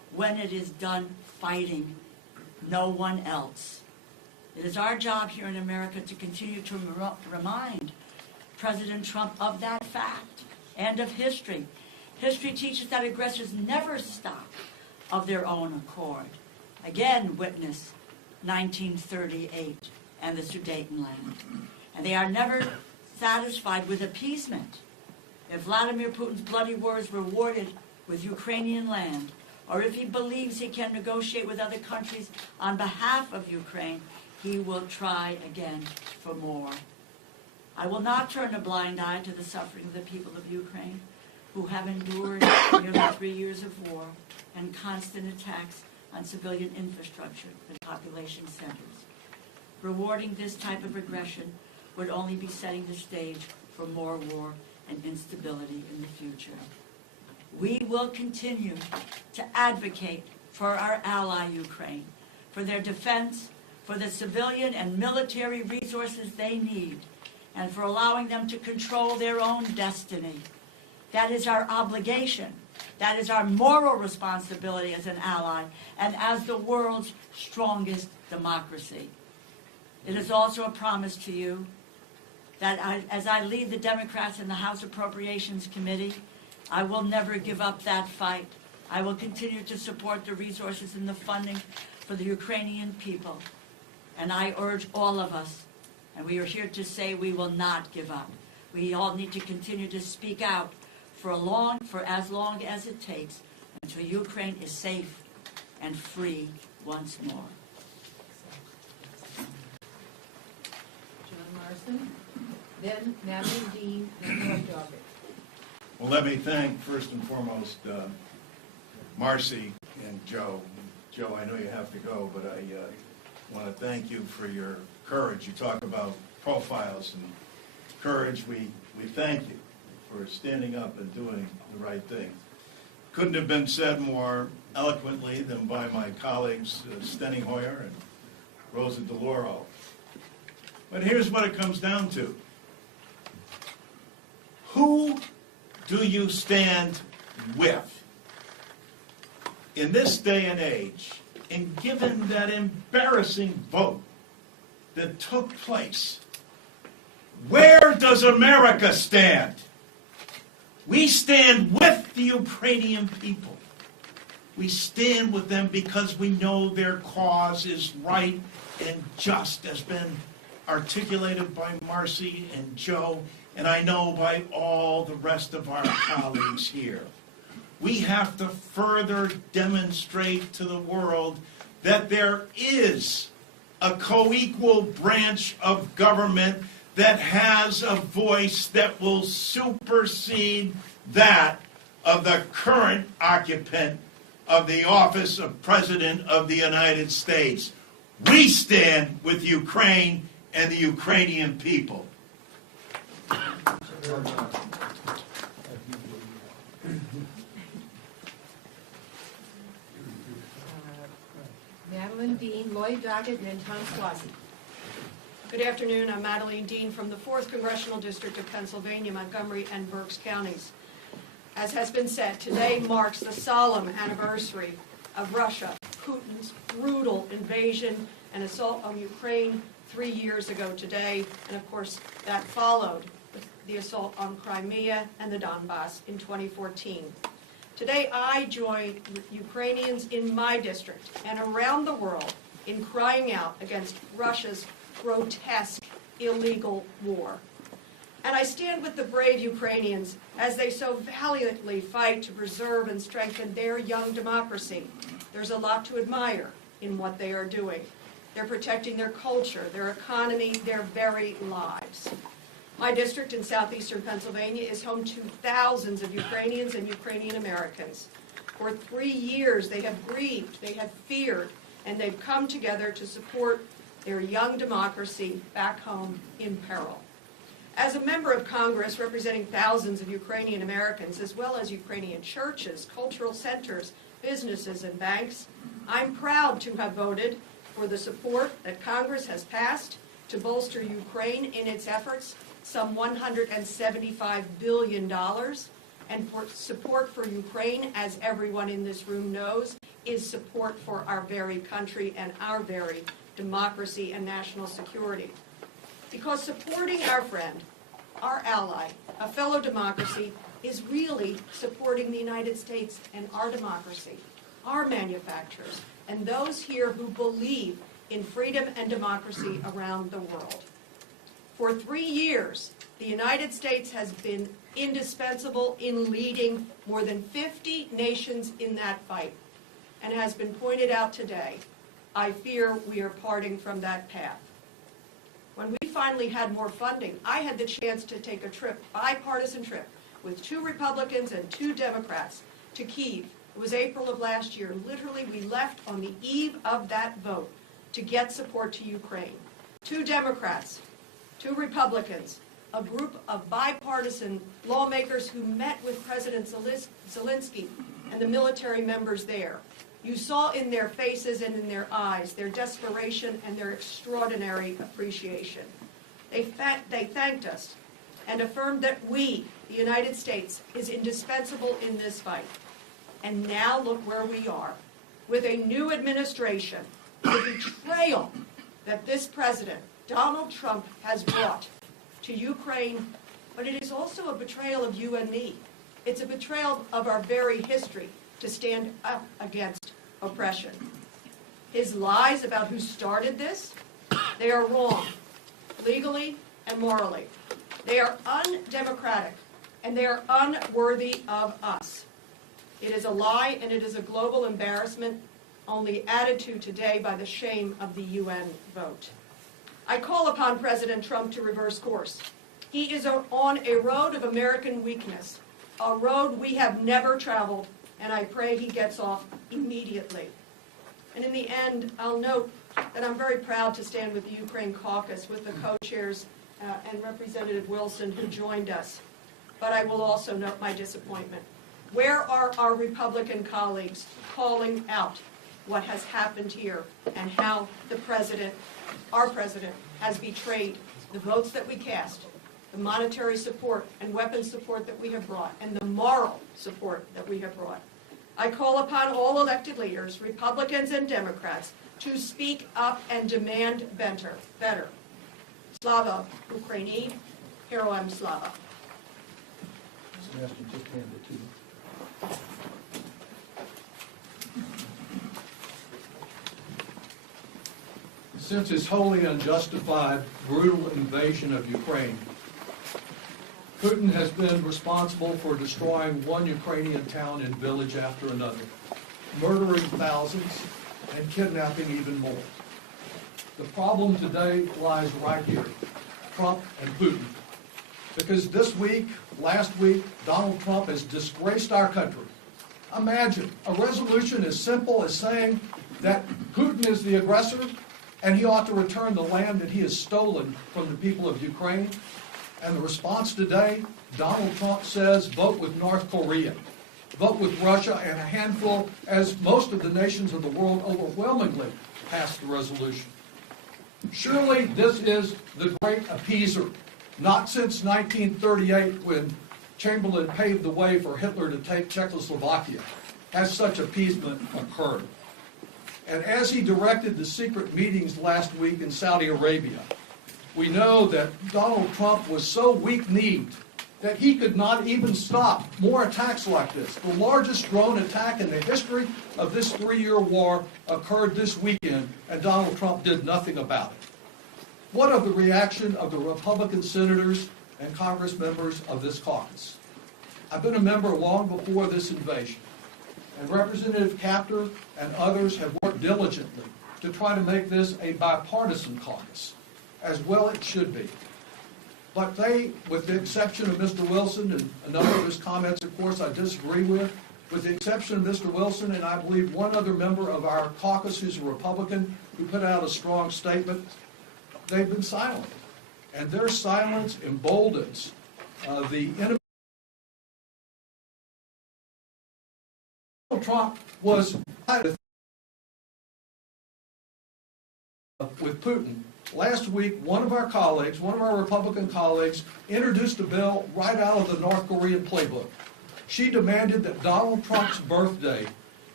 when it is done fighting no one else. It is our job here in America to continue to remind President Trump of that fact and of history. History teaches that aggressors never stop of their own accord. Again, witness 1938 and the Sudetenland. And they are never satisfied with appeasement. If Vladimir Putin's bloody war is rewarded with Ukrainian land, or if he believes he can negotiate with other countries on behalf of Ukraine, he will try again for more. I will not turn a blind eye to the suffering of the people of Ukraine, who have endured nearly 3 years of war and constant attacks on civilian infrastructure and population centers. Rewarding this type of aggression would only be setting the stage for more war and instability in the future. We will continue to advocate for our ally Ukraine, for their defense, for the civilian and military resources they need, and for allowing them to control their own destiny. That is our obligation. That is our moral responsibility as an ally and as the world's strongest democracy. It is also a promise to you that as I lead the Democrats in the House Appropriations Committee, I will never give up that fight. I will continue to support the resources and the funding for the Ukrainian people. And I urge all of us, and we are here to say we will not give up. We all need to continue to speak out for as long as it takes until Ukraine is safe and free once more. John Marston, then Madeline Dean, and Roy Doggett. Well, let me thank, first and foremost, Marcy and Joe. Joe, I know you have to go, but I want to thank you for your courage. You talk about profiles and courage. We thank you for standing up and doing the right thing. Couldn't have been said more eloquently than by my colleagues, Steny Hoyer and Rosa DeLauro. But here's what it comes down to. Who do you stand with? In this day and age, and given that embarrassing vote that took place, where does America stand? We stand with the Ukrainian people. We stand with them because we know their cause is right and just, has been articulated by Marcy and Joe, and I know by all the rest of our colleagues here. We have to further demonstrate to the world that there is a co-equal branch of government that has a voice that will supersede that of the current occupant of the office of President of the United States. We stand with Ukraine and the Ukrainian people. Madeline Dean, Lloyd Doggett, and Tom Suozzi. Good afternoon. I'm Madeline Dean from the 4th Congressional District of Pennsylvania, Montgomery and Berks counties. As has been said, today marks the solemn anniversary of Russia, Putin's brutal invasion and assault on Ukraine 3 years ago today, and of course that followed the assault on Crimea and the Donbass in 2014. Today I join Ukrainians in my district and around the world in crying out against Russia's grotesque, illegal war. And I stand with the brave Ukrainians as they so valiantly fight to preserve and strengthen their young democracy. There's a lot to admire in what they are doing. They're protecting their culture, their economy, their very lives. My district in southeastern Pennsylvania is home to thousands of Ukrainians and Ukrainian Americans. For 3 years they have grieved, they have feared, and they've come together to support their young democracy back home in peril. As a member of Congress representing thousands of Ukrainian Americans, as well as Ukrainian churches, cultural centers, businesses, and banks, I'm proud to have voted for the support that Congress has passed to bolster Ukraine in its efforts, some $175 billion, and for support for Ukraine, as everyone in this room knows, is support for our very country and our very democracy and national security. Because supporting our friend, our ally, a fellow democracy, is really supporting the United States and our democracy, our manufacturers, and those here who believe in freedom and democracy around the world. For 3 years, the United States has been indispensable in leading more than 50 nations in that fight. And has been pointed out today, I fear we are parting from that path. When we finally had more funding, I had the chance to take a trip, bipartisan trip, with 2 Republicans and 2 Democrats to Kyiv. It was April of last year. Literally, we left on the eve of that vote to get support to Ukraine. 2 Democrats, 2 Republicans, a group of bipartisan lawmakers who met with President Zelensky and the military members there. You saw in their faces and in their eyes their desperation and their extraordinary appreciation. They thanked us and affirmed that we, the United States, is indispensable in this fight. And now look where we are, with a new administration, the betrayal that this president, Donald Trump, has brought to Ukraine, but it is also a betrayal of you and me. It's a betrayal of our very history to stand up against oppression. His lies about who started this, they are wrong, legally and morally. They are undemocratic, and they are unworthy of us. It is a lie, and it is a global embarrassment, only added to today by the shame of the UN vote. I call upon President Trump to reverse course. He is on a road of American weakness, a road we have never traveled, and I pray he gets off immediately. And in the end, I'll note that I'm very proud to stand with the Ukraine Caucus, with the co-chairs and Representative Wilson, who joined us. But I will also note my disappointment. Where are our Republican colleagues calling out what has happened here and how the president, our president, has betrayed the votes that we cast, the monetary support and weapons support that we have brought, and the moral support that we have brought? I call upon all elected leaders, Republicans and Democrats, to speak up and demand better. Slava Ukraini, Heroem Slava. Since his wholly unjustified, brutal invasion of Ukraine, Putin has been responsible for destroying one Ukrainian town and village after another, murdering thousands and kidnapping even more. The problem today lies right here, Trump and Putin. Because this week, last week, Donald Trump has disgraced our country. Imagine a resolution as simple as saying that Putin is the aggressor and he ought to return the land that he has stolen from the people of Ukraine. And the response today, Donald Trump says, vote with North Korea, vote with Russia, and a handful, as most of the nations of the world overwhelmingly passed the resolution. Surely this is the great appeaser, not since 1938 when Chamberlain paved the way for Hitler to take Czechoslovakia has such appeasement occurred. And as he directed the secret meetings last week in Saudi Arabia, we know that Donald Trump was so weak-kneed that he could not even stop more attacks like this. The largest drone attack in the history of this 3-year war occurred this weekend, and Donald Trump did nothing about it. What of the reaction of the Republican senators and Congress members of this caucus? I've been a member long before this invasion, and Representative Kaptur and others have worked diligently to try to make this a bipartisan caucus, as well it should be. But they, with the exception of Mr. Wilson, and a number of his comments, of course, I disagree with the exception of Mr. Wilson, and I believe one other member of our caucus who's a Republican who put out a strong statement, they've been silent. And their silence emboldens the enemy. Donald Trump was with Putin. Last week, one of our Republican colleagues, introduced a bill right out of the North Korean playbook. She demanded that Donald Trump's birthday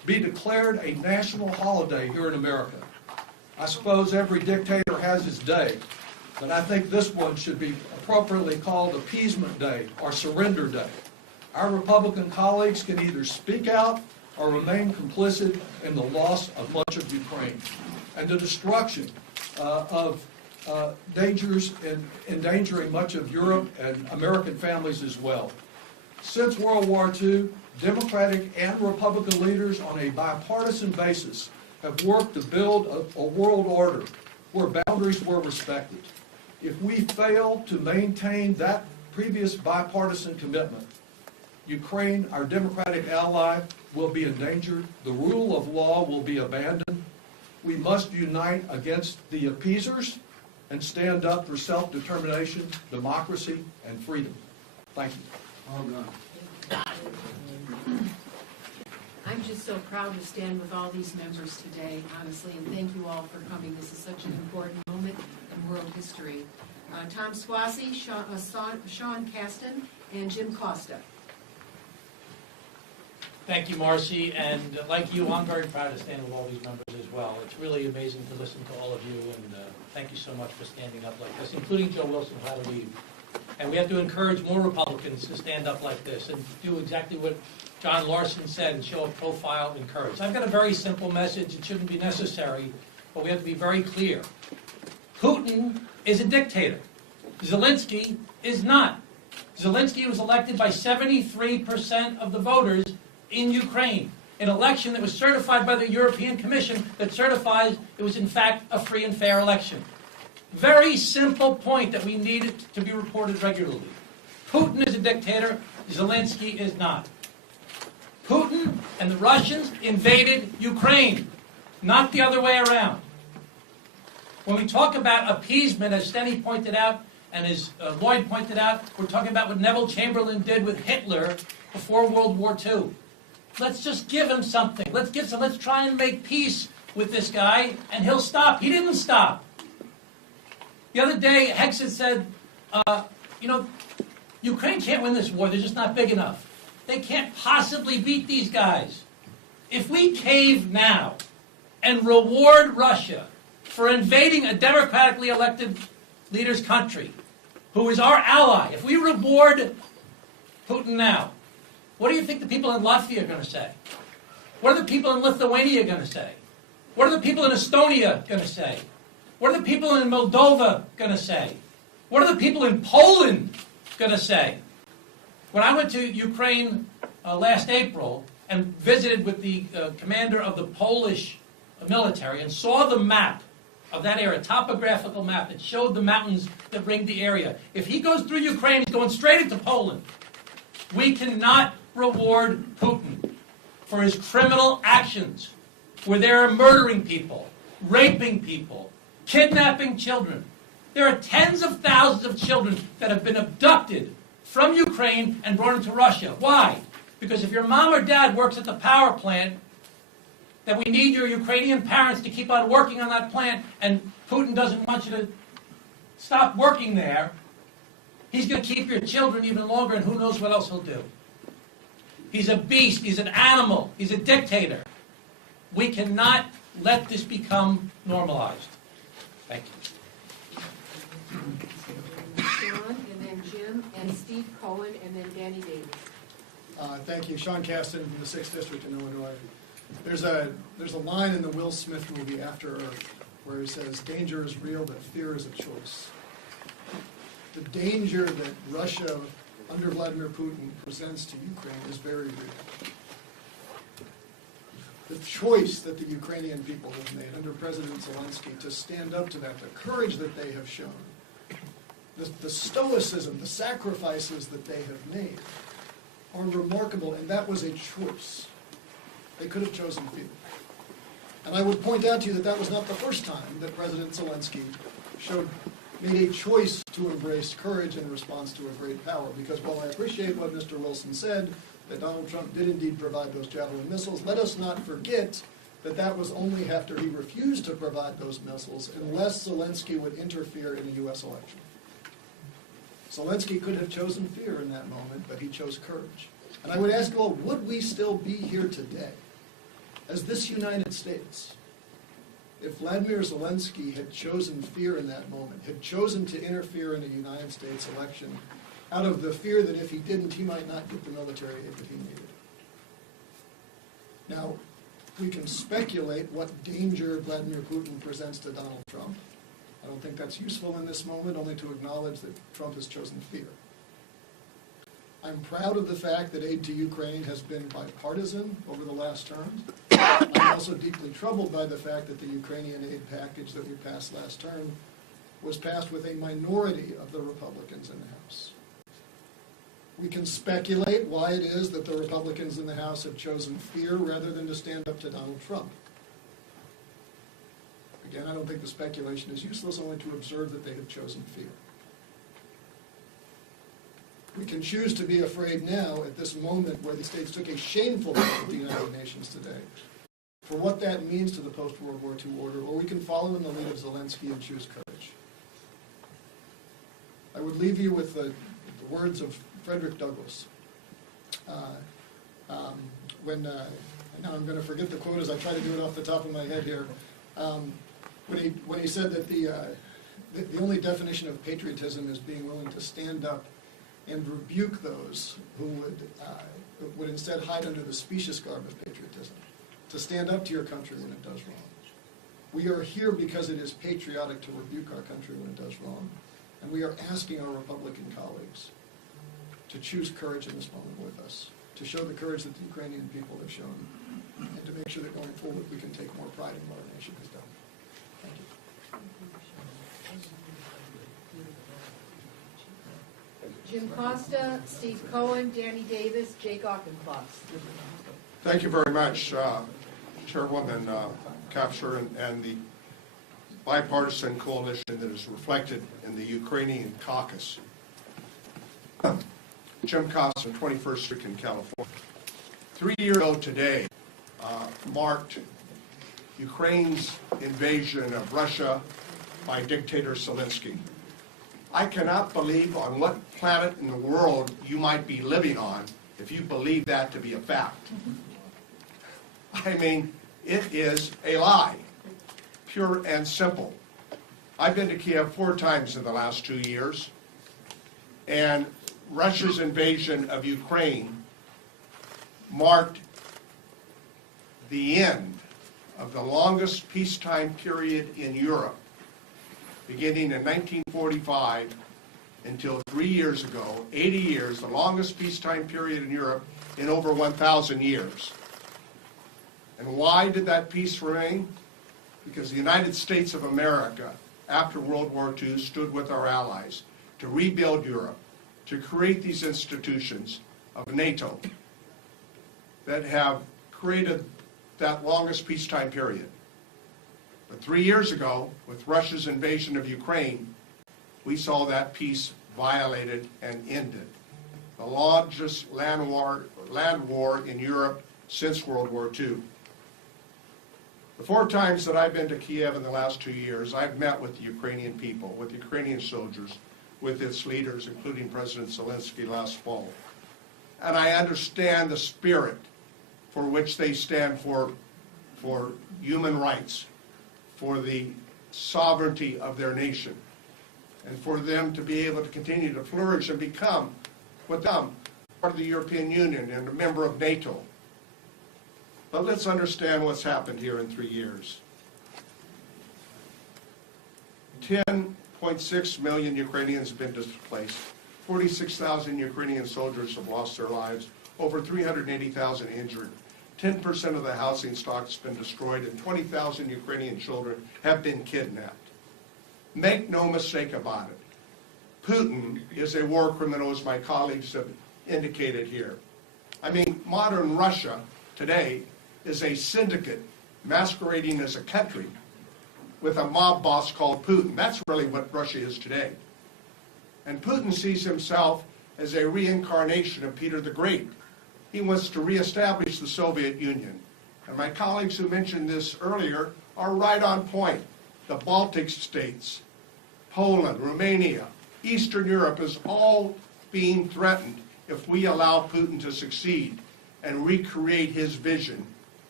be declared a national holiday here in America. I suppose every dictator has his day, but I think this one should be appropriately called Appeasement Day or Surrender Day. Our Republican colleagues can either speak out or remain complicit in the loss of much of Ukraine and the destruction of dangers in endangering much of Europe and American families as well. Since World War II, Democratic and Republican leaders on a bipartisan basis have worked to build a world order where boundaries were respected. If we fail to maintain that previous bipartisan commitment, Ukraine, our democratic ally, will be endangered. The rule of law will be abandoned. We must unite against the appeasers and stand up for self-determination, democracy, and freedom. Thank you. I'm just so proud to stand with all these members today, honestly, and thank you all for coming. This is such an important moment in world history. Tom Squassi, Sean Caston, and Jim Costa. Thank you, Marcy, and like you, I'm very proud to stand with all these members as well. It's really amazing to listen to all of you, and thank you so much for standing up like this, including Joe Wilson, who had to leave. And we have to encourage more Republicans to stand up like this and do exactly what John Larson said and show a profile, encourage. I've got a very simple message. It shouldn't be necessary, but we have to be very clear. Putin is a dictator. Zelensky is not. Zelensky was elected by 73% of the voters in Ukraine, an election that was certified by the European Commission that certifies it was in fact a free and fair election. Very simple point that we need to be reported regularly. Putin is a dictator, Zelensky is not. Putin and the Russians invaded Ukraine, not the other way around. When we talk about appeasement, as Steny pointed out, and as Lloyd pointed out, we're talking about what Neville Chamberlain did with Hitler before World War II. Let's just give him something. Let's try and make peace with this guy, and he'll stop. He didn't stop. The other day, Hexet said, Ukraine can't win this war. They're just not big enough. They can't possibly beat these guys. If we cave now and reward Russia for invading a democratically elected leader's country, who is our ally, if we reward Putin now, what do you think the people in Latvia are going to say? What are the people in Lithuania going to say? What are the people in Estonia going to say? What are the people in Moldova going to say? What are the people in Poland going to say? When I went to Ukraine last April and visited with the commander of the Polish military and saw the map of that area, topographical map that showed the mountains that ring the area. If he goes through Ukraine, he's going straight into Poland. We cannot reward Putin for his criminal actions, where they are murdering people, raping people, kidnapping children. There are tens of thousands of children that have been abducted from Ukraine and brought into Russia. Why? Because if your mom or dad works at the power plant, that we need your Ukrainian parents to keep on working on that plant, and Putin doesn't want you to stop working there, he's going to keep your children even longer, and who knows what else he'll do. He's a beast. He's an animal. He's a dictator. We cannot let this become normalized. Thank you. Sean, and then Jim, and Steve Cohen, and then Danny Davis. Thank you. Sean Caston from the 6th District in Illinois. There's a line in the Will Smith movie After Earth where he says, "Danger is real, but fear is a choice." The danger that Russia, under Vladimir Putin, presents to Ukraine is very real. The choice that the Ukrainian people have made under President Zelensky to stand up to that, the courage that they have shown, the stoicism, the sacrifices that they have made are remarkable, and that was a choice. They could have chosen fear. And I would point out to you that that was not the first time that President Zelensky made a choice to embrace courage in response to a great power. Because while I appreciate what Mr. Wilson said, that Donald Trump did indeed provide those Javelin missiles, let us not forget that that was only after he refused to provide those missiles unless Zelensky would interfere in a U.S. election. Zelensky could have chosen fear in that moment, but he chose courage. And I would ask you all, would we still be here today as this United States, if Vladimir Zelensky had chosen fear in that moment, had chosen to interfere in a United States election out of the fear that if he didn't, he might not get the military aid that he needed. Now, we can speculate what danger Vladimir Putin presents to Donald Trump. I don't think that's useful in this moment, only to acknowledge that Trump has chosen fear. I'm proud of the fact that aid to Ukraine has been bipartisan over the last term. I'm also deeply troubled by the fact that the Ukrainian aid package that we passed last term was passed with a minority of the Republicans in the House. We can speculate why it is that the Republicans in the House have chosen fear rather than to stand up to Donald Trump. Again, I don't think the speculation is useless, only to observe that they have chosen fear. We can choose to be afraid now at this moment where the states took a shameful vote at the United Nations today for what that means to the post-World War II order, or we can follow in the lead of Zelensky and choose courage. I would leave you with the words of Frederick Douglass. Now I'm going to forget the quote as I try to do it off the top of my head here. When he said that the only definition of patriotism is being willing to stand up and rebuke those who would instead hide under the specious garb of patriotism, to stand up to your country when it does wrong. We are here because it is patriotic to rebuke our country when it does wrong, and we are asking our Republican colleagues to choose courage in this moment with us, to show the courage that the Ukrainian people have shown, and to make sure that going forward we can take more pride in what our nation has done. Thank you. Jim Costa, Steve Cohen, Danny Davis, Jake Auchincloss. Thank you very much, Chairwoman Kaptur, and the bipartisan coalition that is reflected in the Ukrainian Caucus. Jim Costa, 21st Street in California. 3 years ago today marked Ukraine's invasion of Russia by Dictator Zelensky. I cannot believe on what planet in the world you might be living on if you believe that to be a fact. I mean, it is a lie, pure and simple. I've been to Kiev 4 times in the last 2 years, and Russia's invasion of Ukraine marked the end of the longest peacetime period in Europe, beginning in 1945 until 3 years ago, 80 years, the longest peacetime period in Europe in over 1,000 years. And why did that peace remain? Because the United States of America, after World War II, stood with our allies to rebuild Europe, to create these institutions of NATO that have created that longest peacetime period. But 3 years ago, with Russia's invasion of Ukraine, we saw that peace violated and ended. The largest land war in Europe since World War II. The 4 times that I've been to Kiev in the last 2 years, I've met with the Ukrainian people, with the Ukrainian soldiers, with its leaders, including President Zelensky last fall. And I understand the spirit for which they stand for human rights, for the sovereignty of their nation, and for them to be able to continue to flourish and become, with them, part of the European Union and a member of NATO. But let's understand what's happened here in 3 years. 10.6 million Ukrainians have been displaced. 46,000 Ukrainian soldiers have lost their lives. Over 380,000 injured. 10% of the housing stock has been destroyed, and 20,000 Ukrainian children have been kidnapped. Make no mistake about it. Putin is a war criminal, as my colleagues have indicated here. I mean, modern Russia today is a syndicate masquerading as a country with a mob boss called Putin. That's really what Russia is today. And Putin sees himself as a reincarnation of Peter the Great. He wants to reestablish the Soviet Union. And my colleagues who mentioned this earlier are right on point. The Baltic states, Poland, Romania, Eastern Europe is all being threatened if we allow Putin to succeed and recreate his vision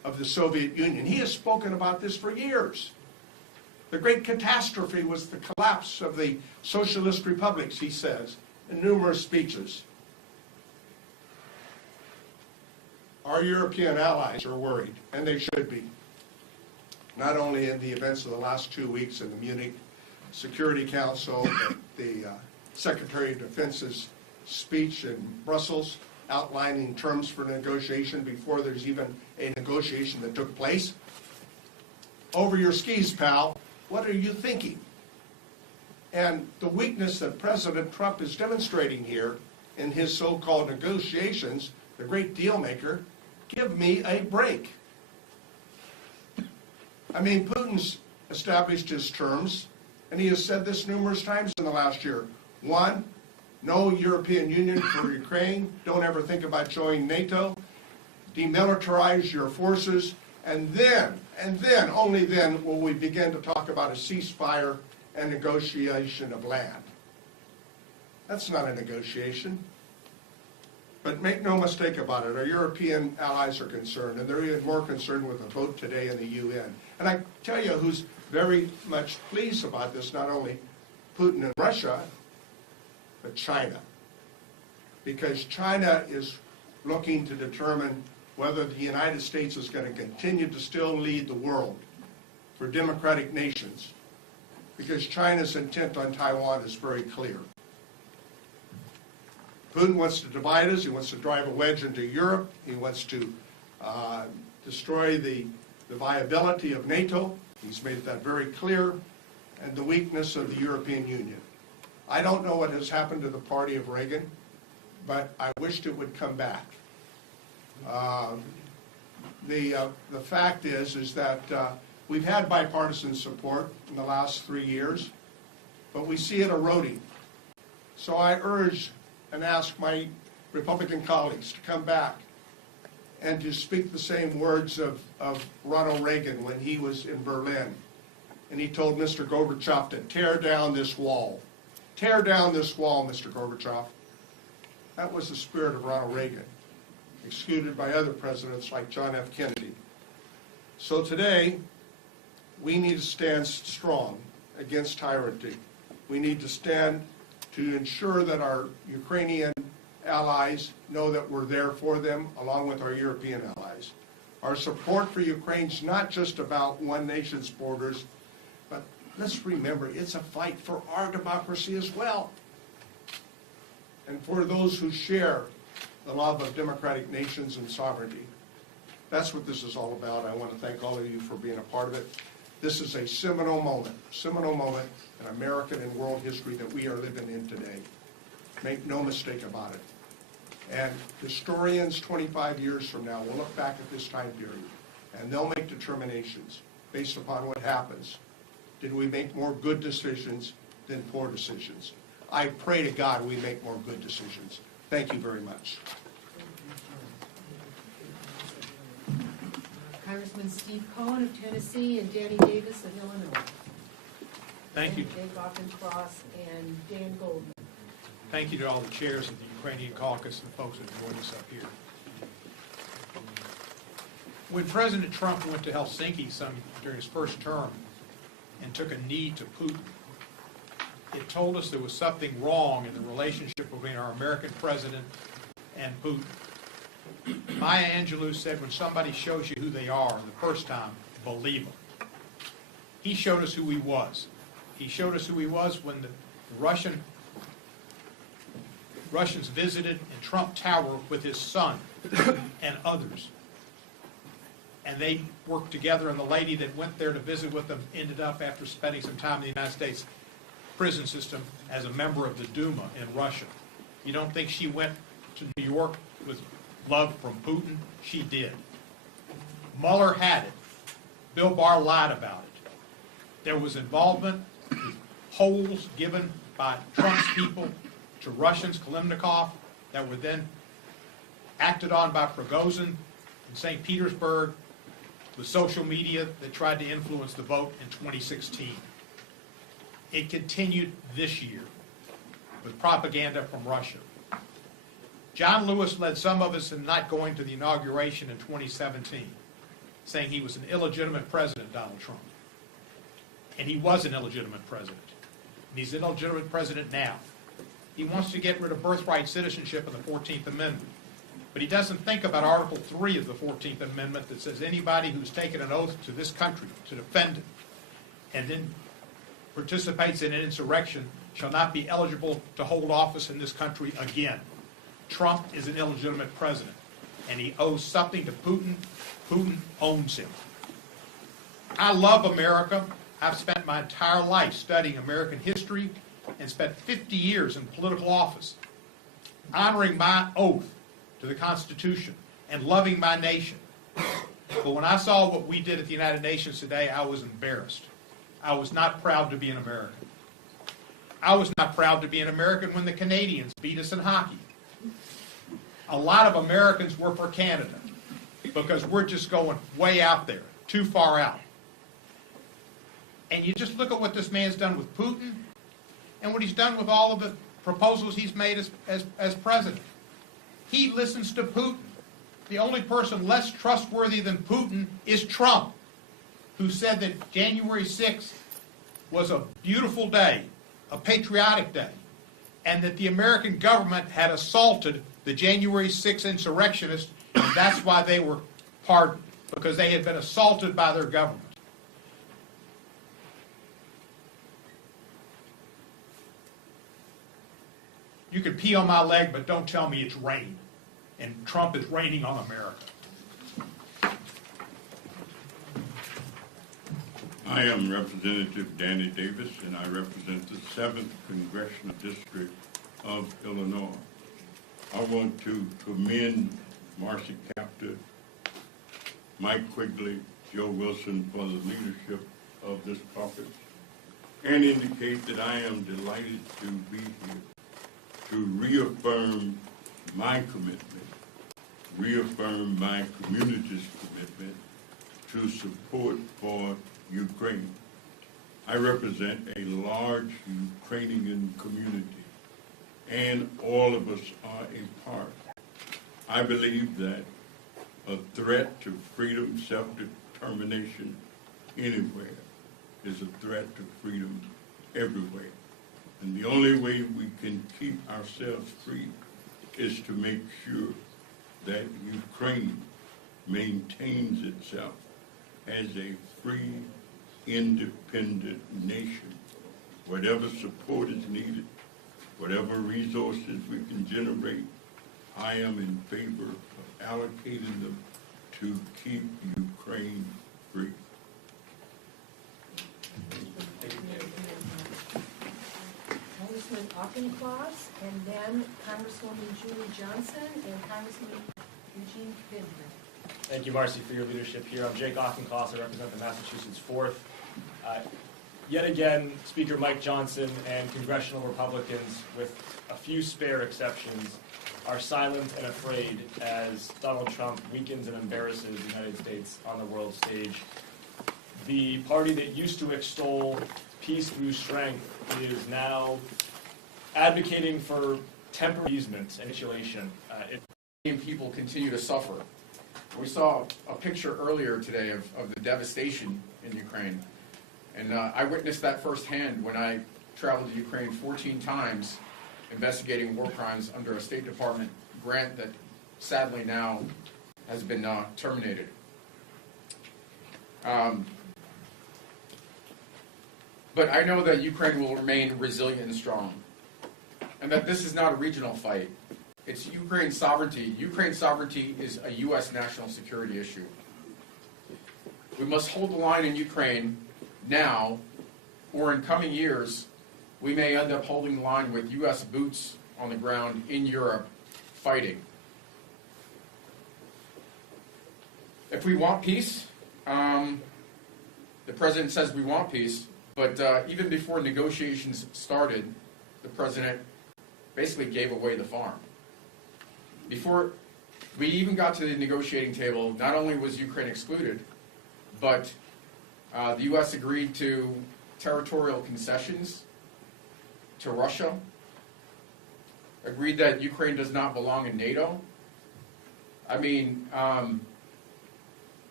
of the Soviet Union. He has spoken about this for years. The great catastrophe was the collapse of the socialist republics, he says, in numerous speeches. Our European allies are worried, and they should be. Not only in the events of the last 2 weeks in the Munich Security Council, the Secretary of Defense's speech in Brussels outlining terms for negotiation before there's even a negotiation that took place. Over your skis, pal. What are you thinking? And the weakness that President Trump is demonstrating here in his so-called negotiations, the great deal maker, give me a break. I mean, Putin's established his terms, and he has said this numerous times in the last year. One, no European Union for Ukraine. Don't ever think about joining NATO. Demilitarize your forces. And then, only then, will we begin to talk about a ceasefire and negotiation of land. That's not a negotiation. But make no mistake about it, our European allies are concerned, and they're even more concerned with the vote today in the UN. And I tell you who's very much pleased about this, not only Putin and Russia, but China. Because China is looking to determine whether the United States is going to continue to still lead the world for democratic nations. Because China's intent on Taiwan is very clear. Putin wants to divide us. He wants to drive a wedge into Europe. He wants to destroy the viability of NATO. He's made that very clear. And the weakness of the European Union. I don't know what has happened to the party of Reagan, but I wished it would come back. The fact is that we've had bipartisan support in the last 3 years, but we see it eroding. So I urge and ask my Republican colleagues to come back and to speak the same words of Ronald Reagan when he was in Berlin. And he told Mr. Gorbachev to tear down this wall. Tear down this wall, Mr. Gorbachev. That was the spirit of Ronald Reagan, executed by other presidents like John F. Kennedy. So today, we need to stand strong against tyranny. We need to stand to ensure that our Ukrainian allies know that we're there for them, along with our European allies. Our support for Ukraine is not just about one nation's borders, but let's remember, it's a fight for our democracy as well. And for those who share the love of democratic nations and sovereignty. That's what this is all about. I want to thank all of you for being a part of it. This is a seminal moment in American and world history that we are living in today. Make no mistake about it. And historians 25 years from now will look back at this time period, and they'll make determinations based upon what happens. Did we make more good decisions than poor decisions? I pray to God we make more good decisions. Thank you very much. Congressman Steve Cohen of Tennessee and Danny Davis of Illinois. Thank you. Jake Auchincloss and Dan Goldman. Thank you to all the chairs of the Ukrainian Caucus and folks that joined us up here. When President Trump went to Helsinki during his first term and took a knee to Putin, it told us there was something wrong in the relationship between our American president and Putin. Maya Angelou said, when somebody shows you who they are the first time, believe them. He showed us who he was. He showed us who he was when the Russians visited in Trump Tower with his son and others. And they worked together, and the lady that went there to visit with them ended up, after spending some time in the United States prison system, as a member of the Duma in Russia. You don't think she went to New York with love from Putin? She did. Mueller had it. Bill Barr lied about it. There was involvement with holes given by Trump's people to Russians, Kalimnikov, that were then acted on by Prigozhin in St. Petersburg, with social media that tried to influence the vote in 2016. It continued this year with propaganda from Russia. John Lewis led some of us in not going to the inauguration in 2017. saying he was an illegitimate president, Donald Trump. And he was an illegitimate president. And he's an illegitimate president now. He wants to get rid of birthright citizenship in the 14th Amendment. But he doesn't think about Article 3 of the 14th Amendment that says anybody who's taken an oath to this country to defend it and then participates in an insurrection shall not be eligible to hold office in this country again. Trump is an illegitimate president, and he owes something to Putin. Putin owns him. I love America. I've spent my entire life studying American history and spent 50 years in political office, honoring my oath to the Constitution and loving my nation. But when I saw what we did at the United Nations today, I was embarrassed. I was not proud to be an American. I was not proud to be an American when the Canadians beat us in hockey. A lot of Americans were for Canada because we're just going way out there, too far out. And you just look at what this man's done with Putin and what he's done with all of the proposals he's made as president. He listens to Putin. The only person less trustworthy than Putin is Trump, who said that January 6th was a beautiful day, a patriotic day, and that the American government had assaulted the January 6th insurrectionists, and that's why they were pardoned, because they had been assaulted by their government. You can pee on my leg, but don't tell me it's rain. And Trump is raining on America. I am Representative Danny Davis, and I represent the 7th Congressional District of Illinois. I want to commend Marcy Kaptur, Mike Quigley, Joe Wilson for the leadership of this caucus, and indicate that I am delighted to be here to reaffirm my commitment, reaffirm my community's commitment to support for Ukraine. I represent a large Ukrainian community, and all of us are a part. I believe that a threat to freedom, self-determination anywhere is a threat to freedom everywhere. And the only way we can keep ourselves free is to make sure that Ukraine maintains itself as a free, independent nation. Whatever support is needed, whatever resources we can generate, I am in favor of allocating them to keep Ukraine free. Congressman Auchincloss, and then Congresswoman Julie Johnson and Congressman Eugene Bidner. Thank you, Marcy, for your leadership here. I'm Jake Auchincloss. I represent the Massachusetts 4th. Yet again, Speaker Mike Johnson and congressional Republicans, with a few spare exceptions, are silent and afraid as Donald Trump weakens and embarrasses the United States on the world stage. The party that used to extol peace through strength is now advocating for temporary appeasement and capitulation. People continue to suffer. We saw a picture earlier today of the devastation in Ukraine. And I witnessed that firsthand when I traveled to Ukraine 14 times investigating war crimes under a State Department grant that sadly now has been terminated. But I know that Ukraine will remain resilient and strong, and that this is not a regional fight. It's Ukraine's sovereignty. Ukraine's sovereignty is a U.S. national security issue. We must hold the line in Ukraine now, or in coming years, we may end up holding the line with U.S. boots on the ground in Europe fighting. If we want peace, the president says we want peace, but even before negotiations started, the president basically gave away the farm. Before we even got to the negotiating table, not only was Ukraine excluded, but the U.S. agreed to territorial concessions to Russia, agreed that Ukraine does not belong in NATO. I mean,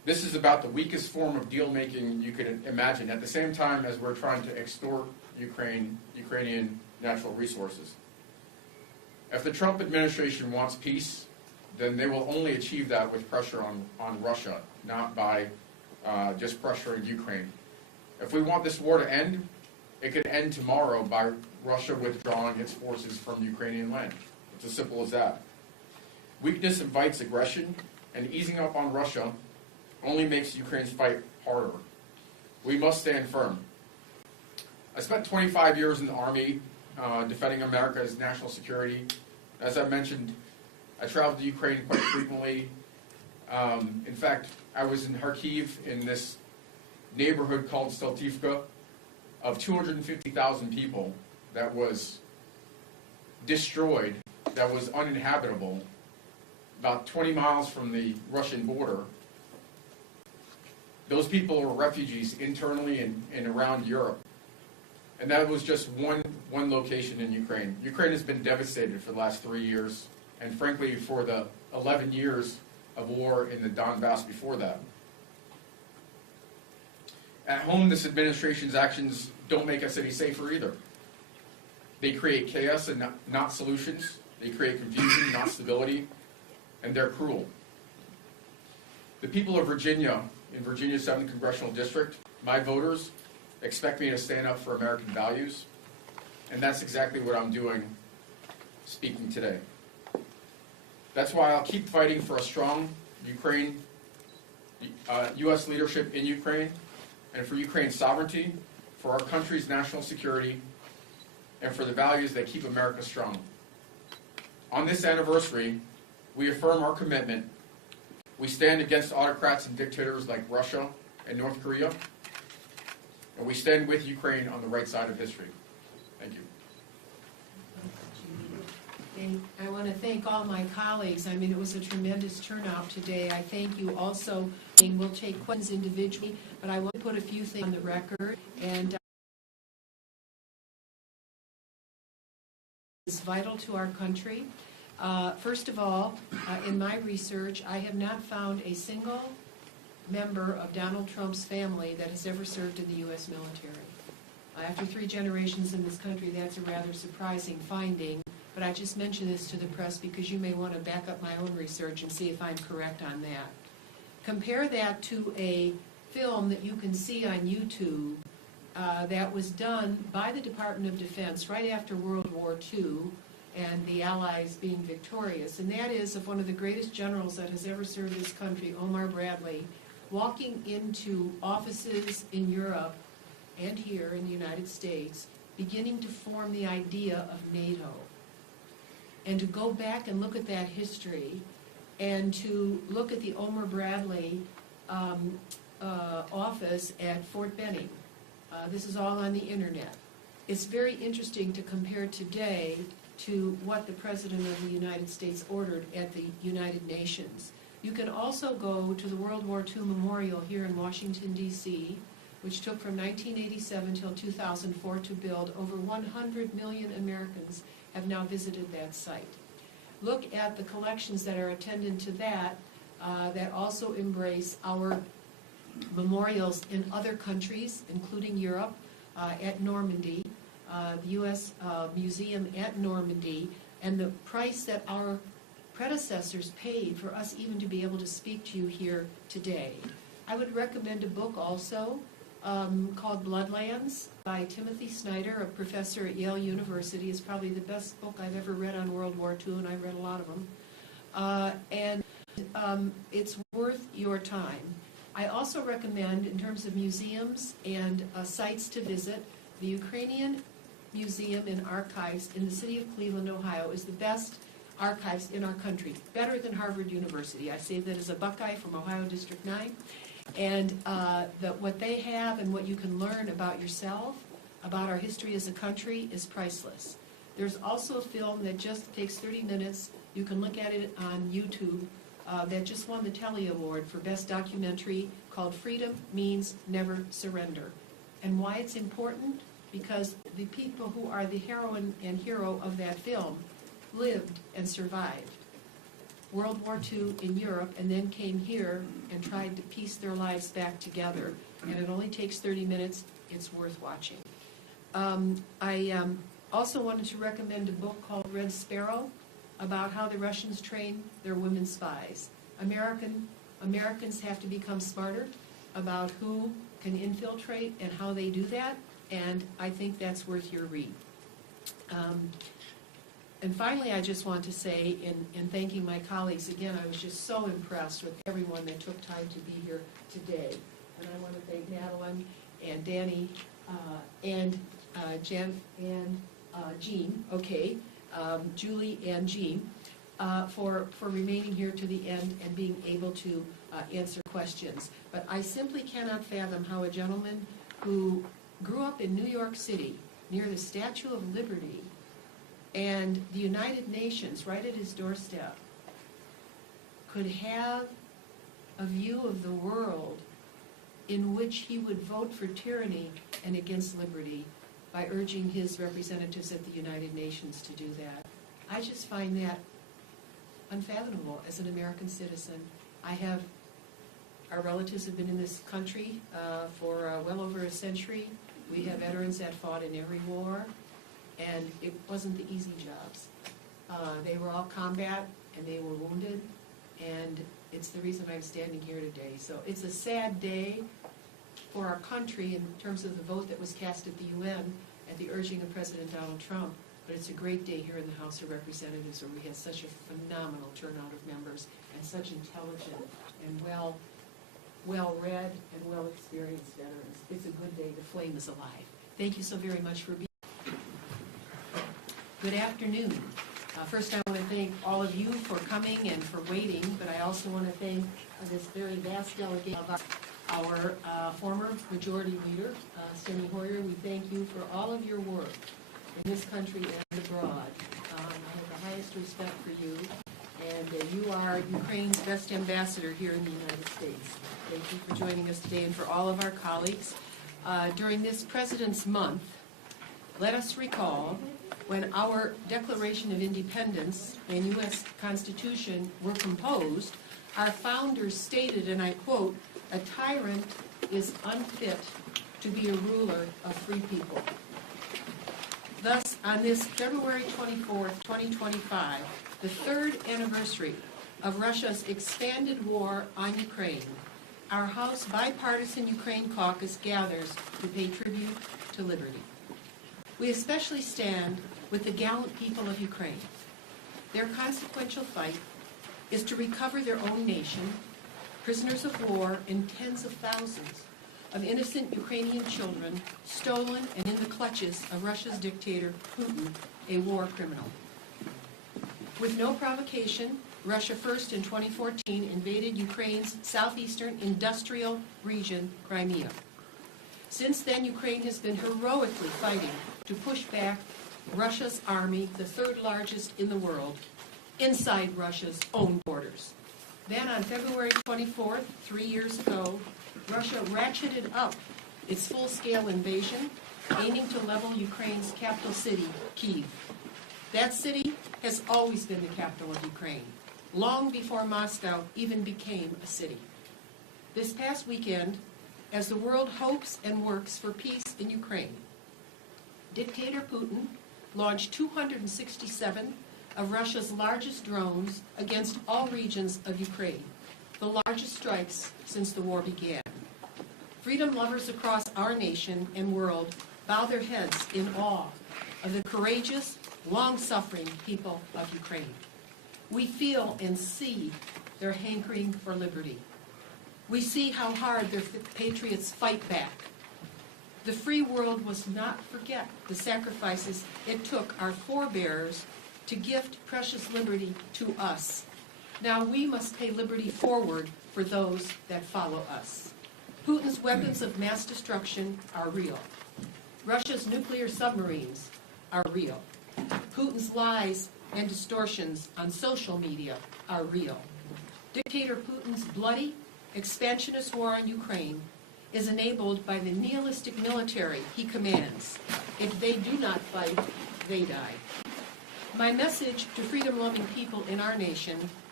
This is about the weakest form of deal-making you could imagine, at the same time as we're trying to extort Ukrainian natural resources. If the Trump administration wants peace, then they will only achieve that with pressure on Russia, not by just pressuring Ukraine. If we want this war to end, it could end tomorrow by Russia withdrawing its forces from Ukrainian land. It's as simple as that. Weakness invites aggression, and easing up on Russia only makes Ukraine's fight harder. We must stand firm. I spent 25 years in the Army defending America's national security. As I mentioned, I traveled to Ukraine quite frequently. In fact, I was in Kharkiv in this neighborhood called Steltivka of 250,000 people that was destroyed, that was uninhabitable, about 20 miles from the Russian border. Those people were refugees internally and around Europe. And that was just one location in Ukraine. Ukraine has been devastated for the last 3 years, and frankly for the 11 years of war in the Donbass before that. At home, this administration's actions don't make us any safer either. They create chaos and not solutions. They create confusion, not stability, and they're cruel. The people of Virginia, in Virginia's 7th Congressional District, my voters, expect me to stand up for American values, and that's exactly what I'm doing speaking today. That's why I'll keep fighting for a strong U.S. leadership in Ukraine, and for Ukraine's sovereignty, for our country's national security, and for the values that keep America strong. On this anniversary, we affirm our commitment. We stand against autocrats and dictators like Russia and North Korea, and we stand with Ukraine on the right side of history. Thank you. And I want to thank all my colleagues. I mean, it was a tremendous turnout today. I thank you also. We'll take questions individually, but I will put a few things on the record. And it's vital to our country. First of all, in my research, I have not found a single member of Donald Trump's family that has ever served in the U.S. military. After 3 generations in this country, that's a rather surprising finding, but I just mention this to the press because you may want to back up my own research and see if I'm correct on that. Compare that to a film that you can see on YouTube that was done by the Department of Defense right after World War II and the Allies being victorious, and that is of one of the greatest generals that has ever served this country, Omar Bradley, walking into offices in Europe and here in the United States, beginning to form the idea of NATO. And to go back and look at that history, and to look at the Omar Bradley office at Fort Benning. This is all on the internet. It's very interesting to compare today to what the President of the United States ordered at the United Nations. You can also go to the World War II Memorial here in Washington, D.C., which took from 1987 till 2004 to build. Over 100 million Americans have now visited that site. Look at the collections that are attendant to that, that also embrace our memorials in other countries, including Europe, at Normandy, the U.S. Museum at Normandy, and the price that our predecessors paid for us even to be able to speak to you here today. I would recommend a book also called Bloodlands by Timothy Snyder, a professor at Yale University. It's probably the best book I've ever read on World War II, and I read a lot of them. It's worth your time. I also recommend, in terms of museums and sites to visit, the Ukrainian Museum and Archives in the city of Cleveland, Ohio, is the best archives in our country, better than Harvard University. I say that as a Buckeye from Ohio District 9. And what they have and what you can learn about yourself, about our history as a country, is priceless. There's also a film that just takes 30 minutes. You can look at it on YouTube that just won the Telly Award for Best Documentary, called Freedom Means Never Surrender. And why it's important? Because the people who are the heroine and hero of that film lived and survived. World War II in Europe and then came here and tried to piece their lives back together. And it only takes 30 minutes. It's worth watching. I also wanted to recommend a book called Red Sparrow about how the Russians train their women spies. Americans have to become smarter about who can infiltrate and how they do that, and I think that's worth your read. And finally, I just want to say, in thanking my colleagues, again, I was just so impressed with everyone that took time to be here today. And I want to thank Madeline and Danny and Jen and Jean, Julie and Jean, for remaining here to the end and being able to answer questions. But I simply cannot fathom how a gentleman who grew up in New York City near the Statue of Liberty and the United Nations right at his doorstep could have a view of the world in which he would vote for tyranny and against liberty by urging his representatives at the United Nations to do that. I just find that unfathomable as an American citizen. Our relatives have been in this country for well over a century. We have veterans that fought in every war, and it wasn't the easy jobs. They were all combat, and they were wounded, and it's the reason I'm standing here today. So it's a sad day for our country in terms of the vote that was cast at the UN at the urging of President Donald Trump, but it's a great day here in the House of Representatives where we had such a phenomenal turnout of members and such intelligent and well-read and well-experienced veterans. It's a good day. The flame is alive. Thank you so very much for being here. Good afternoon. First, I want to thank all of you for coming and for waiting, but I also want to thank this very vast delegation of our former majority leader, Steny Hoyer. We thank you for all of your work in this country and abroad. I have the highest respect for you, and you are Ukraine's best ambassador here in the United States. Thank you for joining us today and for all of our colleagues. During this President's Month, let us recall when our Declaration of Independence and U.S. Constitution were composed, our founders stated, and I quote, "A tyrant is unfit to be a ruler of free people." Thus, on this February 24th, 2025, the third anniversary of Russia's expanded war on Ukraine, our House Bipartisan Ukraine Caucus gathers to pay tribute to liberty. We especially stand with the gallant people of Ukraine. Their consequential fight is to recover their own nation, prisoners of war, and tens of thousands of innocent Ukrainian children stolen and in the clutches of Russia's dictator, Putin, a war criminal. With no provocation, Russia first in 2014 invaded Ukraine's southeastern industrial region, Crimea. Since then, Ukraine has been heroically fighting to push back Russia's army, the third largest in the world, inside Russia's own borders. Then on February 24th, 3 years ago, Russia ratcheted up its full-scale invasion, aiming to level Ukraine's capital city, Kyiv. That city has always been the capital of Ukraine, long before Moscow even became a city. This past weekend, as the world hopes and works for peace in Ukraine, Dictator Putin launched 267 of Russia's largest drones against all regions of Ukraine, the largest strikes since the war began. Freedom lovers across our nation and world bow their heads in awe of the courageous, long-suffering people of Ukraine. We feel and see their hankering for liberty. We see how hard their patriots fight back. The free world must not forget the sacrifices it took our forebears to gift precious liberty to us. Now we must pay liberty forward for those that follow us. Putin's weapons of mass destruction are real. Russia's nuclear submarines are real. Putin's lies and distortions on social media are real. Dictator Putin's bloody, expansionist war on Ukraine is enabled by the nihilistic military he commands. If they do not fight, they die. My message to freedom-loving people in our nation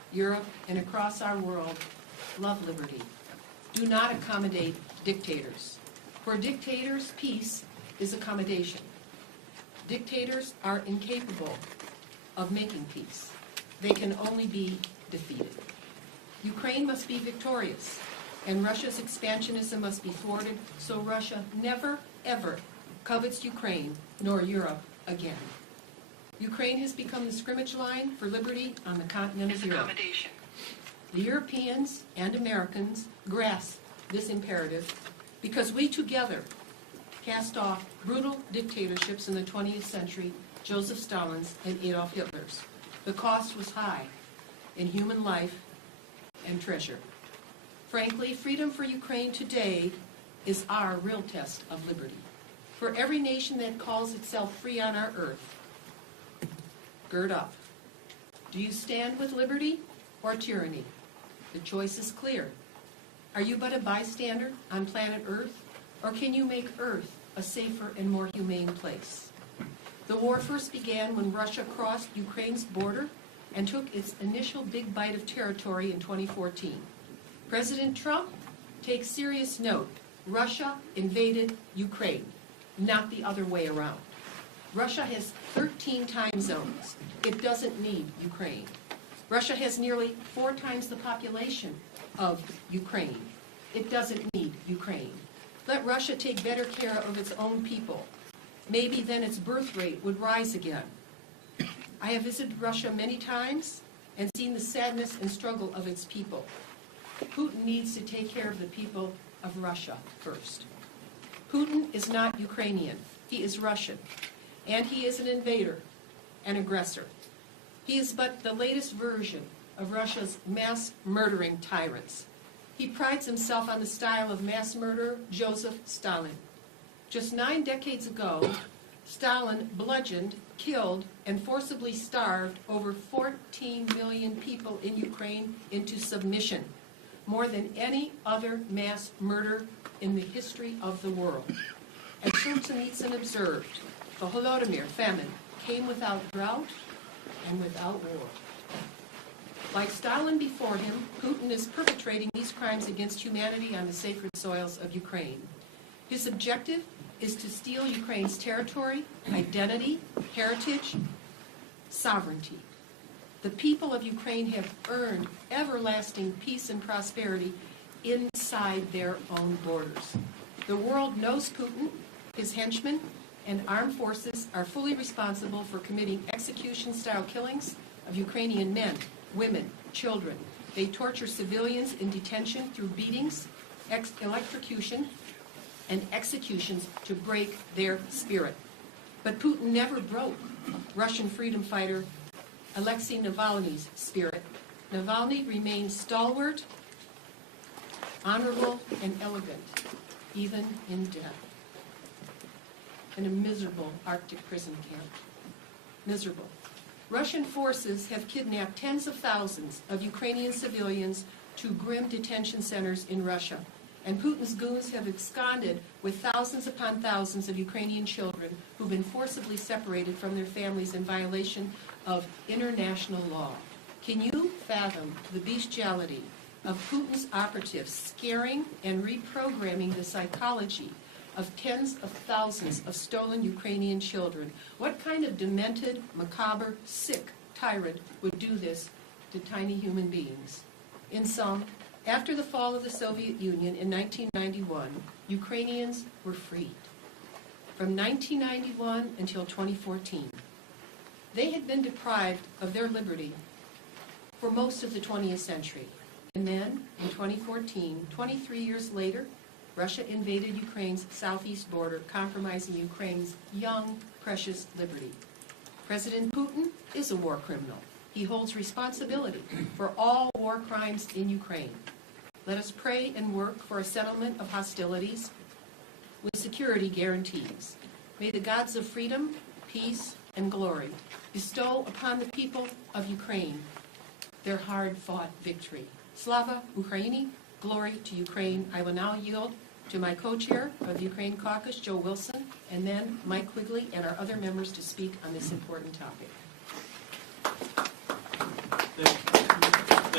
Europe, and across our world love liberty. Do not accommodate dictators. For dictators, peace is accommodation. Dictators are incapable of making peace. They can only be defeated. Ukraine must be victorious, and Russia's expansionism must be thwarted so Russia never, ever covets Ukraine nor Europe again. Ukraine has become the scrimmage line for liberty on the continent of Europe. The Europeans and Americans grasp this imperative because we together cast off brutal dictatorships in the 20th century, Joseph Stalin's and Adolf Hitler's. The cost was high in human life and treasure. Frankly, freedom for Ukraine today is our real test of liberty. For every nation that calls itself free on our earth, gird up. Do you stand with liberty or tyranny? The choice is clear. Are you but a bystander on planet Earth, or can you make Earth a safer and more humane place? The war first began when Russia crossed Ukraine's border and took its initial big bite of territory in 2014. President Trump takes serious note. Russia invaded Ukraine, not the other way around. Russia has 13 time zones. It doesn't need Ukraine. Russia has nearly 4 times the population of Ukraine. It doesn't need Ukraine. Let Russia take better care of its own people. Maybe then its birth rate would rise again. I have visited Russia many times and seen the sadness and struggle of its people. Putin needs to take care of the people of Russia first. Putin is not Ukrainian. He is Russian. And he is an invader, an aggressor. He is but the latest version of Russia's mass murdering tyrants. He prides himself on the style of mass murderer Joseph Stalin. Just 9 decades ago, Stalin bludgeoned, killed, and forcibly starved over 14 million people in Ukraine into submission, more than any other mass murder in the history of the world. As Solzhenitsyn observed, the Holodomor famine came without drought and without war. Like Stalin before him, Putin is perpetrating these crimes against humanity on the sacred soils of Ukraine. His objective is to steal Ukraine's territory, identity, heritage, sovereignty. The people of Ukraine have earned everlasting peace and prosperity inside their own borders. The world knows Putin, his henchmen, and armed forces are fully responsible for committing execution-style killings of Ukrainian men, women, children. They torture civilians in detention through beatings, electrocution, and executions to break their spirit. But Putin never broke Russian freedom fighter Alexei Navalny's spirit. Navalny remains stalwart, honorable, and elegant, even in death. In a miserable Arctic prison camp. Miserable. Russian forces have kidnapped tens of thousands of Ukrainian civilians to grim detention centers in Russia. And Putin's goons have absconded with thousands upon thousands of Ukrainian children who've been forcibly separated from their families in violation of international law. Can you fathom the bestiality of Putin's operatives scaring and reprogramming the psychology of tens of thousands of stolen Ukrainian children? What kind of demented, macabre, sick tyrant would do this to tiny human beings? In sum, after the fall of the Soviet Union in 1991, Ukrainians were freed. From 1991 until 2014, they had been deprived of their liberty for most of the 20th century. And then, in 2014, 23 years later, Russia invaded Ukraine's southeast border, compromising Ukraine's young, precious liberty. President Putin is a war criminal. He holds responsibility for all war crimes in Ukraine. Let us pray and work for a settlement of hostilities with security guarantees. May the gods of freedom, peace, and glory bestow upon the people of Ukraine their hard-fought victory. Slava Ukraini, glory to Ukraine. I will now yield to my co-chair of the Ukraine Caucus, Joe Wilson, and then Mike Quigley and our other members to speak on this important topic. Thank you.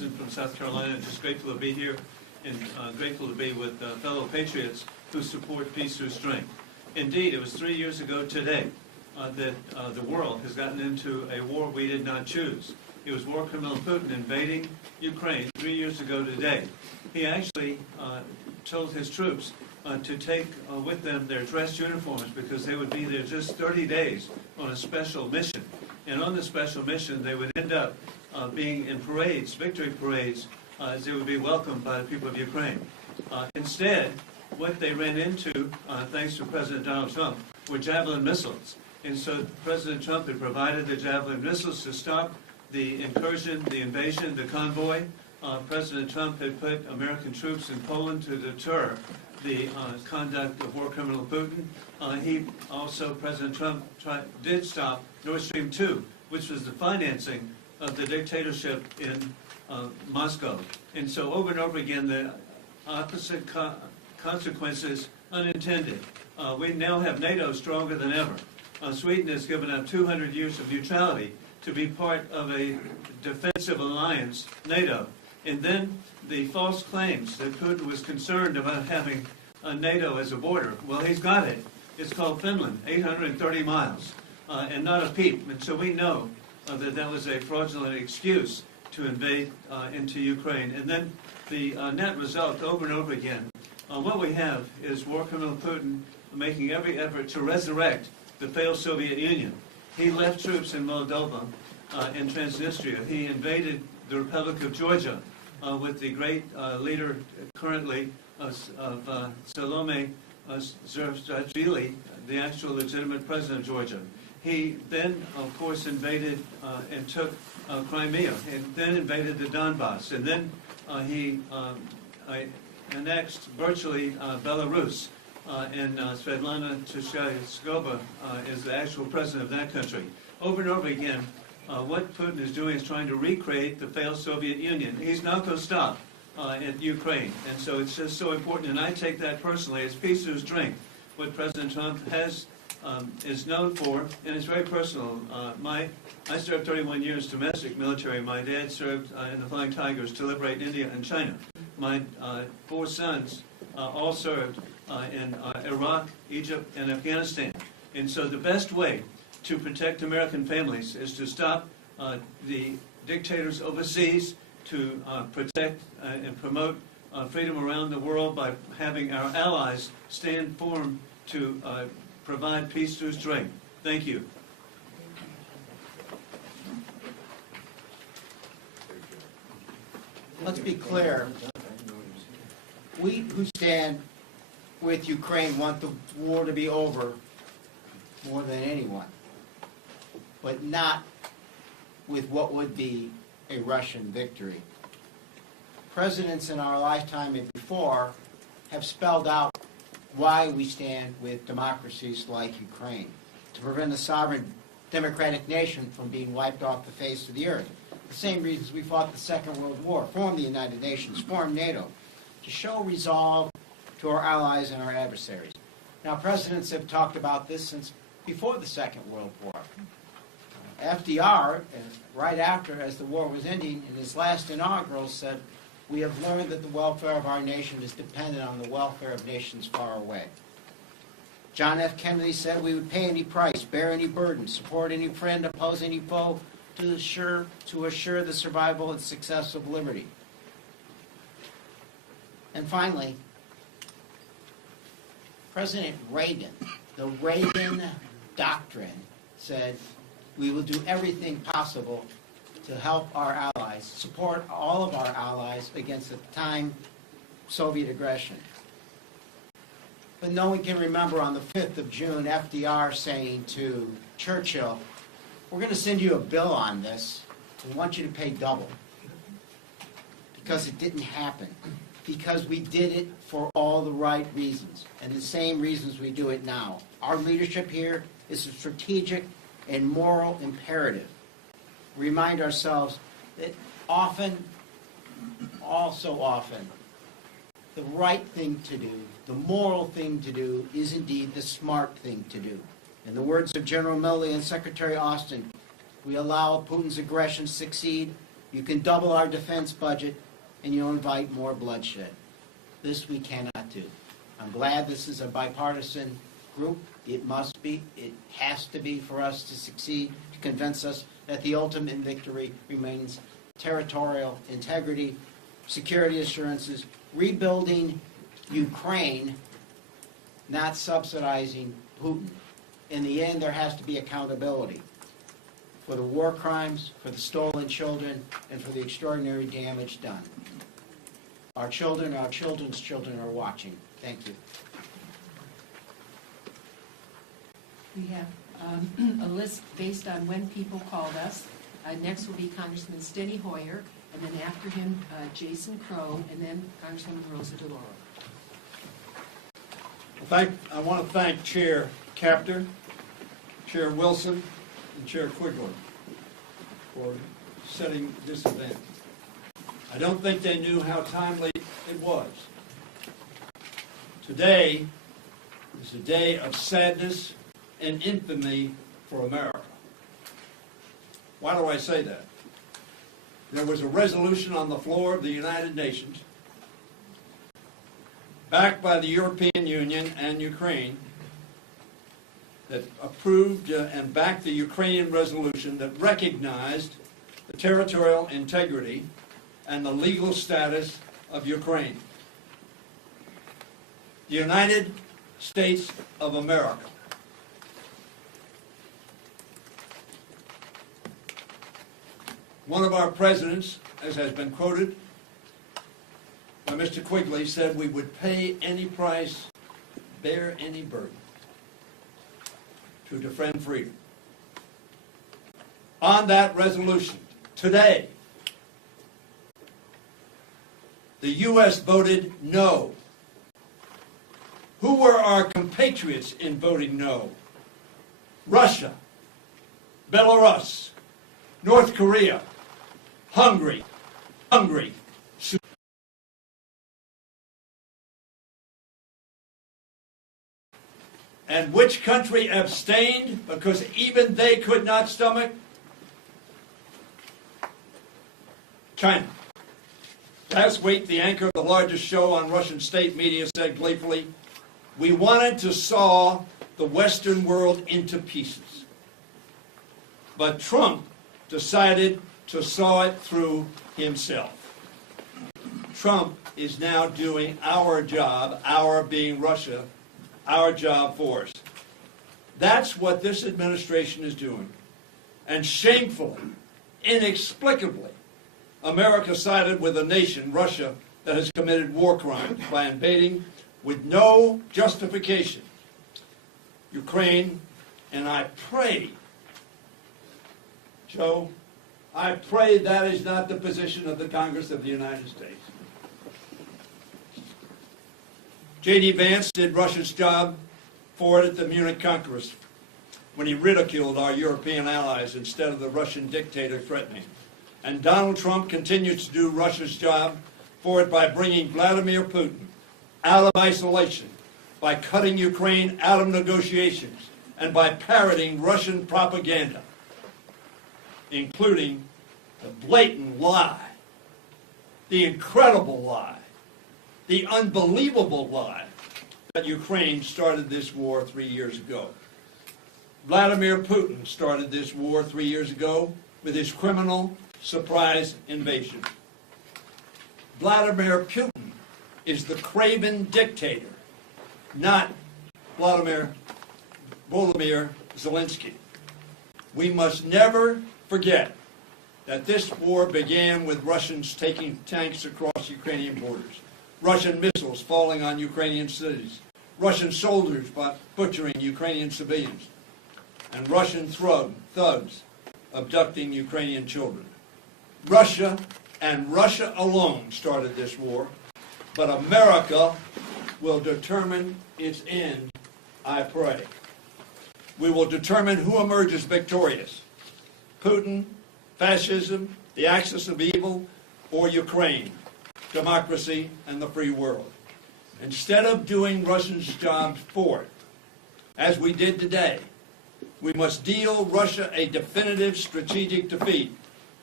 Wilson from South Carolina. Just grateful to be here and grateful to be with fellow patriots who support peace through strength. Indeed, it was 3 years ago today that the world has gotten into a war we did not choose. It was war criminal Putin invading Ukraine 3 years ago today. He actually told his troops to take with them their dress uniforms because they would be there just 30 days on a special mission. And on the special mission, they would end up being in parades, victory parades, as they would be welcomed by the people of Ukraine. Instead, what they ran into, thanks to President Donald Trump, were Javelin missiles. And so President Trump had provided the Javelin missiles to stop the incursion, the invasion, the convoy. President Trump had put American troops in Poland to deter the conduct of war criminal Putin. President Trump did stop Nord Stream 2, which was the financing of the dictatorship in Moscow. And so over and over again, the opposite consequences unintended. We now have NATO stronger than ever. Sweden has given up 200 years of neutrality to be part of a defensive alliance, NATO. And then the false claims that Putin was concerned about having NATO as a border. Well, he's got it. It's called Finland, 830 miles, and not a peep. And so we know that that was a fraudulent excuse to invade into Ukraine. And then the net result over and over again, what we have is war criminal Putin making every effort to resurrect the failed Soviet Union. He left troops in Moldova and Transnistria. He invaded the Republic of Georgia with the great leader currently of Salome Zurabishvili, the actual legitimate president of Georgia. He then, of course, invaded and took Crimea, and then invaded the Donbass, and then he annexed virtually Belarus, and Svetlana Tishkova is the actual president of that country. Over and over again, what Putin is doing is trying to recreate the failed Soviet Union. He's not going to stop in Ukraine, and so it's just so important, and I take that personally as peace through strength, what President Trump is known for, and it's very personal. I served 31 years domestic military. My dad served in the Flying Tigers to liberate India and China. My 4 sons all served in Iraq, Egypt, and Afghanistan. And so the best way to protect American families is to stop the dictators overseas, to protect and promote freedom around the world by having our allies stand firm to provide peace through strength. Thank you. Let's be clear. We who stand with Ukraine want the war to be over more than anyone, but not with what would be a Russian victory. Presidents in our lifetime and before have spelled out why we stand with democracies like Ukraine, to prevent a sovereign democratic nation from being wiped off the face of the earth. The same reasons we fought the Second World War, formed the United Nations, formed NATO, to show resolve to our allies and our adversaries. Now, presidents have talked about this since before the Second World War. FDR, right after, as the war was ending, in his last inaugural said, "We have learned that the welfare of our nation is dependent on the welfare of nations far away." John F. Kennedy said we would pay any price, bear any burden, support any friend, oppose any foe, to assure the survival and success of liberty. And finally, President Reagan, the Reagan doctrine, said we will do everything possible to help our allies, support all of our allies against, at the time, Soviet aggression. But no one can remember on the 5th of June, FDR saying to Churchill, "We're going to send you a bill on this. We want you to pay double." Because it didn't happen. Because we did it for all the right reasons, and the same reasons we do it now. Our leadership here is a strategic and moral imperative. Remind ourselves that often, also often, the right thing to do, the moral thing to do, is indeed the smart thing to do. In the words of General Milley and Secretary Austin, we allow Putin's aggression to succeed You can double our defense budget, and you'll invite more bloodshed. This we cannot do. I'm glad this is a bipartisan group. It must be, it has to be for us to succeed, to convince us that the ultimate victory remains territorial integrity, security assurances, rebuilding Ukraine, not subsidizing Putin. In the end, there has to be accountability for the war crimes, for the stolen children, and for the extraordinary damage done. Our children, our children's children are watching. Thank you. We have a list based on when people called us. Next will be Congressman Steny Hoyer, and then after him, Jason Crow, and then Congresswoman Rosa DeLauro. I want to thank Chair Kaptur, Chair Wilson, and Chair Quigley for setting this event. I don't think they knew how timely it was. Today is a day of sadness and infamy for America. Why do I say that? There was a resolution on the floor of the United Nations, backed by the European Union and Ukraine, that approved and backed the Ukrainian resolution that recognized the territorial integrity and the legal status of Ukraine. The United States of America one of our presidents, as has been quoted by Mr. Quigley, said we would pay any price, bear any burden to defend freedom. On that resolution, today, the U.S. voted no. Who were our compatriots in voting no? Russia, Belarus, North Korea, Hungary, and which country abstained because even they could not stomach? China. Last week, the anchor of the largest show on Russian state media said gleefully, "We wanted to saw the Western world into pieces. But Trump decided to saw it through himself." Trump is now doing our job, our being Russia, our job for us. That's what this administration is doing. And shamefully, inexplicably, America sided with a nation, Russia, that has committed war crimes by invading with no justification Ukraine. And I pray, Joe, I pray that is not the position of the Congress of the United States. J.D. Vance did Russia's job for it at the Munich Congress when he ridiculed our European allies instead of the Russian dictator threatening. And Donald Trump continues to do Russia's job for it by bringing Vladimir Putin out of isolation, by cutting Ukraine out of negotiations, and by parroting Russian propaganda, including the blatant lie, the incredible lie, the unbelievable lie that Ukraine started this war 3 years ago. Vladimir Putin started this war 3 years ago with his criminal surprise invasion. Vladimir Putin is the craven dictator, not Volodymyr Zelensky. We must never forget that this war began with Russians taking tanks across Ukrainian borders, Russian missiles falling on Ukrainian cities, Russian soldiers butchering Ukrainian civilians, and Russian thugs abducting Ukrainian children. Russia and Russia alone started this war, but America will determine its end, I pray. We will determine who emerges victorious: Putin, fascism, the axis of evil, or Ukraine, democracy, and the free world. Instead of doing Russia's job for it, as we did today, we must deal Russia a definitive strategic defeat,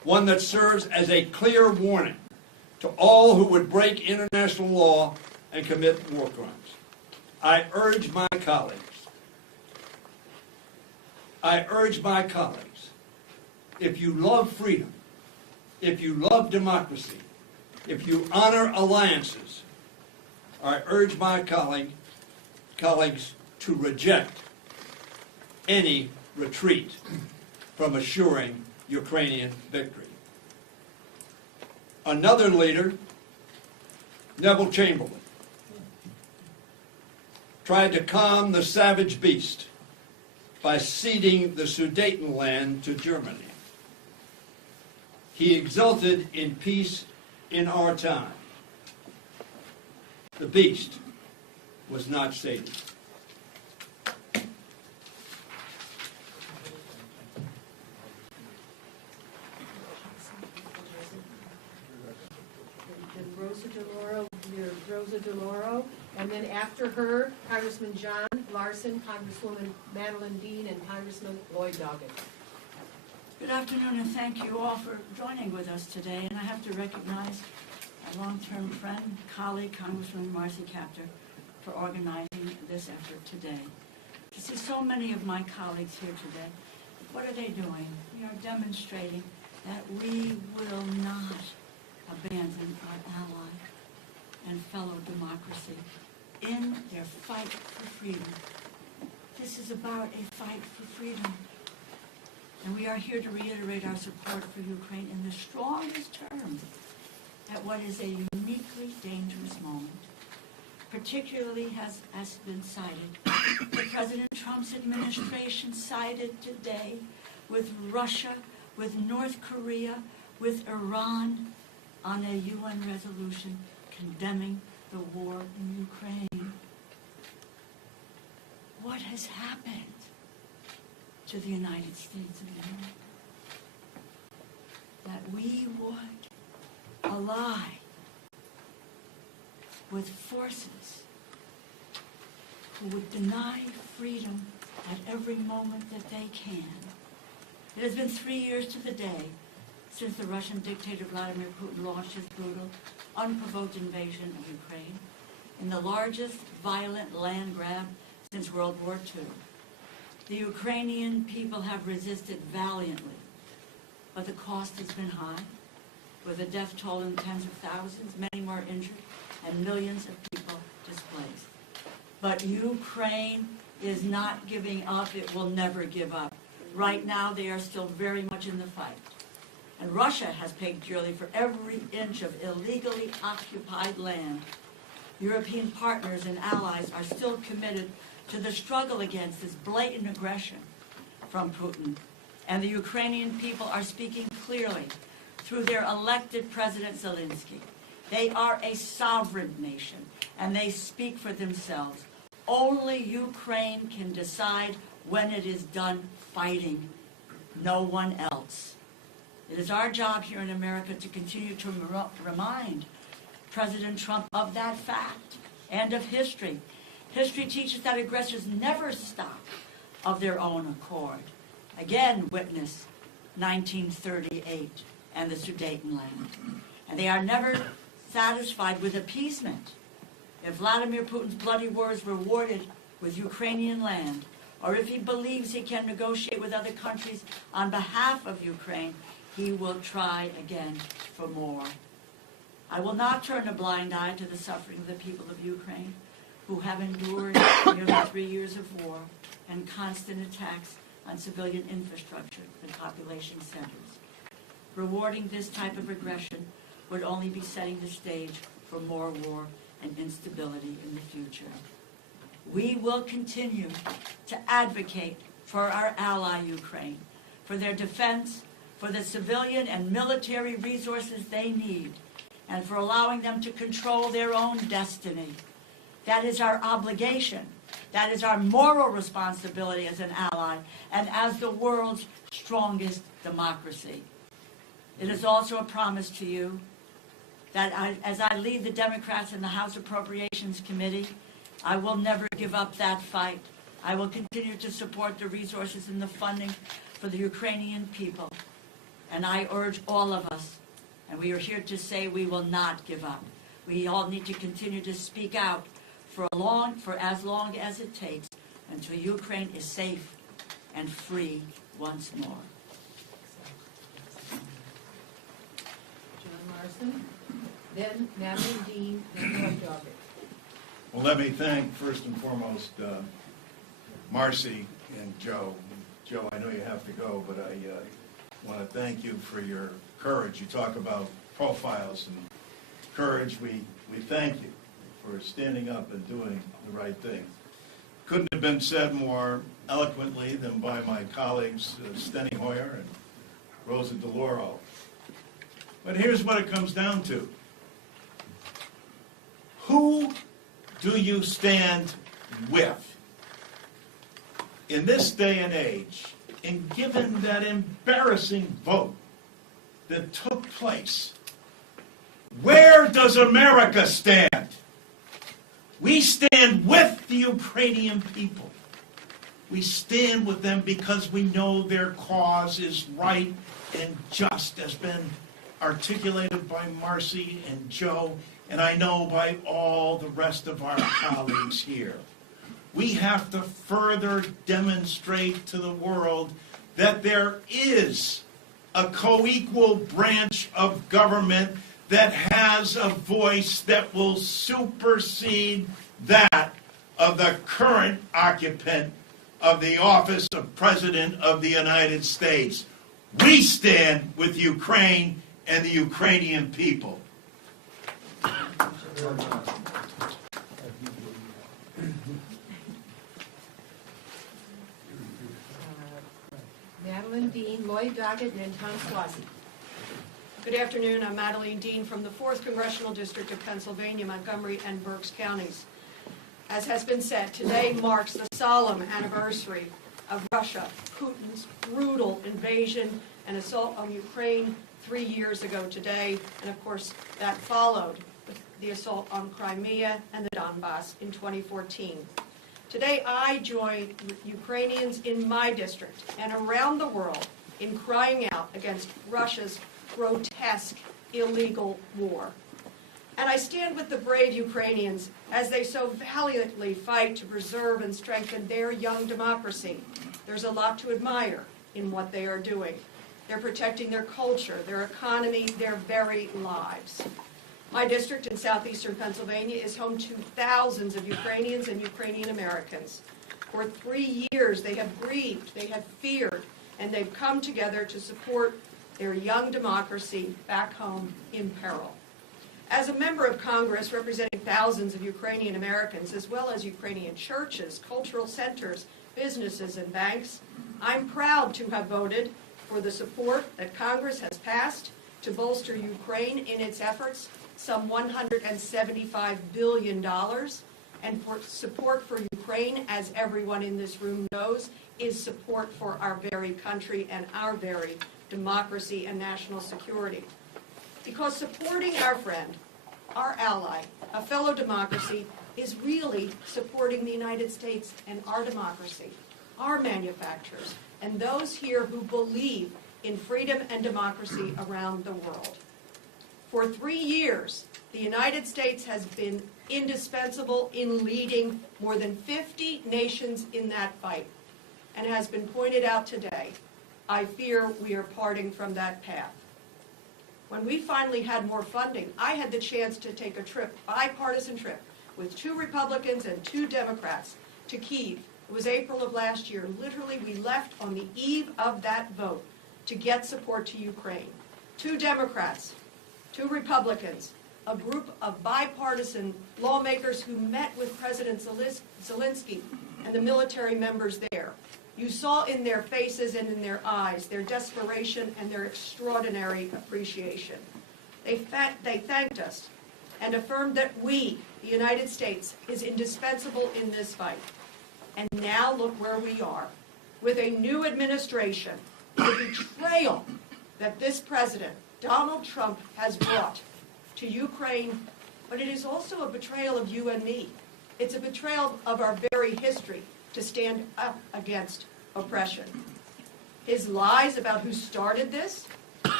one that serves as a clear warning to all who would break international law and commit war crimes. I urge my colleagues, if you love freedom, if you love democracy, if you honor alliances, I urge my colleagues to reject any retreat from assuring Ukrainian victory. Another leader, Neville Chamberlain, tried to calm the savage beast by ceding the Sudetenland to Germany. He exulted in peace in our time. The beast was not sated. Rosa DeLauro, and then after her, Congressman John Larson, Congresswoman Madeline Dean, and Congressman Lloyd Doggett. Good afternoon, and thank you all for joining with us today. And I have to recognize my long-term friend, colleague, Congresswoman Marcy Kaptur, for organizing this effort today. To see so many of my colleagues here today, what are they doing? We are demonstrating that we will not abandon our ally and fellow democracy in their fight for freedom. This is about a fight for freedom. And we are here to reiterate our support for Ukraine in the strongest terms at what is a uniquely dangerous moment. Particularly has been cited, that President Trump's administration sided today with Russia, with North Korea, with Iran on a UN resolution condemning the war in Ukraine. What has happened to the United States of America? That we would ally with forces who would deny freedom at every moment that they can. It has been 3 years to the day since the Russian dictator Vladimir Putin launched his brutal, unprovoked invasion of Ukraine in the largest violent land grab since World War II. The Ukrainian people have resisted valiantly, but the cost has been high, with a death toll in tens of thousands, many more injured, and millions of people displaced. But Ukraine is not giving up. It will never give up. Right now, they are still very much in the fight. And Russia has paid dearly for every inch of illegally occupied land. European partners and allies are still committed to the struggle against this blatant aggression from Putin. And the Ukrainian people are speaking clearly through their elected President Zelensky. They are a sovereign nation, and they speak for themselves. Only Ukraine can decide when it is done fighting, no one else. It is our job here in America to continue to remind President Trump of that fact and of history. History teaches that aggressors never stop of their own accord. Again, witness 1938 and the Sudetenland. And they are never satisfied with appeasement. If Vladimir Putin's bloody war is rewarded with Ukrainian land, or if he believes he can negotiate with other countries on behalf of Ukraine, he will try again for more. I will not turn a blind eye to the suffering of the people of Ukraine, who have endured nearly 3 years of war and constant attacks on civilian infrastructure and population centers. Rewarding this type of aggression would only be setting the stage for more war and instability in the future. We will continue to advocate for our ally Ukraine, for their defense, for the civilian and military resources they need, and for allowing them to control their own destiny. That is our obligation. That is our moral responsibility as an ally and as the world's strongest democracy. It is also a promise to you that as I lead the Democrats in the House Appropriations Committee, I will never give up that fight. I will continue to support the resources and the funding for the Ukrainian people. And I urge all of us, and we are here to say we will not give up. We all need to continue to speak out for as long as it takes until Ukraine is safe and free once more. John Marston, then Madeline Dean, then Lloyd Doggett. Well, let me thank, first and foremost, Marcy and Joe. Joe, I know you have to go, but I want to thank you for your courage. You talk about profiles and courage. We thank you for standing up and doing the right thing. Couldn't have been said more eloquently than by my colleagues, Steny Hoyer and Rosa DeLauro. But here's what it comes down to. Who do you stand with? In this day and age, and given that embarrassing vote that took place, where does America stand? We stand with the Ukrainian people. We stand with them because we know their cause is right and just, has been articulated by Marcy and Joe, and I know by all the rest of our colleagues here. We have to further demonstrate to the world that there is a co-equal branch of government that has a voice that will supersede that of the current occupant of the office of President of the United States. We stand with Ukraine and the Ukrainian people. Madeline Dean, Lloyd Doggett, and then Tom Suozzi. Good afternoon. I'm Madeline Dean from the 4th Congressional District of Pennsylvania, Montgomery and Berks counties. As has been said, today marks the solemn anniversary of Russia, Putin's brutal invasion and assault on Ukraine 3 years ago today, and of course that followed the assault on Crimea and the Donbass in 2014. Today I join Ukrainians in my district and around the world in crying out against Russia's grotesque, illegal war. And I stand with the brave Ukrainians as they so valiantly fight to preserve and strengthen their young democracy. There's a lot to admire in what they are doing. They're protecting their culture, their economy, their very lives. My district in southeastern Pennsylvania is home to thousands of Ukrainians and Ukrainian Americans. For 3 years they have grieved, they have feared, and they've come together to support their young democracy back home in peril. As a member of Congress representing thousands of Ukrainian Americans, as well as Ukrainian churches, cultural centers, businesses, and banks, I'm proud to have voted for the support that Congress has passed to bolster Ukraine in its efforts, some $175 billion, and for support for Ukraine, as everyone in this room knows, is support for our very country and our very democracy and national security. Because supporting our friend, our ally, a fellow democracy, is really supporting the United States and our democracy, our manufacturers, and those here who believe in freedom and democracy around the world. For 3 years, the United States has been indispensable in leading more than 50 nations in that fight. And has been pointed out today, I fear we are parting from that path. When we finally had more funding, I had the chance to take a trip, bipartisan trip, with 2 Republicans and 2 Democrats to Kyiv. It was April of last year. Literally, we left on the eve of that vote to get support to Ukraine. 2 Democrats, 2 Republicans, a group of bipartisan lawmakers who met with President Zelensky and the military members there. You saw in their faces and in their eyes their desperation and their extraordinary appreciation. They thanked us and affirmed that we, the United States, is indispensable in this fight. And now look where we are, with a new administration, the betrayal that this president, Donald Trump, has brought to Ukraine, but it is also a betrayal of you and me. It's a betrayal of our very history to stand up against oppression. His lies about who started this,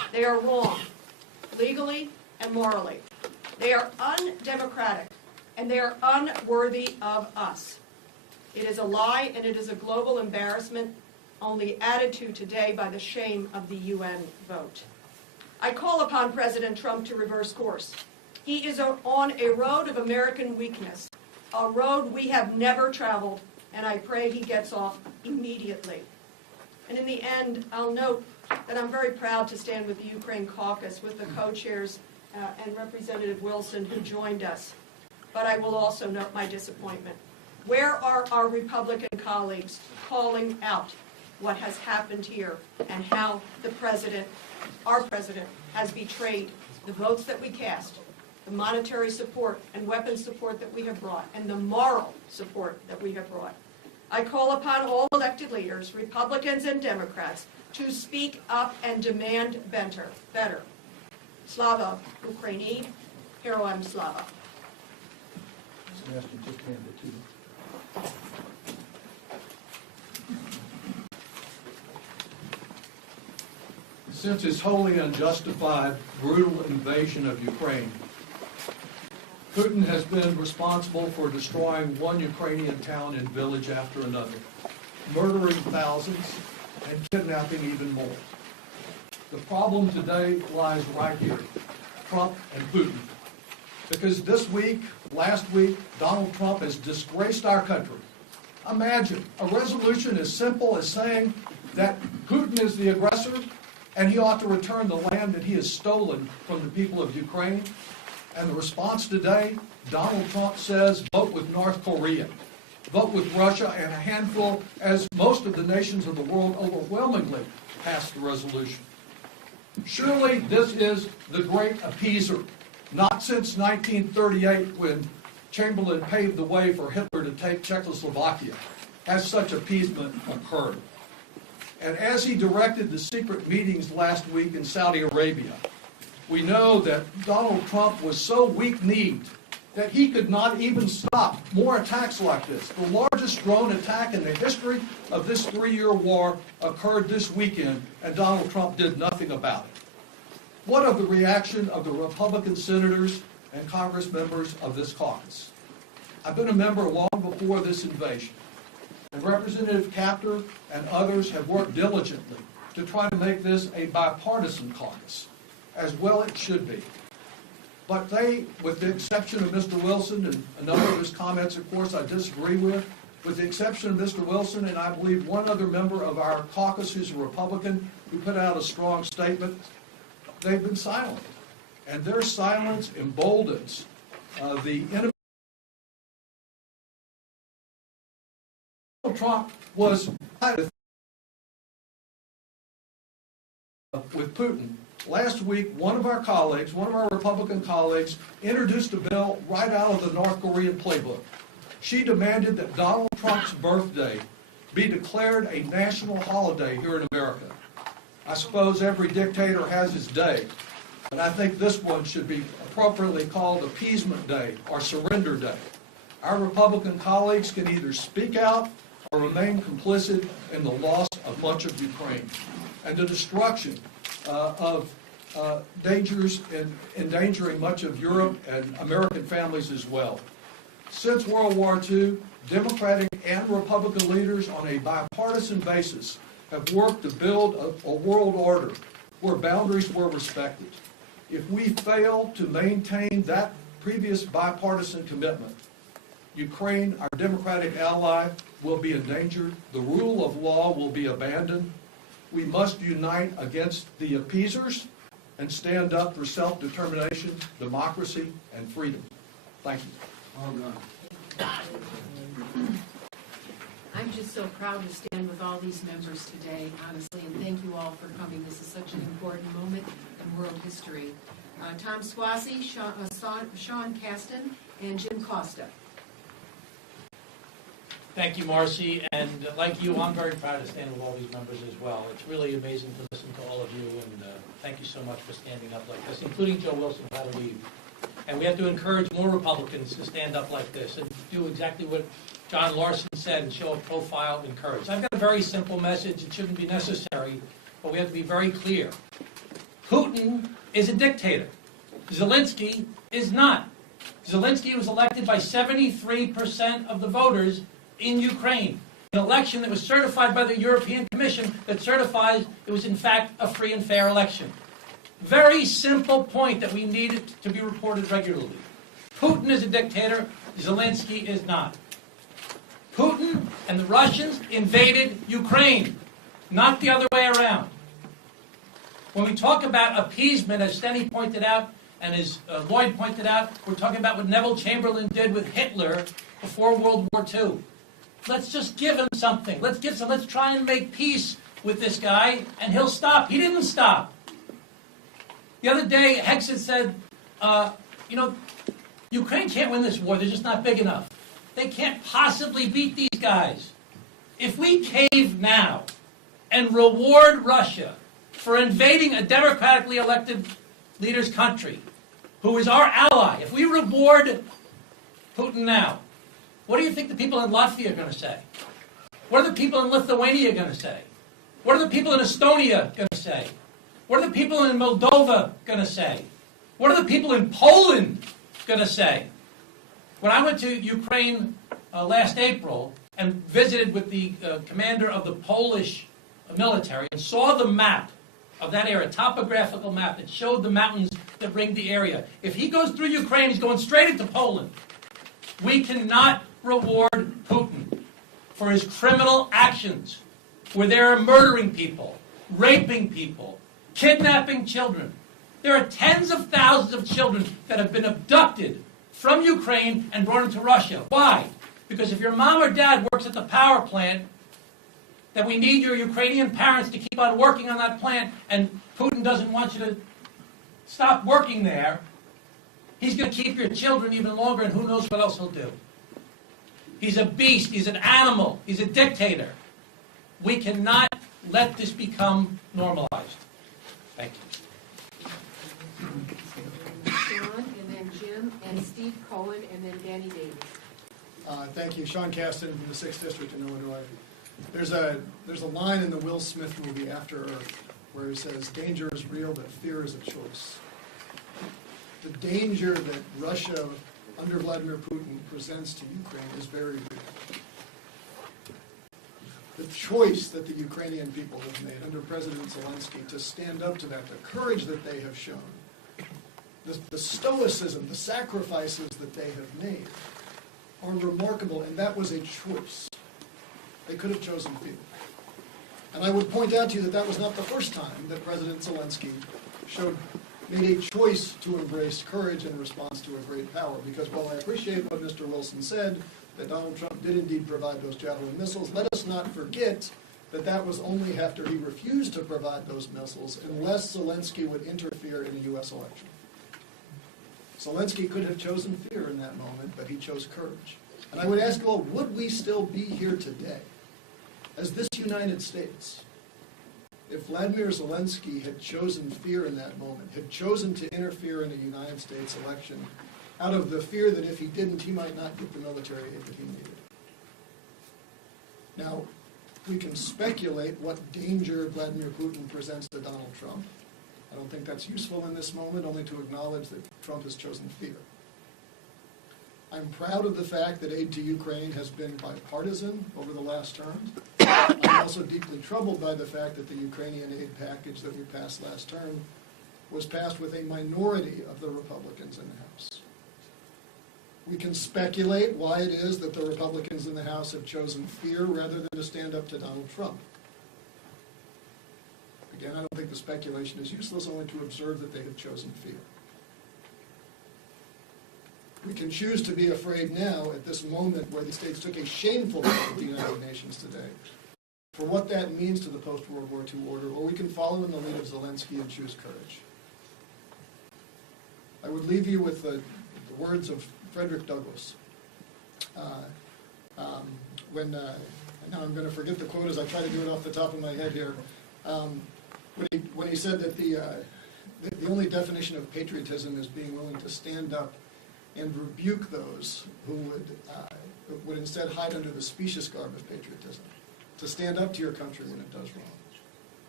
They are wrong, legally and morally. They are undemocratic, and they are unworthy of us. It is a lie, and it is a global embarrassment, only added to today by the shame of the UN vote. I call upon President Trump to reverse course. He is on a road of American weakness, a road we have never traveled, and I pray he gets off immediately. And in the end, I'll note that I'm very proud to stand with the Ukraine Caucus, with the co-chairs and Representative Wilson, who joined us. But I will also note my disappointment. Where are our Republican colleagues calling out what has happened here and how the president, our president, has betrayed the votes that we cast, the monetary support and weapons support that we have brought, and the moral support that we have brought? I call upon all elected leaders, Republicans and Democrats, to speak up and demand better. Slava Ukraini, Heroem Slava. Sebastian, just hand it to them. Since his wholly unjustified, brutal invasion of Ukraine, Putin has been responsible for destroying one Ukrainian town and village after another, murdering thousands and kidnapping even more. The problem today lies right here, Trump and Putin. Because this week, last week, Donald Trump has disgraced our country. Imagine a resolution as simple as saying that Putin is the aggressor and he ought to return the land that he has stolen from the people of Ukraine. And the response today, Donald Trump says, vote with North Korea, vote with Russia, and a handful, as most of the nations of the world overwhelmingly passed the resolution. Surely this is the great appeaser. Not since 1938, when Chamberlain paved the way for Hitler to take Czechoslovakia, has such appeasement occurred. And as he directed the secret meetings last week in Saudi Arabia, we know that Donald Trump was so weak-kneed that he could not even stop more attacks like this. The largest drone attack in the history of this 3-year war occurred this weekend, and Donald Trump did nothing about it. What of the reaction of the Republican senators and Congress members of this caucus? I've been a member long before this invasion, and Representative Kaptur and others have worked diligently to try to make this a bipartisan caucus, as well it should be. But they, with the exception of Mr. Wilson, and a number of his comments, of course, I disagree with the exception of Mr. Wilson, and I believe one other member of our caucus who's a Republican who put out a strong statement, they've been silent. And their silence emboldens the enemy. Trump was with Putin. Last week, one of our Republican colleagues, introduced a bill right out of the North Korean playbook. She demanded that Donald Trump's birthday be declared a national holiday here in America. I suppose every dictator has his day, but I think this one should be appropriately called Appeasement Day or Surrender Day. Our Republican colleagues can either speak out or remain complicit in the loss of much of Ukraine and the destruction of dangers in endangering much of Europe and American families as well. Since World War II, Democratic and Republican leaders on a bipartisan basis have worked to build a world order where boundaries were respected. If we fail to maintain that previous bipartisan commitment, Ukraine, our democratic ally, will be endangered. The rule of law will be abandoned. We must unite against the appeasers and stand up for self-determination, democracy, and freedom. Thank you. I'm just so proud to stand with all these members today, honestly, and thank you all for coming. This is such an important moment in world history. Tom Swasey, Sean Caston, and Jim Costa. Thank you, Marcy, and like you, I'm very proud to stand with all these members as well. It's really amazing to listen to all of you, and thank you so much for standing up like this, including Joe Wilson, who had to leave. And we have to encourage more Republicans to stand up like this and do exactly what John Larson said and show a profile and courage. I've got a very simple message. It shouldn't be necessary, but we have to be very clear. Putin is a dictator. Zelensky is not. Zelensky was elected by 73% of the voters in Ukraine. An election that was certified by the European Commission that certifies it was in fact a free and fair election. Very simple point that we need to be reported regularly. Putin is a dictator, Zelensky is not. Putin and the Russians invaded Ukraine, not the other way around. When we talk about appeasement, as Steny pointed out, and as Lloyd pointed out, we're talking about what Neville Chamberlain did with Hitler before World War II. Let's just give him something. Let's try and make peace with this guy, and he'll stop. He didn't stop. The other day, Hexed said, Ukraine can't win this war. They're just not big enough. They can't possibly beat these guys. If we cave now and reward Russia for invading a democratically elected leader's country, who is our ally, if we reward Putin now, what do you think the people in Latvia are going to say? What are the people in Lithuania going to say? What are the people in Estonia going to say? What are the people in Moldova going to say? What are the people in Poland going to say? When I went to Ukraine last April and visited with the commander of the Polish military and saw the map of that area, topographical map that showed the mountains that ring the area. If he goes through Ukraine, he's going straight into Poland. We cannot reward Putin for his criminal actions, where they are murdering people, raping people, kidnapping children. There are tens of thousands of children that have been abducted from Ukraine and brought into Russia. Why? Because if your mom or dad works at the power plant, that we need your Ukrainian parents to keep on working on that plant, and Putin doesn't want you to stop working there, he's going to keep your children even longer, and who knows what else he'll do. He's a beast, he's an animal, he's a dictator. We cannot let this become normalized. Thank you. Sean, and then Jim, and Steve Cohen, and then Danny Davis. Thank you. Sean Caston from the 6th District in Illinois. There's a line in the Will Smith movie After Earth where he says, danger is real, but fear is a choice. The danger that Russia, under Vladimir Putin, presents to Ukraine is very real. The choice that the Ukrainian people have made under President Zelensky to stand up to that, the courage that they have shown, the stoicism, the sacrifices that they have made are remarkable, and that was a choice. They could have chosen fear. And I would point out to you that that was not the first time that President Zelensky made a choice to embrace courage in response to a great power. Because while I appreciate what Mr. Wilson said, that Donald Trump did indeed provide those Javelin missiles, let us not forget that that was only after he refused to provide those missiles unless Zelensky would interfere in a U.S. election. Zelensky could have chosen fear in that moment, but he chose courage. And I would ask you all, would we still be here today as this United States if Vladimir Zelensky had chosen fear in that moment, had chosen to interfere in a United States election out of the fear that if he didn't, he might not get the military aid that he needed? Now, we can speculate what danger Vladimir Putin presents to Donald Trump. I don't think that's useful in this moment, only to acknowledge that Trump has chosen fear. I'm proud of the fact that aid to Ukraine has been bipartisan over the last term. I'm also deeply troubled by the fact that the Ukrainian aid package that we passed last term was passed with a minority of the Republicans in the House. We can speculate why it is that the Republicans in the House have chosen fear rather than to stand up to Donald Trump. Again, I don't think the speculation is useless, only to observe that they have chosen fear. We can choose to be afraid now at this moment where the states took a shameful vote at the United Nations today for what that means to the post-World War II order, or we can follow in the lead of Zelensky and choose courage. I would leave you with the words of Frederick Douglass. Now I'm going to forget the quote as I try to do it off the top of my head here. When he said that the only definition of patriotism is being willing to stand up and rebuke those who would instead hide under the specious garb of patriotism, to stand up to your country when it does wrong.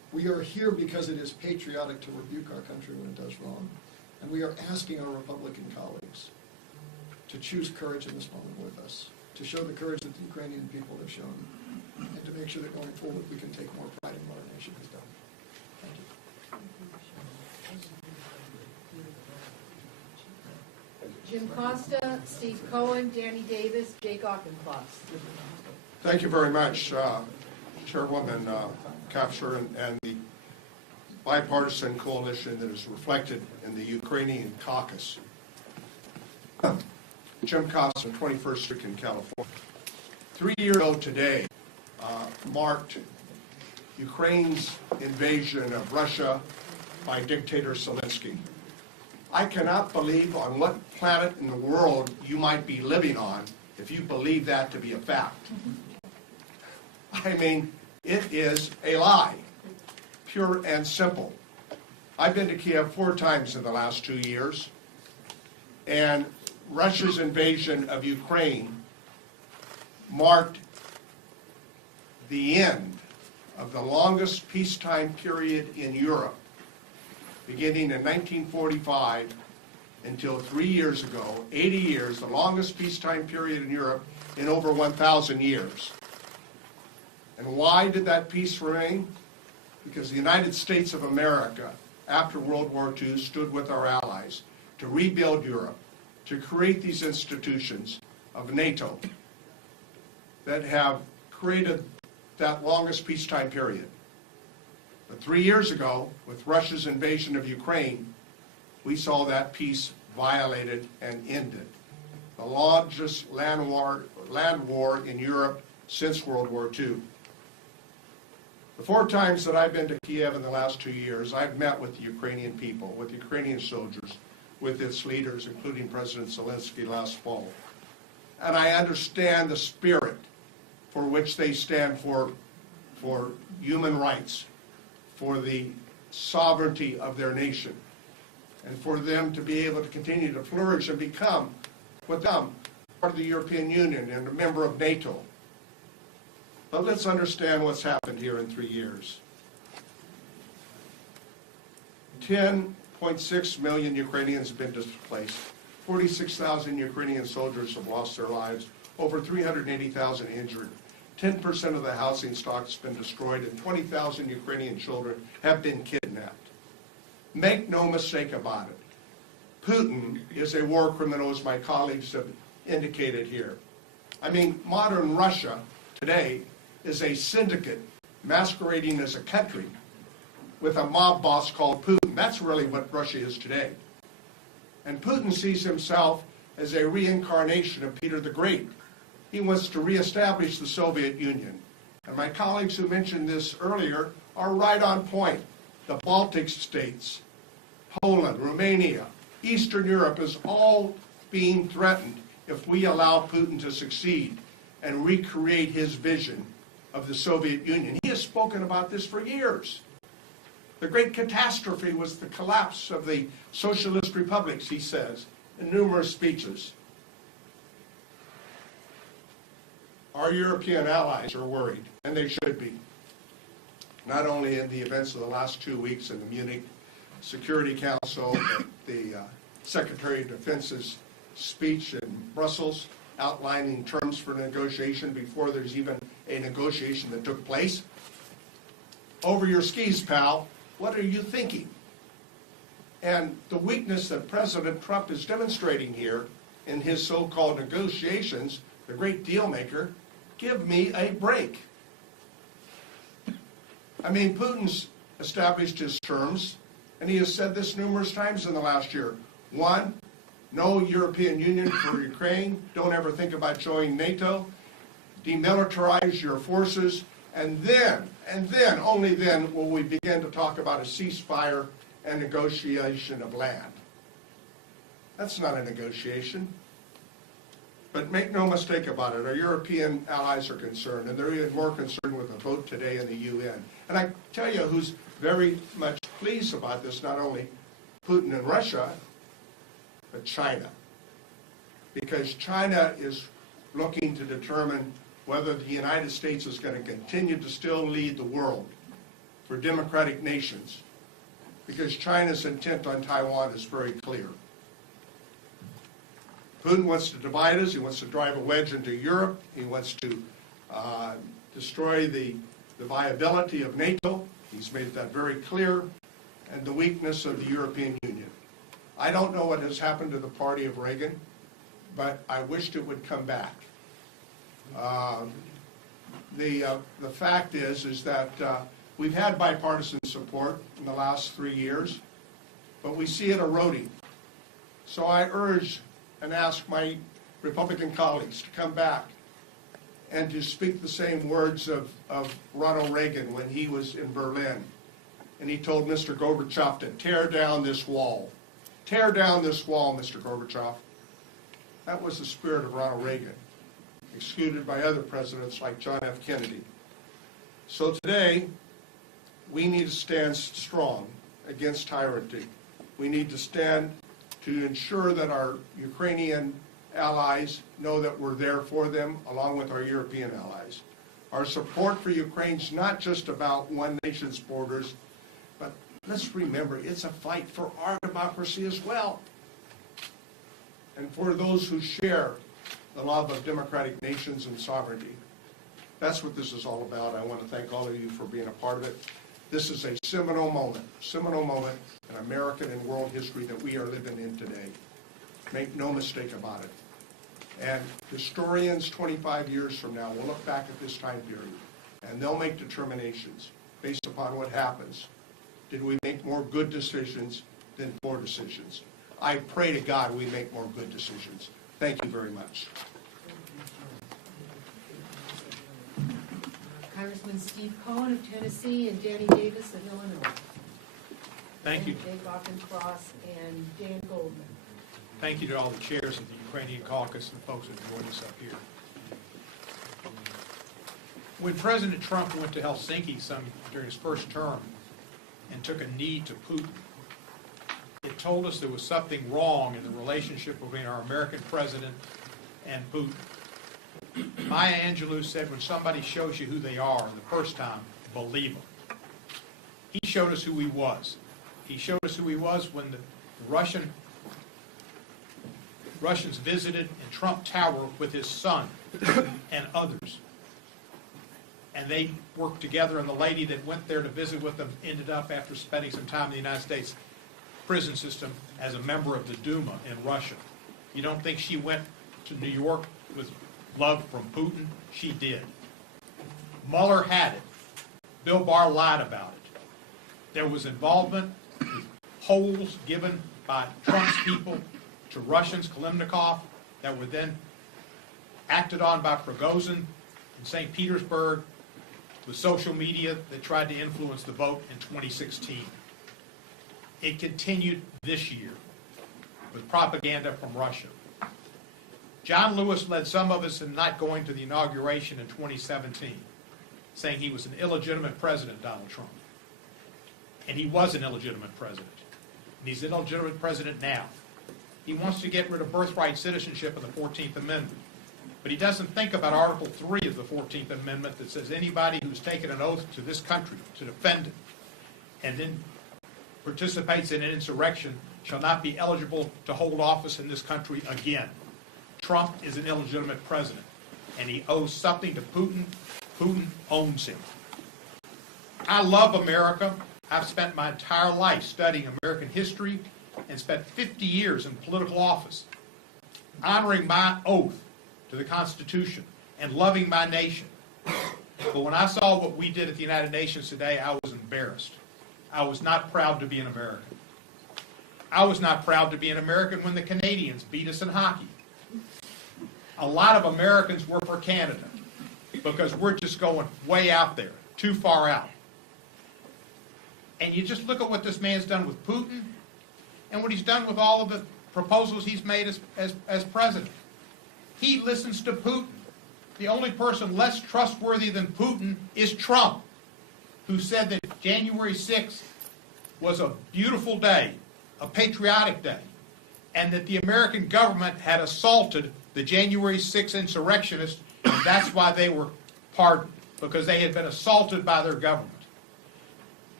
We are here because it is patriotic to rebuke our country when it does wrong. And we are asking our Republican colleagues to choose courage in this moment with us, to show the courage that the Ukrainian people have shown, and to make sure that going forward we can take more pride in what our nation has done. Thank you. Jim Costa, Steve Cohen, Danny Davis, Jake Auchincloss. Thank you very much, Chairwoman Kaptur, and the bipartisan coalition that is reflected in the Ukrainian Caucus. Jim Costa, 21st District in California. 3 years ago today marked Ukraine's invasion of Russia by Dictator Zelensky. I cannot believe on what planet in the world you might be living on if you believe that to be a fact. I mean, it is a lie, pure and simple. I've been to Kiev 4 times in the last 2 years, and Russia's invasion of Ukraine marked the end of the longest peacetime period in Europe, beginning in 1945 until 3 years ago, 80 years, the longest peacetime period in Europe in over 1,000 years. And why did that peace remain? Because the United States of America, after World War II, stood with our allies to rebuild Europe, to create these institutions of NATO that have created that longest peacetime period. But 3 years ago, with Russia's invasion of Ukraine, we saw that peace violated and ended. The largest land war in Europe since World War II. The 4 times that I've been to Kiev in the last 2 years, I've met with the Ukrainian people, with Ukrainian soldiers, with its leaders, including President Zelensky last fall. And I understand the spirit for which they stand for human rights, for the sovereignty of their nation, and for them to be able to continue to flourish and become, with them, part of the European Union and a member of NATO. But let's understand what's happened here in 3 years. 10.6 million Ukrainians have been displaced. 46,000 Ukrainian soldiers have lost their lives. Over 380,000 injured. 10% of the housing stock has been destroyed, and 20,000 Ukrainian children have been kidnapped. Make no mistake about it. Putin is a war criminal, as my colleagues have indicated here. I mean, modern Russia today is a syndicate masquerading as a country with a mob boss called Putin. That's really what Russia is today. And Putin sees himself as a reincarnation of Peter the Great. He wants to reestablish the Soviet Union. And my colleagues who mentioned this earlier are right on point. The Baltic states, Poland, Romania, Eastern Europe is all being threatened if we allow Putin to succeed and recreate his vision of the Soviet Union. He has spoken about this for years. The great catastrophe was the collapse of the socialist republics, he says, in numerous speeches. Our European allies are worried, and they should be. Not only in the events of the last 2 weeks in the Munich Security Council, but the Secretary of Defense's speech in Brussels outlining terms for negotiation before there's even a negotiation that took place. Over your skis, pal. What are you thinking? And the weakness that President Trump is demonstrating here in his so-called negotiations, the great deal maker, give me a break. I mean, Putin's established his terms, and he has said this numerous times in the last year. 1, no European Union for Ukraine. Don't ever think about joining NATO. Demilitarize your forces. And then, only then, will we begin to talk about a ceasefire and negotiation of land. That's not a negotiation. But make no mistake about it, our European allies are concerned, and they're even more concerned with the vote today in the UN. And I tell you who's very much pleased about this, not only Putin and Russia, but China. Because China is looking to determine whether the United States is going to continue to still lead the world for democratic nations, because China's intent on Taiwan is very clear. Putin wants to divide us. He wants to drive a wedge into Europe. He wants to destroy the viability of NATO. He's made that very clear, and the weakness of the European Union. I don't know what has happened to the party of Reagan, but I wished it would come back. The fact is that we've had bipartisan support in the last 3 years, but we see it eroding. So I urge and ask my Republican colleagues to come back and to speak the same words of Ronald Reagan when he was in Berlin. And he told Mr. Gorbachev to tear down this wall. Tear down this wall, Mr. Gorbachev. That was the spirit of Ronald Reagan, excluded by other presidents like John F. Kennedy. So today, we need to stand strong against tyranny. We need to stand to ensure that our Ukrainian allies know that we're there for them, along with our European allies. Our support for Ukraine is not just about one nation's borders, but let's remember, it's a fight for our democracy as well. And for those who share the love of democratic nations and sovereignty. That's what this is all about. I want to thank all of you for being a part of it. This is a seminal moment in American and world history that we are living in today. Make no mistake about it. And historians 25 years from now will look back at this time period, and they'll make determinations based upon what happens. Did we make more good decisions than poor decisions? I pray to God we make more good decisions. Thank you very much. Congressman Steve Cohen of Tennessee and Danny Davis of Illinois. Thank you. Jake Auchincloss and Dan Goldman. Thank you to all the chairs of the Ukrainian Caucus and the folks that joined us up here. When President Trump went to Helsinki during his first term and took a knee to Putin, it told us there was something wrong in the relationship between our American president and Putin. Maya Angelou said, when somebody shows you who they are the first time, believe them. He showed us who he was. He showed us who he was when the Russians visited in Trump Tower with his son and others. And they worked together, and the lady that went there to visit with them ended up, after spending some time in the United States prison system, as a member of the Duma in Russia. You don't think she went to New York with love from Putin? She did. Mueller had it. Bill Barr lied about it. There was involvement with polls given by Trump's people to Russians, Kalimnikov, that were then acted on by Prigozhin in St. Petersburg, with social media that tried to influence the vote in 2016. It continued this year with propaganda from Russia. John Lewis led some of us in not going to the inauguration in 2017, saying he was an illegitimate president, Donald Trump. And he was an illegitimate president. And he's an illegitimate president now. He wants to get rid of birthright citizenship in the 14th Amendment. But he doesn't think about Article 3 of the 14th Amendment that says anybody who's taken an oath to this country to defend it and then participates in an insurrection shall not be eligible to hold office in this country again. Trump is an illegitimate president, and he owes something to Putin. Putin owns him. I love America. I've spent my entire life studying American history and spent 50 years in political office, honoring my oath to the Constitution and loving my nation. But when I saw what we did at the United Nations today, I was embarrassed. I was not proud to be an American. I was not proud to be an American when the Canadians beat us in hockey. A lot of Americans were for Canada because we're just going way out there, too far out. And you just look at what this man's done with Putin and what he's done with all of the proposals he's made as president. He listens to Putin. The only person less trustworthy than Putin is Trump, who said that January 6th was a beautiful day, a patriotic day, and that the American government had assaulted the January 6th insurrectionists, and that's why they were pardoned, because they had been assaulted by their government.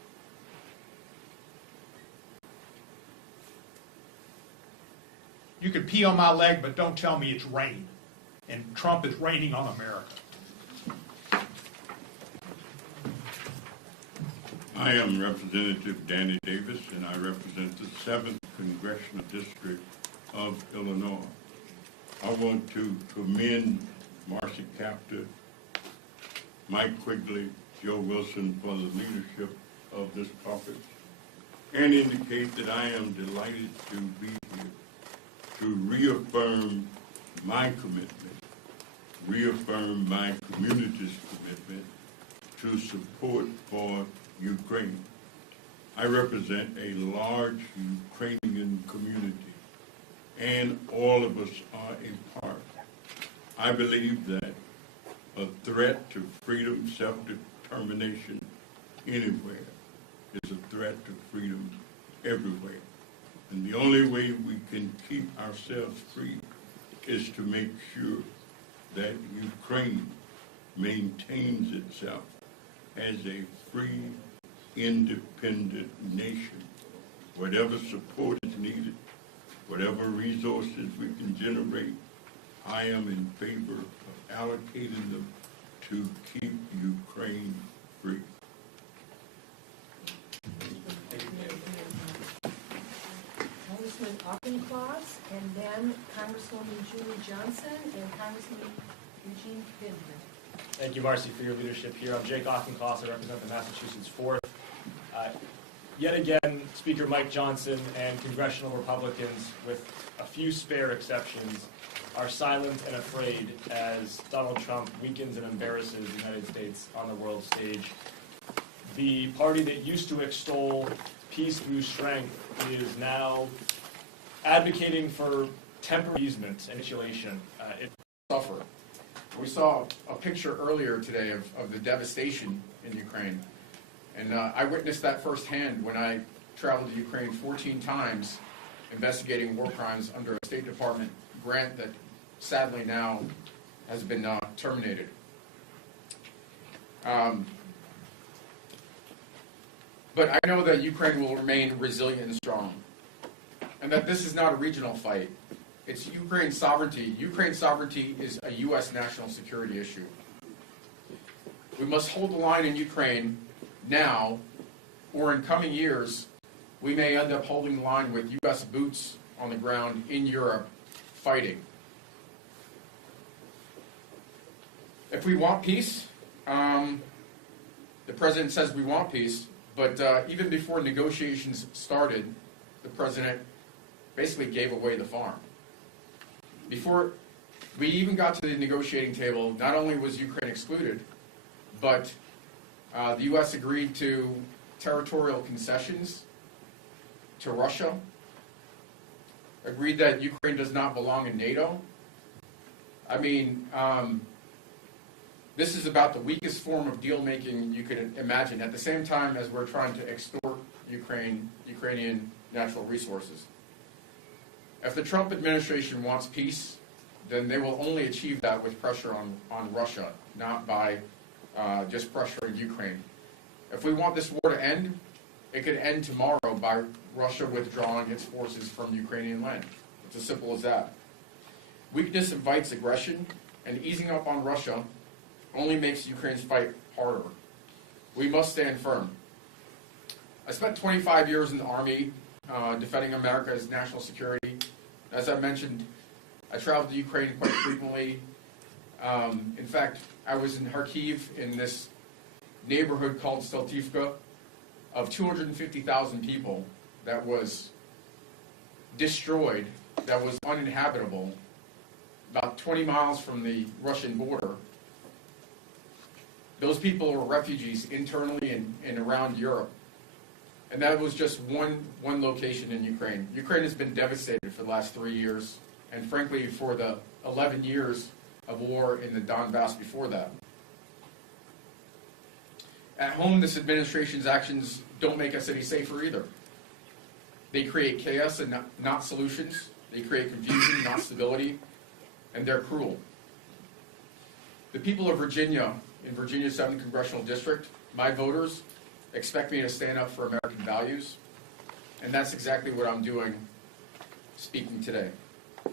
You can pee on my leg, but don't tell me it's rain. And Trump is raining on America. I am Representative Danny Davis, and I represent the 7th Congressional District of Illinois. I want to commend Marcy Kaptur, Mike Quigley, Joe Wilson for the leadership of this caucus, and indicate that I am delighted to be here to reaffirm my commitment, reaffirm my community's commitment to support for Ukraine. I represent a large Ukrainian community, and all of us are a part. I believe that a threat to freedom, self-determination anywhere is a threat to freedom everywhere. And the only way we can keep ourselves free is to make sure that Ukraine maintains itself as a free, independent nation. Whatever support is needed, whatever resources we can generate, I am in favor of allocating them to keep Ukraine free. Congressman Auchincloss, and then Congresswoman Julie Johnson and Congressman Eugene Bidman. Thank you, Marcy, for your leadership here. I'm Jake Auchincloss. I represent the Massachusetts 4th. Yet again, Speaker Mike Johnson and congressional Republicans, with a few spare exceptions, are silent and afraid as Donald Trump weakens and embarrasses the United States on the world stage. The party that used to extol peace through strength is now advocating for temporary appeasement and capitulation. Suffer. We saw a picture earlier today of the devastation in Ukraine. And I witnessed that firsthand when I traveled to Ukraine 14 times investigating war crimes under a State Department grant that sadly now has been terminated. But I know that Ukraine will remain resilient and strong, and that this is not a regional fight. It's Ukraine's sovereignty. Ukraine's sovereignty is a U.S. national security issue. We must hold the line in Ukraine now, or in coming years, we may end up holding the line with U.S. boots on the ground in Europe fighting. If we want peace, the president says we want peace, but even before negotiations started, the president basically gave away the farm. Before we even got to the negotiating table, not only was Ukraine excluded, but the U.S. agreed to territorial concessions to Russia, agreed that Ukraine does not belong in NATO. I mean, this is about the weakest form of deal-making you could imagine, at the same time as we're trying to extort Ukrainian natural resources. If the Trump administration wants peace, then they will only achieve that with pressure on Russia, not by just pressuring Ukraine. If we want this war to end, it could end tomorrow by Russia withdrawing its forces from Ukrainian land. It's as simple as that. Weakness invites aggression, and easing up on Russia only makes Ukraine's fight harder. We must stand firm. I spent 25 years in the Army defending America's national security. As I mentioned, I traveled to Ukraine quite frequently. In fact, I was in Kharkiv in this neighborhood called Steltivka of 250,000 people that was destroyed, that was uninhabitable, about 20 miles from the Russian border. Those people were refugees internally and around Europe. And that was just one location in Ukraine. Ukraine has been devastated for the last 3 years, and frankly for the 11 years of war in the Donbass before that. At home, this administration's actions don't make us any safer either. They create chaos and not solutions. They create confusion, not stability, and they're cruel. The people of Virginia, in Virginia's 7th Congressional District, my voters, expect me to stand up for American values, and that's exactly what I'm doing speaking today.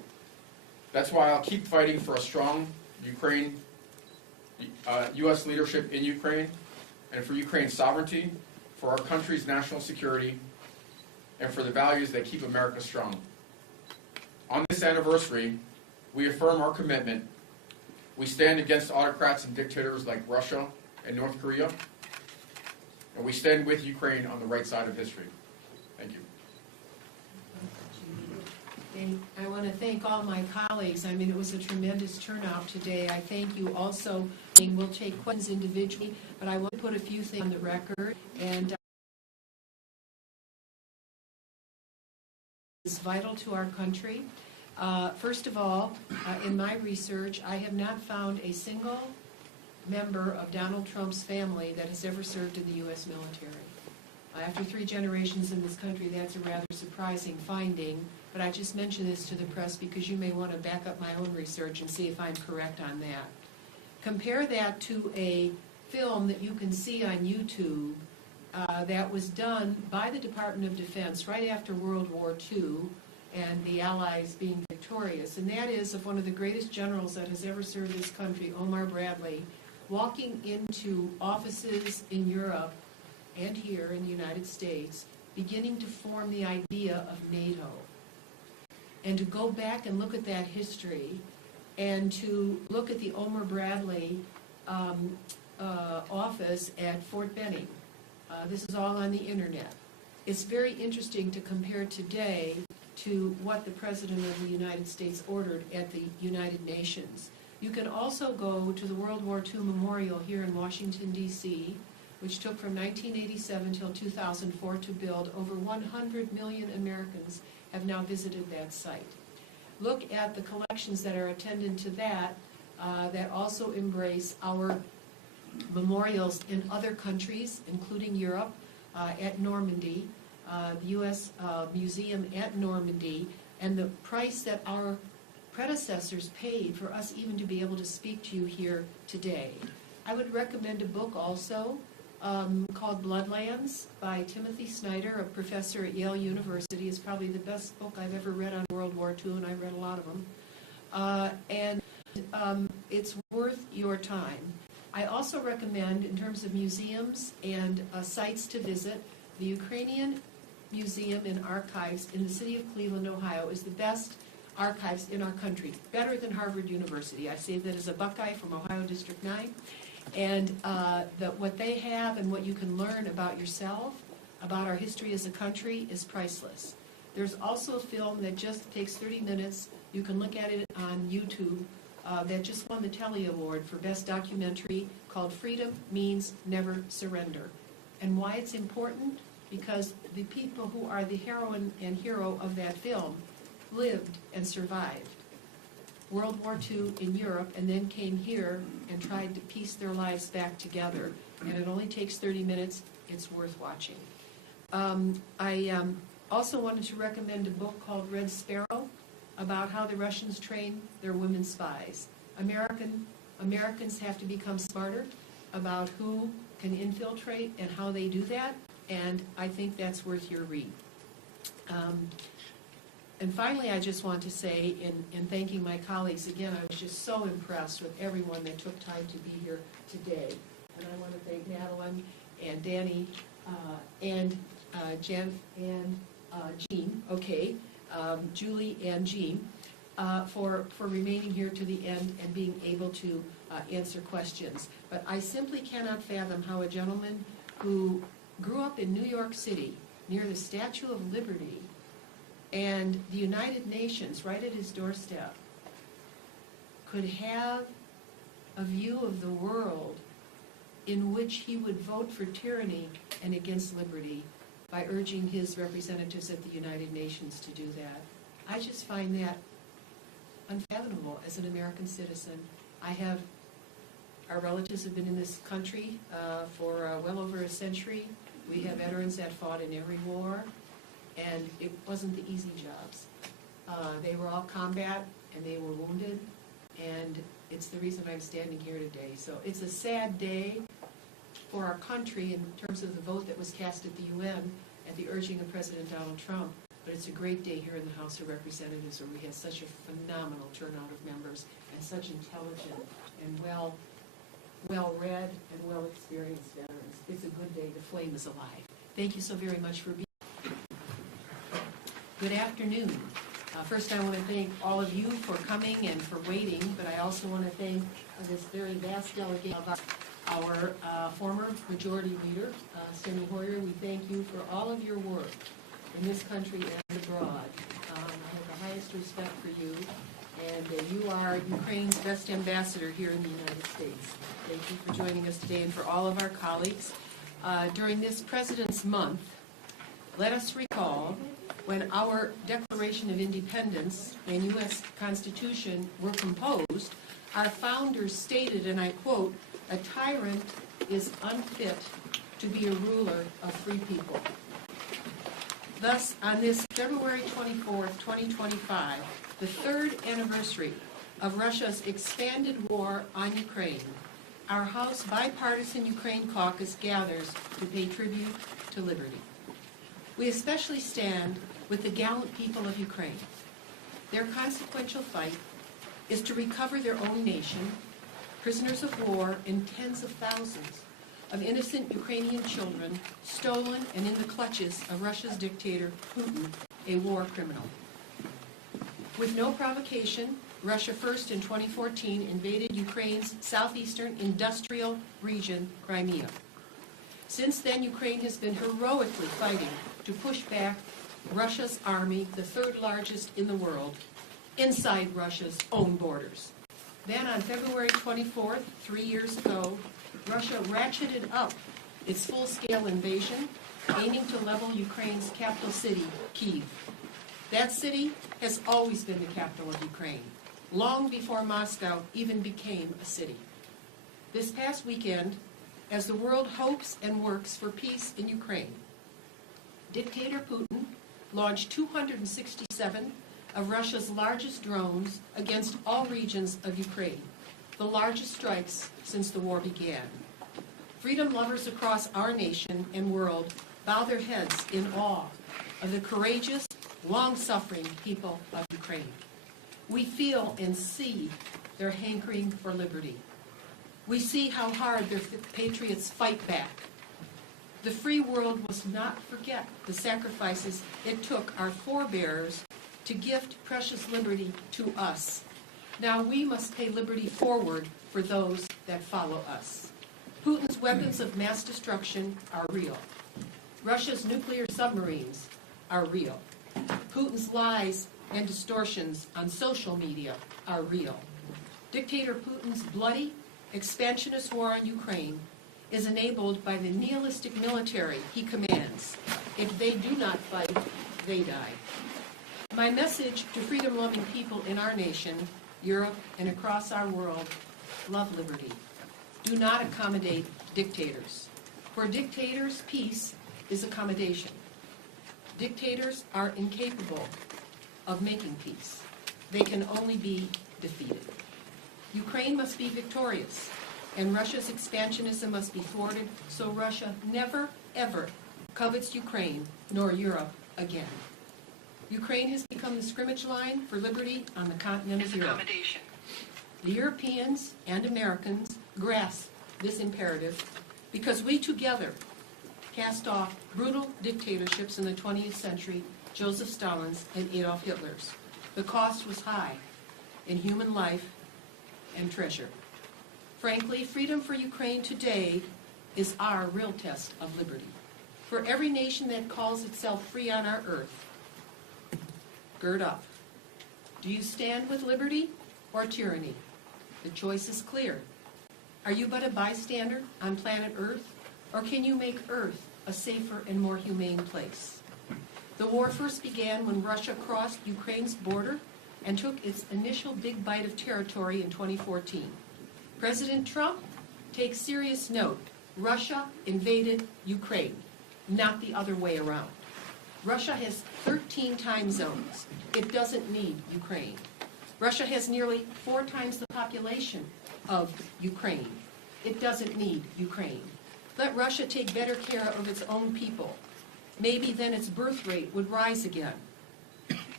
That's why I'll keep fighting for a strong Ukraine, U.S. leadership in Ukraine, and for Ukraine's sovereignty, for our country's national security, and for the values that keep America strong. On this anniversary, we affirm our commitment. We stand against autocrats and dictators like Russia and North Korea, and we stand with Ukraine on the right side of history. Thank you. And I want to thank all my colleagues. I mean, it was a tremendous turnout today. I thank you also. We'll take questions individually, but I want to put a few things on the record. And is vital to our country. First of all, in my research, I have not found a single member of Donald Trump's family that has ever served in the U.S. military. After 3 generations in this country, that's a rather surprising finding, but I just mention this to the press because you may want to back up my own research and see if I'm correct on that. Compare that to a film that you can see on YouTube that was done by the Department of Defense right after World War II and the Allies being victorious, and that is of one of the greatest generals that has ever served this country, Omar Bradley, walking into offices in Europe and here in the United States, beginning to form the idea of NATO. And to go back and look at that history, and to look at the Omar Bradley office at Fort Benning. This is all on the internet. It's very interesting to compare today to what the President of the United States ordered at the United Nations. You can also go to the World War II Memorial here in Washington, D.C., which took from 1987 till 2004 to build. Over 100 million Americans have now visited that site. Look at the collections that are attendant to that, that also embrace our memorials in other countries, including Europe, at Normandy, the U.S. Museum at Normandy, and the price that our predecessors paid for us even to be able to speak to you here today. I would recommend a book also called Bloodlands by Timothy Snyder, a professor at Yale University. It's probably the best book I've ever read on World War II, and I read a lot of them. It's worth your time. I also recommend, in terms of museums and sites to visit, the Ukrainian Museum and Archives in the city of Cleveland, Ohio, is the best archives in our country, better than Harvard University. I say that as a Buckeye from Ohio District 9. And what they have and what you can learn about yourself, about our history as a country, is priceless. There's also a film that just takes 30 minutes. You can look at it on YouTube that just won the Telly Award for Best Documentary, called Freedom Means Never Surrender. And why it's important? Because the people who are the heroine and hero of that film lived and survived World War II in Europe, and then came here and tried to piece their lives back together. And it only takes 30 minutes. It's worth watching. I also wanted to recommend a book called Red Sparrow, about how the Russians train their women spies. Americans have to become smarter about who can infiltrate and how they do that, and I think that's worth your read. And finally, I just want to say, in thanking my colleagues, again, I was just so impressed with everyone that took time to be here today. And I want to thank Madeline and Danny and Jen and Jean, Julie and Jean, for remaining here to the end and being able to answer questions. But I simply cannot fathom how a gentleman who grew up in New York City, near the Statue of Liberty, and the United Nations right at his doorstep, could have a view of the world in which he would vote for tyranny and against liberty by urging his representatives at the United Nations to do that. I just find that unfathomable as an American citizen. Our relatives have been in this country for well over a century. We have veterans that fought in every war, and it wasn't the easy jobs. They were all combat, and they were wounded, and it's the reason I'm standing here today. So it's a sad day for our country in terms of the vote that was cast at the UN at the urging of President Donald Trump. but it's a great day here in the House of Representatives where we have such a phenomenal turnout of members and such intelligent and well-read and well-experienced veterans. It's a good day. The flame is alive. Thank you so very much for being here. Good afternoon. First, I want to thank all of you for coming and for waiting, but I also want to thank this very vast delegation of our former majority leader, Steny Hoyer. We thank you for all of your work in this country and abroad. I have the highest respect for you, and you are Ukraine's best ambassador here in the United States. Thank you for joining us today and for all of our colleagues. During this President's Month, let us recall when our Declaration of Independence and U.S. Constitution were composed, our founders stated, and I quote, "A tyrant is unfit to be a ruler of free people." Thus, on this February 24th, 2025, the third anniversary of Russia's expanded war on Ukraine, our House Bipartisan Ukraine Caucus gathers to pay tribute to liberty. We especially stand with the gallant people of Ukraine. Their consequential fight is to recover their own nation, prisoners of war, and tens of thousands of innocent Ukrainian children stolen and in the clutches of Russia's dictator, Putin, a war criminal. With no provocation, Russia first in 2014 invaded Ukraine's southeastern industrial region, Crimea. Since then, Ukraine has been heroically fighting to push back Russia's army, the third largest in the world, inside Russia's own borders. Then on February 24th, 3 years ago, Russia ratcheted up its full-scale invasion, aiming to level Ukraine's capital city, Kyiv. That city has always been the capital of Ukraine, long before Moscow even became a city. This past weekend, as the world hopes and works for peace in Ukraine, Dictator Putin launched 267 of Russia's largest drones against all regions of Ukraine, the largest strikes since the war began. Freedom lovers across our nation and world bow their heads in awe of the courageous, long-suffering people of Ukraine. We feel and see their hankering for liberty. We see how hard their patriots fight back. The free world must not forget the sacrifices it took our forebears to gift precious liberty to us. Now we must pay liberty forward for those that follow us. Putin's weapons of mass destruction are real. Russia's nuclear submarines are real. Putin's lies and distortions on social media are real. Dictator Putin's bloody, expansionist war on Ukraine is enabled by the nihilistic military he commands. If they do not fight, they die. My message to freedom-loving people in our nation, Europe, and across our world: love liberty. Do not accommodate dictators. For dictators, peace is accommodation. Dictators are incapable of making peace. They can only be defeated. Ukraine must be victorious, and Russia's expansionism must be thwarted so Russia never, ever covets Ukraine nor Europe again. Ukraine has become the scrimmage line for liberty on the continent of Europe. The Europeans and Americans grasp this imperative because we together cast off brutal dictatorships in the 20th century, Joseph Stalin's and Adolf Hitler's. The cost was high in human life and treasure. Frankly, freedom for Ukraine today is our real test of liberty. For every nation that calls itself free on our earth, gird up. Do you stand with liberty or tyranny? The choice is clear. Are you but a bystander on planet Earth, or can you make Earth a safer and more humane place? The war first began when Russia crossed Ukraine's border and took its initial big bite of territory in 2014. President Trump takes serious note. Russia invaded Ukraine, not the other way around. Russia has 13 time zones. It doesn't need Ukraine. Russia has nearly 4 times the population of Ukraine. It doesn't need Ukraine. Let Russia take better care of its own people. Maybe then its birth rate would rise again.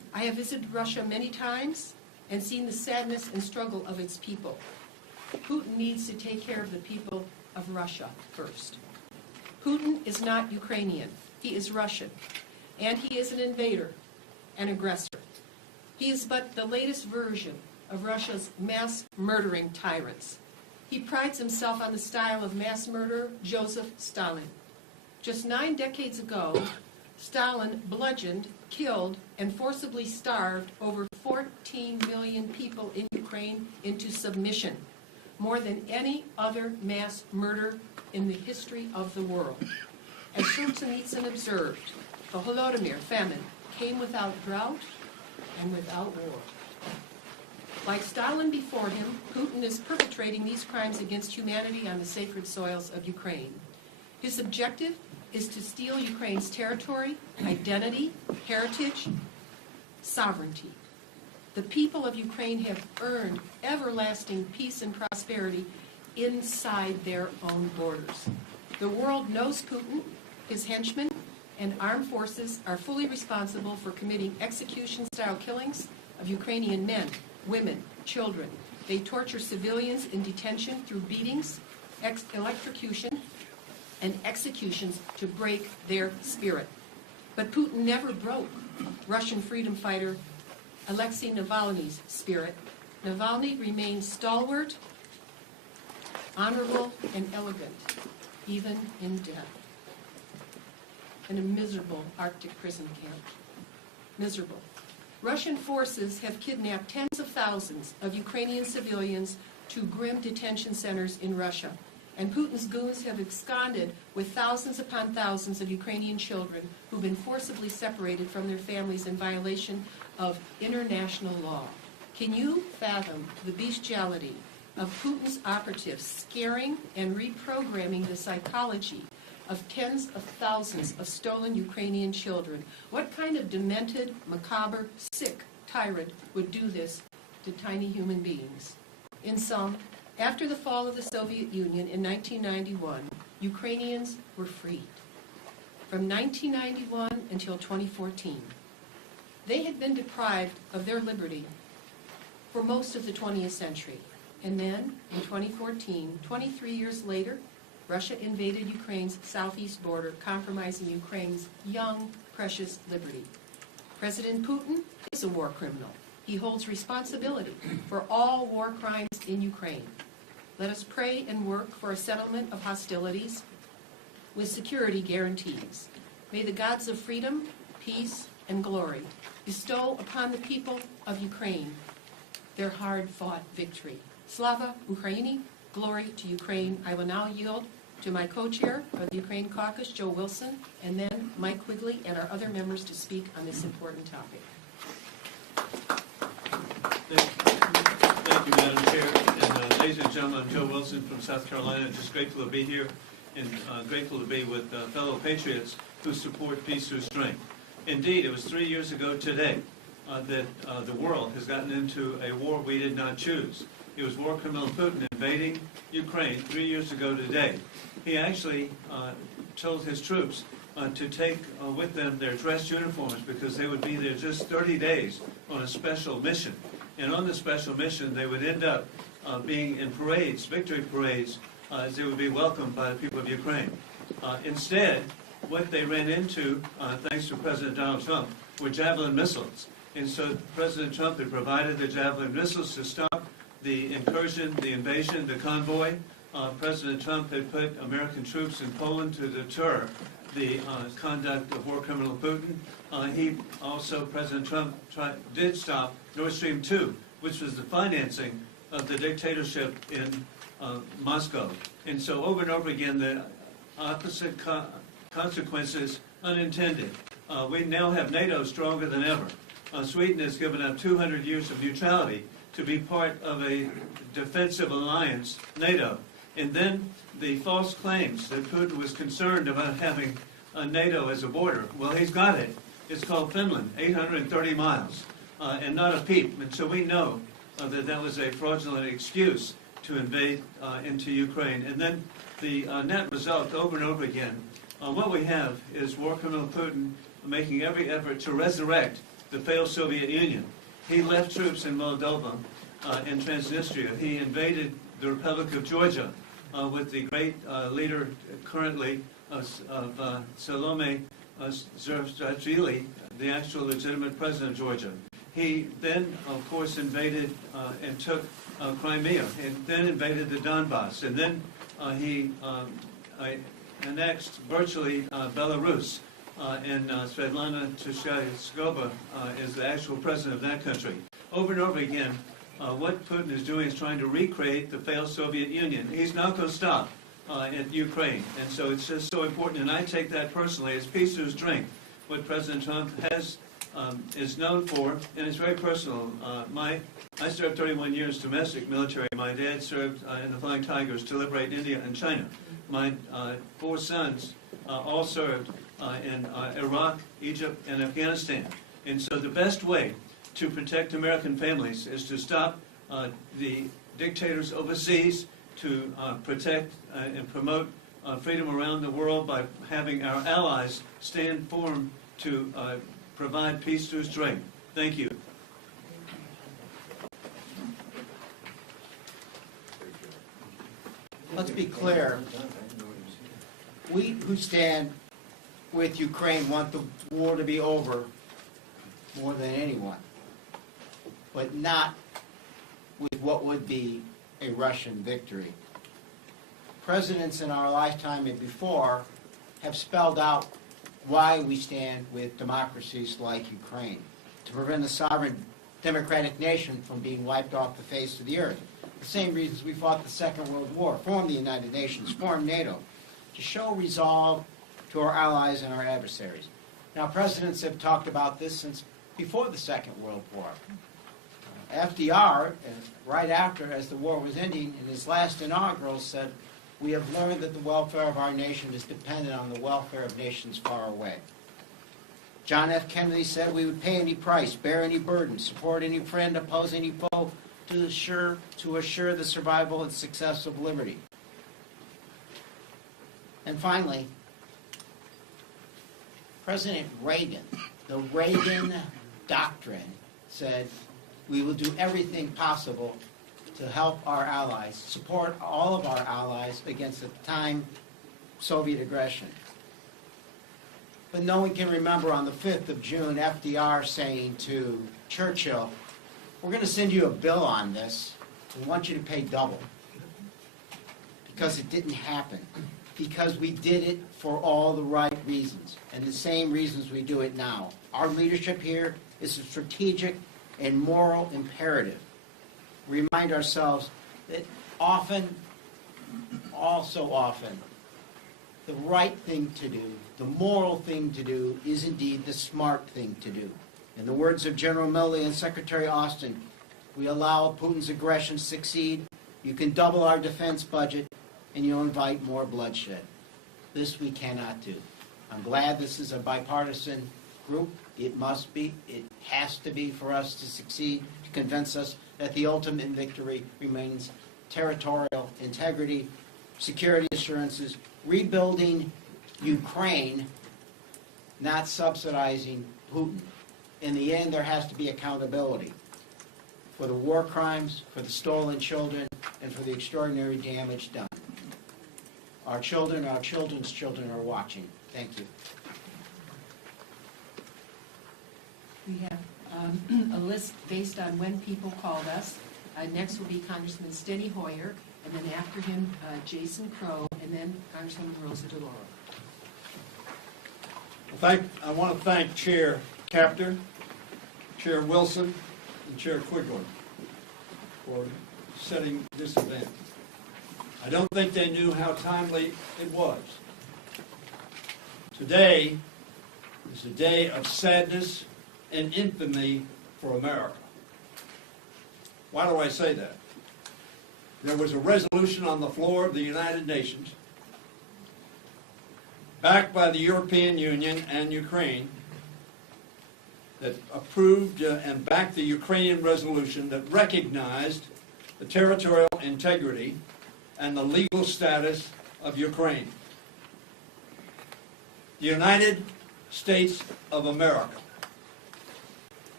I have visited Russia many times and seen the sadness and struggle of its people. Putin needs to take care of the people of Russia first. Putin is not Ukrainian. He is Russian. And he is an invader, an aggressor. He is but the latest version of Russia's mass murdering tyrants. He prides himself on the style of mass murderer Joseph Stalin. Just 9 decades ago, Stalin bludgeoned, killed, and forcibly starved over 14 million people in Ukraine into submission, more than any other mass murder in the history of the world. As Solzhenitsyn observed, the Holodomor famine came without drought and without war. Like Stalin before him, Putin is perpetrating these crimes against humanity on the sacred soils of Ukraine. His objective is to steal Ukraine's territory, identity, heritage, sovereignty. The people of Ukraine have earned everlasting peace and prosperity inside their own borders. The world knows Putin, his henchmen, and armed forces are fully responsible for committing execution-style killings of Ukrainian men, women, children. They torture civilians in detention through beatings, electrocution, and executions to break their spirit. But Putin never broke Russian freedom fighter Alexei Navalny's spirit. Navalny remains stalwart, honorable, and elegant, even in death. In a miserable Arctic prison camp. Miserable. Russian forces have kidnapped tens of thousands of Ukrainian civilians to grim detention centers in Russia. And Putin's goons have absconded with thousands upon thousands of Ukrainian children who've been forcibly separated from their families in violation of international law. Can you fathom the bestiality of Putin's operatives scaring and reprogramming the psychology of tens of thousands of stolen Ukrainian children? What kind of demented, macabre, sick tyrant would do this to tiny human beings? In sum, after the fall of the Soviet Union in 1991, Ukrainians were freed. From 1991 until 2014, they had been deprived of their liberty for most of the 20th century. And then, in 2014, 23 years later, Russia invaded Ukraine's southeast border, compromising Ukraine's young, precious liberty. President Putin is a war criminal. He holds responsibility for all war crimes in Ukraine. Let us pray and work for a settlement of hostilities with security guarantees. May the gods of freedom, peace, and glory bestow upon the people of Ukraine their hard-fought victory. Slava Ukraini, glory to Ukraine. I will now yield to my co-chair of the Ukraine Caucus, Joe Wilson, and then Mike Quigley and our other members to speak on this important topic. Thank you, Madam Chair. And ladies and gentlemen, I'm Joe Wilson from South Carolina. Just grateful to be here and grateful to be with fellow patriots who support peace through strength. Indeed, it was 3 years ago today that the world has gotten into a war we did not choose. It was war criminal Putin invading Ukraine 3 years ago today. He actually told his troops to take with them their dress uniforms because they would be there just 30 days on a special mission. And on the special mission, they would end up being in parades, victory parades, as they would be welcomed by the people of Ukraine. Instead, what they ran into, thanks to President Donald Trump, were Javelin missiles. And so President Trump had provided the Javelin missiles to stop the incursion, the invasion, the convoy. President Trump had put American troops in Poland to deter the conduct of war criminal Putin. President Trump did stop Nord Stream 2, which was the financing of the dictatorship in Moscow. And so over and over again, the opposite consequences unintended. We now have NATO stronger than ever. Sweden has given up 200 years of neutrality to be part of a defensive alliance, NATO. And then the false claims that Putin was concerned about having NATO as a border. Well, he's got it. It's called Finland, 830 miles, and not a peep. And so we know that that was a fraudulent excuse to invade into Ukraine. And then the net result over and over again, what we have is war criminal Putin making every effort to resurrect the failed Soviet Union. He left troops in Moldova and Transnistria. He invaded the Republic of Georgia with the great leader currently of Salome Zurabishvili, the actual legitimate president of Georgia. He then, of course, invaded and took Crimea, and then invaded the Donbass, and then he annexed virtually Belarus, and Svetlana Tishkova is the actual president of that country. Over and over again, what Putin is doing is trying to recreate the failed Soviet Union. He's not going to stop at Ukraine, and so it's just so important, and I take that personally as peace through strength, what President Trump is known for, and it's very personal. I served 31 years domestic military. My dad served in the Flying Tigers to liberate India and China. My 4 sons all served in Iraq, Egypt, and Afghanistan. And so the best way to protect American families is to stop the dictators overseas, to protect and promote freedom around the world by having our allies stand firm to provide peace through strength. Thank you. Let's be clear. We who stand with Ukraine want the war to be over more than anyone, but not with what would be a Russian victory. Presidents in our lifetime and before have spelled out why we stand with democracies like Ukraine, to prevent a sovereign democratic nation from being wiped off the face of the earth. The same reasons we fought the Second World War, formed the United Nations, formed NATO, to show resolve to our allies and our adversaries. Now, presidents have talked about this since before the Second World War. FDR, right after, as the war was ending, in his last inaugural said, "We have learned that the welfare of our nation is dependent on the welfare of nations far away." John F. Kennedy said, "We would pay any price, bear any burden, support any friend, oppose any foe, to assure the survival and success of liberty." And finally, President Reagan, the Reagan doctrine, said, "We will do everything possible to help our allies, support all of our allies against at the time Soviet aggression." But no one can remember on the 5th of June FDR saying to Churchill, "We're going to send you a bill on this. We want you to pay double." Because it didn't happen. Because we did it for all the right reasons, and the same reasons we do it now. Our leadership here is a strategic and moral imperative. Remind ourselves that often, also often, the right thing to do, the moral thing to do, is indeed the smart thing to do. In the words of General Milley and Secretary Austin, we allow Putin's aggression to succeed, you can double our defense budget, and you'll invite more bloodshed. This we cannot do. I'm glad this is a bipartisan group. It must be, it has to be for us to succeed, to convince us that the ultimate victory remains territorial integrity, security assurances, rebuilding Ukraine, not subsidizing Putin. In the end, there has to be accountability for the war crimes, for the stolen children, and for the extraordinary damage done. Our children, our children's children are watching. Thank you. We have a list based on when people called us. Next will be Congressman Steny Hoyer, and then after him, Jason Crow, and then Congresswoman Rosa DeLauro. I want to thank Chair Kaptur, Chair Wilson, and Chair Quigley for setting this event. I don't think they knew how timely it was. Today is a day of sadness and infamy for America. Why do I say that? There was a resolution on the floor of the United Nations, backed by the European Union and Ukraine, that approved and backed the Ukrainian resolution that recognized the territorial integrity and the legal status of Ukraine. The United States of America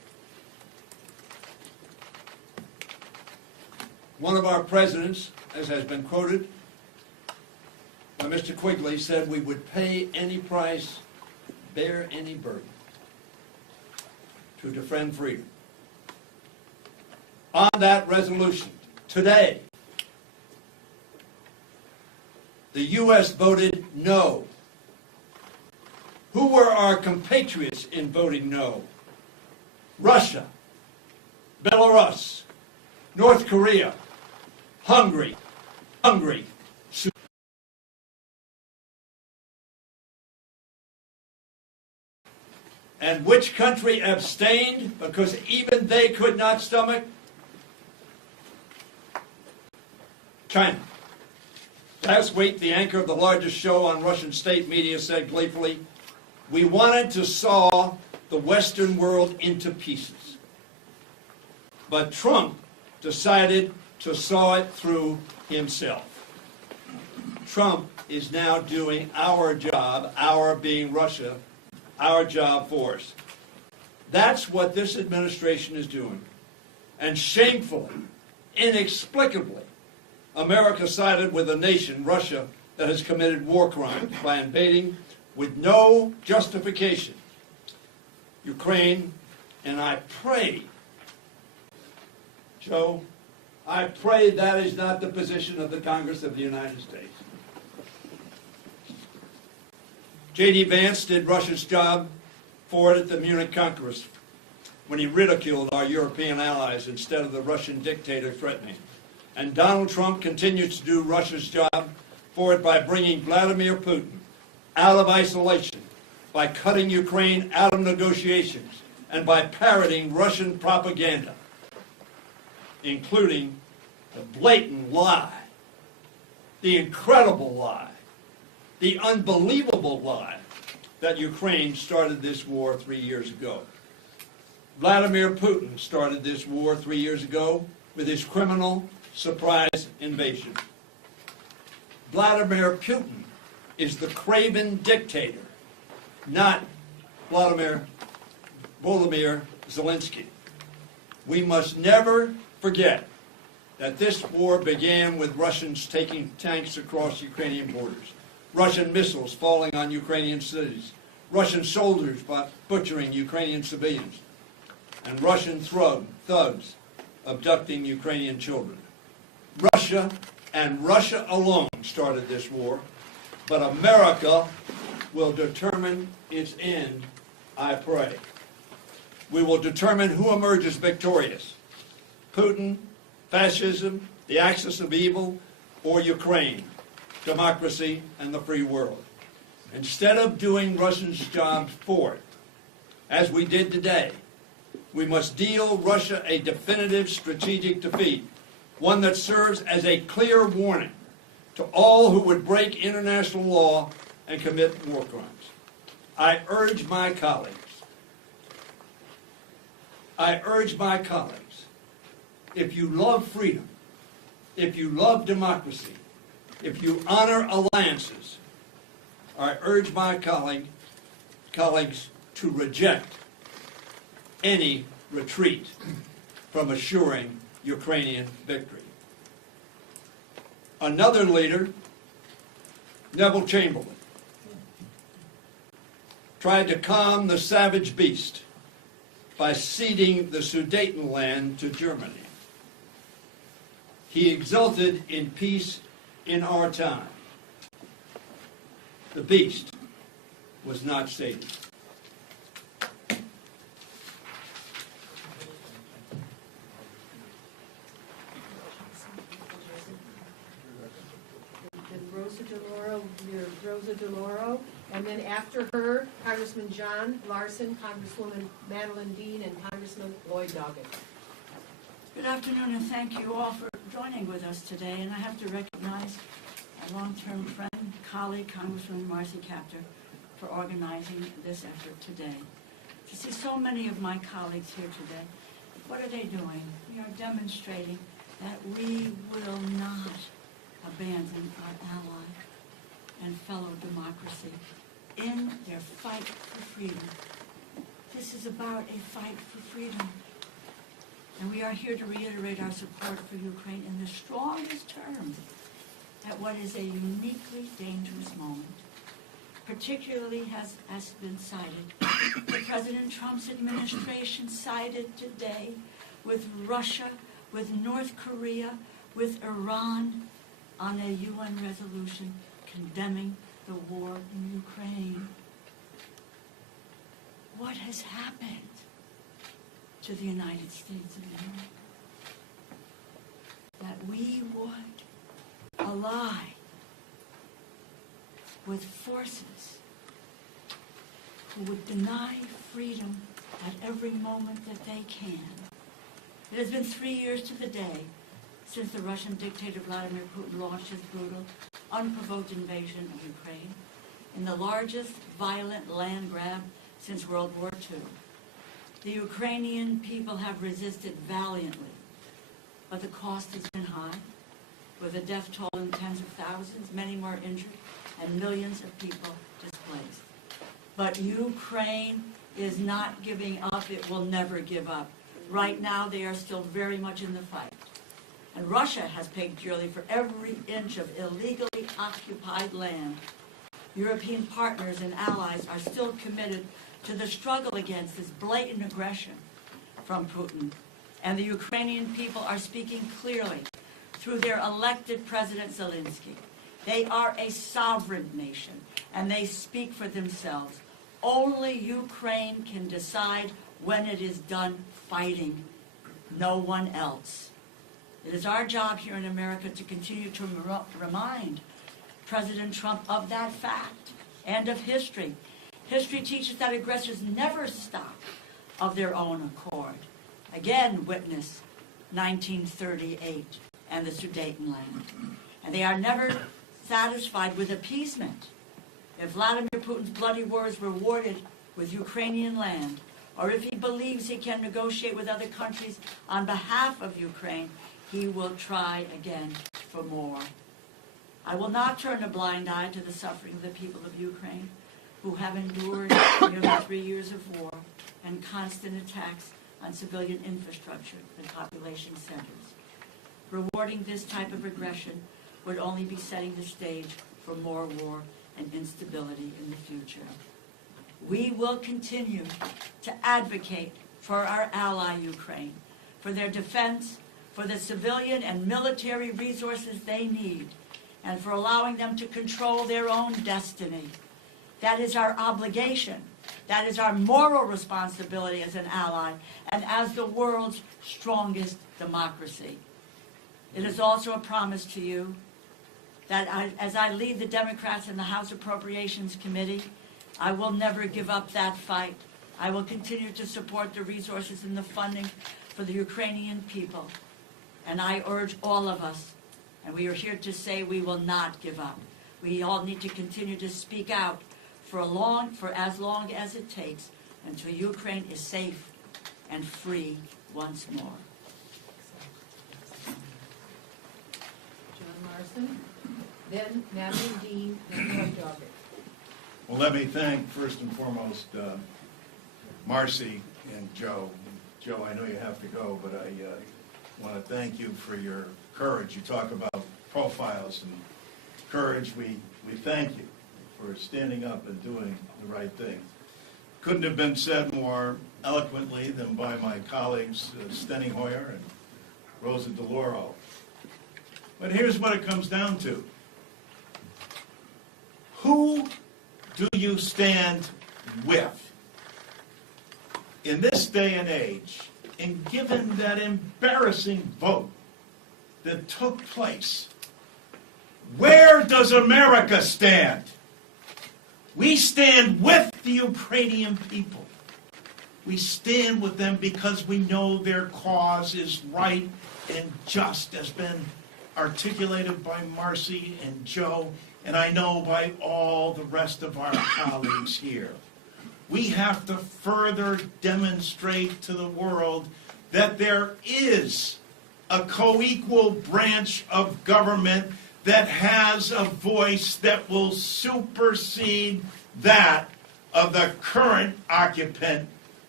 One of our presidents, as has been quoted by Mr. Quigley, said we would pay any price, bear any burden to defend freedom. On that resolution, today, the U.S. voted no. Who were our compatriots in voting no? Russia, Belarus, North Korea, Hungary, and which country abstained because even they could not stomach? China. Last week, the anchor of the largest show on Russian state media said gleefully, "We wanted to saw the Western world into pieces. But Trump decided to saw it through himself." Trump is now doing our job, our being Russia, our job for us. That's what this administration is doing. And shamefully, inexplicably, America sided with a nation, Russia, that has committed war crimes by invading with no justification Ukraine. And I pray, Joe, I pray that is not the position of the Congress of the United States. J.D. Vance did Russia's job for it at the Munich Congress when he ridiculed our European allies instead of the Russian dictator threatening. And Donald Trump continues to do Russia's job for it by bringing Vladimir Putin out of isolation, by cutting Ukraine out of negotiations, and by parroting Russian propaganda, including the blatant lie, the incredible lie, the unbelievable lie that Ukraine started this war 3 years ago. Vladimir Putin started this war 3 years ago with his criminal surprise invasion. Vladimir Putin is the craven dictator, not Volodymyr Zelensky. We must never forget that this war began with Russians taking tanks across Ukrainian borders, Russian missiles falling on Ukrainian cities, Russian soldiers butchering Ukrainian civilians, and Russian thugs abducting Ukrainian children. Russia and Russia alone started this war, but America will determine its end, I pray. We will determine who emerges victorious: Putin, fascism, the axis of evil, or Ukraine, democracy, and the free world. Instead of doing Russia's job for it, as we did today, we must deal Russia a definitive strategic defeat, one that serves as a clear warning to all who would break international law and commit war crimes. I urge my colleagues, if you love freedom, if you love democracy, if you honor alliances, I urge my colleagues to reject any retreat from assuring Ukrainian victory. Another leader, Neville Chamberlain, tried to calm the savage beast by ceding the Sudetenland to Germany. He exulted in peace in our time. The beast was not sated. Rosa DeLauro, and then after her, Congressman John Larson, Congresswoman Madeline Dean, and Congressman Lloyd Doggett. Good afternoon, and thank you all for joining with us today. And I have to recognize a long-term friend, colleague, Congresswoman Marcy Kaptur, for organizing this effort today. To see so many of my colleagues here today, what are they doing? We are demonstrating that we will not abandon our ally and fellow democracy in their fight for freedom. This is about a fight for freedom. And we are here to reiterate our support for Ukraine in the strongest terms at what is a uniquely dangerous moment. Particularly has been cited, President Trump's administration sided today with Russia, with North Korea, with Iran on a UN resolution condemning the war in Ukraine. What has happened to the United States of America? That we would ally with forces who would deny freedom at every moment that they can. It has been 3 years to the day since the Russian dictator Vladimir Putin launched his brutal, unprovoked invasion of Ukraine in the largest violent land grab since World War II. The Ukrainian people have resisted valiantly, but the cost has been high, with a death toll in tens of thousands, many more injured, and millions of people displaced. But Ukraine is not giving up. It will never give up. Right now, they are still very much in the fight. And Russia has paid dearly for every inch of illegally occupied land. European partners and allies are still committed to the struggle against this blatant aggression from Putin. And the Ukrainian people are speaking clearly through their elected President Zelensky. They are a sovereign nation, and they speak for themselves. Only Ukraine can decide when it is done fighting, no one else. It is our job here in America to continue to remind President Trump of that fact and of history. History teaches that aggressors never stop of their own accord. Again, witness 1938 and the Sudetenland. And they are never satisfied with appeasement. If Vladimir Putin's bloody war is rewarded with Ukrainian land, or if he believes he can negotiate with other countries on behalf of Ukraine, he will try again for more. I will not turn a blind eye to the suffering of the people of Ukraine, who have endured nearly 3 years of war and constant attacks on civilian infrastructure and population centers. Rewarding this type of aggression would only be setting the stage for more war and instability in the future. We will continue to advocate for our ally Ukraine, for their defense, for the civilian and military resources they need, and for allowing them to control their own destiny. That is our obligation. That is our moral responsibility as an ally and as the world's strongest democracy. It is also a promise to you that as I lead the Democrats in the House Appropriations Committee, I will never give up that fight. I will continue to support the resources and the funding for the Ukrainian people. And I urge all of us, and we are here to say we will not give up. We all need to continue to speak out for as long as it takes until Ukraine is safe and free once more. John Marston, then Madeline Dean, then Roy Doggett. Well, let me thank, first and foremost, Marcy and Joe. Joe, I know you have to go, but I want to thank you for your courage. You talk about profiles and courage. We thank you for standing up and doing the right thing. Couldn't have been said more eloquently than by my colleagues, Steny Hoyer and Rosa DeLauro. But here's what it comes down to. Who do you stand with? In this day and age, and given that embarrassing vote that took place, where does America stand? We stand with the Ukrainian people. We stand with them because we know their cause is right and just, has been articulated by Marcy and Joe, and I know by all the rest of our colleagues here. We have to further demonstrate to the world that there is a co-equal branch of government that has a voice that will supersede that of the current occupant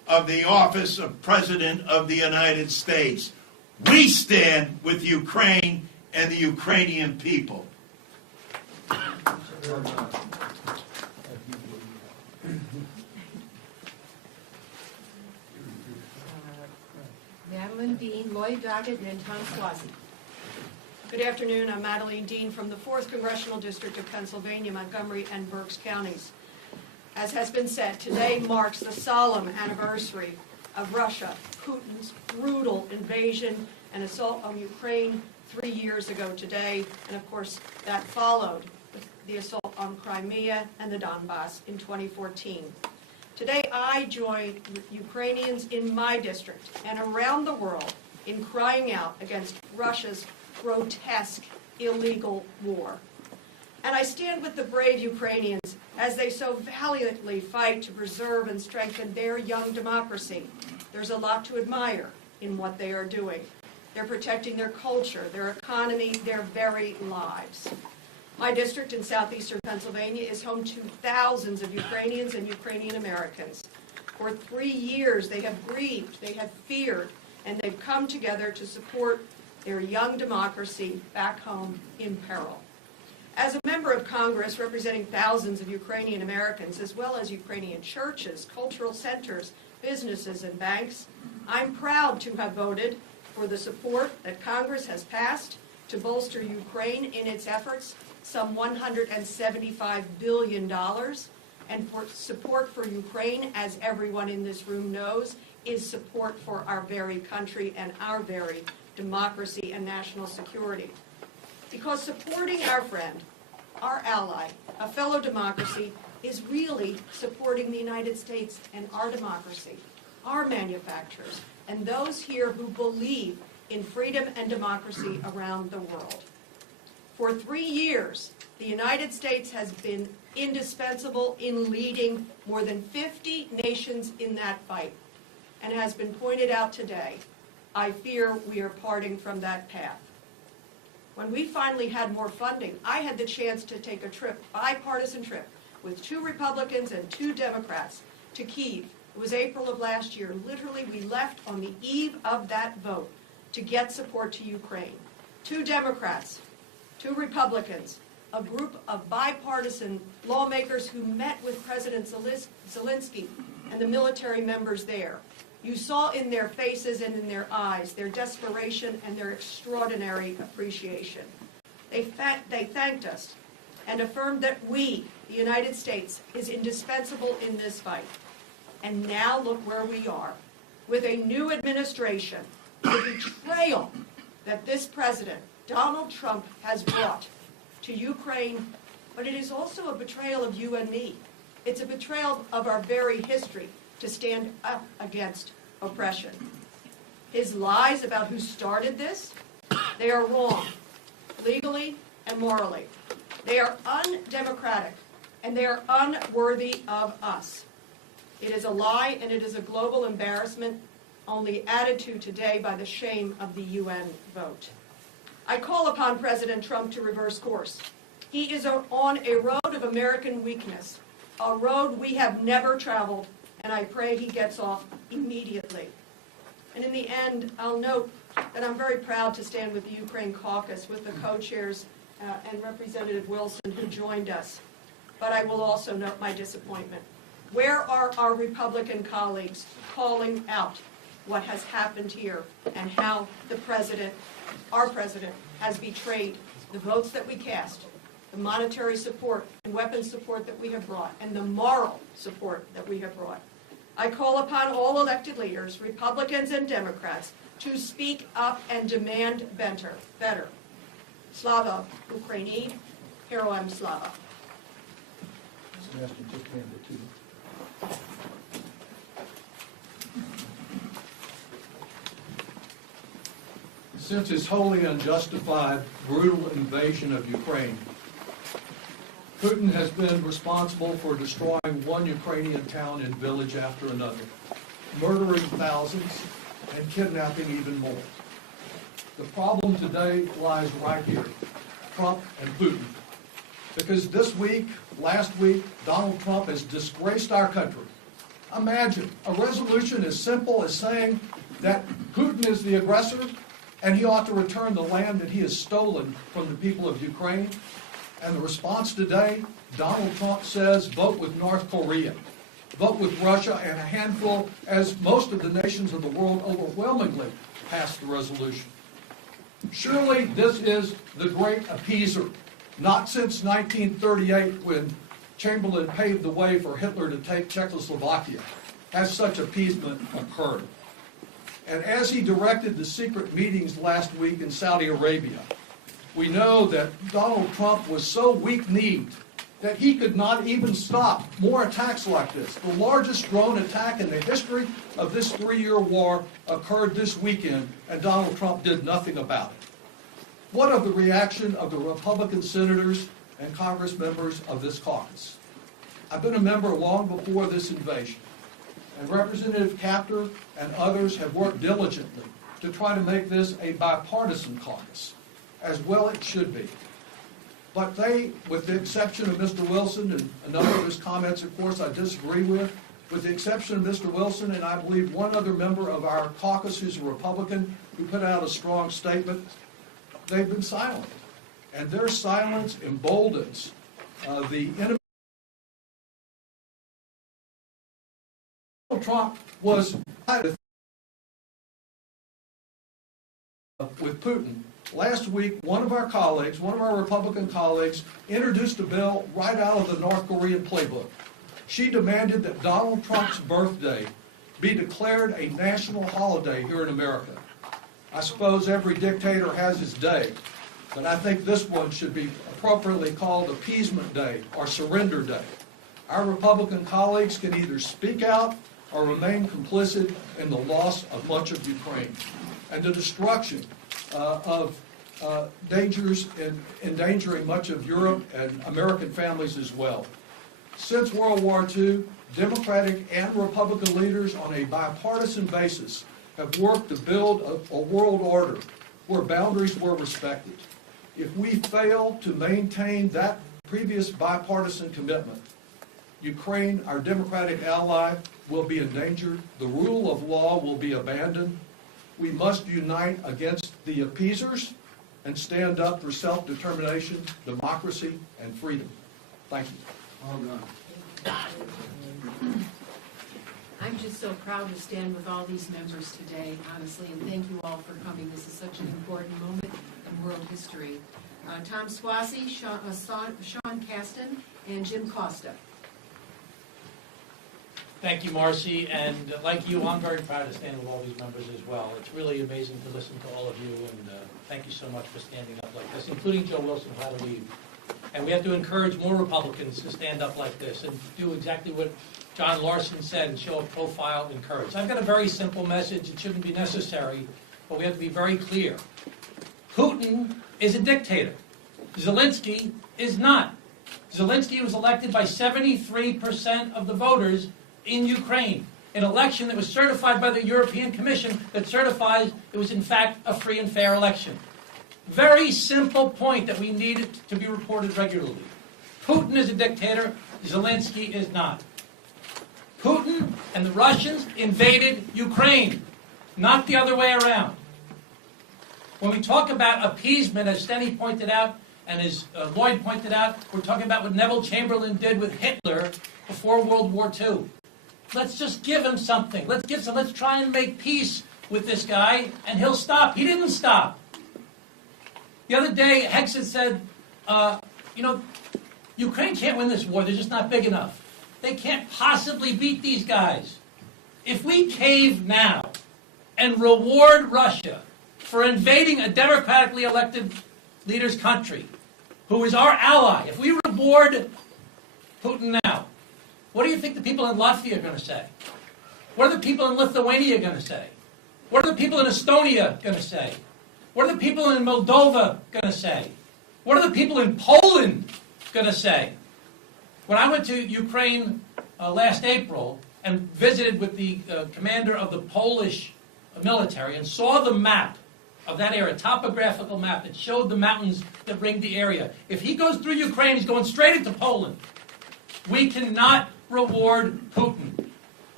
of the office of President of the United States. We stand with Ukraine and the Ukrainian people. Madeline Dean, Lloyd Doggett, and Tom Swazi. Good afternoon. I'm Madeline Dean from the 4th Congressional District of Pennsylvania, Montgomery and Berks counties. As has been said, today marks the solemn anniversary of Russia, Putin's brutal invasion and assault on Ukraine 3 years ago today, and of course that followed the assault on Crimea and the Donbass in 2014. Today I join Ukrainians in my district and around the world in crying out against Russia's grotesque, illegal war. And I stand with the brave Ukrainians as they so valiantly fight to preserve and strengthen their young democracy. There's a lot to admire in what they are doing. They're protecting their culture, their economy, their very lives. My district in southeastern Pennsylvania is home to thousands of Ukrainians and Ukrainian Americans. For 3 years they have grieved, they have feared, and they've come together to support their young democracy back home in peril. As a member of Congress representing thousands of Ukrainian Americans, as well as Ukrainian churches, cultural centers, businesses, and banks, I'm proud to have voted for the support that Congress has passed to bolster Ukraine in its efforts, some $175 billion, and for support for Ukraine, as everyone in this room knows, is support for our very country and our very democracy and national security. Because supporting our friend, our ally, a fellow democracy, is really supporting the United States and our democracy, our manufacturers, and those here who believe in freedom and democracy around the world. For 3 years, the United States has been indispensable in leading more than 50 nations in that fight. And has been pointed out today, I fear we are parting from that path. When we finally had more funding, I had the chance to take a trip, bipartisan trip, with 2 Republicans and 2 Democrats to Kyiv. It was April of last year. Literally, we left on the eve of that vote to get support to Ukraine. 2 Democrats, 2 Republicans, a group of bipartisan lawmakers who met with President Zelensky and the military members there. You saw in their faces and in their eyes their desperation and their extraordinary appreciation. They thanked us and affirmed that we, the United States, is indispensable in this fight. And now look where we are. With a new administration, the betrayal that this president, Donald Trump, has brought to Ukraine, but it is also a betrayal of you and me. It's a betrayal of our very history to stand up against oppression. His lies about who started this, they are wrong, legally and morally. They are undemocratic, and they are unworthy of us. It is a lie, and it is a global embarrassment, only added to today by the shame of the UN vote. I call upon President Trump to reverse course. He is on a road of American weakness, a road we have never traveled, and I pray he gets off immediately. And in the end, I'll note that I'm very proud to stand with the Ukraine Caucus, with the co-chairs and Representative Wilson, who joined us. But I will also note my disappointment. Where are our Republican colleagues calling out what has happened here and how the president, our president, has betrayed the votes that we cast, the monetary support and weapons support that we have brought, and the moral support that we have brought? I call upon all elected leaders, Republicans and Democrats, to speak up and demand better. Slava Ukraini, Heroem Slava. Since his wholly unjustified, brutal invasion of Ukraine, Putin has been responsible for destroying one Ukrainian town and village after another, murdering thousands and kidnapping even more. The problem today lies right here, Trump and Putin. Because this week, last week, Donald Trump has disgraced our country. Imagine a resolution as simple as saying that Putin is the aggressor and he ought to return the land that he has stolen from the people of Ukraine. And the response today, Donald Trump says, vote with North Korea, vote with Russia, and a handful, as most of the nations of the world overwhelmingly passed the resolution. Surely this is the great appeaser. Not since 1938, when Chamberlain paved the way for Hitler to take Czechoslovakia, has such appeasement occurred. And as he directed the secret meetings last week in Saudi Arabia, we know that Donald Trump was so weak-kneed that he could not even stop more attacks like this. The largest drone attack in the history of this 3-year war occurred this weekend, and Donald Trump did nothing about it. What of the reaction of the Republican senators and Congress members of this caucus? I've been a member long before this invasion, and Representative Kaptur and others have worked diligently to try to make this a bipartisan caucus, as well it should be. But they, with the exception of Mr. Wilson, and a number of his comments, of course, I disagree with the exception of Mr. Wilson, and I believe one other member of our caucus who's a Republican who put out a strong statement, they've been silent. And their silence emboldens the enemy. Donald Trump was with Putin. Last week, one of our Republican colleagues, introduced a bill right out of the North Korean playbook. She demanded that Donald Trump's birthday be declared a national holiday here in America. I suppose every dictator has his day, but I think this one should be appropriately called Appeasement Day or Surrender Day. Our Republican colleagues can either speak out or remain complicit in the loss of much of Ukraine and the destruction of dangers in endangering much of Europe and American families as well. Since World War II, Democratic and Republican leaders on a bipartisan basis have worked to build a world order where boundaries were respected. If we fail to maintain that previous bipartisan commitment, Ukraine, our democratic ally, will be endangered. The rule of law will be abandoned. We must unite against the appeasers and stand up for self-determination, democracy, and freedom. Thank you. I'm just so proud to stand with all these members today, honestly, and thank you all for coming. This is such an important moment in world history. Tom Swazi, Sean Caston, and Jim Costa. Thank you, Marcy, and like you, I'm very proud to stand with all these members as well. It's really amazing to listen to all of you, and thank you so much for standing up like this, including Joe Wilson, who had to leave. And we have to encourage more Republicans to stand up like this and do exactly what John Larson said and show a profile and courage. I've got a very simple message. It shouldn't be necessary, but we have to be very clear. Putin is a dictator. Zelensky is not. Zelensky was elected by 73% of the voters in Ukraine, an election that was certified by the European Commission that certifies it was in fact a free and fair election. Very simple point that we need to be reported regularly. Putin is a dictator, Zelensky is not. Putin and the Russians invaded Ukraine, not the other way around. When we talk about appeasement, as Steny pointed out, and as Lloyd pointed out, we're talking about what Neville Chamberlain did with Hitler before World War II. Let's just give him something. Let's try and make peace with this guy, and he'll stop. He didn't stop. The other day, Hexet said, Ukraine can't win this war. They're just not big enough. They can't possibly beat these guys. If we cave now and reward Russia for invading a democratically elected leader's country, who is our ally, if we reward Putin now, what do you think the people in Latvia are going to say? What are the people in Lithuania going to say? What are the people in Estonia going to say? What are the people in Moldova going to say? What are the people in Poland going to say? When I went to Ukraine last April and visited with the commander of the Polish military and saw the map of that area, topographical map that showed the mountains that ring the area. If he goes through Ukraine, he's going straight into Poland. We cannot reward Putin.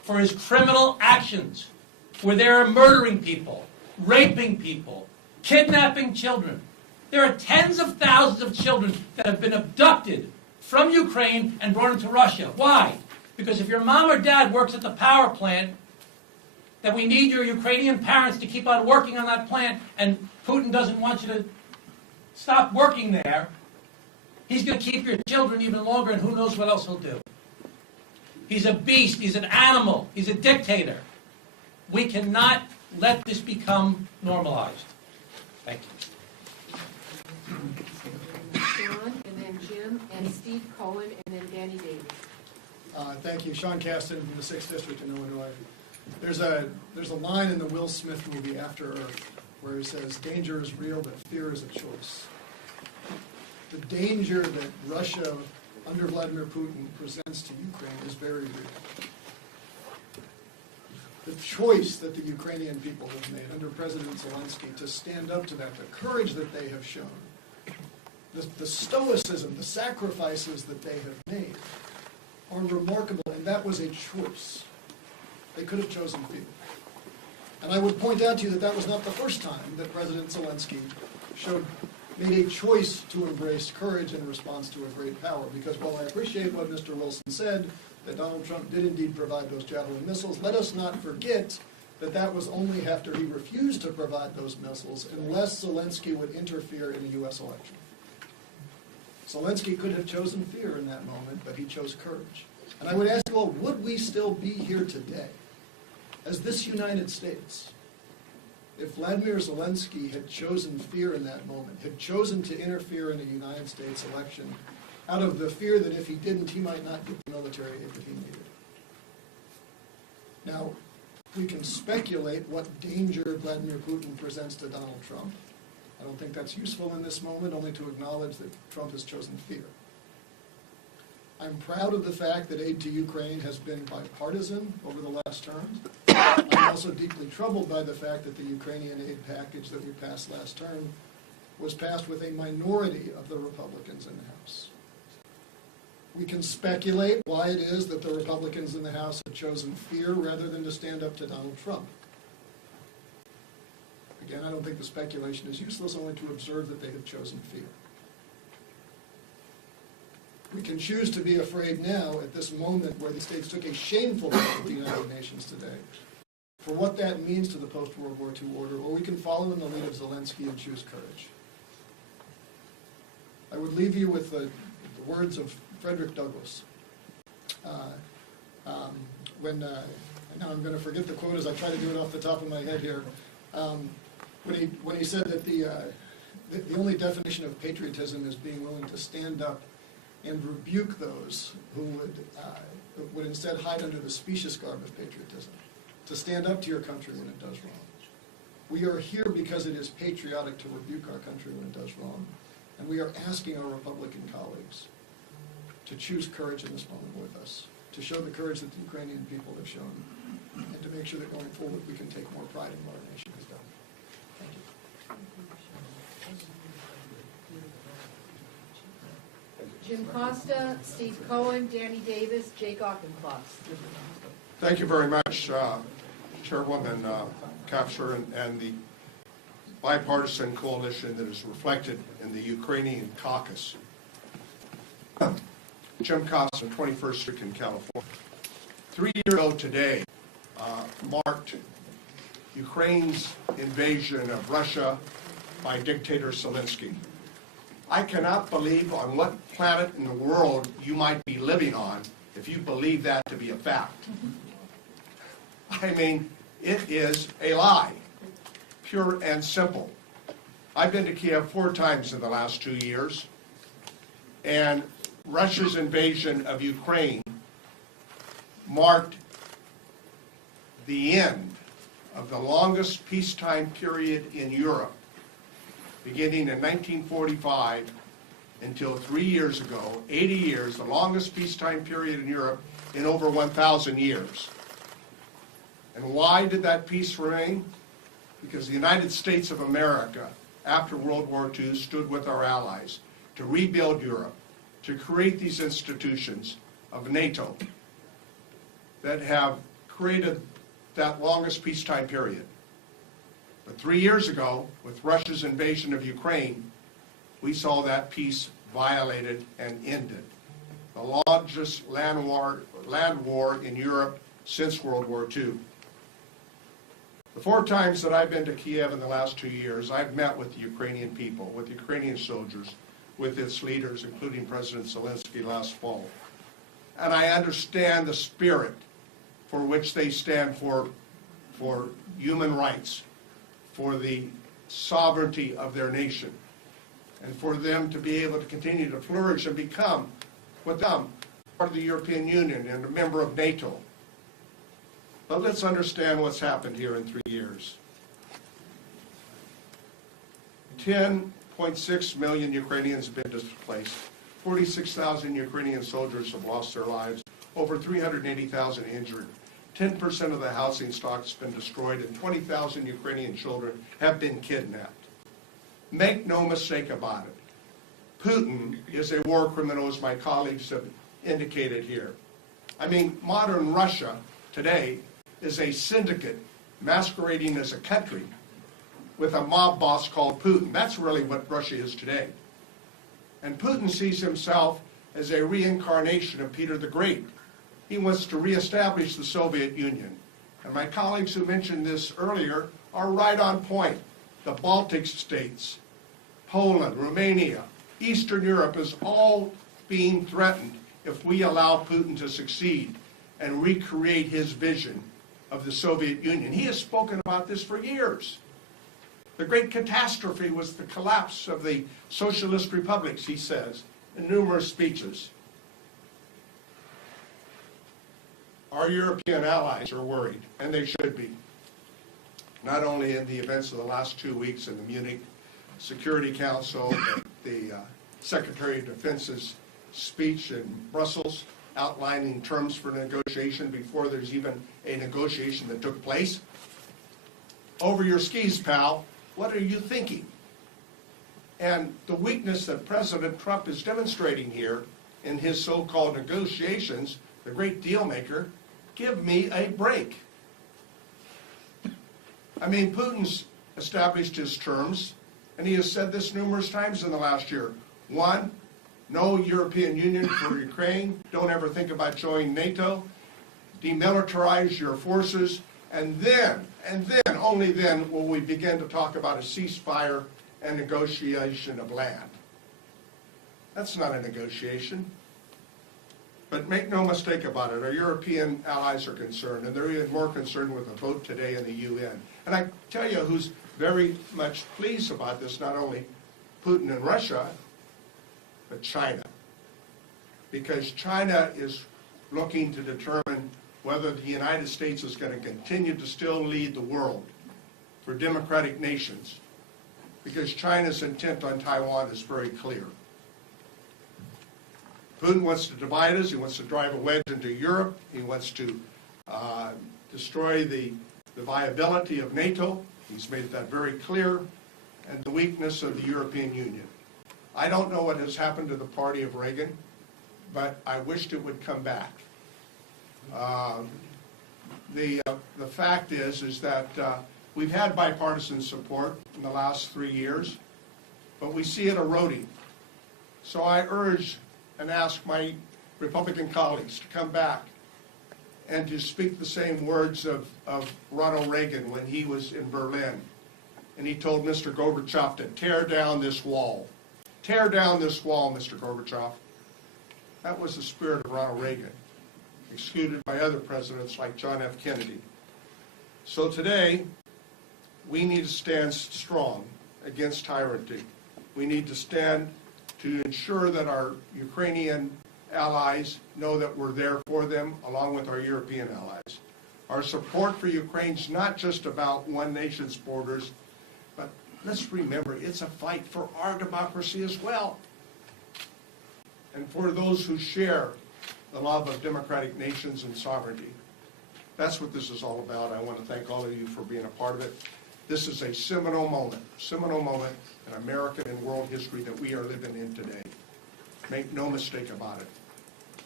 for his criminal actions, where they are murdering people, raping people, kidnapping children. There are tens of thousands of children that have been abducted from Ukraine and brought into Russia. Why? Because if your mom or dad works at the power plant, that we need your Ukrainian parents to keep on working on that plant, and Putin doesn't want you to stop working there, he's going to keep your children even longer, and who knows what else he'll do. He's a beast, he's an animal, he's a dictator. We cannot let this become normalized. Thank you. Sean, and then Jim, and Steve Cohen, and then Danny Davis. Thank you. Sean Caston from the 6th District in Illinois. There's a line in the Will Smith movie After Earth where he says, danger is real, but fear is a choice. The danger that Russia, under Vladimir Putin, presents to Ukraine is very real. The choice that the Ukrainian people have made under President Zelensky to stand up to that, the courage that they have shown, the stoicism, the sacrifices that they have made are remarkable, and that was a choice. They could have chosen fear. And I would point out to you that that was not the first time that President Zelensky made a choice to embrace courage in response to a great power, because while I appreciate what Mr. Wilson said, that Donald Trump did indeed provide those Javelin missiles, let us not forget that that was only after he refused to provide those missiles unless Zelensky would interfere in a U.S. election. Zelensky could have chosen fear in that moment, but he chose courage. And I would ask you all, would we still be here today as this United States if Vladimir Zelensky had chosen fear in that moment, had chosen to interfere in a United States election out of the fear that if he didn't, he might not get the military aid that he needed? Now, we can speculate what danger Vladimir Putin presents to Donald Trump. I don't think that's useful in this moment, only to acknowledge that Trump has chosen fear. I'm proud of the fact that aid to Ukraine has been bipartisan over the last term. I'm also deeply troubled by the fact that the Ukrainian aid package that we passed last term was passed with a minority of the Republicans in the House. We can speculate why it is that the Republicans in the House have chosen fear rather than to stand up to Donald Trump. Again, I don't think the speculation is useless, only to observe that they have chosen fear. We can choose to be afraid now at this moment where the states took a shameful vote at the United Nations today for what that means to the post-World War II order, or we can follow in the lead of Zelensky and choose courage. I would leave you with the words of Frederick Douglass. Now I'm going to forget the quote as I try to do it off the top of my head here. When he said that the only definition of patriotism is being willing to stand up and rebuke those who would instead hide under the specious garb of patriotism, to stand up to your country when it does wrong. We are here because it is patriotic to rebuke our country when it does wrong, and we are asking our Republican colleagues to choose courage in this moment with us, to show the courage that the Ukrainian people have shown, and to make sure that going forward we can take more pride in what our nation has done. Thank you. Jim Costa, Steve Cohen, Danny Davis, Jake Auchincloss. Thank you very much, Chairwoman Kaptur, and the bipartisan coalition that is reflected in the Ukrainian Caucus. Jim Costa, 21st District in California. 3 years ago today marked Ukraine's invasion of Russia by Dictator Zelensky. I cannot believe on what planet in the world you might be living on if you believe that to be a fact. I mean, it is a lie, pure and simple. I've been to Kiev 4 times in the last 2 years, and Russia's invasion of Ukraine marked the end of the longest peacetime period in Europe, beginning in 1945 until 3 years ago, 80 years, the longest peacetime period in Europe in over 1,000 years. And why did that peace remain? Because the United States of America, after World War II, stood with our allies to rebuild Europe, to create these institutions of NATO that have created that longest peacetime period. But 3 years ago, with Russia's invasion of Ukraine, we saw that peace violated and ended. The largest land war in Europe since World War II. The 4 times that I've been to Kiev in the last 2 years, I've met with the Ukrainian people, with Ukrainian soldiers, with its leaders, including President Zelensky last fall. And I understand the spirit for which they stand for human rights, for the sovereignty of their nation, and for them to be able to continue to flourish and become, with them, part of the European Union and a member of NATO. But let's understand what's happened here in 3 years. 10.6 million Ukrainians have been displaced. 46,000 Ukrainian soldiers have lost their lives. Over 380,000 injured. 10% of the housing stock has been destroyed, and 20,000 Ukrainian children have been kidnapped. Make no mistake about it. Putin is a war criminal, as my colleagues have indicated here. I mean, modern Russia today is a syndicate masquerading as a country with a mob boss called Putin. That's really what Russia is today. And Putin sees himself as a reincarnation of Peter the Great. He wants to reestablish the Soviet Union. And my colleagues who mentioned this earlier are right on point. The Baltic states, Poland, Romania, Eastern Europe is all being threatened if we allow Putin to succeed and recreate his vision of the Soviet Union. He has spoken about this for years. The great catastrophe was the collapse of the socialist republics, he says, in numerous speeches. Our European allies are worried, and they should be. Not only in the events of the last 2 weeks in the Munich Security Council, the Secretary of Defense's speech in Brussels outlining terms for negotiation before there's even a negotiation that took place. Over your skis, pal. What are you thinking? And the weakness that President Trump is demonstrating here in his so-called negotiations, the great deal maker, give me a break. I mean, Putin's established his terms, and he has said this numerous times in the last year. 1, no European Union for Ukraine. Don't ever think about joining NATO. Demilitarize your forces. And then, only then will we begin to talk about a ceasefire and negotiation of land. That's not a negotiation. But make no mistake about it, our European allies are concerned, and they're even more concerned with the vote today in the UN. And I tell you who's very much pleased about this, not only Putin and Russia, but China. Because China is looking to determine whether the United States is going to continue to still lead the world for democratic nations. Because China's intent on Taiwan is very clear. Putin wants to divide us. He wants to drive a wedge into Europe. He wants to destroy the viability of NATO. He's made that very clear. And the weakness of the European Union. I don't know what has happened to the party of Reagan, but I wished it would come back. The fact is that we've had bipartisan support in the last 3 years, but we see it eroding. So I urge and ask my Republican colleagues to come back and to speak the same words of Ronald Reagan when he was in Berlin. And he told Mr. Gorbachev to tear down this wall. Tear down this wall, Mr. Gorbachev. That was the spirit of Ronald Reagan, executed by other presidents like John F. Kennedy. So today, we need to stand strong against tyranny. We need to stand to ensure that our Ukrainian allies know that we're there for them, along with our European allies. Our support for Ukraine is not just about one nation's borders, but let's remember, it's a fight for our democracy as well. And for those who share the love of democratic nations and sovereignty. That's what this is all about. I want to thank all of you for being a part of it. This is a seminal moment in American and world history that we are living in today. Make no mistake about it.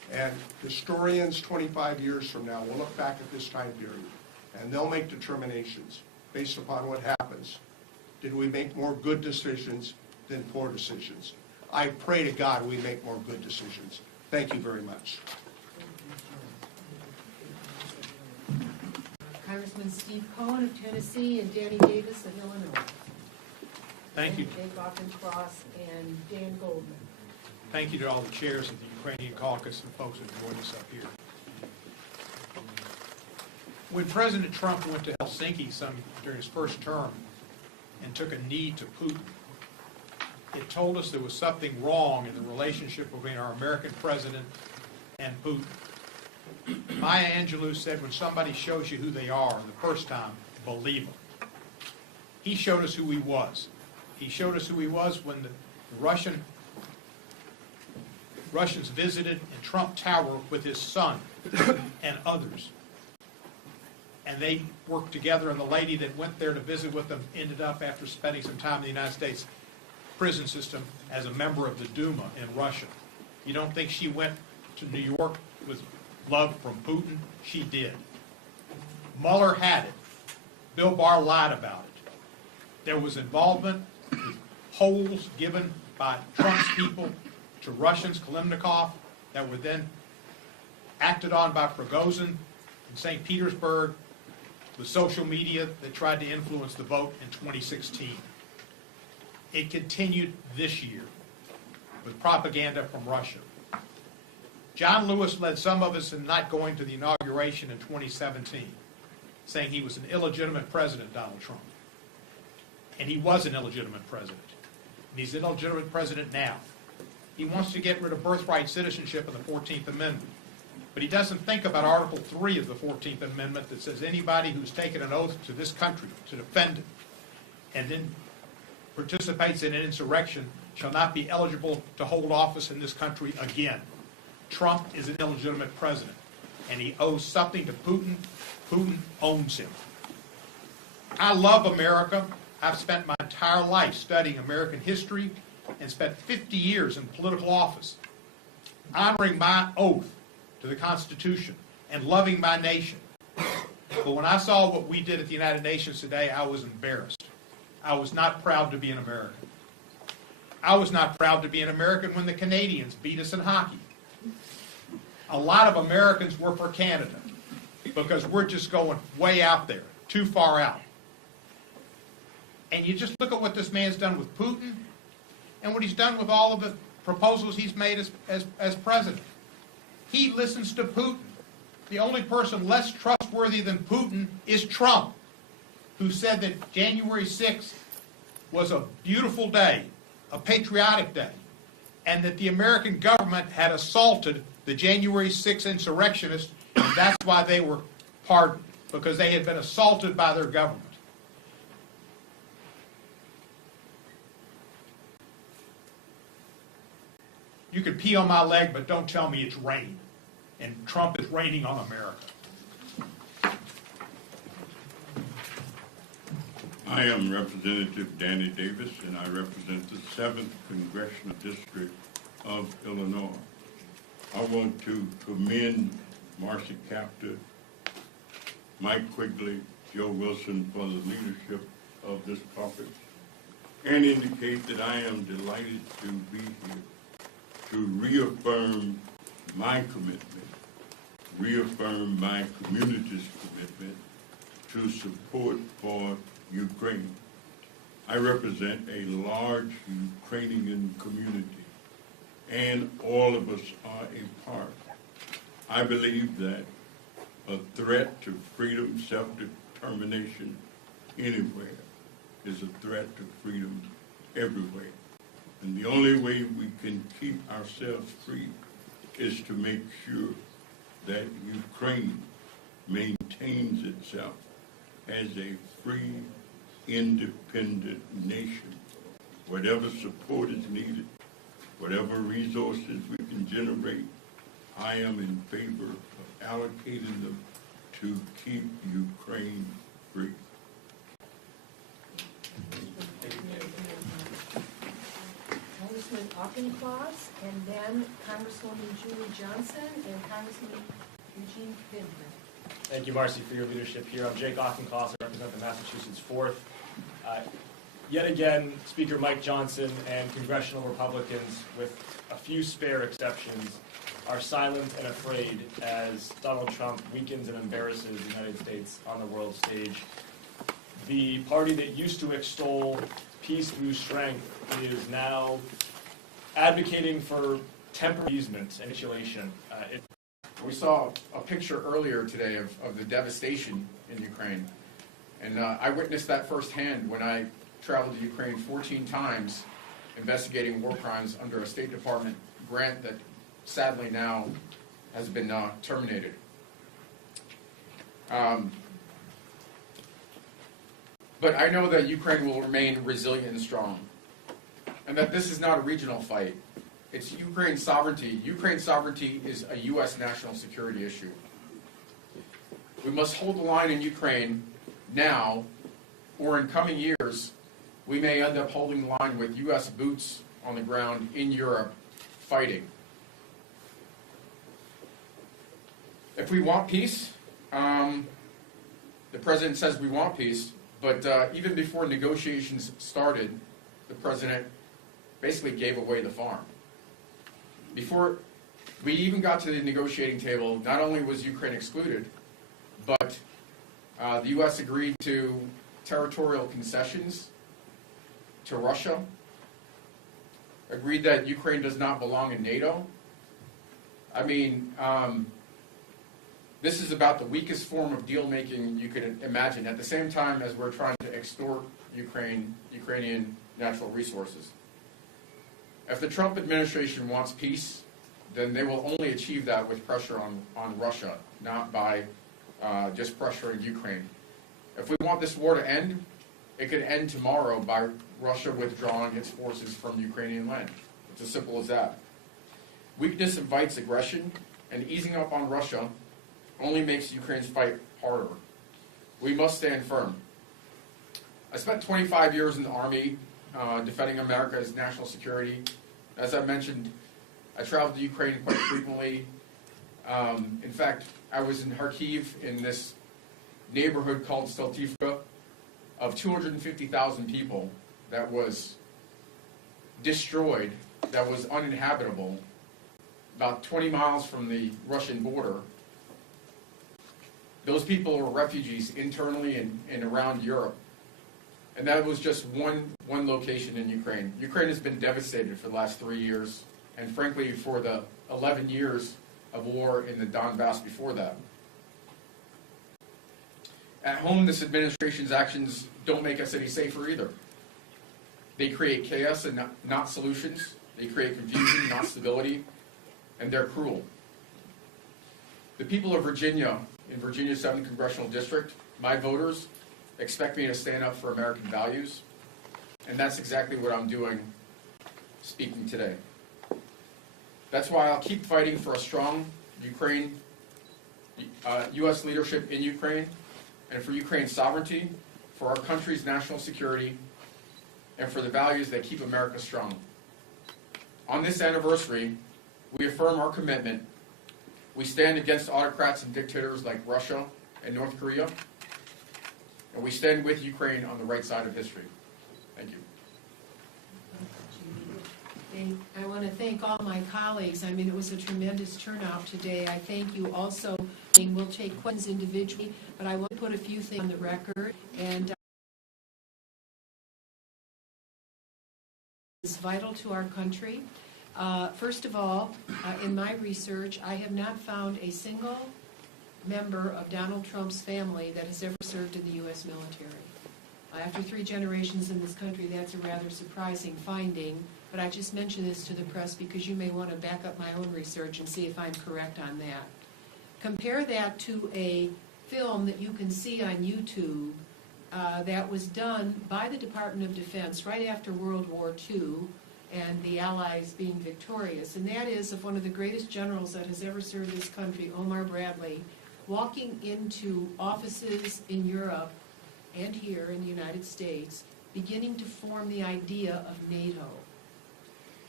And historians 25 years from now will look back at this time period, and they'll make determinations based upon what happens. Did we make more good decisions than poor decisions? I pray to God we make more good decisions. Thank you very much. Congressman Steve Cohen of Tennessee and Danny Davis of Illinois. Thank you. Jake Auchincloss and Dan Goldman. Thank you to all the chairs of the Ukrainian Caucus and folks who joined us up here. When President Trump went to Helsinki during his first term and took a knee to Putin, it told us there was something wrong in the relationship between our American president and Putin. Maya Angelou said, when somebody shows you who they are the first time, believe them. He showed us who he was. He showed us who he was when the Russians visited in Trump Tower with his son and others. And they worked together, and the lady that went there to visit with them ended up, after spending some time in the United States prison system, as a member of the Duma in Russia. You don't think she went to New York with love from Putin? She did. Mueller had it. Bill Barr lied about it. There was involvement with holes given by Trump's people to Russians, Kalimnikov, that were then acted on by Prigozhin in St. Petersburg, with social media that tried to influence the vote in 2016. It continued this year with propaganda from Russia. John Lewis led some of us in not going to the inauguration in 2017, saying he was an illegitimate president, Donald Trump. And he was an illegitimate president. And he's an illegitimate president now. He wants to get rid of birthright citizenship in the 14th Amendment. But he doesn't think about Article 3 of the 14th Amendment that says anybody who's taken an oath to this country to defend it and then participates in an insurrection shall not be eligible to hold office in this country again. Trump is an illegitimate president, and he owes something to Putin. Putin owns him. I love America. I've spent my entire life studying American history and spent 50 years in political office, honoring my oath to the Constitution and loving my nation. But when I saw what we did at the United Nations today, I was embarrassed. I was not proud to be an American. I was not proud to be an American when the Canadians beat us in hockey. A lot of Americans were for Canada because we're just going way out there, too far out. And you just look at what this man's done with Putin and what he's done with all of the proposals he's made as president. He listens to Putin. The only person less trustworthy than Putin is Trump, who said that January 6th was a beautiful day, a patriotic day, and that the American government had assaulted the January 6th insurrectionists, and that's why they were pardoned, because they had been assaulted by their government. You can pee on my leg, but don't tell me it's rain. And Trump is raining on America. I am Representative Danny Davis, and I represent the 7th Congressional District of Illinois. I want to commend Marcy Kaptur, Mike Quigley, Joe Wilson for the leadership of this caucus, and indicate that I am delighted to be here to reaffirm my commitment, reaffirm my community's commitment to support for Ukraine. I represent a large Ukrainian community, and all of us are a part. I believe that a threat to freedom, self-determination anywhere is a threat to freedom everywhere. And the only way we can keep ourselves free is to make sure that Ukraine maintains itself as a free, independent nation. Whatever support is needed, whatever resources we can generate, I am in favor of allocating them to keep Ukraine free. Congressman Auchincloss, and then Congresswoman Julie Johnson and Congressman Eugene Bindman. Thank you, Marcy, for your leadership here. I'm Jake Auchincloss. I represent the Massachusetts 4th. Yet again, Speaker Mike Johnson and congressional Republicans, with a few spare exceptions, are silent and afraid as Donald Trump weakens and embarrasses the United States on the world stage. The party that used to extol peace through strength is now advocating for temporary appeasement and capitulation. We saw a picture earlier today of the devastation in Ukraine, and I witnessed that firsthand when I traveled to Ukraine 14 times investigating war crimes under a State Department grant that sadly now has been terminated. But I know that Ukraine will remain resilient and strong, and that this is not a regional fight. It's Ukraine's sovereignty. Ukraine's sovereignty is a U.S. national security issue. We must hold the line in Ukraine now, or in coming years, we may end up holding the line with U.S. boots on the ground in Europe fighting. If we want peace, the president says we want peace, but even before negotiations started, the president basically gave away the farm. Before we even got to the negotiating table, not only was Ukraine excluded, but the U.S. agreed to territorial concessions to Russia, agreed that Ukraine does not belong in NATO. I mean, this is about the weakest form of deal-making you could imagine, at the same time as we're trying to extort Ukrainian natural resources. If the Trump administration wants peace, then they will only achieve that with pressure on Russia, not by just pressuring Ukraine. If we want this war to end, it could end tomorrow by Russia withdrawing its forces from Ukrainian land. It's as simple as that. Weakness invites aggression, and easing up on Russia only makes Ukraine's fight harder. We must stand firm. I spent 25 years in the Army defending America's national security. As I mentioned, I traveled to Ukraine quite frequently. In fact, I was in Kharkiv in this neighborhood called Steltivka of 250,000 people that was destroyed, that was uninhabitable, about 20 miles from the Russian border. Those people were refugees internally and around Europe. And that was just one location in Ukraine. Ukraine has been devastated for the last 3 years, and frankly for the 11 years of war in the Donbass before that. At home, this administration's actions don't make us any safer either. They create chaos and not solutions. They create confusion, not stability, and they're cruel. The people of Virginia, in Virginia's 7th Congressional District, my voters, expect me to stand up for American values, and that's exactly what I'm doing speaking today. That's why I'll keep fighting for a strong U.S. leadership in Ukraine, and for Ukraine's sovereignty, for our country's national security, and for the values that keep America strong. On this anniversary, we affirm our commitment. We stand against autocrats and dictators like Russia and North Korea, and we stand with Ukraine on the right side of history. Thank you. I want to thank all my colleagues. I mean, it was a tremendous turnout today. I thank you also. We'll take questions individually, but I want to put a few things on the record. And is vital to our country. First of all, in my research, I have not found a single member of Donald Trump's family that has ever served in the U.S. military. After 3 generations in this country, that's a rather surprising finding, but I just mention this to the press because you may want to back up my own research and see if I'm correct on that. Compare that to a film that you can see on YouTube that was done by the Department of Defense right after World War II and the Allies being victorious, and that is of one of the greatest generals that has ever served this country, Omar Bradley, walking into offices in Europe and here in the United States, beginning to form the idea of NATO.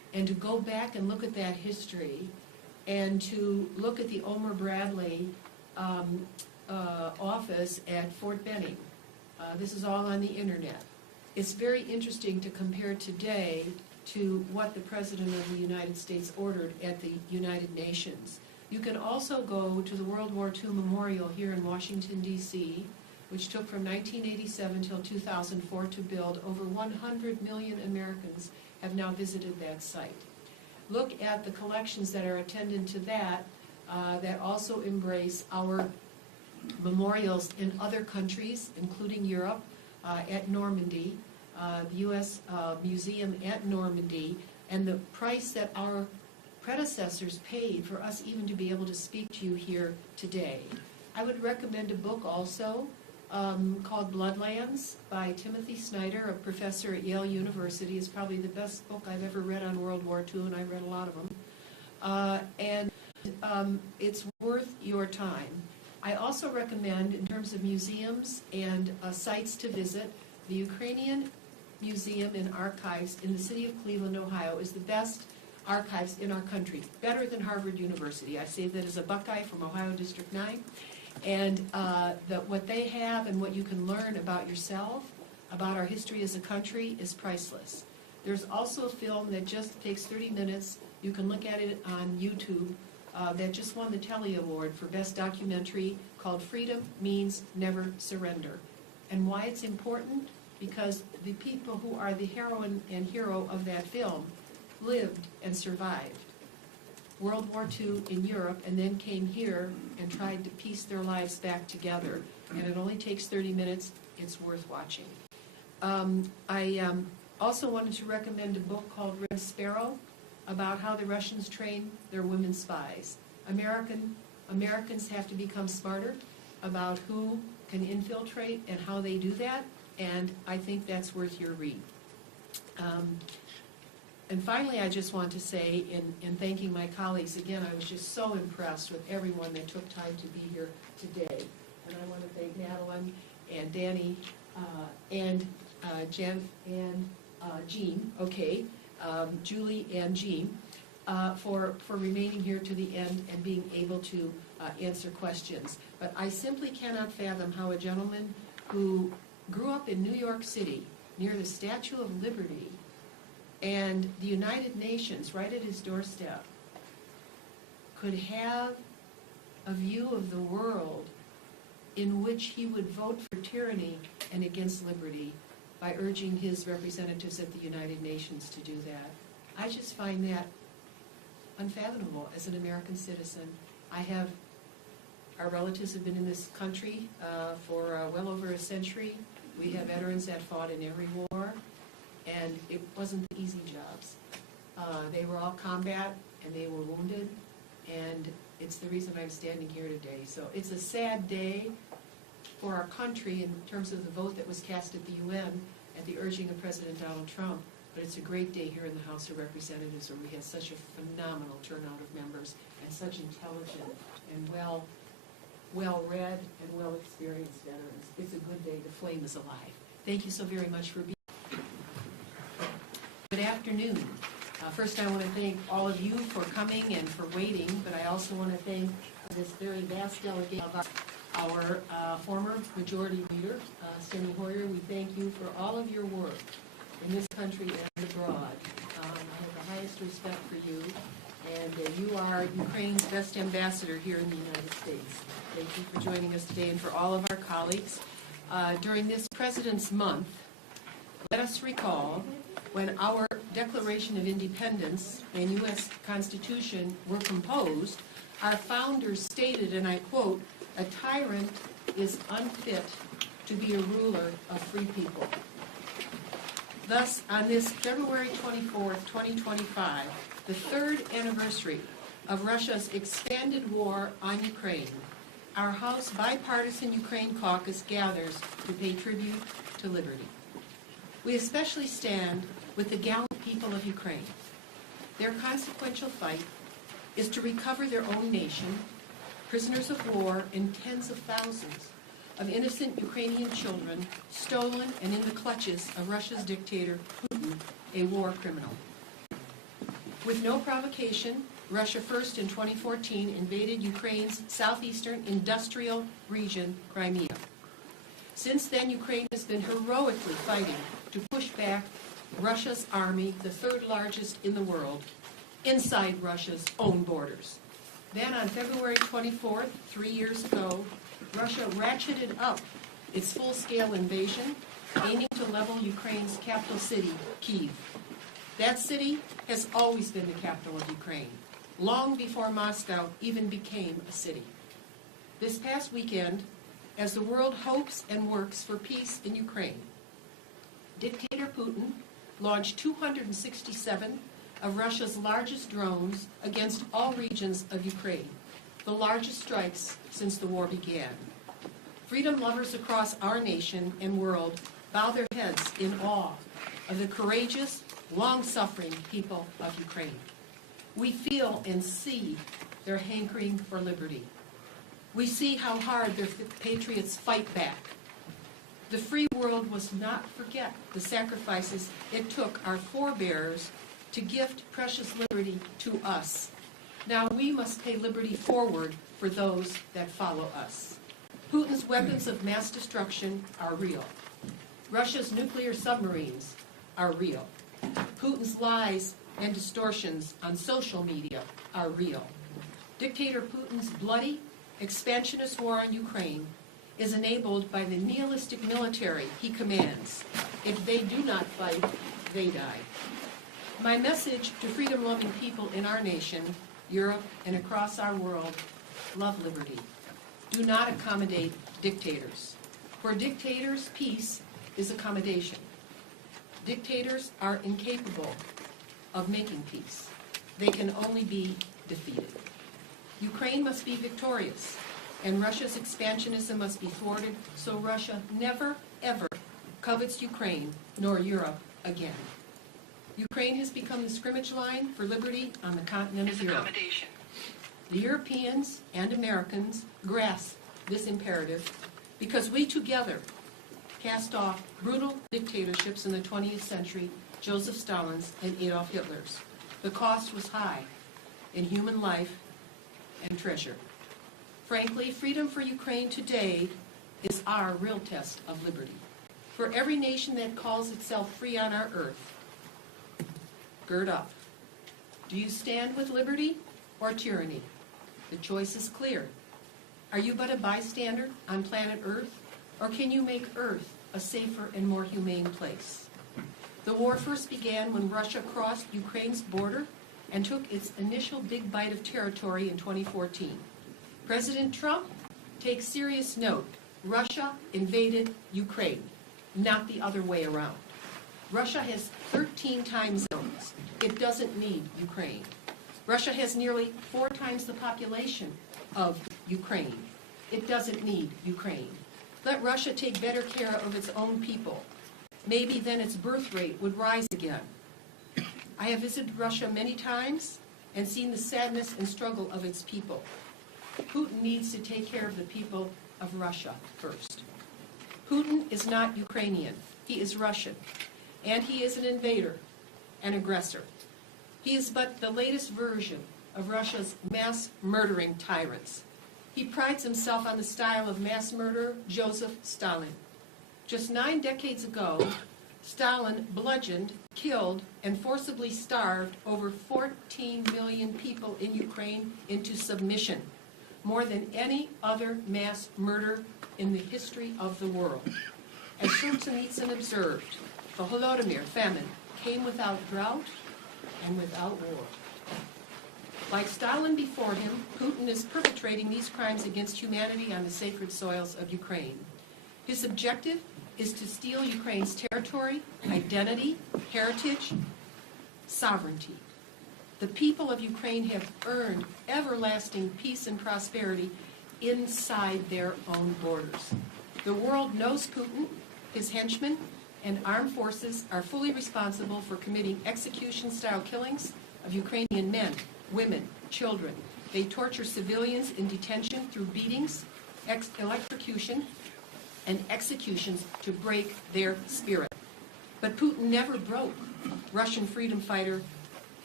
and to go back and look at that history, and to look at the Omer Bradley office at Fort Benning. This is all on the internet. It's very interesting to compare today to what the President of the United States ordered at the United Nations. You can also go to the World War II Memorial here in Washington, D.C., which took from 1987 till 2004 to build. Over 100 million Americans have now visited that site. Look at the collections that are attendant to that, that also embrace our memorials in other countries, including Europe, at Normandy, the U.S. Museum at Normandy, and the price that our predecessors paid for us even to be able to speak to you here today. I would recommend a book also called Bloodlands by Timothy Snyder, a professor at Yale University. It's probably the best book I've ever read on World War II, and I read a lot of them. It's worth your time. I also recommend, in terms of museums and sites to visit, the Ukrainian Museum and Archives in the city of Cleveland, Ohio, is the best archives in our country, better than Harvard University. I say that as a Buckeye from Ohio District 9. And what they have and what you can learn about yourself, about our history as a country, is priceless. There's also a film that just takes 30 minutes. You can look at it on YouTube. That just won the Telly Award for Best Documentary, called Freedom Means Never Surrender. And why it's important? Because the people who are the heroine and hero of that film lived and survived World War II in Europe, and then came here and tried to piece their lives back together. And it only takes 30 minutes. It's worth watching. I also wanted to recommend a book called Red Sparrow, about how the Russians train their women spies. Americans have to become smarter about who can infiltrate and how they do that, and I think that's worth your read. And finally, I just want to say, in thanking my colleagues, again, I was just so impressed with everyone that took time to be here today. And I want to thank Madeline and Danny and Jen and Jean, Julie and Jean, for remaining here to the end and being able to answer questions. But I simply cannot fathom how a gentleman who grew up in New York City, near the Statue of Liberty, and the United Nations right at his doorstep, could have a view of the world in which he would vote for tyranny and against liberty by urging his representatives at the United Nations to do that. I just find that unfathomable as an American citizen. Our relatives have been in this country for well over a century. We have veterans that fought in every war, and it wasn't easy jobs. They were all combat, and they were wounded, and it's the reason I'm standing here today. So it's a sad day for our country in terms of the vote that was cast at the UN at the urging of President Donald Trump, but it's a great day here in the House of Representatives, where we had such a phenomenal turnout of members and such intelligent and well-read and well-experienced veterans. It's a good day. The flame is alive. Thank you so very much for being here. Good afternoon. First, I want to thank all of you for coming and for waiting, but I also want to thank this very vast delegation of our former majority leader, Steny Hoyer. We thank you for all of your work in this country and abroad. I have the highest respect for you, and you are Ukraine's best ambassador here in the United States. Thank you for joining us today, and for all of our colleagues. During this President's Month, let us recall when our Declaration of Independence and U.S. Constitution were composed, our founders stated, and I quote, "A tyrant is unfit to be a ruler of free people." Thus, on this February 24th, 2025, the third anniversary of Russia's expanded war on Ukraine, our House Bipartisan Ukraine Caucus gathers to pay tribute to liberty. We especially stand with the gallant people of Ukraine. Their consequential fight is to recover their own nation, prisoners of war, and tens of thousands of innocent Ukrainian children stolen and in the clutches of Russia's dictator, Putin, a war criminal. With no provocation, Russia first in 2014 invaded Ukraine's southeastern industrial region, Crimea. Since then, Ukraine has been heroically fighting to push back Russia's army, the third largest in the world, inside Russia's own borders. Then on February 24th, 3 years ago, Russia ratcheted up its full-scale invasion, aiming to level Ukraine's capital city, Kyiv. That city has always been the capital of Ukraine, long before Moscow even became a city. This past weekend, as the world hopes and works for peace in Ukraine, Dictator Putin launched 267 of Russia's largest drones against all regions of Ukraine, the largest strikes since the war began. Freedom lovers across our nation and world bow their heads in awe of the courageous, long-suffering people of Ukraine. We feel and see their hankering for liberty. We see how hard their patriots fight back. The free world must not forget the sacrifices it took our forebears to gift precious liberty to us. Now we must pay liberty forward for those that follow us. Putin's weapons of mass destruction are real. Russia's nuclear submarines are real. Putin's lies and distortions on social media are real. Dictator Putin's bloody, expansionist war on Ukraine is enabled by the nihilistic military he commands. If they do not fight, they die. My message to freedom-loving people in our nation, Europe, and across our world: love liberty. Do not accommodate dictators. For dictators, peace is accommodation. Dictators are incapable of making peace. They can only be defeated. Ukraine must be victorious, and Russia's expansionism must be thwarted so Russia never, ever covets Ukraine nor Europe again. Ukraine has become the scrimmage line for liberty on the continent of Europe. The Europeans and Americans grasp this imperative because we together cast off brutal dictatorships in the 20th century, Joseph Stalin's and Adolf Hitler's. The cost was high in human life and treasure. Frankly, freedom for Ukraine today is our real test of liberty. For every nation that calls itself free on our earth, gird up. Do you stand with liberty or tyranny? The choice is clear. Are you but a bystander on planet Earth, or can you make Earth a safer and more humane place? The war first began when Russia crossed Ukraine's border and took its initial big bite of territory in 2014. President Trump takes serious note. Russia invaded Ukraine, not the other way around. Russia has 13 time zones. It doesn't need Ukraine. Russia has nearly 4 times the population of Ukraine. It doesn't need Ukraine. Let Russia take better care of its own people. Maybe then its birth rate would rise again. I have visited Russia many times and seen the sadness and struggle of its people. Putin needs to take care of the people of Russia first. Putin is not Ukrainian. He is Russian. And he is an invader, an aggressor. He is but the latest version of Russia's mass murdering tyrants. He prides himself on the style of mass murderer Joseph Stalin. Just 9 decades ago, Stalin bludgeoned, killed, and forcibly starved over 14 million people in Ukraine into submission, more than any other mass murder in the history of the world. As Solzhenitsyn observed, the Holodomor famine came without drought and without war. Like Stalin before him, Putin is perpetrating these crimes against humanity on the sacred soils of Ukraine. His objective is to steal Ukraine's territory, identity, heritage, sovereignty. The people of Ukraine have earned everlasting peace and prosperity inside their own borders. The world knows Putin, his henchmen, and armed forces are fully responsible for committing execution-style killings of Ukrainian men, women, children. They torture civilians in detention through beatings, electrocution, and executions to break their spirit. But Putin never broke Russian freedom fighter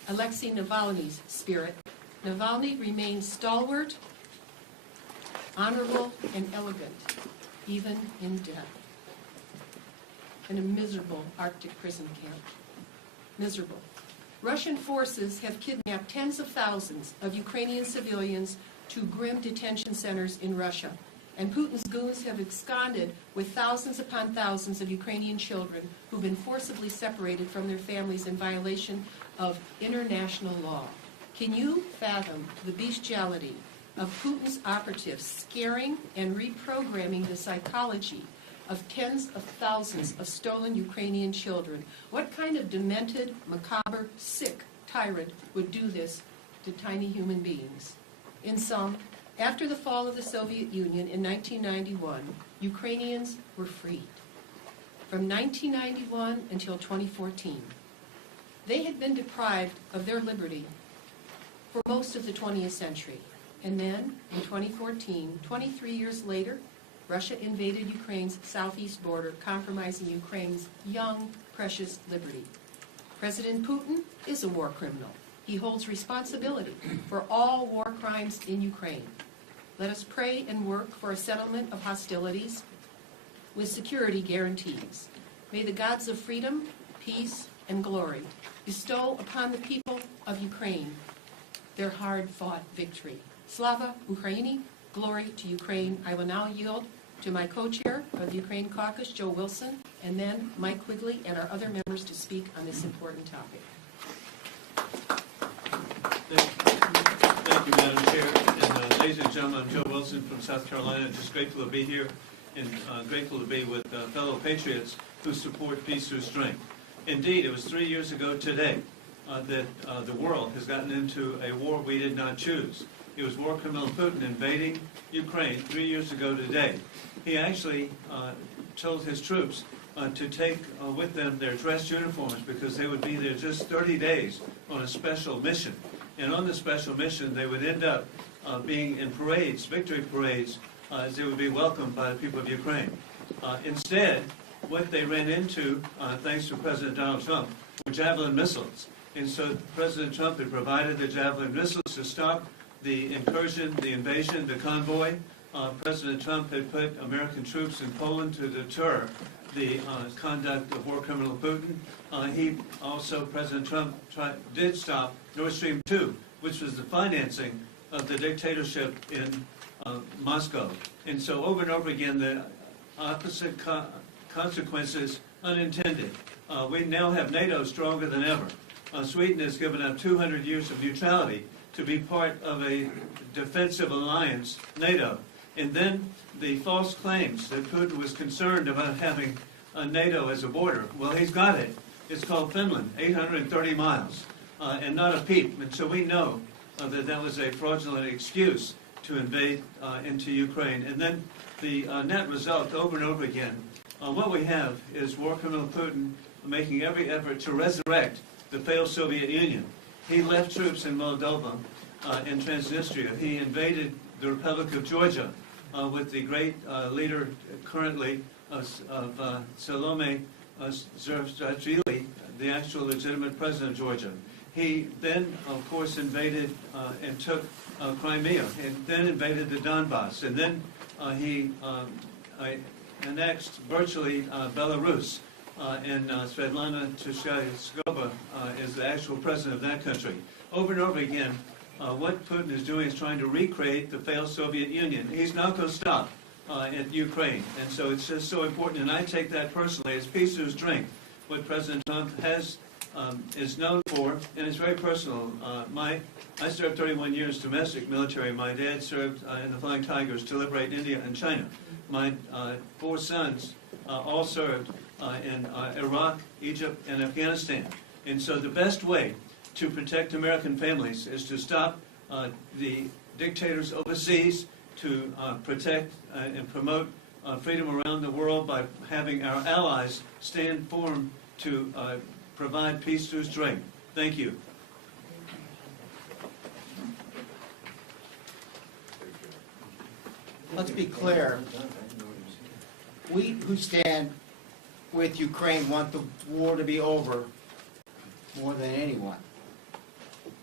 Alexei Navalny's spirit, Navalny remains stalwart, honorable, and elegant, even in death. In a miserable Arctic prison camp. Miserable. Russian forces have kidnapped tens of thousands of Ukrainian civilians to grim detention centers in Russia. And Putin's goons have absconded with thousands upon thousands of Ukrainian children who've been forcibly separated from their families in violation of international law. Can you fathom the bestiality of Putin's operatives scaring and reprogramming the psychology of tens of thousands of stolen Ukrainian children? What kind of demented, macabre, sick tyrant would do this to tiny human beings? In sum, after the fall of the Soviet Union in 1991, Ukrainians were freed. From 1991 until 2014, they had been deprived of their liberty for most of the 20th century. And then, in 2014, 23 years later, Russia invaded Ukraine's southeast border, compromising Ukraine's young, precious liberty. President Putin is a war criminal. He holds responsibility for all war crimes in Ukraine. Let us pray and work for a settlement of hostilities with security guarantees. May the gods of freedom, peace, and glory bestow upon the people of Ukraine their hard-fought victory. Slava Ukraini, glory to Ukraine. I will now yield to my co-chair of the Ukraine Caucus, Joe Wilson, and then Mike Quigley and our other members to speak on this important topic. Thank you, Madam Chair. And ladies and gentlemen, I'm Joe Wilson from South Carolina. Just grateful to be here and grateful to be with fellow patriots who support peace through strength. Indeed, it was 3 years ago today that the world has gotten into a war we did not choose. It was war criminal Putin invading Ukraine 3 years ago today. He actually told his troops to take with them their dress uniforms because they would be there just 30 days on a special mission. And on the special mission, they would end up being in parades, victory parades, as they would be welcomed by the people of Ukraine. Instead, what they ran into, thanks to President Donald Trump, were Javelin missiles. And so President Trump had provided the Javelin missiles to stop the incursion, the invasion, the convoy. President Trump had put American troops in Poland to deter the conduct of war criminal Putin. President Trump did stop Nord Stream 2, which was the financing of the dictatorship in Moscow. And so over and over again, the opposite consequences unintended. We now have NATO stronger than ever. Sweden has given up 200 years of neutrality to be part of a defensive alliance, NATO. And then the false claims that Putin was concerned about having NATO as a border. Well, he's got it. It's called Finland, 830 miles, and not a peep. And so we know that that was a fraudulent excuse to invade into Ukraine. And then the net result, over and over again, what we have is war criminal Putin making every effort to resurrect the failed Soviet Union. He left troops in Moldova and Transnistria. He invaded the Republic of Georgia with the great leader currently of Salome Zurabishvili, the actual legitimate president of Georgia. He then, of course, invaded and took Crimea, and then invaded the Donbass, and then he annexed virtually Belarus, and Svetlana Tishkova is the actual president of that country. Over and over again, what Putin is doing is trying to recreate the failed Soviet Union. He's not going to stop at Ukraine, and so it's just so important, and I take that personally as peace through strength, what President Trump is known for, and it's very personal. I served 31 years domestic military. My dad served in the Flying Tigers to liberate India and China. My 4 sons all served in Iraq, Egypt, and Afghanistan. And so the best way to protect American families is to stop the dictators overseas, to protect and promote freedom around the world by having our allies stand firm to provide peace through strength. Thank you. Let's be clear. We who stand with Ukraine want the war to be over more than anyone.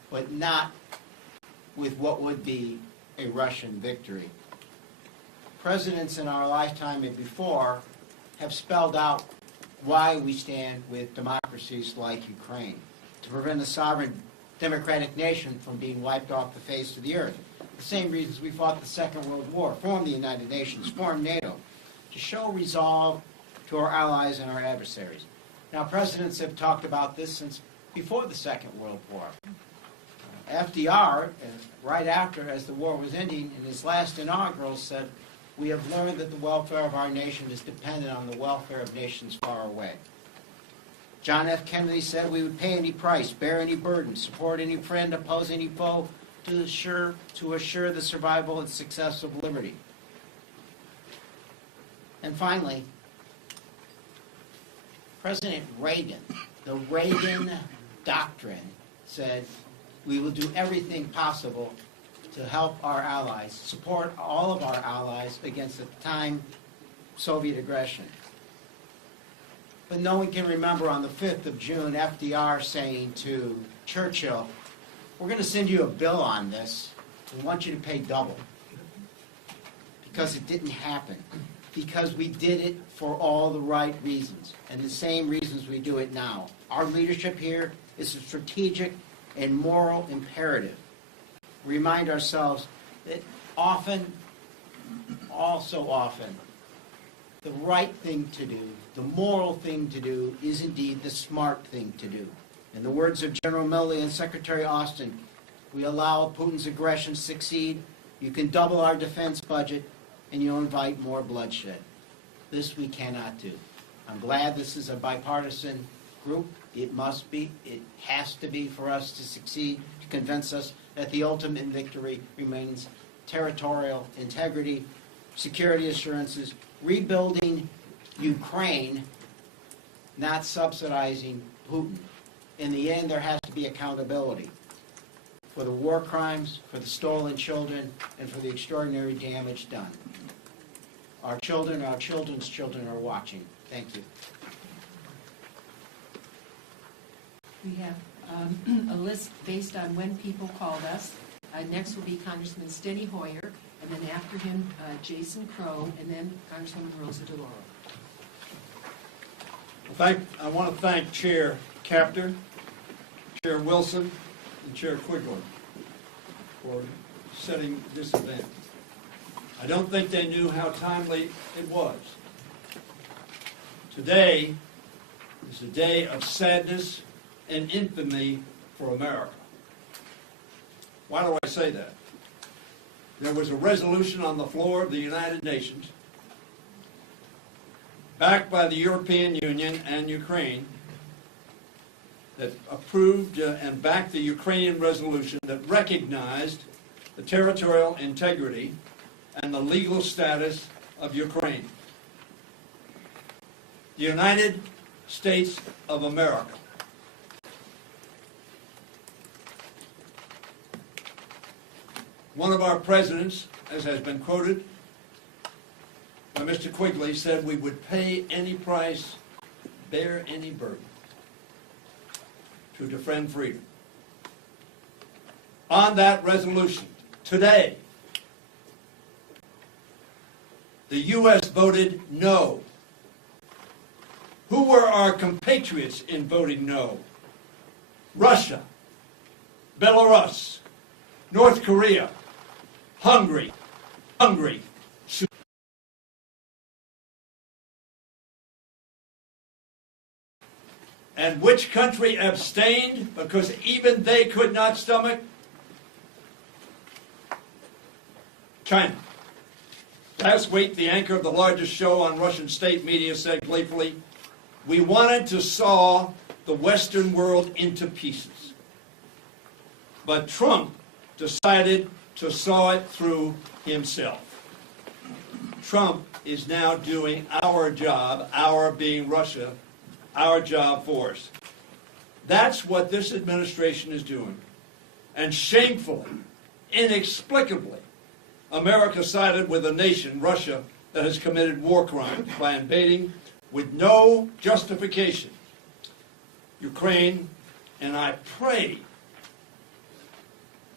but not with what would be a Russian victory. Presidents in our lifetime and before have spelled out why we stand with democracies like Ukraine, to prevent a sovereign democratic nation from being wiped off the face of the earth. The same reasons we fought the Second World War, formed the United Nations, formed NATO, to show resolve to our allies and our adversaries. Now, presidents have talked about this since before the Second World War. FDR, right after, as the war was ending, in his last inaugural said, "We have learned that the welfare of our nation is dependent on the welfare of nations far away." John F. Kennedy said we would pay any price, bear any burden, support any friend, oppose any foe, to assure the survival and success of liberty. And finally, President Reagan, the Reagan doctrine, said we will do everything possible to help our allies, support all of our allies against, at the time, Soviet aggression. But no one can remember on the 5th of June, FDR saying to Churchill, "We're going to send you a bill on this. We want you to pay double." Because it didn't happen. Because we did it for all the right reasons, and the same reasons we do it now. Our leadership here is a strategic and moral imperative. Remind ourselves that often, all so often, the right thing to do, the moral thing to do, is indeed the smart thing to do. In the words of General Milley and Secretary Austin, we allow Putin's aggression to succeed, you can double our defense budget, and you'll invite more bloodshed. This we cannot do. I'm glad this is a bipartisan group. It must be, it has to be for us to succeed, to convince us that the ultimate victory remains territorial integrity, security assurances, rebuilding Ukraine, not subsidizing Putin. In the end, there has to be accountability for the war crimes, for the stolen children, and for the extraordinary damage done. Our children, our children's children are watching. Thank you. We have a list based on when people called us. Next will be Congressman Steny Hoyer, and then after him, Jason Crow, and then Congresswoman Rosa DeLauro. I want to thank Chair Kaptur, Chair Wilson, and Chair Quigley for setting this event. I don't think they knew how timely it was. Today is a day of sadness and infamy for America. Why do I say that? There was a resolution on the floor of the United Nations, backed by the European Union and Ukraine, that approved and backed the Ukrainian resolution that recognized the territorial integrity and the legal status of Ukraine. The United States of America one of our presidents, as has been quoted by Mr. Quigley, said we would pay any price, bear any burden to defend freedom. On that resolution, today, the U.S. voted no. Who were our compatriots in voting no? Russia, Belarus, North Korea, Hungary, and which country abstained because even they could not stomach? China. Last week, the anchor of the largest show on Russian state media said gleefully, "We wanted to saw the Western world into pieces. But Trump decided to saw it through himself." Trump is now doing our job, our being Russia, our job for us. That's what this administration is doing. And shamefully, inexplicably, America sided with a nation, Russia, that has committed war crimes by invading with no justification Ukraine, and I pray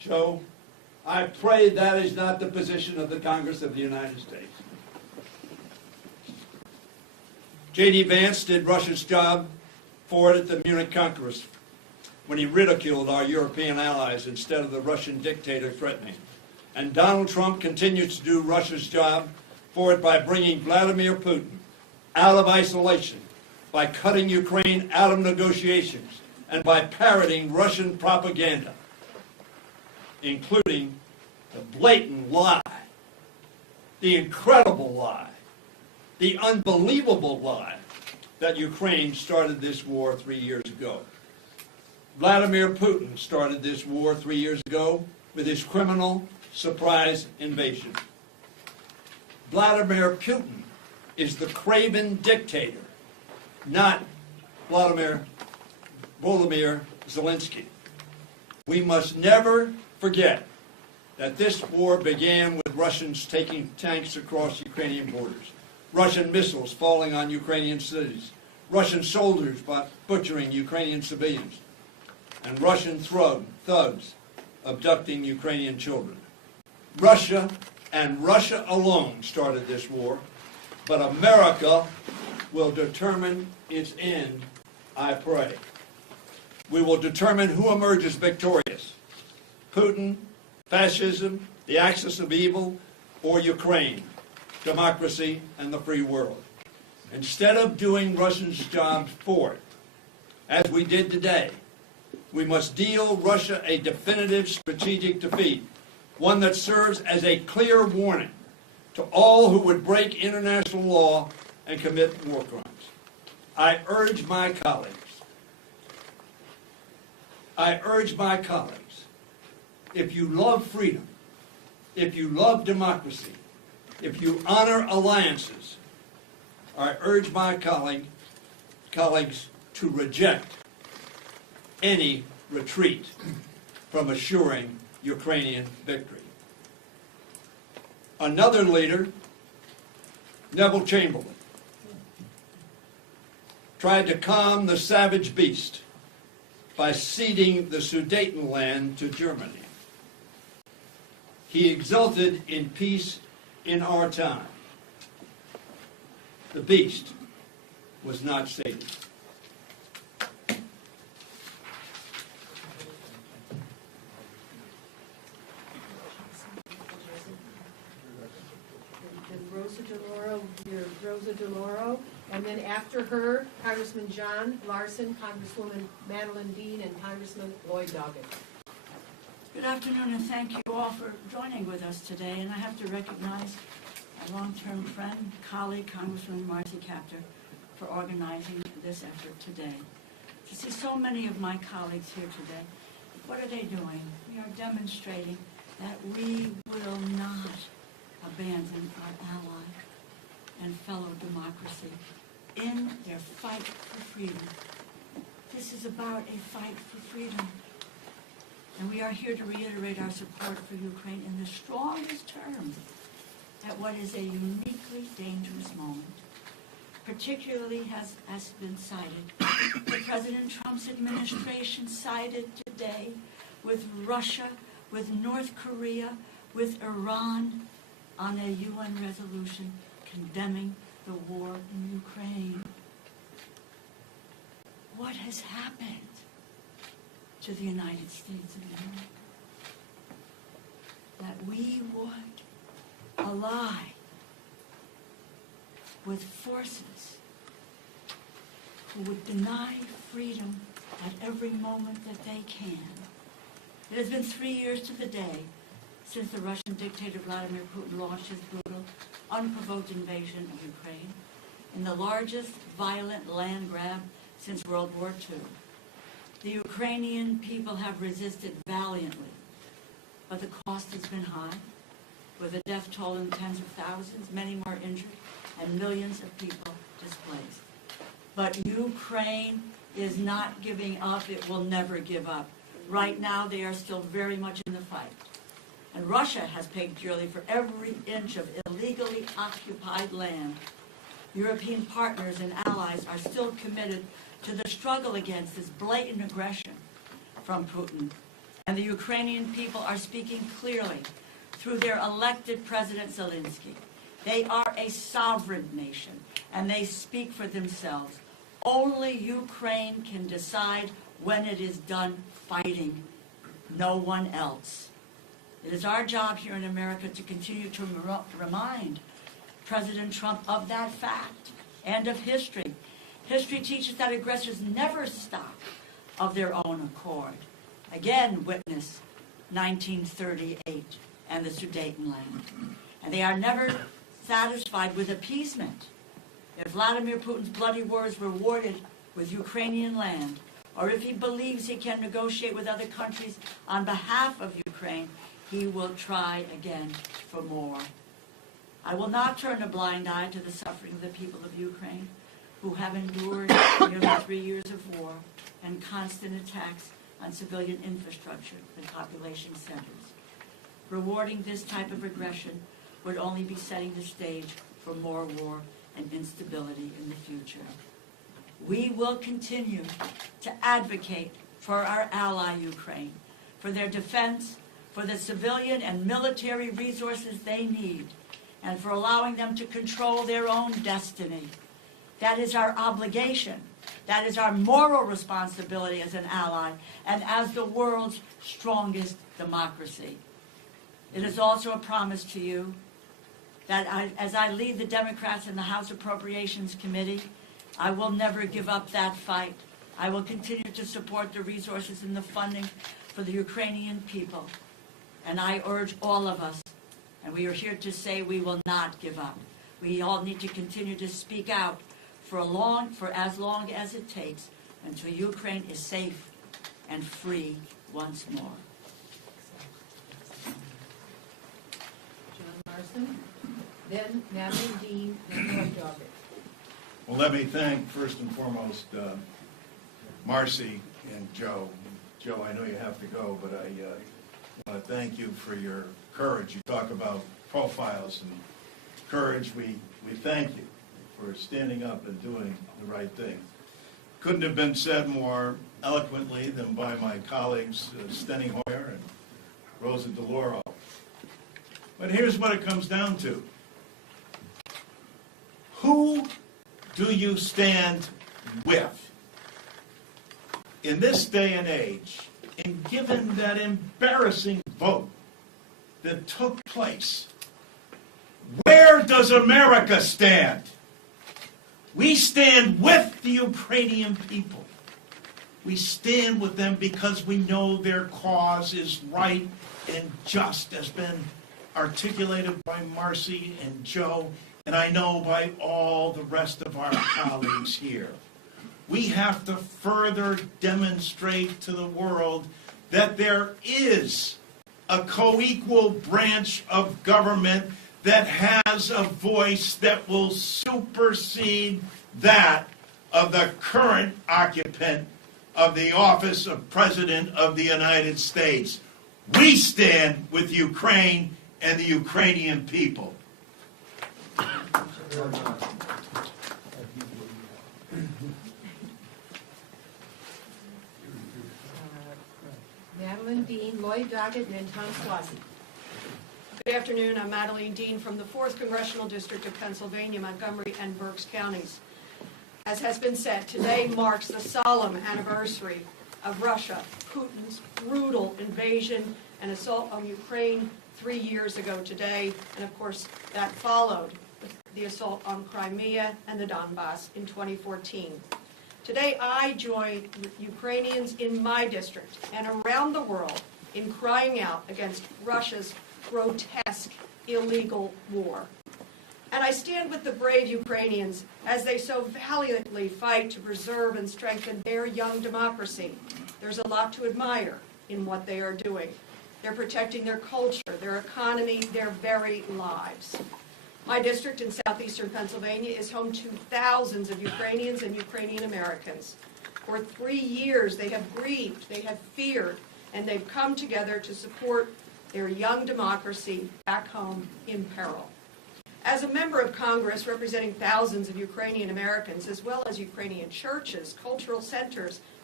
Joe, I pray that is not the position of the Congress of the United States. J.D. Vance did Russia's job for it at the Munich Congress when he ridiculed our European allies instead of the Russian dictator threatening. And Donald Trump continues to do Russia's job for it by bringing Vladimir Putin out of isolation, by cutting Ukraine out of negotiations, and by parroting Russian propaganda, including the blatant lie, the incredible lie, the unbelievable lie that Ukraine started this war 3 years ago. Vladimir Putin started this war 3 years ago with his criminal surprise invasion. Vladimir Putin is the craven dictator, not Volodymyr Zelensky. We must never forget that this war began with Russians taking tanks across Ukrainian borders, Russian missiles falling on Ukrainian cities, Russian soldiers butchering Ukrainian civilians, and Russian thugs abducting Ukrainian children. Russia and Russia alone started this war, but America will determine its end, I pray. We will determine who emerges victorious: Putin, fascism, the axis of evil, or Ukraine, democracy, and the free world. Instead of doing Russia's job for it, as we did today, we must deal Russia a definitive strategic defeat, one that serves as a clear warning to all who would break international law and commit war crimes. I urge my colleagues, if you love freedom, if you love democracy, if you honor alliances, I urge my colleagues to reject any retreat from assuring Ukrainian victory. Another leader, Neville Chamberlain, tried to calm the savage beast by ceding the Sudetenland to Germany. He exulted in peace in our time. The beast was not sated. Rosa DeLauro, and then after her, Congressman John Larson, Congresswoman Madeline Dean, and Congressman Lloyd Doggett. Good afternoon, and thank you all for joining with us today. And I have to recognize my long-term friend, colleague, Congresswoman Marcy Kaptur, for organizing this effort today. To see so many of my colleagues here today, what are they doing? We are demonstrating that we will not abandon our ally and fellow democracy in their fight for freedom. This is about a fight for freedom. And we are here to reiterate our support for Ukraine in the strongest terms at what is a uniquely dangerous moment. Particularly has been cited, that President Trump's administration sided today with Russia, with North Korea, with Iran on a UN resolution condemning the war in Ukraine. What has happened to the United States of America? That we would ally with forces who would deny freedom at every moment that they can. It has been 3 years to the day since the Russian dictator Vladimir Putin launched his brutal, unprovoked invasion of Ukraine in the largest violent land grab since World War II. The Ukrainian people have resisted valiantly, but the cost has been high, with a death toll in tens of thousands, many more injured, and millions of people displaced. But Ukraine is not giving up. It will never give up. Right now, they are still very much in the fight. And Russia has paid dearly for every inch of illegally occupied land. European partners and allies are still committed to the struggle against this blatant aggression from Putin And the Ukrainian people are speaking clearly through their elected President Zelensky. They are a sovereign nation, and they speak for themselves. Only Ukraine can decide when it is done fighting, no one else. It is our job here in America to continue to remind President Trump of that fact and of history. History teaches that aggressors never stop of their own accord. Again, witness 1938 and the Sudetenland. And they are never satisfied with appeasement. If Vladimir Putin's bloody war is rewarded with Ukrainian land, or if he believes he can negotiate with other countries on behalf of Ukraine, he will try again for more. I will not turn a blind eye to the suffering of the people of Ukraine, who have endured nearly 3 years of war and constant attacks on civilian infrastructure and population centers. Rewarding this type of aggression would only be setting the stage for more war and instability in the future. We will continue to advocate for our ally Ukraine, for their defense, for the civilian and military resources they need, and for allowing them to control their own destiny. That is our obligation. That is our moral responsibility as an ally and as the world's strongest democracy. It is also a promise to you that as I lead the Democrats in the House Appropriations Committee, I will never give up that fight. I will continue to support the resources and the funding for the Ukrainian people. And I urge all of us, and we are here to say we will not give up. We all need to continue to speak out for as long as it takes until Ukraine is safe and free once more. John Larson, then Madeline Dean, then Lloyd Doggett. Well, let me thank, first and foremost, Marcy and Joe. Joe, I know you have to go, but I want to thank you for your courage. You talk about profiles and courage. We thank you for standing up and doing the right thing. Couldn't have been said more eloquently than by my colleagues, Steny Hoyer and Rosa DeLauro. But here's what it comes down to. Who do you stand with? In this day and age, and given that embarrassing vote that took place, where does America stand? We stand with the Ukrainian people. We stand with them because we know their cause is right and just, has been articulated by Marcy and Joe, and I know by all the rest of our colleagues here. We have to further demonstrate to the world that there is a co-equal branch of government that has a voice that will supersede that of the current occupant of the office of President of the United States. We stand with Ukraine and the Ukrainian people. Madeline Dean, Lloyd Doggett, and then Tom Suozzi. Good afternoon. I'm Madeline Dean from the 4th Congressional District of Pennsylvania, Montgomery and Berks counties. As has been said, today marks the solemn anniversary of Russia, Putin's brutal invasion and assault on Ukraine 3 years ago today, and of course that followed the assault on Crimea and the Donbass in 2014. Today I join Ukrainians in my district and around the world in crying out against Russia's grotesque, illegal war. And I stand with the brave Ukrainians as they so valiantly fight to preserve and strengthen their young democracy. There's a lot to admire in what they are doing. They're protecting their culture, their economy, their very lives. My district in southeastern Pennsylvania is home to thousands of Ukrainians and Ukrainian Americans. For 3 years, they have grieved, they have feared, and they've come together to support their young democracy back home in peril. As a member of Congress representing thousands of Ukrainian Americans, as well as Ukrainian churches, cultural centers,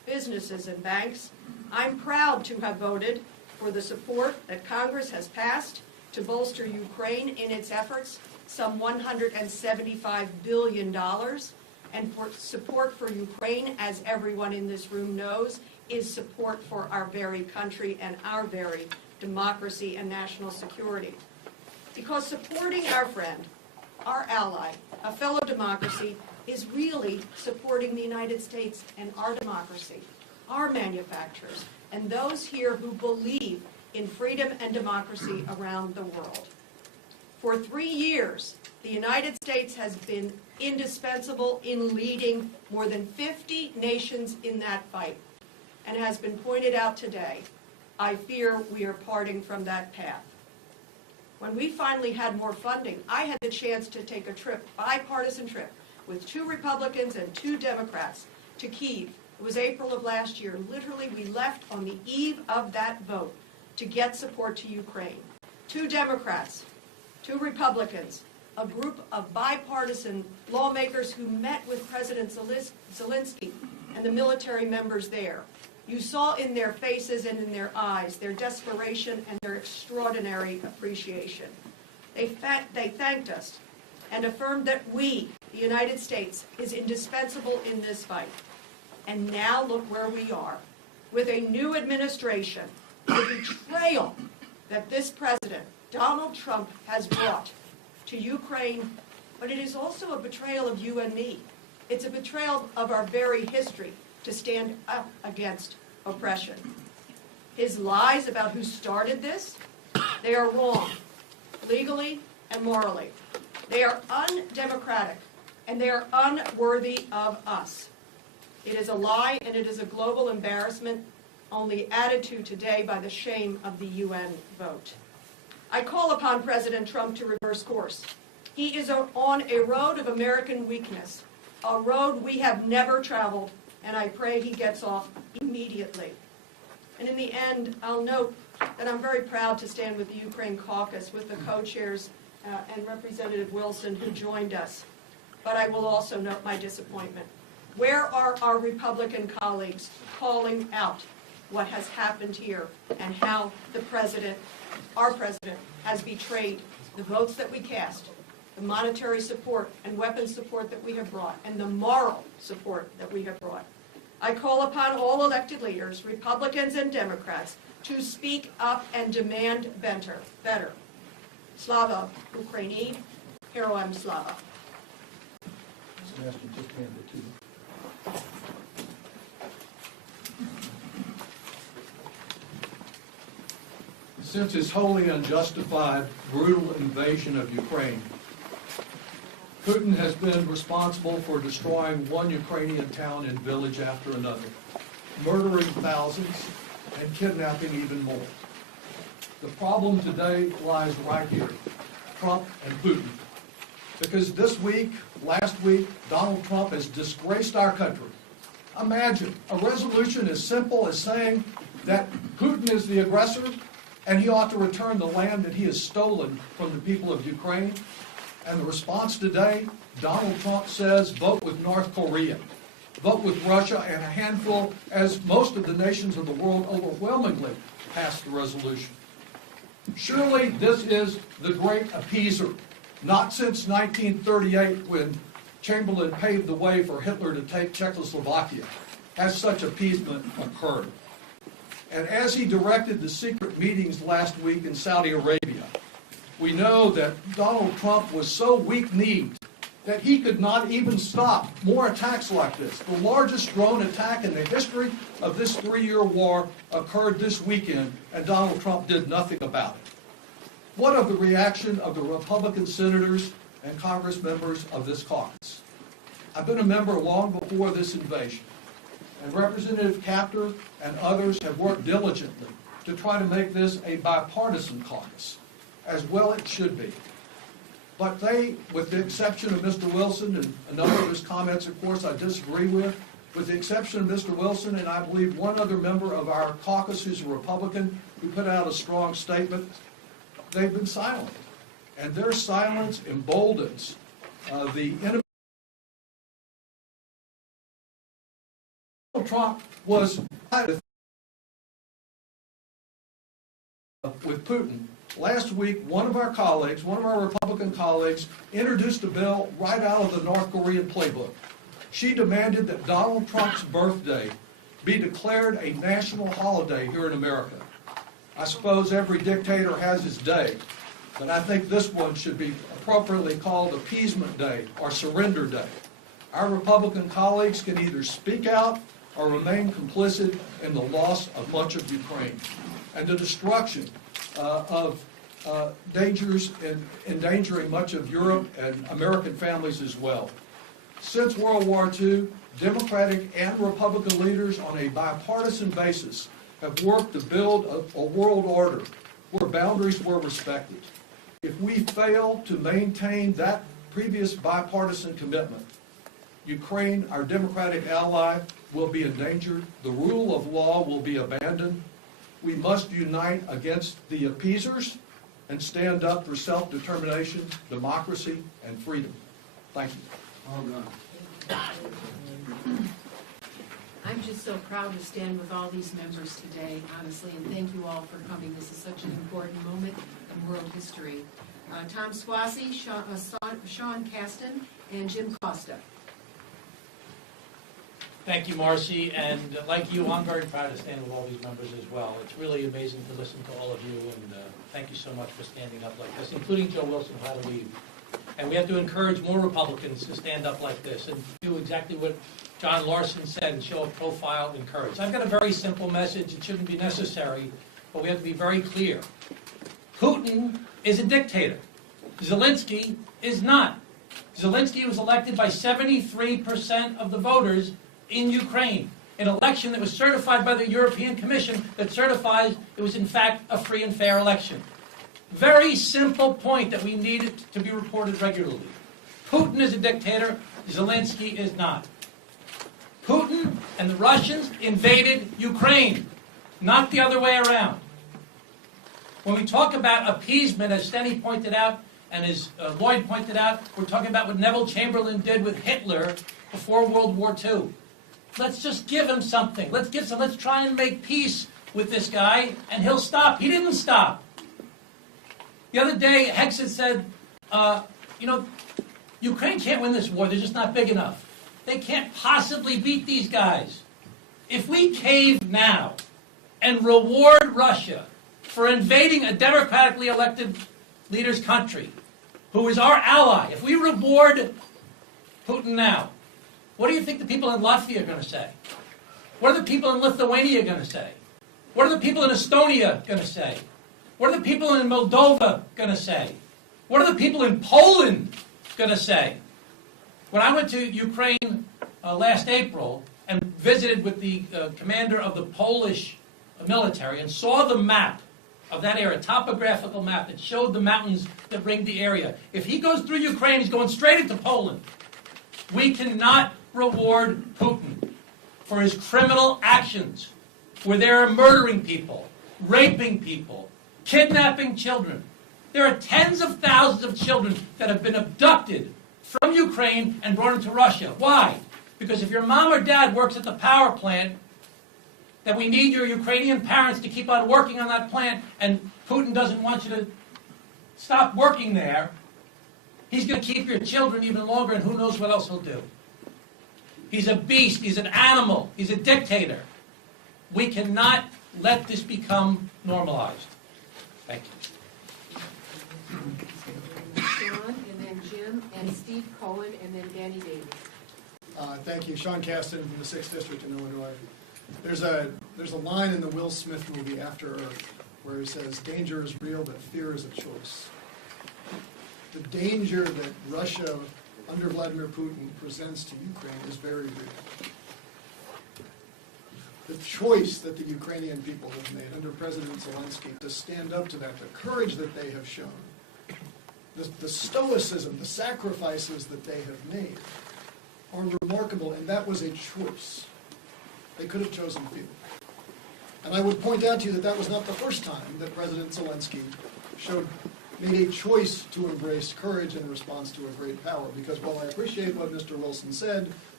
businesses, and banks. I'm proud to have voted for the support that Congress has passed to bolster Ukraine in its efforts, some $175 billion, and for support for Ukraine, as everyone in this room knows, is support for our very country and our very democracy and national security. Because supporting our friend, our ally, a fellow democracy, is really supporting the United States and our democracy, our manufacturers, and those here who believe in freedom and democracy around the world. For 3 years, the United States has been indispensable in leading more than 50 nations in that fight. And has been pointed out today, I fear we are parting from that path. When we finally had more funding, I had the chance to take a trip, bipartisan trip, with 2 Republicans and 2 Democrats to Kyiv. It was April of last year. Literally, we left on the eve of that vote to get support to Ukraine. 2 Democrats, 2 Republicans, a group of bipartisan lawmakers who met with President Zelensky and the military members there. You saw in their faces and in their eyes their desperation and their extraordinary appreciation. They thanked us and affirmed that we, the United States, is indispensable in this fight. And now look where we are, with a new administration, the betrayal that this president, Donald Trump, has brought to Ukraine, but it is also a betrayal of you and me. It's a betrayal of our very history to stand up against oppression. His lies about who started this, they are wrong, legally and morally. They are undemocratic, and they are unworthy of us. It is a lie, and it is a global embarrassment, only added to today by the shame of the UN vote. I call upon President Trump to reverse course. He is on a road of American weakness, a road we have never traveled, and I pray he gets off immediately. And in the end, I'll note that I'm very proud to stand with the Ukraine Caucus, with the co-chairs and Representative Wilson, who joined us. But I will also note my disappointment. Where are our Republican colleagues calling out what has happened here and how the president, our president, has betrayed the votes that we cast, the monetary support and weapons support that we have brought, and the moral support that we have brought? I call upon all elected leaders, Republicans and Democrats, to speak up and demand better. Slava Ukraini, Heroem Slava. Sebastian, just hand it to you. Since his wholly unjustified, brutal invasion of Ukraine, Putin has been responsible for destroying one Ukrainian town and village after another, murdering thousands and kidnapping even more. The problem today lies right here, Trump and Putin. Because this week, last week, Donald Trump has disgraced our country. Imagine a resolution as simple as saying that Putin is the aggressor and he ought to return the land that he has stolen from the people of Ukraine. And the response today, Donald Trump says, vote with North Korea, vote with Russia, and a handful, as most of the nations of the world overwhelmingly passed the resolution. Surely this is the great appeaser. Not since 1938, when Chamberlain paved the way for Hitler to take Czechoslovakia, has such appeasement occurred. And as he directed the secret meetings last week in Saudi Arabia, we know that Donald Trump was so weak-kneed that he could not even stop more attacks like this. The largest drone attack in the history of this 3-year war occurred this weekend, and Donald Trump did nothing about it. What of the reaction of the Republican senators and Congress members of this caucus? I've been a member long before this invasion, and Representative Kaptur and others have worked diligently to try to make this a bipartisan caucus, as well it should be. But they, with the exception of Mr. Wilson, and a number of his comments, of course, I disagree with the exception of Mr. Wilson, and I believe one other member of our caucus who's a Republican who put out a strong statement, they've been silent. And their silence emboldens the enemy. Trump was with Putin. Last week, one of our Republican colleagues, introduced a bill right out of the North Korean playbook. She demanded that Donald Trump's birthday be declared a national holiday here in America. I suppose every dictator has his day, but I think this one should be appropriately called Appeasement Day or Surrender Day. Our Republican colleagues can either speak out or remain complicit in the loss of much of Ukraine and the destruction of dangers and endangering much of Europe and American families as well. Since World War II, Democratic and Republican leaders on a bipartisan basis have worked to build a world order where boundaries were respected. If we fail to maintain that previous bipartisan commitment, Ukraine, our democratic ally, will be endangered. The rule of law will be abandoned. We must unite against the appeasers and stand up for self-determination, democracy, and freedom. Thank you. I'm just so proud to stand with all these members today, honestly, and thank you all for coming. This is such an important moment in world history. Tom Swasey, Sean Caston, and Jim Costa. Thank you, Marcy, and like you, I'm very proud to stand with all these members as well. It's really amazing to listen to all of you, and thank you so much for standing up like this, including Joe Wilson, who had to leave. And we have to encourage more Republicans to stand up like this and do exactly what John Larson said and show a profile and courage. I've got a very simple message. It shouldn't be necessary, but we have to be very clear. Putin is a dictator. Zelensky is not. Zelensky was elected by 73% of the voters in Ukraine, an election that was certified by the European Commission that certifies it was in fact a free and fair election. Very simple point that we need to be reported regularly. Putin is a dictator, Zelensky is not. Putin and the Russians invaded Ukraine, not the other way around. When we talk about appeasement, as Steny pointed out, and as Lloyd pointed out, we're talking about what Neville Chamberlain did with Hitler before World War II. Let's just give him something. Let's try and make peace with this guy, and he'll stop. He didn't stop. The other day, Hexed said, Ukraine can't win this war. They're just not big enough. They can't possibly beat these guys. If we cave now and reward Russia for invading a democratically elected leader's country, who is our ally, if we reward Putin now, what do you think the people in Latvia are going to say? What are the people in Lithuania going to say? What are the people in Estonia going to say? What are the people in Moldova going to say? What are the people in Poland going to say? When I went to Ukraine last April and visited with the commander of the Polish military and saw the map of that area, topographical map that showed the mountains that ring the area. If he goes through Ukraine, he's going straight into Poland. We cannot reward Putin for his criminal actions, where they are murdering people, raping people, kidnapping children. There are tens of thousands of children that have been abducted from Ukraine and brought into Russia. Why? Because if your mom or dad works at the power plant, that we need your Ukrainian parents to keep on working on that plant, and Putin doesn't want you to stop working there, he's going to keep your children even longer, and who knows what else he'll do. He's a beast, he's an animal, he's a dictator. We cannot let this become normalized. Thank you. Sean, and then Jim, and Steve Cohen, and then Danny Davis. Thank you. Sean Caston from the 6th District in Illinois. There's a line in the Will Smith movie After Earth where he says, danger is real, but fear is a choice. The danger that Russia, under Vladimir Putin, presents to Ukraine is very real. The choice that the Ukrainian people have made under President Zelensky to stand up to that, the courage that they have shown, the stoicism, the sacrifices that they have made are remarkable, and that was a choice. They could have chosen fear. And I would point out to you that that was not the first time that President Zelensky made a choice to embrace courage in response to a great power. Because while I appreciate what Mr. Wilson said,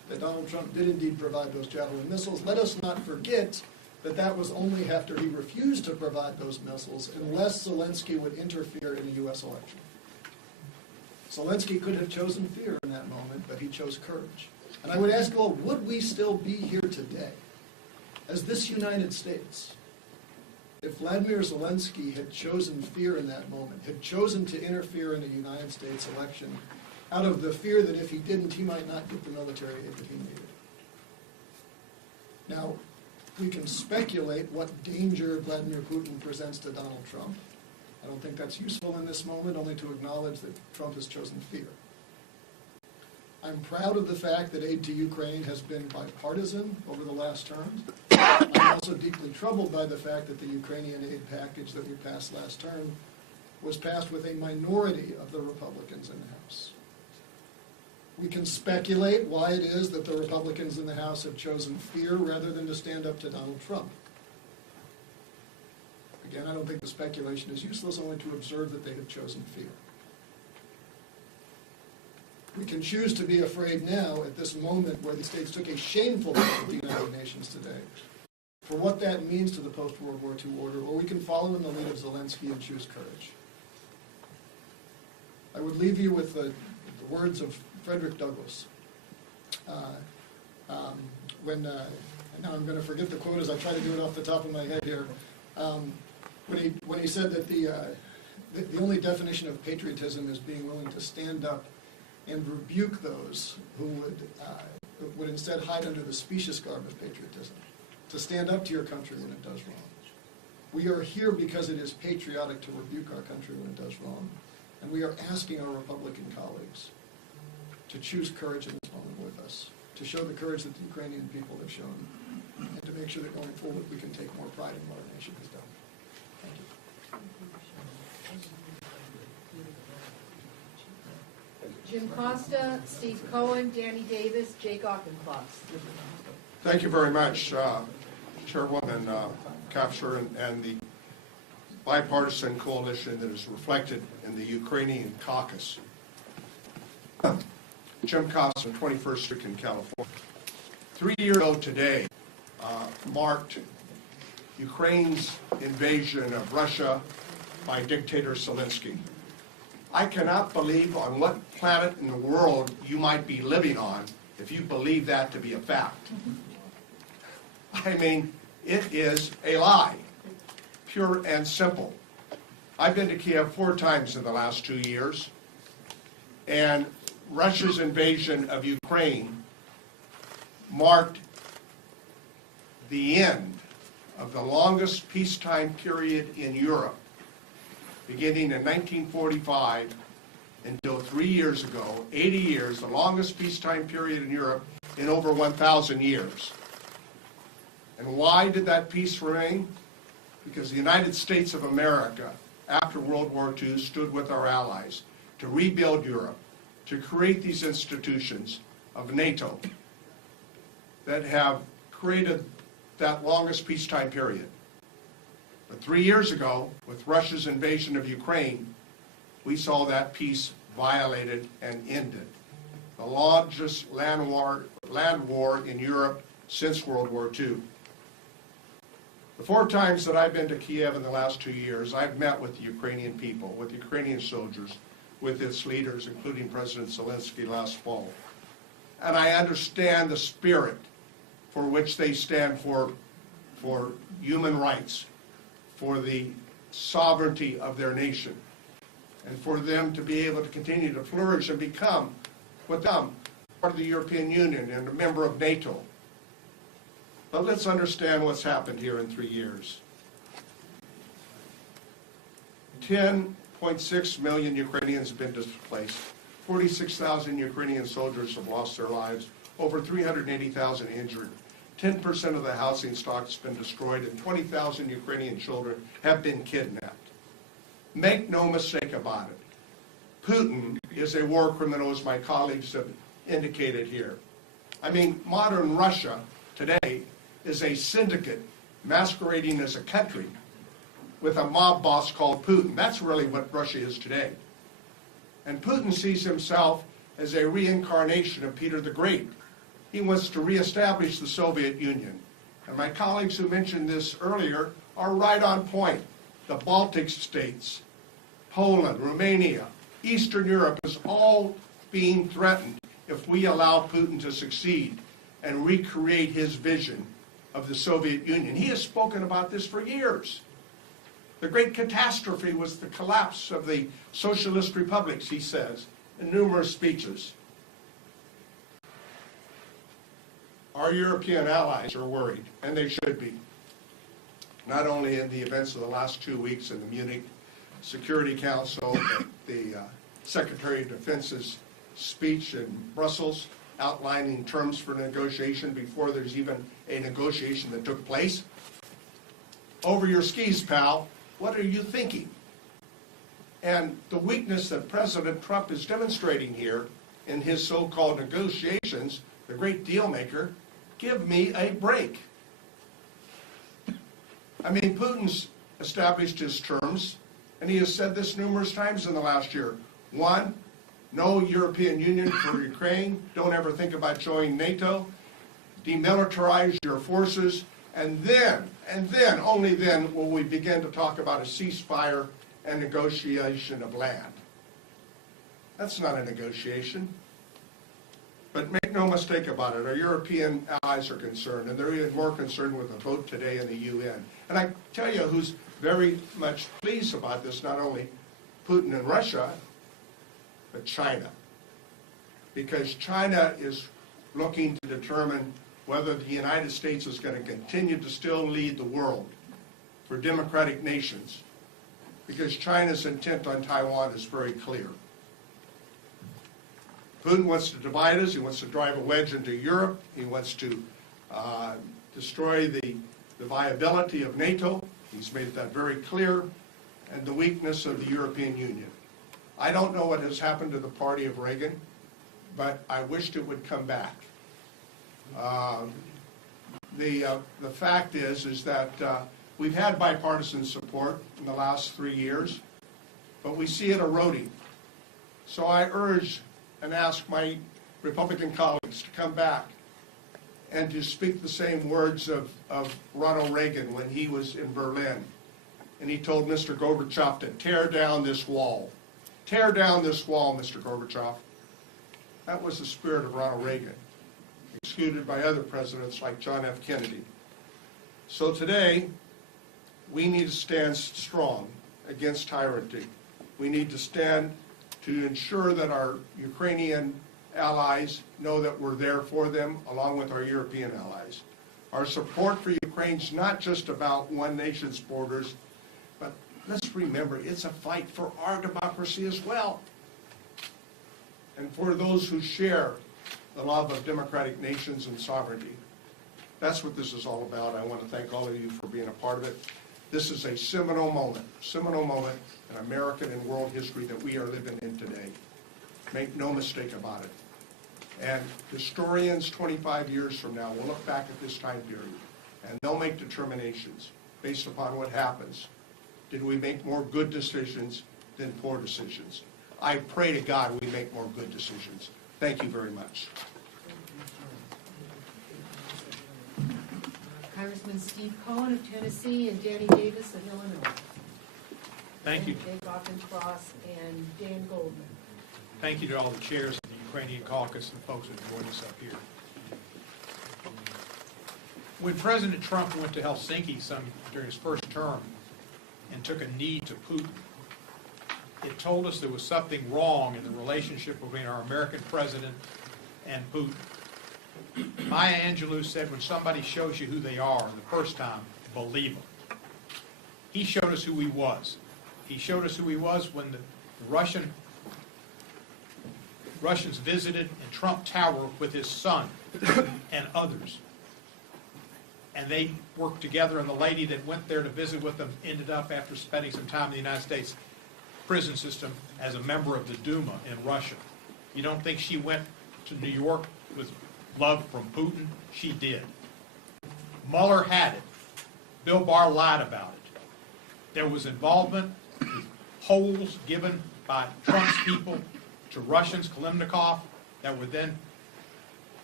that Donald Trump did indeed provide those Javelin missiles. Let us not forget that that was only after he refused to provide those missiles unless Zelensky would interfere in a U.S. election. Zelensky could have chosen fear in that moment, but he chose courage. And I would ask you all, would we still be here today as this United States if Vladimir Zelensky had chosen fear in that moment, had chosen to interfere in a United States election out of the fear that if he didn't, he might not get the military aid that he needed? Now, we can speculate what danger Vladimir Putin presents to Donald Trump. I don't think that's useful in this moment, only to acknowledge that Trump has chosen fear. I'm proud of the fact that aid to Ukraine has been bipartisan over the last term. I'm also deeply troubled by the fact that the Ukrainian aid package that we passed last term was passed with a minority of the Republicans in the House. We can speculate why it is that the Republicans in the House have chosen fear rather than to stand up to Donald Trump. Again, I don't think the speculation is useless, only to observe that they have chosen fear. We can choose to be afraid now at this moment where the states took a shameful vote at the United Nations today for what that means to the post-World War II order, or we can follow in the lead of Zelensky and choose courage. I would leave you with the words of Frederick Douglass. Now I'm going to forget the quote as I try to do it off the top of my head here. When he said that the only definition of patriotism is being willing to stand up and rebuke those who would instead hide under the specious garb of patriotism, to stand up to your country when it does wrong. We are here because it is patriotic to rebuke our country when it does wrong, and we are asking our Republican colleagues to choose courage in this moment with us, to show the courage that the Ukrainian people have shown, and to make sure that going forward we can take more pride in what our nation has done. Thank you. Jim Costa, Steve Cohen, Danny Davis, Jake Auchincloss. Thank you very much, Chairwoman Kaptur, and the bipartisan coalition that is reflected in the Ukrainian Caucus. Jim Costa, 21st District in California. 3 years ago today marked Ukraine's invasion of Russia by Dictator Zelensky. I cannot believe on what planet in the world you might be living on if you believe that to be a fact. I mean, it is a lie, pure and simple. I've been to Kiev 4 times in the last 2 years, and Russia's invasion of Ukraine marked the end of the longest peacetime period in Europe, beginning in 1945 until 3 years ago, 80 years, the longest peacetime period in Europe in over 1,000 years. And why did that peace remain? Because the United States of America, after World War II, stood with our allies to rebuild Europe, to create these institutions of NATO that have created that longest peacetime period. But 3 years ago, with Russia's invasion of Ukraine, we saw that peace violated and ended. The largest land war in Europe since World War II. The 4 times that I've been to Kiev in the last 2 years, I've met with the Ukrainian people, with Ukrainian soldiers, with its leaders, including President Zelensky last fall. And I understand the spirit for which they stand for human rights, for the sovereignty of their nation, and for them to be able to continue to flourish and become, with them, part of the European Union and a member of NATO. But let's understand what's happened here in 3 years. 10.6 million Ukrainians have been displaced. 46,000 Ukrainian soldiers have lost their lives. Over 380,000 injured. 10% of the housing stock has been destroyed, and 20,000 Ukrainian children have been kidnapped. Make no mistake about it. Putin is a war criminal, as my colleagues have indicated here. I mean, modern Russia today is a syndicate masquerading as a country with a mob boss called Putin. That's really what Russia is today. And Putin sees himself as a reincarnation of Peter the Great, He wants to reestablish the Soviet Union. And my colleagues who mentioned this earlier are right on point. The Baltic states, Poland, Romania, Eastern Europe is all being threatened if we allow Putin to succeed and recreate his vision of the Soviet Union. He has spoken about this for years. The great catastrophe was the collapse of the socialist republics, he says, in numerous speeches. Our European allies are worried, and they should be. Not only in the events of the last 2 weeks in the Munich Security Council, but the Secretary of Defense's speech in Brussels outlining terms for negotiation before there's even a negotiation that took place. Over your skis, pal. What are you thinking? And the weakness that President Trump is demonstrating here in his so-called negotiations, the great deal maker, give me a break. I mean, Putin's established his terms, and he has said this numerous times in the last year. One, no European Union for Ukraine. Don't ever think about joining NATO. Demilitarize your forces. And then, only then, will we begin to talk about a ceasefire and negotiation of land. That's not a negotiation. But make no mistake about it, our European allies are concerned, and they're even more concerned with the vote today in the UN. And I tell you who's very much pleased about this, not only Putin and Russia, but China. Because China is looking to determine whether the United States is going to continue to still lead the world for democratic nations. Because China's intent on Taiwan is very clear. Putin wants to divide us. He wants to drive a wedge into Europe. He wants to destroy the viability of NATO. He's made that very clear. And the weakness of the European Union. I don't know what has happened to the party of Reagan, but I wished it would come back. The fact is that we've had bipartisan support in the last 3 years, but we see it eroding. So I urge and ask my Republican colleagues to come back and to speak the same words of Ronald Reagan when he was in Berlin. And he told Mr. Gorbachev to tear down this wall. Tear down this wall, Mr. Gorbachev. That was the spirit of Ronald Reagan, executed by other presidents like John F. Kennedy. So today, we need to stand strong against tyranny. We need to stand to ensure that our Ukrainian allies know that we're there for them, along with our European allies. Our support for Ukraine is not just about one nation's borders, but let's remember, it's a fight for our democracy as well. And for those who share the love of democratic nations and sovereignty. That's what this is all about. I want to thank all of you for being a part of it. This is a seminal moment in American and world history that we are living in today. Make no mistake about it. And historians 25 years from now will look back at this time period, and they'll make determinations based upon what happens. Did we make more good decisions than poor decisions? I pray to God we make more good decisions. Thank you very much. Congressman Steve Cohen of Tennessee and Danny Davis of Illinois. Thank you. Jake Auchincloss and Dan Goldman. Thank you to all the chairs of the Ukrainian Caucus and folks that joined us up here. When President Trump went to Helsinki during his first term and took a knee to Putin, it told us there was something wrong in the relationship between our American president and Putin. Maya Angelou said, when somebody shows you who they are the first time, believe them. He showed us who he was. He showed us who he was when the Russians visited in Trump Tower with his son and others. And they worked together, and the lady that went there to visit with them ended up, after spending some time in the United States prison system, as a member of the Duma in Russia. You don't think she went to New York with love from Putin? She did. Mueller had it. Bill Barr lied about it. There was involvement with polls given by Trump's people to Russians, Kalimnikov, that were then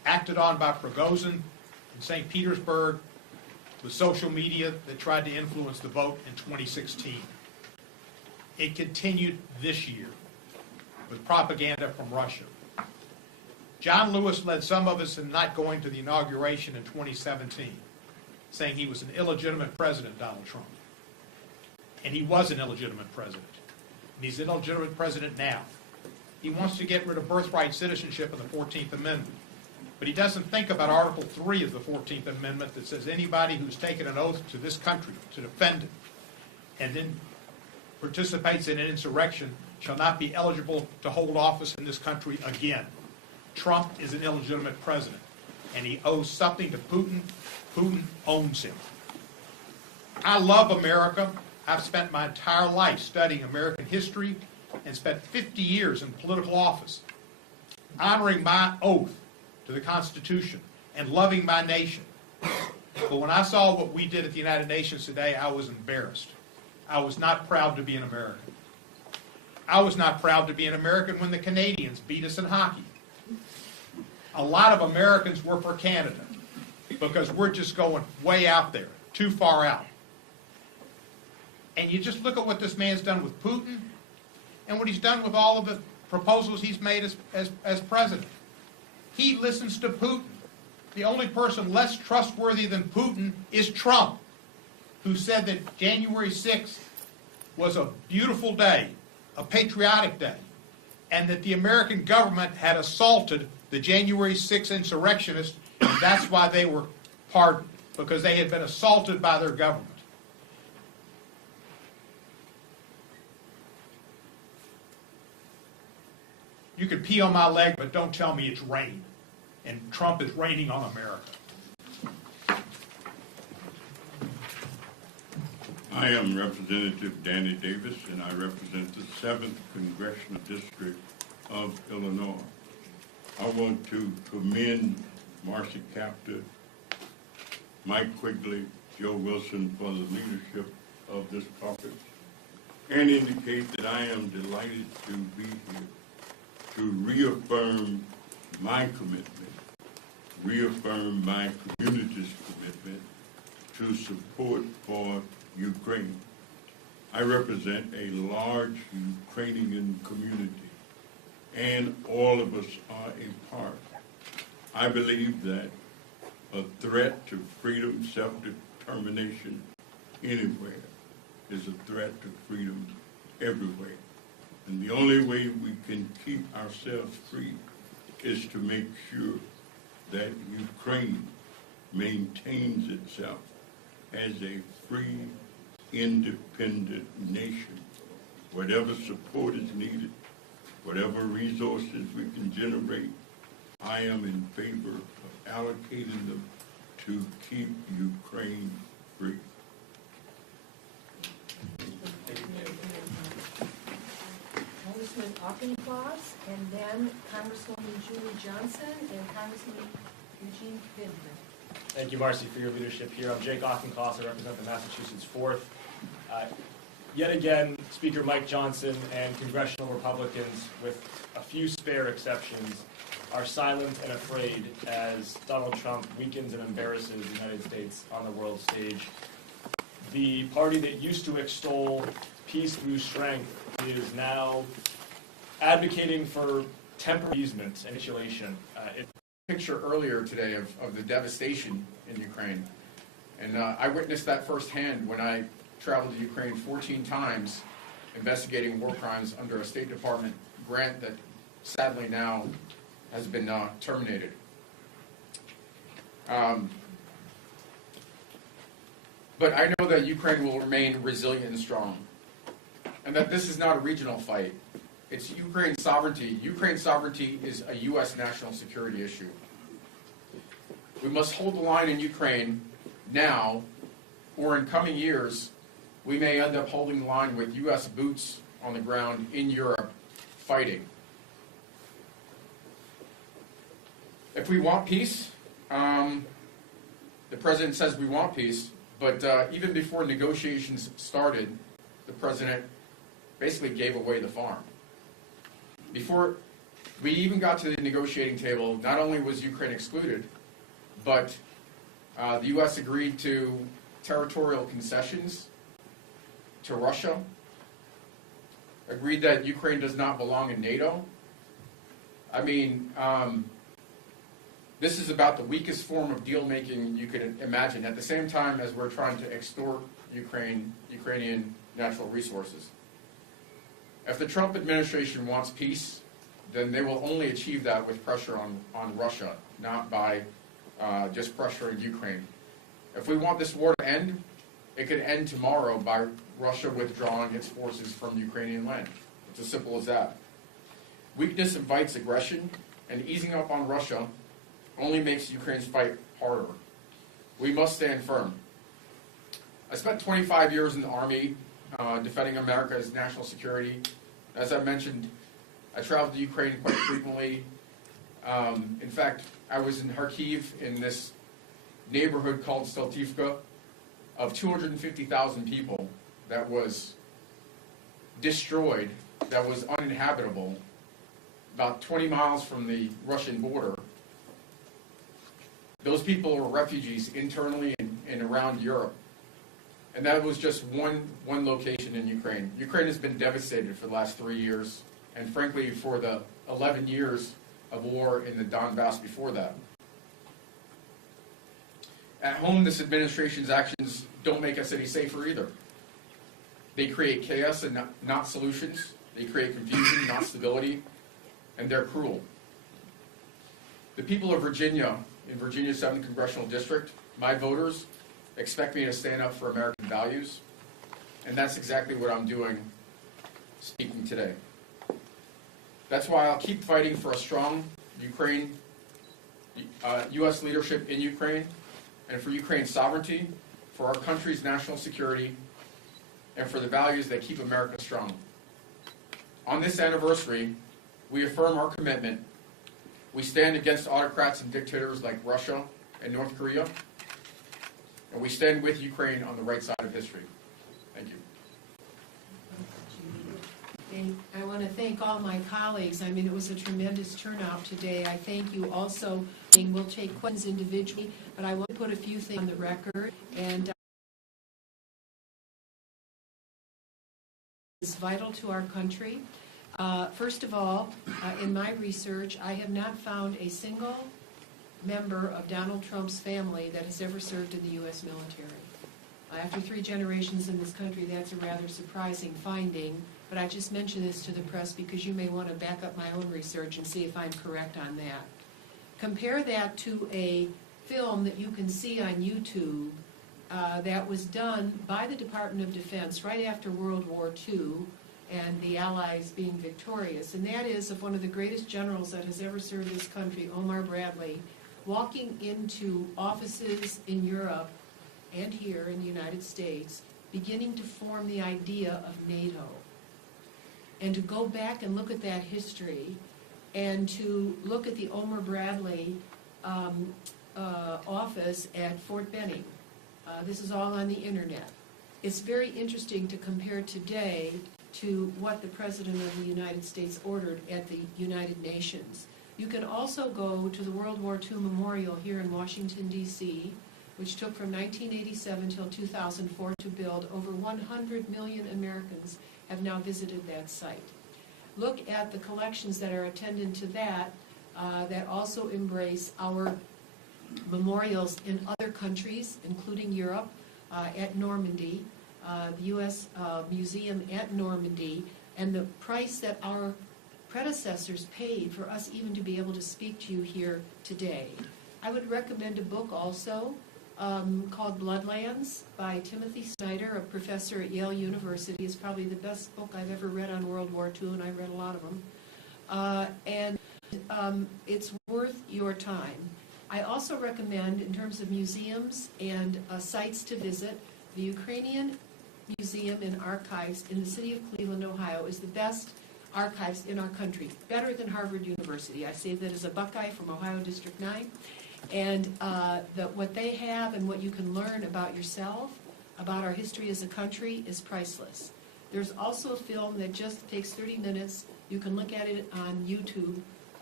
acted on by Prigozhin in St. Petersburg, with social media that tried to influence the vote in 2016. It continued this year with propaganda from Russia. John Lewis led some of us in not going to the inauguration in 2017, saying he was an illegitimate president, Donald Trump. And he was an illegitimate president. And he's an illegitimate president now. He wants to get rid of birthright citizenship in the 14th Amendment. But he doesn't think about Article 3 of the 14th Amendment that says anybody who's taken an oath to this country to defend it and then participates in an insurrection shall not be eligible to hold office in this country again. Trump is an illegitimate president, and he owes something to Putin. Putin owns him. I love America. I've spent my entire life studying American history and spent 50 years in political office, honoring my oath to the Constitution and loving my nation. But when I saw what we did at the United Nations today, I was embarrassed. I was not proud to be an American. I was not proud to be an American when the Canadians beat us in hockey. A lot of Americans were for Canada because we're just going way out there, too far out. And you just look at what this man's done with Putin and what he's done with all of the proposals he's made as president. He listens to Putin. The only person less trustworthy than Putin is Trump, who said that January 6th was a beautiful day, a patriotic day, and that the American government had assaulted the January 6th insurrectionists, and that's why they were pardoned, because they had been assaulted by their government. You can pee on my leg, but don't tell me it's rain. And Trump is raining on America. I am Representative Danny Davis, and I represent the 7th Congressional District of Illinois. I want to commend Marcy Kaptur, Mike Quigley, Joe Wilson for the leadership of this caucus, and indicate that I am delighted to be here to reaffirm my commitment, reaffirm my community's commitment to support for Ukraine. I represent a large Ukrainian community, and all of us are a part. I believe that a threat to freedom, self-determination anywhere is a threat to freedom everywhere. And the only way we can keep ourselves free is to make sure that Ukraine maintains itself as a free, independent nation. Whatever support is needed, whatever resources we can generate, I am in favor of allocating them to keep Ukraine free. Congressman Auchincloss, and then Congresswoman Julie Johnson and Congressman Eugene Bidman. Thank you, Marcy, for your leadership here. I'm Jake Auchincloss. I represent the Massachusetts 4th. Yet again, Speaker Mike Johnson and congressional Republicans, with a few spare exceptions, are silent and afraid as Donald Trump weakens and embarrasses the United States on the world stage. The party that used to extol peace through strength is now advocating for temporary appeasement and capitulation. Picture earlier today of the devastation in Ukraine, and I witnessed that firsthand when I traveled to Ukraine 14 times investigating war crimes under a State Department grant that sadly now has been terminated. But I know that Ukraine will remain resilient and strong, and that this is not a regional fight. It's Ukraine's sovereignty. Ukraine's sovereignty is a U.S. national security issue. We must hold the line in Ukraine now, or in coming years, we may end up holding the line with U.S. boots on the ground in Europe fighting. If we want peace, the president says we want peace, but even before negotiations started, the president basically gave away the farm. Before We even got to the negotiating table. Not only was Ukraine excluded, but the U.S. agreed to territorial concessions to Russia, agreed that Ukraine does not belong in NATO. I mean, this is about the weakest form of deal-making you could imagine, at the same time as we're trying to extort Ukrainian natural resources. If the Trump administration wants peace, then they will only achieve that with pressure on Russia, not by just pressuring Ukraine. If we want this war to end, it could end tomorrow by Russia withdrawing its forces from Ukrainian land. It's as simple as that. Weakness invites aggression, and easing up on Russia only makes Ukraine's fight harder. We must stand firm. I spent 25 years in the Army defending America's national security. As I mentioned, I traveled to Ukraine quite frequently. In fact, I was in Kharkiv in this neighborhood called Steltivka of 250,000 people that was destroyed, that was uninhabitable, about 20 miles from the Russian border. Those people were refugees internally and around Europe. And that was just one location in Ukraine. Ukraine has been devastated for the last 3 years, and frankly for the 11 years of war in the Donbass before that. At home, this administration's actions don't make us any safer either. They create chaos and not solutions. They create confusion, not stability, and they're cruel. The people of Virginia, in Virginia's 7th Congressional District, my voters, expect me to stand up for American values, and that's exactly what I'm doing speaking today. That's why I'll keep fighting for a strong U.S. leadership in Ukraine, and for Ukraine's sovereignty, for our country's national security, and for the values that keep America strong. On this anniversary, we affirm our commitment. We stand against autocrats and dictators like Russia and North Korea, and we stand with Ukraine on the right side of history. Thank you. And I want to thank all my colleagues. I mean, it was a tremendous turnout today. I thank you also. We'll take questions individually, but I will put a few things on the record. And it's vital to our country. First of all, in my research, I have not found a single member of Donald Trump's family that has ever served in the U.S. military. After 3 generations in this country, that's a rather surprising finding, but I just mention this to the press because you may want to back up my own research and see if I'm correct on that. Compare that to a film that you can see on YouTube that was done by the Department of Defense right after World War II and the Allies being victorious, and that is of one of the greatest generals that has ever served this country, Omar Bradley, walking into offices in Europe and here in the United States, beginning to form the idea of NATO. And to go back and look at that history, and to look at the Omar Bradley office at Fort Benning. This is all on the internet. It's very interesting to compare today to what the President of the United States ordered at the United Nations. You can also go to the World War II Memorial here in Washington, D.C., which took from 1987 till 2004 to build. Over 100 million Americans have now visited that site. Look at the collections that are attendant to that, that also embrace our memorials in other countries, including Europe, at Normandy, the U.S. Museum at Normandy, and the price that our predecessors paid for us even to be able to speak to you here today. I would recommend a book also called Bloodlands by Timothy Snyder, a professor at Yale University. It's probably the best book I've ever read on World War II, and I read a lot of them. It's worth your time. I also recommend, in terms of museums and sites to visit, the Ukrainian Museum and Archives in the city of Cleveland, Ohio, is the best archives in our country, better than Harvard University. I say that as a Buckeye from Ohio District 9. And what they have and what you can learn about yourself, about our history as a country, is priceless. There's also a film that just takes 30 minutes. You can look at it on YouTube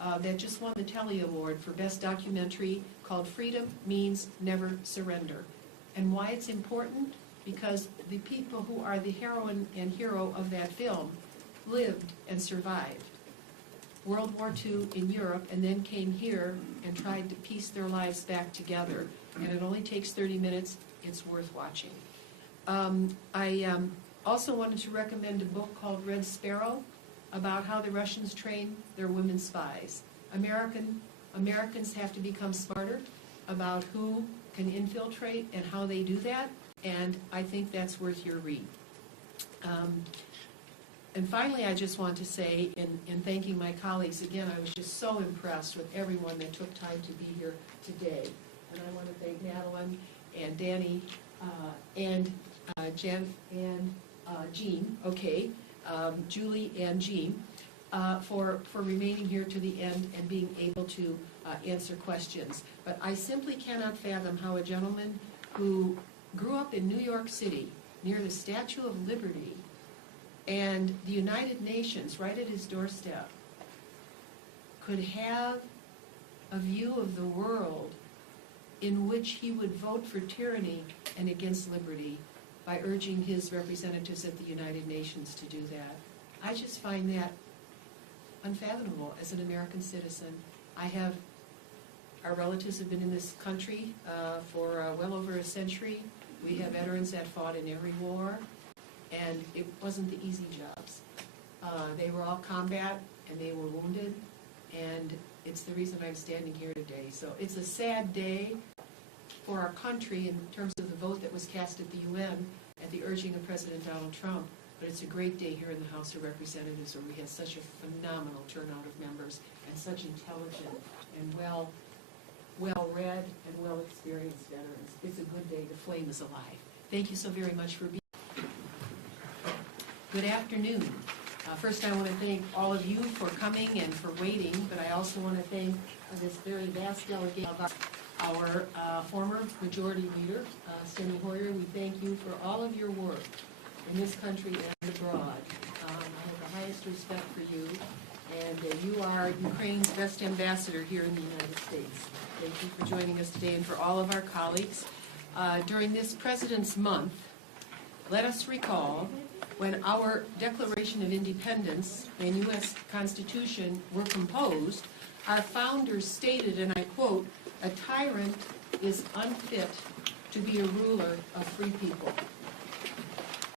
that just won the Telly Award for Best Documentary called Freedom Means Never Surrender. And why it's important? Because the people who are the heroine and hero of that film lived and survived World War II in Europe and then came here and tried to piece their lives back together. And it only takes 30 minutes. It's worth watching. I also wanted to recommend a book called Red Sparrow about how the Russians train their women spies. Americans have to become smarter about who can infiltrate and how they do that, and I think that's worth your read. And finally, I just want to say, in thanking my colleagues, again, I was just so impressed with everyone that took time to be here today. And I want to thank Madeline and Danny and Jen and Jean, Julie and Jean, for remaining here to the end and being able to answer questions. But I simply cannot fathom how a gentleman who grew up in New York City near the Statue of Liberty and the United Nations right at his doorstep could have a view of the world in which he would vote for tyranny and against liberty by urging his representatives at the United Nations to do that. I just find that unfathomable as an American citizen. Our relatives have been in this country for well over a century. We have veterans that fought in every war, and it wasn't the easy jobs. They were all combat, and they were wounded, and it's the reason I'm standing here today. So it's a sad day for our country in terms of the vote that was cast at the UN at the urging of President Donald Trump, but it's a great day here in the House of Representatives where we had such a phenomenal turnout of members and such intelligent and well-read and well-experienced veterans. It's a good day. The flame is alive. Thank you so very much for being here. Good afternoon. First, I want to thank all of you for coming and for waiting, but I also want to thank this very vast delegation of our former majority leader, Steny Hoyer. We thank you for all of your work in this country and abroad. I have the highest respect for you, and you are Ukraine's best ambassador here in the United States. Thank you for joining us today and for all of our colleagues. During this President's Month, let us recall when our Declaration of Independence and U.S. Constitution were composed, our founders stated, and I quote, "A tyrant is unfit to be a ruler of free people."